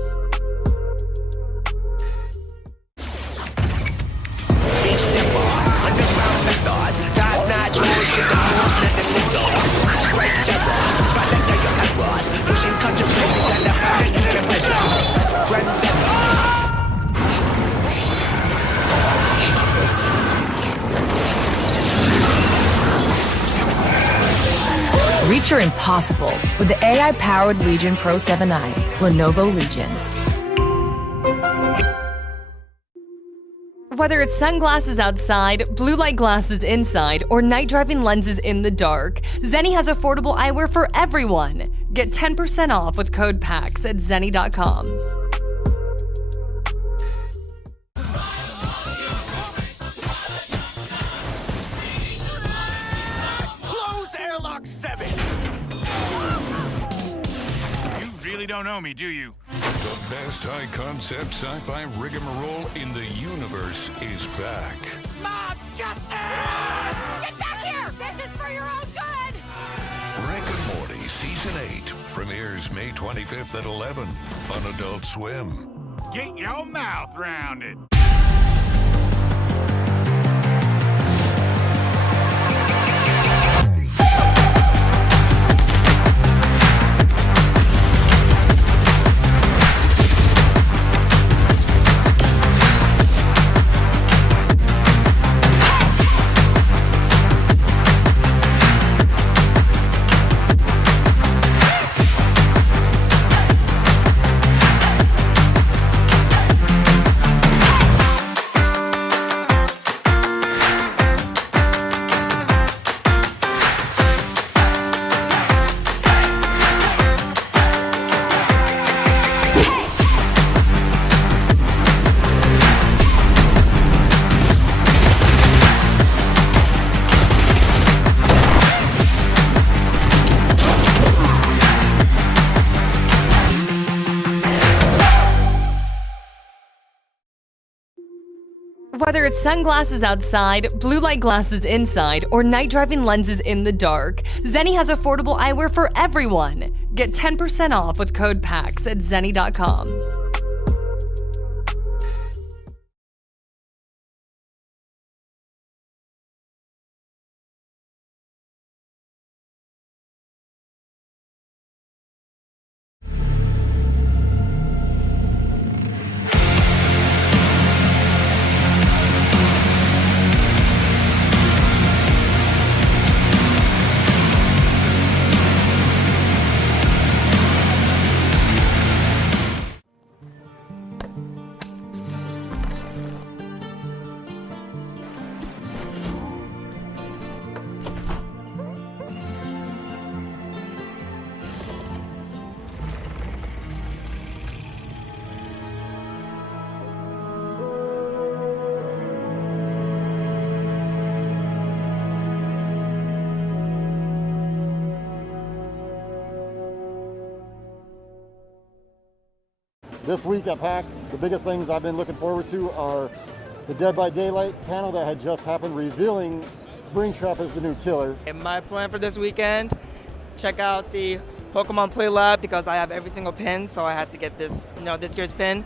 Reach your impossible with the AI-powered Legion Pro 7i, Lenovo Legion. Whether it's sunglasses outside, blue light glasses inside, or night driving lenses in the dark, Zenni has affordable eyewear for everyone. Get 10% off with code PAX at zenni.com. You don't know me, do you? The best high-concept sci-fi rigmarole in the universe is back. Mom, justice! Get back here! This is for your own good! Rick and Morty Season 8 premieres May 25th at 11 on Adult Swim. Get your mouth round it. Whether it's sunglasses outside, blue light glasses inside, or night driving lenses in the dark, Zenni has affordable eyewear for everyone. Get 10% off with code PAX at zenni.com. This week at PAX, the biggest things I've been looking forward to are the Dead by Daylight panel that had just happened revealing Springtrap as the new killer. And my plan for this weekend, check out the Pokemon Play Lab because I have every single pin, so I had to get this, this year's pin.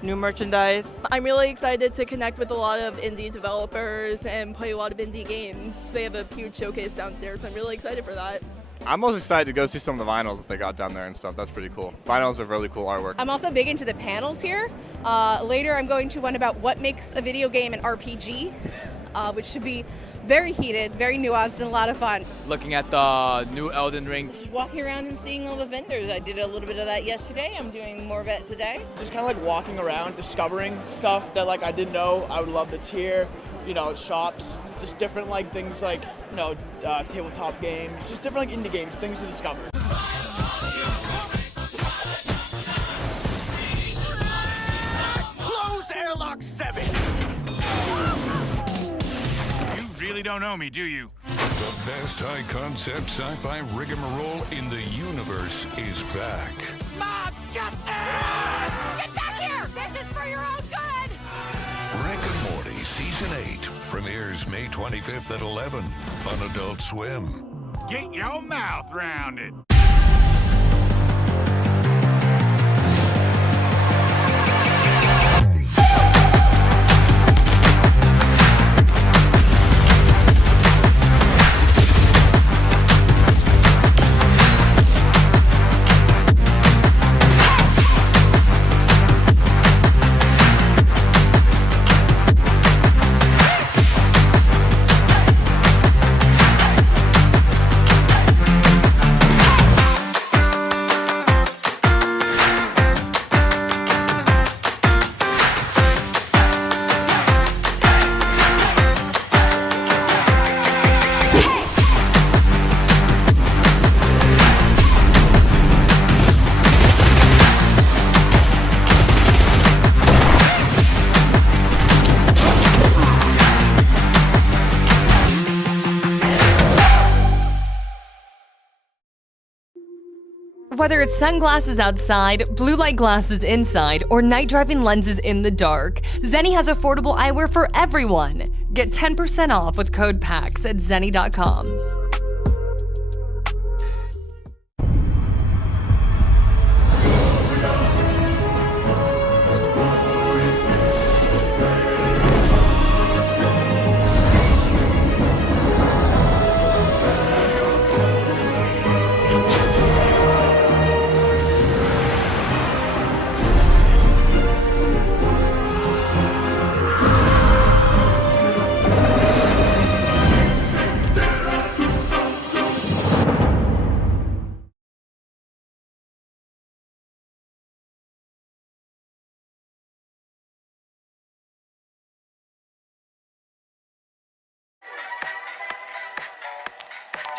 New merchandise. I'm really excited to connect with a lot of indie developers and play a lot of indie games. They have a huge showcase downstairs, so I'm really excited for that. I'm most excited to go see some of the vinyls that they got down there and stuff. That's pretty cool. Vinyls are really cool artwork. I'm also big into the panels here. Later I'm going to one about what makes a video game an RPG, which should be very heated, very nuanced, and a lot of fun. Looking at the new Elden Ring. Just walking around and seeing all the vendors. I did a little bit of that yesterday. I'm doing more of it today. Just kind of like walking around, discovering stuff that like I didn't know I would love that's here. Shops, just different like things like, tabletop games, just different like indie games, things to discover. Close airlock 7. You really don't know me, do you? The best high-concept sci-fi rigmarole in the universe is back. Mob justice! Get back here! This is for your own good! Rick and Morty Season 8 premieres May 25th at 11 on Adult Swim. Get your mouth rounded. Whether it's sunglasses outside, blue light glasses inside, or night driving lenses in the dark, Zenni has affordable eyewear for everyone. Get 10% off with code PAX at zenni.com.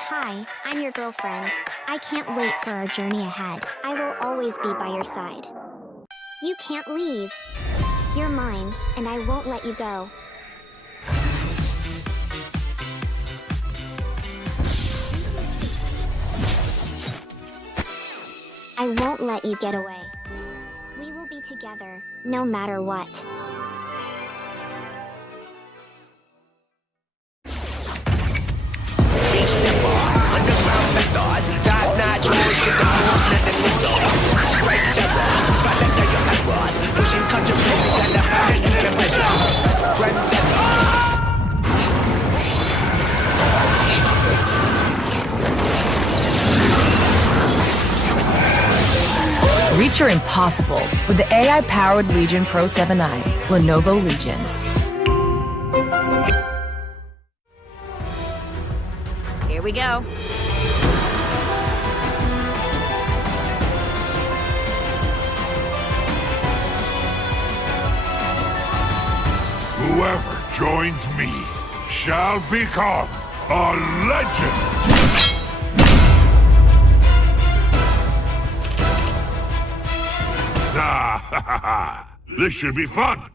Hi, I'm your girlfriend. I can't wait for our journey ahead. I will always be by your side. You can't leave. You're mine, and I won't let you go. I won't let you get away. We will be together, no matter what. Reach your impossible with the AI-powered Legion Pro 7i, Lenovo Legion. Here we go. Whoever joins me shall become a legend! This should be fun!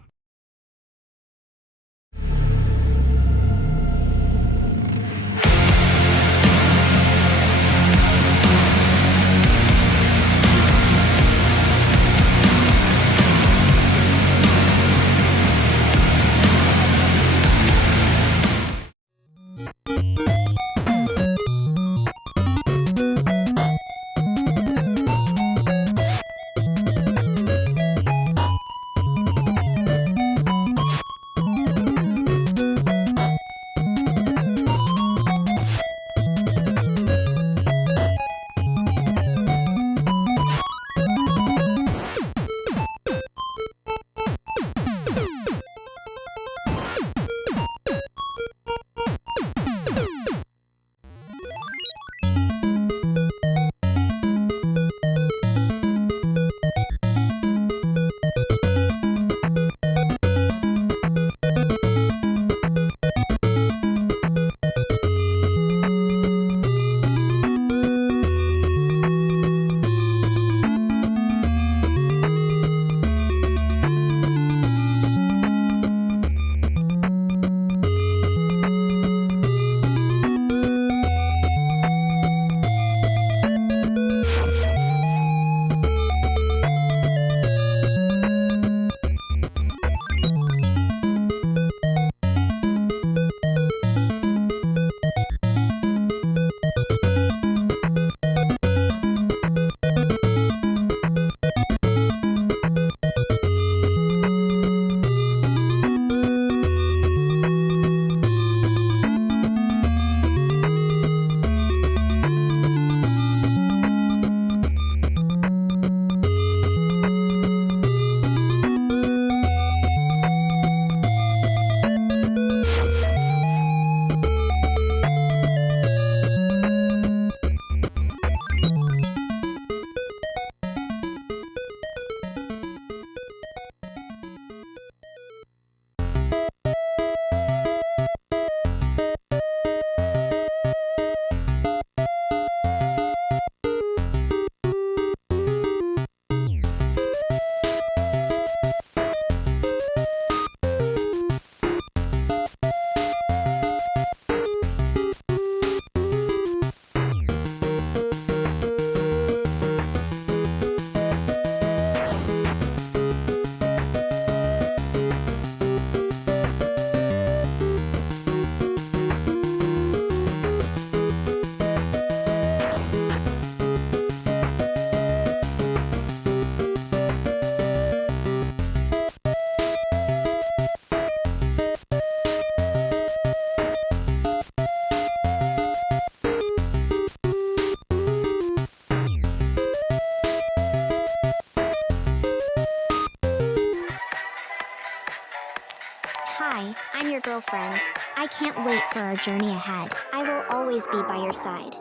can't wait for our journey ahead. I will always be by your side.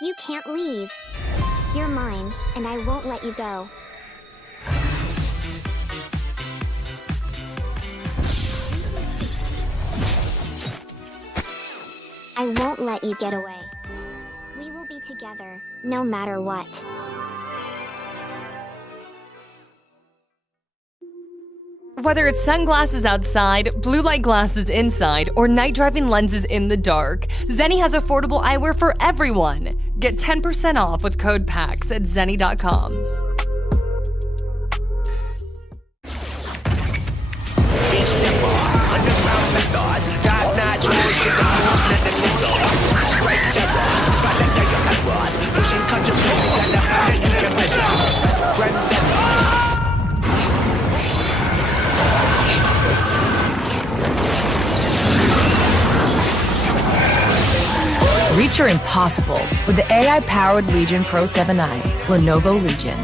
You can't leave. You're mine, and I won't let you go. I won't let you get away. We will be together, no matter what. Whether it's sunglasses outside, blue light glasses inside, or night driving lenses in the dark, Zenni has affordable eyewear for everyone. Get 10% off with code PAX at zenni.com. Reach your impossible with the AI-powered Legion Pro 7i, Lenovo Legion.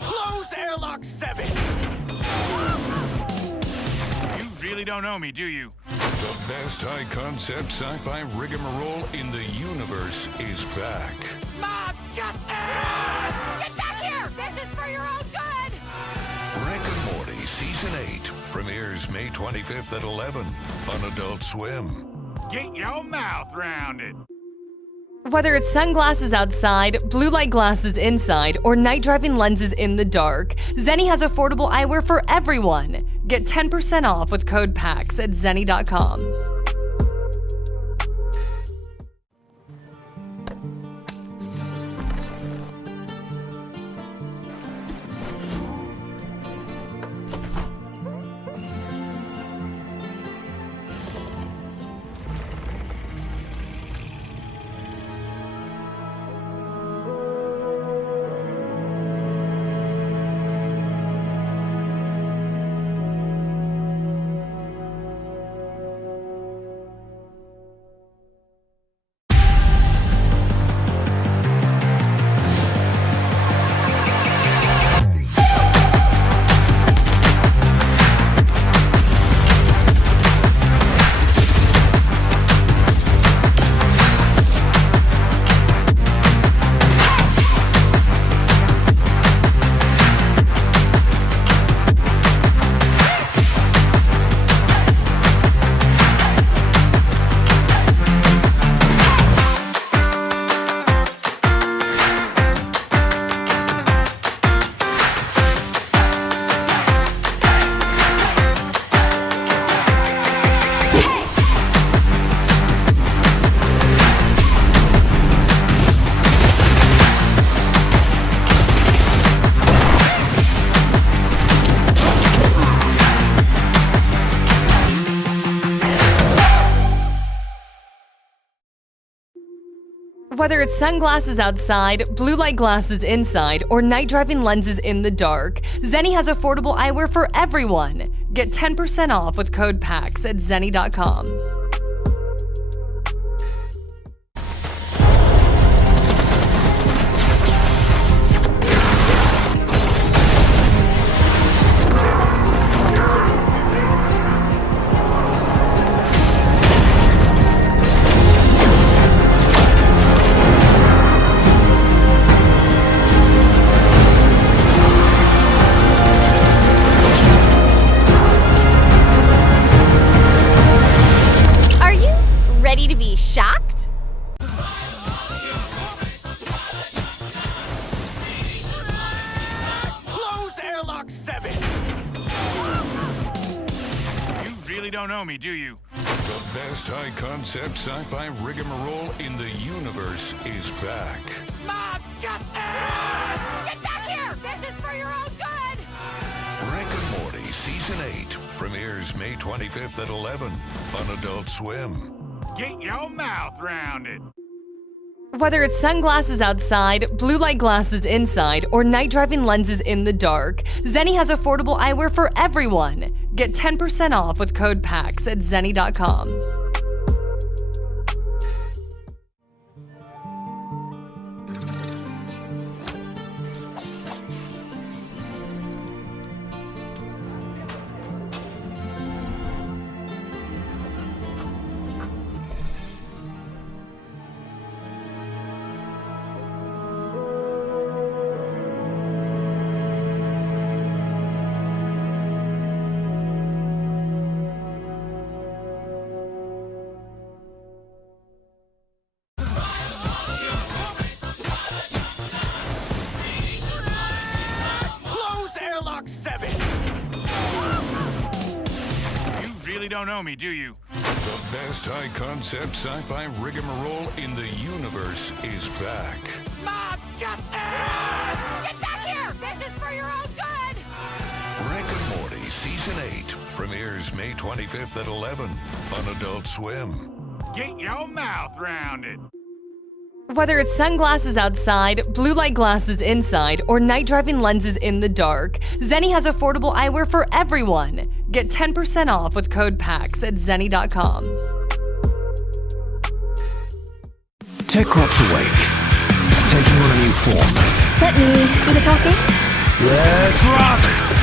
Close airlock 7! You really don't know me, do you? The best high-concept sci-fi rigmarole in the universe is back. Mob justice! Get back here! This is for your own good! Rick and Morty Season 8 premieres May 25th at 11 on Adult Swim. Get your mouth round it. Whether it's sunglasses outside, blue light glasses inside, or night driving lenses in the dark, Zenni has affordable eyewear for everyone. Get 10% off with code PAX at zenni.com. Whether it's sunglasses outside, blue light glasses inside, or night driving lenses in the dark, Zenni has affordable eyewear for everyone. Get 10% off with code PAX at zenni.com. Ready to be shocked? Close airlock 7! You really don't know me, do you? The best high-concept sci-fi rigmarole in the universe is back. Mob justice! Get back here! This is for your own good! Rick and Morty Season 8 premieres May 25th at 11 on Adult Swim. Get your mouth round it. Whether it's sunglasses outside, blue light glasses inside, or night driving lenses in the dark, Zenni has affordable eyewear for everyone. Get 10% off with code PAX at zenni.com. really don't know me, do you? The best high-concept sci-fi rigmarole in the universe is back. Mob justice! Get back here! This is for your own good! Rick and Morty Season 8 premieres May 25th at 11 on Adult Swim. Get your mouth rounded. Whether it's sunglasses outside, blue light glasses inside, or night driving lenses in the dark, Zenni has affordable eyewear for everyone. Get 10% off with code PAX at zenni.com. Techcrops awake, taking on a new form. Let me do the talking. Let's rock!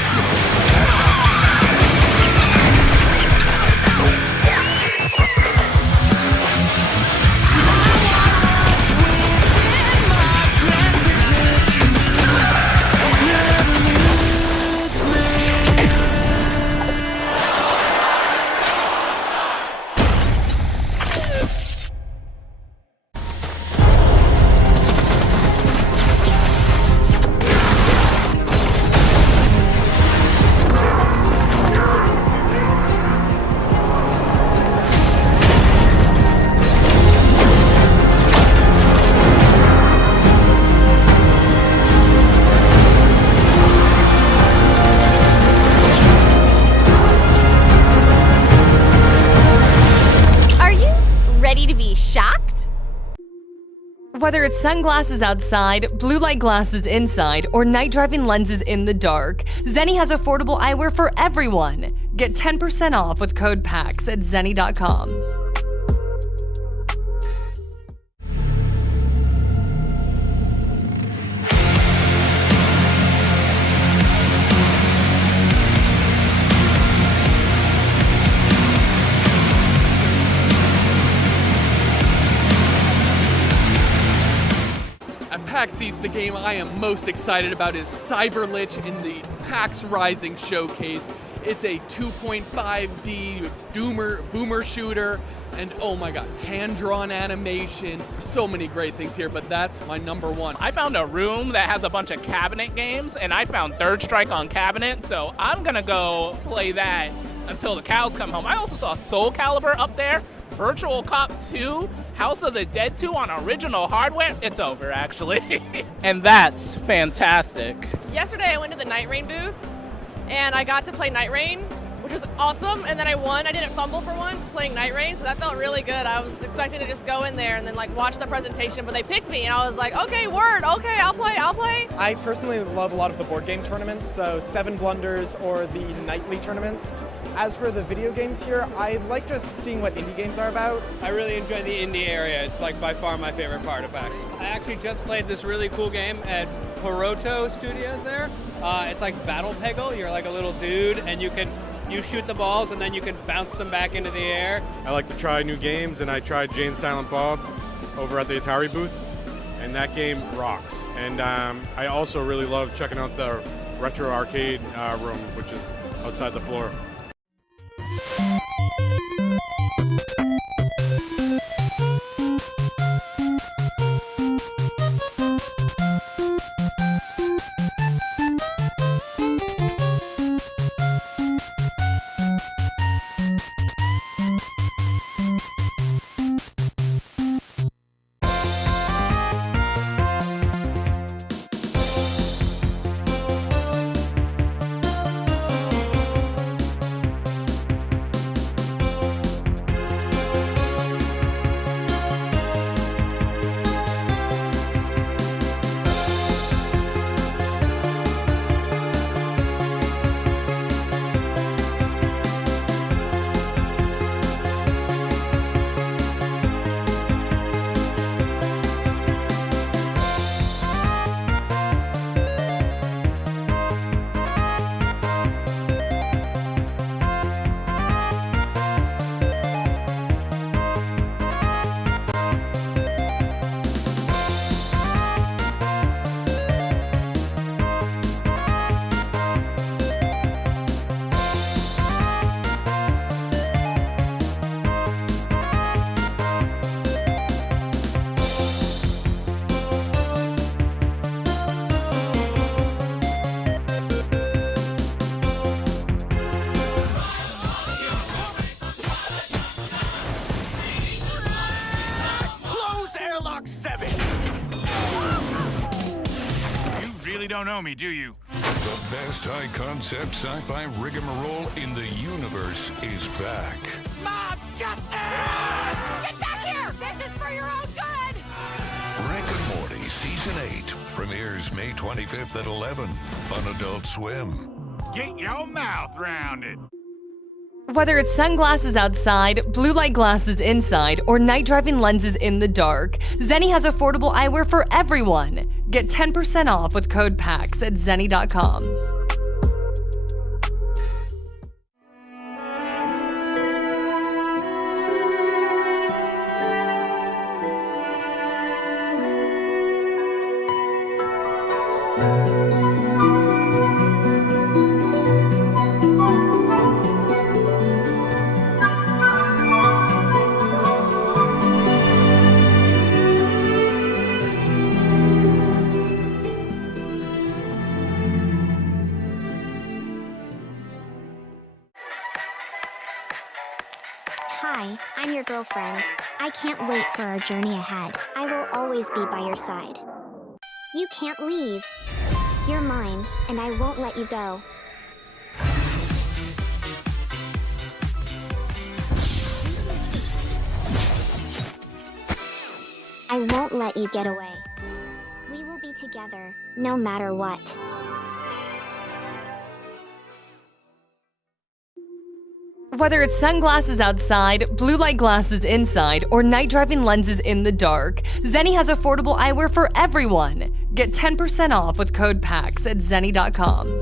Ready to be shocked? Whether it's sunglasses outside, blue light glasses inside, or night driving lenses in the dark, Zenni has affordable eyewear for everyone. Get 10% off with code PAX at zenni.com. At PAX East, the game I am most excited about is Cyberlich in the PAX Rising showcase. It's a 2.5D boomer shooter, and oh my god, hand-drawn animation. So many great things here, but that's my number one. I found a room that has a bunch of cabinet games, and I found Third Strike on cabinet, so I'm gonna go play that until the cows come home. I also saw Soul Calibur up there, Virtual Cop 2, House of the Dead 2 on original hardware. It's over, actually. And that's fantastic. Yesterday I went to the Night Rain booth and I got to play Night Rain, which was awesome, and then I won. I didn't fumble for once playing Night Rain, so that felt really good. I was expecting to just go in there and then like watch the presentation, but they picked me and I was like, okay, word, okay, I'll play. I personally love a lot of the board game tournaments, so Seven Blunders or the nightly tournaments. As for the video games here, I like just seeing what indie games are about. I really enjoy the indie area. It's like by far my favorite part of PAX. I actually just played this really cool game at Poroto Studios there. It's like Battle Peggle. You're like a little dude and you shoot the balls and then you can bounce them back into the air. I like to try new games, and I tried Jane Silent Bob over at the Atari booth, and that game rocks. And I also really love checking out the retro arcade room, which is outside the floor. don't know me, do you? The best high-concept sci-fi rigmarole in the universe is back. Mob justice! Get back here! This is for your own good! Rick and Morty Season 8 premieres May 25th at 11 on Adult Swim. Get your mouth rounded. Whether it's sunglasses outside, blue light glasses inside, or night driving lenses in the dark, Zenni has affordable eyewear for everyone. Get 10% off with code PAX at zenni.com. Hi, I'm your girlfriend. I can't wait for our journey ahead. I will always be by your side. You can't leave. You're mine, and I won't let you go. I won't let you get away. We will be together, no matter what. Whether it's sunglasses outside, blue light glasses inside, or night driving lenses in the dark, Zenni has affordable eyewear for everyone. Get 10% off with code PAX at zenni.com.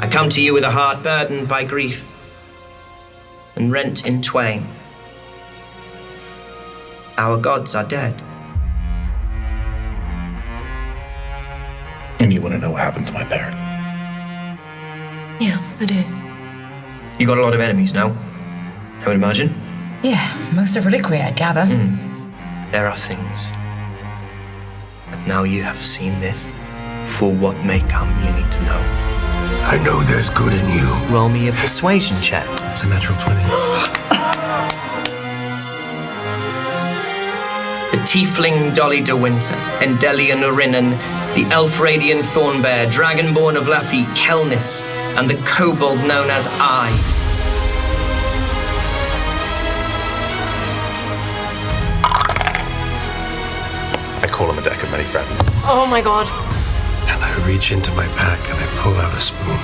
I come to you with a heart burdened by grief and rent in twain. Our gods are dead. And you want to know what happened to my parent? Yeah, I do. You got a lot of enemies now, I would imagine. Yeah, most of reliquary, I gather. There are things I've Now you have seen this. For what may come, you need to know. I know there's good in you. Roll me a persuasion check. It's a natural 20. The tiefling Dolly de Winter, Endelian Orinan, the elf Radian Thornbear, dragonborn of Lathi, Kelnis, and the kobold known as I. I call him a deck of many friends. Oh my god. And I reach into my pack and I pull out a spoon.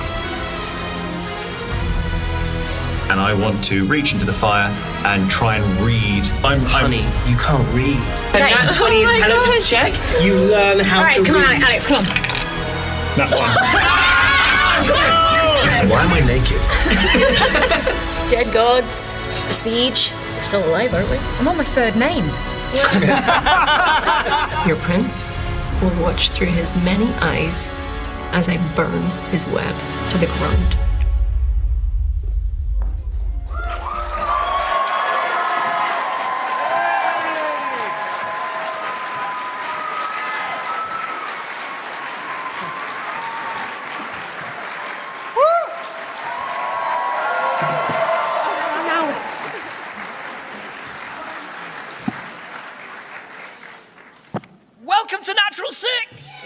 And I want to reach into the fire and try and read. Honey, you can't read. A Okay. nat 20 Oh my intelligence God. check, you learn how Alright, to come read. on, Alex, come on. That one. Why am I naked? Dead gods, a siege. We're still alive, aren't we? I'm on my third name. Your prince will watch through his many eyes as I burn his web to the ground. Welcome to Natural 6!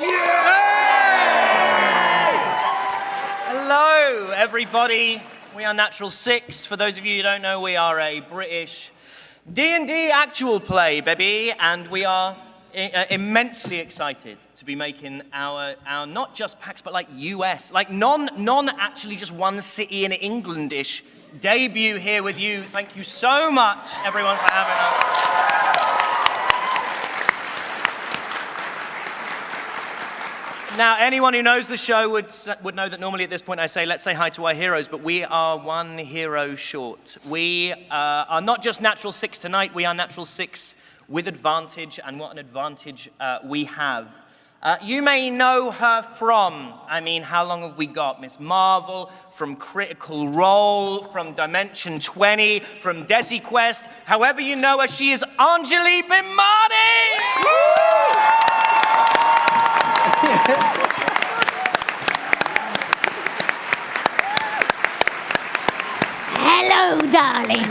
Hello, everybody. We are Natural 6. For those of you who don't know, we are a British D&D actual play, baby, and we are immensely excited to be making our not just PAX, but like US, like non actually just one city in England-ish debut here with you. Thank you so much, everyone, for having us. Now, anyone who knows the show would know that normally at this point I say, let's say hi to our heroes, but we are one hero short. We are not just Natural 6 tonight, we are Natural 6 with advantage, and what an advantage we have. You may know her from, how long have we got? Miss Marvel, from Critical Role, from Dimension 20, from Desi Quest. However you know her, she is Anjali Bhimani! Hello, darling.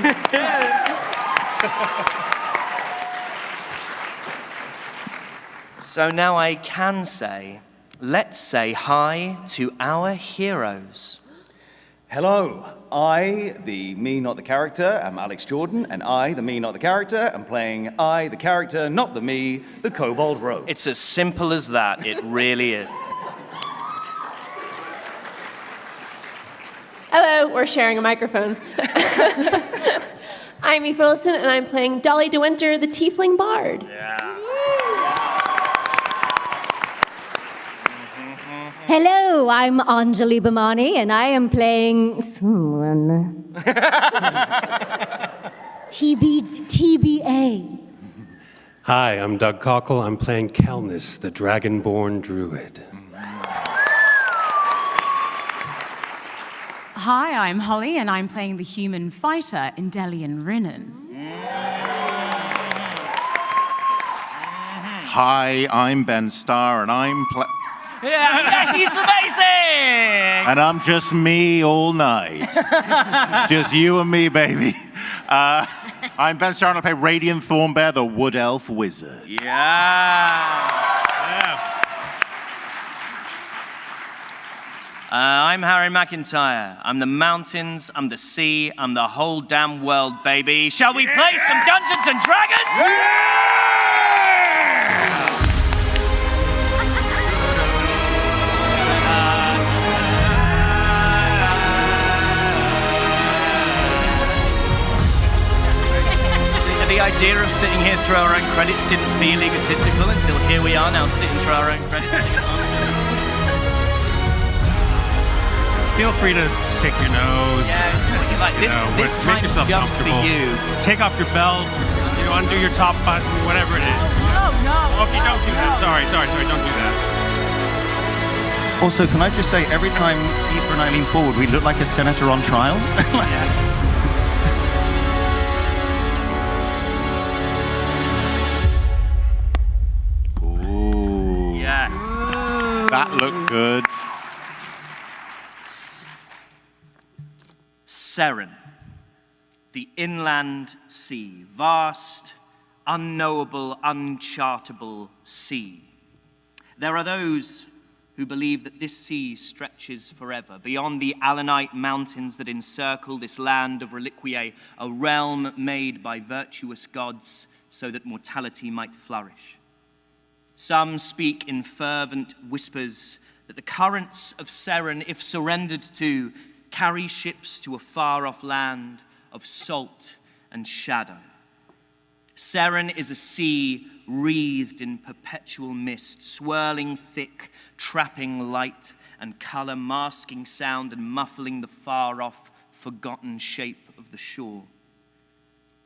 So now I can say, let's say hi to our heroes. Hello, I, the me, not the character, am Alex Jordan, and I, the me, not the character, am playing I, the character, not the me, the Kobold Rogue. It's as simple as that, it really is. Hello, we're sharing a microphone. I'm Eve Wilson, and I'm playing Dolly de Winter, the Tiefling Bard. Hello, I'm Anjali Bhimani, and I am playing someone. TBA. Hi, I'm Doug Cockle. I'm playing Kelnis, the Dragonborn Druid. Hi, I'm Holly, and I'm playing the human fighter, Endelian Rinnan. Hi, I'm Ben Starr, and I'm Yeah, he's amazing! and I'm just me all night. Just you and me, baby. I'm Ben Starr, and I play Radiant Thornbear, the Wood Elf Wizard. I'm Harry McIntyre. I'm the mountains, I'm the sea, I'm the whole damn world, baby. Shall we play some Dungeons and Dragons? The idea of sitting here through our own credits didn't feel egotistical until here we are now sitting through our own credits. Feel free to pick your nose. Yeah, like this make time's yourself just for comfortable. you. Take off your belt, undo your top button, whatever it is. No. Okay, don't do that. Sorry, don't do that. Also, can I just say, every time Eva and I lean forward, we look like a senator on trial. Yes. That looked good. Seren, the inland sea, vast, unknowable, unchartable sea. There are those who believe that this sea stretches forever, beyond the Alanite mountains that encircle this land of reliquiae, a realm made by virtuous gods so that mortality might flourish. Some speak in fervent whispers that the currents of Seren, if surrendered to, carry ships to a far-off land of salt and shadow. Seren is a sea wreathed in perpetual mist, swirling thick, trapping light and color, masking sound and muffling the far-off, forgotten shape of the shore.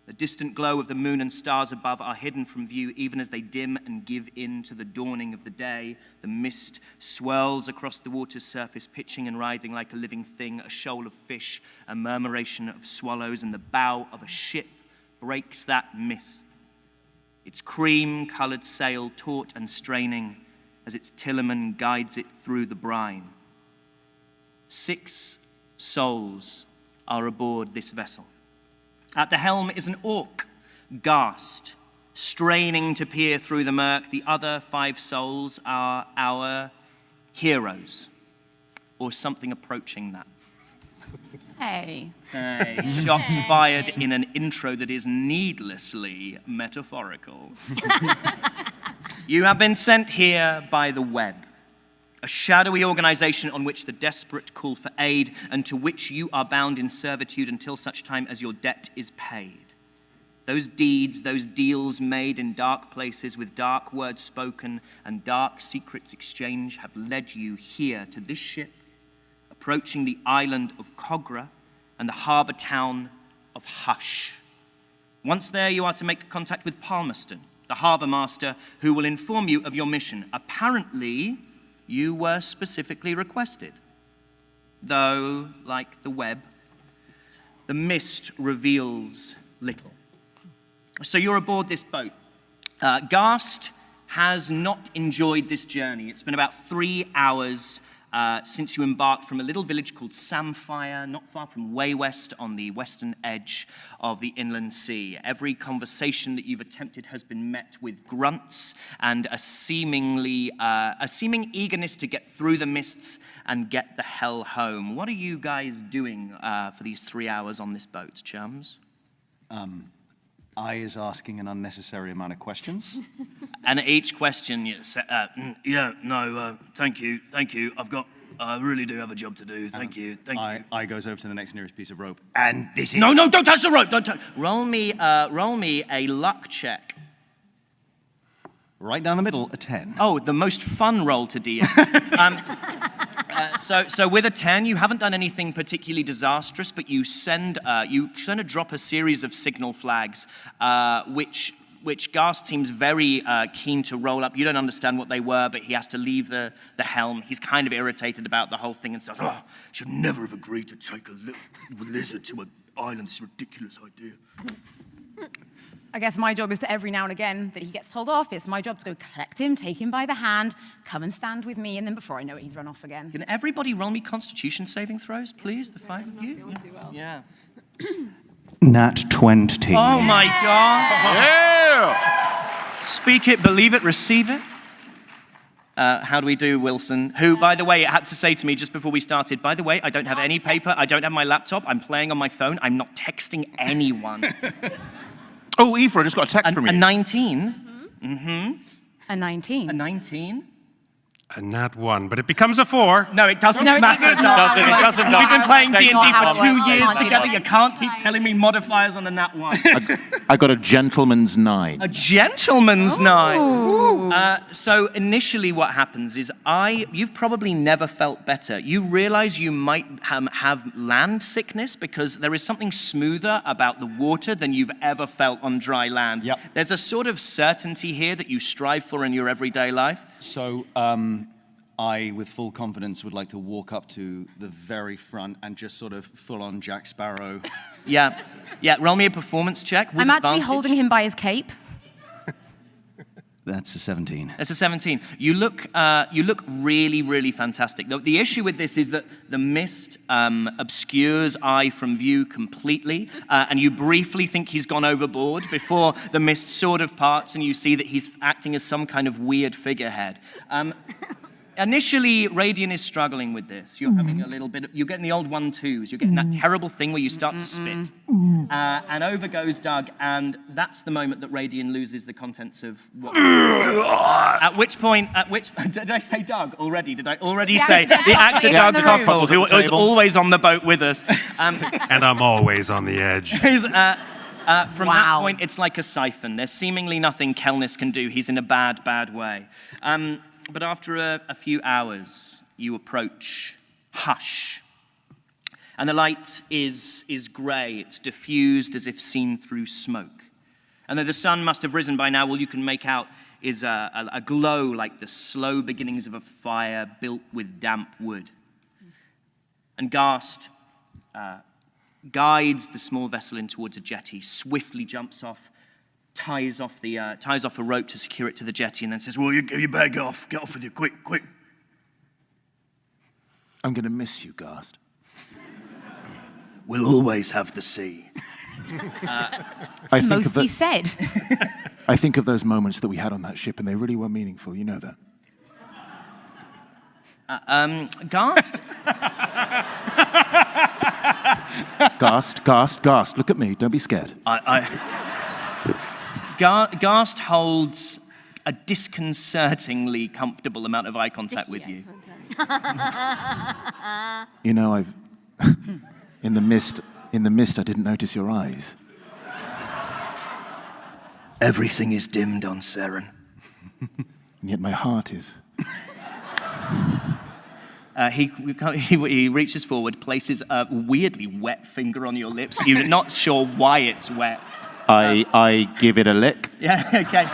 The distant glow of the moon and stars above are hidden from view even as they dim and give in to the dawning of the day. The mist swirls across the water's surface, pitching and writhing like a living thing, a shoal of fish, a murmuration of swallows, and the bow of a ship breaks that mist. Its cream-colored sail taut and straining as its tilleman guides it through the brine. 6 souls are aboard this vessel. At the helm is an orc, Ghast, straining to peer through the murk. The other 5 souls are our heroes, or something approaching that. Hey. Shots fired in an intro that is needlessly metaphorical. You have been sent here by the Web, a shadowy organization on which the desperate call for aid and to which you are bound in servitude until such time as your debt is paid. Those deeds, those deals made in dark places with dark words spoken and dark secrets exchanged have led you here to this ship, approaching the island of Kogra and the harbor town of Hush. Once there, you are to make contact with Palmerston, the harbor master, who will inform you of your mission. Apparently, you were specifically requested. Though, like the Web, the mist reveals little. So you're aboard this boat. Ghast has not enjoyed this journey. It's been about 3 hours since you embarked from a little village called Samphire, not far from Way West on the western edge of the inland sea. Every conversation that you've attempted has been met with grunts and a seeming eagerness to get through the mists and get the hell home. What are you guys doing for these 3 hours on this boat, chums? I is asking an unnecessary amount of questions. And each question, thank you. I really do have a job to do. Thank you. I goes over to the next nearest piece of rope. And this is... No, don't touch the rope, don't touch. Roll me a luck check. Right down the middle, a 10. Oh, the most fun roll to DM. So with a 10, you haven't done anything particularly disastrous, but you drop a series of signal flags, which Ghast seems very keen to roll up. You don't understand what they were, but he has to leave the helm. He's kind of irritated about the whole thing and stuff. Oh, should never have agreed to take a lizard to an island. It's a ridiculous idea. I guess my job is to every now and again that he gets told off, it's my job to go collect him, take him by the hand, come and stand with me, and then before I know it, he's run off again. Can everybody roll me Constitution saving throws, please? The 5 of you? Yeah. Nat 20. Oh my God. Yeah! Speak it, believe it, receive it. How do we do, Wilson? Who, by the way, had to say to me just before we started, by the way, I don't have any paper, I don't have my laptop, I'm playing on my phone, I'm not texting anyone. Oh, Aoife, I just got a text from you. A 19. Mm-hmm. A 19. A 19. A nat 1, but it becomes a 4. No, it doesn't No, it matter. doesn't. We've been playing D&D for 2 years Come on, together. You can't keep telling me modifiers on the nat 1. I got a gentleman's 9. A gentleman's 9. So initially what happens is you've probably never felt better. You realize you might have land sickness because there is something smoother about the water than you've ever felt on dry land. Yep. There's a sort of certainty here that you strive for in your everyday life. So, I, with full confidence, would like to walk up to the very front and just sort of full-on Jack Sparrow. Yeah, roll me a performance check. I'm actually holding him by his cape. That's a 17. That's a 17. You look really, really fantastic. The issue with this is that the mist obscures eye from view completely, and you briefly think he's gone overboard before the mist sort of parts, and you see that he's acting as some kind of weird figurehead. Initially, Radian is struggling with this. You're having a little bit you're getting the old 1-2s. You're getting that terrible thing where you start to spit. And over goes Doug, and that's the moment that Radian loses the contents of what... at which point, did I say Doug already? Did I already say the actor Doug Cockle, who was always on the boat with us? And I'm always on the edge. From that point, it's like a siphon. There's seemingly nothing Kelnis can do. He's in a bad, bad way. But after a few hours, you approach Hush. And the light is grey. It's diffused as if seen through smoke. And though the sun must have risen by now, all you can make out is a glow like the slow beginnings of a fire built with damp wood. And Gast guides the small vessel in towards a jetty, swiftly jumps off, ties off a rope to secure it to the jetty, and then says, "Well, you better get off with you, quick." I'm going to miss you, Gast. We'll always have the sea. Most he said. I think of those moments that we had on that ship, and they really were meaningful. You know that. Gast? Gast, look at me. Don't be scared. Gast holds a disconcertingly comfortable amount of eye contact with you. You know, I've in the mist, I didn't notice your eyes. Everything is dimmed on Seren. And yet my heart is. He reaches forward, places a weirdly wet finger on your lips. You're not sure why it's wet. I give it a lick. Yeah, okay.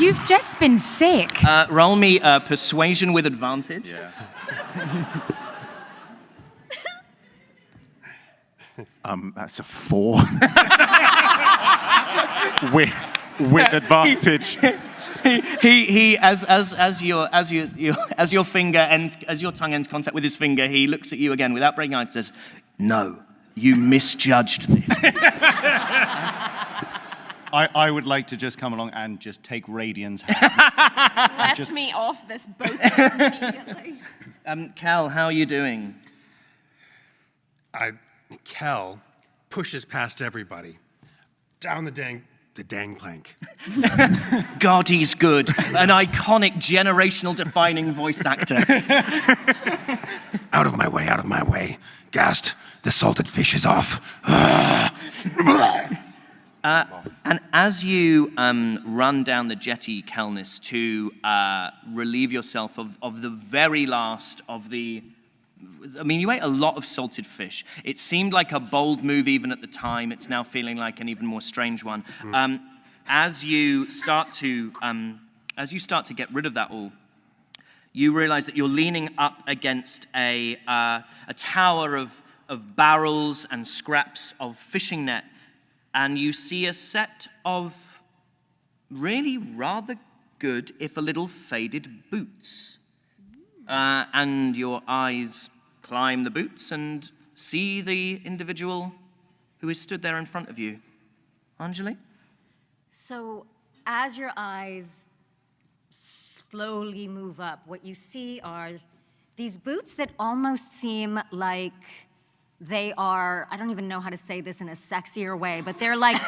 You've just been sick. Roll me persuasion with advantage. Yeah. That's a 4. with advantage. He as your finger ends, as your tongue ends contact with his finger, he looks at you again without breaking eyes and says, "No, you misjudged this." I would like to just come along and just take Radian's hand. Let me off this boat immediately. Cal, how are you doing? Cal pushes past everybody. Down the dang plank. God, he's good. An iconic, generational defining voice actor. Out of my way. Gast, the salted fish is off. And as you run down the jetty, Kelnis, to relieve yourself of the very last of the... I mean, you ate a lot of salted fish. It seemed like a bold move even at the time. It's now feeling like an even more strange one. As you start to get rid of that all, you realize that you're leaning up against a tower of barrels and scraps of fishing net, and you see a set of really rather good, if a little faded, boots. And your eyes climb the boots and see the individual who is stood there in front of you. Anjali? So as your eyes slowly move up, what you see are these boots that almost seem like they are, I don't even know how to say this in a sexier way, but they're like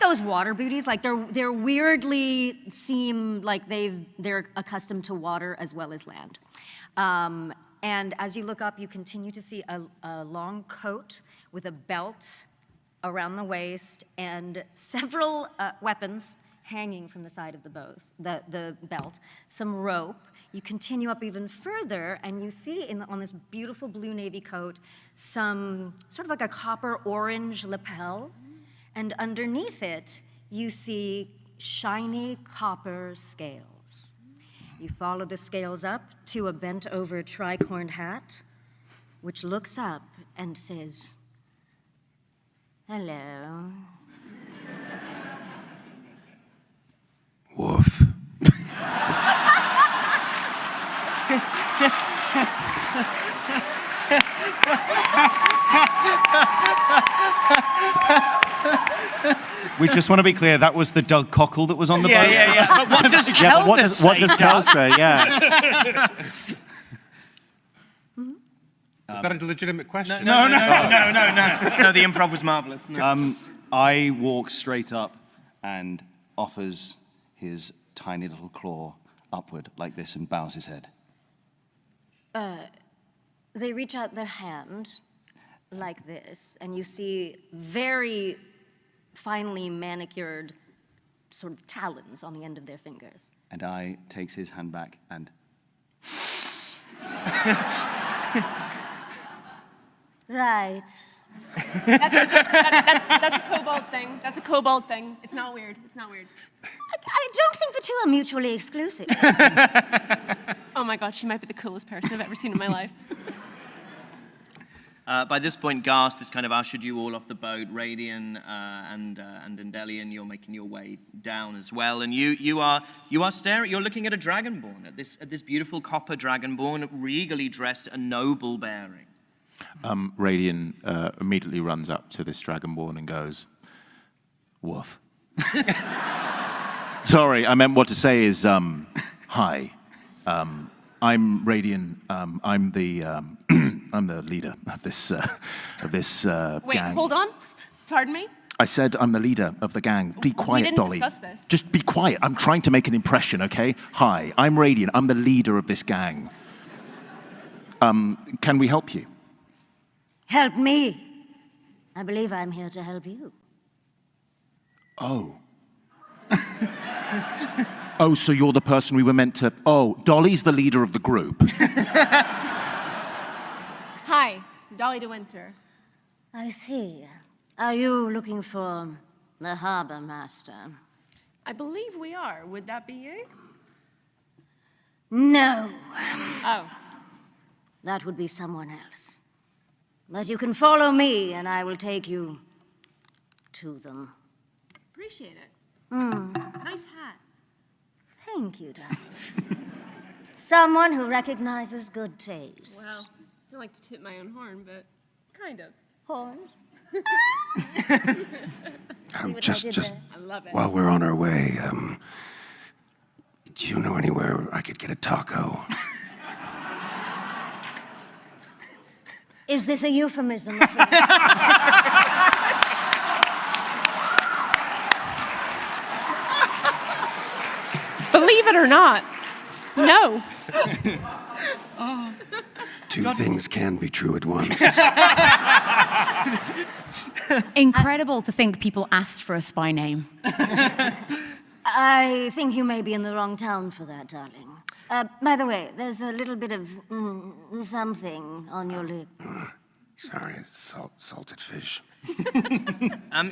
those water booties. Like they're weirdly seem like they're accustomed to water as well as land. And as you look up, you continue to see a long coat with a belt around the waist and several weapons hanging from the side of the belt, some rope. You continue up even further, and you see on this beautiful blue navy coat some sort of like a copper orange lapel, and underneath it you see shiny copper scales. You follow the scales up to a bent over tricorned hat, which looks up and says, "Hello." We just want to be clear, that was the Doug Cockle that was on the boat. Yeah. But what does Kelness say? What does Kel say? Yeah. Is that a legitimate question? No, the improv was marvelous. No. I walk straight up and offers his tiny little claw upward like this and bows his head. They reach out their hand like this, and you see very finely manicured sort of talons on the end of their fingers. And I takes his hand back and... Right. That's a kobold thing. That's a kobold thing. It's not weird. It's not weird. I don't think the two are mutually exclusive. Oh my god, she might be the coolest person I've ever seen in my life. By this point, Gast has kind of ushered you all off the boat. Radian and Endelian, you're making your way down as well, and you are staring. You're looking at a dragonborn, at this beautiful copper dragonborn, regally dressed, a noble bearing. Radian immediately runs up to this dragonborn and goes, "Woof." Sorry, I meant what to say is, hi. I'm Radian. I'm the leader of this Wait, gang. hold on. Pardon me? I said I'm the leader of the gang. Be quiet, didn't Dolly. discuss this. Just be quiet. I'm trying to make an impression, okay? Hi, I'm Radian. I'm the leader of this gang. Can we help you? Help me. I believe I'm here to help you. Oh. Oh, so you're the person we were meant to... Oh, Dolly's the leader of the group. Hi, Dolly de Winter. I see. Are you looking for the harbor master? I believe we are. Would that be you? No. Oh. That would be someone else. But you can follow me, and I will take you to them. Appreciate it. Nice hat. Thank you, darling. Someone who recognizes good taste. Well, I don't like to tip my own horn, but kind of. Horns? I love it. While we're on our way, do you know anywhere I could get a taco? Is this a euphemism? Believe it or not, no. Two things can be true at once. Incredible to think people asked for a spy name. I think you may be in the wrong town for that, darling. By the way, there's a little bit of something on your lip. Sorry, salted fish.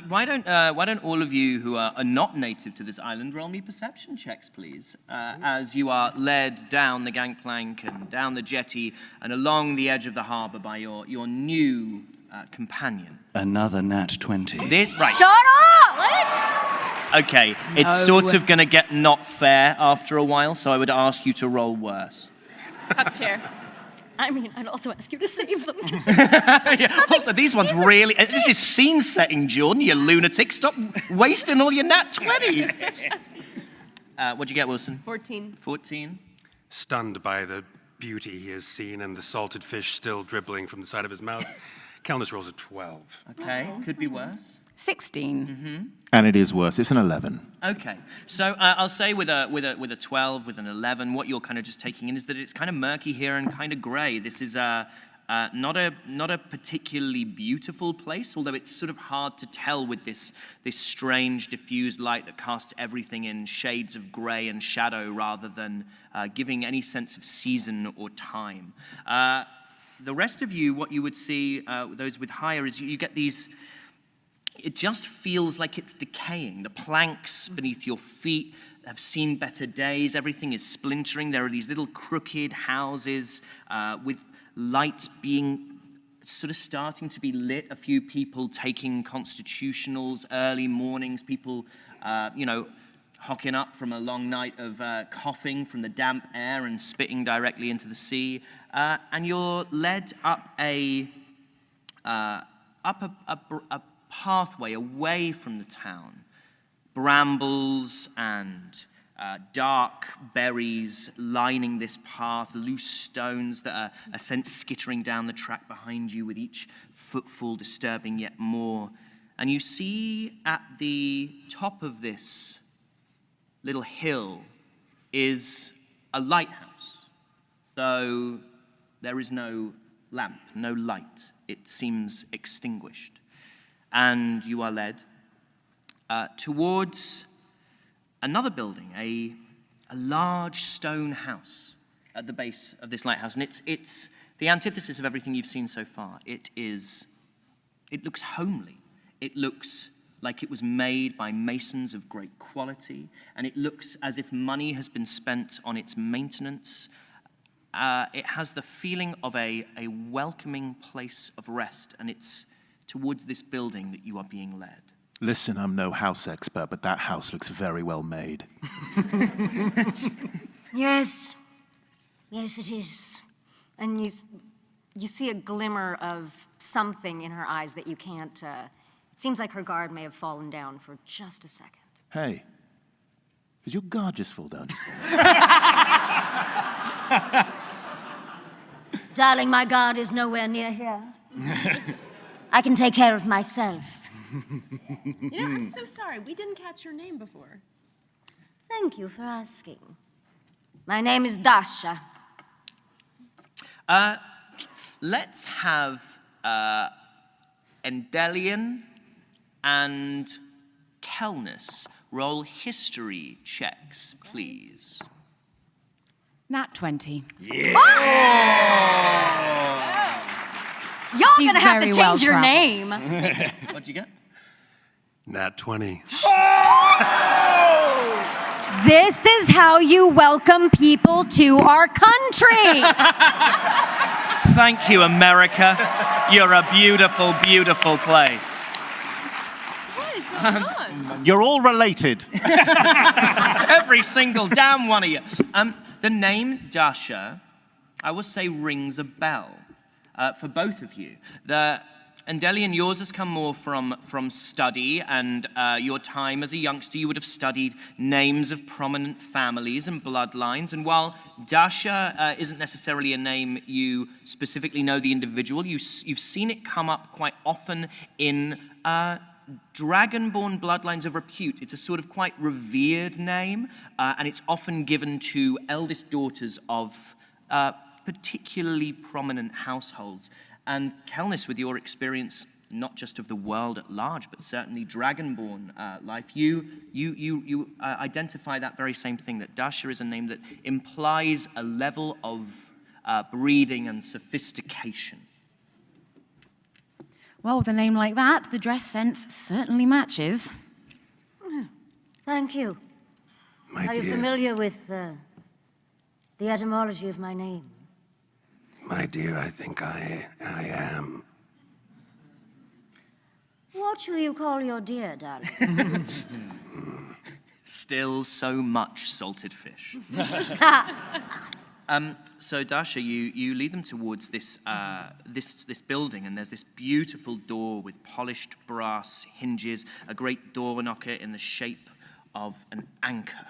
Why don't all of you who are not native to this island roll me perception checks, please, as you are led down the gangplank and down the jetty and along the edge of the harbor by your new companion. Another nat 20. Right. Shut up! Okay, it's sort of going to get not fair after a while, so I would ask you to roll worse. Huck chair. I mean, I'd also ask you to save them. Also, these ones really... This is scene setting, Jordan, you lunatic. Stop wasting all your nat 20s. What'd you get, Wilson? 14. 14. Stunned by the beauty he has seen and the salted fish still dribbling from the side of his mouth, Kelness rolls a 12. Okay, could be worse. 16. And it is worse. It's an 11. Okay, so I'll say with a 12, with an 11, what you're kind of just taking in is that it's kind of murky here and kind of grey. This is not a particularly beautiful place, although it's sort of hard to tell with this strange diffused light that casts everything in shades of grey and shadow rather than giving any sense of season or time. The rest of you, what you would see, those with higher, is you get these... It just feels like it's decaying. The planks beneath your feet have seen better days. Everything is splintering. There are these little crooked houses with lights being sort of starting to be lit. A few people taking constitutionals, early mornings, people, hocking up from a long night of coughing from the damp air and spitting directly into the sea. And you're led up a pathway away from the town brambles and dark berries lining this path, loose stones that are sent skittering down the track behind you with each footfall disturbing yet more. And you see at the top of this little hill is a lighthouse, though there is no lamp, no light. It seems extinguished. And you are led towards another building, a large stone house at the base of this lighthouse. And it's the antithesis of everything you've seen so far. It looks homely. It looks like it was made by masons of great quality, and it looks as if money has been spent on its maintenance. It has the feeling of a welcoming place of rest, and it's towards this building that you are being led. Listen, I'm no house expert, but that house looks very well made. Yes. Yes, it is. And you see a glimmer of something in her eyes that you can't... it seems like her guard may have fallen down for just a second. Hey, did your guard just fall down just then? Darling, my guard is nowhere near here. I can take care of myself. You know, I'm so sorry. We didn't catch your name before. Thank you for asking. My name is Dasha. Let's have Endelian and Kelness roll history checks, please. Nat 20. Yeah. Y'all She's gonna have to very change your well-traveled. name. What'd you get? Nat 20. This is how you welcome people to our country. Thank you, America. You're a beautiful, beautiful place. What is going on? You're all related. Every single damn one of you. The name Dasha, I will say, rings a bell for both of you. Endelian, yours has come more from study and your time as a youngster. You would have studied names of prominent families and bloodlines. And while Dasha isn't necessarily a name you specifically know the individual, you've seen it come up quite often in dragonborn bloodlines of repute. It's a sort of quite revered name, and it's often given to eldest daughters of particularly prominent households. And Kelness, with your experience, not just of the world at large, but certainly dragonborn life, you identify that very same thing, that Dasha is a name that implies a level of breeding and sophistication. Well, with a name like that, the dress sense certainly matches. Thank you. My Are you dear. familiar with the etymology of my name? My dear, I think I am. What will you call your dear, darling? Still so much salted fish. So Dasha, you lead them towards this building, and there's this beautiful door with polished brass hinges, a great door knocker in the shape of an anchor.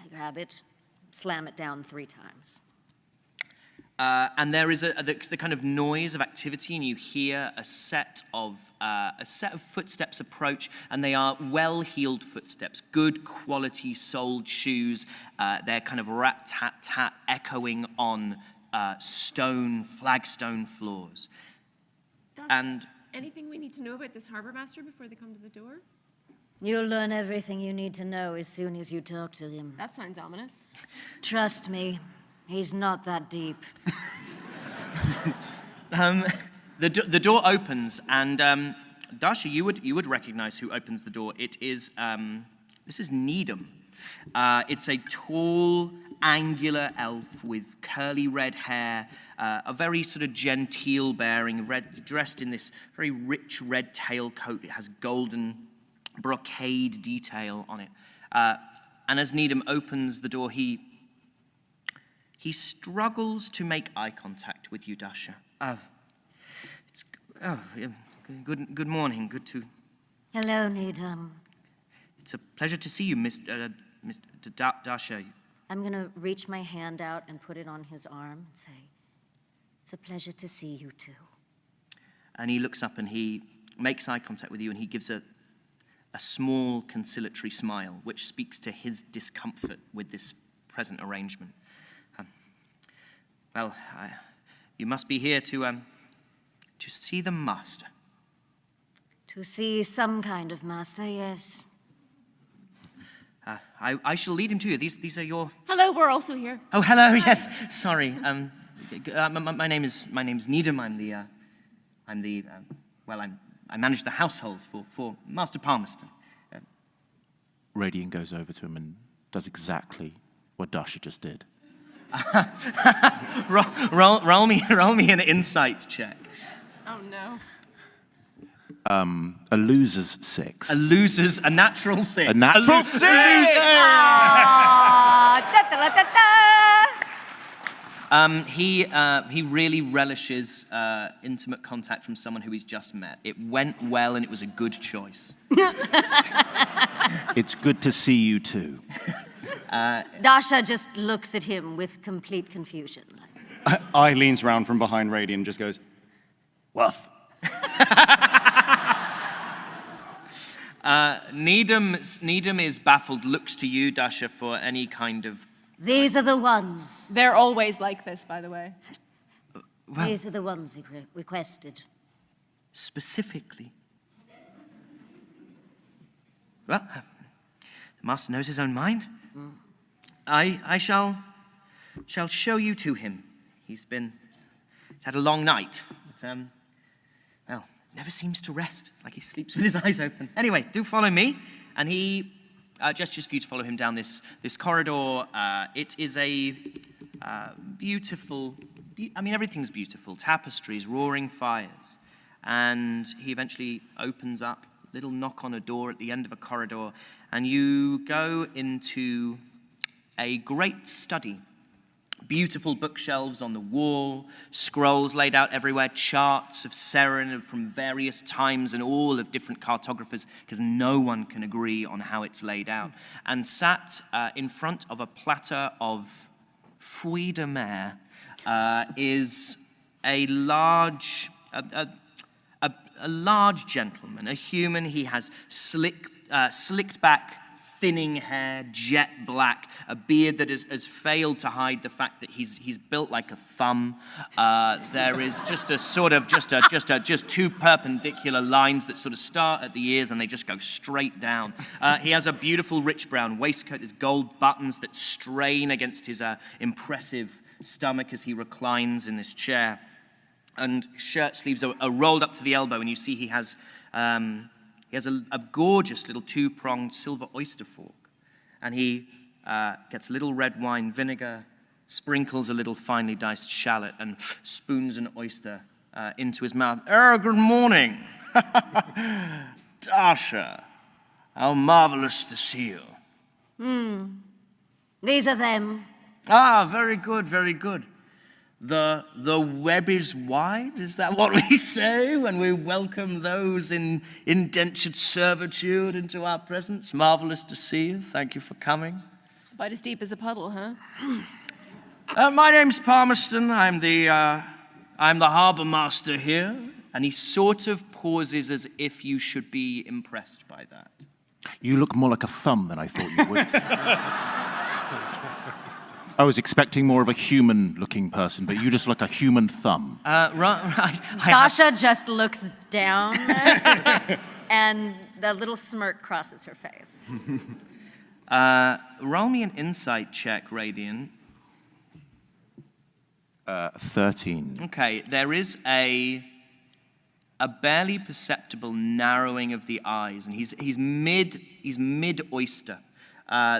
I grab it, slam it down 3 times. And there is the kind of noise of activity, and you hear a set of footsteps approach, and they are well-heeled footsteps, good quality soled shoes. They're kind of rat-tat-tat echoing on flagstone floors. And Anything we need to know about this harbor master before they come to the door? You'll learn everything you need to know as soon as you talk to him. That sounds ominous. Trust me, he's not that deep. The door opens, and Dasha, you would recognize who opens the door. It is this is Needham. It's a tall, angular elf with curly red hair, a very sort of genteel bearing, dressed in this very rich red tailcoat. It has golden brocade detail on it. And as Needham opens the door, he struggles to make eye contact with you, Dasha. Oh, yeah. Good morning. Good to... Hello, Needham. It's a pleasure to see you, Mr. Dasha. I'm gonna reach my hand out and put it on his arm and say, it's a pleasure to see you too. And he looks up and he makes eye contact with you and he gives a small conciliatory smile, which speaks to his discomfort with this present arrangement. Well, you must be here to see the master. To see some kind of master, yes. I shall lead him to you. These are your... Hello, we're also here. Oh, hello. Yes, sorry. My name is Needham. I manage the household for Master Palmerston. Radiant goes over to him and does exactly what Dasha just did. roll me an insights check. Oh no. A loser's 6. A natural 6. A natural 6! He really relishes intimate contact from someone who he's just met. It went well and it was a good choice. It's good to see you too. Dasha just looks at him with complete confusion. I leans around from behind Radiant and just goes, woof. Needham is baffled, looks to you, Dasha, for any kind of... These are the ones. They're always like this, by the way. These are the ones he requested. Specifically? Well, the master knows his own mind. I shall show you to him. He's had a long night. But, well, never seems to rest. It's like he sleeps with his eyes open. Anyway, do follow me. And he gestures for you to follow him down this corridor. It is a beautiful, everything's beautiful. Tapestries, roaring fires. And he eventually opens up, little knock on a door at the end of a corridor, and you go into a great study. Beautiful bookshelves on the wall, scrolls laid out everywhere, charts of Seren from various times and all of different cartographers, because no one can agree on how it's laid out. And sat in front of a platter of fruits de mer is a large gentleman, a human. He has slicked back, thinning hair, jet black, a beard that has failed to hide the fact that he's built like a thumb. There is just two perpendicular lines that sort of start at the ears and they just go straight down. He has a beautiful rich brown waistcoat. There's gold buttons that strain against his impressive stomach as he reclines in this chair. And shirt sleeves are rolled up to the elbow, and you see he has a gorgeous little two-pronged silver oyster fork. And he gets a little red wine vinegar, sprinkles a little finely diced shallot, and spoons an oyster into his mouth. Good morning. Dasha, how marvelous to see you. These are them. Very good, very good. The web is wide, is that what we say when we welcome those in indentured servitude into our presence? Marvelous to see you. Thank you for coming. About as deep as a puddle, huh? My name's Palmerston. I'm the harbor master here. And he sort of pauses as if you should be impressed by that. You look more like a thumb than I thought you would. I was expecting more of a human-looking person, but you just look like a human thumb. Dasha just looks down, and the little smirk crosses her face. Roll me an insight check, Radiant. 13. Okay, there is a barely perceptible narrowing of the eyes, and he's mid oyster.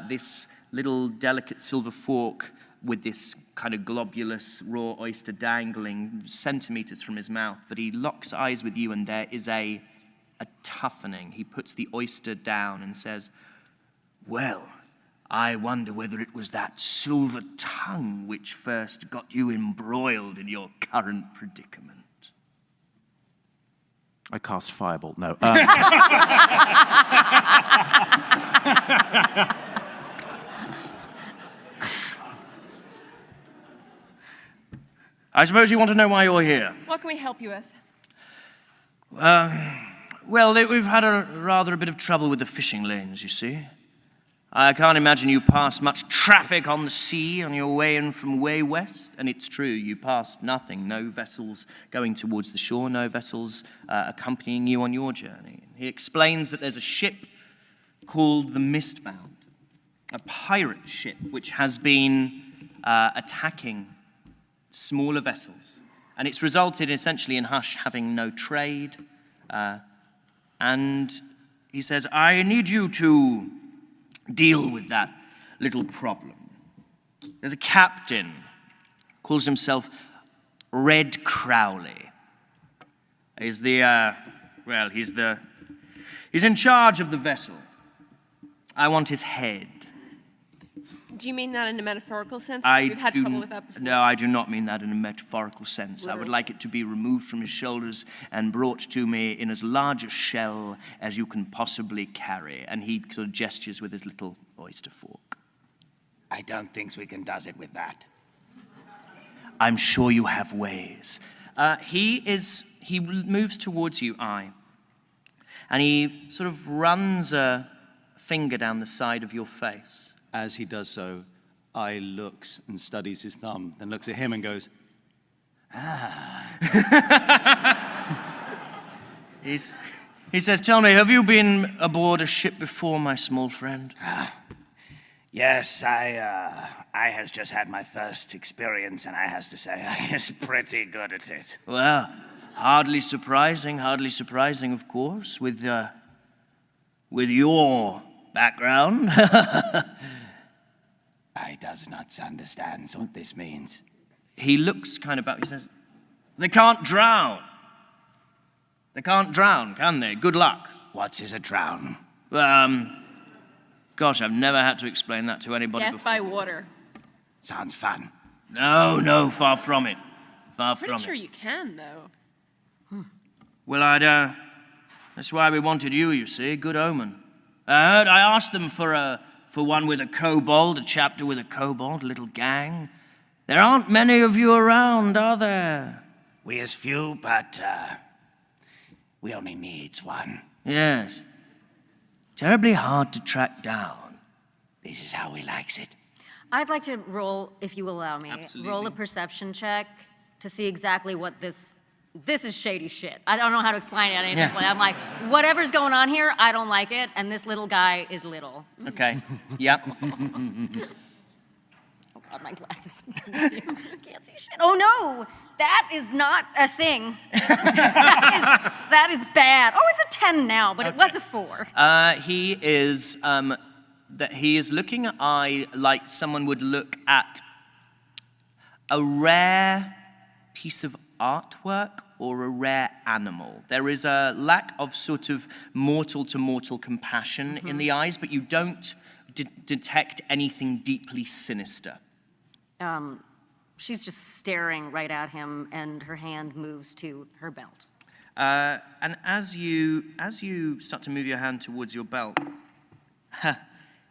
This little delicate silver fork with this kind of globulous raw oyster dangling centimeters from his mouth, but he locks eyes with you and there is a toughening. He puts the oyster down and says, well, I wonder whether it was that silver tongue which first got you embroiled in your current predicament. I cast Firebolt. No. I suppose you want to know why you're here. What can we help you with? Well, we've had rather a bit of trouble with the fishing lanes, you see. I can't imagine you pass much traffic on the sea on your way in from way west. And it's true, you passed nothing. No vessels going towards the shore, no vessels accompanying you on your journey. He explains that there's a ship called the Mistbound, a pirate ship which has been attacking smaller vessels. And it's resulted essentially in Hush having no trade. And he says, I need you to deal with that little problem. There's a captain, calls himself Red Crowley. He's he's in charge of the vessel. I want his head. Do you mean that in a metaphorical sense? Because we've had trouble with that before. No, I do not mean that in a metaphorical sense. I would like it to be removed from his shoulders and brought to me in as large a shell as you can possibly carry. And he sort of gestures with his little oyster fork. I don't think we can does it with that. I'm sure you have ways. He moves towards you, and he sort of runs a finger down the side of your face. As he does so, I looks and studies his thumb, then looks at him and goes, He says, tell me, have you been aboard a ship before, my small friend? Yes, I has just had my first experience, and I has to say I is pretty good at it. Well, hardly surprising, of course, with your background. I does not understand what this means. He looks kind of back, he says, they can't drown. They can't drown, can they? Good luck. What is a drown? Gosh, I've never had to explain that to anybody before. Death by water. Sounds fun. No, far from it. Pretty sure you can, though. Well, that's why we wanted you see. Good omen. I asked them for one with a kobold, a chapter with a kobold, a little gang. There aren't many of you around, are there? We is few, but we only needs one. Yes. Terribly hard to track down. This is how we likes it. I'd like to roll, if you allow me, roll a perception check to see exactly what this is shady shit. I don't know how to explain it any differently. I'm like, whatever's going on here, I don't like it, and this little guy is little. Okay, yep. Oh God, my glasses. I can't see shit. Oh no, that is not a thing. that is bad. Oh, it's a 10 now, but it was a 4. He is looking at like someone would look at a rare piece of artwork or a rare animal. There is a lack of sort of mortal-to-mortal compassion in the eyes, but you don't detect anything deeply sinister. She's just staring right at him, and her hand moves to her belt. And as you start to move your hand towards your belt,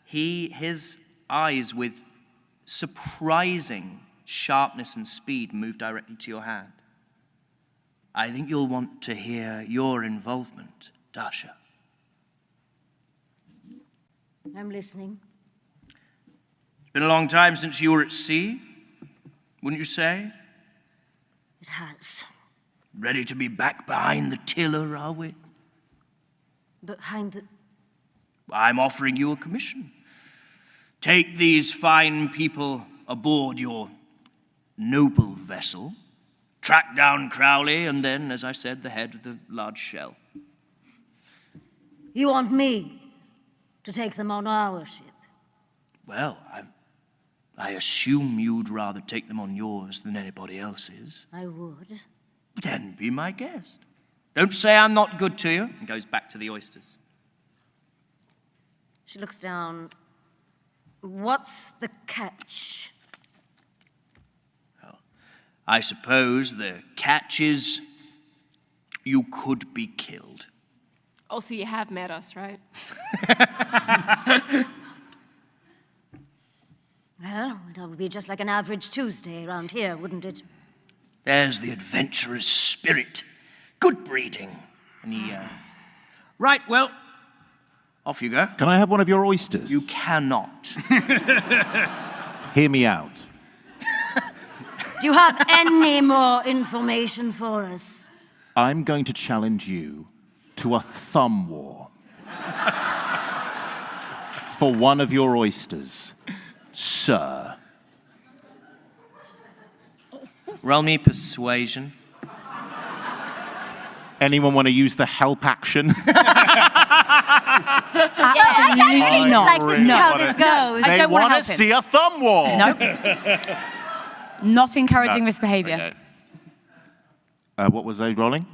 his eyes with surprising sharpness and speed move directly to your hand. I think you'll want to hear your involvement, Dasha. I'm listening. It's been a long time since you were at sea, wouldn't you say? It has. Ready to be back behind the tiller, are we? Behind the... I'm offering you a commission. Take these fine people aboard your noble vessel, track down Crowley, and then, as I said, the head of the large shell. You want me to take them on our ship? Well, I assume you'd rather take them on yours than anybody else's. I would. Then be my guest. Don't say I'm not good to you. And goes back to the oysters. She looks down. What's the catch? Well, I suppose the catch is you could be killed. Also, you have met us, right? Well, it would be just like an average Tuesday around here, wouldn't it? There's the adventurous spirit. Good breeding. And he, Right, well, off you go. Can I have one of your oysters? You cannot. Hear me out. Do you have any more information for us? I'm going to challenge you to a thumb war. For one of your oysters, sir. Roll me persuasion. Anyone want to use the help action? Absolutely not. Like to see how this goes. They want to see a thumb war. Nope. Not encouraging misbehavior. Okay. What was I rolling?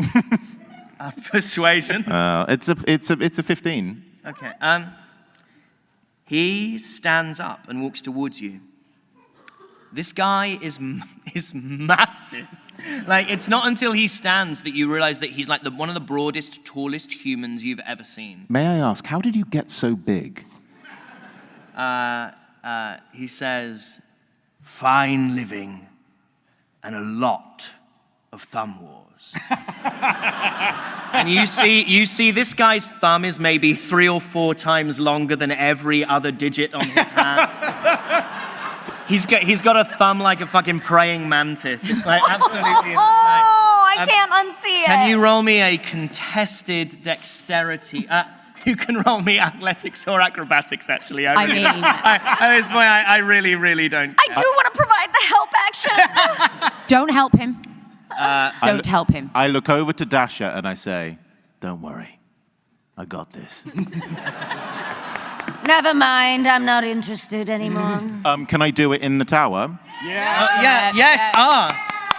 Persuasion. It's a 15. Okay. He stands up and walks towards you. This guy is massive. Like, it's not until he stands that you realize that he's like one of the broadest, tallest humans you've ever seen. May I ask, how did you get so big? He says, fine living and a lot of thumb wars. And you see this guy's thumb is maybe 3 or 4 times longer than every other digit on his hand. He's got a thumb like a fucking praying mantis. It's like absolutely insane. Oh, I can't unsee it. Can you roll me a contested dexterity? You can roll me athletics or acrobatics, actually. At this point, I really, really don't. I do want to provide the help action. Don't help him. Don't help him. I look over to Dasha and I say, don't worry, I got this. Never mind, I'm not interested anymore. Can I do it in the tower? Yes.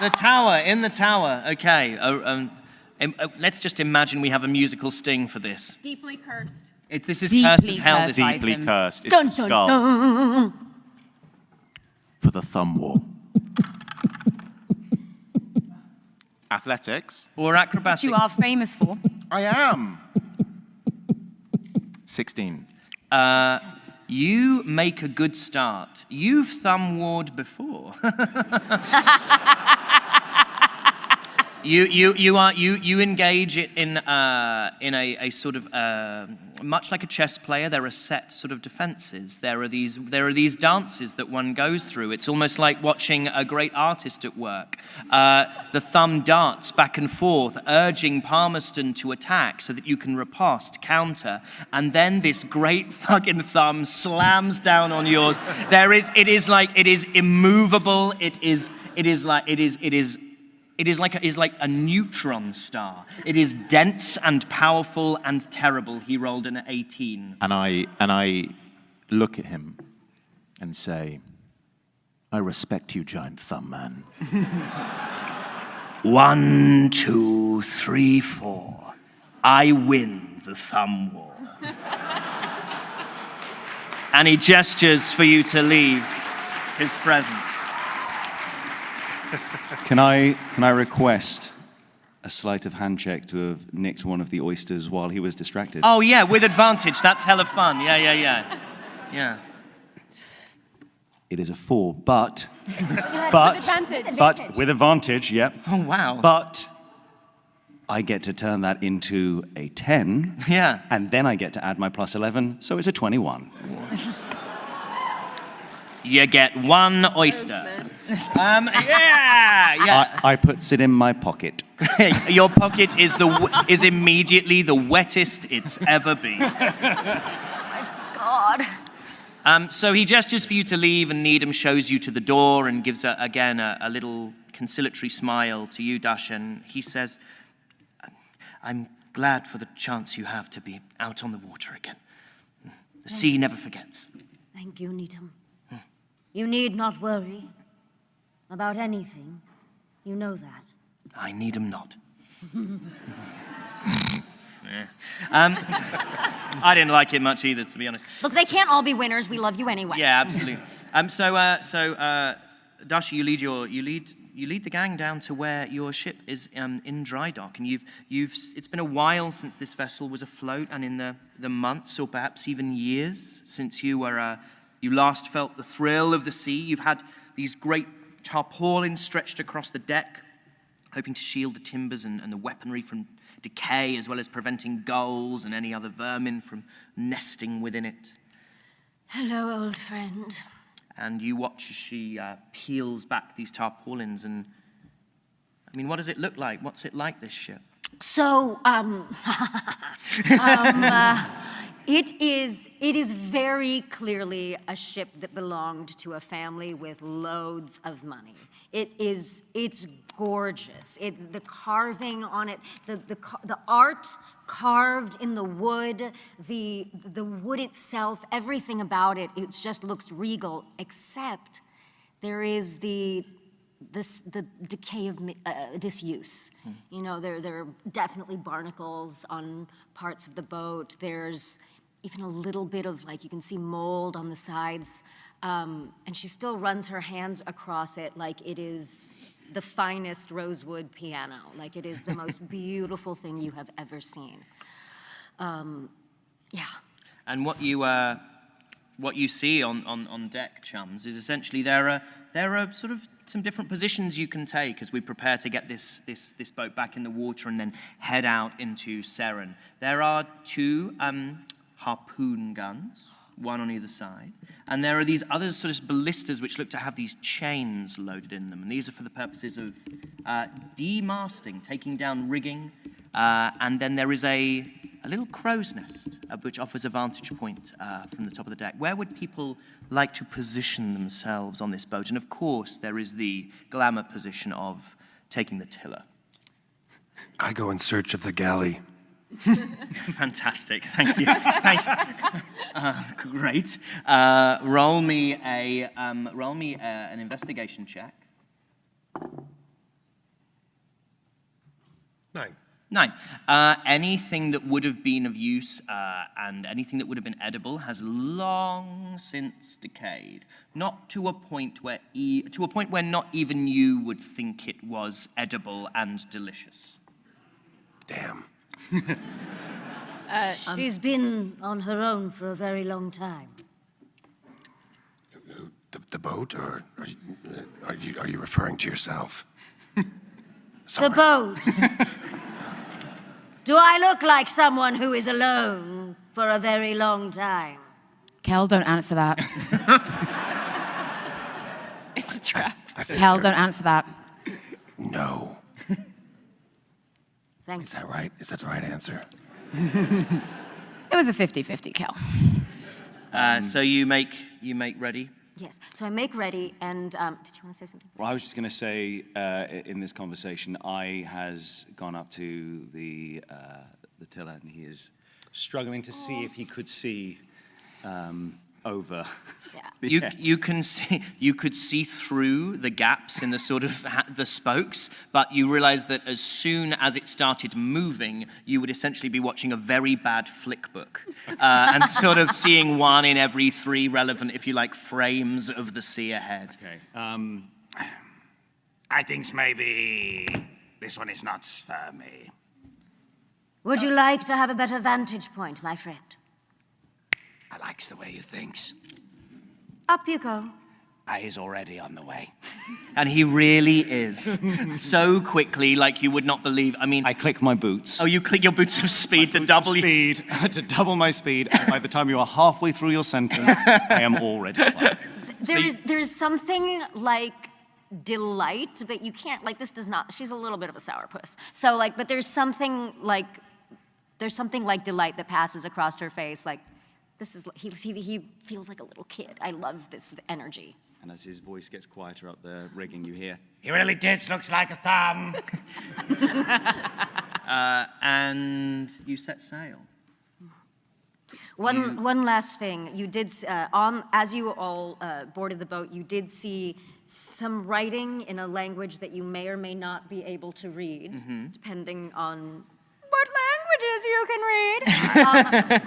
The tower, in the tower. Okay. Let's just imagine we have a musical sting for this. Deeply cursed. This is cursed as hell. Deeply cursed. It's Dun, a dun, skull. dun. For the thumb war. Athletics. Or acrobatics. Which you are famous for. I am. 16. You make a good start. You've thumb warred before. You engage it in a sort of much like a chess player. There are set sort of defenses. There are these dances that one goes through. It's almost like watching a great artist at work. The thumb darts back and forth, urging Palmerston to attack so that you can riposte, counter, and then this great fucking thumb slams down on yours. It is immovable. It is like a neutron star. It is dense and powerful and terrible. He rolled an 18. And I look at him and say, I respect you, giant thumb man. 1, 2, 3, 4. I win the thumb war. And he gestures for you to leave his presence. Can I request a sleight of hand check to have nicked one of the oysters while he was distracted? Oh yeah, with advantage. That's hella fun. Yeah. It is a 4, but with advantage. But with advantage, yep. Oh wow. But I get to turn that into a 10. Yeah. And then I get to add my plus 11, so it's a 21. You get 1 oyster. I puts it in my pocket. Your pocket is immediately the wettest it's ever been. God. So he gestures for you to leave, and Needham shows you to the door and gives again a little conciliatory smile to you, Dash, and he says, I'm glad for the chance you have to be out on the water again. The sea never forgets. Thank you, Needham. You need not worry about anything. You know that. I need him not. I didn't like it much either, to be honest. Look, they can't all be winners. We love you anyway. Yeah, absolutely. So, Dasha, you lead lead the gang down to where your ship is in dry dock, and it's been a while since this vessel was afloat, and in the months or perhaps even years since you last felt the thrill of the sea. You've had these great tarpaulins stretched across the deck, hoping to shield the timbers and the weaponry from decay, as well as preventing gulls and any other vermin from nesting within it. Hello, old friend. And you watch as she peels back these tarpaulins, and I mean, what does it look like? What's it like, this ship? So, it is very clearly a ship that belonged to a family with loads of money. It's gorgeous. The carving on it, the art carved in the wood, the wood itself, everything about it, it just looks regal, except there is the decay of disuse. You know, there are definitely barnacles on parts of the boat. There's even a little bit of, like, you can see mold on the sides. And she still runs her hands across it like it is the finest rosewood piano, like it is the most beautiful thing you have ever seen. Yeah. And what you see on deck, chums, is essentially there are sort of some different positions you can take as we prepare to get this boat back in the water and then head out into Seren. There are 2 harpoon guns, one on either side. And there are these other sort of ballistas which look to have these chains loaded in them. And these are for the purposes of demasting, taking down rigging. And then there is a little crow's nest, which offers a vantage point from the top of the deck. Where would people like to position themselves on this boat? And of course, there is the glamour position of taking the tiller. I go in search of the galley. Fantastic, thank you. Great. Roll me an investigation check. 9. Anything that would have been of use and anything that would have been edible has long since decayed. Not to a point where not even you would think it was edible and delicious. Damn. She's been on her own for a very long time. The boat, or are you referring to yourself? The boat. Do I look like someone who is alone for a very long time? Kel, don't answer that. It's a trap. Kel, don't answer that. No. Thank Is that right? Is that the right answer? It was a 50-50, Kel. So you make ready? Yes. So I make ready, and did you want to say something? Well, I was just going to say, in this conversation, I has gone up to the tiller, and he is struggling to see if he could see over. Yeah. You could see through the gaps in the sort of the spokes, but you realize that as soon as it started moving, you would essentially be watching a very bad flick book and sort of seeing one in every 3 relevant, if you like, frames of the sea ahead. Okay. I think maybe this one is not for me. Would you like to have a better vantage point, my friend? I likes the way you thinks. Up you go. I is already on the way. And he really is. So quickly, like you would not believe. I mean, I click my boots. Oh, you click your boots of speed to double speed to double my speed. And by the time you are halfway through your sentence, I am already flying. There's something like delight, but you can't, like, this does not, she's a little bit of a sourpuss. So, like, but there's something like delight that passes across her face, like, this is, he feels like a little kid. I love this energy. And as his voice gets quieter up the rigging, you hear, He really did, looks like a thumb. And you set sail. One last thing, you did, as you all boarded the boat, you did see some writing in a language that you may or may not be able to read, depending on what languages you can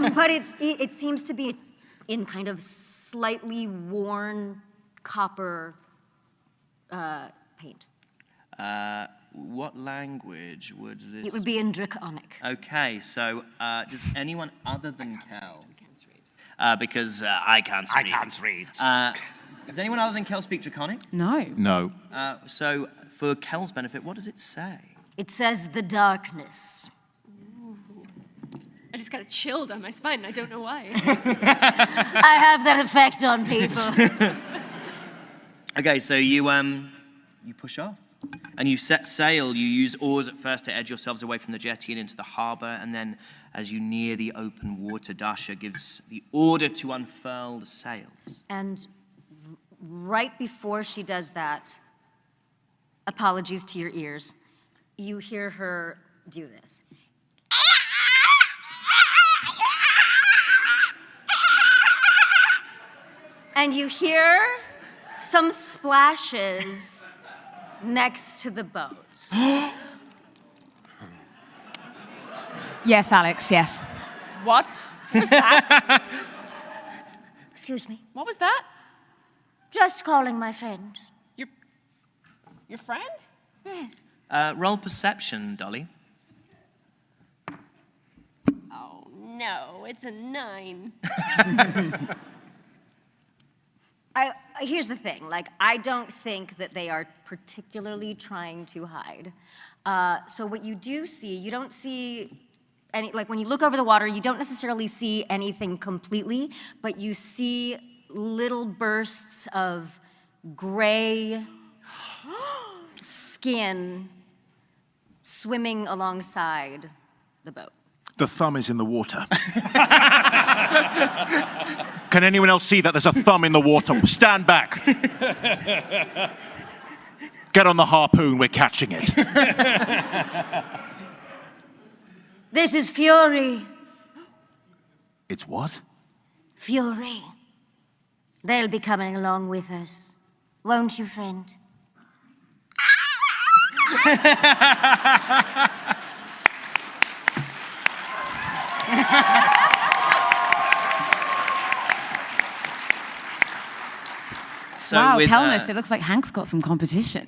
read. But it seems to be in kind of slightly worn copper paint. What language would this... It would be in Draconic. Okay, so does anyone other than Kel... because I can't read. I can't read. Does anyone other than Kel speak Draconic? No. No. So, for Kel's benefit, what does it say? It says the darkness. I just got a chill down my spine. I don't know why. I have that effect on people. Okay, so you push off. And you set sail. You use oars at first to edge yourselves away from the jetty and into the harbor. And then, as you near the open water, Dasha gives the order to unfurl the sails. And right before she does that, apologies to your ears, you hear her do this. And you hear some splashes next to the boat. Yes, Alex, yes. What was that? Excuse me. What was that? Just calling my friend. Your friend? Yes. Roll perception, Dolly. Oh, no, it's a 9. Here's the thing, like, I don't think that they are particularly trying to hide. So what you do see, you don't see any, like when you look over the water, you don't necessarily see anything completely, but you see little bursts of gray skin swimming alongside the boat. The thumb is in the water. Can anyone else see that there's a thumb in the water? Stand back. Get on the harpoon, we're catching it. This is Fury. It's what? Fury. They'll be coming along with us. Won't you, friend? So wow, with, Kelness, it looks like Hank's got some competition.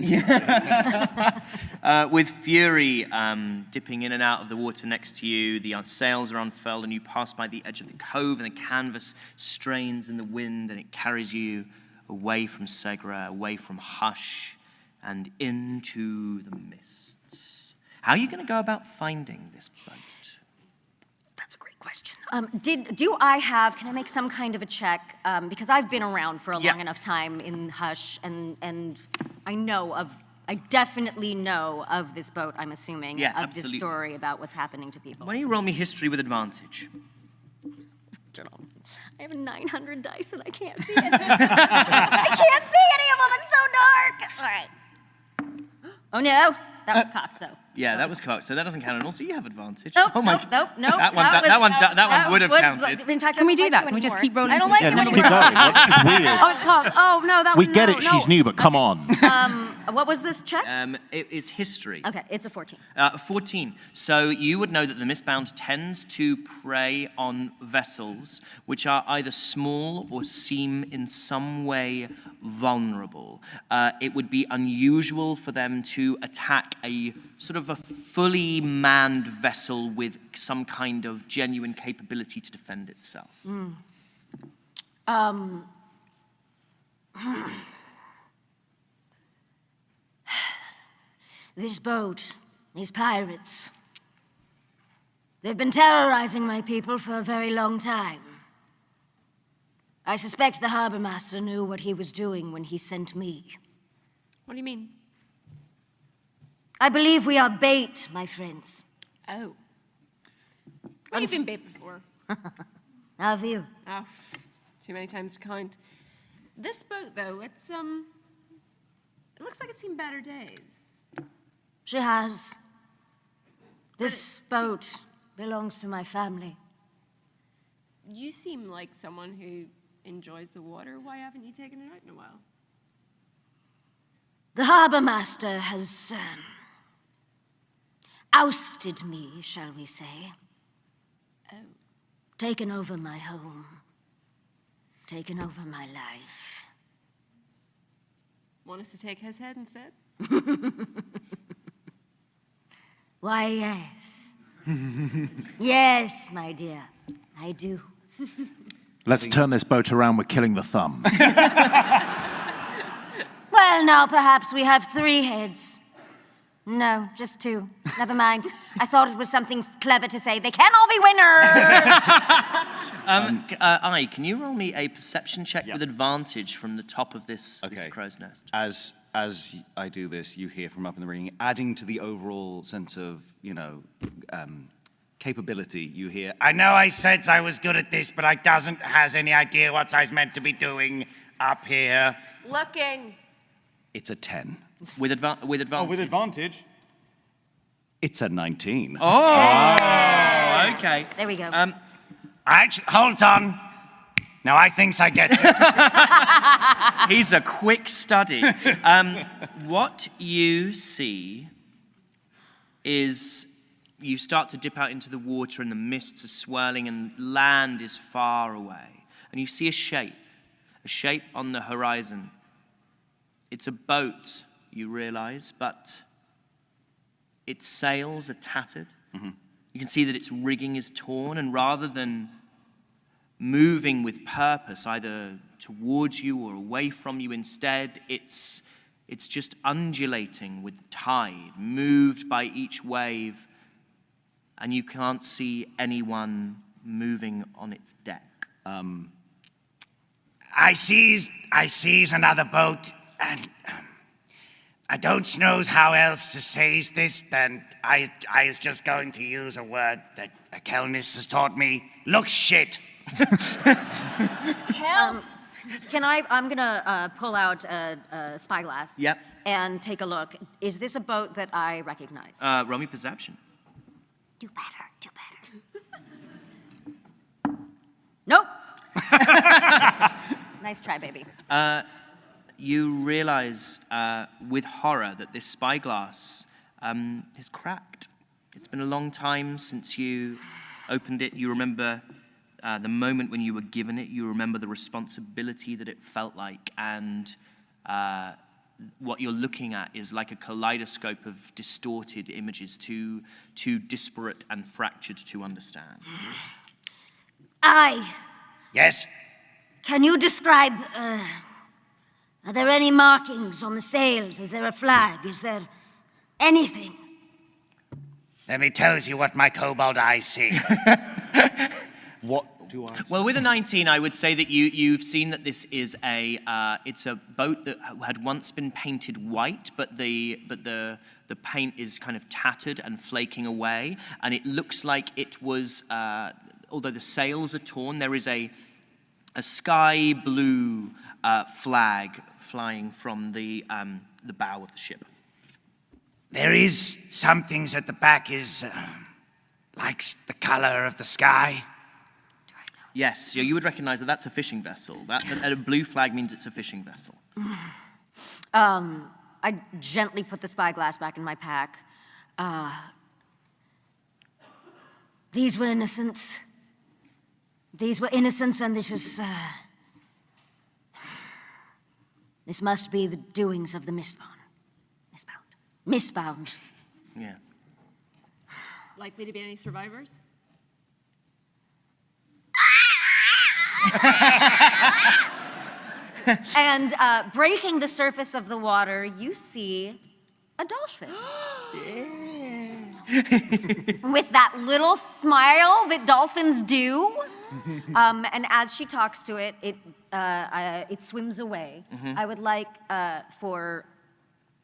With Fury dipping in and out of the water next to you, the sails are unfurled and you pass by the edge of the cove and the canvas strains in the wind and it carries you away from Segra, away from Hush, and into the mists. How are you going to go about finding this boat? That's a great question. Can I make some kind of a check? Because I've been around for a long enough time in Hush, and I definitely know of this boat, I'm assuming, of absolutely. this story about what's happening to people. Why don't you roll me history with advantage? I have 900 dice and I can't see it. I can't see any of them, it's so dark. All right. Oh no, that was cocked though. Yeah, that was cocked, so that doesn't count. And also, you have advantage. Nope, oh my nope, nope, nope. That one would have counted. In fact, Can we do that? Can we just keep rolling? I don't like Yeah, it let's anymore. keep going. This is weird. Oh, it's cocked. Oh, no, that We one. get no, it, no. she's new, but come on. What was this check? It is history. Okay, it's a 14. 14. So you would know that the Mistbound tends to prey on vessels which are either small or seem in some way vulnerable. It would be unusual for them to attack a sort of a fully manned vessel with some kind of genuine capability to defend itself. This boat, these pirates, they've been terrorizing my people for a very long time. I suspect the harbor master knew what he was doing when he sent me. What do you mean? I believe we are bait, my friends. Oh. Well, you've been bait before. Have you? Oh, too many times to count. This boat, though, it looks like it's seen better days. She has. This boat belongs to my family. You seem like someone who enjoys the water. Why haven't you taken it out in a while? The harbor master has ousted me, shall we say. Oh. Taken over my home. Taken over my life. Want us to take his head instead? Why, yes. Yes, my dear, I do. Let's turn this boat around. We're killing the thumb. Well, now perhaps we have 3 heads. No, just 2. Never mind. I thought it was something clever to say. They can all be winners! Can you roll me a perception check with advantage from the top of this crow's nest? As I do this, you hear from up in the ring, adding to the overall sense of, capability, you hear, I know I said I was good at this, but I doesn't has any idea what I was meant to be doing up here. Looking. It's a 10. With advantage? Oh, with advantage? It's a 19. Oh, okay. There we go. Hold on. Now I thinks I get it. He's a quick study. What you see is you start to dip out into the water and the mists are swirling and land is far away. And you see a shape on the horizon. It's a boat, you realize, but its sails are tattered. Mm-hmm. You can see that its rigging is torn, and rather than moving with purpose, either towards you or away from you, instead, it's just undulating with the tide, moved by each wave, and you can't see anyone moving on its deck. I sees another boat, and I don't know how else to say this than I is just going to use a word that Kelnis has taught me. Look shit. I'm gonna pull out a spyglass. Yep. And take a look. Is this a boat that I recognize? Roll me perception. Do better. Nope. Nice try, baby. You realize with horror that this spyglass is cracked. It's been a long time since you opened it. You remember the moment when you were given it. You remember the responsibility that it felt like. And what you're looking at is like a kaleidoscope of distorted images, too disparate and fractured to understand. Yes? Can you describe, are there any markings on the sails? Is there a flag? Is there anything? Let me tell you what my cobalt eyes see. What do I see? Well, with a 19, I would say that you've seen that this is it's a boat that had once been painted white, but the paint is kind of tattered and flaking away, and it looks like it was, although the sails are torn, there is a sky blue flag flying from the bow of the ship. There is some things at the back is like the color of the sky. Yes, so you would recognize that that's a fishing vessel. A blue flag means it's a fishing vessel. I gently put the spyglass back in my pack. These were innocents. These were innocents, and this is... this must be the doings of the Mistbound. Yeah. Likely to be any survivors? And breaking the surface of the water, you see a dolphin. With that little smile that dolphins do. And as she talks to it, it swims away. Mm-hmm. I would like for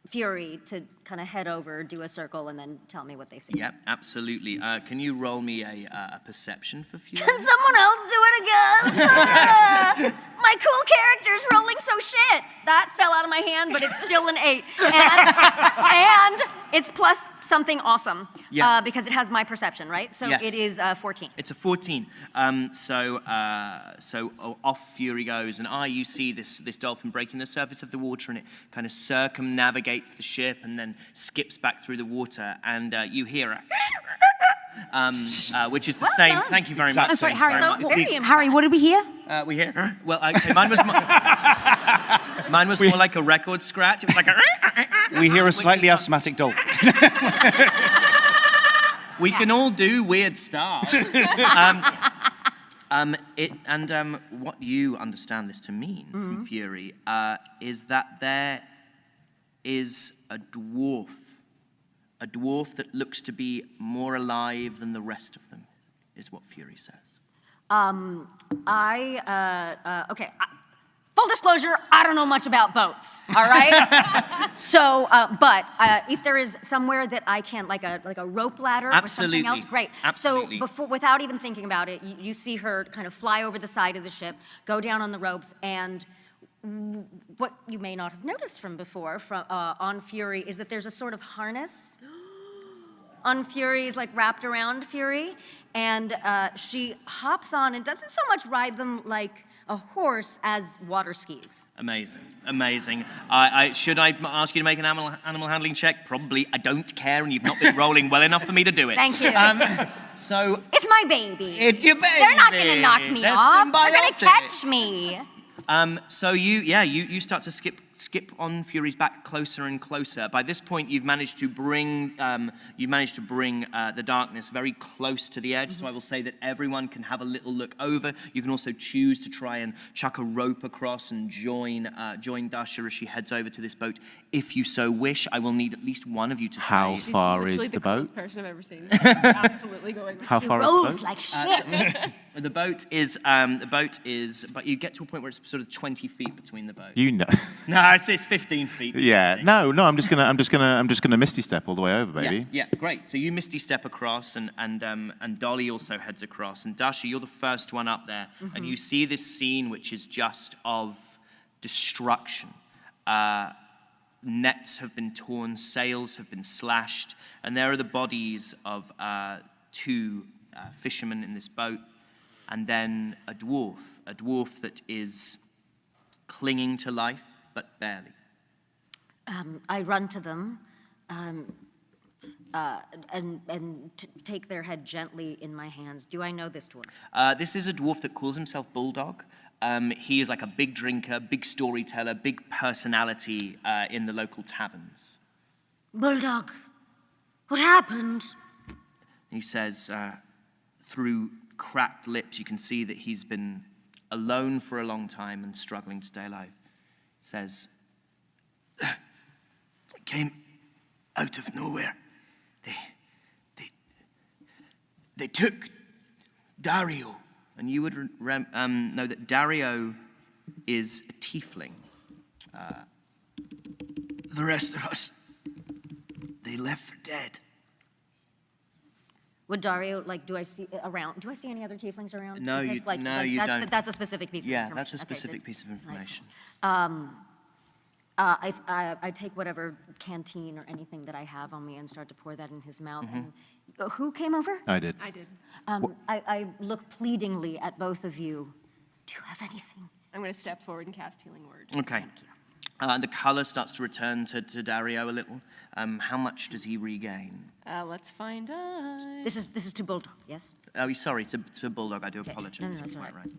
Fury to kind of head over, do a circle, and then tell me what they see. Yep, absolutely. Can you roll me a perception for Fury? Can someone else do it again? My cool character's rolling so shit. That fell out of my hand, but it's still an 8. And it's plus something awesome. Yeah. Because it has my perception, right? So Yes. it is 14. It's a 14. So off Fury goes, and you see this dolphin breaking the surface of the water, and it kind of circumnavigates the ship, and then skips back through the water, and you hear a which is the same. Done. Thank you very much. I'm sorry, Thanks Harry. very much. Harry, what did we hear? We hear. Well, okay, mine was. Mine was more like a record scratch. It was like a... We hear a slightly asthmatic dolphin. We can all do weird stuff. What you understand this to mean from Fury is that there is a dwarf that looks to be more alive than the rest of them, is what Fury says. Okay. Full disclosure, I don't know much about boats, all right? So, but if there is somewhere that I can, like a rope ladder or something else, great. Absolutely. So without even thinking about it, you see her kind of fly over the side of the ship, go down on the ropes, and what you may not have noticed from before on Fury is that there's a sort of harness on Fury's, like wrapped around Fury, and she hops on and doesn't so much ride them like a horse as water skis. Amazing, amazing. Should I ask you to make an animal handling check? Probably. I don't care, and you've not been rolling well enough for me to do it. Thank you. So it's my baby. It's your baby. They're not gonna knock me They're off. They're gonna symbiotic. catch me. So you start to skip on Fury's back closer and closer. By this point, you've managed to bring the darkness very close to the edge. So I will say that everyone can have a little look over. You can also choose to try and chuck a rope across and join Dasha as she heads over to this boat, if you so wish. I will need at least one of you to say. How far is the boat? She's the coolest person I've ever seen. Absolutely going. How far is Rolls the boat? like shit. The boat is, but you get to a point where it's sort of 20 feet between the boat. You know. No, it's 15 feet. Yeah. No. I'm just gonna misty step all the way over, baby. Yeah, great. So you misty step across, and Dolly also heads across. And Dasha, you're the first one up there, and you see this scene which is just of destruction. Nets have been torn, sails have been slashed, and there are the bodies of two fishermen in this boat, and then a dwarf that is clinging to life, but barely. I run to them and take their head gently in my hands. Do I know this dwarf? This is a dwarf that calls himself Bulldog. He is like a big drinker, big storyteller, big personality in the local taverns. Bulldog, what happened? He says, through cracked lips, you can see that he's been alone for a long time and struggling to stay alive. He says, I came out of nowhere. They took Dario. And you would know that Dario is a tiefling. The rest of us, they left for dead. Would Dario, do I see any other tieflings around? No, you don't. That's a specific piece of information. Yeah, that's a specific piece of information. I take whatever canteen or anything that I have on me and start to pour that in his mouth. And, who came over? I did. I did. I look pleadingly at both of you. Do you have anything? I'm going to step forward and cast Healing Word. Okay. And the color starts to return to Dario a little. How much does he regain? Let's find out. This is to Bulldog, yes? Oh, sorry, to Bulldog. I do apologize. No, sorry. Right.